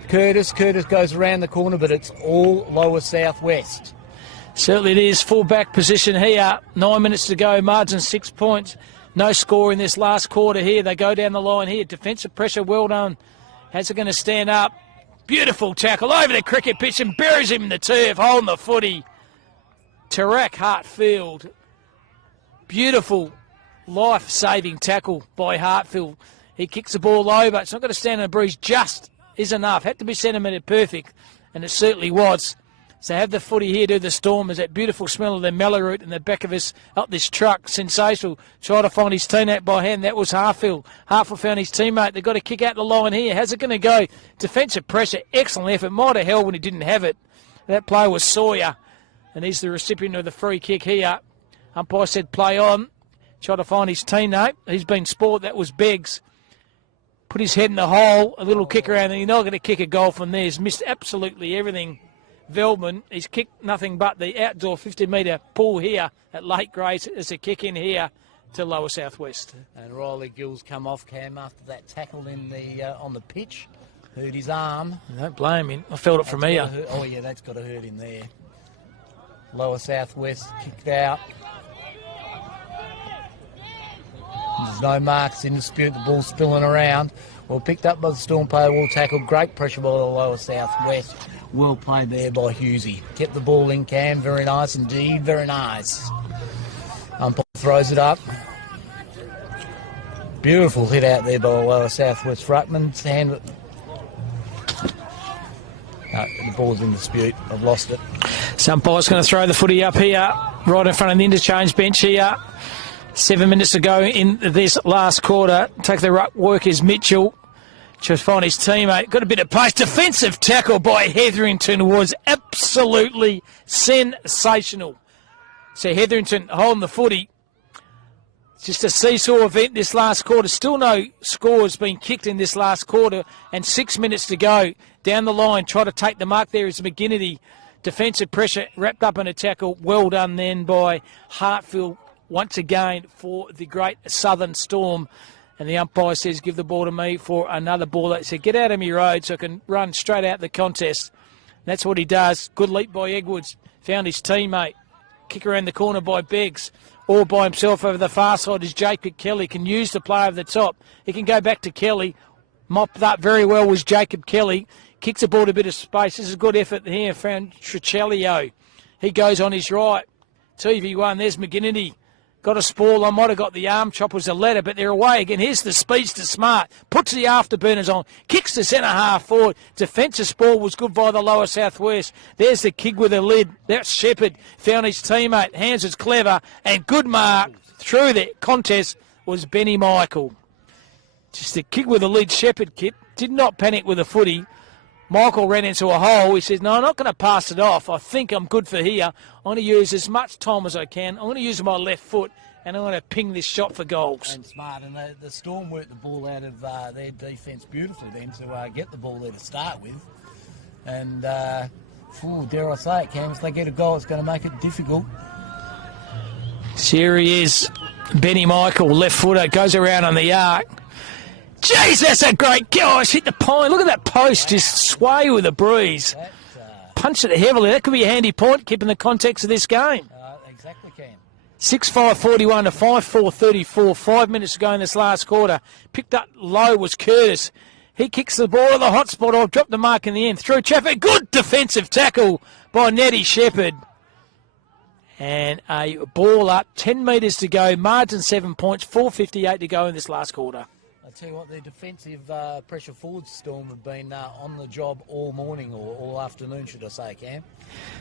Curtis. Curtis goes around the corner, but it's all lower southwest. Certainly it is. Full back position here. 9 minutes to go. Margin 6 points. No score in this last quarter here. They go down the line here. Defensive pressure, well done. How's it going to stand up? Beautiful tackle over the cricket pitch and buries him in the turf, holding the footy. Tarak Hartfield. Beautiful life-saving tackle by Hartfield. He kicks the ball over. It's not going to stand on a breeze. Just is enough. Had to be centimetre perfect, and it certainly was. So have the footy here, do the Storm. There's that beautiful smell of the mellow root in the back of us up this truck. Sensational. Try to find his teammate by hand. That was Hartfield. Hartfield found his teammate. They've got to kick out the line here. How's it going to go? Defensive pressure. Excellent effort. Might have held when he didn't have it. That play was Sawyer, and he's the recipient of the free kick here. Umpire said play on. Try to find his teammate. He's been sport. That was Beggs. Put his head in the hole. A little kick around, and you're not going to kick a goal from there. He's missed absolutely everything. Veldman, he's kicked nothing but the outdoor 50-metre pool here at Lake Grace. It's a kick in here to lower southwest. And Riley Gill's come off, Cam, after that tackle in the on the pitch. Hurt his arm. Don't blame him. I felt it from here. Oh, yeah, that's got to hurt him there. Lower southwest kicked out. There's no marks in dispute. The ball's spilling around. Well picked up by the Storm player. Well tackled. Great pressure by the lower southwest. Well played there by Hughesy. Kept the ball in, Cam. Very nice indeed. Very nice. Umpire throws it up. Beautiful hit out there by the lower southwest ruckman's hand. No, the ball's in dispute. I've lost it. Some umpire's going to throw the footy up here, right in front of the interchange bench here. 7 minutes to go in this last quarter. Take the ruck work is Mitchell. Just find his teammate. Got a bit of pace. Defensive tackle by Hetherington was absolutely sensational. So Hetherington holding the footy. It's just a seesaw event this last quarter. Still no scores being kicked in this last quarter. And 6 minutes to go. Down the line. Try to take the mark there is McGinnity. Defensive pressure wrapped up in a tackle. Well done then by Hartfield. Once again for the great Southern Storm. And the umpire says, give the ball to me for another ball. They said, get out of my road so I can run straight out the contest. And that's what he does. Good leap by Edwards. Found his teammate. Kick around the corner by Beggs. All by himself over the far side is Jacob Kelly. Can use the play over the top. He can go back to Kelly. Mopped up very well was Jacob Kelly. Kicks the ball to a bit of space. This is a good effort here. Found Trichelio. He goes on his right. 2v1. There's McGinnity. Got a spoil. I might have got the arm chop was a letter, but they're away again. Here's the speedster Smart. Puts the afterburners on. Kicks the centre half forward. Defensive spoil was good by the lower southwest. There's the kick with a lid. That's Shepherd. Found his teammate. Hands is clever. And good mark through the contest was Benny Michael. Just a kick with a lid. Shepherd kit. Did not panic with the footy. Michael ran into a hole. He says, no, I'm not going to pass it off. I think I'm good for here. I'm going to use as much time as I can. I'm going to use my left foot, and I'm going to ping this shot for goals. And Smart. And the Storm worked the ball out of their defence beautifully then to get the ball there to start with. And, dare I say it, Cam, if they get a goal, it's going to make it difficult. Here he is. Benny Michael, left footer, goes around on the arc. Jeez, that's a great gosh, hit the pine. Look at that post, just sway with a breeze. Punched it heavily. That could be a handy point, keeping the context of this game. Exactly, Cam. 6-5-41 to 5-4-34. 5 minutes to go in this last quarter. Picked up low was Curtis. He kicks the ball to the hot spot. I'll drop the mark in the end. Through Chafford. Good defensive tackle by Nettie Shepherd. And a ball up. 10 metres to go. Margin 7 points. 4:58 to go in this last quarter. I tell you what, the defensive pressure forward Storm have been on the job all morning, or all afternoon, should I say, Cam.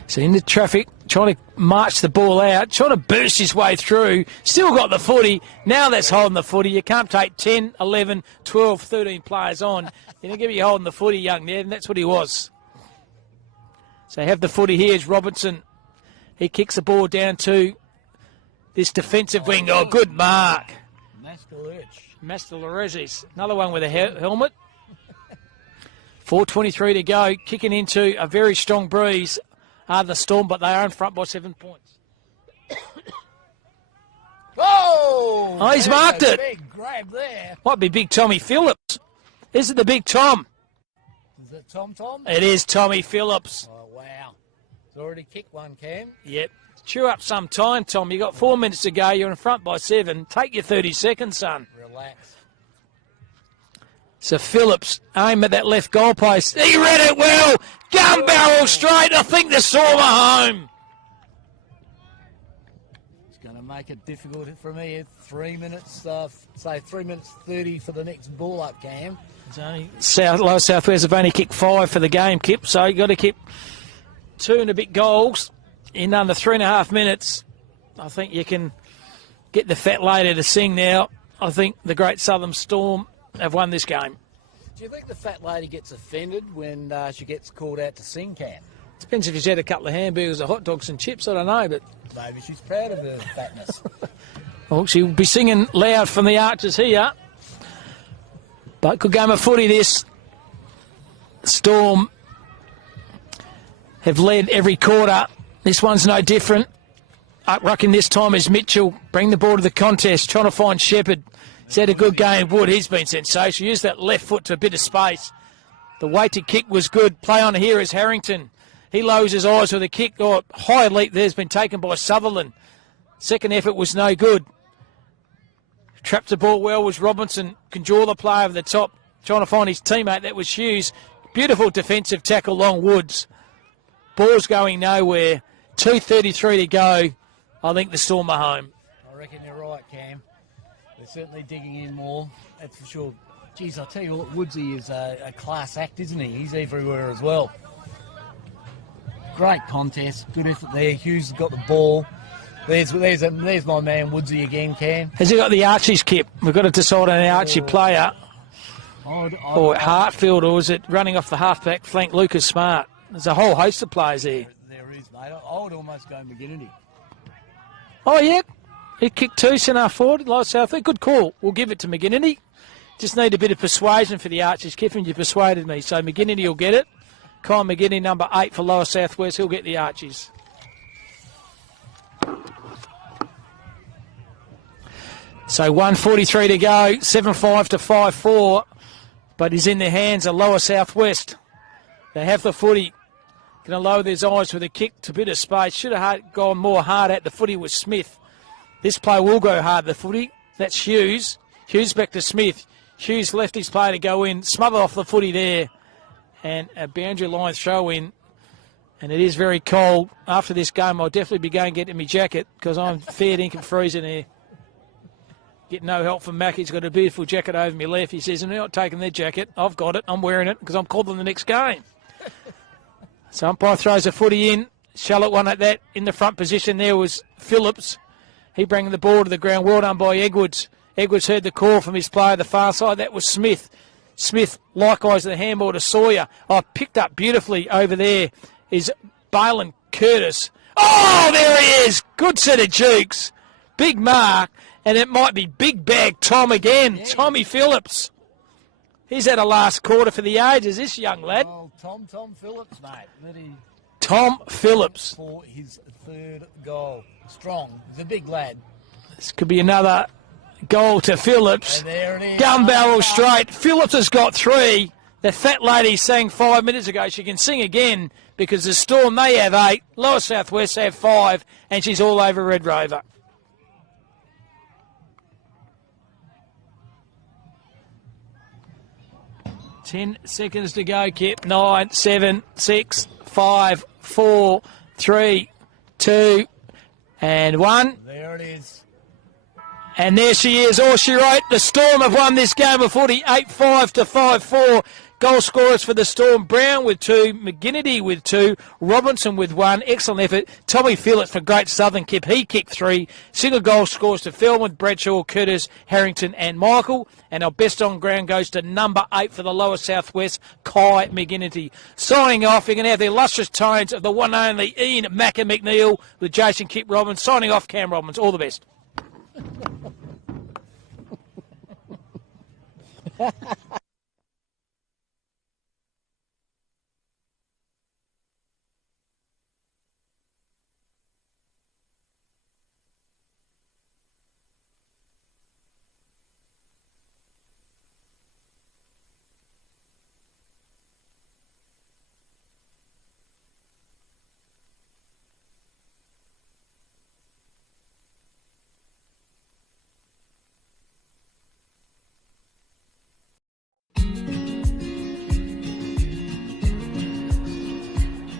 So in the traffic, trying to march the ball out, trying to burst his way through, still got the footy. Now that's holding the footy. You can't take 10, 11, 12, 13 players on. You're going to be holding the footy, young Ned, and that's what he was. So have the footy here is Robertson. He kicks the ball down to this defensive wing. Oh, good mark. Master another one with a helmet. 4:23 to go. Kicking into a very strong breeze are the Storm, but they are in front by 7 points. Oh, he's marked it. Big grab there. Might be Big Tommy Phillips. Is it the Big Tom? Is it Tom? It is Tommy Phillips. Oh, wow. He's already kicked one, Cam. Yep. Chew up some time, Tom. You got 4 minutes to go. You're in front by 7. Take your 30 seconds, son. Relax. So Phillips, aim at that left goal post. He read it well. Gun barrel straight. I think the Storm are home. It's going to make it difficult for me. 3 minutes, say 3 minutes 30 for the next ball up, Cam. It's only Lower South West have only kicked 5 for the game, Kip. So you've got to kick 2 and a bit goals in under 3.5 minutes. I think you can get the fat lady to sing now. I think the Great Southern Storm have won this game. Do you think the fat lady gets offended when she gets called out to sing, Cam? Depends if she's had a couple of hamburgers or hot dogs and chips, I don't know, but... Maybe she's proud of her fatness. Well, she'll be singing loud from the archers here. But good game of footy this. Storm have led every quarter. This one's no different. Up rucking this time is Mitchell. Bring the ball to the contest, trying to find Shepherd. He's had a good game. Wood, he's been sensational. Used that left foot to a bit of space. The weighted kick was good. Play on here is Harrington. He lowers his eyes with a kick. Oh, high leap there's been taken by Sutherland. Second effort was no good. Trapped the ball well was Robinson. Can draw the play over the top. Trying to find his teammate. That was Hughes. Beautiful defensive tackle along Woods. Ball's going nowhere. 2:33 to go. I think the Storm are home. I reckon you're right, Cam. They're certainly digging in more, that's for sure. Geez, I'll tell you what, Woodsy is a class act, isn't he? He's everywhere as well. Great contest, good effort there. Hughes has got the ball. There's my man Woodsy again, Cam. Has he got the Archie's kip? We've got to decide on an Archie player. Or Hartfield, or is it running off the halfback flank, Lucas Smart? There's a whole host of players there. There is, mate. I would almost go McGinnity. Oh, yeah. He kicked 2 centre forward, Lower South. Good call. We'll give it to McGinnity. Just need a bit of persuasion for the Archers. Kiffin, you persuaded me. So McGinnity will get it. Kyle McGinnity, number 8 for Lower South West. He'll get the Archies. So 1:43 to go. 7-5 to 5-4. But he's in the hands of Lower South West. They have the footy. Going to lower his eyes with a kick to a bit of space. Should have gone more hard at the footy with Smith. This play will go hard, the footy. That's Hughes. Hughes back to Smith. Hughes left his play to go in. Smother off the footy there. And a boundary line throw in. And it is very cold. After this game, I'll definitely be going to get in my jacket because I'm fair dinkum freezing here. Get no help from Mack. He's got a beautiful jacket over my left. He says, I'm not taking their jacket. I've got it. I'm wearing it because I'm called in the next game. So umpire throws a footy in. Shallow one at that. In the front position there was Phillips. He bringing the ball to the ground. Well done by Edwards. Edwards heard the call from his player the far side. That was Smith. Smith, likewise, the handball to Sawyer. Oh, picked up beautifully over there is Balin Curtis. Oh, there he is. Good set of jukes. Big mark. And it might be Big Bag Tom again. Yeah. Tommy Phillips. He's had a last quarter for the ages, this young lad. Oh, Tom Phillips, mate. Tom Phillips. For his 3rd goal. Strong. He's a big lad. This could be another goal to Phillips. And there it is. Gun barrel straight. Phillips has got 3. The fat lady sang 5 minutes ago. She can sing again because the Storm, they have 8. Lower South West have 5. And she's all over Red Rover. Ten seconds to go, Kip. 9, 7, 6, 5, 4, 3, 2, and 1. There it is. And there she is, all she wrote. The Storm have won this game of footy, 8-5 to 5-4. Goal scorers for the Storm, Brown with 2, McGinnity with 2, Robinson with 1. Excellent effort. Tommy Phillips for Great Southern Kip, he kicked 3. Single goal scores to Felwyn, Bradshaw, Curtis, Harrington and Michael. And our best on ground goes to number 8 for the Lower Southwest, Kai McGinnity. Signing off, you're going to have the illustrious tones of the one and only Ian Macca McNeil with Jason Kip Robbins. Signing off, Cam Robbins. All the best.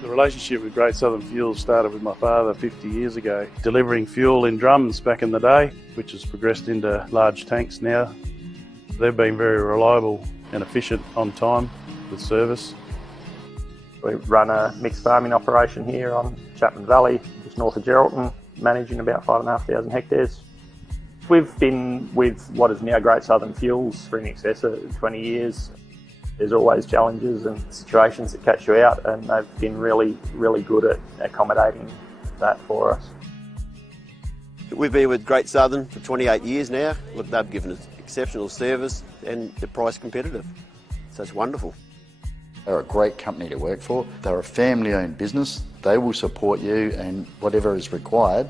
The relationship with Great Southern Fuels started with my father 50 years ago, delivering fuel in drums back in the day, which has progressed into large tanks now. They've been very reliable and efficient on time with service. We run a mixed farming operation here on Chapman Valley, just north of Geraldton, managing about 5,500 hectares. We've been with what is now Great Southern Fuels for in excess of 20 years. There's always challenges and situations that catch you out, and they've been really, really good at accommodating that for us. We've been with Great Southern for 28 years now. Look, they've given us exceptional service and they're price competitive. So it's wonderful. They're a great company to work for. They're a family-owned business. They will support you and whatever is required.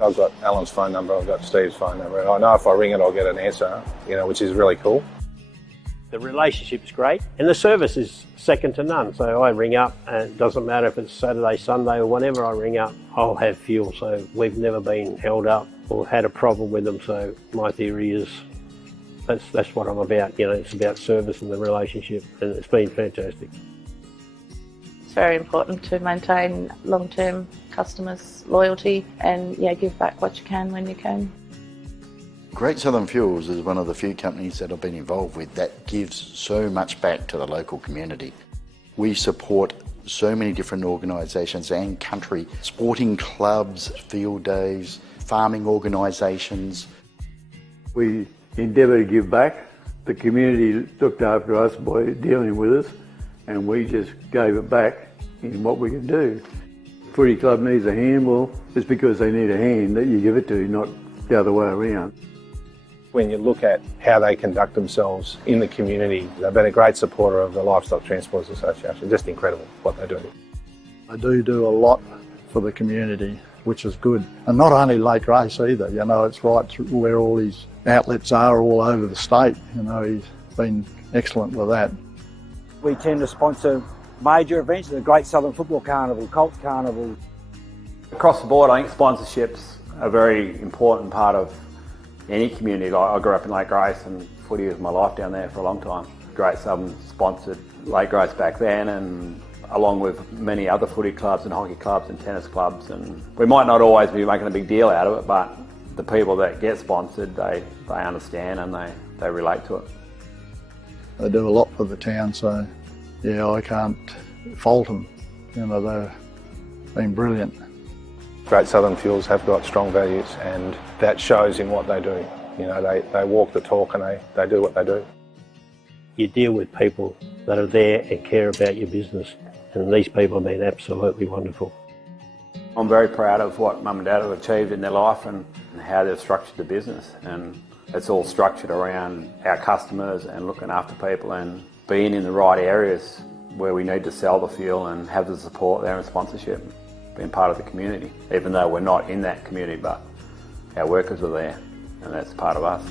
I've got Alan's phone number, I've got Steve's phone number, and I know if I ring it I'll get an answer, which is really cool. The relationship's great and the service is second to none. So I ring up and it doesn't matter if it's Saturday, Sunday or whenever I ring up, I'll have fuel. So we've never been held up or had a problem with them. So my theory is that's what I'm about. It's about service and the relationship, and it's been fantastic. It's very important to maintain long-term customers' loyalty and give back what you can when you can. Great Southern Fuels is one of the few companies that I've been involved with that gives so much back to the local community. We support so many different organisations and country, sporting clubs, field days, farming organisations. We endeavour to give back. The community looked after us by dealing with us, and we just gave it back in what we can do. Footy club needs a hand, well, it's because they need a hand that you give it to, not the other way around. When you look at how they conduct themselves in the community, they've been a great supporter of the Livestock Transporters Association. Just incredible what they do. They do a lot for the community, which is good. And not only Lake Race either, it's right through where all his outlets are all over the state. He's been excellent with that. We tend to sponsor major events, the Great Southern Football Carnival, Colts Carnival. Across the board, I think sponsorships are a very important part of any community. I grew up in Lake Grace and footy was my life down there for a long time. Great Southern sponsored Lake Grace back then, and along with many other footy clubs and hockey clubs and tennis clubs, and we might not always be making a big deal out of it, but the people that get sponsored, they understand and they relate to it. They do a lot for the town, so I can't fault them. They've been brilliant. Great Southern Fuels have got strong values, and that shows in what they do. They walk the talk and they do what they do. You deal with people that are there and care about your business, and these people have been absolutely wonderful. I'm very proud of what Mum and Dad have achieved in their life and how they've structured the business, and it's all structured around our customers and looking after people and being in the right areas where we need to sell the fuel and have the support there and sponsorship. Being part of the community, even though we're not in that community, but our workers are there and that's part of us.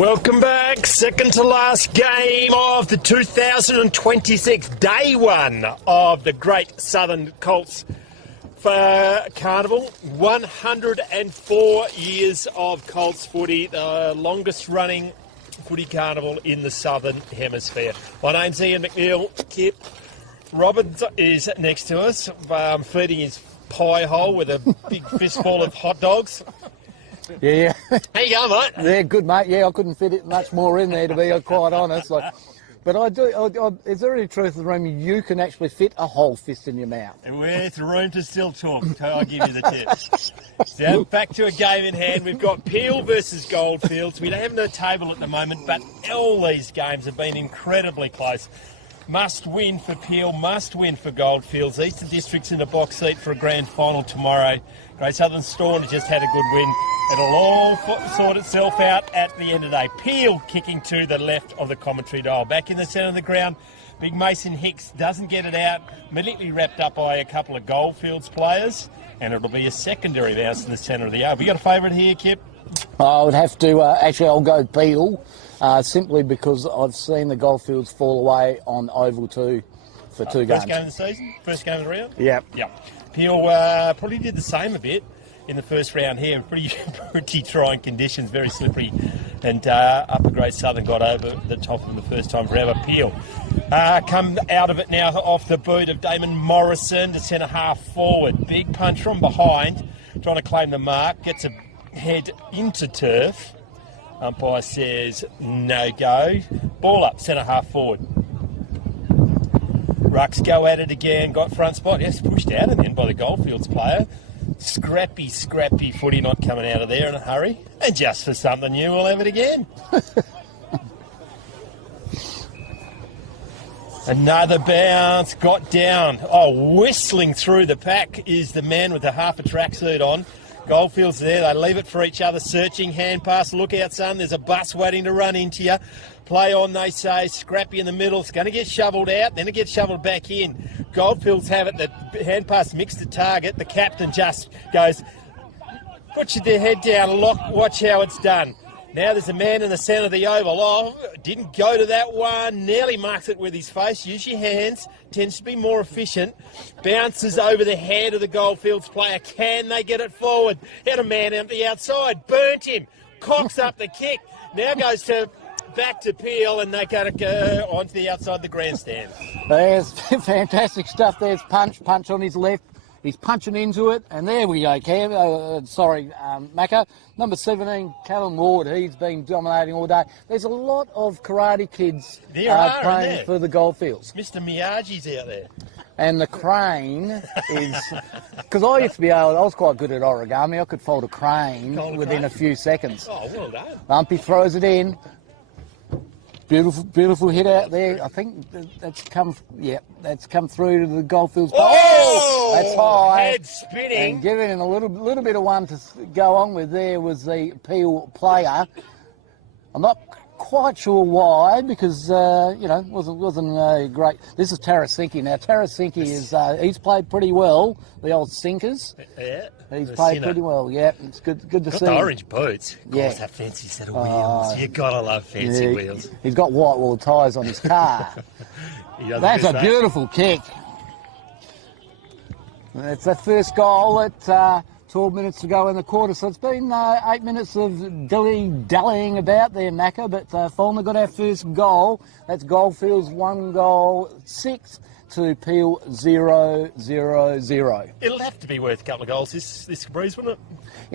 Welcome back. Second to last game of the 2026 day one of the Great Southern Colts for Carnival. 104 years of Colts footy, the longest running footy carnival in the Southern Hemisphere. My name's Ian McNeil. Kip Robbins is next to us, feeding his pie hole with a big fistful of hot dogs. Yeah. How you going, mate? Yeah, good, mate. Yeah, I couldn't fit it much more in there, to be quite honest. But I do. Is there any truth in the room? You can actually fit a whole fist in your mouth. There's room to still talk. I'll give you the tips. So back to a game in hand. We've got Peel versus Goldfields. We don't have no table at the moment, but all these games have been incredibly close. Must win for Peel, must win for Goldfields. Eastern District's in a box seat for a grand final tomorrow. Great Southern Storm has just had a good win. It'll all sort itself out at the end of the day. Peel kicking to the left of the commentary dial. Back in the centre of the ground, big Mason Hicks doesn't get it out. Immediately wrapped up by a couple of Goldfields players. And it'll be a secondary bounce in the centre of the yard. Have you got a favourite here, Kip? I would have to, actually I'll go Peel, simply because I've seen the Goldfields fall away on Oval 2 for two games. First game of the season? First game of the round? Yep. Peel probably did the same a bit in the first round here. Pretty trying conditions, very slippery. And Upper Great Southern got over the top of them the first time forever. Peel come out of it now off the boot of Damon Morrison to centre half forward. Big punch from behind, trying to claim the mark. Gets a head into turf. Umpire says no go. Ball up, centre half forward. Rucks go at it again, got front spot. Yes, pushed out in the end by the Goldfields player. Scrappy footy not coming out of there in a hurry. And just for something new, we'll have it again. Another bounce, got down. Oh, whistling through the pack is the man with the half a tracksuit on. Goldfields there, they leave it for each other, searching, hand pass, look out son, there's a bus waiting to run into you. Play on, they say, Scrappy in the middle, it's going to get shovelled out, then it gets shovelled back in. Goldfields have it, the hand pass mixed the target, the captain just goes, put your head down, lock, watch how it's done. Now there's a man in the centre of the oval. Oh, didn't go to that one. Nearly marks it with his face. Use your hands. Tends to be more efficient. Bounces over the head of the Goldfields player. Can they get it forward? Had a man out the outside. Burnt him. Cocks up the kick. Now goes back to Peel, and they're going to go onto the outside of the grandstand. There's fantastic stuff. There's punch on his left. He's punching into it, and there we go, Cam. Macca. Number 17, Callum Ward. He's been dominating all day. There's a lot of karate kids playing for the Goldfields. Mr. Miyagi's out there. And the crane is... Because I used to be able... I was quite good at origami. I could fold a crane within a few seconds. Oh, well done. Bumpy throws it in. Beautiful hit out there. I think that's come through to the Goldfields. Oh, that's high. Head spinning. And giving a little bit of one to go on with there was the Peel player. I'm not quite sure why, because wasn't great. This is Tarasinki. Now Tarasinki is he's played pretty well. The old sinkers. Yeah. He's played pretty well. Yeah, it's good to see. Got the orange boots. Yeah. That fancy set of wheels. You gotta love fancy wheels. He's got white wall tyres on his car. That's a beautiful kick. It's the first goal at 12 minutes to go in the quarter. So it's been 8 minutes of dallying about there, Macca, but finally got our first goal. That's Goldfields 1 goal, 6 to Peel 0-0-0. It'll have to be worth a couple of goals this breeze, wouldn't it?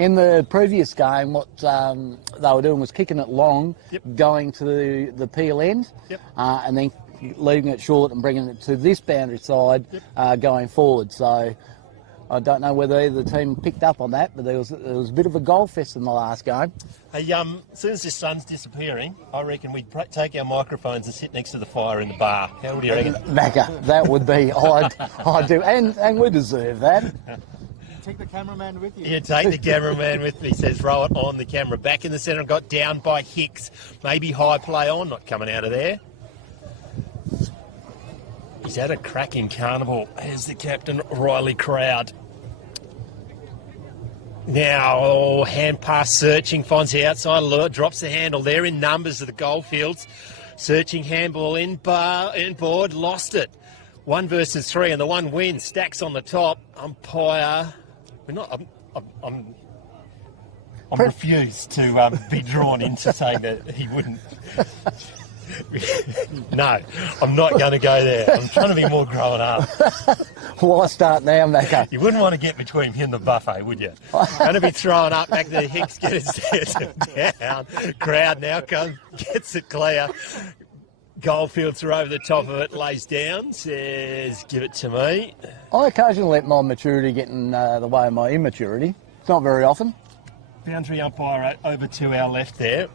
In the previous game, what they were doing was kicking it long, going to the Peel end, and then leaving it short and bringing it to this boundary side going forward. So I don't know whether either team picked up on that, but there was a bit of a goal fest in the last game. Hey, as soon as this sun's disappearing, I reckon we'd take our microphones and sit next to the fire in the bar. How do you reckon? Macca, that would be, I'd do, and we deserve that. Take the cameraman with you. Yeah, take the cameraman with me, says row it on the camera. Back in the centre, got down by Hicks. Maybe high play on, not coming out of there. He's had a cracking carnival. Here's the captain, Riley Crowd. Now, hand pass searching, finds the outside lure, drops the handle there in numbers of the Goldfields. Searching handball in board, lost it. 1 versus 3, and the one wins. Stacks on the top. Umpire. I'm refused to be drawn into saying that he wouldn't. No, I'm not going to go there. I'm trying to be more grown up. Why start now, Macca? You wouldn't want to get between him and the buffet, would you? Going to be throwing up back to the Hicks, get it down. Crowd now gets it clear. Goldfields are over the top of it, lays down, says, give it to me. I occasionally let my maturity get in the way of my immaturity. It's not very often. Boundary umpire over to our left there.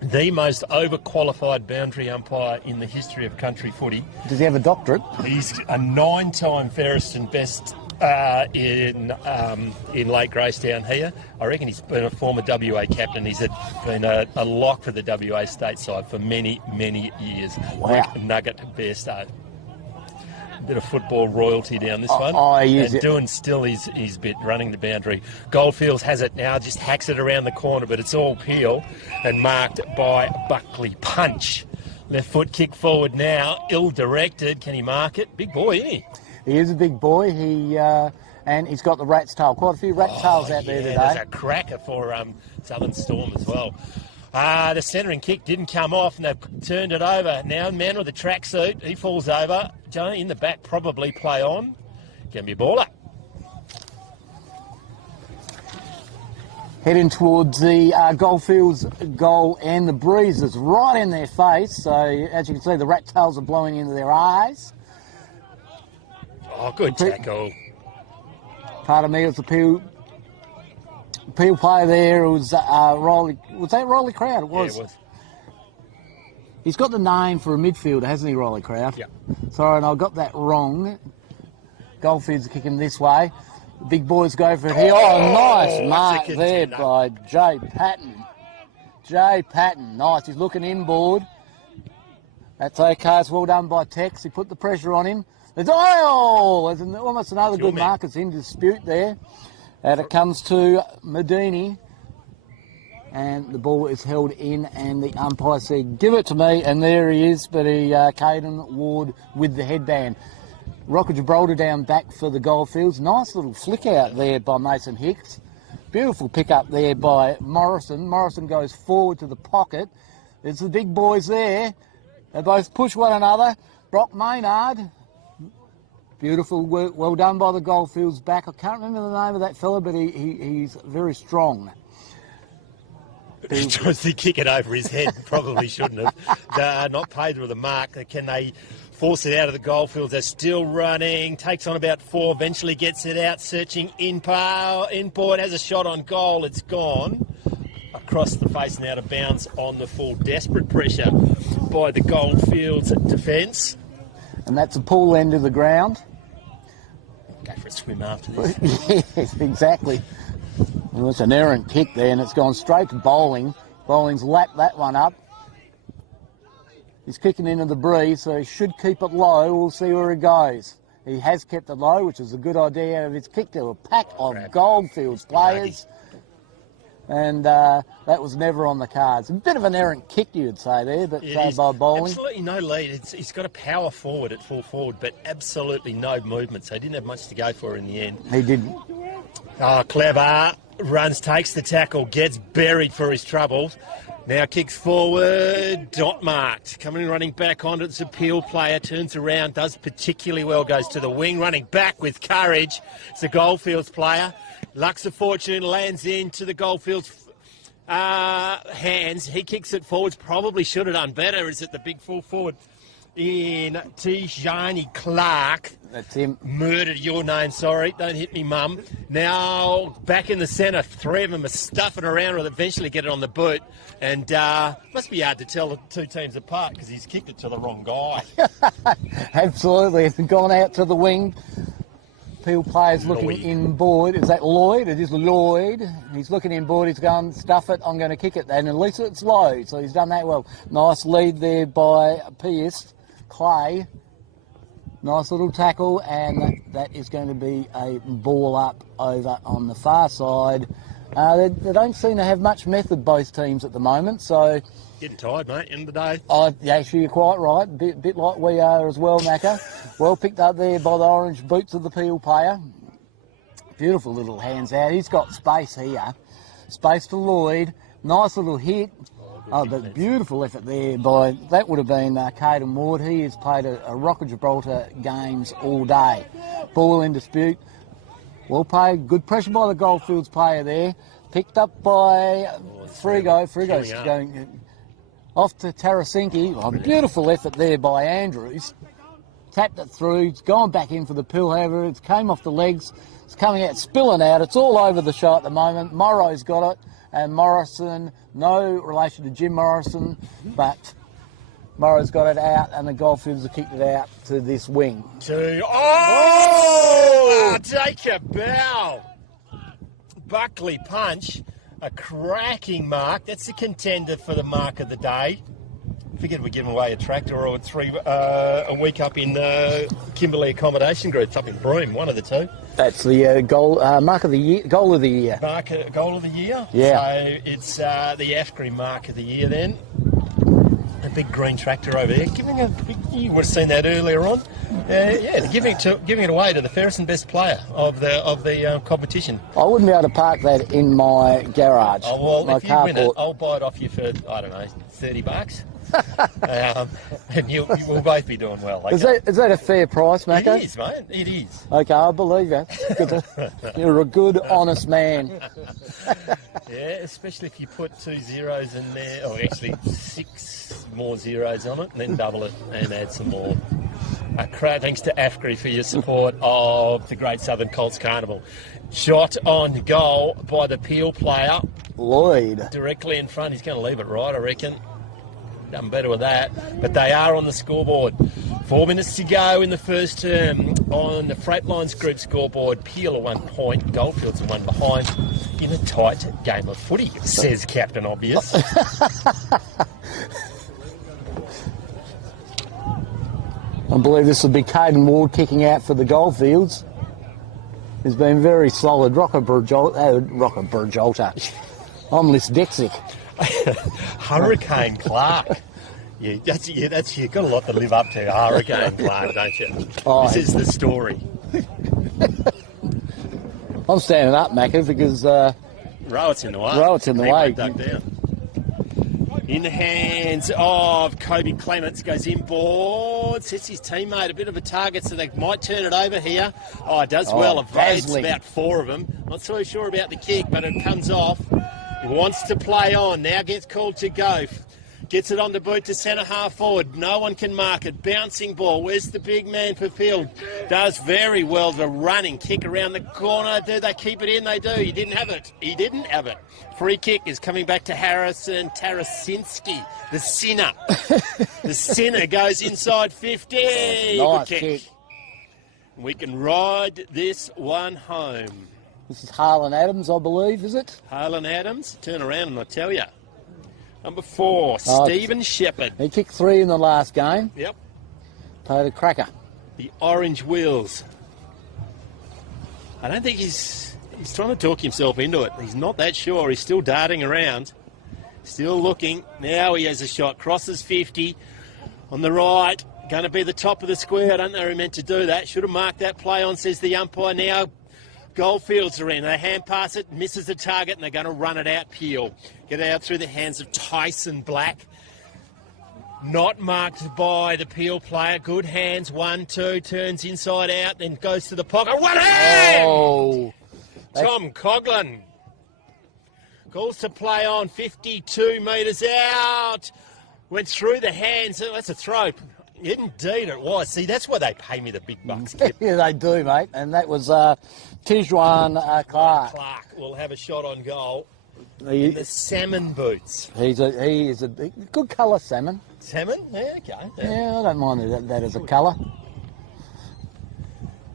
The most overqualified boundary umpire in the history of country footy. Does he have a doctorate? He's a 9-time Ferriston best in Lake Grace down here. I reckon he's been a former WA captain. He's been a lock for the WA state side for many, many years. Wow. Nugget Bairstow. Bit of football royalty down this one. And doing still his bit, running the boundary. Goldfields has it now, just hacks it around the corner, but it's all peel and marked by Buckley. Punch. Left foot kick forward now, ill-directed. Can he mark it? Big boy, isn't he? He is a big boy. And he's got the rat's tail. Quite a few rat tails out there today. There's a cracker for Southern Storm as well. The centering kick didn't come off, and they've turned it over. Now, man with the tracksuit, he falls over. Johnny in the back, probably play on. Can be a baller. Heading towards the Goldfields goal, and the breeze is right in their face. So, as you can see, the rat tails are blowing into their eyes. Oh, good tackle. Part of me was the peel player there. It was Riley. Was that Riley Crowd? It was. Yeah, it was. He's got the name for a midfielder, hasn't he, Riley Crowd? Yeah. Sorry, and I got that wrong. Goldfields are kicking this way. The big boys go for it here. Oh, nice mark there by Jay Patton. Jay Patton, nice. He's looking inboard. That's okay. It's well done by Tex. He put the pressure on him. There's almost another good mark. It's in dispute there. And it comes to Medini. And the ball is held in, and the umpire said, give it to me, and there he is, but Caden Ward with the headband. Rocket Gibraltar down back for the Goldfields. Nice little flick out there by Mason Hicks. Beautiful pick up there by Morrison. Morrison goes forward to the pocket. There's the big boys there. They both push one another. Brock Maynard. Beautiful work, well done by the Goldfields back. I can't remember the name of that fella, but he's very strong. He tries to kick it over his head. Probably shouldn't have. They're not paid with a mark. Can they force it out of the Goldfields? They're still running. Takes on about 4. Eventually gets it out. Searching inboard. Has a shot on goal. It's gone. Across the face and out of bounds on the full. Desperate pressure by the Goldfields defence. And that's a pull end of the ground. Go for a swim after this. Yes, exactly. Well, it's an errant kick there, and it's gone straight to Bowling. Bowling's lapped that one up. He's kicking into the breeze, so he should keep it low. We'll see where he goes. He has kept it low, which is a good idea. It's kicked to a pack of Goldfields players. And that was never on the cards. A bit of an errant kick, you'd say there, but by Bowling. Absolutely no lead. He's got a power forward at full forward, but absolutely no movement, so he didn't have much to go for in the end. He didn't. Oh, clever. Runs, takes the tackle, gets buried for his troubles. Now kicks forward, dot marked. Coming in, running back onto its appeal player, turns around, does particularly well, goes to the wing, running back with courage. It's a Goldfields player. Lucks of fortune, lands into the Goldfields hands. He kicks it forwards, probably should have done better. Is it the big full forward in Tijani Clark? That's him. Murdered your name, sorry. Don't hit me, mum. Now, back in the centre, 3 of them are stuffing around, will eventually get it on the boot. And must be hard to tell the 2 teams apart because he's kicked it to the wrong guy. Absolutely. It's gone out to the wing. Peel players looking inboard. Is that Lloyd? It is Lloyd. He's looking inboard. He's going, stuff it, I'm going to kick it. And at least it's low, so he's done that well. Nice lead there by Pierce. Clay. Nice little tackle, and that is going to be a ball up over on the far side. They don't seem to have much method, both teams at the moment, so... Getting tired, mate, end of the day. Actually, you're quite right. Bit like we are as well, Macca. Well picked up there by the orange boots of the Peel player. Beautiful little hands out. He's got space here. Space to Lloyd. Nice little hit. But beautiful effort there by, that would have been Caden Ward. He has played a Rock of Gibraltar games all day. Ball in dispute. Well played. Good pressure by the Goldfields player there. Picked up by Frigo's going off to Tarasinki. Beautiful effort there by Andrews. Tapped it through. It's gone back in for the Pill, however. It came off the legs. It's coming out, spilling out. It's all over the show at the moment. Morrow's got it. And Morrison, no relation to Jim Morrison, but Morrow's got it out, and the Goldfields have kicked it out to this wing. Take a bow. Buckley punch, a cracking mark. That's the contender for the mark of the day. Figured we'd give away a tractor or a week up in Kimberley Accommodation Group, up in Broome, one of the two. That's the mark of the year, goal of the year. Goal of the year? Yeah. So it's the Ashbury mark of the year then. A big green tractor over there. You would have seen that earlier on. Giving it away to the fairest and best player of the competition. I wouldn't be able to park that in my garage. Oh, well, my if you win it, I'll buy it off you for, I don't know, $30. And we'll both be doing well. Okay? Is that a fair price, Macca? It is, mate. It is. Okay, I believe that. You're a good, honest man. Yeah, especially if you put 2 zeros in there, or actually 6 more zeros on it, and then double it and add some more. Thanks to Afgri for your support of the Great Southern Colts Carnival. Shot on goal by the Peel player. Lloyd. Directly in front. He's going to leave it right, I reckon. Done better with that. But they are on the scoreboard. 4 minutes to go in the first term. On the Freight Lines Group scoreboard, Peel are 1 point, Goldfields are 1 behind in a tight game of footy, says Captain Obvious. I believe this will be Caden Ward kicking out for the Goldfields. He's been very solid. Rocker Burjolta. I'm dyslexic. Hurricane Clark. You've got a lot to live up to, Hurricane Clark, don't you? This is the story. I'm standing up, Macca, because... Rowett's in the way. Rowett's in the way. Duck down. In the hands of Kobe Clements, goes inboard, sets his teammate a bit of a target, so they might turn it over here. It does well, evades about 4 of them. Not so sure about the kick, but it comes off. He wants to play on, now gets called to go. Gets it on the boot to centre half forward. No one can mark it. Bouncing ball. Where's the big man for Field? Does very well. The running kick around the corner. Do they keep it in? They do. He didn't have it. Free kick is coming back to Harrison Tarasinski. The sinner. The sinner goes inside 50. Nice Good kick. We can ride this one home. This is Harlan Adams, I believe, is it? Harlan Adams. Turn around and I'll tell you. Number 4, Stephen Shepherd. He kicked 3 in the last game. Yep. Played a cracker. The orange wheels. I don't think he's trying to talk himself into it. He's not that sure. He's still darting around. Still looking. Now he has a shot. Crosses 50. On the right. Going to be the top of the square. I don't know who meant to do that. Should have marked that play on, says the umpire. Now Goldfields are in. They hand pass it, misses the target, and they're going to run it out. Peel. Get it out through the hands of Tyson Black. Not marked by the Peel player. Good hands. 1, 2, turns inside out, then goes to the pocket. One hand! Oh. Tom Coughlin. Calls to play on. 52 metres out. Went through the hands. That's a throw. Indeed it was. See, that's why they pay me the big bucks, Kip. Yeah, they do, mate. And that was Tijuan Clark. Clark will have a shot on goal in the salmon boots. He is a good colour salmon. Salmon? Yeah, okay. Yeah, I don't mind that as a colour.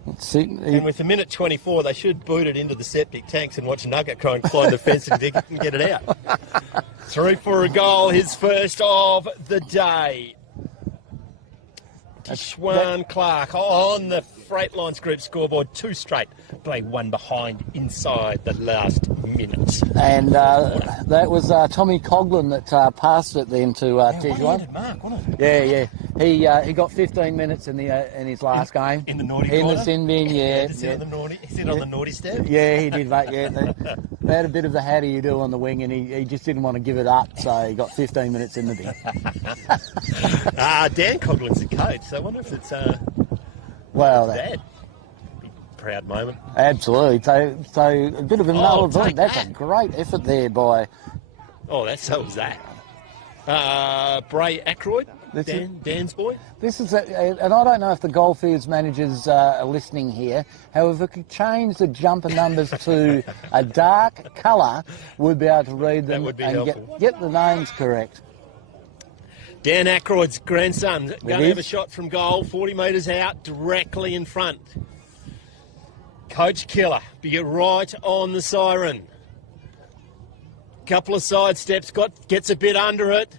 Let's see. And with a minute 24, they should boot it into the septic tanks and watch Nugget try and climb the fence and get it out. Through for a goal, his first of the day. Tishwan Clark on the Freightlines Group scoreboard, 2 straight. Play 1 behind inside the last minute. And that was Tommy Coughlin that passed it then to Tishwan. Mark, wasn't it? Yeah. He got 15 minutes in his last game. In the naughty in corner? the sin bin, yeah. Sit on the naughty step? Yeah, he did, mate. Yeah, they had a bit of the how do you do on the wing, and he just didn't want to give it up, so he got 15 minutes in the bin. Dan Coughlin's the coach, so I wonder if it's Dad. Big proud moment. Absolutely. So a bit of another point. That's a great effort there by. Oh, so was that. Bray Ackroyd, Dan's boy. This is, and I don't know if the Goldfields managers are listening here. However, if we could change the jumper numbers to a dark colour, we'd be able to read them and get the names correct. Dan Ackroyd's grandson going to have a shot from goal, 40 metres out, directly in front. Coach Killer, be right on the siren. Couple of side steps, gets a bit under it.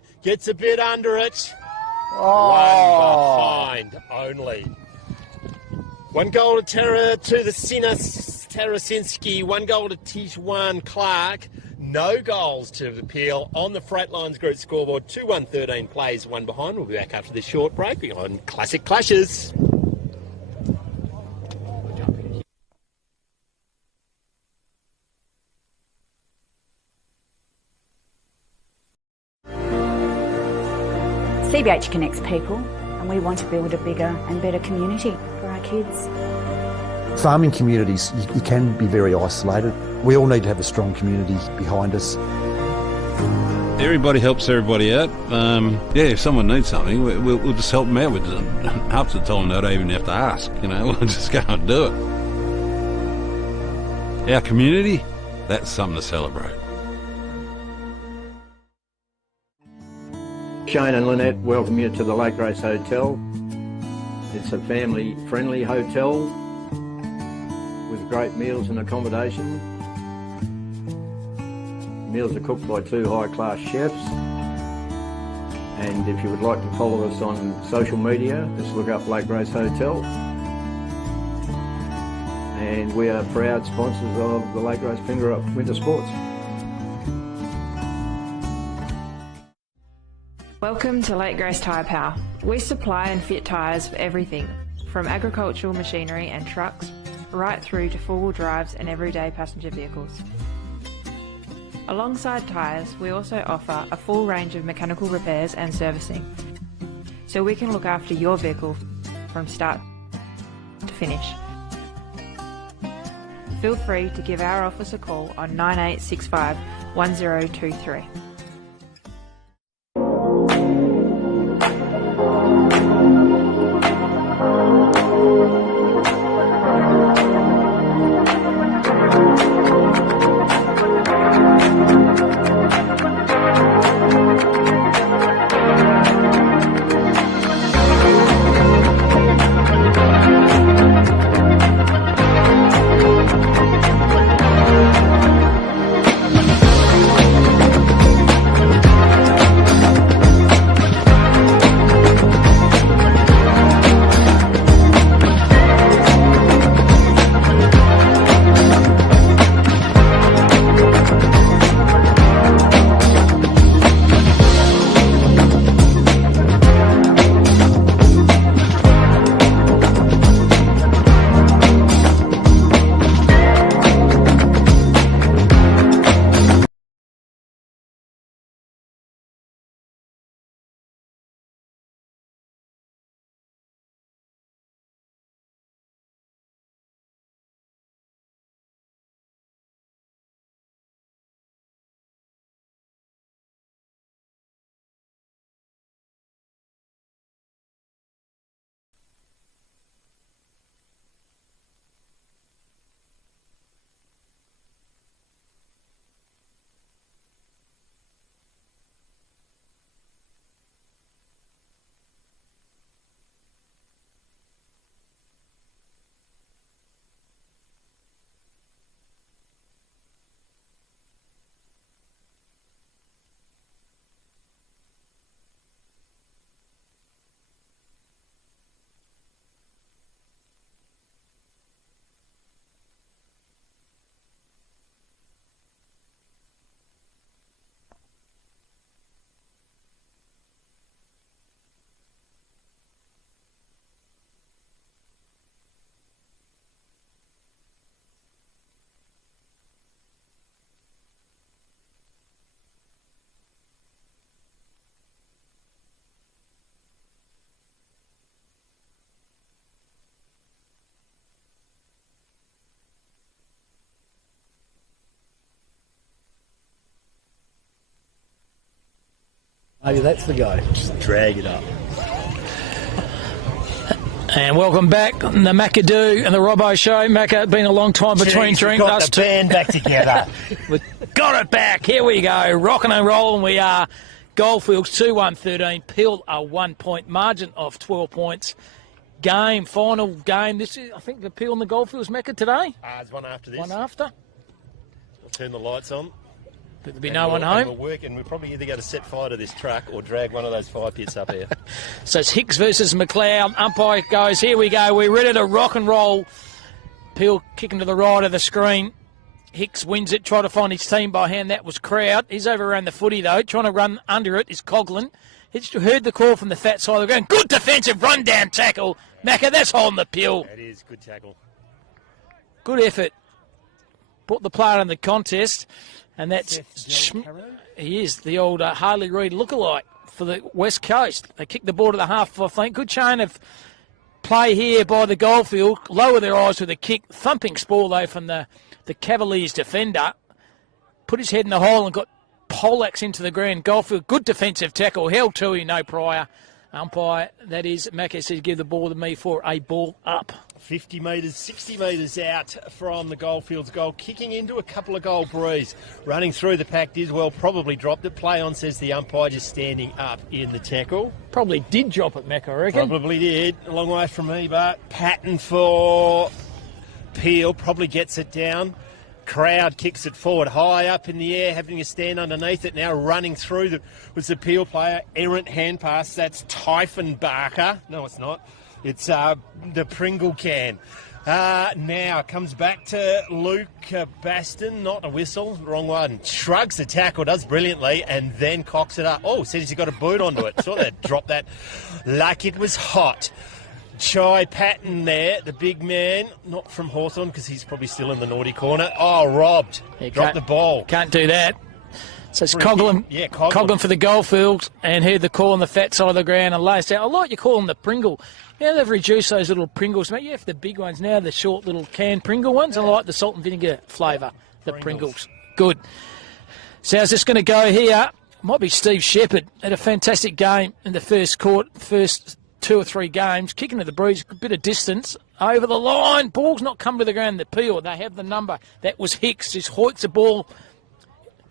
Oh. 1 behind only. 1 goal to the Sinner Tarasinski, 1 goal to Tishwan Clark. No goals to appeal on the Freightlines Group scoreboard. 2-1-13 plays, 1 behind. We'll be back after this short break on Classic Clashes. CBH connects people, and we want to build a bigger and better community for our kids. Farming communities, you can be very isolated. We all need to have a strong community behind us. Everybody helps everybody out. If someone needs something, we'll just help them out with it. Half the time they don't even have to ask, we'll just go and do it. Our community, that's something to celebrate. Shane and Lynette welcome you to the Lake Grace Hotel. It's a family-friendly hotel with great meals and accommodation. Meals are cooked by 2 high-class chefs. And if you would like to follow us on social media, just look up Lake Grace Hotel. And we are proud sponsors of the Lake Grace Finger Winter Sports. Welcome to Lake Grace Tyre Power. We supply and fit tyres for everything, from agricultural machinery and trucks, right through to four-wheel drives and everyday passenger vehicles. Alongside tyres, we also offer a full range of mechanical repairs and servicing, so we can look after your vehicle from start to finish. Feel free to give our office a call on 9865 1023. Maybe that's the guy. Just drag it up. And welcome back, the McAdoo and the Robbo Show. Macca, been a long time between drinks. Got the band back together. We've got it back. Here we go. Rocking and rolling we are. Goldfields 2-1-13. Peel a 1-point margin of 12 points. Final game. This is, I think, the Peel and the Goldfields, Macca, today? There's one after this. One after. We'll turn the lights on. There'll be no one home. We'll work, and we'll probably either go to set fire to this truck or drag one of those fire pits up here. So it's Hicks versus McLeod. Umpire goes, here we go. We're ready to rock and roll. Peel kicking to the right of the screen. Hicks wins it, trying to find his team by hand. That was Crowd. He's over around the footy, though. Trying to run under it is Coughlin. He's heard the call from the fat side of the ground. Good defensive run-down tackle. Macca, that's holding the Peel. That is good tackle. Good effort. Brought the player in the contest. And that's he is the old Harley Reid lookalike for the West Coast. They kick the ball to the half, I think. Good chain of play here by the Goldfield. Lower their eyes with a kick. Thumping spoil, though, from the Cavaliers defender. Put his head in the hole and got Polax into the ground. Goldfield, good defensive tackle. Held to, no prior. Umpire, that is, Macca says, give the ball to me for a ball up. 50 metres, 60 metres out from the Goldfields goal. Kicking into a couple of goal breeze. Running through the pack, Diswell probably dropped it. Play on, says the umpire, just standing up in the tackle. Probably did drop it, Macca, I reckon. Probably did. A long way from me, but Patton for Peel probably gets it down. Crowd kicks it forward, high up in the air, having to stand underneath it. Now running through was the Peel player. Errant hand pass. That's Typhon Barker. No, it's not. It's the Pringle can. Now comes back to Luke Baston. Not a whistle. Wrong one. Shrugs the tackle, does brilliantly, and then cocks it up. Oh, says he's got a boot onto it. Saw that. Dropped that like it was hot. Chai Patton there, the big man, not from Hawthorn because he's probably still in the naughty corner. Oh, robbed. Dropped the ball. Can't do that. So it's Coughlin, Coughlin for the Goldfields, and heard the call on the fat side of the ground and laced out. I like you call them the Pringle. Now they've reduced those little Pringles, mate. You have the big ones now, the short little canned Pringle ones. I like the salt and vinegar flavour, the Pringles. Good. So how's this going to go here? Might be Steve Shepherd. Had a fantastic game in the first 2 or 3 games, kicking to the breeze, a bit of distance, over the line, ball's not come to the ground, the Peel, they have the number, that was Hicks, just hoiks the ball,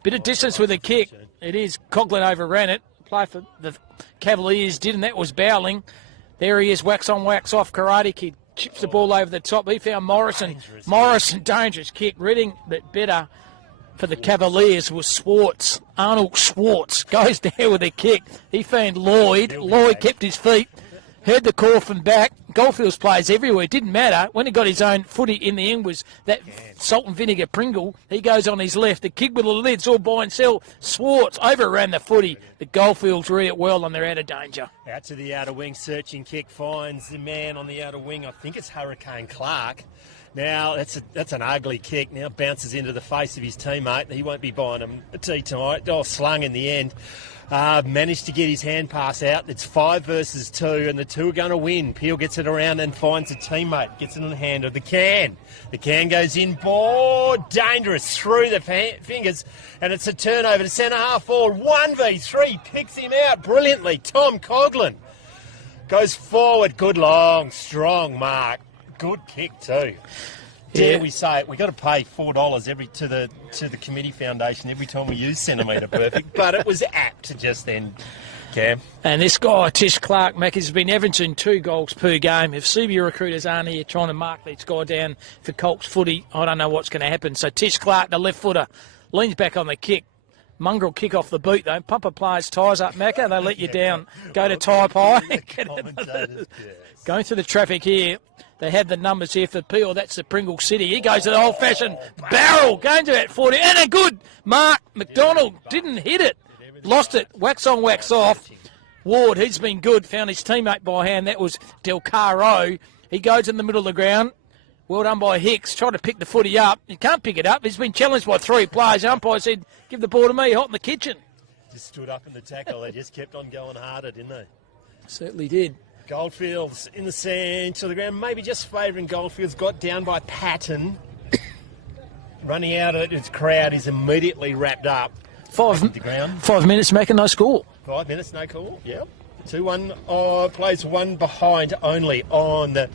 bit of distance with a kick, it is, Coughlin overran it, play for the Cavaliers did, and that was Bowling, there he is, wax on, wax off, Karate Kid, chips the ball over the top, he found Morrison, dangerous kick, Reading, but better for the Cavaliers was Swartz, Arnold Swartz, goes there with a kick, he found Lloyd kept his feet, heard the call from back. Goldfields plays everywhere. It didn't matter. When he got his own footy in the end was that salt and vinegar Pringle. He goes on his left. The kick with the lids all buy and sell. Swartz overran the footy. The Goldfields read it well and they're out of danger. Out to the outer wing. Searching kick finds the man on the outer wing. I think it's Hurricane Clark. Now, that's an ugly kick. Now bounces into the face of his teammate. He won't be buying him a tea tonight. Oh, slung in the end. Managed to get his hand pass out. It's 5 versus 2, and the 2 are going to win. Peel gets it around and finds a teammate. Gets it in the hand of the can. The can goes in. Ball dangerous through the fingers, and it's a turnover to centre half forward. 1v3 picks him out brilliantly. Tom Coughlin goes forward. Good long, strong mark. Good kick too. Dare we say it? We got to pay $4 to the committee foundation every time we use Centimetre Perfect, but it was apt just then, Cam. And this guy, Tish Clark, Mac, has been averaging 2 goals per game. If CB recruiters aren't here trying to mark this guy down for Colts footy, I don't know what's going to happen. So Tish Clark, the left footer, leans back on the kick. Mongrel kick off the boot though. Pumper plays ties up Macca. They let you down. Go to type high. Going through the traffic here. They have the numbers here for Peel. That's the Pringle City. He goes to the old-fashioned barrel. Going to that 40. And a good mark. McDonald didn't hit it. Lost it. Wax on, wax off. Ward, he's been good. Found his teammate by hand. That was Del Caro. He goes in the middle of the ground. Well done by Hicks. Tried to pick the footy up. He can't pick it up. He's been challenged by 3 players. The umpire said, give the ball to me. Hot in the kitchen. Just stood up in the tackle. They just kept on going harder, didn't they? Certainly did. Goldfields in the centre of the ground, maybe just favouring Goldfields, got down by Patton. Running out of its crowd is immediately wrapped up. 5 minutes making no score. 5 minutes, no call. Yep. 2-1. Plays one behind only on the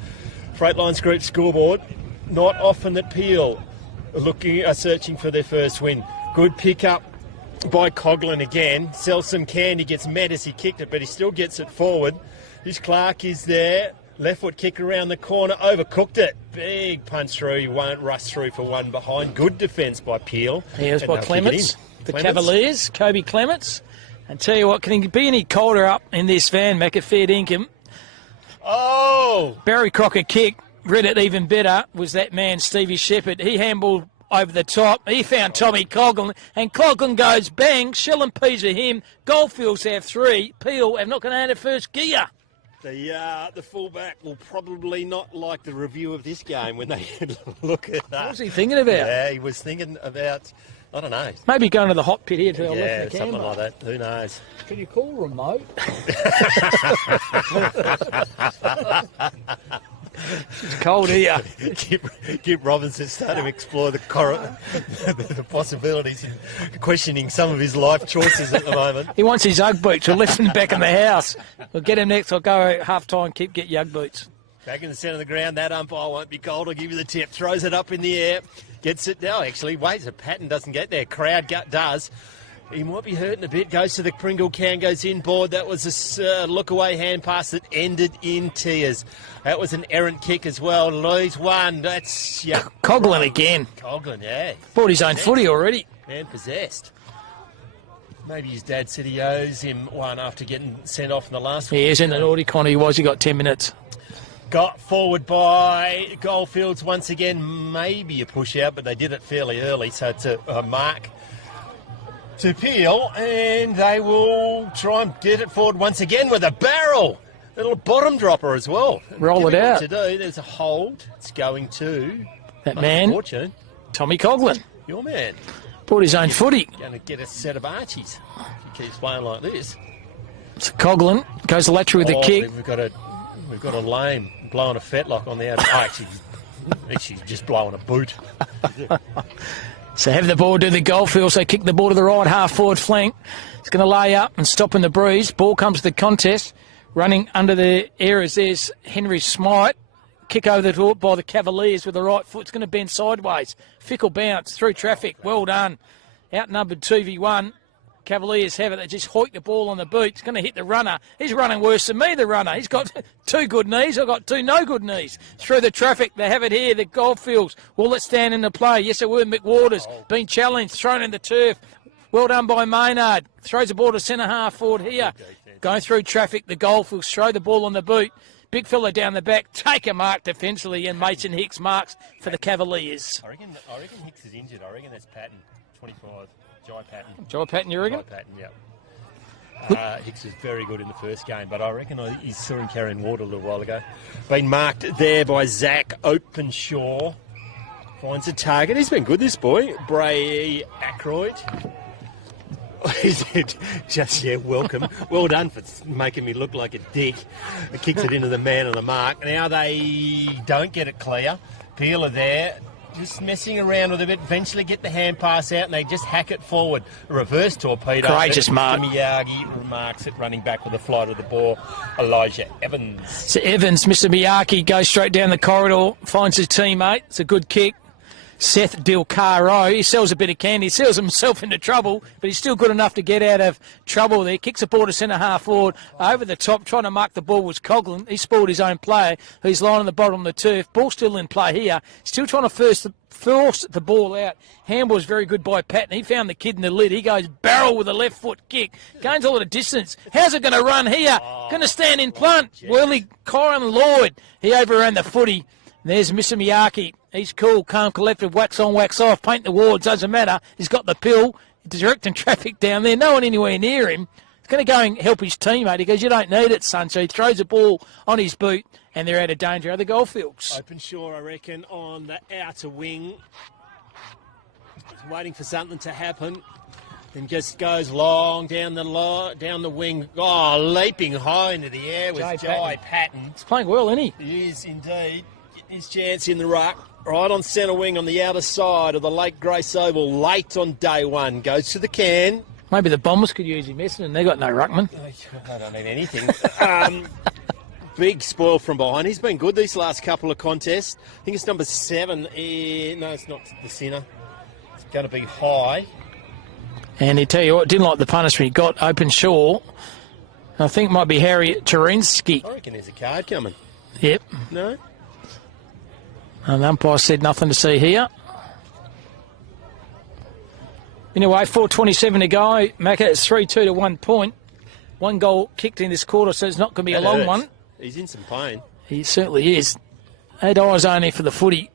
Freightlines Group scoreboard. Not often that Peel are searching for their first win. Good pick-up by Coughlin again. Sells some candy, gets mad as he kicked it, but he still gets it forward. This Clark is there. Left foot kick around the corner, overcooked it. Big punch through, he won't rush through for one behind. Good defence by Peel. Here's by Clements, the Cavaliers, Kobe Clements. And tell you what, can it be any colder up in this van, Mac, at fair dinkum? Oh! Barry Crocker kick, read it even better, was that man, Stevie Shepherd. He handballed over the top. He found Tommy Coughlin, and Coughlin goes bang, shell and peas of him. Goldfields have 3. Peel have not going to have the first gear. The fullback will probably not like the review of this game when they look at that. What was he thinking about? Yeah, he was thinking about, I don't know. Maybe going to the hot pit here to the left Yeah, of the something camera. like that. Who knows? Can you call remote? It's cold here. Kip Robinson starting to explore the possibilities and questioning some of his life choices at the moment. He wants his Ugg boots. We'll left him back in the house. We'll get him next. I'll go half-time, Kip, get your Ugg boots. Back in the centre of the ground, that umpire won't be cold. I'll give you the tip. Throws it up in the air. Gets it now, actually. Waits. A Patton doesn't get there. Crowd does. He might be hurting a bit. Goes to the Pringle can, goes inboard. That was a look-away hand pass that ended in tears. That was an errant kick as well. Lose one. That's... yeah. Coughlin again. Coughlin, yeah. Bought his own footy already. Man possessed. Maybe his dad said he owes him one after getting sent off in the last one. He is in the naughty corner. He was. He got 10 minutes. Got forward by Goldfields once again. Maybe a push out, but they did it fairly early, so it's a mark to Peel, and they will try and get it forward once again with a barrel. Little bottom dropper as well. Roll it out. To do. There's a hold. It's going to that man, fortune. Tommy Coughlin. Your man. Bought his own footy. Going to get a set of Archies if he keeps playing like this. So Coughlin goes lateral with the kick. We've got a lame blowing a fetlock on the outside. Actually just blowing a boot. So have the ball to the Goldfields. They kick the ball to the right half forward flank. It's going to lay up and stop in the breeze. Ball comes to the contest. Running under the areas, there's Henry Smythe. Kick over the top by the Cavaliers with the right foot. It's going to bend sideways. Fickle bounce through traffic. Well done. Outnumbered 2v1. Cavaliers have it. They just hoik the ball on the boot. It's going to hit the runner. He's running worse than me, the runner. He's got 2 good knees. I've got 2 no good knees. Through the traffic. They have it here. The Goldfields. Will it stand into play? Yes, it will. McWaters being challenged. Thrown in the turf. Well done by Maynard. Throws the ball to centre half forward here. Going through traffic. The Goldfields throw the ball on the boot. Big fella down the back. Take a mark defensively. And Mason Hicks marks for the Cavaliers. I reckon Hicks is injured. I reckon that's Patton. 25. Jai Patton. Jai Patton, you reckon? Jai Patton, yeah. Hicks was very good in the first game, but I reckon he saw him carrying water a little while ago. Been marked there by Zach Openshaw. Finds a target. He's been good, this boy. Bray Ackroyd. Welcome. Well done for making me look like a dick. Kicks it into the man on the mark. Now they don't get it clear. Peel are there. Just messing around with it a bit, eventually get the hand pass out and they just hack it forward. A reverse torpedo. Courageous mark. Miyagi remarks it, running back with the flight of the ball. Elijah Evans. So Evans, Mr. Miyagi, goes straight down the corridor, finds his teammate. It's a good kick. Seth Dilcaro, he sells a bit of candy, sells himself into trouble, but he's still good enough to get out of trouble there. Kicks the ball to centre half forward, over the top, trying to mark the ball was Coughlin. He spoiled his own player, who's lying on the bottom of the turf. Ball still in play here, still trying to force the ball out. Handball was very good by Patton. He found the kid in the lid. He goes barrel with a left foot kick. Gains a lot of distance. How's it going to run here? Going to stand in front. Whirly Kyron Lloyd. He overran the footy. There's Mr. Miyaki. He's cool, calm, collected, wax on, wax off, paint the wards, doesn't matter. He's got the pill, directing traffic down there. No one anywhere near him. He's going to go and help his teammate. He goes, you don't need it, son. So he throws the ball on his boot, and they're out of danger of the Goldfields. Openshaw, I reckon, on the outer wing. He's waiting for something to happen. Then just goes long down the wing. Oh, leaping high into the air with Jai Patton. He's playing well, isn't he? He is indeed. Getting his chance in the ruck. Right on centre wing on the outer side of the Lake Grace Oval. Late on day one. Goes to the can. Maybe the Bombers could use him, Essendon. They got no ruckman. I don't need anything. Big spoil from behind. He's been good these last couple of contests. I think it's number 7. No, it's not the centre. It's going to be high. And he tell you what, didn't like the punishment he got. Open Shaw. I think it might be Harry Terensky. I reckon there's a card coming. Yep. No? And the umpire said nothing to see here. Anyway, 4:27 to go. Macca, it's 3-2 to 1 point. 1 goal kicked in this quarter, so it's not going to be a long one. He's in some pain. He certainly is. 8 hours only for the footy.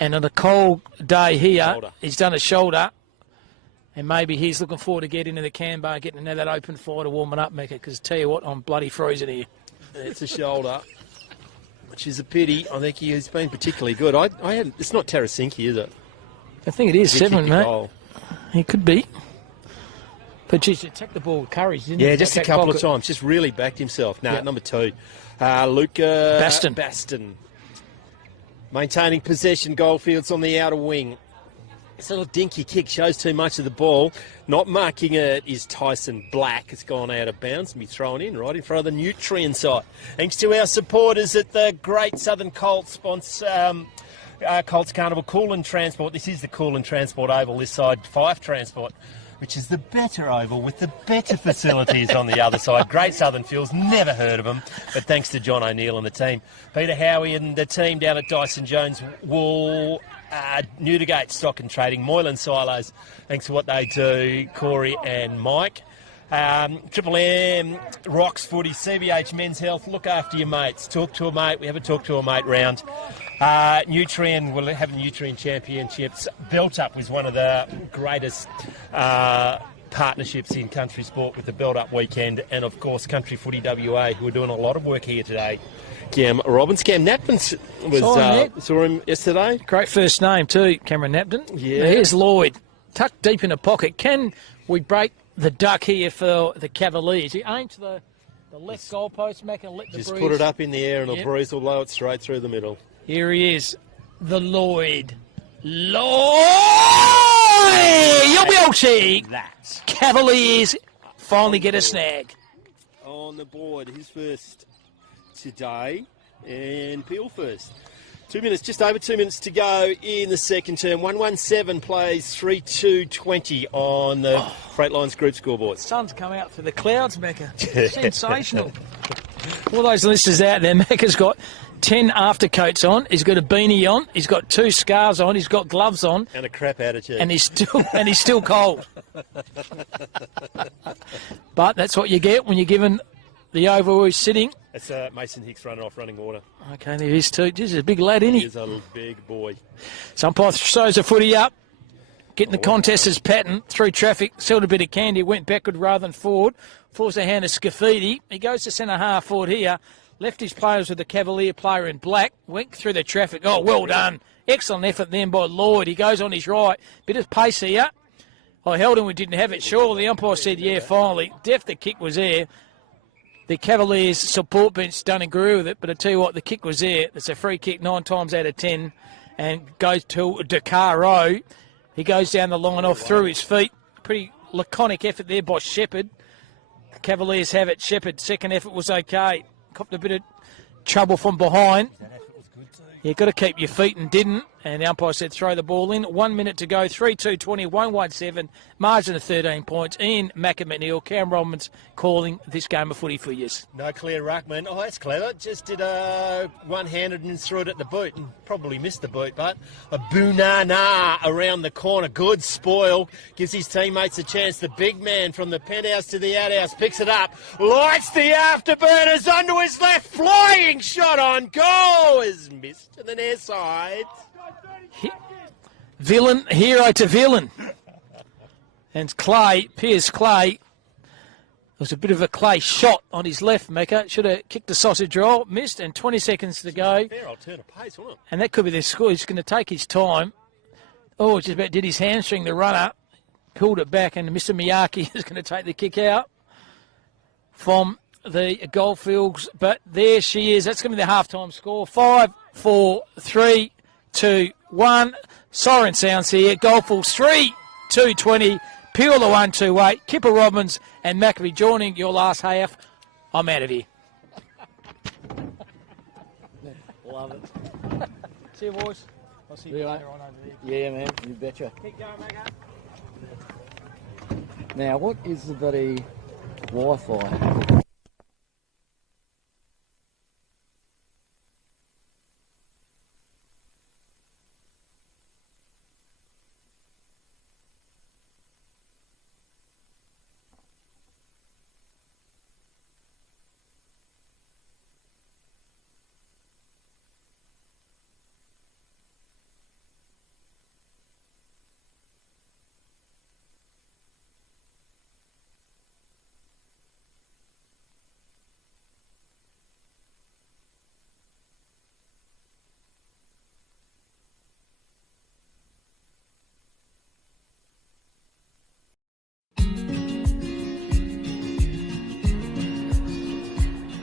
And on a cold day here, he's done a shoulder. And maybe he's looking forward to getting into the Canberra, getting into that open fighter, warming up, Mecca, because tell you what, I'm bloody freezing here. It's a shoulder, which is a pity. I think he has been particularly good. It's not Tarasenki, is it? I think it is He 7, kicked a mate. goal. He could be. But geez, he attacked the ball with courage, didn't he? Yeah, just a Back couple pocket. of times. Just really backed himself. Yeah. Number 2. Luca Baston. Maintaining possession, Goldfields on the outer wing. This little dinky kick shows too much of the ball. Not marking it is Tyson Black. It's gone out of bounds and be thrown in right in front of the Nutrien side. Thanks to our supporters at the Great Southern Colts sponsor. Colts Carnival, Coolin Transport. This is the Coolin Transport Oval, this side, Fife Transport, which is the better oval with the better facilities on the other side. Great Southern Fuels, never heard of them, but thanks to John O'Neill and the team. Peter Howie and the team down at Dyson Jones Wool, Newdigate Stock and Trading, Moylan Silos, thanks for what they do, Corey and Mike. Triple M, Rocks Footy, CBH Men's Health, look after your mates. Talk to a mate, we have a talk to a mate round. Nutrien, we'll have Nutrien Championships. Built Up was one of the greatest partnerships in country sport with the Build Up weekend, and of course Country Footy WA, who are doing a lot of work here today. Cam Robbins. Cam Napton saw him yesterday. Great first name too, Cameron Napton. Yeah. Here's Lloyd, tucked deep in the pocket. Can we break the duck here for the Cavaliers? He aimed to the left goalpost, Mac, and let the Just breeze. put it up in the air and the breeze will blow it straight through the middle. Here he is, the Lloyd. Lloyd! You'll be all cheek. Cavaliers finally get a snag. On the board, his first today, and Peel first. 2 minutes, just over 2 minutes to go in the second term. 117 plays 3-2-20 on the Freight Lines Group scoreboard. Sun's come out for the clouds, Mecca. Sensational. All those listeners out there, Mecca's got 10 aftercoats on. He's got a beanie on. He's got 2 scarves on. He's got gloves on. And a crap attitude. And he's still cold. But that's what you get when you're given the over where he's sitting. That's Mason Hicks running off running water. Okay, there he is too. This is a big lad, isn't he? He's a big boy. So umpire throws the footy up. Getting the contest as Patton through traffic. Sold a bit of candy. Went backward rather than forward. Forced a hand to Scafidi. He goes to centre half forward here. Left his players with the Cavalier player in black. Went through the traffic. Oh, well done. Excellent effort then by Lloyd. He goes on his right. Bit of pace here. I held him. We didn't have it. Sure, the umpire said, yeah, finally. Def, the kick was there. The Cavaliers support bench don't agree with it, but I tell you what, the kick was there. It's a free kick 9 times out of 10 and goes to DeCaro. He goes down the line off through his feet. Pretty laconic effort there by Shepherd. The Cavaliers have it. Shepherd, second effort was okay. Copped a bit of trouble from behind. You've got to keep your feet and didn't. And the umpire said throw the ball in. 1 minute to go. 3-2-20, 117. Margin of 13 points. Ian McNeil, Cam Robbins calling this game of footy for you. No clear ruckman. Oh, that's clever. Just did a one-handed and threw it at the boot. And probably missed the boot, but a boonana around the corner. Good spoil. Gives his teammates a chance. The big man from the penthouse to the outhouse picks it up. Lights the afterburners onto his left. Flying shot on goal is missed to the near side. Villain, hero to villain. And Piers Clay, there was a bit of a Clay shot on his left, Mecca. Should have kicked the sausage roll, missed, and 20 seconds to go. Fair old turn of pace, wasn't it? And that could be their score. He's going to take his time. Oh, just about did his hamstring the runner. Pulled it back, and Mr. Miyake is going to take the kick out from the Goldfields. But there she is. That's going to be the halftime score. 5, 4, 3, 2, 1. Siren sounds here. Goldfields 3-2-20. Peel the 1-2-8, Kipper Robbins and Maccabee joining your last half. I'm out of here. Love it. See you, boys. I'll see you later on over there. Yeah, man, you betcha. Keep going, Macca. Now, what is the bloody Wi-Fi?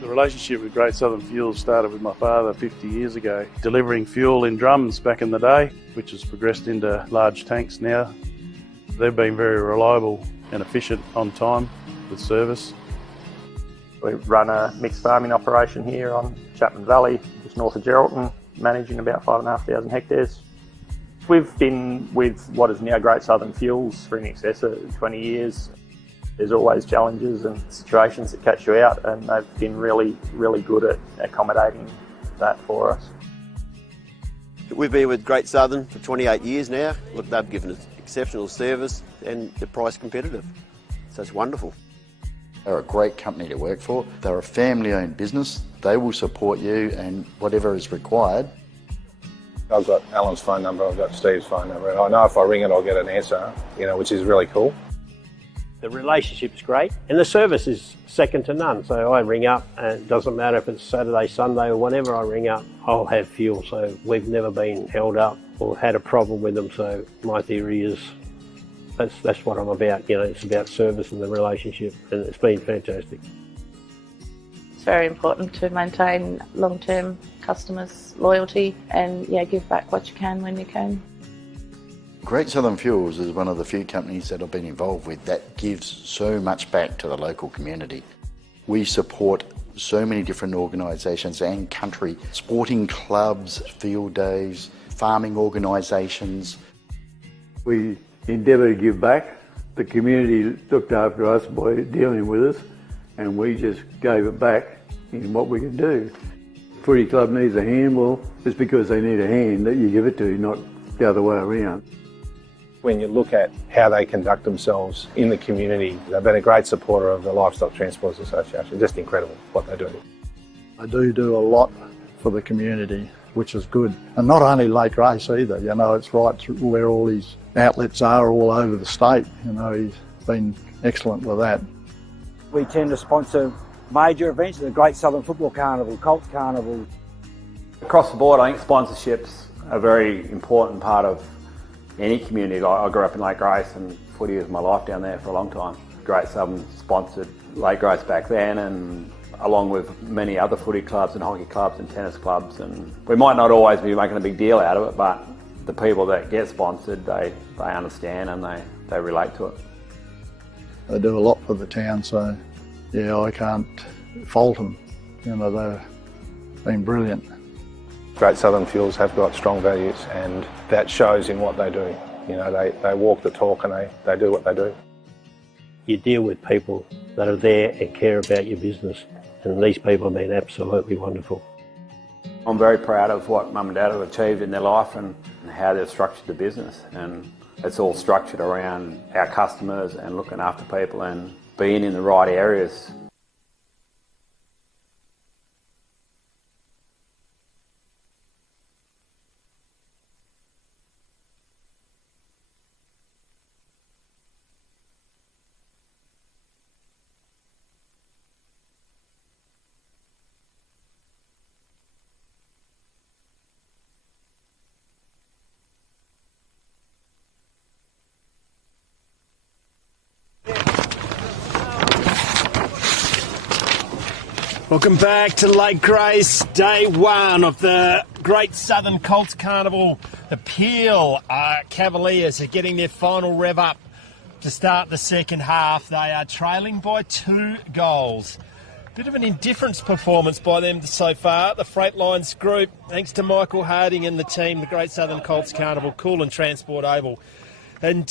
The relationship with Great Southern Fuels started with my father 50 years ago, delivering fuel in drums back in the day, which has progressed into large tanks now. They've been very reliable and efficient on time with service. We run a mixed farming operation here on Chapman Valley, just north of Geraldton, managing about 5,500 hectares. We've been with what is now Great Southern Fuels for in excess of 20 years. There's always challenges and situations that catch you out, and they've been really, really good at accommodating that for us. We've been with Great Southern for 28 years now. Look, they've given us exceptional service and they're price competitive. So it's wonderful. They're a great company to work for. They're a family-owned business. They will support you and whatever is required. I've got Alan's phone number, I've got Steve's phone number, and I know if I ring it I'll get an answer, which is really cool. The relationship's great and the service is second to none. So I ring up and it doesn't matter if it's Saturday, Sunday or whenever I ring up, I'll have fuel. So we've never been held up or had a problem with them. So my theory is that's what I'm about. It's about service and the relationship, and it's been fantastic. It's very important to maintain long-term customers' loyalty and give back what you can when you can. Great Southern Fuels is one of the few companies that I've been involved with that gives so much back to the local community. We support so many different organisations and country, sporting clubs, field days, farming organisations. We endeavour to give back. The community looked after us by dealing with us, and we just gave it back in what we can do. Footy club needs a hand, well, it's because they need a hand that you give it to, not the other way around. When you look at how they conduct themselves in the community, they've been a great supporter of the Livestock Transporters Association. Just incredible what they do. They do a lot for the community, which is good. And not only Lake Race either, it's right through where all these outlets are all over the state. He's been excellent with that. We tend to sponsor major events, the Great Southern Football Carnival, Colts Carnival. Across the board, I think sponsorships are a very important part of any community. I grew up in Lake Grace and footy was my life down there for a long time. Great Southern sponsored Lake Grace back then, and along with many other footy clubs and hockey clubs and tennis clubs, and we might not always be making a big deal out of it, but the people that get sponsored, they understand and they relate to it. They do a lot for the town, so I can't fault them. They've been brilliant. Great Southern Fuels have got strong values, and that shows in what they do. They walk the talk and they do what they do. You deal with people that are there and care about your business, and these people have been absolutely wonderful. I'm very proud of what Mum and Dad have achieved in their life and how they've structured the business, and it's all structured around our customers and looking after people and being in the right areas. Welcome back to Lake Grace, day one of the Great Southern Colts Carnival. The Peel Cavaliers are getting their final rev up to start the second half. They are trailing by 2 goals. Bit of an indifference performance by them so far. The Freightlines group, thanks to Michael Harding and the team, the Great Southern Colts Carnival, Cool and Transport Oval. And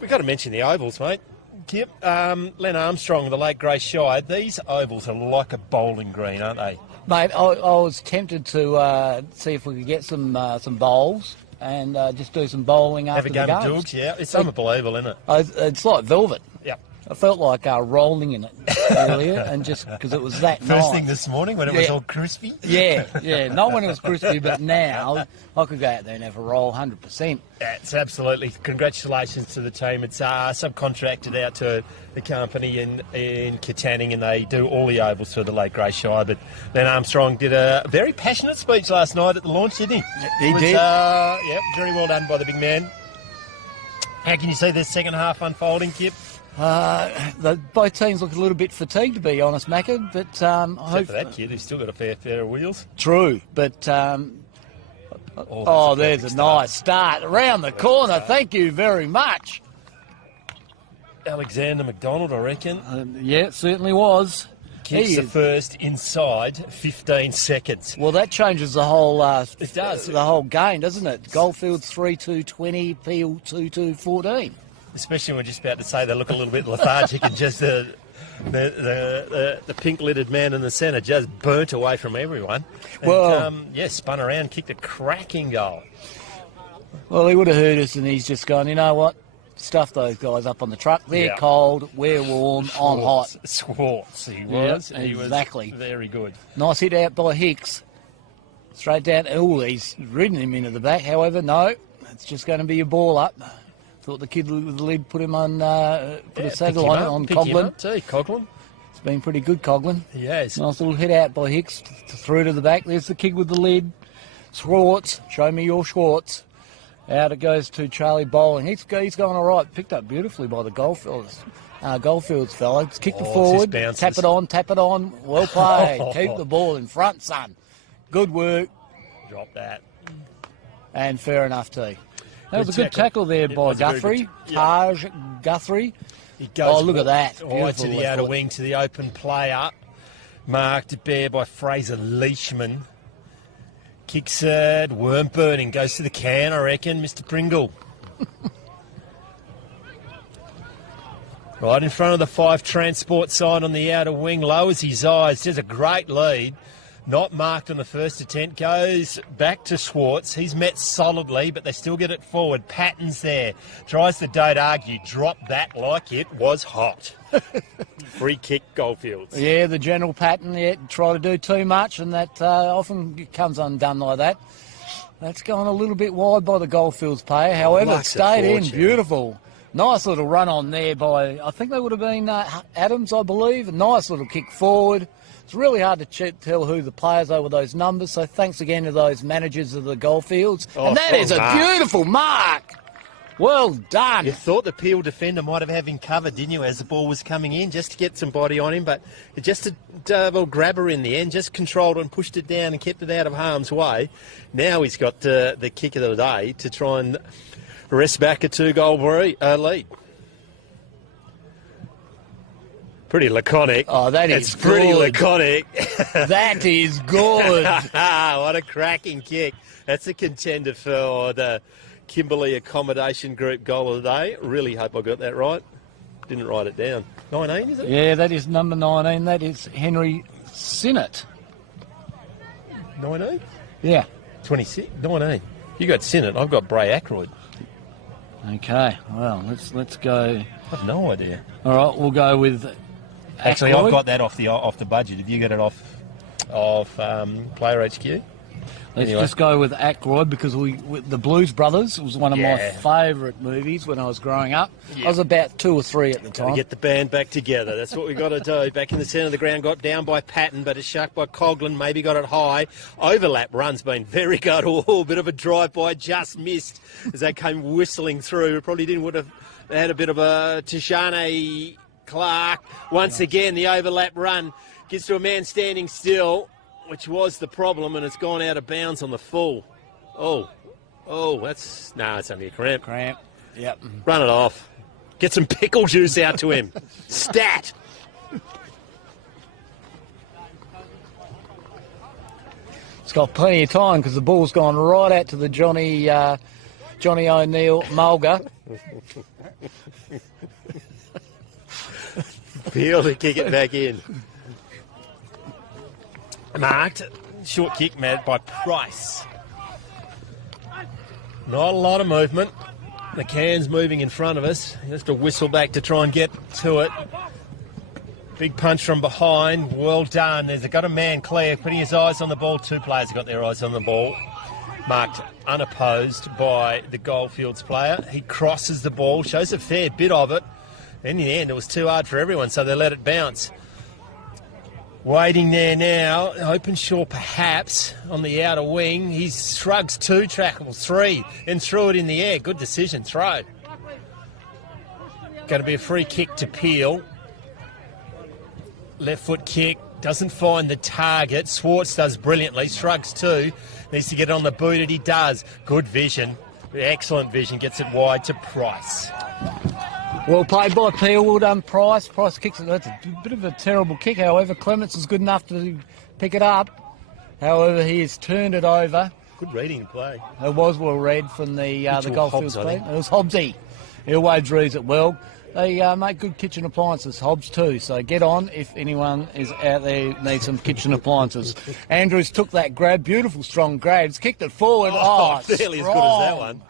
we've got to mention the ovals, mate. Kip, Len Armstrong, the Lake Grace Shire, these ovals are like a bowling green, aren't they? Mate, I was tempted to see if we could get some bowls and just do some bowling after the games. Have a game of dougs, yeah. It's unbelievable, isn't it? It's like velvet. Yep. I felt like rolling in it earlier, and just because it was that First nice. thing this morning when it was all crispy? Yeah. Not when it was crispy, but now I could go out there and have a roll 100%. It's absolutely. Congratulations to the team. It's subcontracted out to the company in Katanning, and they do all the ovals for the Lake Grace Shire. But Len Armstrong did a very passionate speech last night at the launch, didn't he? He did. Yep, very well done by the big man. How can you see this second half unfolding, Kip? Both teams look a little bit fatigued, to be honest, Macca, but I hope... for that kid, he's still got a fair pair of wheels. True, but... there's a nice start. Around the corner, thank you very much. Alexander McDonald, I reckon. Yeah, it certainly was. Kicks the first inside 15 seconds. Well, that changes the whole... it does. The whole game, doesn't it? Goldfields 3-2-20, Peel 2-2-14. Especially when we're just about to say they look a little bit lethargic and just the pink-lidded man in the centre just burnt away from everyone. And, spun around, kicked a cracking goal. Well, he would have heard us and he's just gone, you know what? Stuff those guys up on the truck. They're cold, we're warm, I'm hot. Swartz, he was. Yeah, he exactly. was very good. Nice hit out by Hicks. Straight down. Oh, he's ridden him into the back. However, no, it's just going to be a ball up. Thought the kid with the lid put him on, put a saddle on Coughlin. Coughlin. It's been pretty good, Coughlin. He has. Nice little hit out by Hicks, through to the back. There's the kid with the lid. Schwartz, show me your Schwartz. Out it goes to Charlie Bowling. He's going all right. Picked up beautifully by the Goldfields fellow. Kicked it forward. Tap it on. Well played. Keep the ball in front, son. Good work. Drop that. And fair enough, too. That was a good tackle there by Guthrie. Taj Guthrie. He goes look at that. Right to the outer wing, to the open player. Marked bare by Fraser Leishman. Kicks it. Worm burning. Goes to the can, I reckon, Mr. Pringle. Right in front of the 5 transport sign on the outer wing. Lowers his eyes. There's a great lead. Not marked on the first attempt. Goes back to Schwartz. He's met solidly, but they still get it forward. Patton's there. Tries to don't argue. Drop that like it was hot. Free kick, Goldfields. Yeah, the general Patton, try to do too much, and that often comes undone like that. That's gone a little bit wide by the Goldfields player. However, it stayed in. Beautiful. Nice little run on there by, I think they would have been Adams, I believe. A nice little kick forward. It's really hard to tell who the players are with those numbers, so thanks again to those managers of the Goldfields. And that is a beautiful mark. Well done. You thought the Peel defender might have him covered, didn't you, as the ball was coming in, just to get some body on him, but just a double grabber in the end, just controlled and pushed it down and kept it out of harm's way. Now he's got the kick of the day to try and wrest back a 2-goal lead. Pretty laconic. Oh, that is It's pretty good. laconic. That is good. What a cracking kick. That's a contender for the Kimberley Accommodation Group goal of the day. Really hope I got that right. Didn't write it down. 19, is it? Yeah, that is number 19. That is Henry Sinnott. 19? Yeah. 26? 19. You got Sinnott. I've got Bray Ackroyd. Okay, well, let's go. I've no idea. All right, we'll go with Actually, Ackroyd. I've got that off the budget. Have you got it off Player HQ? Let's just go with Ackroyd because the Blues Brothers was one of my favourite movies when I was growing up. I was about 2 or 3 at the time. Got to get the band back together. That's what we've got to do. Back in the centre of the ground, got down by Patton, but it's shucked by Coughlin. Maybe got it high. Overlap run's been very good. Oh, bit of a drive-by, just missed as they came whistling through. Probably would have had a bit of a Tishane Clark. Once again, the overlap run gets to a man standing still, which was the problem, and it's gone out of bounds on the full. Oh, it's only a cramp. Yep. Run it off. Get some pickle juice out to him. Stat. It's got plenty of time because the ball's gone right out to the Johnny O'Neill Mulga. Peel to kick it back in. Marked. Short kick, Matt, by Price. Not a lot of movement. The can's moving in front of us. He has to whistle back to try and get to it. Big punch from behind. Well done. There's got a man clear, putting his eyes on the ball. Two players have got their eyes on the ball. Marked unopposed by the Goldfields player. He crosses the ball, shows a fair bit of it. In the end, it was too hard for everyone, so they let it bounce. Waiting there now, Openshaw perhaps on the outer wing. He shrugs 2 tackles, 3, and threw it in the air. Good decision, throw. Going to be a free kick to Peel. Left foot kick, doesn't find the target. Swartz does brilliantly, shrugs 2. Needs to get it on the boot, and he does. Good vision, excellent vision, gets it wide to Price. Well played by Peel, well done Price. Price kicks it, that's a bit of a terrible kick, however. Clements is good enough to pick it up. However, he has turned it over. Good reading play. It was well read from the Goldfields play. It was Hobbsy. He always reads it well. They make good kitchen appliances, Hobbs too, so get on if anyone is out there needs some kitchen appliances. Andrews took that grab, beautiful strong grabs, kicked it forward. Fairly as good as that one.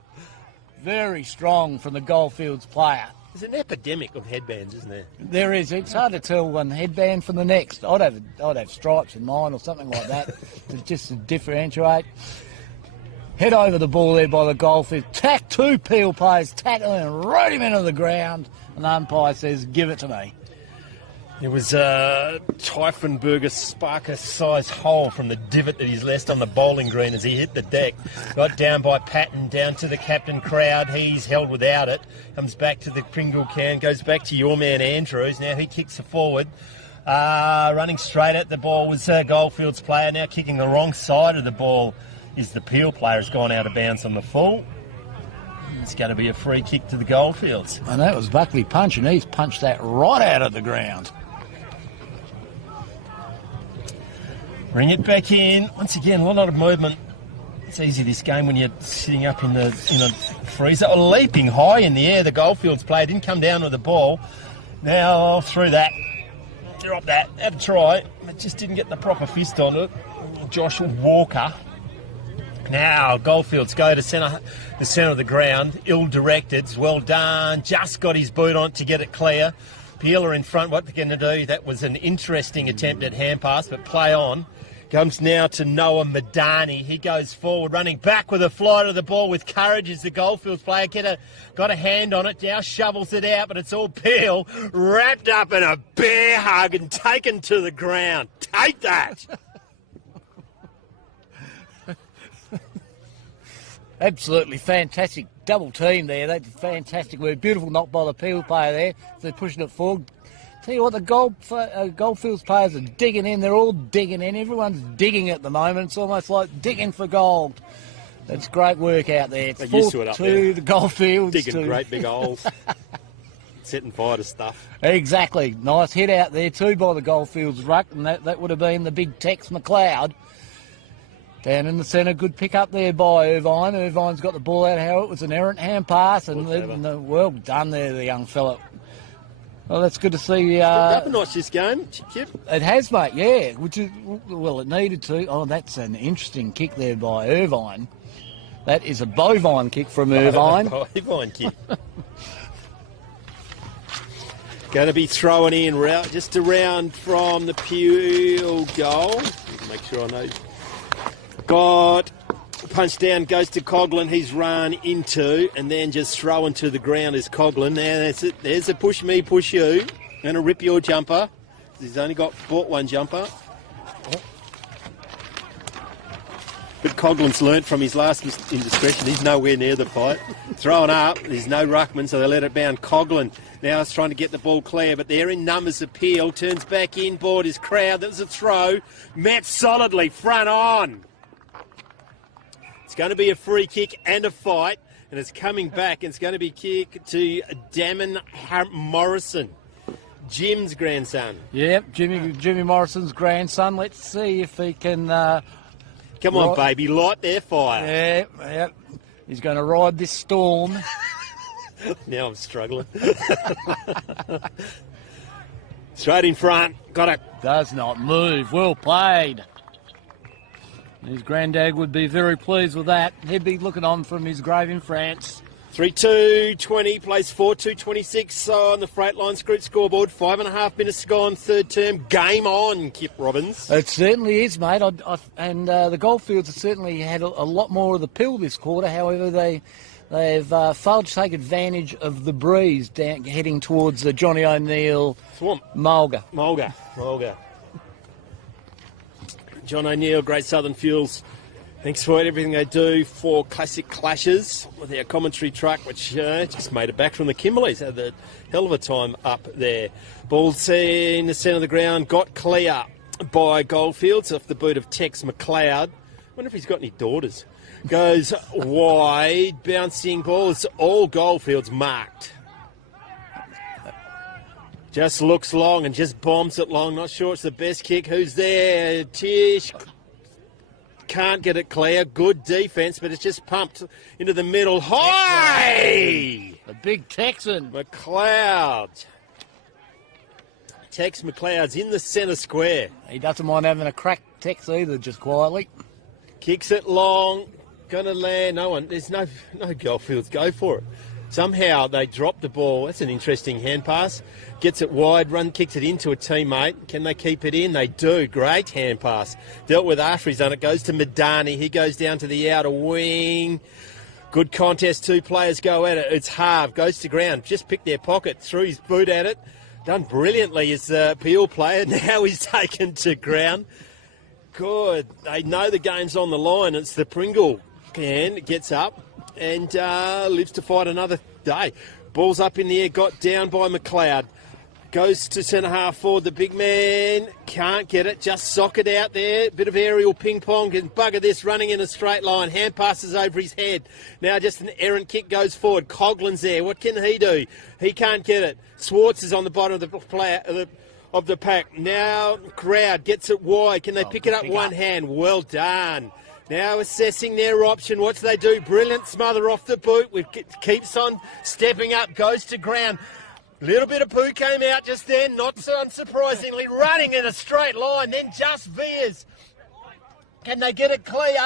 Very strong from the Goldfields player. There's an epidemic of headbands, isn't there? There is. It's hard to tell one headband from the next. I'd have stripes in mine or something like that to differentiate. Head over the ball there by the Goldfields. Tack 2 Peel players, tackle and rode him into the ground. And the umpire says, give it to me. It was a Typhonburger Sparker-sized hole from the divot that he's left on the bowling green as he hit the deck. Got down by Patton, down to the captain crowd. He's held without it. Comes back to the Pringle can, goes back to your man Andrews. Now he kicks it forward. Running straight at the ball was Goldfields player. Now kicking the wrong side of the ball is the Peel player. Has gone out of bounds on the full. It's going to be a free kick to the Goldfields. And that was Buckley punching. He's punched that right out of the ground. Bring it back in. Once again, a lot of movement. It's easy this game when you're sitting up in a freezer. Or leaping high in the air. The Goldfields player didn't come down with the ball. Now through that. Drop that. Had a try. But just didn't get the proper fist on it. Josh Walker. Now Goldfields go to the centre of the ground. Ill-directed. Well done. Just got his boot on to get it clear. Peeler in front. What they're going to do? That was an interesting attempt at hand pass, but play on. Comes now to Noah Madani. He goes forward, running back with a fly to the ball with courage as the Goldfields player got a hand on it. Now shovels it out, but it's all Peel wrapped up in a bear hug and taken to the ground. Take that! Absolutely fantastic double team there. That's fantastic work. Beautiful knock by the Peel player there. They're pushing it forward. Tell you what, the Goldfields players are digging in. They're all digging in. Everyone's digging at the moment. It's almost like digging for gold. That's great work out there. It's 4-2 the Goldfields. Digging great big holes. Setting fire to stuff. Exactly. Nice hit out there too by the Goldfields ruck, and that would have been the big Tex McLeod. Down in the centre, good pick up there by Irvine. Irvine's got the ball out. How it was an errant hand pass, and well done there, the young fella. Well, that's good to see. Stepped up a notch this game, Kip. It has, mate. Yeah, it needed to. Oh, that's an interesting kick there by Irvine. That is a bovine kick from Irvine. Bovine kick. Going to be thrown in just around from the Peel goal. Make sure I know. Got punched down, goes to Coughlin. He's run into, and then just thrown to the ground is Coughlin. Now that's it. There's a push me, push you. Going to rip your jumper. He's only bought one jumper. But Coughlin's learnt from his last indiscretion. He's nowhere near the fight. Thrown up. There's no ruckman, so they let it bound. Coughlin now is trying to get the ball clear, but they're in numbers of Peel. Turns back in, board his crowd. That was a throw. Met solidly, front on. It's going to be a free kick and a fight. and it's coming back. And it's going to be kicked to Damon Morrison, Jim's grandson. Yep, Jimmy Morrison's grandson. Let's see if he can... Come on, baby, light their fire. Yeah. He's going to ride this storm. Now I'm struggling. Straight in front. Got it. Does not move. Well played. His granddad would be very pleased with that. He'd be looking on from his grave in France. 3-2-20, place 4-2-26 on the Freightlines Group scoreboard. 5.5 minutes gone, third term. Game on, Kip Robbins. It certainly is, mate. And the Goldfields have certainly had a lot more of the pill this quarter. However, they've failed to take advantage of the breeze heading towards the Johnny O'Neill Swamp. Mulga. John O'Neill, Great Southern Fuels. Thanks for everything they do for Classic Clashes with our commentary truck, which just made it back from the Kimberleys. Had a hell of a time up there. Ball's in the centre of the ground, got clear by Goldfields off the boot of Tex McLeod. Wonder if he's got any daughters. Goes wide, bouncing ball. It's all Goldfields marked. Just looks long and just bombs it long. Not sure it's the best kick. Who's there? Tish. Can't get it clear. Good defence, but it's just pumped into the middle. High! A big Texan. McLeod. Tex McLeod's in the centre square. He doesn't mind having a crack Tex either, just quietly. Kicks it long. Gonna land. No one. There's no Goldfields go for it. Somehow they drop the ball. That's an interesting hand pass. Gets it wide, kicks it into a teammate. Can they keep it in? They do. Great hand pass. Dealt with after he's done it. Goes to Madani. He goes down to the outer wing. Good contest. Two players go at it. It's Harv. Goes to ground. Just picked their pocket. Threw his boot at it. Done brilliantly as a Peel player. Now he's taken to ground. Good. They know the game's on the line. It's the Pringle. And gets up and lives to fight another day. Ball's up in the air, got down by McLeod. Goes to centre half forward, the big man. Can't get it, just sock it out there. Bit of aerial ping pong and bugger this, running in a straight line. Hand passes over his head. Now just an errant kick goes forward. Coughlin's there, what can he do? He can't get it. Swartz is on the bottom of the pack. Now crowd gets it wide. Can they pick it up one hand? Well done. Now assessing their option. What do they do? Brilliant smother off the boot. Keeps on stepping up. Goes to ground. Little bit of poo came out just then. Not so unsurprisingly. Running in a straight line. Then just veers. Can they get it clear?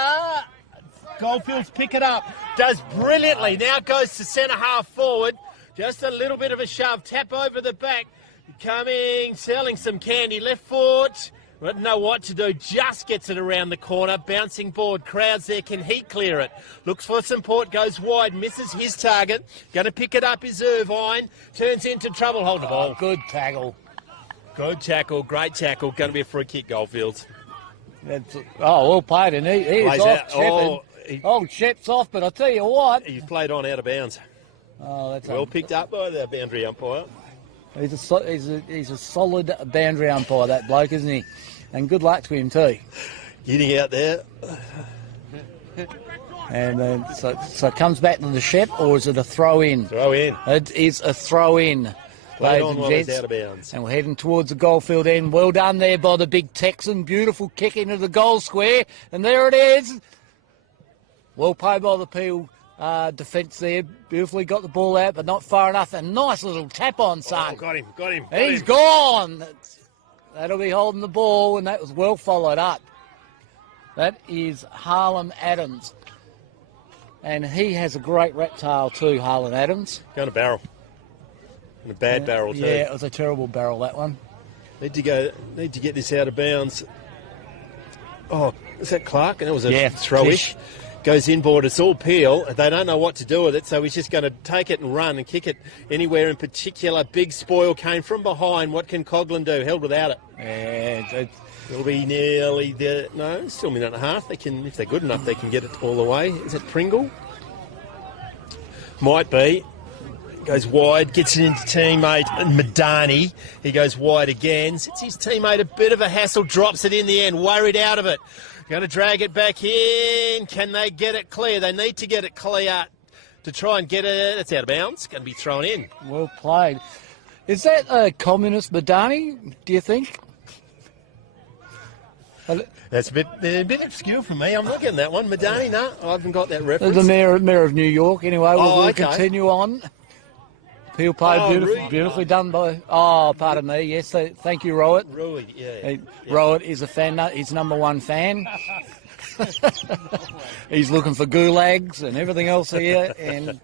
Goldfields pick it up. Does brilliantly. Now goes to centre half forward. Just a little bit of a shove. Tap over the back. Coming. Selling some candy. Left foot. Doesn't know what to do, just gets it around the corner, bouncing board, crowds there, can he clear it? Looks for support, goes wide, misses his target, going to pick it up is Irvine, turns into trouble, hold the ball. Good tackle. Good tackle, great tackle, going to be a free kick, Goldfields. Well played, and he's off, Shep's off, but I'll tell you what. He's played on out of bounds. That's well picked up by the boundary umpire. He's a solid boundary umpire, that bloke, isn't he? And good luck to him too. Getting out there. And then so it comes back to the Shep, or is it a throw in? Throw in. It is a throw in. Played on while it's out of bounds. And we're heading towards the Goldfield end. Well done there by the big Texan. Beautiful kick into the goal square. And there it is. Well played by the Peel defence there. Beautifully got the ball out, but not far enough. A nice little tap on, son. Oh, got him. He's gone. That'll be holding the ball, and that was well followed up. That is Harlan Adams. And he has a great reptile too, Harlan Adams. Going to barrel. And a bad barrel too. Yeah, it was a terrible barrel, that one. Need to get this out of bounds. Oh, is that Clark? And it was a throwish. Goes inboard, it's all Peel. They don't know what to do with it, so he's just going to take it and run and kick it anywhere in particular. Big spoil came from behind. What can Coughlin do? Held without it. Yeah, it'll be nearly there. No, still a minute and a half. They can, if they're good enough, they can get it all the way. Is it Pringle? Might be. Goes wide, gets it into teammate Madani. He goes wide again. Sets his teammate a bit of a hassle, drops it in the end, worried out of it. Going to drag it back in. Can they get it clear? They need to get it clear. to try and get it. It's out of bounds. Going to be thrown in. Well played. Is that a communist Madani, do you think? That's a bit obscure for me. I'm not getting that one. Madani, no, I haven't got that reference. The mayor of New York, anyway. We'll okay. continue on. Peel play, beautifully done by... Oh, pardon me, yes. Thank you, Rowett. Rui, yeah. Rowett is a fan. He's number one fan. He's looking for gulags and everything else here. And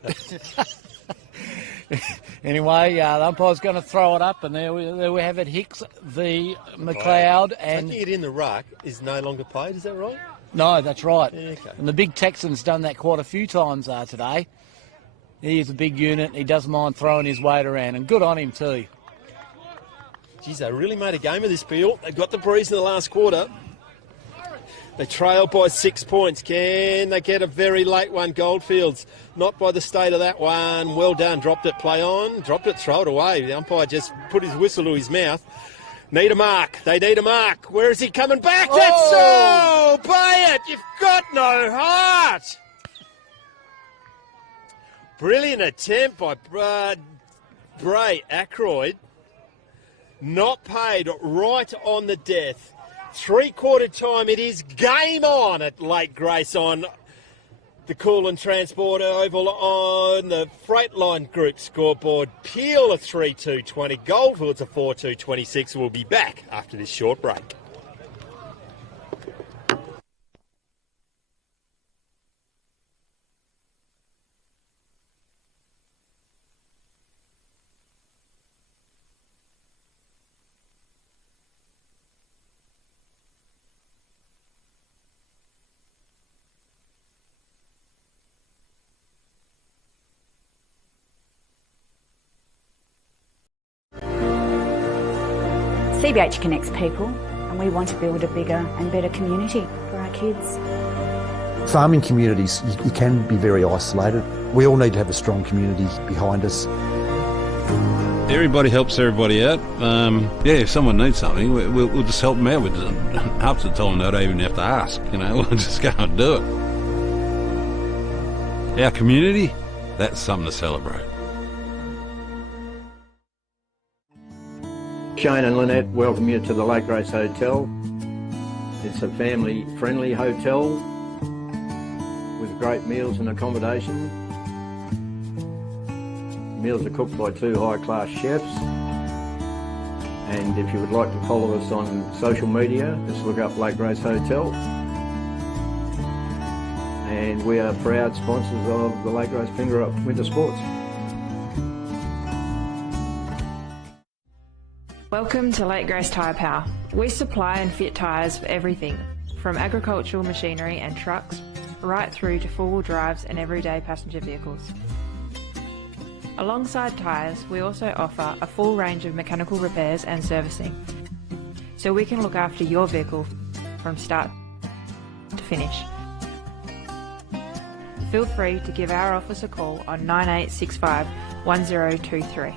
anyway, the umpire's going to throw it up, and there we have it. Hicks v. McLeod. And taking it in the ruck is no longer played, is that right? No, that's right. Yeah, okay. And the big Texan's done that quite a few times today. He is a big unit. He doesn't mind throwing his weight around, and good on him too. Geez, they really made a game of this, Peel. They got the breeze in the last quarter. They trailed by 6 points. Can they get a very late one, Goldfields? Not by the state of that one. Well done. Dropped it, play on. Dropped it, throw it away. The umpire just put his whistle to his mouth. Need a mark. They need a mark. Where is he coming back? That's so play it. You've got no heart. Brilliant attempt by Bray Ackroyd. Not paid right on the death. 3/4 time, it is game on at Lake Grace on the Cool and Transport Oval on the Freightliner Group scoreboard. Peel a 3-2-20, Goldfields a 4-2-26. We'll be back after this short break. CBH connects people, and we want to build a bigger and better community for our kids. Farming communities, you can be very isolated. We all need to have a strong community behind us. Everybody helps everybody out. If someone needs something, we'll just help them out with it. Half the time they don't even have to ask, we'll just go and do it. Our community, that's something to celebrate. Shane and Lynette welcome you to the Lake Grace Hotel. It's a family-friendly hotel with great meals and accommodation. Meals are cooked by 2 high-class chefs. And if you would like to follow us on social media, just look up Lake Grace Hotel. And we are proud sponsors of the Lake Grace Finger Up Winter Sports. Welcome to Lake Grace Tyre Power. We supply and fit tyres for everything, from agricultural machinery and trucks, right through to four-wheel drives and everyday passenger vehicles. Alongside tyres, we also offer a full range of mechanical repairs and servicing, so we can look after your vehicle from start to finish. Feel free to give our office a call on 9865 1023.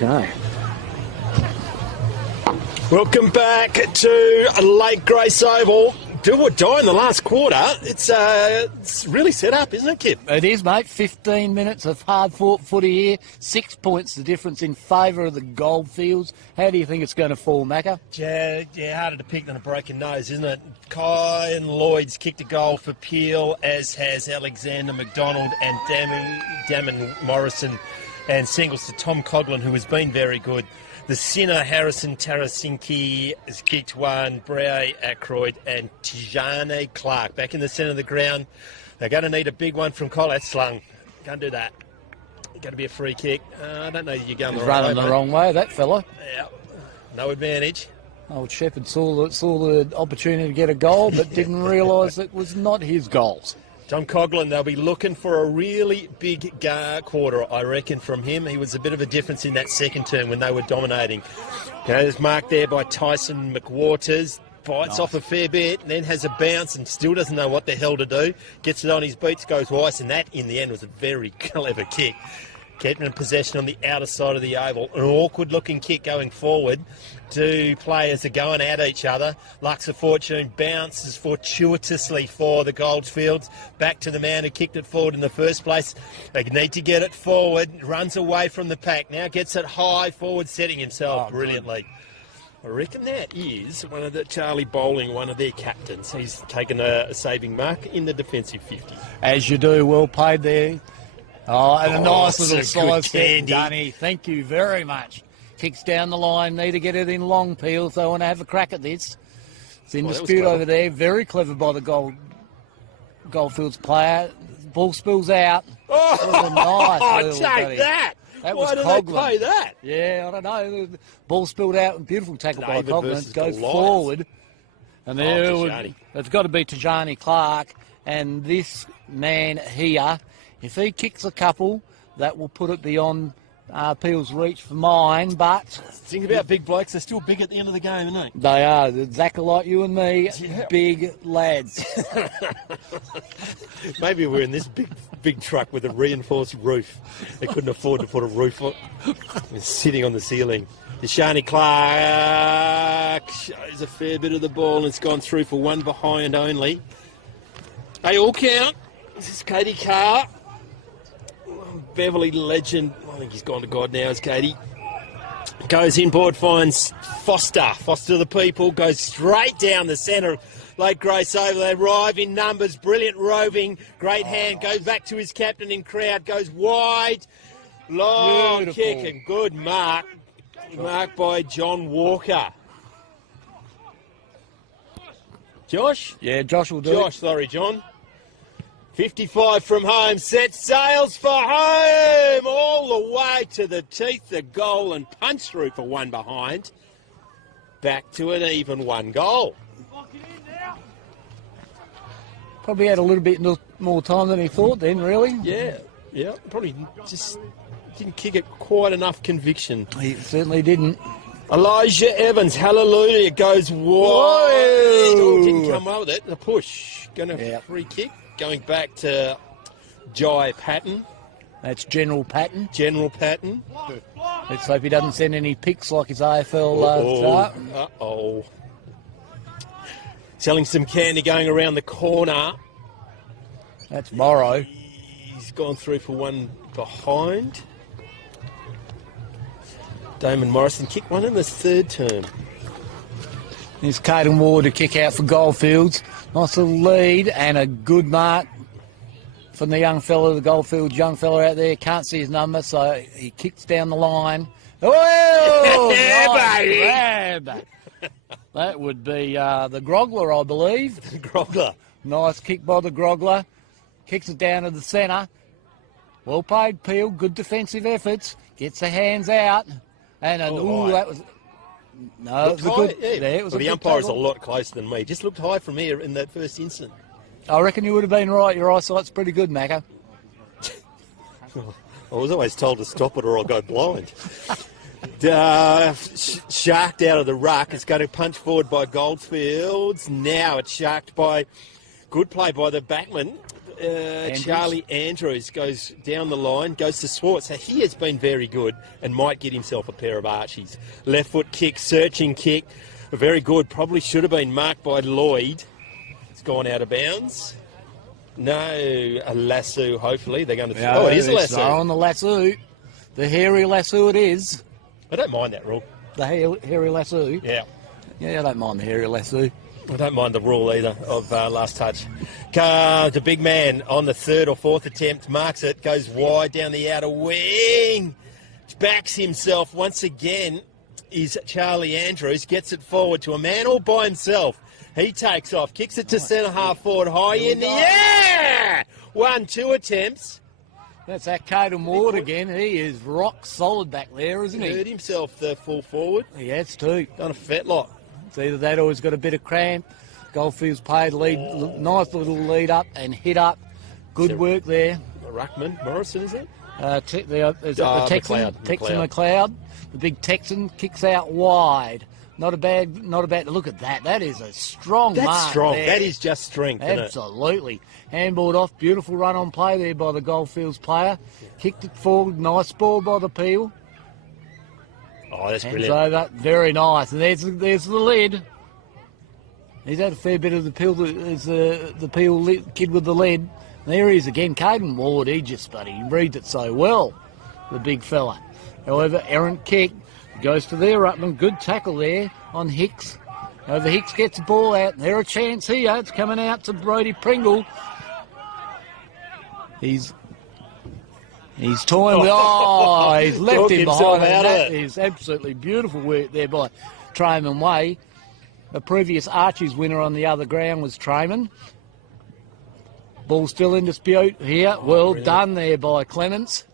Okay. Welcome back to Lake Grace Oval. Do or die in the last quarter. It's really set up, isn't it, Kip? It is, mate. 15 minutes of hard-fought footy here. 6 points the difference in favour of the Goldfields. How do you think it's going to fall, Macca? Yeah, harder to pick than a broken nose, isn't it? Kyan Lloyd's kicked a goal for Peel, as has Alexander McDonald and Damon Morrison, and singles to Tom Coughlin, who has been very good. The Sinner, Harrison Tarasinki has kicked one, Bray Ackroyd and Tijane Clark back in the centre of the ground. They're going to need a big one from Cole. That's slung. Can't do that. Going to be a free kick. I don't know if you're going the right way. Running the wrong way, that fella. Yeah, no advantage. Old Shepherd saw the opportunity to get a goal, but didn't realise it was not his goals. Tom Coughlin, they'll be looking for a really big quarter, I reckon, from him. He was a bit of a difference in that second term when they were dominating. There's marked there by Tyson McWaters. Bites off a fair bit, and then has a bounce and still doesn't know what the hell to do. Gets it on his boots, goes wise, and that, in the end, was a very clever kick. Kept in possession on the outer side of the oval. An awkward-looking kick going forward. Two players are going at each other. Lux of Fortune bounces fortuitously for the Goldfields. Back to the man who kicked it forward in the first place. They need to get it forward. Runs away from the pack. Now gets it high forward, setting himself brilliantly. Good. I reckon that is one of the Charlie Bowling, one of their captains. He's taken a saving mark in the defensive 50. As you do, well played there. And a nice little side step, candy. Dunny. Thank you very much. Kicks down the line, need to get it in long, Peel, if they want to have a crack at this. It's in dispute over there. Very clever by the Goldfields player. Ball spills out. Nice take that! That Why was did Coughlin. they play that? Yeah, I don't know. The ball spilled out and beautiful tackle by David Coughlin. versus Goes Goliath. forward. And there Tijani. it's got to be Tijani Clark. And this man here, if he kicks a couple, that will put it beyond Peel's reach for mine, but... Think about big blokes, they're still big at the end of the game, aren't they? They are. Exactly like you and me, big lads. Maybe we're in this big truck with a reinforced roof. They couldn't afford to put a roof on. It's sitting on the ceiling. Shani Clark shows a fair bit of the ball and it's gone through for one behind only. They all count. This is Katie Carr. Beverly legend. I think he's gone to God now, is Katie. Goes inboard, finds Foster. Foster to the people. Goes straight down the centre. Lake Grace Oval. They arrive in numbers. Brilliant roving. Great hand. Goes back to his captain in crowd. Goes wide. Long kick and good mark. Marked by John Walker. Josh? Yeah, Josh will do Josh, sorry, John. 55 from home, sets sails for home, all the way to the teeth, the goal and punch through for one behind. Back to an even one goal. Probably had a little bit more time than he thought then, really. Yeah, probably just didn't kick it quite enough conviction. He certainly didn't. Elijah Evans, hallelujah, goes wide. Oh, didn't come up with it. The push. Going to free kick. Going back to Jai Patton. That's General Patton. General Patton. Let's hope he doesn't send any pics like his AFL start. Uh-oh. Selling some candy going around the corner. That's Morrow. He's gone through for one behind. Damon Morrison kicked one in the third term. Here's Caden Ward to kick out for Goldfields. Nice little lead and a good mark from the young fella, the Goldfields young fella out there. Can't see his number, so he kicks down the line. Oh, nice grab. That would be the Grogler, I believe. The Grogler. Nice kick by the Grogler. Kicks it down to the centre. Well played, Peel. Good defensive efforts. Gets the hands out. And that was... No, it was a good... Yeah, it was the umpire is a lot closer than me. Just looked high from here in that first instant. I reckon you would have been right. Your eyesight's pretty good, Macca. I was always told to stop it or I'll go blind. Sharked out of the ruck. It's going to punch forward by Goldfields. Now it's sharked by... Good play by the backman. Charlie Andrews goes down the line, goes to Swartz. So he has been very good and might get himself a pair of Archies. Left foot kick, searching kick. Very good. Probably should have been marked by Lloyd. It's gone out of bounds. No, a lasso, hopefully. They're going to... Yeah, it is a lasso. On the lasso. The hairy lasso it is. I don't mind that rule. The hairy lasso? Yeah. Yeah, I don't mind the hairy lasso. I don't mind the rule either of last touch. The big man on the third or fourth attempt marks it, goes wide down the outer wing, backs himself once again. Is Charlie Andrews, gets it forward to a man all by himself. He takes off, kicks it to centre half forward, high in the air. 1-2 attempts. That's that Caden Ward again. He is rock solid back there, isn't he? Hurt himself, the full forward. He has too. Done a fat lot. It's either that or he's got a bit of cramp. Goldfields played lead, nice little lead up and hit up. Good work there. Ruckman, Morrison, is it? Is that the Texan? Texan McLeod. The big Texan kicks out wide. Not a bad. Look at that. That is a strong mark. That's strong. There. That is just strength. Absolutely. Handballed off. Beautiful run on play there by the Goldfields player. Kicked it forward. Nice ball by the Peel. Oh, that's Hands brilliant. over. Very nice. And there's the lead. He's had a fair bit of the Peel. The Peel kid with the lead. There he is again. Caden Ward. He reads it so well. The big fella. However, errant kick. Goes to there, Ruckman. Good tackle there on Hicks. Over Hicks gets the ball out. There a chance here. It's coming out to Brodie Pringle. He's toying with... Oh, he's left him behind. That is absolutely beautiful work there by Trayman Way. The previous Archie's winner on the other ground was Trayman. Ball still in dispute here. Well done there by Clements.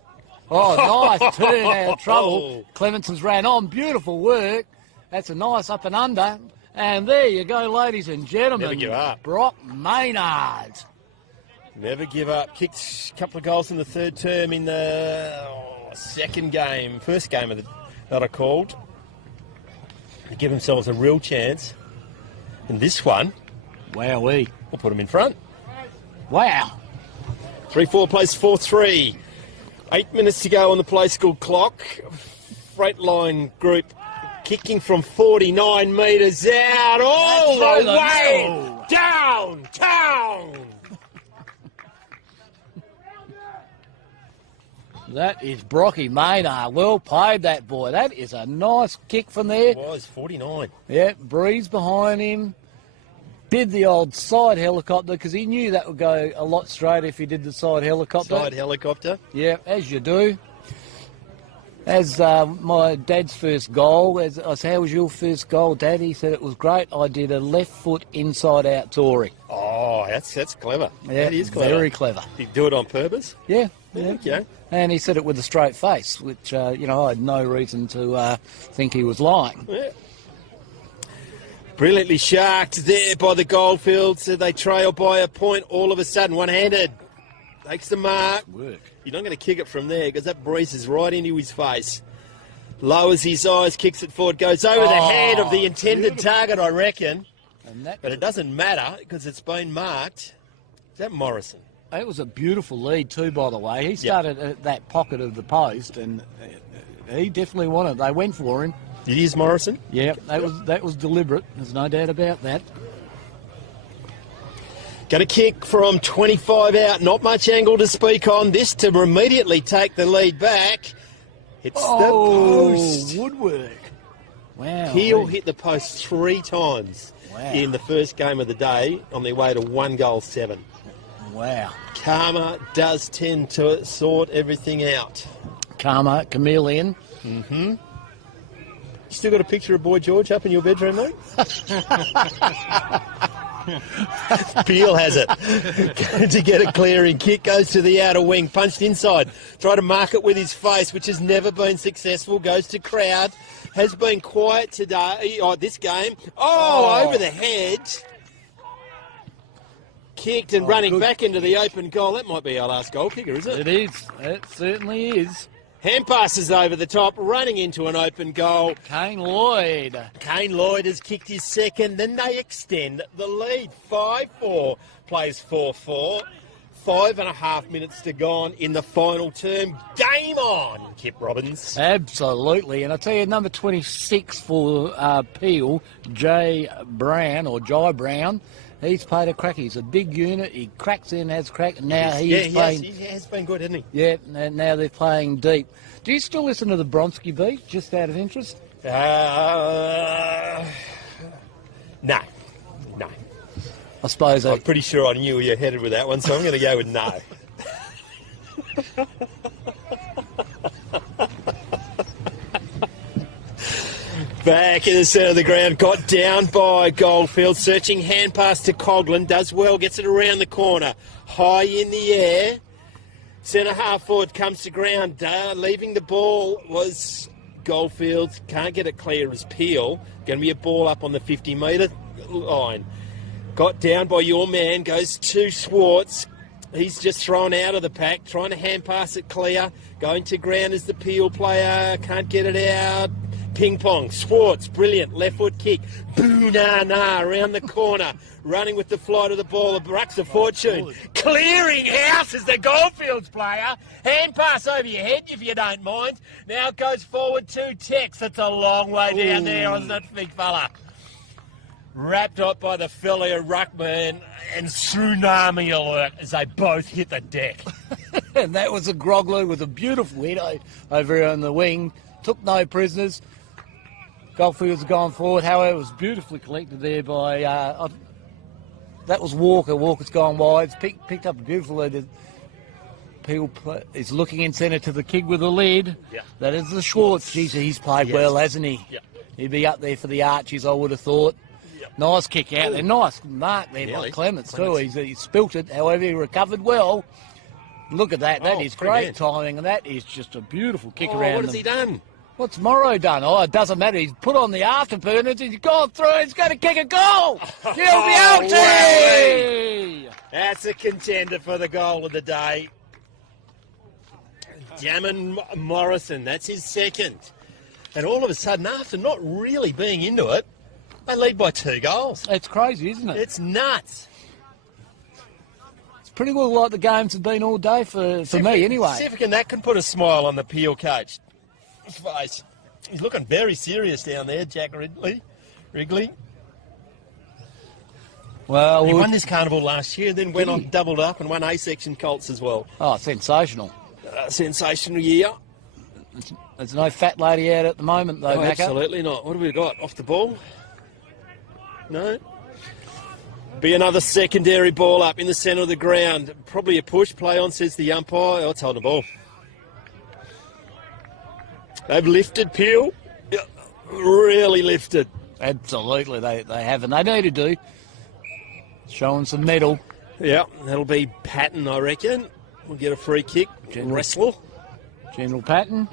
Oh, nice turn out of trouble. Clemenson's ran on. Beautiful work. That's a nice up and under. And there you go, ladies and gentlemen. Never give up. Brock Maynard. Never give up. Kicked a couple of goals in the third term in the first game of that I called. To give themselves a real chance. And this one, wowee, we'll put them in front. Wow. 3-4 plays 4-3. 8 minutes to go on the play school clock. Freight line group kicking from 49 metres out all the way downtown. That is Brocky Maynard. Well played, that boy. That is a nice kick from there. It was 49. Yeah, Breeze behind him. Did the old side helicopter because he knew that would go a lot straighter if he did the side helicopter. Side helicopter? Yeah, as you do. As my dad's first goal, I said, how was your first goal, Dad? He said it was great. I did a left foot inside out Tory. Oh, that's clever. Yeah, that is clever. Very clever. Did you do it on purpose? Yeah. Okay. And he said it with a straight face, which, I had no reason to think he was lying. Yeah. Brilliantly sharked there by the Goldfields. They trail by a point all of a sudden. One-handed. Takes the mark. Work. You're not going to kick it from there because that breezes right into his face. Lowers his eyes, kicks it forward, goes over the head of the intended target, I reckon. But it doesn't matter because it's been marked. Is that Morrison? It was a beautiful lead too, by the way. He started at that pocket of the post and he definitely won it. They went for him. It is Morrison? Yeah, that was deliberate. There's no doubt about that. Going to kick from 25 out. Not much angle to speak on. This to immediately take the lead back. Hits the post. Woodwork. Wow. Peel hit the post 3 times in the first game of the day on their way to 1-7. Wow. Karma does tend to sort everything out. Karma, chameleon. Mm-hmm. Still got a picture of Boy George up in your bedroom, mate? Peel has it. To get a clearing kick, goes to the outer wing, punched inside. Try to mark it with his face, which has never been successful. Goes to crowd. Has been quiet today, this game. Over the head. Kicked and running back into the open goal. That might be our last goal kicker, is it? It is. It certainly is. Hand passes over the top, running into an open goal. Kane Lloyd. Kane Lloyd has kicked his second. Then they extend the lead. 5-4 plays 4-4. 5.5 minutes to gone in the final term. Game on, Kip Robbins. Absolutely. And I tell you, number 26 for Peel, Jay Brown, he's played a crack. He's a big unit. He cracks in, has crack. Now He has been good, hasn't he? Yeah, and now they're playing deep. Do you still listen to the Bronski beat, just out of interest? No. I suppose I'm pretty sure I knew where you're headed with that one, so I'm going to go with no. Back in the centre of the ground, got down by Goldfields, searching hand pass to Coughlin, does well, gets it around the corner, high in the air. Centre half forward comes to ground, leaving the ball was Goldfields, can't get it clear as Peel. Going to be a ball up on the 50-metre line. Got down by your man, goes to Schwartz. He's just thrown out of the pack, trying to hand pass it clear. Going to ground as the Peel player, can't get it out. Ping pong, Schwartz, brilliant, left foot kick. Boo-na-na, around the corner. Running with the flight of the ball, Brucks of Fortune. Clearing house is the Goldfields player. Hand pass over your head, if you don't mind. Now it goes forward to Tex. It's a long way down there, isn't it, big fella? Wrapped up by the fella Ruckman, and tsunami alert as they both hit the deck. And that was a Groglu with a beautiful hit over on the wing. Took no prisoners. Goldfields have gone forward. However, it was beautifully collected there by... that was Walker. Walker's gone wide. It's picked up a beautiful lead. Peel is looking in centre to the kick with the lead. Yeah. That is the Schwartz. Geez, he's played well, hasn't he? Yeah. He'd be up there for the Archies, I would have thought. Nice kick out there. Nice mark there by Clements too. He spilt it. However, he recovered well. Look at that. That is great timing, and that is just a beautiful kick around. What has he done? What's Morrow done? Oh, it doesn't matter. He's put on the afterburners. He's gone through. He's going to kick a goal. Guilty! That's a contender for the goal of the day. Jamin Morrison, that's his second. And all of a sudden, after not really being into it, they lead by 2 goals. It's crazy, isn't it? It's nuts. It's pretty well like the games have been all day for me, anyway. See if that can put a smile on the Peel coach. His face. He's looking very serious down there, Jack Wrigley. Well, he won this carnival last year, then went on, doubled up and won A-section Colts as well. Oh, sensational. Sensational year. There's no fat lady out at the moment, though, Macca. Absolutely not. What have we got? Off the ball? No. Be another secondary ball up in the centre of the ground. Probably a push. Play on, says the umpire. Oh, it's holding the ball. They've lifted Peel. Yeah, really lifted. Absolutely, they have, and they need to do. Showing some mettle. Yeah, that'll be Patton, I reckon. We'll get a free kick. General Patton.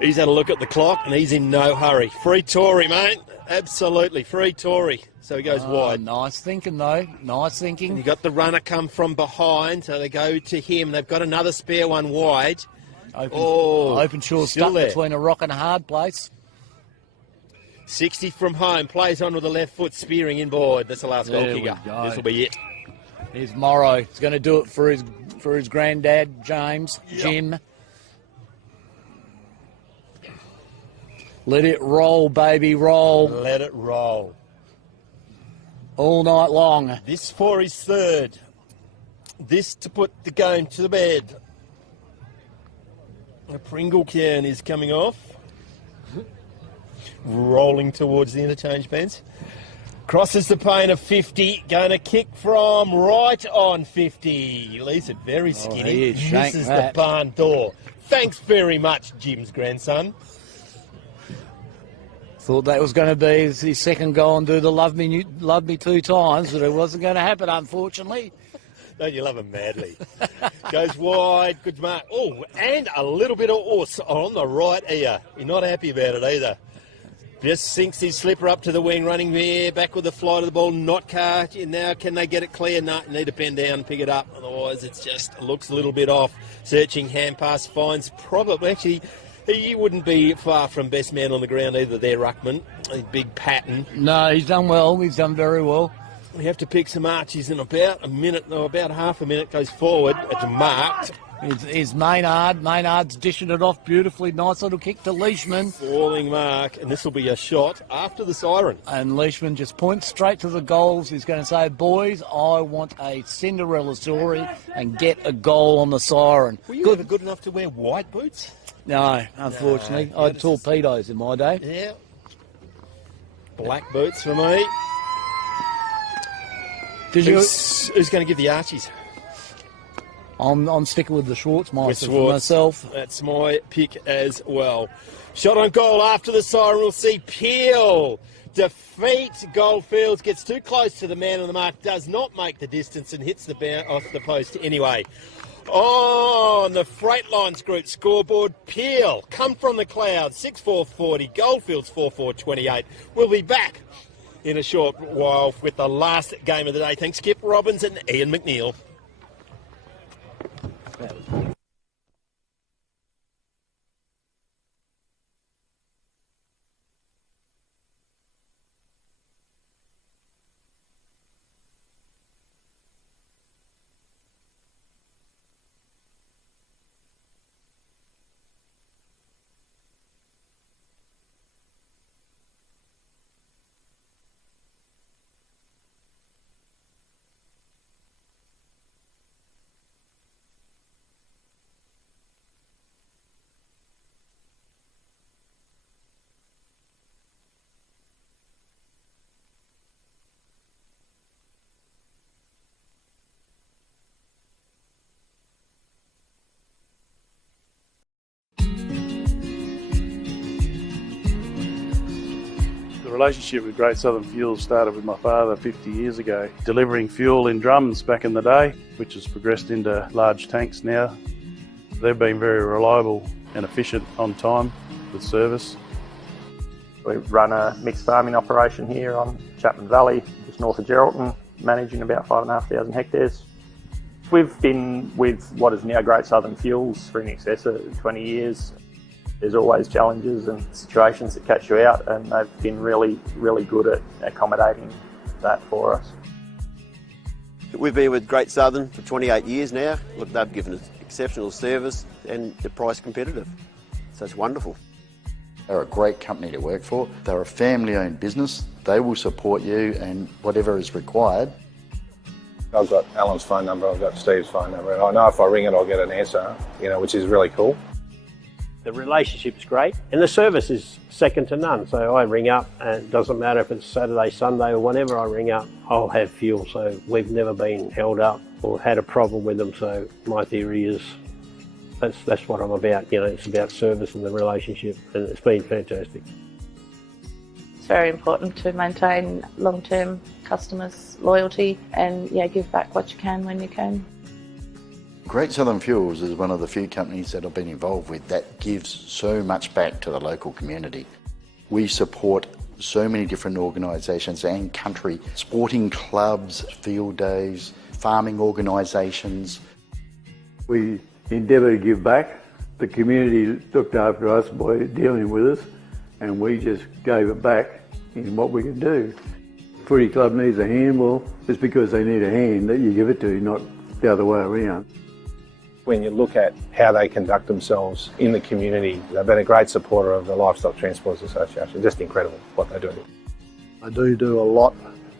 He's had a look at the clock, and he's in no hurry. Free Tory, mate. Absolutely, free Tory. So he goes wide. Nice thinking, though. Nice thinking. And you got the runner come from behind, so they go to him. They've got another spare one wide. Open shore stuck there. Between a rock and a hard place. 60 from home, plays on with the left foot, spearing inboard. That's the last goal kicker. This will be it. Here's Morrow. He's going to do it for his granddad, James, Jim. Let it roll, baby, roll. Let it roll. All night long. This for his third. This to put the game to the bed. A Pringle can is coming off. Rolling towards the interchange bench. Crosses the pane of 50. Going to kick from right on 50. Leaves it very skinny. Misses the barn door. Thanks very much, Jim's grandson. Thought that was going to be his second goal and do the love me 2 times, but it wasn't going to happen, unfortunately. Don't you love him madly? Goes wide, good mark. Oh, and a little bit of horse on the right ear. You're not happy about it either. Just sinks his slipper up to the wing, running there, back with the flight of the ball, not car. Now, can they get it clear? No, need to bend down and pick it up. Otherwise, it's just looks a little bit off. Searching hand pass, finds probably, actually, he wouldn't be far from best man on the ground either there, Ruckman. A big Patton. No, he's done well. He's done very well. We have to pick some archies in about a minute, or about half a minute goes forward. It's marked. Is Maynard. Maynard's dishing it off beautifully. Nice little kick to Leishman. Falling mark, and this will be a shot after the siren. And Leishman just points straight to the goals. He's going to say, boys, I want a Cinderella story and get a goal on the siren. Were you ever good enough to wear white boots? No, unfortunately. I had torpedoes in my day. Yeah. Black boots for me. Who's going to give the archies? I'm sticking with the Schwartzmeister for myself. That's my pick as well. Shot on goal after the siren. We'll see Peel defeat Goldfields. Gets too close to the man on the mark. Does not make the distance and hits the off the post anyway. On the Freightlines Group scoreboard, Peel come from the clouds. 6-4-40. Goldfields 4-4-28. We'll be back in a short while with the last game of the day. Thanks, Skip Robbins and Ian McNeil. The relationship with Great Southern Fuels started with my father 50 years ago, delivering fuel in drums back in the day, which has progressed into large tanks now. They've been very reliable and efficient on time with service. We run a mixed farming operation here on Chapman Valley, just north of Geraldton, managing about 5,500 hectares. We've been with what is now Great Southern Fuels for in excess of 20 years. There's always challenges and situations that catch you out, and they've been really, really good at accommodating that for us. We've been with Great Southern for 28 years now. Look, they've given us exceptional service and they're price competitive. So it's wonderful. They're a great company to work for. They're a family-owned business. They will support you and whatever is required. I've got Alan's phone number, I've got Steve's phone number, and I know if I ring it I'll get an answer, which is really cool. The relationship's great and the service is second to none. So I ring up and it doesn't matter if it's Saturday, Sunday or whenever I ring up, I'll have fuel. So we've never been held up or had a problem with them. So my theory is that's what I'm about. It's about service and the relationship, and it's been fantastic. It's very important to maintain long-term customers' loyalty and give back what you can when you can. Great Southern Fuels is one of the few companies that I've been involved with that gives so much back to the local community. We support so many different organisations and country, sporting clubs, field days, farming organisations. We endeavour to give back. The community looked after us by dealing with us, and we just gave it back in what we could do. Footy club needs a hand, well, it's because they need a hand that you give it to, not the other way around. When you look at how they conduct themselves in the community, they've been a great supporter of the Livestock Transporters Association. Just incredible what they do. They do a lot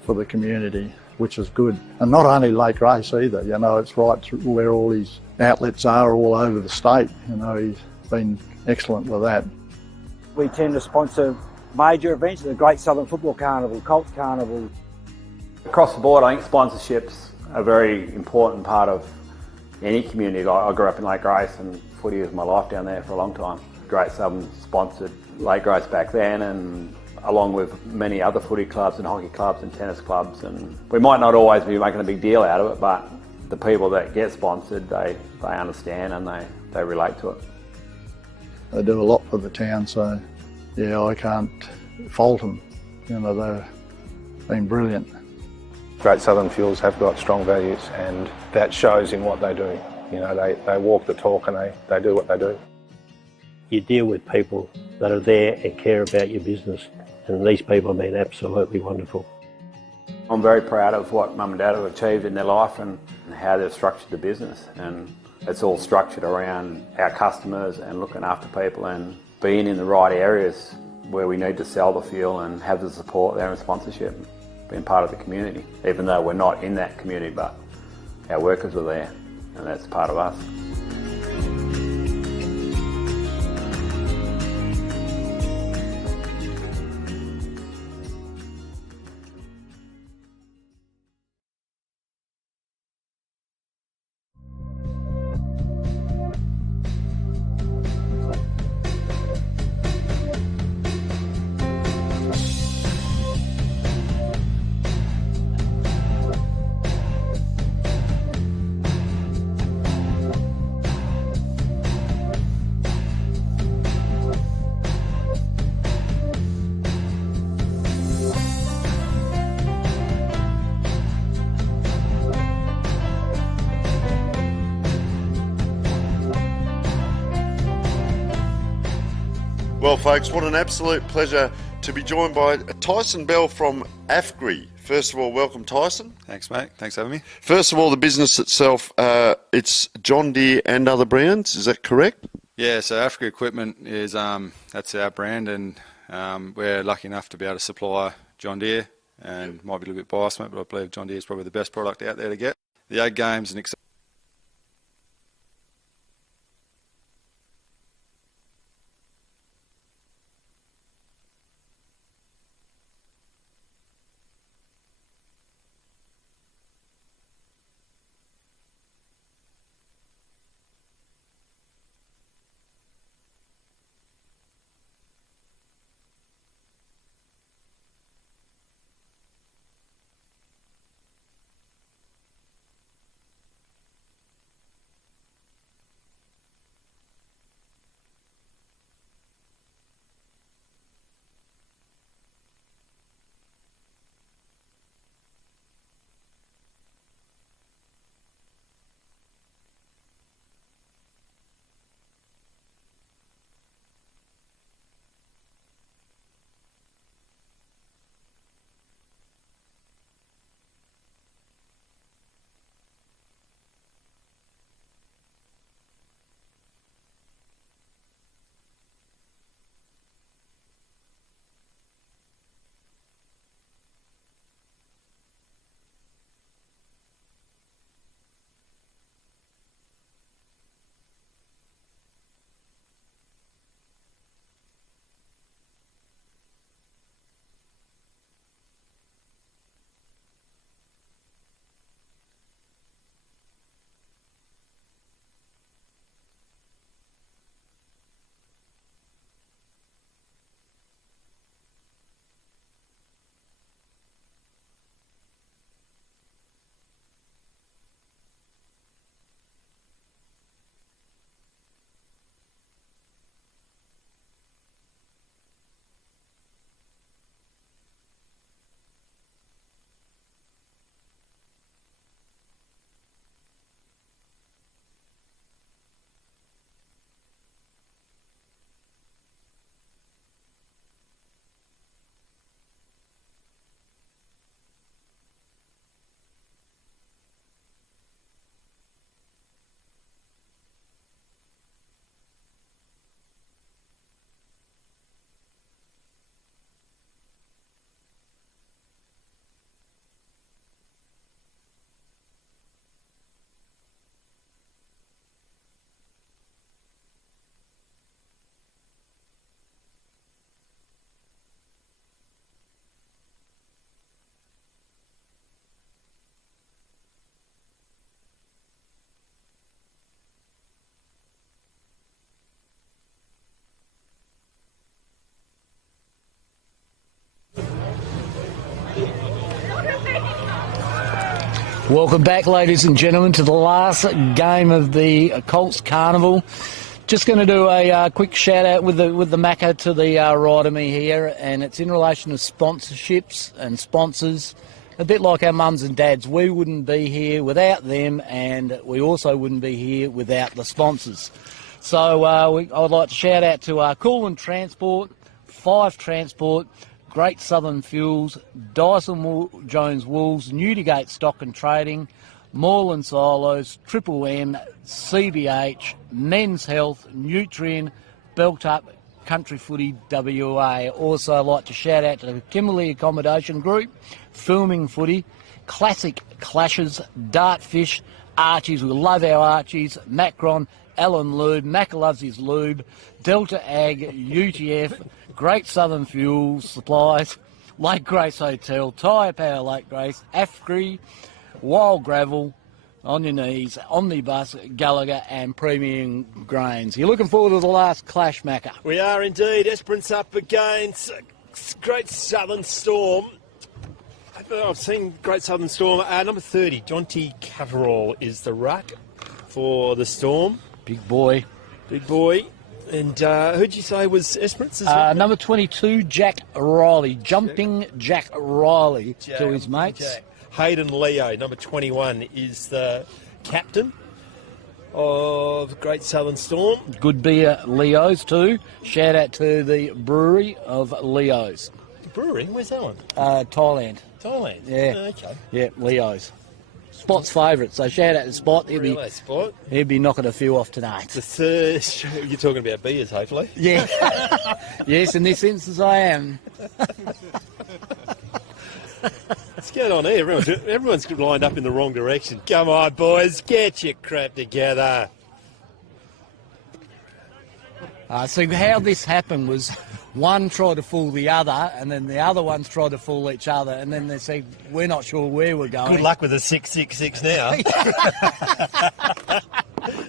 for the community, which is good. And not only Lake Race either, it's right through where all his outlets are all over the state. He's been excellent with that. We tend to sponsor major events, the Great Southern Football Carnival, Colts Carnival. Across the board, I think sponsorships are a very important part of any community. I grew up in Lake Grace and footy was my life down there for a long time. Great Southern sponsored Lake Grace back then, and along with many other footy clubs and hockey clubs and tennis clubs, and we might not always be making a big deal out of it, but the people that get sponsored, they understand and they relate to it. They do a lot for the town, so I can't fault them. They've been brilliant. Great Southern Fuels have got strong values, and that shows in what they do. They walk the talk and they do what they do. You deal with people that are there and care about your business, and these people have been absolutely wonderful. I'm very proud of what Mum and Dad have achieved in their life and how they've structured the business. And it's all structured around our customers and looking after people and being in the right areas where we need to sell the fuel and have the support there and sponsorship, being part of the community, even though we're not in that community, but our workers are there and that's part of us. Well, folks, what an absolute pleasure to be joined by Tyson Bell from AFGRI. First of all, welcome, Tyson. Thanks, mate. Thanks for having me. First of all, the business itself, it's John Deere and other brands, is that correct? Yeah, so AFGRI Equipment is that's our brand, and we're lucky enough to be able to supply John Deere, and might be a little bit biased, mate, but I believe John Deere is probably the best product out there to get. The Ag Games and Welcome back, ladies and gentlemen, to the last game of the Colts Carnival. Just going to do a quick shout out with the Macca to the right of me here, and it's in relation to sponsorships and sponsors. A bit like our mums and dads, we wouldn't be here without them, and we also wouldn't be here without the sponsors. So I would like to shout out to Coolin Transport, Five Transport, Great Southern Fuels, Dyson Jones Wools, Newdigate Stock and Trading, Moreland Silos, Triple M, CBH, Men's Health, Nutrien, Belt Up, Country Footy WA. Also I'd like to shout out to the Kimberley Accommodation Group, Filming Footy, Classic Clashes, Dartfish, Archies, we love our Archies, Macron, Alan Lube, Mac loves his lube, Delta Ag, UTF, Great Southern Fuels Supplies, Lake Grace Hotel, Tyre Power Lake Grace, Afgri, Wild Gravel, On Your Knees, Omnibus, Gallagher and Premium Grains. You're looking forward to the last clash, Macca? We are indeed. Esperance up against Great Southern Storm. I've seen Great Southern Storm. Number 30, Jonty Catterall is the ruck for the Storm. Big boy. Big boy. And who'd you say was Esperance as well? Number 22, Jack Riley. Jumping Jack Riley to his mates. Jack. Hayden Leo, number 21, is the captain of Great Southern Storm. Good beer, Leo's too. Shout out to the brewery of Leo's. Brewery? Where's that one? Thailand. Thailand? Yeah. Okay. Yeah, Leo's. Spot's favourite, so shout out to Spot. Spot. He'll be knocking a few off tonight. The third, you're talking about beers, hopefully. Yeah. Yes, in this instance I am. What's going on here? Everyone's lined up in the wrong direction. Come on, boys, get your crap together. So how this happened was one tried to fool the other, and then the other ones tried to fool each other, and then they said, we're not sure where we're going. Good luck with the 666 now.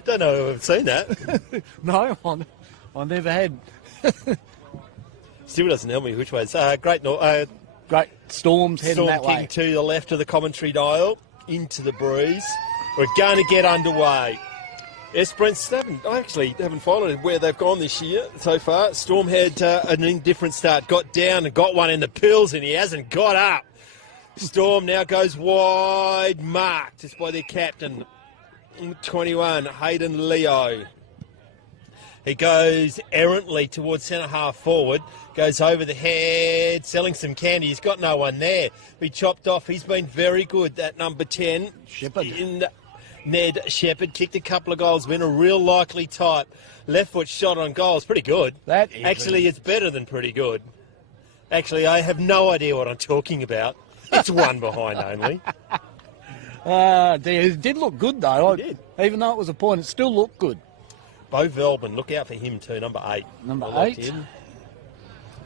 Don't know if I've seen that. No, I never had. Still doesn't tell me which way it's Great Storm's heading Storm that way. kicking to the left of the commentary dial, into the breeze. We're going to get underway. Esperance, I haven't followed where they've gone this year so far. Storm had an indifferent start, got down and got one in the pills, and he hasn't got up. Storm now goes wide, marked just by their captain, 21, Hayden Leo. He goes errantly towards centre half forward, goes over the head, selling some candy. He's got no one there. He chopped off. He's been very good, that number 10. Shepherd. Ned Shepherd kicked a couple of goals, been a real likely type. Left foot shot on goal is pretty good. Actually, it's better than pretty good. Actually, I have no idea what I'm talking about. It's one behind only. It did look good, though. It did. Even though it was a point, it still looked good. Bo Velbin, look out for him too, number 8. Number I liked 8. him.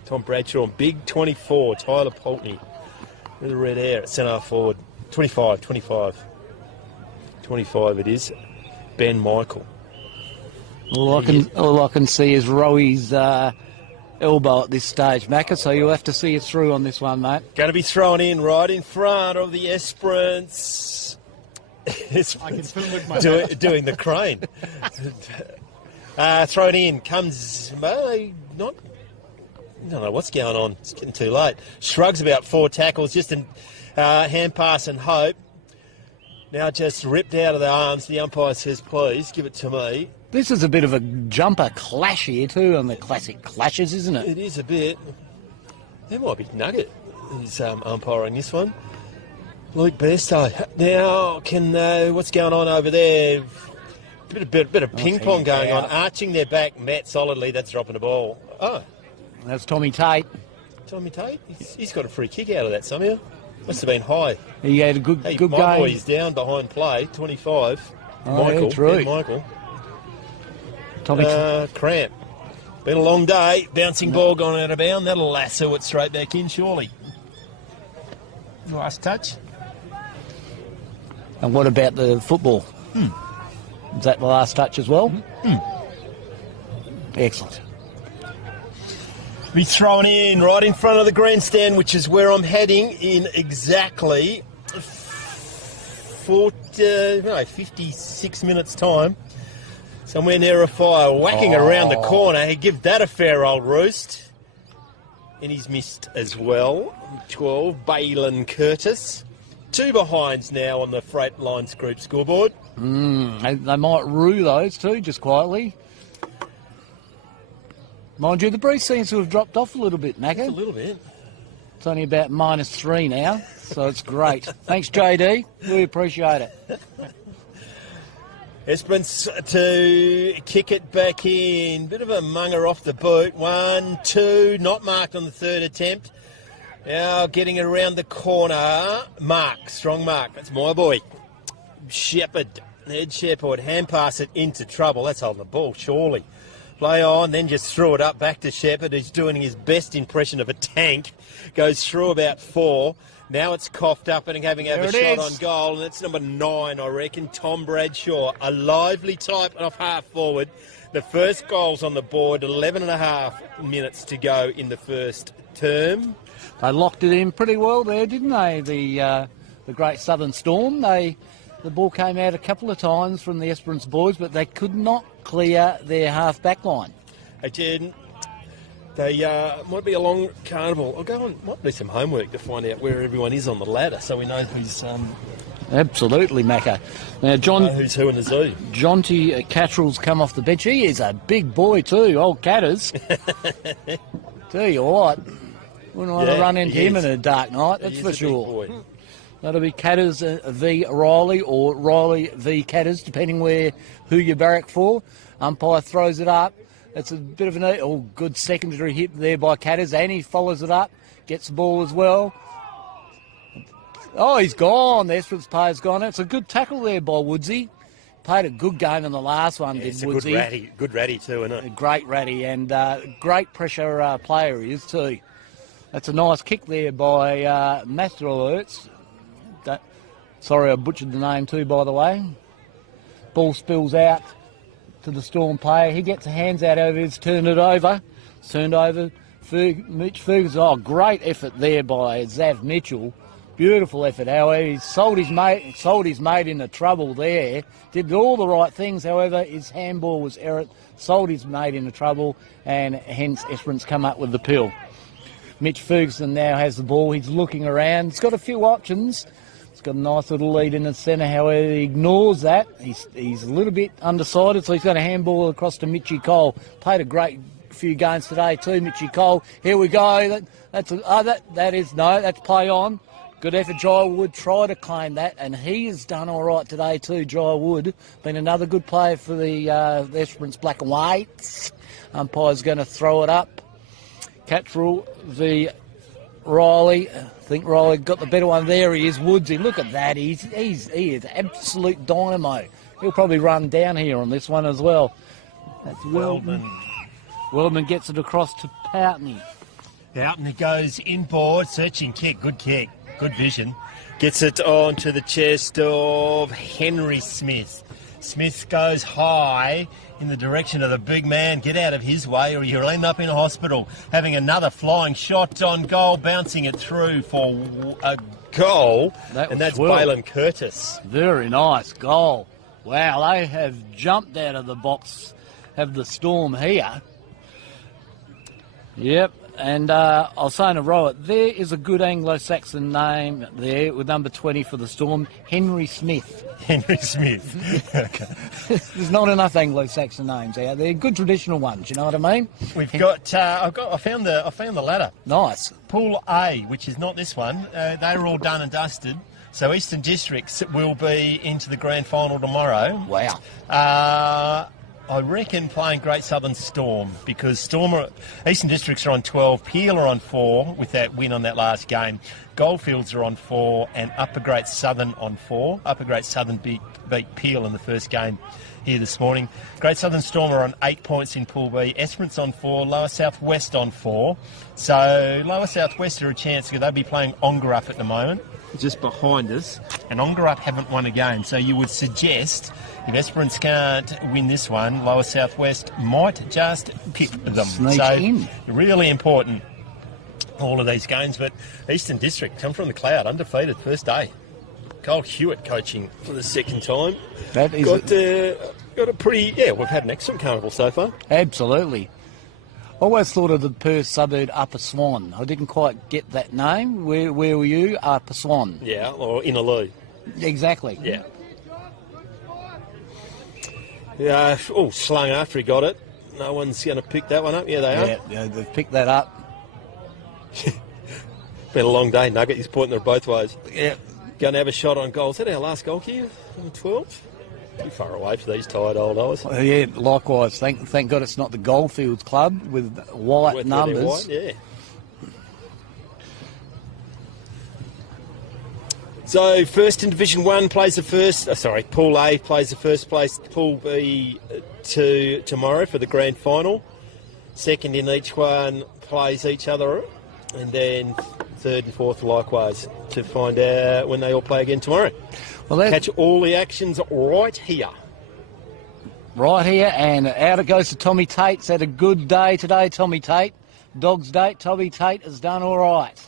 Tom Bradshaw, big 24, Tyler Pulteney with the red hair at centre forward. 25 it is. Ben Michael. All I can see is Rowy's elbow at this stage, Macca, so you'll have to see us through on this one, mate. Going to be thrown in right in front of the Esperance. I can film with my doing the crane. Thrown in, comes, I don't know what's going on. It's getting too late. Shrugs about 4 tackles, just a hand pass and hope. Now just ripped out of the arms. The umpire says, please, give it to me. This is a bit of a jumper clash here too on the classic clashes, isn't it? It is a bit. There might be Nugget who's umpiring this one. Luke Bairstow. Now, what's going on over there? Bit of ping pong going on. Arching their back, Matt solidly. That's dropping the ball. Oh. That's Tommy Tate. Tommy Tate? He's got a free kick out of that somehow. Must have been high. He had a good my game. Boy is down behind play, 25. Michael. Yeah, true. Michael. Tommy Cramp. Been a long day. Bouncing ball gone out of bound. That'll lasso it straight back in, surely. Last touch. And what about the football? Is that the last touch as well? Excellent. Be thrown in right in front of the grandstand, which is where I'm heading in exactly 56 minutes' time. Somewhere near a fire, whacking around the corner. He give that a fair old roost. And he's missed as well. 12, Balin Curtis. 2 behinds now on the Freight Lines Group scoreboard. They might rue those too, just quietly. Mind you, the breeze seems to have dropped off a little bit, Macca. Just a little bit. It's only about -3 now, so it's great. Thanks, JD. We appreciate it. Esperance to kick it back in. Bit of a munger off the boot. 1, 2, not marked on the third attempt. Now getting it around the corner. Mark, strong mark. That's my boy. Shepherd, Ed Shepherd, hand pass it into trouble. That's holding the ball, surely. Play on, then just threw it up back to Shepherd, who's doing his best impression of a tank. Goes through about 4. Now it's coughed up and having a shot on goal, and it's number 9, I reckon, Tom Bradshaw. A lively type off half forward. The first goal's on the board, 11 and a half minutes to go in the first term. They locked it in pretty well there, didn't they? The Great Southern Storm. The ball came out a couple of times from the Esperance boys, but they could not clear their half-back line. They didn't. They might be a long carnival. I'll go on, might do some homework to find out where everyone is on the ladder so we know who's... Absolutely, Macca. Now, John... who's who in the zoo. Jonty Cattrall's come off the bench. He is a big boy too, old Catters. Tell you what, wouldn't want to run into him in a dark night, that's for sure. That'll be Catters v Riley or Riley v Catters, depending who you barrack for. Umpire throws it up. It's a bit of an good secondary hit there by Catters, and he follows it up, gets the ball as well. Oh, he's gone. The Esperance player's gone. It's a good tackle there by Woodsy. Played a good game in the last one, did Woodsy. It's a good ratty too, isn't it? A great ratty, and great pressure player he is too. That's a nice kick there by Master Alerts. Sorry, I butchered the name too, by the way. Ball spills out to the Storm player. He gets the hands out over his, turned over. Mitch Ferguson. Oh, great effort there by Zav Mitchell. Beautiful effort. However, he sold his mate into trouble there. Did all the right things. However, his handball was errant. Sold his mate into trouble, and hence Esperance come up with the pill. Mitch Ferguson now has the ball. He's looking around. He's got a few options. He's got a nice little lead in the centre. However, he ignores that. He's a little bit undecided, so he's got a handball across to Mitchie Cole. Played a great few games today too, Mitchie Cole. Here we go. That's play on. Good effort, Jai Wood. Try to claim that, and he has done all right today too, Jai Wood. Been another good player for the Esperance Black and Whites. Umpire's going to throw it up. Cattrall v Riley. I think Riley got the better one. There he is, Woodsy. Look at that. He is absolute dynamo. He'll probably run down here on this one as well. That's Weldman. Weldman gets it across to Poutney. Poutney goes inboard, searching kick, good vision. Gets it on to the chest of Henry Smith. Smith goes high in the direction of the big man. Get out of his way or you'll end up in a hospital. Having another flying shot on goal, bouncing it through for a goal. That's Balaam Curtis. Very nice goal. Wow, they have jumped out of the box, have the Storm here. Yep. And I was saying to Robert, there is a good Anglo-Saxon name there with number 20 for the Storm, Henry Smith. Henry Smith. Okay. There's not enough Anglo-Saxon names out there. Good traditional ones, you know what I mean? We've got. I found the ladder. Nice. Pool A, which is not this one. They were all done and dusted. So Eastern Districts will be into the grand final tomorrow. Wow. I reckon playing Great Southern Storm because Eastern Districts are on 12, Peel are on 4 with that win on that last game. Goldfields are on 4 and Upper Great Southern on 4. Upper Great Southern beat Peel in the first game here this morning. Great Southern Storm are on 8 points in Pool B. Esperance on 4, Lower South West on 4. So Lower South West are a chance because they'll be playing Ongerup at the moment, just behind us. And Ongerup haven't won a game, so you would suggest if Esperance can't win this one, Lower South West might just pick them. Sneak in. Really important, all of these games. But Eastern District come from the cloud, undefeated first day. Cole Hewitt coaching for the second time. That is got a pretty, we've had an excellent carnival so far. Absolutely. Always thought of the Perth suburb Upper Swan. I didn't quite get that name. Where were you? Upper Swan. Yeah, or Inaloo. Exactly. Yeah. Yeah, slung after he got it. No one's going to pick that one up. Yeah, they are. Yeah, they've picked that up. Been a long day, Nugget. He's pointing it both ways. Yeah. Going to have a shot on goal. Is that our last goal here? 12? Too far away for these tired old eyes. Yeah, likewise. Thank God it's not the Goldfields club with white numbers. White, yeah. So, first in Division 1 plays the first... Pool A plays the first place. Pool B tomorrow for the grand final. Second in each one plays each other. And then third and fourth likewise to find out when they all play again tomorrow. Well, catch all the actions right here. Right here, and out it goes to Tommy Tate. It's had a good day today, Tommy Tate. Dog's date, Tommy Tate has done all right.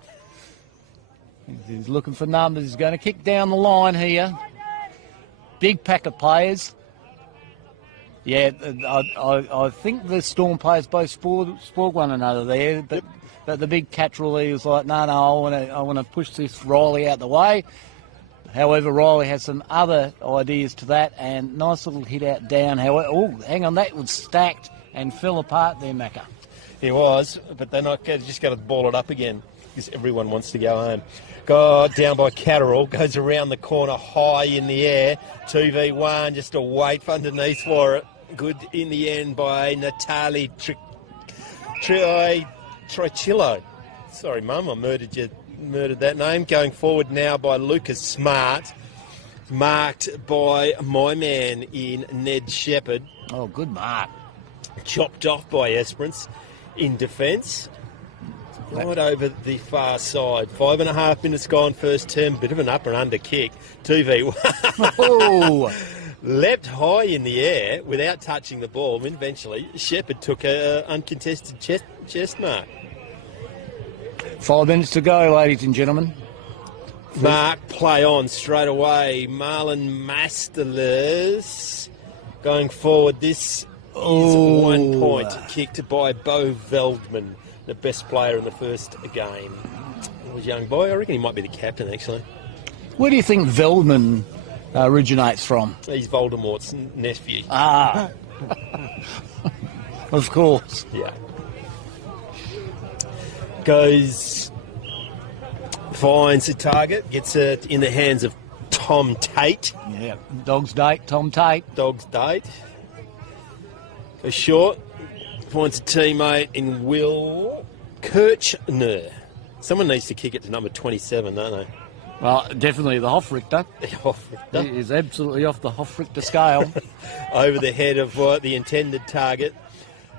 He's looking for numbers. He's going to kick down the line here. Big pack of players. Yeah, I think the Storm players both spoiled one another there, but the big catch-all was like, no, I want to push this Riley out the way. However, Riley has some other ideas to that, and nice little hit out down. However, hang on, that was stacked and fell apart there, Macca. He was, but they're not just going to ball it up again because everyone wants to go home. Got down by Catterall, goes around the corner high in the air. 2v1, just a wait underneath for it. Good in the end by Natali Tricillo. Sorry, Mum, I murdered that name. Going forward now by Lucas Smart. Marked by my man in Ned Shepherd. Oh, good mark. Chopped off by Esperance in defence. Right over the far side. 5.5 minutes gone first term. Bit of an up and under kick. 2v1. Oh. Leapt high in the air without touching the ball. And eventually, Shepherd took an uncontested chest mark. 5 minutes to go, ladies and gentlemen. Mark, play on straight away. Marlon Masterless going forward. This is 1 point kicked by Bo Veldman, the best player in the first game. He was a young boy. I reckon he might be the captain, actually. Where do you think Veldman originates from? He's Voldemort's nephew. Ah. Of course. Yeah. Finds the target, gets it in the hands of Tom Tate. Yeah, Dog's date, Tom Tate. Dog's date. Goes short, finds a teammate in Will Kirchner. Someone needs to kick it to number 27, don't they? Well, definitely the Hofrichter. The Hofrichter. He is absolutely off the Hofrichter scale. Over the head of the intended target.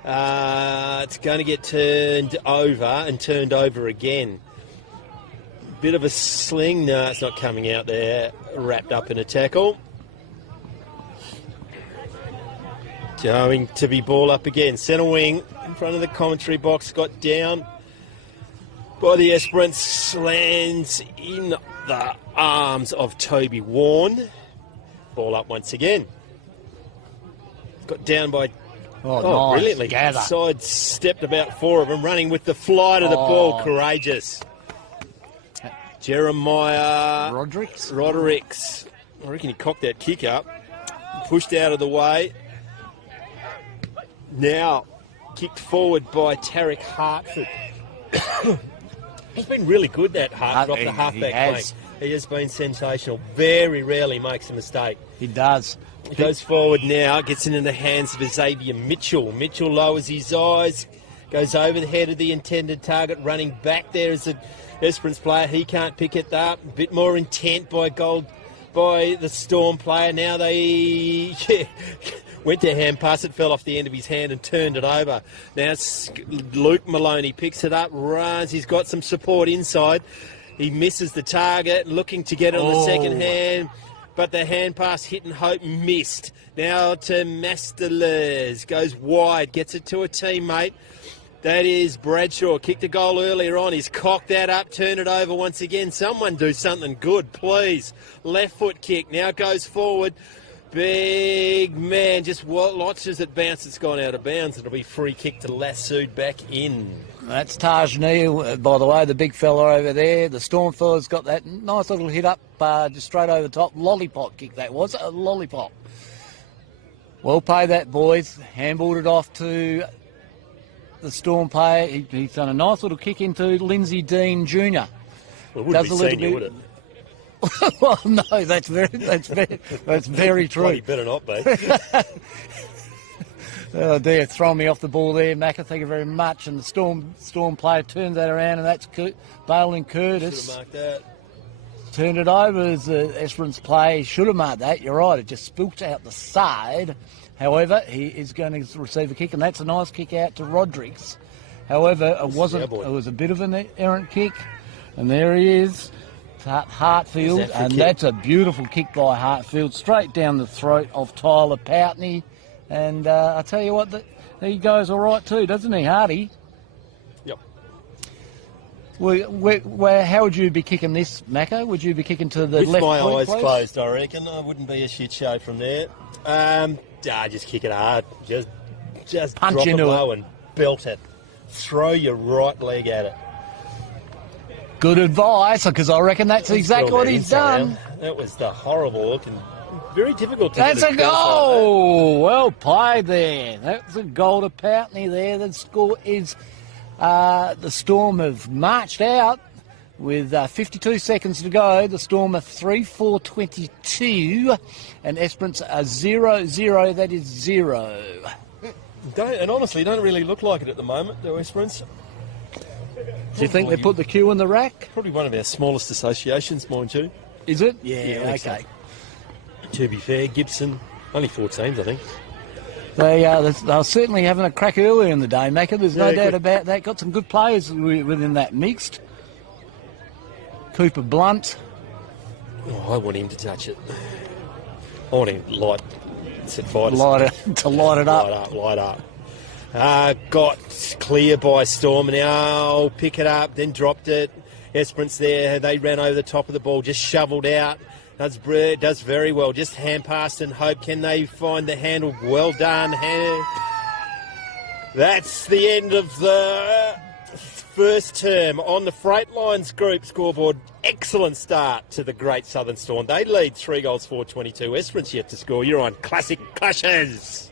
It's going to get turned over again. Bit of a sling. No, it's not coming out there. Wrapped up in a tackle. Going to be ball up again. Centre wing in front of the commentary box. Got down by the Esperance. Lands in the arms of Toby Warren. Ball up once again. Got down by... Oh, nice. Brilliantly. Gather. Side stepped about 4 of them, running with the flight of the ball. Courageous. Jeremiah Rodericks. I reckon he cocked that kick up. Pushed out of the way. Now kicked forward by Tarek Hartford. He's been really good, that Hartford, off the halfback flank. He has been sensational. Very rarely makes a mistake. He does. He goes forward now, gets it in the hands of Xavier Mitchell. Mitchell lowers his eyes, goes over the head of the intended target, running back there as an Esperance player. He can't pick it up. A bit more intent by the Storm player. Now they went to hand pass. It fell off the end of his hand and turned it over. Now Luke Maloney picks it up, runs. He's got some support inside. He misses the target, looking to get it on the second hand. But the hand pass hit and hope missed. Now to Masterlers. Goes wide, gets it to a teammate. That is Bradshaw. Kicked a goal earlier on. He's cocked that up, turned it over once again. Someone do something good, please. Left foot kick. Now goes forward. Big man just watches it bounce. It's gone out of bounds. It'll be free kick to lassoed back in. That's Taj Neal, by the way, the big fella over there. The Storm fella's got that nice little hit up just straight over the top. Lollipop kick that was, a lollipop. Well played that, boys. Handballed it off to the Storm player. He's done a nice little kick into Lindsay Dean Jr. Well, it wouldn't be senior, would it? Well, no, that's very true. Well, you better not be. Oh dear, throwing me off the ball there, Macca. Thank you very much. And the Storm player turns that around, and that's Bailin Curtis. Should have marked that. Turned it over as the Esperance play. Should have marked that. You're right. It just spooked out the side. However, he is going to receive a kick, and that's a nice kick out to Rodrigues. However, it wasn't. It was a bit of an errant kick, and there he is, Hartfield, and that's a beautiful kick by Hartfield, straight down the throat of Tyler Poutney. And I tell you what, he goes all right too, doesn't he, Hardy? Yep. How would you be kicking this, Macca? Would you be kicking to the With left? With my point, eyes please? closed, I reckon. I wouldn't be a shit show from there. Just kick it hard. Just punch drop into it low and belt it. Throw your right leg at it. Good advice, because I reckon that's exactly what he's done. That was the horrible looking. Very difficult to That's a goal! Like well played there. That's a goal to Poutney there. The score is the Storm have marched out with 52 seconds to go. The Storm are 3-4-22 and Esperance are 0-0. That is 0. And honestly, don't really look like it at the moment, do Esperance? Do you think they put the cue in the rack? Probably one of our smallest associations, mind you. Is it? Yeah, okay. So. To be fair, Gibson, only 4 teams, I think. They were certainly having a crack earlier in the day, Macca. There's no doubt about that. Got some good players within that mixed. Cooper Blunt. Oh, I want him to touch it. I want him to set fire to light it up. Light up. Got clear by Storm. Now pick it up, then dropped it. Esperance there. They ran over the top of the ball, just shoveled out. Does very well. Just hand pass and hope. Can they find the handle? Well done. That's the end of the first term on the Freightlines Group scoreboard. Excellent start to the Great Southern Storm. They lead 3-4-22. Esperance yet to score. You're on Classic Clashes.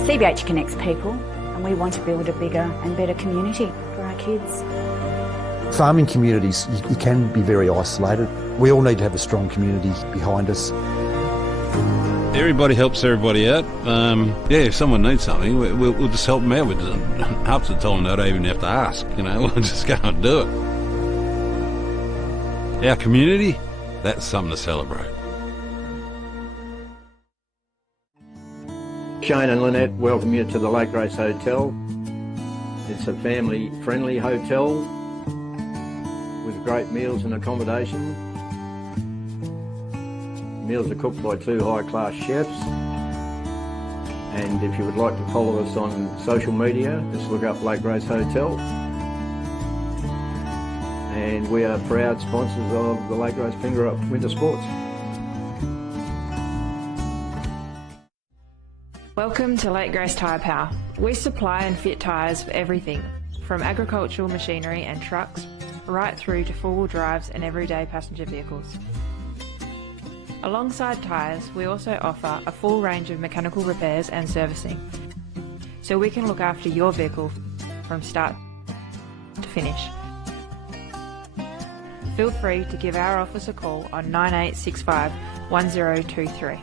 CBH connects people, and we want to build a bigger and better community for our kids. Farming communities, you can be very isolated. We all need to have a strong community behind us. Everybody helps everybody out. If someone needs something, we'll just help them out with it. Half the time they don't even have to ask, we'll just go and do it. Our community, that's something to celebrate. Shane and Lynette welcome you to the Lake Grace Hotel. It's a family-friendly hotel with great meals and accommodation. Meals are cooked by 2 high-class chefs. And if you would like to follow us on social media, just look up Lake Grace Hotel. And we are proud sponsors of the Lake Grace Ongerup Winter Sports. Welcome to Lake Grace Tyre Power. We supply and fit tyres for everything, from agricultural machinery and trucks, right through to four-wheel drives and everyday passenger vehicles. Alongside tyres, we also offer a full range of mechanical repairs and servicing, so we can look after your vehicle from start to finish. Feel free to give our office a call on 9865 1023.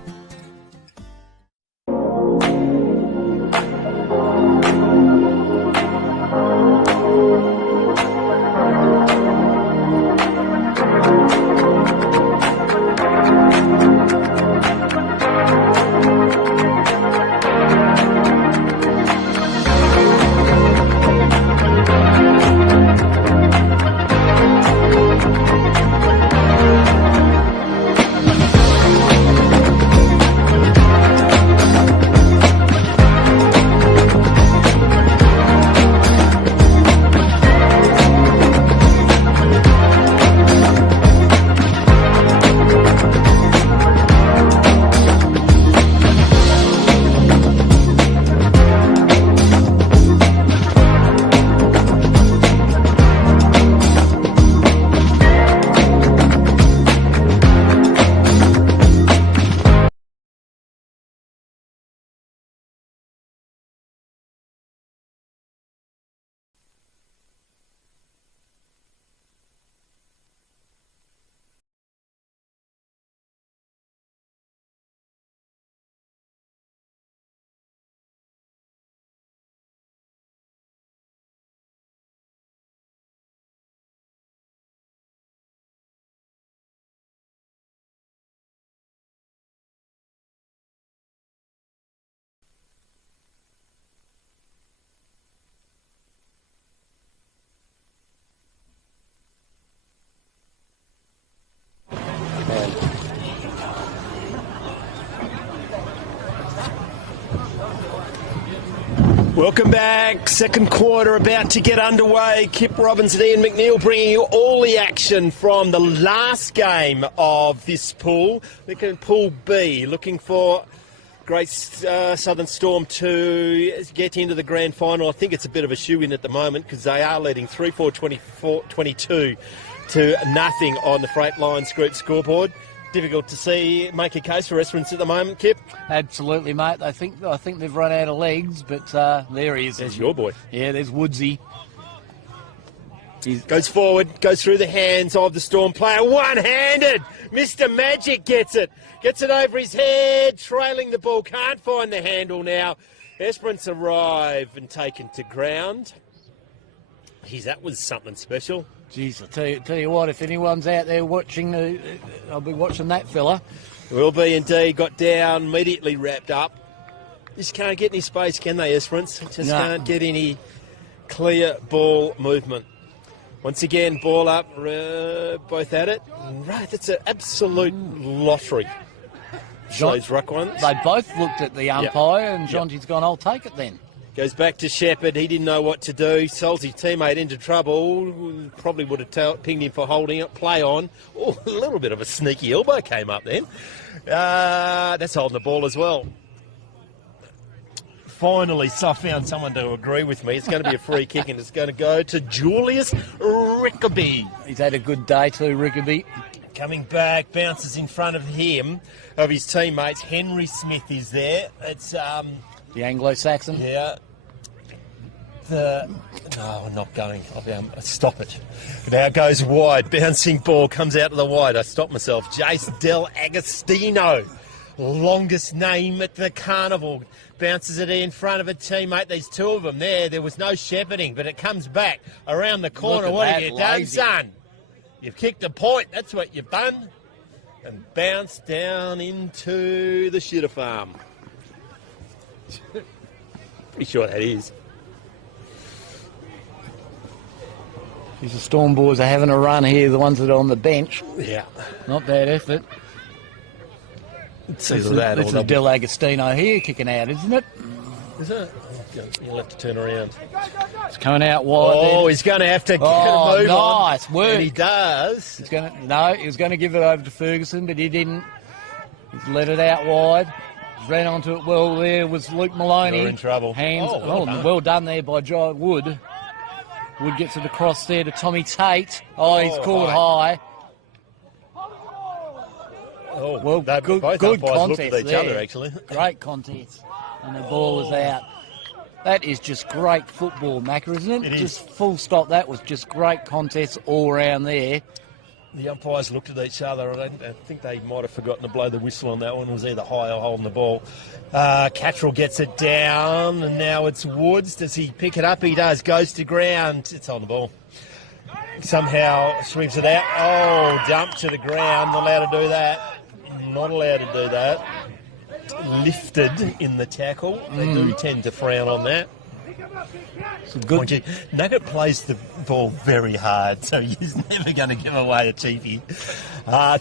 Welcome back. Second quarter about to get underway. Kip Robbins and Ian McNeil bringing you all the action from the last game of this pool. Look at Pool B, looking for Great Southern Storm to get into the grand final. I think it's a bit of a shoe-in at the moment because they are leading 3-4-22 to nothing on the Freight Lines Group scoreboard. Difficult to see, make a case for Esperance at the moment, Kip. Absolutely, mate. I think they've run out of legs, but there he is. There's your boy. Yeah, there's Woodsy. Goes forward, goes through the hands of the Storm player, one-handed. Mr. Magic gets it over his head, trailing the ball, can't find the handle now. Esperance arrive and taken to ground. Geez, that was something special. Jeez, I tell you what, if anyone's out there watching, I'll be watching that fella. Will be indeed. Got down, immediately wrapped up. Just can't get any space, can they, Esperance? Just can't get any clear ball movement. Once again, ball up, both at it. Right, that's an absolute lottery. Those ruck ones. They both looked at the umpire, and Jonty's gone, I'll take it then. Goes back to Shepherd. He didn't know what to do. Sells his teammate into trouble. Probably would have pinged him for holding it. Play on. Oh, a little bit of a sneaky elbow came up then. That's holding the ball as well. Finally, so I found someone to agree with me. It's going to be a free kick and it's going to go to Julius Rickaby. He's had a good day too, Rickaby. Coming back, bounces in front of him, of his teammates. Henry Smith is there. It's the Anglo-Saxon. Yeah. No, I'm not going. Stop it. Now it goes wide. Bouncing ball comes out to the wide. I stopped myself. Jace Del Agostino. Longest name at the Carnival. Bounces it in front of a teammate. There's two of them there. There was no shepherding, but it comes back around the corner. What have you done, son? You've kicked a point. That's what you've done. And bounced down into the shooter farm. Pretty sure that is. The Storm boys are having a run here, the ones that are on the bench. Yeah. Not bad effort. This is Del Agostino here kicking out, isn't it? Is it? You'll have to turn around. It's coming out wide. Oh, he's going to have to move nice on. work. And he does. He was going to give it over to Ferguson, but he didn't. He's let it out wide. Ran onto it well there was Luke Maloney. You're in trouble. Hands. Well done there by Jai Wood. Wood gets it across there to Tommy Tate. Oh, he's called high. Oh, well, good contest looked at each there. other, actually. Great contest. And the ball is out. That is just great football, Macca, isn't it? It is. Just full stop. That was just great contest all around there. The umpires looked at each other. I think they might have forgotten to blow the whistle on that one. It was either high or holding the ball. Cattrall gets it down, and now it's Woods. Does he pick it up? He does. Goes to ground. It's on the ball. Somehow sweeps it out. Oh, dump to the ground. Not allowed to do that. Not allowed to do that. Lifted in the tackle. They do tend to frown on that. Nugget plays the ball very hard, so he's never going to give away a cheapie.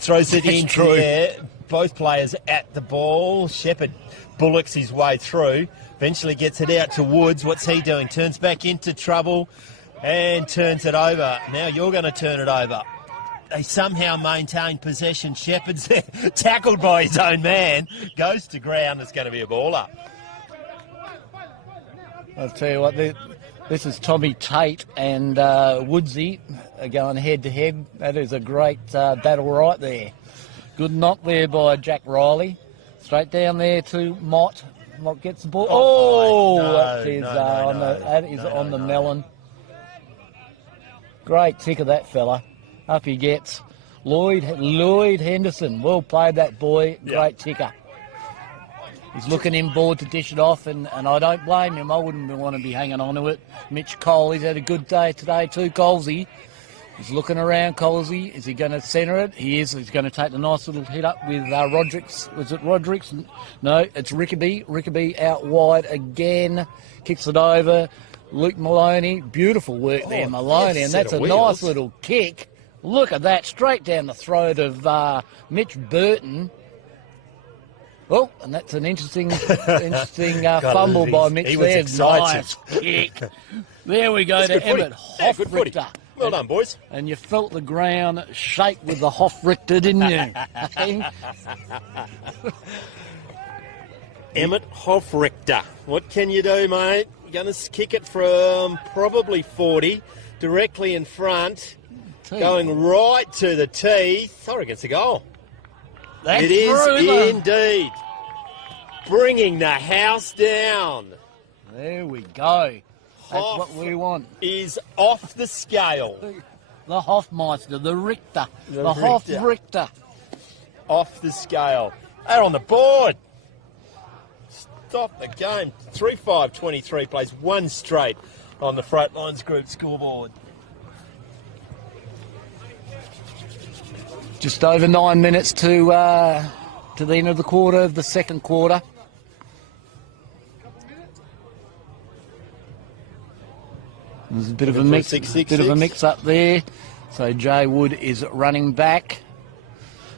Throws it in there. Both players at the ball. Shepherd bullocks his way through. Eventually gets it out to Woods. What's he doing? Turns back into trouble and turns it over. Now you're going to turn it over. They somehow maintain possession. Shepherd's there, tackled by his own man. Goes to ground. It's going to be a ball up. I'll tell you what, this is Tommy Tate and Woodsy are going head-to-head. That is a great battle right there. Good knock there by Jack Riley. Straight down there to Mott. Mott gets the ball. That is on the melon. Great tick of that fella. Up he gets. Lloyd Henderson. Well played, that boy. Great ticker. He's looking inboard to dish it off, and I don't blame him. I wouldn't want to be hanging on to it. Mitch Cole, he's had a good day today too, Colesy. He's looking around, Colesy. Is he going to centre it? He is. He's going to take the nice little hit up with Rodricks. Was it Rodricks? No, it's Rickaby. Rickaby out wide again. Kicks it over. Luke Maloney. Beautiful work there, Maloney. And that's a nice little kick. Look at that. Straight down the throat of Mitch Burton. Oh, and that's an interesting fumble by Mitch he was there. excited. Nice kick. There we go That's to good footy. Emmett Yeah, good footy. Hofrichter. Well done, boys. And you felt the ground shake with the Hofrichter, didn't you? Emmett Hofrichter. What can you do, mate? You're going to kick it from probably 40, directly in front, going right to the teeth. I reckon it's a goal. That's it is through indeed. Bringing the house down. There we go. That's what we want. Is off the scale. The Hofmeister, the Richter, the Richter. Hofrichter. Off the scale. They're on the board. Stop the game. 3-5-23 plays one straight on the Freightlines Group scoreboard. Just over 9 minutes to the end of the quarter, of the second quarter. There's a bit of a mix up there. So Jay Wood is running back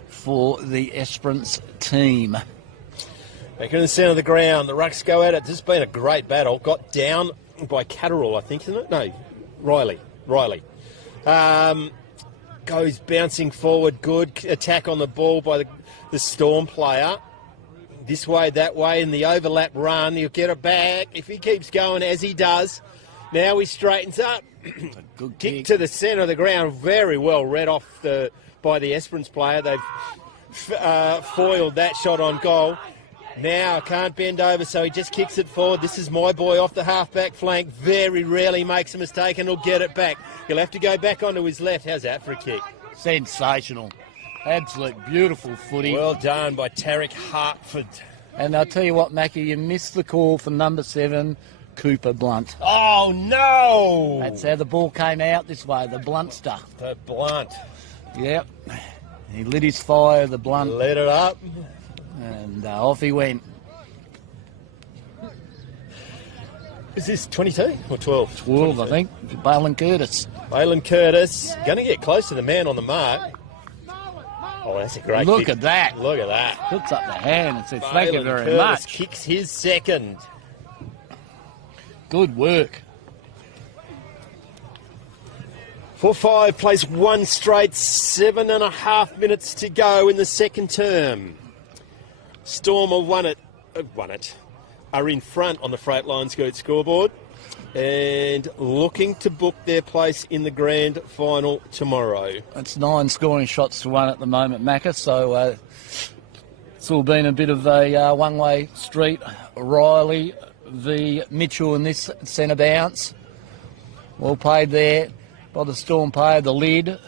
for the Esperance team. Back in the centre of the ground, the Rucks go at it. This has been a great battle. Got down by Catterall, I think, isn't it? No, Riley. Goes bouncing forward. Good attack on the ball by the Storm player. This way, that way, in the overlap run. He'll get it back if he keeps going as he does. Now he straightens up. Good kick to the centre of the ground. Very well read off by the Esperance player. They've foiled that shot on goal. Now can't bend over, so he just kicks it forward. This is my boy off the half-back flank. Very rarely makes a mistake and he'll get it back. He'll have to go back onto his left. How's that for a kick? Sensational. Absolute beautiful footy. Well done by Tarek Hartford. And I'll tell you what, Mackie, you missed the call for number 7, Cooper Blunt. Oh, no! That's how the ball came out this way, the Bluntster. The Blunt. Yep. He lit his fire, the Blunt. Lit it up. And off he went. Is this 22 or 12? 12, 22. I think. Balin Curtis. Balin Curtis. Going to get close to the man on the mark. Oh, that's a great Look kick. at that. Look at that. Puts up the hand and says, thank you Balin very Curtis much. Kicks his second. Good work. 4-5 plays one straight, 7.5 minutes to go in the second term. Storm have won it, are in front on the Freightlines Group scoreboard and looking to book their place in the grand final tomorrow. It's 9 scoring shots to 1 at the moment, Macca, so it's all been a bit of a one-way street. Riley v Mitchell in this centre bounce. Well played there by the Storm player, the lid,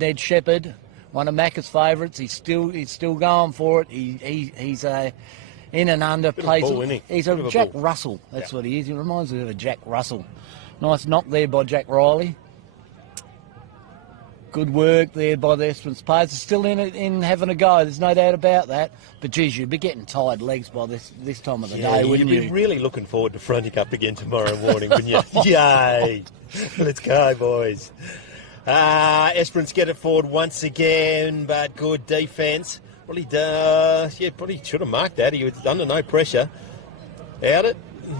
Ned Shepherd. One of Macca's favourites. He's still going for it. He's a in and under plays. He's a Jack Russell. That's what he is. He reminds me of a Jack Russell. Nice knock there by Jack Riley. Good work there by the Esperance players. They're still in having a go. There's no doubt about that. But geez, you'd be getting tired legs by this time of the day, wouldn't you? You'd be really looking forward to fronting up again tomorrow morning, wouldn't you? Yay! Let's go, boys. Esperance get it forward once again, but good defence. Probably should have marked that. He was under no pressure. Out it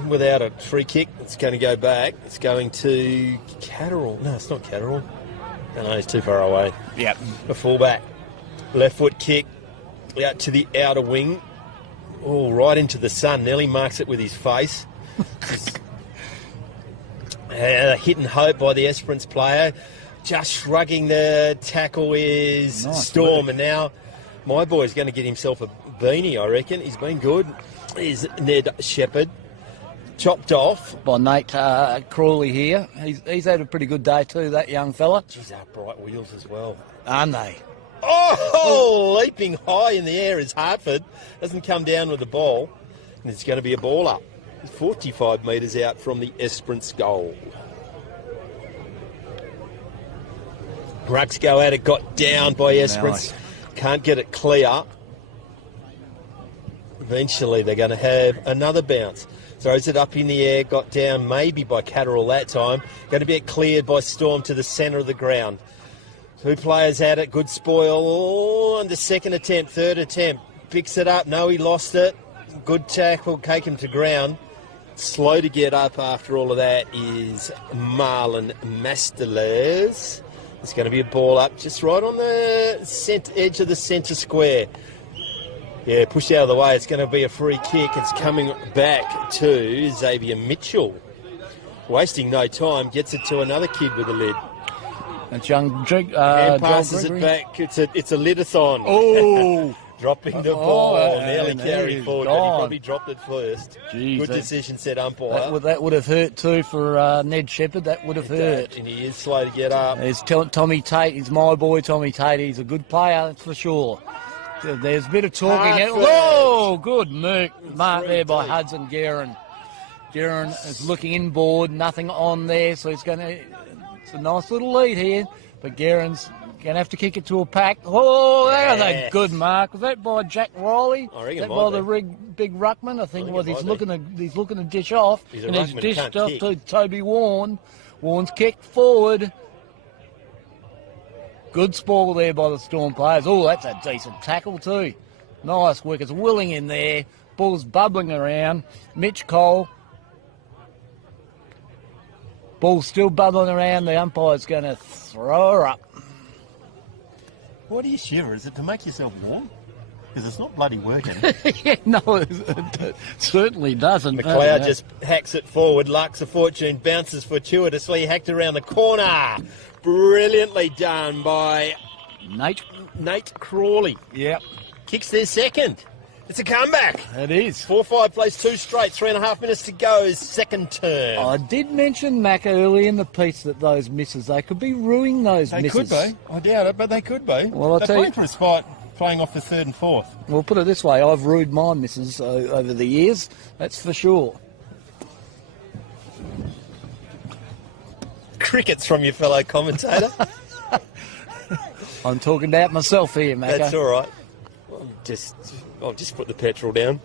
without a free kick. It's going to go back. It's going to Catterall. No, it's not Catterall. No, he's too far away. Yep. A fullback. Left foot kick out to the outer wing. Oh, right into the sun. Nearly marks it with his face. Hit and hope by the Esperance player. Just shrugging the tackle is Storm. And now my boy's going to get himself a beanie, I reckon. He's been good. Is Ned Shepherd. Chopped off. By Nate Crawley here. He's had a pretty good day too, that young fella. He's upright wheels as well. Aren't they? Oh, leaping high in the air is Hartford. Doesn't come down with the ball. And it's going to be a ball up. 45 metres out from the Esperance goal. Rucks go at it, got down by Esperance. Can't get it clear. Eventually they're going to have another bounce. Throws it up in the air, got down maybe by Catterall that time. Going to be cleared by Storm to the centre of the ground. Two players at it, good spoil on the second attempt, third attempt. picks it up. No, he lost it. Good tackle, take him to ground. Slow to get up after all of that is Marlon Masteles. It's going to be a ball up just right on the edge of the centre square. Yeah, pushed out of the way. It's going to be a free kick. It's coming back to Xavier Mitchell. Wasting no time, gets it to another kid with a lid. That's young and passes it back. It's a lidathon. Oh! Dropping the ball, nearly carried forward, but he probably dropped it first. Jeez, good decision, said umpire. That would have hurt too for Ned Shepherd. That would have hurt. And he is slow to get up. There's Tommy Tate. He's my boy, Tommy Tate. He's a good player, that's for sure. There's a bit of talking. Oh, good mark there by Hudson Guerin. Guerin is looking inboard, nothing on there, so it's a nice little lead here, but Guerin's going to have to kick it to a pack. Oh, that was a good mark. Was that by Jack Riley? I reckon that by the big ruckman? I think it was. He's looking to dish off, and he's dished off to Toby Warren. Warren's kicked forward. Good spoil there by the Storm players. Oh, that's a decent tackle too. Nice work. It's Willing in there. Ball's bubbling around. Mitch Cole. Ball's still bubbling around. The umpire's going to throw her up. Why do you shiver? Is it to make yourself warm? Because it's not bloody working. Yeah, no, it certainly doesn't. McLeod just hacks it forward. Lux of Fortune bounces fortuitously. Hacked around the corner. Brilliantly done by Nate Crawley. Yep. Kicks their second. It's a comeback. It is. 4-5 plays 2 straight. 3.5 minutes to go is second term. I did mention, Mac, early in the piece that those misses, they could be ruining those misses. They could be. I doubt it, but they could be. Well, They're playing for a spot, playing off the 3rd and 4th. Well, put it this way, I've ruined my misses over the years. That's for sure. Crickets from your fellow commentator. I'm talking about myself here, Mac. That's all right. I'll just put the petrol down.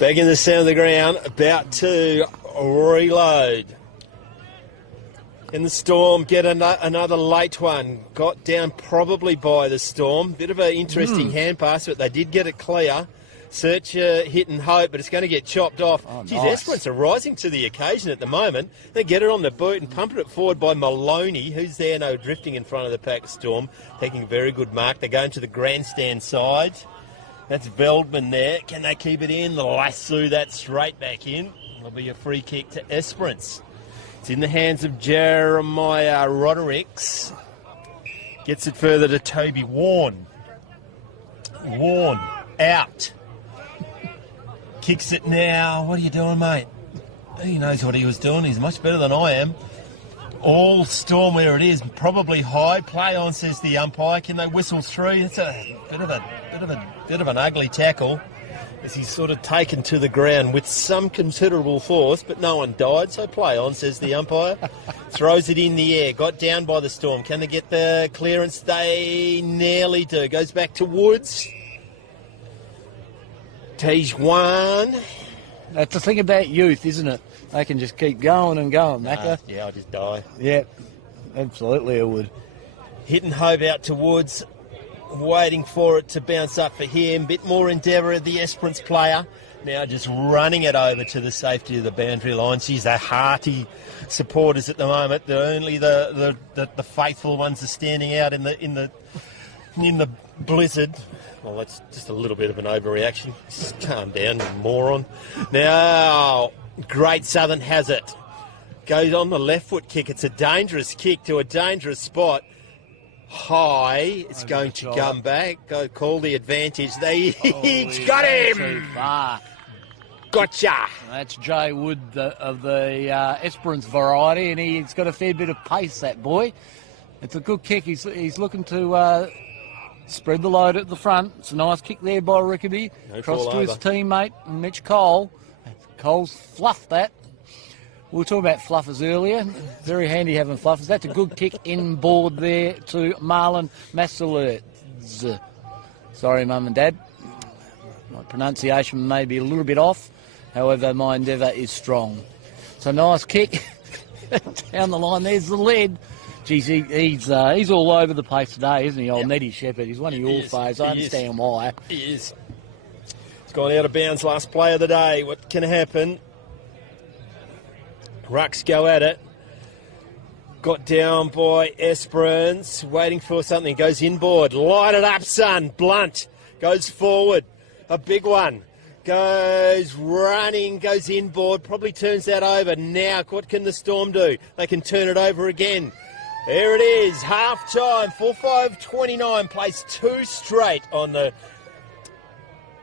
Back in the centre of the ground, about to reload. And the Storm get another late one. Got down probably by the Storm. Bit of an interesting hand pass, but they did get it clear. Search hit and hope, but it's going to get chopped off. Oh, Geez, nice. Esperance are rising to the occasion at the moment. They get it on the boot and pump it forward by Maloney, who's there now drifting in front of the pack Storm, taking a very good mark. They're going to the grandstand side. That's Veldman there. Can they keep it in? They'll lasso that straight back in. It'll be a free kick to Esperance. It's in the hands of Jeremiah Rodericks. Gets it further to Toby Warren. Warren out. Kicks it now. What are you doing, mate? He knows what he was doing. He's much better than I am. All Storm where it is. Probably high. Play on, says the umpire. Can they whistle through? It's a bit of an ugly tackle as he's sort of taken to the ground with some considerable force, but no one died, so play on, says the umpire. Throws it in the air. Got down by the Storm. Can they get the clearance? They nearly do. Goes back to Woods. Tijuan. That's the thing about youth, isn't it? They can just keep going and going, Macca. Yeah, I'll just die. Yeah, absolutely I would. Hitting hope out to Woods. Waiting for it to bounce up for him. Bit more endeavour of the Esperance player. Now just running it over to the safety of the boundary line. She's a hearty supporters at the moment. Only the faithful ones are standing out in the blizzard. Well, that's just a little bit of an overreaction. Just calm down, you moron. Now, Great Southern has it. Goes on the left foot kick. It's a dangerous kick to a dangerous spot. High. It's going to come back. Go call the advantage. They each got him. Too far. Gotcha. That's Jay Wood of the Esperance variety, and he's got a fair bit of pace, that boy. It's a good kick. He's looking to spread the load at the front. It's a nice kick there by Rickaby. Cross to his teammate, Mitch Cole. Cole's fluffed that. We were talking about fluffers earlier. Very handy having fluffers. That's a good kick inboard there to Marlon Masteles. Sorry, Mum and Dad. My pronunciation may be a little bit off. However, my endeavour is strong. So nice kick down the line. There's the lead. Geez, he's all over the place today, isn't he, old Nettie Shepherd? He's one of your foes. I understand why. He is. He's gone out of bounds, last play of the day. What can happen? Rucks go at it. Got down by Esperance, waiting for something. Goes inboard. Light it up, son. Blunt. Goes forward. A big one. Goes running, goes inboard, probably turns that over. Now, what can the Storm do? They can turn it over again. There it is, half time, 4-5-29, plays 2 straight on the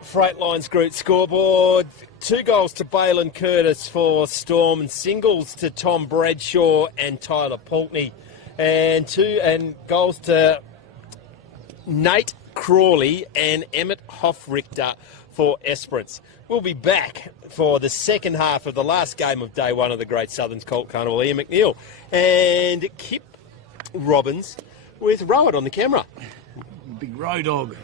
Freightlines Group scoreboard. 2 goals to Balin Curtis for Storm, and singles to Tom Bradshaw and Tyler Pulteney. And goals to Nate Crawley and Emmett Hoffrichter for Esperance. We'll be back for the second half of the last game of day 1 of the Great Southern's Colt Carnival. Ian McNeil and Kip Robbins with Rowett on the camera. Big road dog.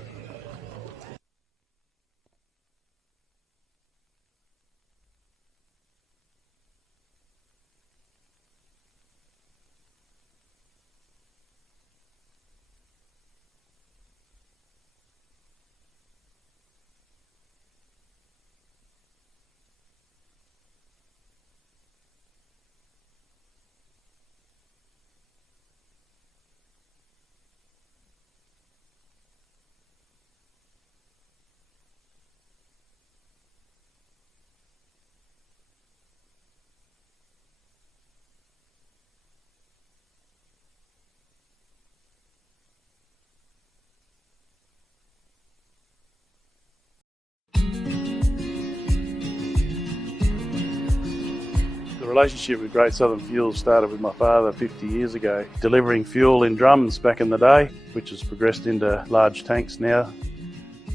The relationship with Great Southern Fuels started with my father 50 years ago, delivering fuel in drums back in the day, which has progressed into large tanks now.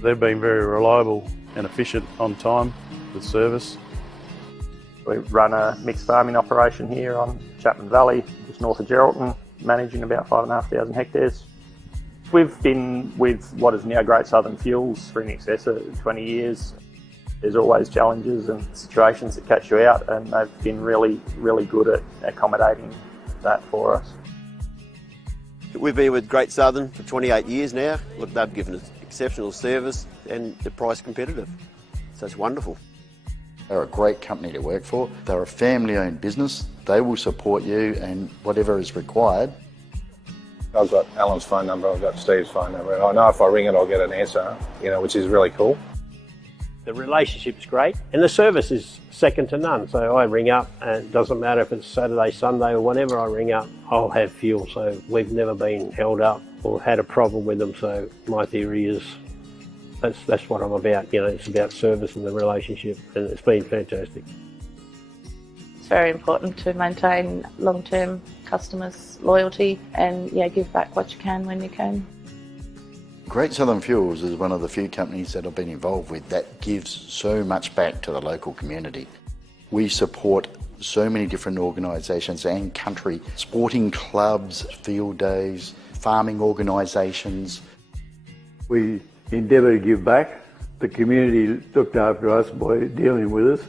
They've been very reliable and efficient on time with service. We run a mixed farming operation here on Chapman Valley, just north of Geraldton, managing about 5,500 hectares. We've been with what is now Great Southern Fuels for in excess of 20 years. There's always challenges and situations that catch you out, and they've been really, really good at accommodating that for us. We've been with Great Southern for 28 years now. Look, they've given us exceptional service and they're price competitive. So it's wonderful. They're a great company to work for. They're a family-owned business. They will support you and whatever is required. I've got Alan's phone number, I've got Steve's phone number, and I know if I ring it I'll get an answer, which is really cool. The relationship's great and the service is second to none. So I ring up and it doesn't matter if it's Saturday, Sunday or whenever I ring up, I'll have fuel. So we've never been held up or had a problem with them. So my theory is that's what I'm about. It's about service and the relationship, and it's been fantastic. It's very important to maintain long-term customers' loyalty and give back what you can when you can. Great Southern Fuels is one of the few companies that I've been involved with that gives so much back to the local community. We support so many different organisations and country, sporting clubs, field days, farming organisations. We endeavour to give back. The community looked after us by dealing with us,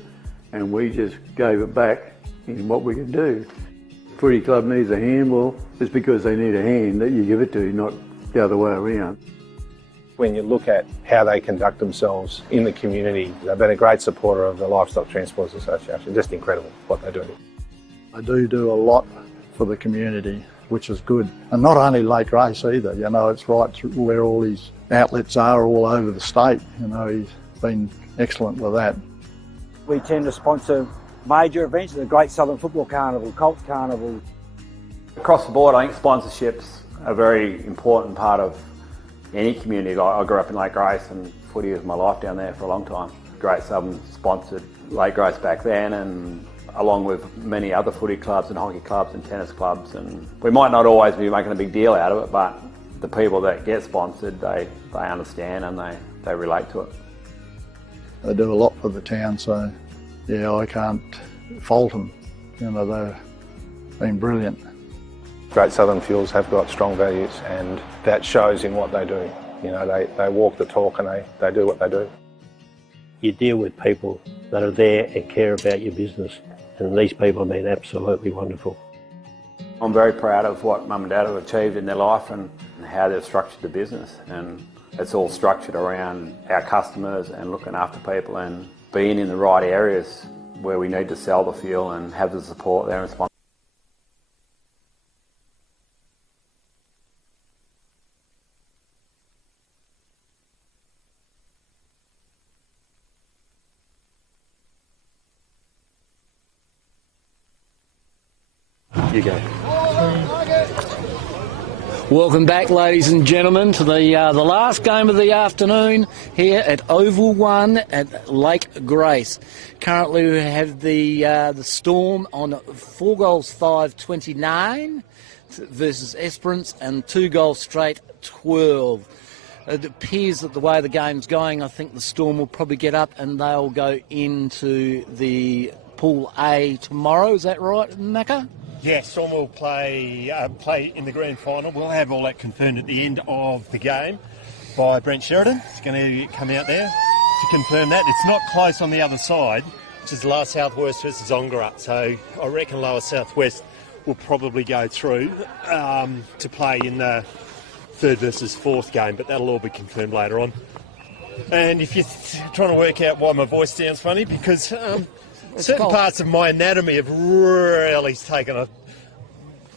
and we just gave it back in what we can do. Footy club needs a hand, well, it's because they need a hand that you give it to, not the other way around. When you look at how they conduct themselves in the community, they've been a great supporter of the Livestock Transporters Association. Just incredible what they do. They do a lot for the community, which is good. And not only late race either, it's right through where all these outlets are all over the state. He's been excellent with that. We tend to sponsor major events, the Great Southern Football Carnival, Colts Carnival. Across the board, I think sponsorships are a very important part of any community. I grew up in Lake Grace and footy was my life down there for a long time. Great Southern sponsored Lake Grace back then, and along with many other footy clubs and hockey clubs and tennis clubs, and we might not always be making a big deal out of it, but the people that get sponsored, they understand and they relate to it. They do a lot for the town, so I can't fault them. They've been brilliant. Great Southern Fuels have got strong values, and that shows in what they do. They walk the talk and they do what they do. You deal with people that are there and care about your business, and these people have been absolutely wonderful. I'm very proud of what Mum and Dad have achieved in their life and how they've structured the business. And it's all structured around our customers and looking after people and being in the right areas where we need to sell the fuel and have the support there and sponsor. You go. Welcome back, ladies and gentlemen, to the last game of the afternoon here at Oval 1 at Lake Grace. Currently, we have the Storm on 4 goals 5-29 versus Esperance and 2 goals straight 12. It appears that the way the game's going, I think the Storm will probably get up and they'll go into the Pool A tomorrow. Is that right, Macca? Yeah, Storm will play in the grand final. We'll have all that confirmed at the end of the game by Brent Sheridan. He's going to come out there to confirm that. It's not close on the other side, which is Lower Southwest versus Ongerup. So I reckon Lower Southwest will probably go through to play in the 3rd versus 4th game, but that'll all be confirmed later on. And if you're trying to work out why my voice sounds funny, because certain parts of my anatomy have really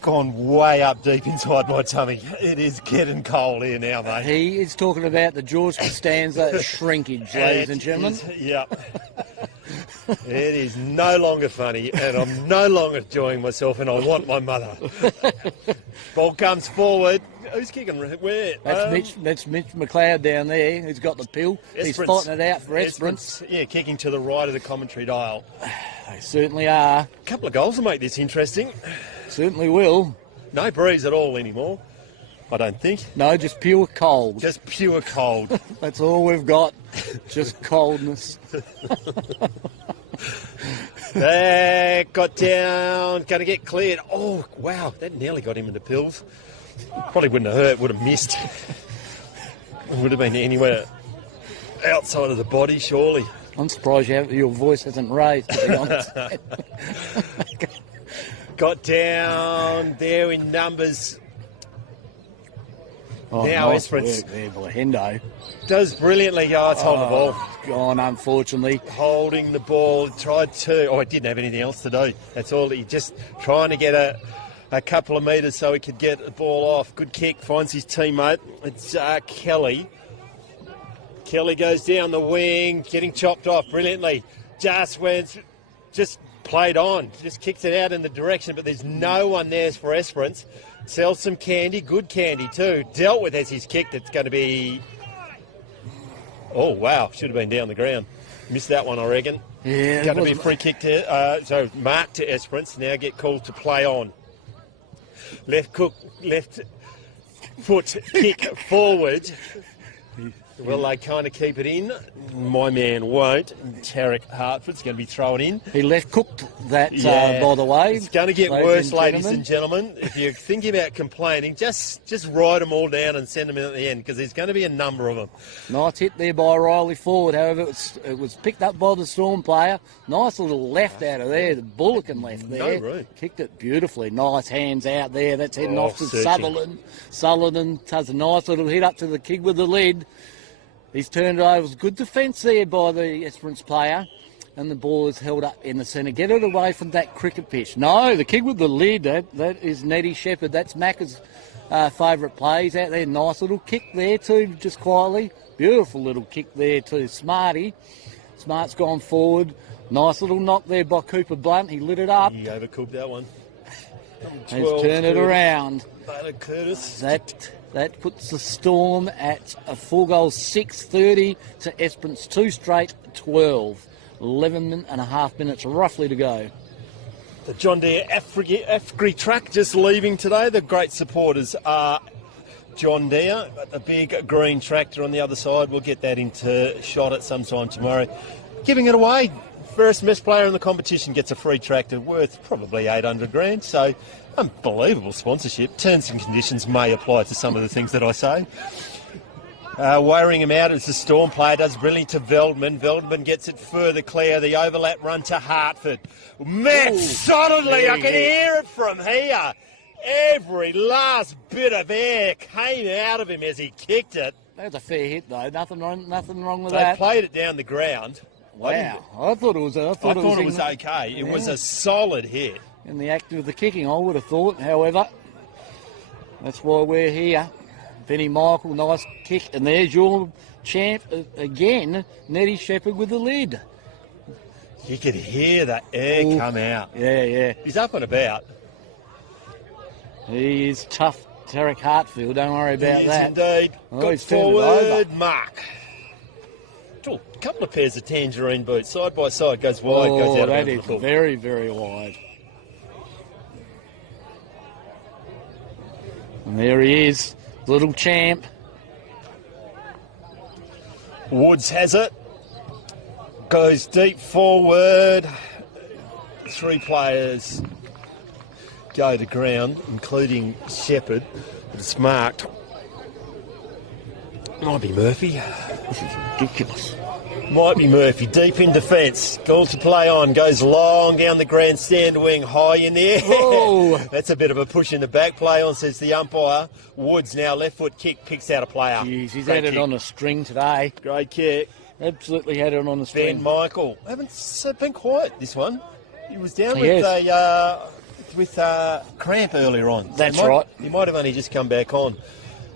gone way up deep inside my tummy. It is getting cold here now, mate. He is talking about the George Costanza shrinkage, ladies and gentlemen. It is no longer funny, and I'm no longer enjoying myself, and I want my mother. Ball comes forward. Who's kicking? Where? That's Mitch McLeod down there, who's got the pill. He's fighting it out for Esperance. Yeah, kicking to the right of the commentary dial. They certainly are. A couple of goals will make this interesting. Certainly will. No breeze at all anymore, I don't think. No, just pure cold. Just pure cold. That's all we've got. Just coldness. Got down, going to get cleared. Oh, wow, that nearly got him into pills. Probably wouldn't have hurt, would have missed. It would have been anywhere outside of the body, surely. I'm surprised your voice hasn't raised, to be honest. Got down there in numbers. Oh, now nice Esperance work there by Hendo. Does brilliantly. Oh, it's holding the ball. Gone, unfortunately. Holding the ball. Tried to. Oh, he didn't have anything else to do. That's all. He just trying to get a couple of metres so he could get the ball off. Good kick. Finds his teammate. It's Kelly. Kelly goes down the wing, getting chopped off brilliantly. Just played on. Just kicks it out in the direction, but there's no one there for Esperance. Sells some candy, good candy too. Dealt with as he's kicked. It's going to be... Oh, wow. Should have been down the ground. Missed that one, I reckon. Yeah. Going to be a free kick to... mark to Esperance. Now get called to play on. Left foot kick forward. Will they kind of keep it in? My man won't. Tarek Hartford's going to be thrown in. He left cooked that, by the way. It's going to get worse, ladies and gentlemen. If you're thinking about complaining, just write them all down and send them in at the end, because there's going to be a number of them. Nice hit there by Riley Ford. However, it was picked up by the Storm player. Nice little left out of there. The Bullocken left there. No room. Kicked it beautifully. Nice hands out there. That's heading off to searching. Sutherland. Sutherland does a nice little hit up to the kid with the lid. He's turned it over. It was good defence there by the Esperance player. And the ball is held up in the centre. Get it away from that cricket pitch. No, the kid with the lid, that is Nettie Shepherd. That's Macca's favourite play. He's out there. Nice little kick there too, just quietly. Beautiful little kick there to Smarty. Smart's gone forward. Nice little knock there by Cooper Blunt. He lit it up. He overcooked that one. He's turned it around. Bernard Curtis. That puts the Storm at a 4 goals 6-30 to Esperance 2 straight 12. 11 and a half minutes roughly to go. The John Deere Afgri truck just leaving today. The great supporters are John Deere. A big green tractor on the other side. We'll get that into shot at some time tomorrow. Giving it away. First best player in the competition gets a free tractor worth probably 800 grand. So unbelievable sponsorship. Terms and conditions may apply to some of the things that I say. Wearing him out as the Storm player, does brilliant to Veldman. Veldman gets it further clear. The overlap run to Hartford. Matt solidly, I can hear it from here. Every last bit of air came out of him as he kicked it. That's a fair hit, though. Nothing wrong with They that. played it down the ground. Wow. I thought it was okay. It was a solid hit. In the act of the kicking, I would have thought. However, that's why we're here. Benny Michael, nice kick. And there's your champ again, Nettie Shepherd with the lid. You could hear the air come out. Yeah. He's up and about. He is tough, Tarek Hartfield. Don't worry about that. Indeed. Oh, Got forward mark. A couple of pairs of tangerine boots, side by side, goes wide, goes out. That is very, very wide. And there he is, little champ. Woods has it. Goes deep forward. 3 players go to ground, including Shepherd. It's marked. Might be Murphy. This is ridiculous. Might be Murphy. Deep in defence. Goal to play on. Goes long down the grandstand wing. High in the air. Whoa. That's a bit of a push in the back. Play on, says the umpire. Woods now left foot kick. Picks out a player. Jeez, he's had it on a string today. Great kick. Absolutely had it on a string. Ben Michael. Haven't been quiet, this one. He was down with cramp earlier on. That's right. He might have only just come back on.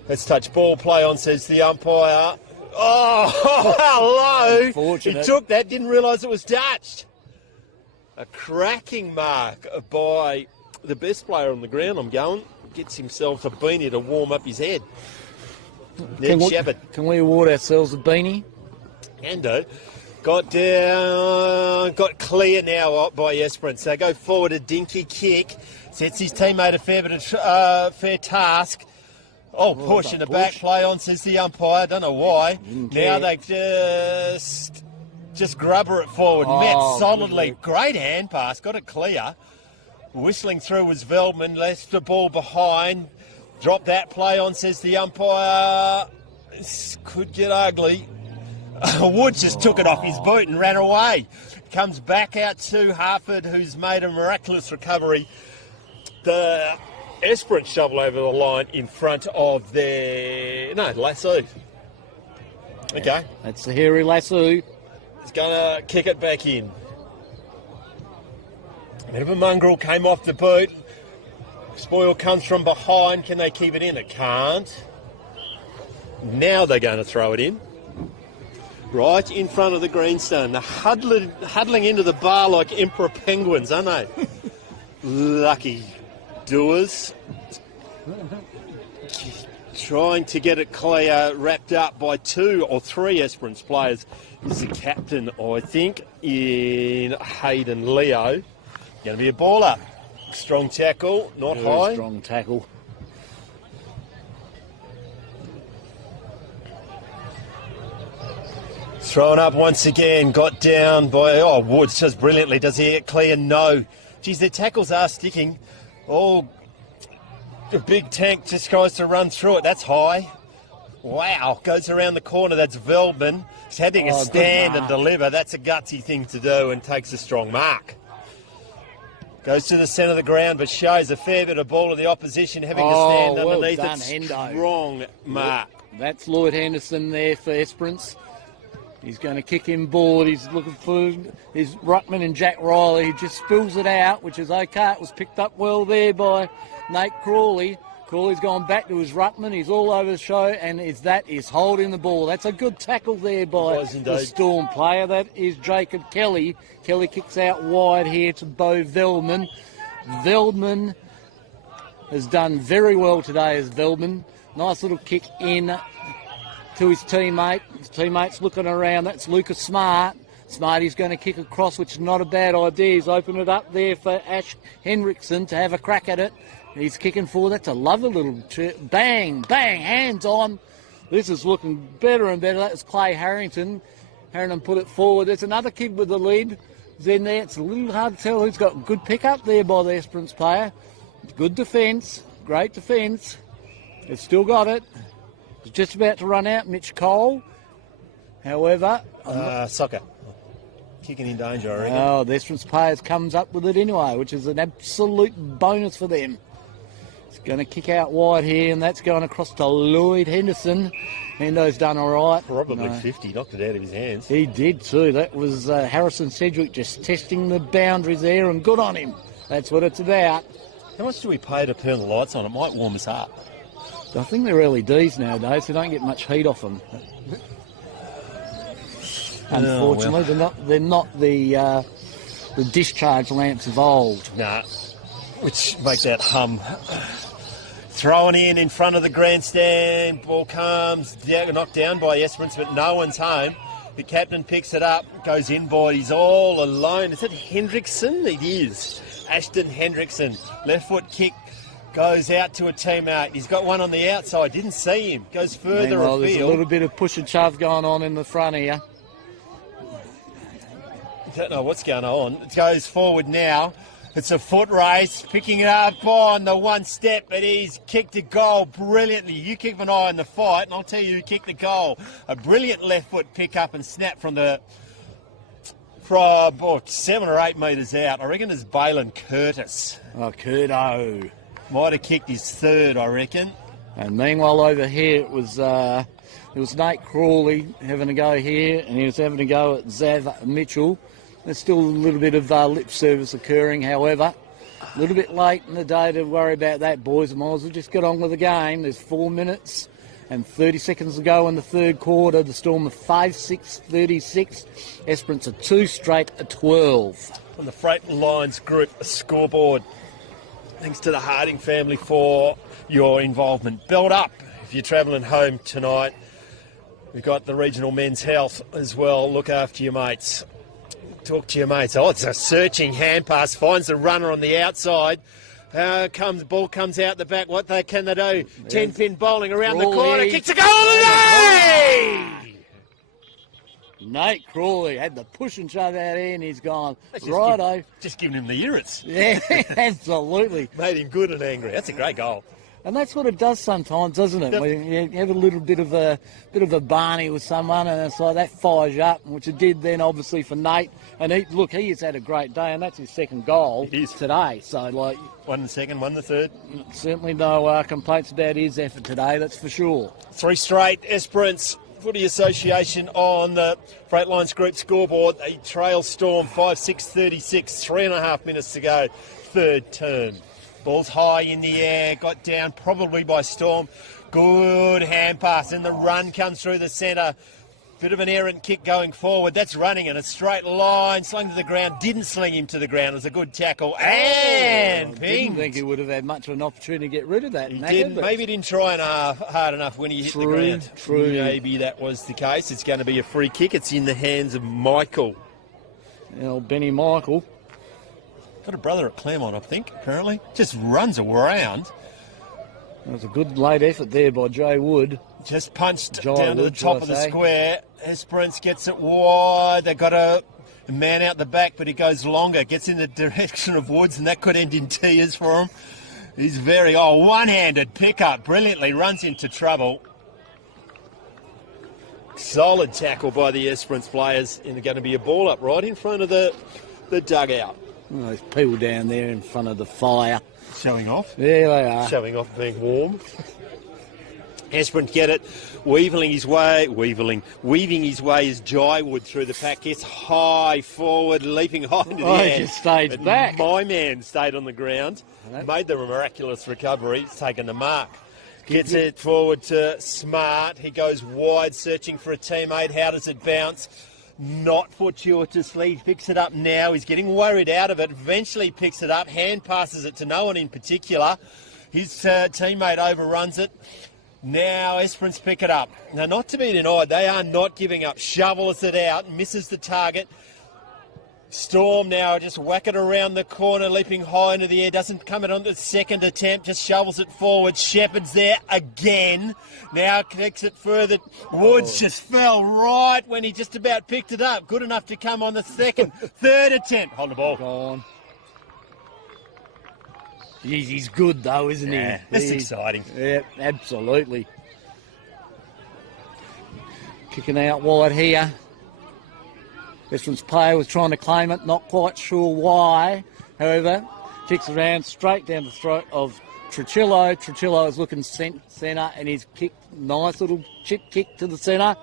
Let's touch ball. Play on, says the umpire. Oh, hello. Unfortunate. He took that, didn't realise it was touched. A cracking mark by the best player on the ground, I'm going. Gets himself a beanie to warm up his head. Ned Shepherd. Can we award ourselves a beanie? Can do. Got down, got clear now by Esperance. They go forward, a dinky kick. Sets his teammate a fair task. Oh, push in the back, play on, says the umpire. Don't know why. Now they just grubber it forward. Met solidly. Great hand pass, got it clear. Whistling through was Veldman, left the ball behind. Drop that, play on, says the umpire. This could get ugly. Woods just took it off his boot and ran away. Comes back out to Harford, who's made a miraculous recovery. The Esperance shovel over the line in front of their... No, Lasso. Okay. That's the hairy Lasso. He's going to kick it back in. A bit of a mongrel came off the boot. Spoil comes from behind. Can they keep it in? It can't. Now they're going to throw it in. Right in front of the greenstone. They're huddling into the bar like emperor penguins, aren't they? Lucky doers. Trying to get it clear, wrapped up by 2 or 3 Esperance players. This is the captain, I think, in Hayden Leo. Going to be a baller. Strong tackle, not Very high. Strong tackle. Thrown up once again, got down by, Woods just brilliantly. Does he get clear? No. Geez, their tackles are sticking. Oh, the big tank just tries to run through it. That's high. Wow, goes around the corner. That's Veldman. He's having a stand and deliver. That's a gutsy thing to do and takes a strong mark. Goes to the centre of the ground, but shows a fair bit of ball to the opposition, having to stand underneath it. Hendo. Strong mark. That's Lloyd Henderson there for Esperance. He's going to kick him board. He's looking for his ruckman and Jack Riley. He just spills it out, which is okay. It was picked up well there by Nate Crawley. Crawley's gone back to his ruckman. He's all over the show, and is holding the ball. That's a good tackle there by the Storm player. That is Jacob Kelly. Kelly kicks out wide here to Bo Veldman. Veldman has done very well today as Veldman. Nice little kick in to his teammate. His teammate's looking around. That's Lucas Smart. Smarty's going to kick across, which is not a bad idea. He's opened it up there for Ash Henriksen to have a crack at it. He's kicking forward. That's a lovely little bang, hands on. This is looking better and better. That's Clay Harrington. Harrington put it forward. There's another kid with the lead. Then there, it's a little hard to tell who's got good pick up there by the Esperance player. Good defence, great defence. They've still got it. It's just about to run out, Mitch Cole. However... Soccer. Kicking in danger, I reckon. The Esperance players comes up with it anyway, which is an absolute bonus for them. It's going to kick out wide here, and that's going across to Lloyd Henderson. Hendo's done all right. Probably 50, knocked it out of his hands. He did too. That was Harrison Sedgwick just testing the boundaries there, and good on him. That's what it's about. How much do we pay to turn the lights on? It might warm us up. I think they're LEDs nowadays, so don't get much heat off them. Unfortunately, they're not the discharge lamps of old. Nah, which make that hum. Thrown in front of the grandstand. Ball comes down, knocked down by Esperance, but no one's home. The captain picks it up, goes in, boy. He's all alone. Is it Hendrickson? It is. Ashton Hendrickson. Left foot kick. Goes out to a teammate. He's got one on the outside. Didn't see him. Goes further afield. There's a little bit of push and shove going on in the front here. Don't know what's going on. It goes forward now. It's a foot race. Picking it up on the one step, but he's kicked a goal brilliantly. You keep an eye on the fight, and I'll tell you who kicked the goal. A brilliant left foot pick up and snap from 7 or 8 metres out. I reckon it's Balin Curtis. Oh, Curto. Might have kicked his third, I reckon. And meanwhile over here it was Nate Crawley having a go here, and he was having a go at Zav Mitchell. There's still a little bit of lip service occurring, however. A little bit late in the day to worry about that, boys. Might as well just get on with the game. There's 4 minutes and 30 seconds to go in the third quarter. The Storm are 5-6-36. Esperance are 2 straight at 12. On the Freight Lines Group scoreboard. Thanks to the Harding family for your involvement. Belt up if you're travelling home tonight. We've got the Regional Men's Health as well. Look after your mates. Talk to your mates. Oh, it's a searching hand pass. Finds the runner on the outside. Ball comes out the back. What can they do? 10-pin bowling around the corner. Kicks a goal. Nate Crawley had the push and shove out there, and he's gone, righto. Just giving him the irrits. Yeah, absolutely. Made him good and angry. That's a great goal. And that's what it does sometimes, doesn't it? When you have a little bit of a barney with someone, and it's like that fires you up, which it did then, obviously, for Nate. And he has had a great day, and that's his second goal today. So, like, one the second, one the third. Certainly no complaints about his effort today. That's for sure. 3 straight. Esperance Footy Association on the Freight Lines Group scoreboard. A trail Storm 5-6-36. 3.5 minutes to go. Third term. Ball's high in the air, got down probably by Storm. Good hand pass, and the run comes through the centre. Bit of an errant kick going forward. That's running in a straight line, slung to the ground. Didn't sling him to the ground. It was a good tackle. And ping. I didn't think he would have had much of an opportunity to get rid of that. He didn't. Maybe he didn't try hard enough when he hit the ground. True. Maybe that was the case. It's going to be a free kick. It's in the hands of Michael. Benny Michael. Got a brother at Claremont, I think, apparently. Just runs around. That was a good late effort there by Jay Wood. Just punched down to the top of the square. Esperance gets it wide. They've got a man out the back, but he goes longer. Gets in the direction of Woods, and that could end in tears for him. He's one-handed pick-up. Brilliantly runs into trouble. Solid tackle by the Esperance players. And they're going to be a ball up right in front of the dugout. Oh, there's people down there in front of the fire. Showing off? Yeah, they are. Showing off being warm. Esperance get it. Weaving his way is Jai Wood through the pack. Gets high forward, leaping high into the air. He just stayed back. My man stayed on the ground. Made the miraculous recovery. He's taken the mark. Gets it forward to Smart. He goes wide, searching for a teammate. How does it bounce? Not fortuitously. He picks it up now. He's getting worried out of it. Eventually picks it up. Hand passes it to no one in particular. His teammate overruns it. Now Esperance pick it up. Now, not to be denied, they are not giving up. Shovels it out. Misses the target. Storm now just whack it around the corner, leaping high into the air. Doesn't come it on the second attempt, just shovels it forward. Shepherd's there again. Now kicks it further. Woods just fell right when he just about picked it up. Good enough to come on the third attempt. Hold the ball. Gone. He's good though, isn't he? Yeah, that's exciting. Yeah, absolutely. Kicking out wide here. Esperance player was trying to claim it, not quite sure why. However, kicks around straight down the throat of Trujillo. Trujillo is looking centre, and he's kicked, nice little chip kick to the centre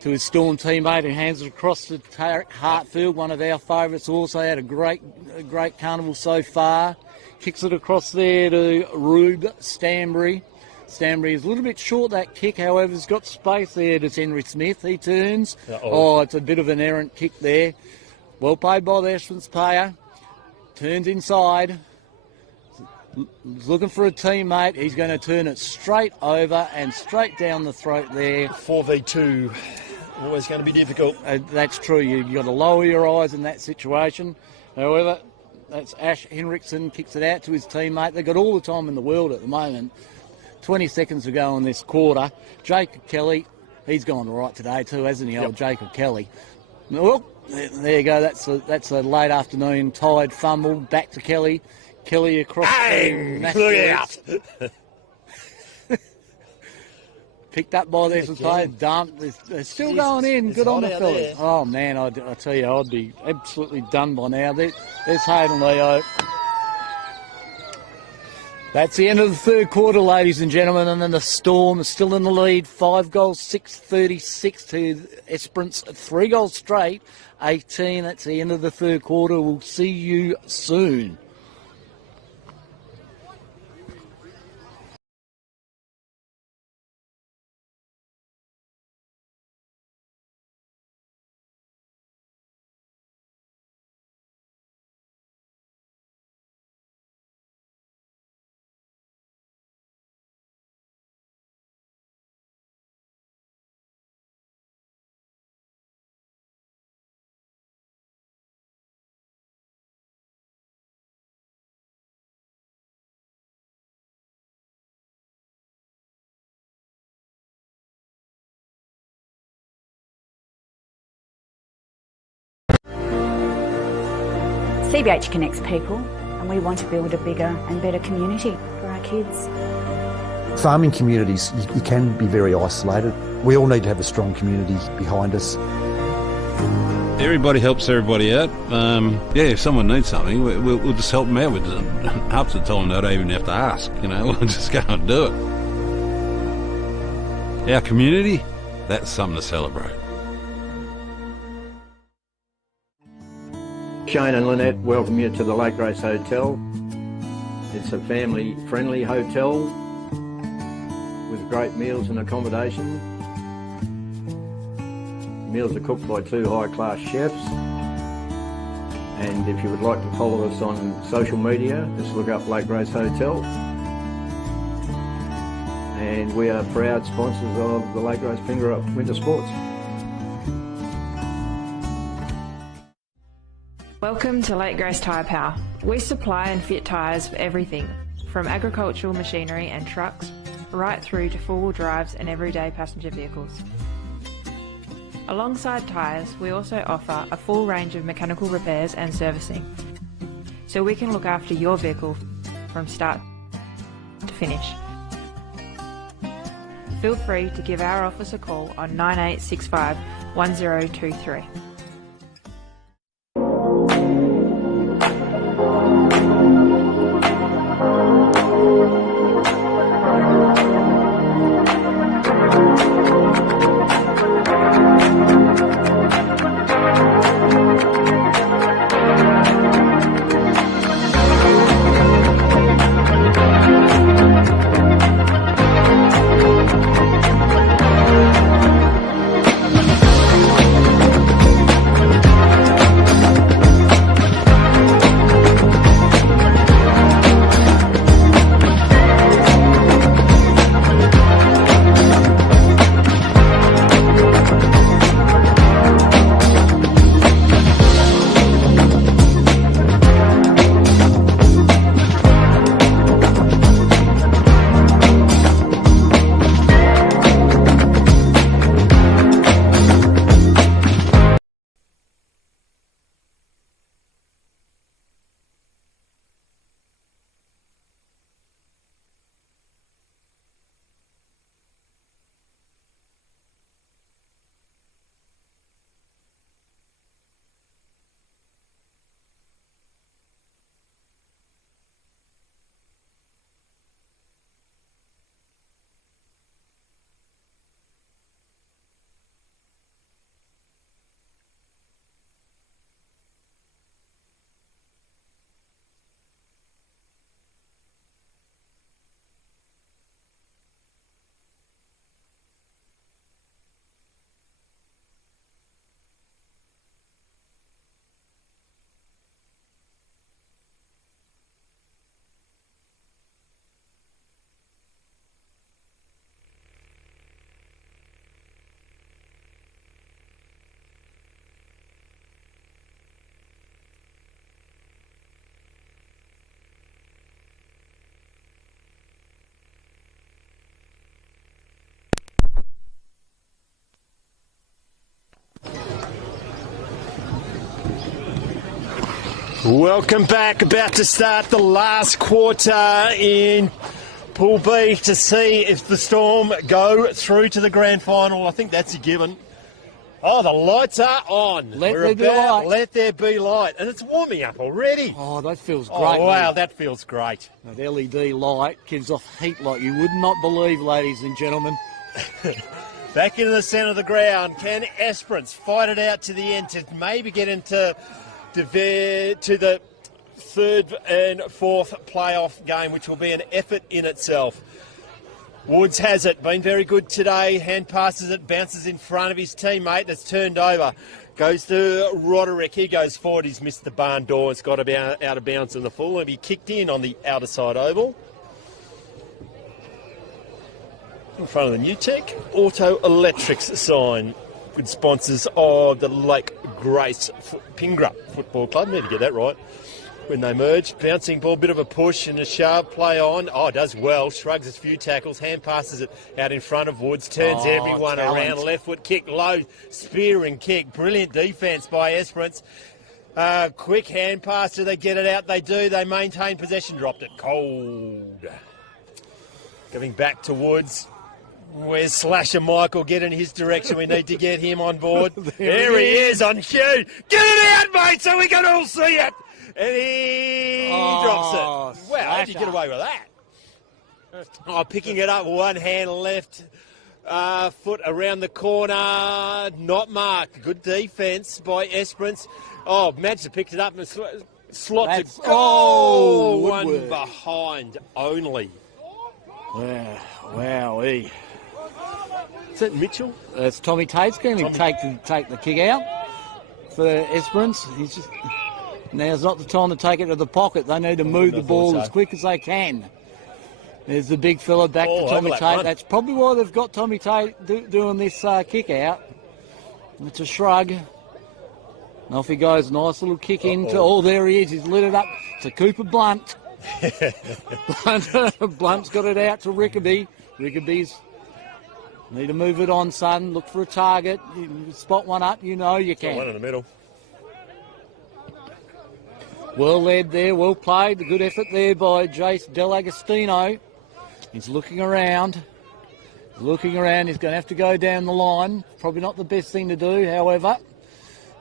to his Storm teammate, who hands it across to Tarek Hartfield, one of our favourites. Also had a great carnival so far. Kicks it across there to Rube Stanbury. Stanbury is a little bit short, that kick, however, he's got space there to Henry Smith. He turns. Oh, it's a bit of an errant kick there. Well played by the Esperance player. Turns inside. He's looking for a teammate. He's going to turn it straight over and straight down the throat there. 4v2, always going to be difficult. That's true. You've got to lower your eyes in that situation. However, that's Ash Henriksen, kicks it out to his teammate. They've got all the time in the world at the moment. 20 seconds to go in this quarter. Jacob Kelly, he's gone right today too, hasn't he, old Jacob Kelly? Well, there you go. That's a late afternoon tide fumble. Back to Kelly. Kelly across. Bang! Look out! Picked up by the Esperance player, dumped. They're still going in. Good on the fellas. Oh, man, I tell you, I'd be absolutely done by now. There's Hayden Leo. That's the end of the third quarter, ladies and gentlemen, and then the Storm is still in the lead. 5 goals, 6-36 to Esperance. 3 goals straight, 18. That's the end of the third quarter. We'll see you soon. CBH connects people, and we want to build a bigger and better community for our kids. Farming communities, you can be very isolated. We all need to have a strong community behind us. Everybody helps everybody out. If someone needs something, we'll just help them out with it. Half the time they don't even have to ask, we'll just go and do it. Our community, that's something to celebrate. Shane and Lynette welcome you to the Lake Grace Hotel. It's a family-friendly hotel with great meals and accommodation. Meals are cooked by 2 high-class chefs. And if you would like to follow us on social media, just look up Lake Grace Hotel. And we are proud sponsors of the Lake Grace Pingerup Winter Sports. Welcome to Lake Grace Tyre Power. We supply and fit tyres for everything, from agricultural machinery and trucks, right through to four-wheel drives and everyday passenger vehicles. Alongside tyres, we also offer a full range of mechanical repairs and servicing, so we can look after your vehicle from start to finish. Feel free to give our office a call on 9865 1023. Welcome back. About to start the last quarter in Pool B to see if the Storm go through to the grand final. I think that's a given. Oh, the lights are on. Let there be light. And it's warming up already. Oh, that feels great. Oh, wow, that feels great. That LED light gives off heat like you would not believe, ladies and gentlemen. Back into the centre of the ground. Can Esperance fight it out to the end to maybe get into the third and fourth playoff game, which will be an effort in itself. Woods has it, been very good today, hand passes it, bounces in front of his teammate that's turned over. Goes to Roderick, he goes forward, he's missed the barn door, it's got to be out of bounds in the full, and he kicked in on the outer side oval. In front of the Newtech Auto Electrics sign. Good sponsors of the Lake Grace Pingra Football Club. Need to get that right. When they merge, bouncing ball, bit of a push and a sharp play on. Oh, does well, shrugs a few tackles, hand passes it out in front of Woods, turns everyone around, left foot kick, low, spear and kick. Brilliant defence by Esperance. Quick hand pass, do they get it out? They do, they maintain possession, dropped it cold. Going back to Woods. Where's Slasher Michael? Get in his direction. We need to get him on board. there he is on cue. Get it out, mate, so we can all see it. And he drops it. Wow, how did you get away with that? Oh, picking it up, one hand left foot around the corner. Not marked. Good defence by Esperance. Oh, Madsen picked it up and slots it. Oh, one behind only. Wowee. Is that Mitchell? It's Tommy Tate's going to take the kick out for Esperance. Now's not the time to take it to the pocket. They need to move the ball as quick as they can. There's the big fella back to Tommy Tate. That's probably why they've got Tommy Tate doing this kick out. It's a shrug. And off he goes. Nice little kick into. Oh, there he is. He's lit it up to Cooper Blunt. Blunt's got it out to Rickaby. Rickaby's need to move it on, son. Look for a target. You spot one up, you know you can. One in the middle. Well led there, well played. Good effort there by Jace Delagostino. He's looking around. He's going to have to go down the line. Probably not the best thing to do, however.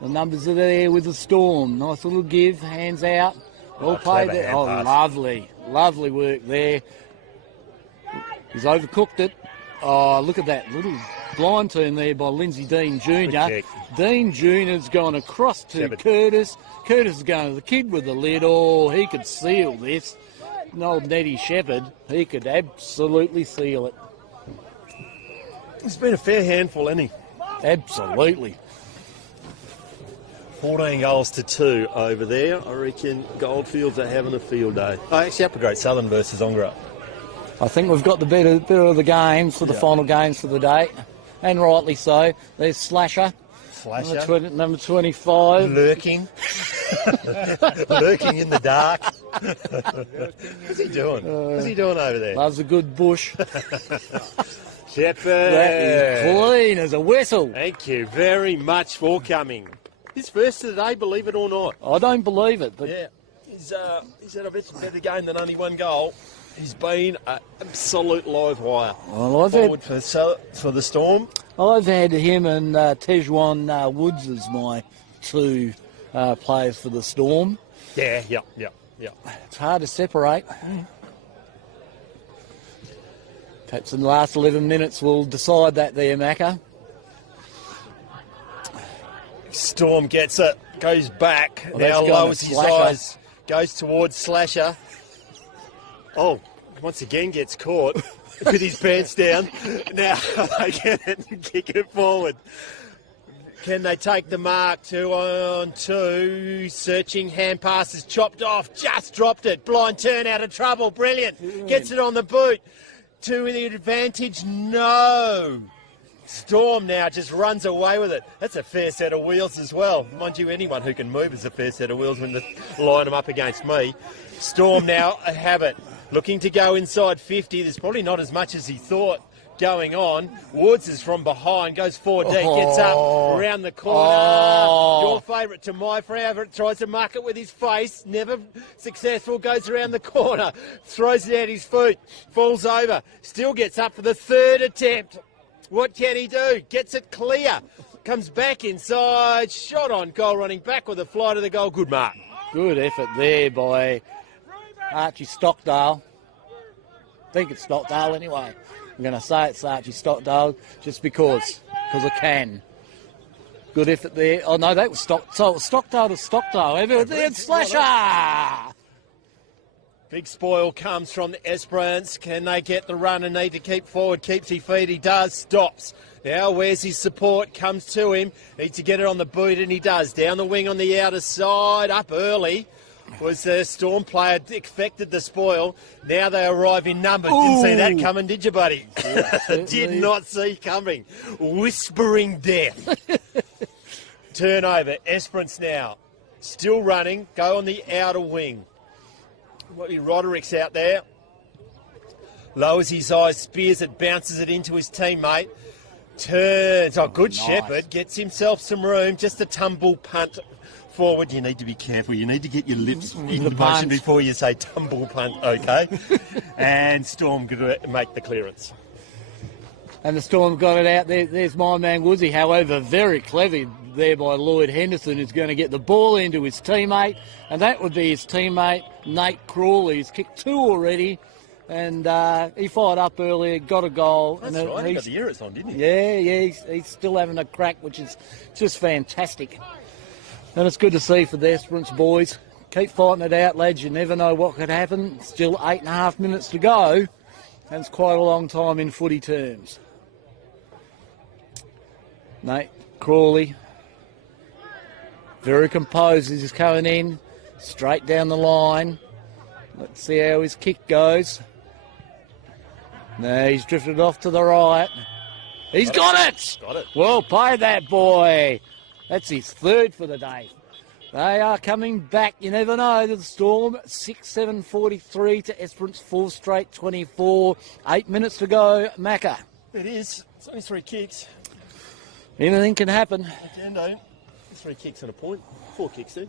The numbers are there with the Storm. Nice little give, hands out. Well played there. Oh, lovely. Lovely work there. He's overcooked it. Oh, look at that little blind turn there by Lindsay Dean Jr. Dean Jr.'s gone across to Curtis. Curtis is going to the kid with the lid. Oh, he could seal this. And old Nettie Shepherd, he could absolutely seal it. It's been a fair handful, hasn't he? Absolutely. 14 goals to 2 over there. I reckon Goldfields are having a field day. Oh, actually, up a Great Southern versus Ongerup. I think we've got the better of the games for the final games for the day, and rightly so. There's Slasher. Number 25. Lurking. Lurking in the dark. What's he doing? What's he doing over there? Loves a good bush. Shepherd. That is clean as a whistle. Thank you very much for coming. His first of the day, believe it or not. I don't believe it. But yeah, he's had a better game than only one goal. He's been an absolute live wire. Well, forward for the Storm. I've had him and Tejuan Woods as my two players for the Storm. Yeah. It's hard to separate. Perhaps in the last 11 minutes we'll decide that there, Macca. Storm gets it, goes back, now lowers his eyes, goes towards Slasher. Oh, once again gets caught with his pants down. Now they get it and kick it forward. Can they take the mark? 2-on-2. Searching, hand passes, chopped off, just dropped it. Blind turn out of trouble, brilliant. Gets it on the boot. To the advantage, no. Storm now just runs away with it. That's a fair set of wheels as well. Mind you, anyone who can move is a fair set of wheels when they line them up against me. Storm now have it. Looking to go inside 50. There's probably not as much as he thought. going on. Woods is from behind, goes forward deep, gets up, around the corner. Your favourite to my favourite, tries to mark it with his face, never successful, goes around the corner, throws it at his feet, falls over, still gets up for the third attempt. What can he do? Gets it clear, comes back inside, shot on goal, running back with a fly to the goal. Good mark. Good effort there by Archie Stockdale. I think it's Stockdale anyway. I'm going to say it's Archie Stockdale just because I can. Good effort there. Oh, no, that was Stockdale to Stockdale. It's Slasher! Big spoil comes from the Esperance. Can they get the run and need to keep forward? Keeps his feet. He does. Stops. Now, where's his support? Comes to him. Needs to get it on the boot, and he does. Down the wing on the outer side. Up early. Was the Storm player expected the spoil. Now they arrive in numbers. Didn't see that coming, did you, buddy? Did not see coming. Whispering death. Turnover. Esperance now. Still running. Go on the outer wing. Roderick's out there. Lowers his eyes. Spears it. Bounces it into his teammate. Turns. Oh, good nice. Shepherd. Gets himself some room. Just a tumble punt forward. You need to be careful. You need to get your lips in the motion before you say tumble punt, okay? And Storm going to make the clearance. And the Storm got it out there. There's my man Woodsy. However, very clever there by Lloyd Henderson, who's going to get the ball into his teammate, and that would be his teammate, Nate Crawley. He's kicked 2 already, and he fired up earlier, got a goal. That's and right, he got the Euros on, didn't he? Yeah, he's still having a crack, which is just fantastic. And it's good to see for the Esperance boys. Keep fighting it out, lads. You never know what could happen. Still 8.5 minutes to go, and it's quite a long time in footy terms. Nate Crawley, very composed as he's coming in, straight down the line. Let's see how his kick goes. No, he's drifted off to the right. He's got it! Got it. Well played, that boy. That's his third for the day. They are coming back. You never know. The Storm, 6-7-43 to Esperance, 4 straight 24. 8 minutes to go. Macca. It is. It's only 3 kicks. Anything can happen. Again, though. 3 kicks and a point. 4 kicks then.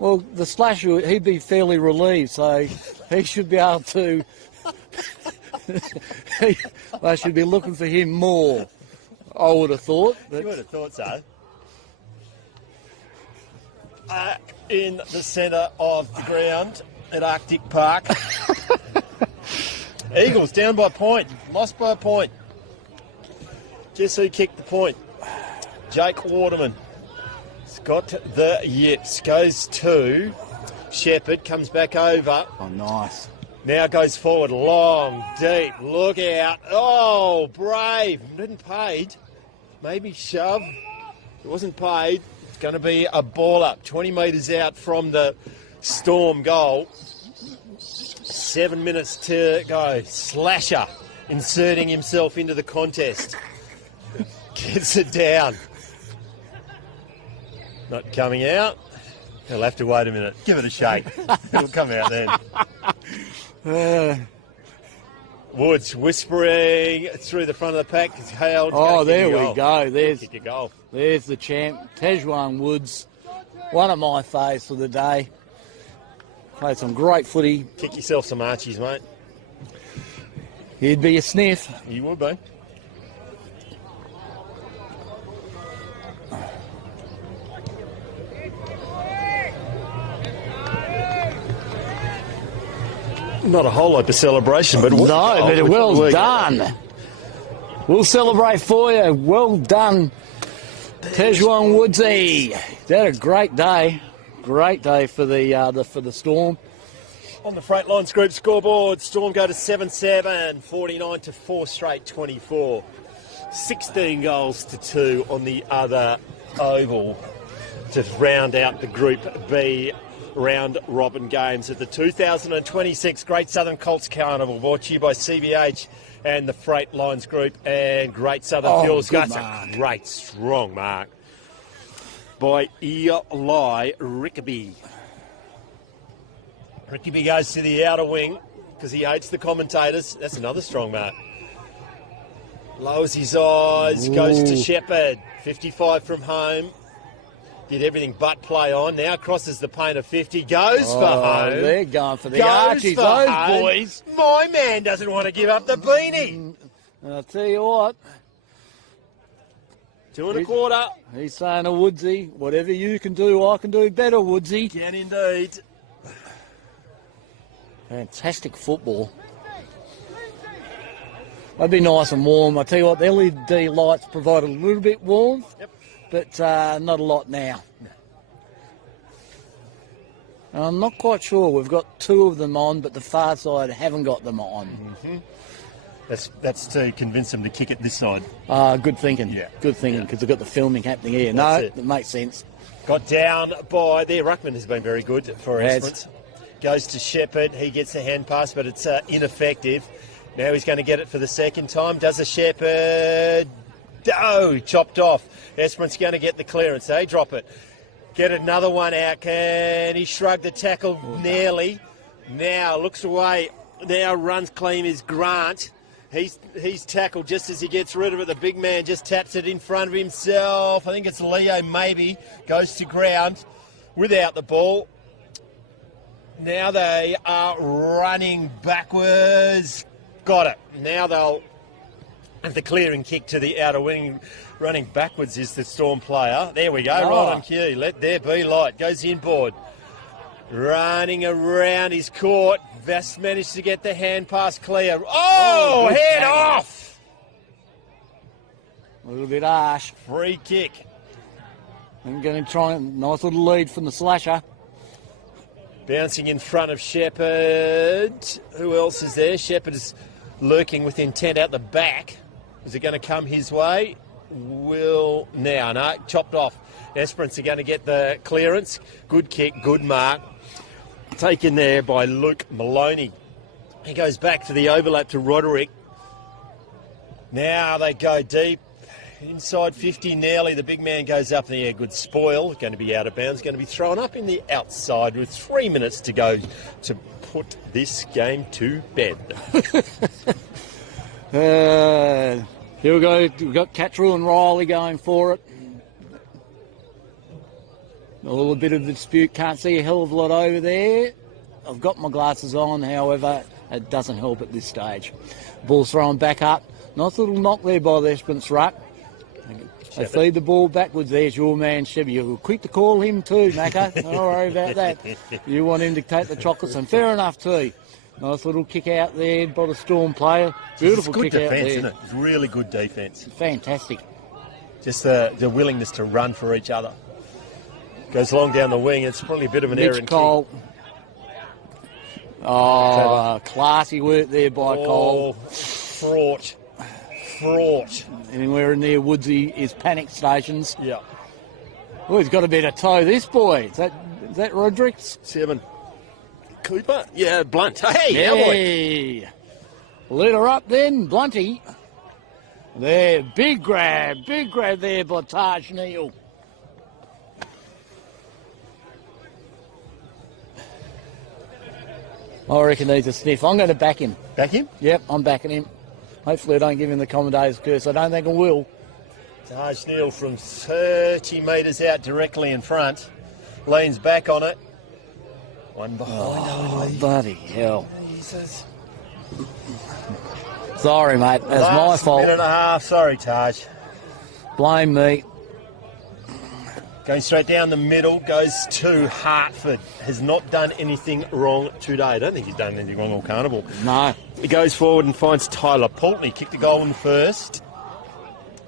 Well, the Slasher, he'd be fairly relieved, so he should be able to... They should be looking for him more, I would have thought. You would have thought so. In the centre of the ground at Arctic Park. Eagles down by a point. Lost by a point. Guess who kicked the point? Jake Waterman. He's got the yips. Goes to Shepherd. Comes back over. Oh, nice. Now goes forward. Long, deep. Look out. Oh, brave. Didn't paid. Maybe shove. It wasn't paid. Going to be a ball up, 20 metres out from the Storm goal. 7 minutes to go. Slasher inserting himself into the contest. Gets it down. Not coming out. He'll have to wait a minute. Give it a shake. It'll come out then. Woods whispering through the front of the pack. It's held. Oh, there we go. Kick a goal. There's the champ, Tejuan Woods. One of my faves for the day. Played some great footy. Kick yourself some Archies, mate. He'd be a sniff. He would be. Not a whole lot of celebration, but well done. We'll celebrate for you. Well done, Tejuan Woodsy. That a great day. Great day for the Storm. On the Freight Lines Group scoreboard, Storm go to 7-7, 49 to 4 straight 24. 16 goals to 2 on the other oval to round out the Group B round robin games at the 2026 Great Southern Colts Carnival, brought to you by CBH and the Freight Lines Group and Great Southern Fuels. That's a great strong mark by Eli Rickaby. Rickaby goes to the outer wing because he hates the commentators. That's another strong mark. Lowers his eyes, goes to Shepherd. 55 from home. Did everything but play on. Now crosses the paint of 50. Goes for home. They're going for the Archies, those boys. My man doesn't want to give up the beanie. I'll tell you what. 2 1/4. He's saying to Woodsy, whatever you can do, I can do better, Woodsy. Can indeed. Fantastic football. That'd be nice and warm. I tell you what, the LED lights provide a little bit warmth, but not a lot now. I'm not quite sure. We've got 2 of them on, but the far side haven't got them on. Mm-hmm. That's to convince them to kick it this side. Good thinking. Yeah. Good thinking, because they've got the filming happening here. No, it makes sense. Got down by there. Ruckman has been very good for Esperance. Goes to Shepherd. He gets the hand pass, but it's ineffective. Now he's going to get it for the second time. Does a Shepherd. Oh, chopped off. Esperance going to get the clearance. They drop it. Get another one out. Can he shrug the tackle? Nearly. Now looks away. Now runs clean is Grant. He's tackled just as he gets rid of it. The big man just taps it in front of himself. I think it's Leo maybe. Goes to ground without the ball. Now they are running backwards. Got it. Now they'll have the clearing kick to the outer wing. Running backwards is the Storm player. There we go. Right on cue. Let there be light. Goes inboard. Running around his court. Vest managed to get the hand pass clear. Oh, head off! A little bit harsh. Free kick. I'm going to try a nice little lead from the slasher. Bouncing in front of Shepherd. Who else is there? Shepherd is lurking with intent out the back. Is it going to come his way? No, chopped off. Esperance are going to get the clearance. Good kick, good mark. Taken there by Luke Maloney. He goes back to the overlap to Roderick. Now they go deep. Inside 50 nearly. The big man goes up in the air. Good spoil. Going to be out of bounds. Going to be thrown up in the outside with 3 minutes to go to put this game to bed. Here we go. We've got Catrell and Riley going for it. A little bit of dispute. Can't see a hell of a lot over there. I've got my glasses on, however, it doesn't help at this stage. Ball's thrown back up. Nice little knock there by the Esperance ruck. They feed the ball backwards. There's your man, Chevy. You're quick to call him too, Macca. Don't worry about that. You want him to take the chocolates, and fair enough too. Nice little kick out there by the Storm player. Beautiful kick out there. It's good defence, isn't it? It's really good defence. Fantastic. Just the willingness to run for each other. Goes long down the wing. It's probably a bit of an error. Cole. Oh, classy work there by Cole. Fraught. Anywhere near Woodsy is panic stations. Yeah. Oh, he's got a bit of toe, this boy. Is that Roderick's? 7. Cooper? Yeah, Blunt. Hey, Let her up then, Blunty. There, big grab there by Taj Neal. I reckon he's a sniff. I'm going to back him. Back him? Yep, I'm backing him. Hopefully I don't give him the commentator's curse. I don't think I will. Taj Neal from 30 metres out directly in front. Leans back on it. One behind. Oh, bloody hell. Jesus. Sorry, mate. That's my fault. Minute and a half. Sorry, Taj. Blame me. Going straight down the middle, goes to Hartford. Has not done anything wrong today. I don't think he's done anything wrong all Carnival. No. He goes forward and finds Tyler Pulteney. Kicked the goal in first.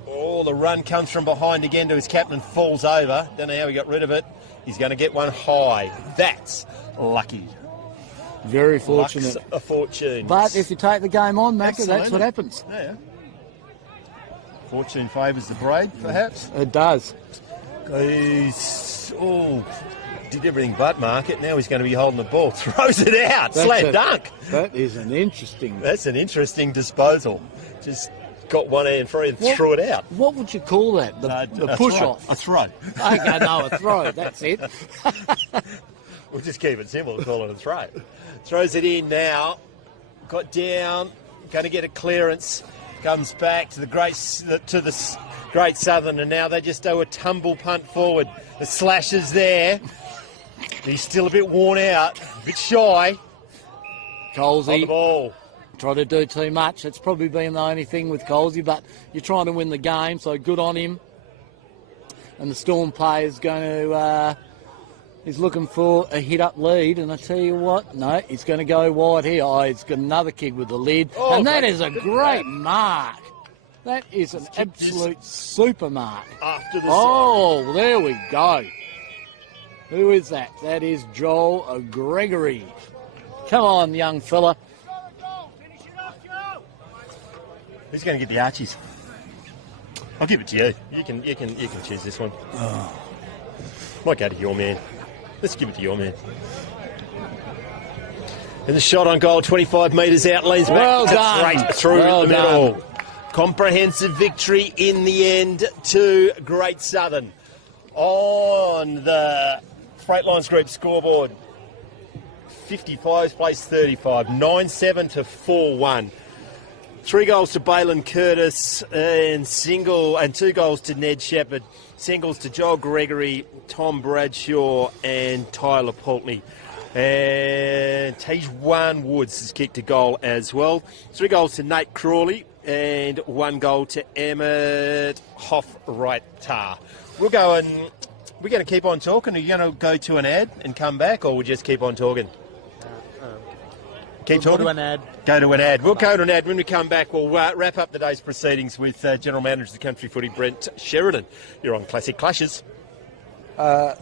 Oh, the run comes from behind again to his captain, falls over. Don't know how he got rid of it. He's going to get one high. That's lucky. Very fortunate. Luck's a fortune. But if you take the game on, Macca, that's what happens. Yeah. Fortune favours the brave, perhaps. It does. He's did everything but mark it. Now he's going to be holding the ball. Throws it out. Slam dunk. That is an interesting... That's an interesting disposal. Just got one hand free and threw it out. What would you call that? The push-off? A throw. Okay, no, a throw. That's it. We'll just keep it simple and call it a throw. Throws it in now. Got down. Going to get a clearance. comes back to the Great Southern, and now they just do a tumble punt forward. The slasher's there. He's still a bit worn out, a bit shy. Colesy on the ball. Try to do too much. That's probably been the only thing with Colesy, but you're trying to win the game, so good on him. And the Storm player's going to... he's looking for a hit-up lead, and I tell you what, no, he's going to go wide here. Oh, he's got another kick with the lid, and that is a great mark. That is an absolute super mark. After the oh, there we go. Who is that? That is Joel Gregory. Come on, young fella. Who's going to get the Archies? I'll give it to you. You can choose this one. Oh. Might go to your man. Let's give it to your man. And the shot on goal, 25 metres out, leans back. Well done. Straight through the middle. Comprehensive victory in the end to Great Southern. On the Freightlines Group scoreboard, 55's placed 35, 9-7 to 4-1. 3 goals to Balin Curtis and 2 goals to Ned Shepherd. Singles to Joel Gregory, Tom Bradshaw and Tyler Pulteney. And Tijuan Woods has kicked a goal as well. 3 goals to Nate Crawley and 1 goal to Emmett Hoffreiter. We're going to keep on talking. Are you going to go to an ad and come back, or we'll just keep on talking? Keep talking? Go to an ad. Go to an ad. We'll go to an ad. When we come back, we'll wrap up the day's proceedings with General Manager of the Country Footy, Brent Sheridan. You're on Classic Clashes. Now,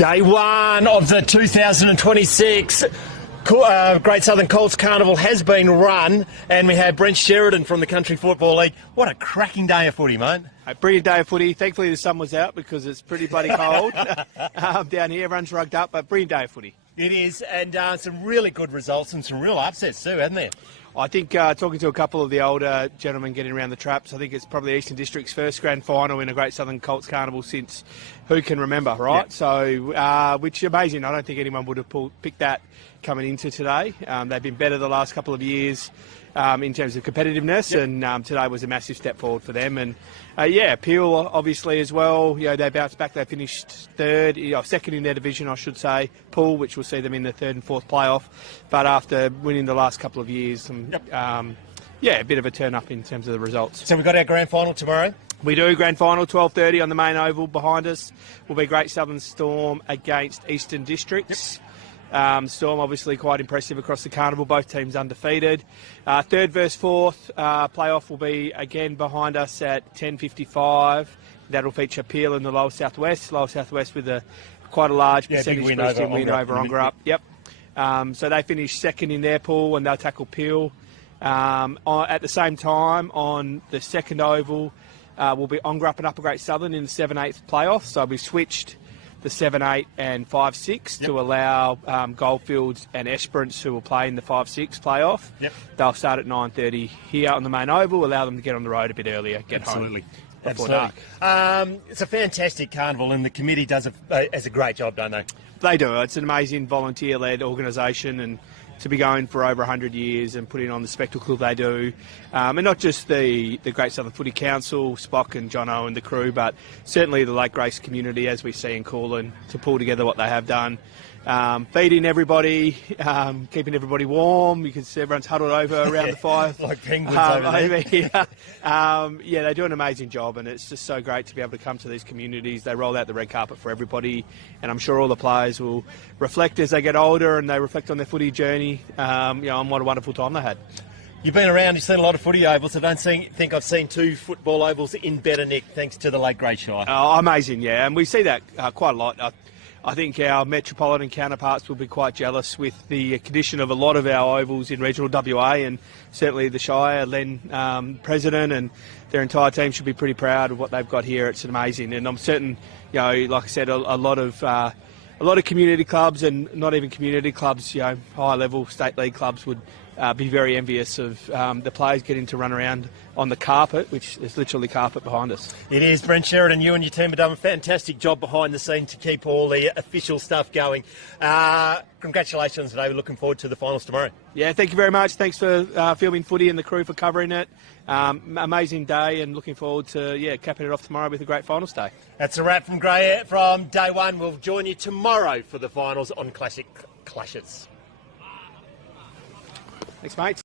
Day one of the 2026 Great Southern Colts Carnival has been run, and we have Brent Sheridan from the Country Football League. What a cracking day of footy, mate. A brilliant day of footy. Thankfully the sun was out because it's pretty bloody cold down here. Everyone's rugged up, but brilliant day of footy. It is, and some really good results and some real upsets too, hasn't there? I think talking to a couple of the older gentlemen getting around the traps, I think it's probably Eastern District's first grand final in a Great Southern Colts Carnival since who can remember, right? Yeah. So, which is amazing. I don't think anyone would have picked that coming into today. They've been better the last couple of years in terms of competitiveness, and today was a massive step forward for them. And Peel obviously as well. You know, they bounced back. They finished second in their division, I should say. Pool, which will see them in the third and fourth playoff. But after winning the last couple of years, a bit of a turn up in terms of the results. So we've got our grand final tomorrow. We do, grand final, 12:30 on the main oval. Behind us will be Great Southern Storm against Eastern Districts. Storm obviously quite impressive across the carnival, both teams undefeated. Third versus fourth playoff will be again behind us at 10:55. That'll feature Peel in the Lower Southwest. Lower Southwest with quite a large percentage win over Ongerup. Yep. So they finished second in their pool and they'll tackle Peel. At the same time, on the second oval, will be Ongerup and Upper Great Southern in the 7/8 playoff. So we switched the 7/8 and 5/6 to allow Goldfields and Esperance, who will play in the 5/6 playoff. Yep. They'll start at 9:30 here on the main oval, allow them to get on the road a bit earlier, get home before dark. It's a fantastic carnival, and the committee does a great job, don't they? They do. It's an amazing volunteer-led organisation, and to be going for over 100 years and putting on the spectacle they do. And not just the Great Southern Footy Council, Spock and Jono and the crew, but certainly the Lake Grace community, as we see in Coolin, to pull together what they have done. Feeding everybody, keeping everybody warm because everyone's huddled over around the fire. Like penguins over there. They do an amazing job, and it's just so great to be able to come to these communities. They roll out the red carpet for everybody, and I'm sure all the players will reflect as they get older and they reflect on their footy journey, on what a wonderful time they had. You've been around, you've seen a lot of footy ovals. I don't think I've seen two football ovals in better nick thanks to the Lake Grace Shire. Oh, amazing, yeah, and we see that quite a lot. I think our metropolitan counterparts will be quite jealous with the condition of a lot of our ovals in regional WA, and certainly the Shire, Len, President, and their entire team should be pretty proud of what they've got here. It's amazing, and I'm certain, like I said, a lot of community clubs, and not even community clubs, high level state league clubs would be very envious of the players getting to run around on the carpet, which is literally carpet behind us. It is. Brent Sheridan, you and your team have done a fantastic job behind the scenes to keep all the official stuff going. Congratulations today. We're looking forward to the finals tomorrow. Yeah, thank you very much. Thanks for filming footy and the crew for covering it. Amazing day, and looking forward to capping it off tomorrow with a great finals day. That's a wrap from day one. We'll join you tomorrow for the finals on Classic Clashes. Thanks, mate.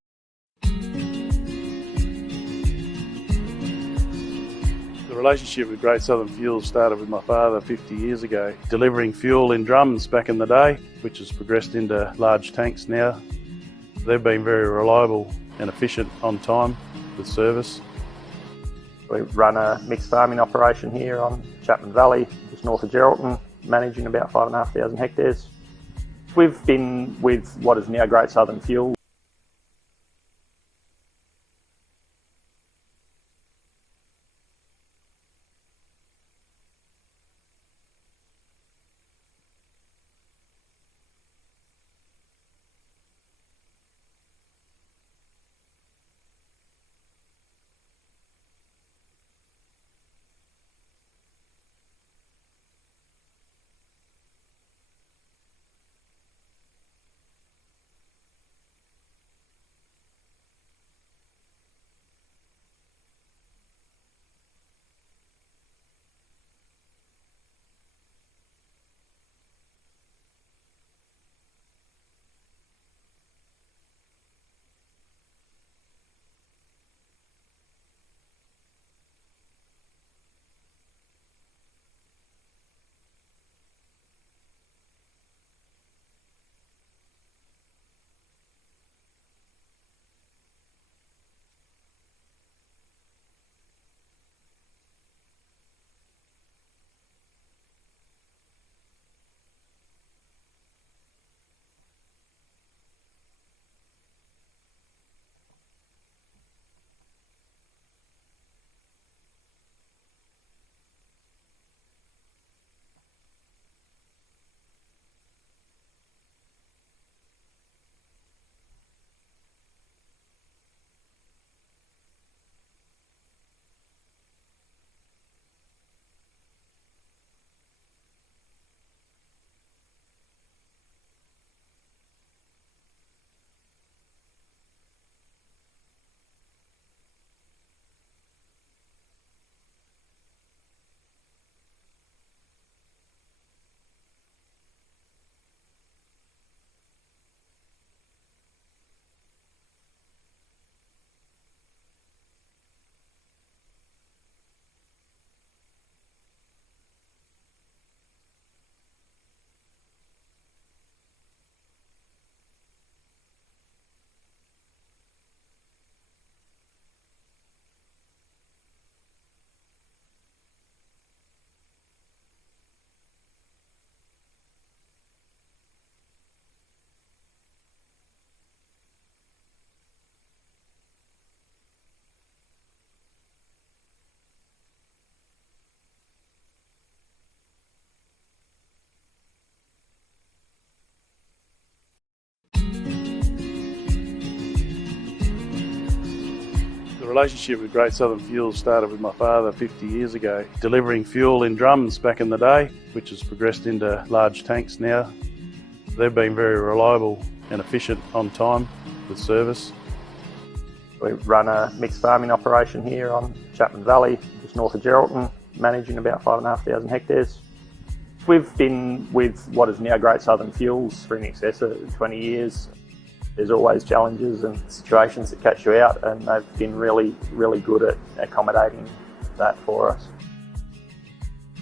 The relationship with Great Southern Fuel started with my father 50 years ago, delivering fuel in drums back in the day, which has progressed into large tanks now. They've been very reliable and efficient on time with service. We run a mixed farming operation here on Chapman Valley, just north of Geraldton, managing about 5,500 hectares. We've been with what is now Great Southern Fuel relationship with Great Southern Fuels started with my father 50 years ago, delivering fuel in drums back in the day, which has progressed into large tanks now. They've been very reliable and efficient on time with service. We run a mixed farming operation here on Chapman Valley, just north of Geraldton, managing about 5,500 hectares. We've been with what is now Great Southern Fuels for in excess of 20 years. There's always challenges and situations that catch you out, and they've been really, really good at accommodating that for us.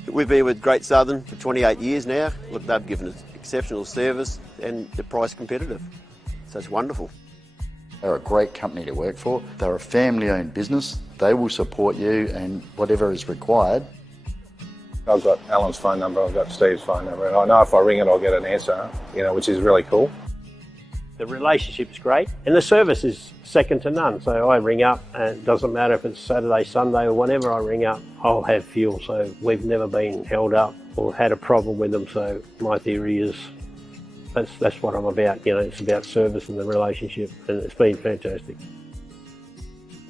We've been with Great Southern for 28 years now. Look, they've given us exceptional service and the price competitive. So it's wonderful. They're a great company to work for. They're a family-owned business. They will support you and whatever is required. I've got Alan's phone number, I've got Steve's phone number, and I know if I ring it I'll get an answer, which is really cool. The relationship's great and the service is second to none. So I ring up and it doesn't matter if it's Saturday, Sunday or whenever I ring up, I'll have fuel. So we've never been held up or had a problem with them. So my theory is that's what I'm about. It's about service and the relationship, and it's been fantastic.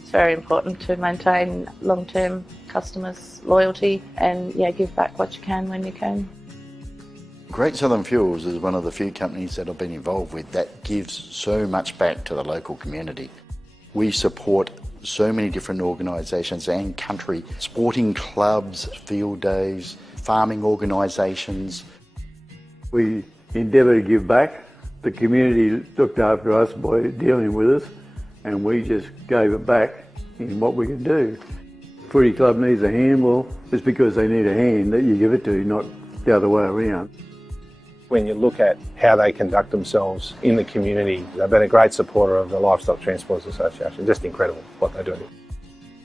It's very important to maintain long-term customers' loyalty and give back what you can when you can. Great Southern Fuels is one of the few companies that I've been involved with that gives so much back to the local community. We support so many different organisations and country, sporting clubs, field days, farming organisations. We endeavour to give back. The community looked after us by dealing with us, and we just gave it back in what we could do. Footy club needs a hand, well, it's because they need a hand that you give it to, not the other way around. When you look at how they conduct themselves in the community, they've been a great supporter of the Livestock Transporters Association. Just incredible what they do.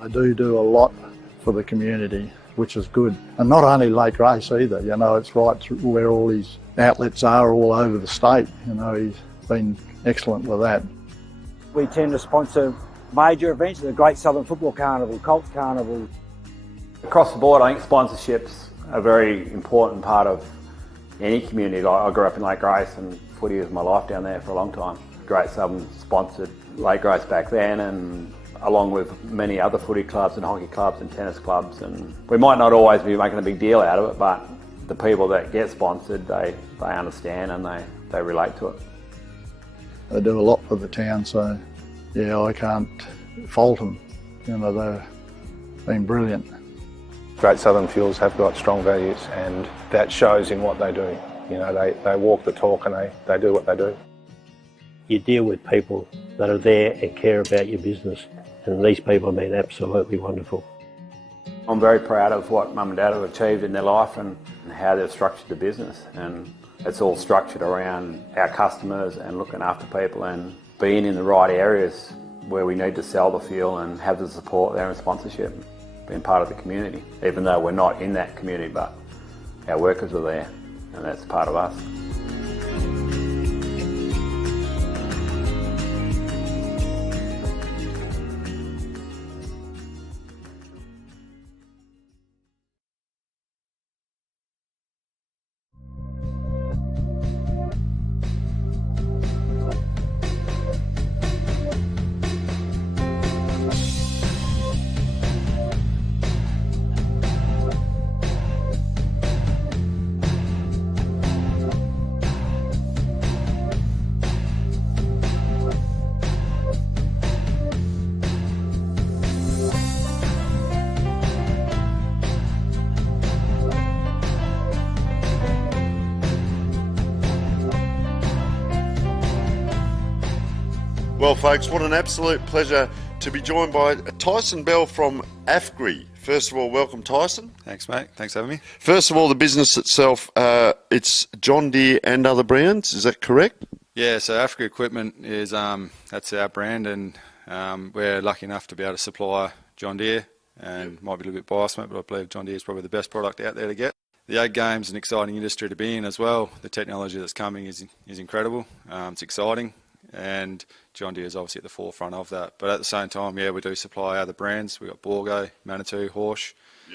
They do a lot for the community, which is good. And not only Lake Race either, it's right through where all his outlets are all over the state. He's been excellent with that. We tend to sponsor major events, the Great Southern Football Carnival, Colts Carnival. Across the board, I think sponsorships are a very important part of any community. I grew up in Lake Grace and footy was my life down there for a long time. Great Southern sponsored Lake Grace back then, and along with many other footy clubs and hockey clubs and tennis clubs, and we might not always be making a big deal out of it, but the people that get sponsored, they understand and they relate to it. They do a lot for the town, so I can't fault them. They've been brilliant. Great Southern Fuels have got strong values, and that shows in what they do. They walk the talk and they do what they do. You deal with people that are there and care about your business, and these people have been absolutely wonderful. I'm very proud of what Mum and Dad have achieved in their life and how they've structured the business, and it's all structured around our customers and looking after people and being in the right areas where we need to sell the fuel and have the support there and sponsorship, being part of the community, even though we're not in that community, but our workers are there and that's part of us. Well, folks, what an absolute pleasure to be joined by Tyson Bell from AFGRI. First of all, welcome, Tyson. Thanks, mate. Thanks for having me. First of all, the business itself, it's John Deere and other brands, is that correct? Yeah, so AFGRI Equipment is that's our brand, and we're lucky enough to be able to supply John Deere, and might be a little bit biased, mate, but I believe John Deere is probably the best product out there to get. The ag game's an exciting industry to be in as well. The technology that's coming is incredible. It's exciting, and John Deere is obviously at the forefront of that. But at the same time, we do supply other brands. We've got Borgo, Manitou, Horsch,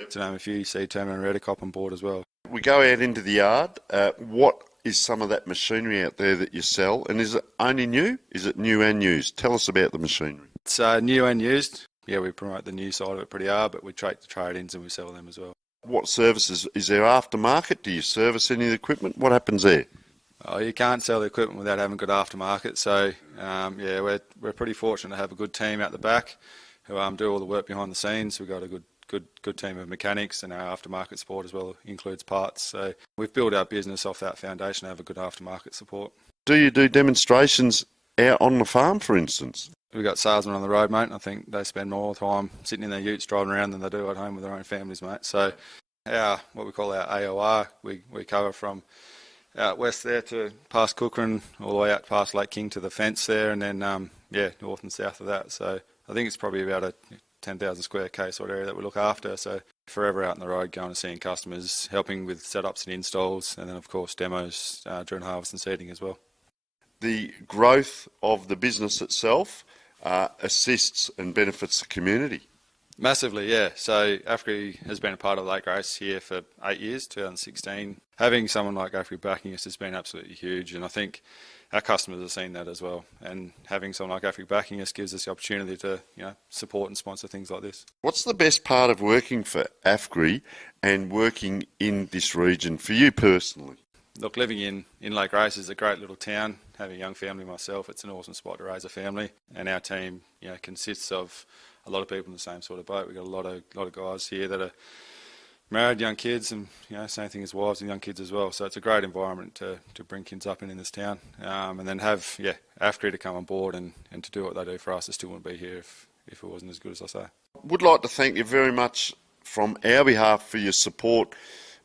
to name a few. You see Terman and Redicop on board as well. We go out into the yard. What is some of that machinery out there that you sell? And is it only new? Is it new and used? Tell us about the machinery. It's new and used. Yeah, we promote the new side of it pretty hard, but we take the trade-ins and we sell them as well. What services? Is there aftermarket? Do you service any of the equipment? What happens there? Oh, you can't sell the equipment without having good aftermarket. So, yeah, we're pretty fortunate to have a good team out the back who do all the work behind the scenes. We've got a good team of mechanics, and our aftermarket support as well includes parts. So we've built our business off that foundation to have a good aftermarket support. Do you do demonstrations out on the farm, for instance? We've got salesmen on the road, mate, and I think they spend more time sitting in their utes driving around than they do at home with their own families, mate. So what we call our AOR, we cover from out west there to past Cookham, all the way out past Lake King to the fence there, and then, north and south of that. So I think it's probably about a 10,000 square K sort of area that we look after. So forever out on the road, going and seeing customers, helping with setups and installs, and then, of course, demos during harvest and seeding as well. The growth of the business itself assists and benefits the community. Massively, yeah. So AFGRI has been a part of Lake Grace here for 8 years, 2016. Having someone like AFGRI backing us has been absolutely huge, and I think our customers have seen that as well. And having someone like AFGRI backing us gives us the opportunity to, support and sponsor things like this. What's the best part of working for AFGRI and working in this region for you personally? Look, living in Lake Grace is a great little town. Having a young family myself, it's an awesome spot to raise a family. And our team, consists of a lot of people in the same sort of boat. We've got a lot of guys here that are married, young kids, and same thing as wives and young kids as well. So it's a great environment to bring kids up in this town, and then have AFGRI to come on board and to do what they do for us. I still wouldn't be here if it wasn't as good as I say. Would like to thank you very much from our behalf for your support.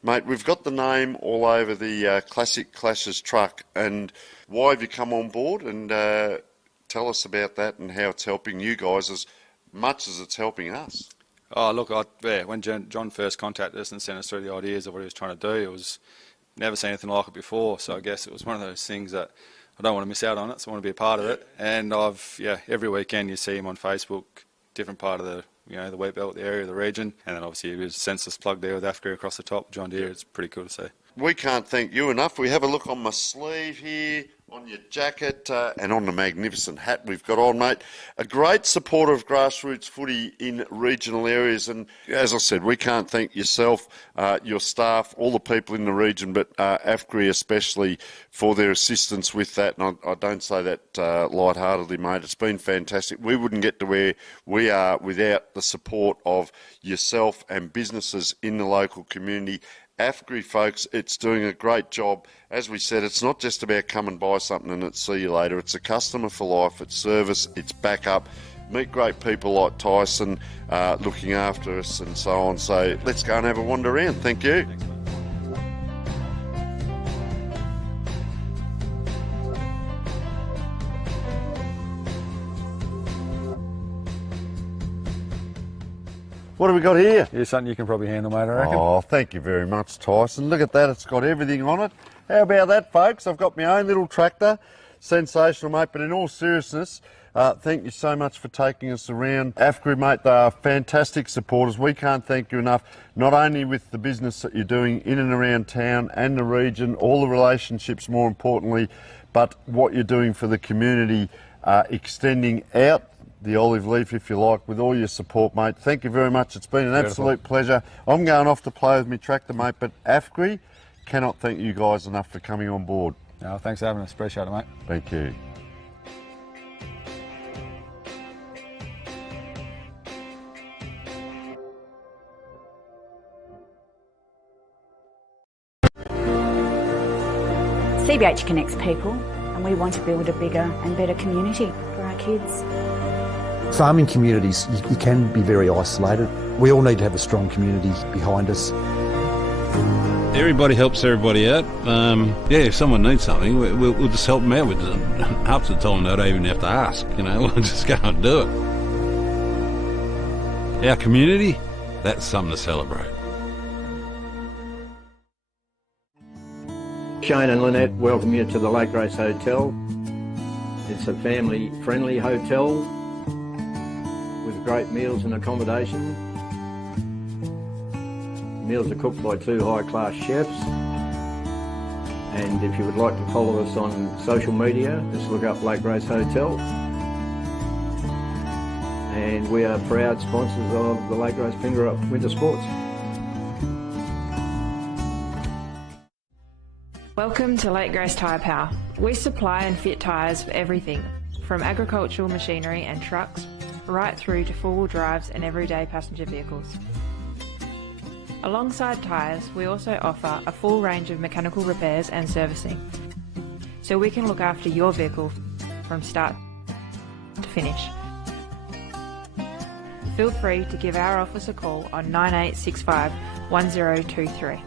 Mate, we've got the name all over the Classic Clashes truck, and why have you come on board? And tell us about that and how it's helping you guys as much as it's helping us. Oh, look, when John first contacted us and sent us through the ideas of what he was trying to do, it was never seen anything like it before. So I guess it was one of those things that I don't want to miss out on it, so I want to be a part of it. And every weekend you see him on Facebook, different part of the wheat belt, the area, the region, and then obviously there's a senseless plug there with AFGRI across the top, John Deere. It's pretty cool to see. We can't thank you enough. We have a look on my sleeve here, on your jacket, and on the magnificent hat we've got on, mate. A great supporter of grassroots footy in regional areas, and as I said, we can't thank yourself, your staff, all the people in the region, but AFGRI especially for their assistance with that, and I don't say that lightheartedly, mate. It's been fantastic. We wouldn't get to where we are without the support of yourself and businesses in the local community. AFGRI, folks, it's doing a great job. As we said, it's not just about come and buy something and it's see you later. It's a customer for life, it's service, it's backup. Meet great people like Tyson looking after us and so on. So let's go and have a wander around. Thank you. Thanks, mate. What have we got here? Here's something you can probably handle, mate, I reckon. Oh, thank you very much, Tyson. Look at that, it's got everything on it. How about that, folks? I've got my own little tractor. Sensational, mate, but in all seriousness, thank you so much for taking us around. AFGRI, mate, they are fantastic supporters. We can't thank you enough, not only with the business that you're doing in and around town and the region, all the relationships more importantly, but what you're doing for the community, extending out the olive leaf, if you like, with all your support, mate. Thank you very much. It's been an absolute pleasure. I'm going off to play with my tractor, mate, but AFGRI cannot thank you guys enough for coming on board. No, thanks for having us. Appreciate it, mate. Thank you. CBH connects people, and we want to build a bigger and better community for our kids. Farming communities, you can be very isolated. We all need to have a strong community behind us. Everybody helps everybody out. If someone needs something, we'll just help them out with it. Half the time they don't even have to ask, we'll just go and do it. Our community, that's something to celebrate. Shane and Lynette welcome you to the Lake Grace Hotel. It's a family-friendly hotel with great meals and accommodation. Meals are cooked by 2 high-class chefs. And if you would like to follow us on social media, just look up Lake Grace Hotel. and we are proud sponsors of the Lake Grace Ongerup Winter Sports. Welcome to Lake Grace Tyre Power. We supply and fit tyres for everything, from agricultural machinery and trucks, right through to four-wheel drives and everyday passenger vehicles. Alongside tyres, we also offer a full range of mechanical repairs and servicing, so we can look after your vehicle from start to finish. Feel free to give our office a call on 9865 1023.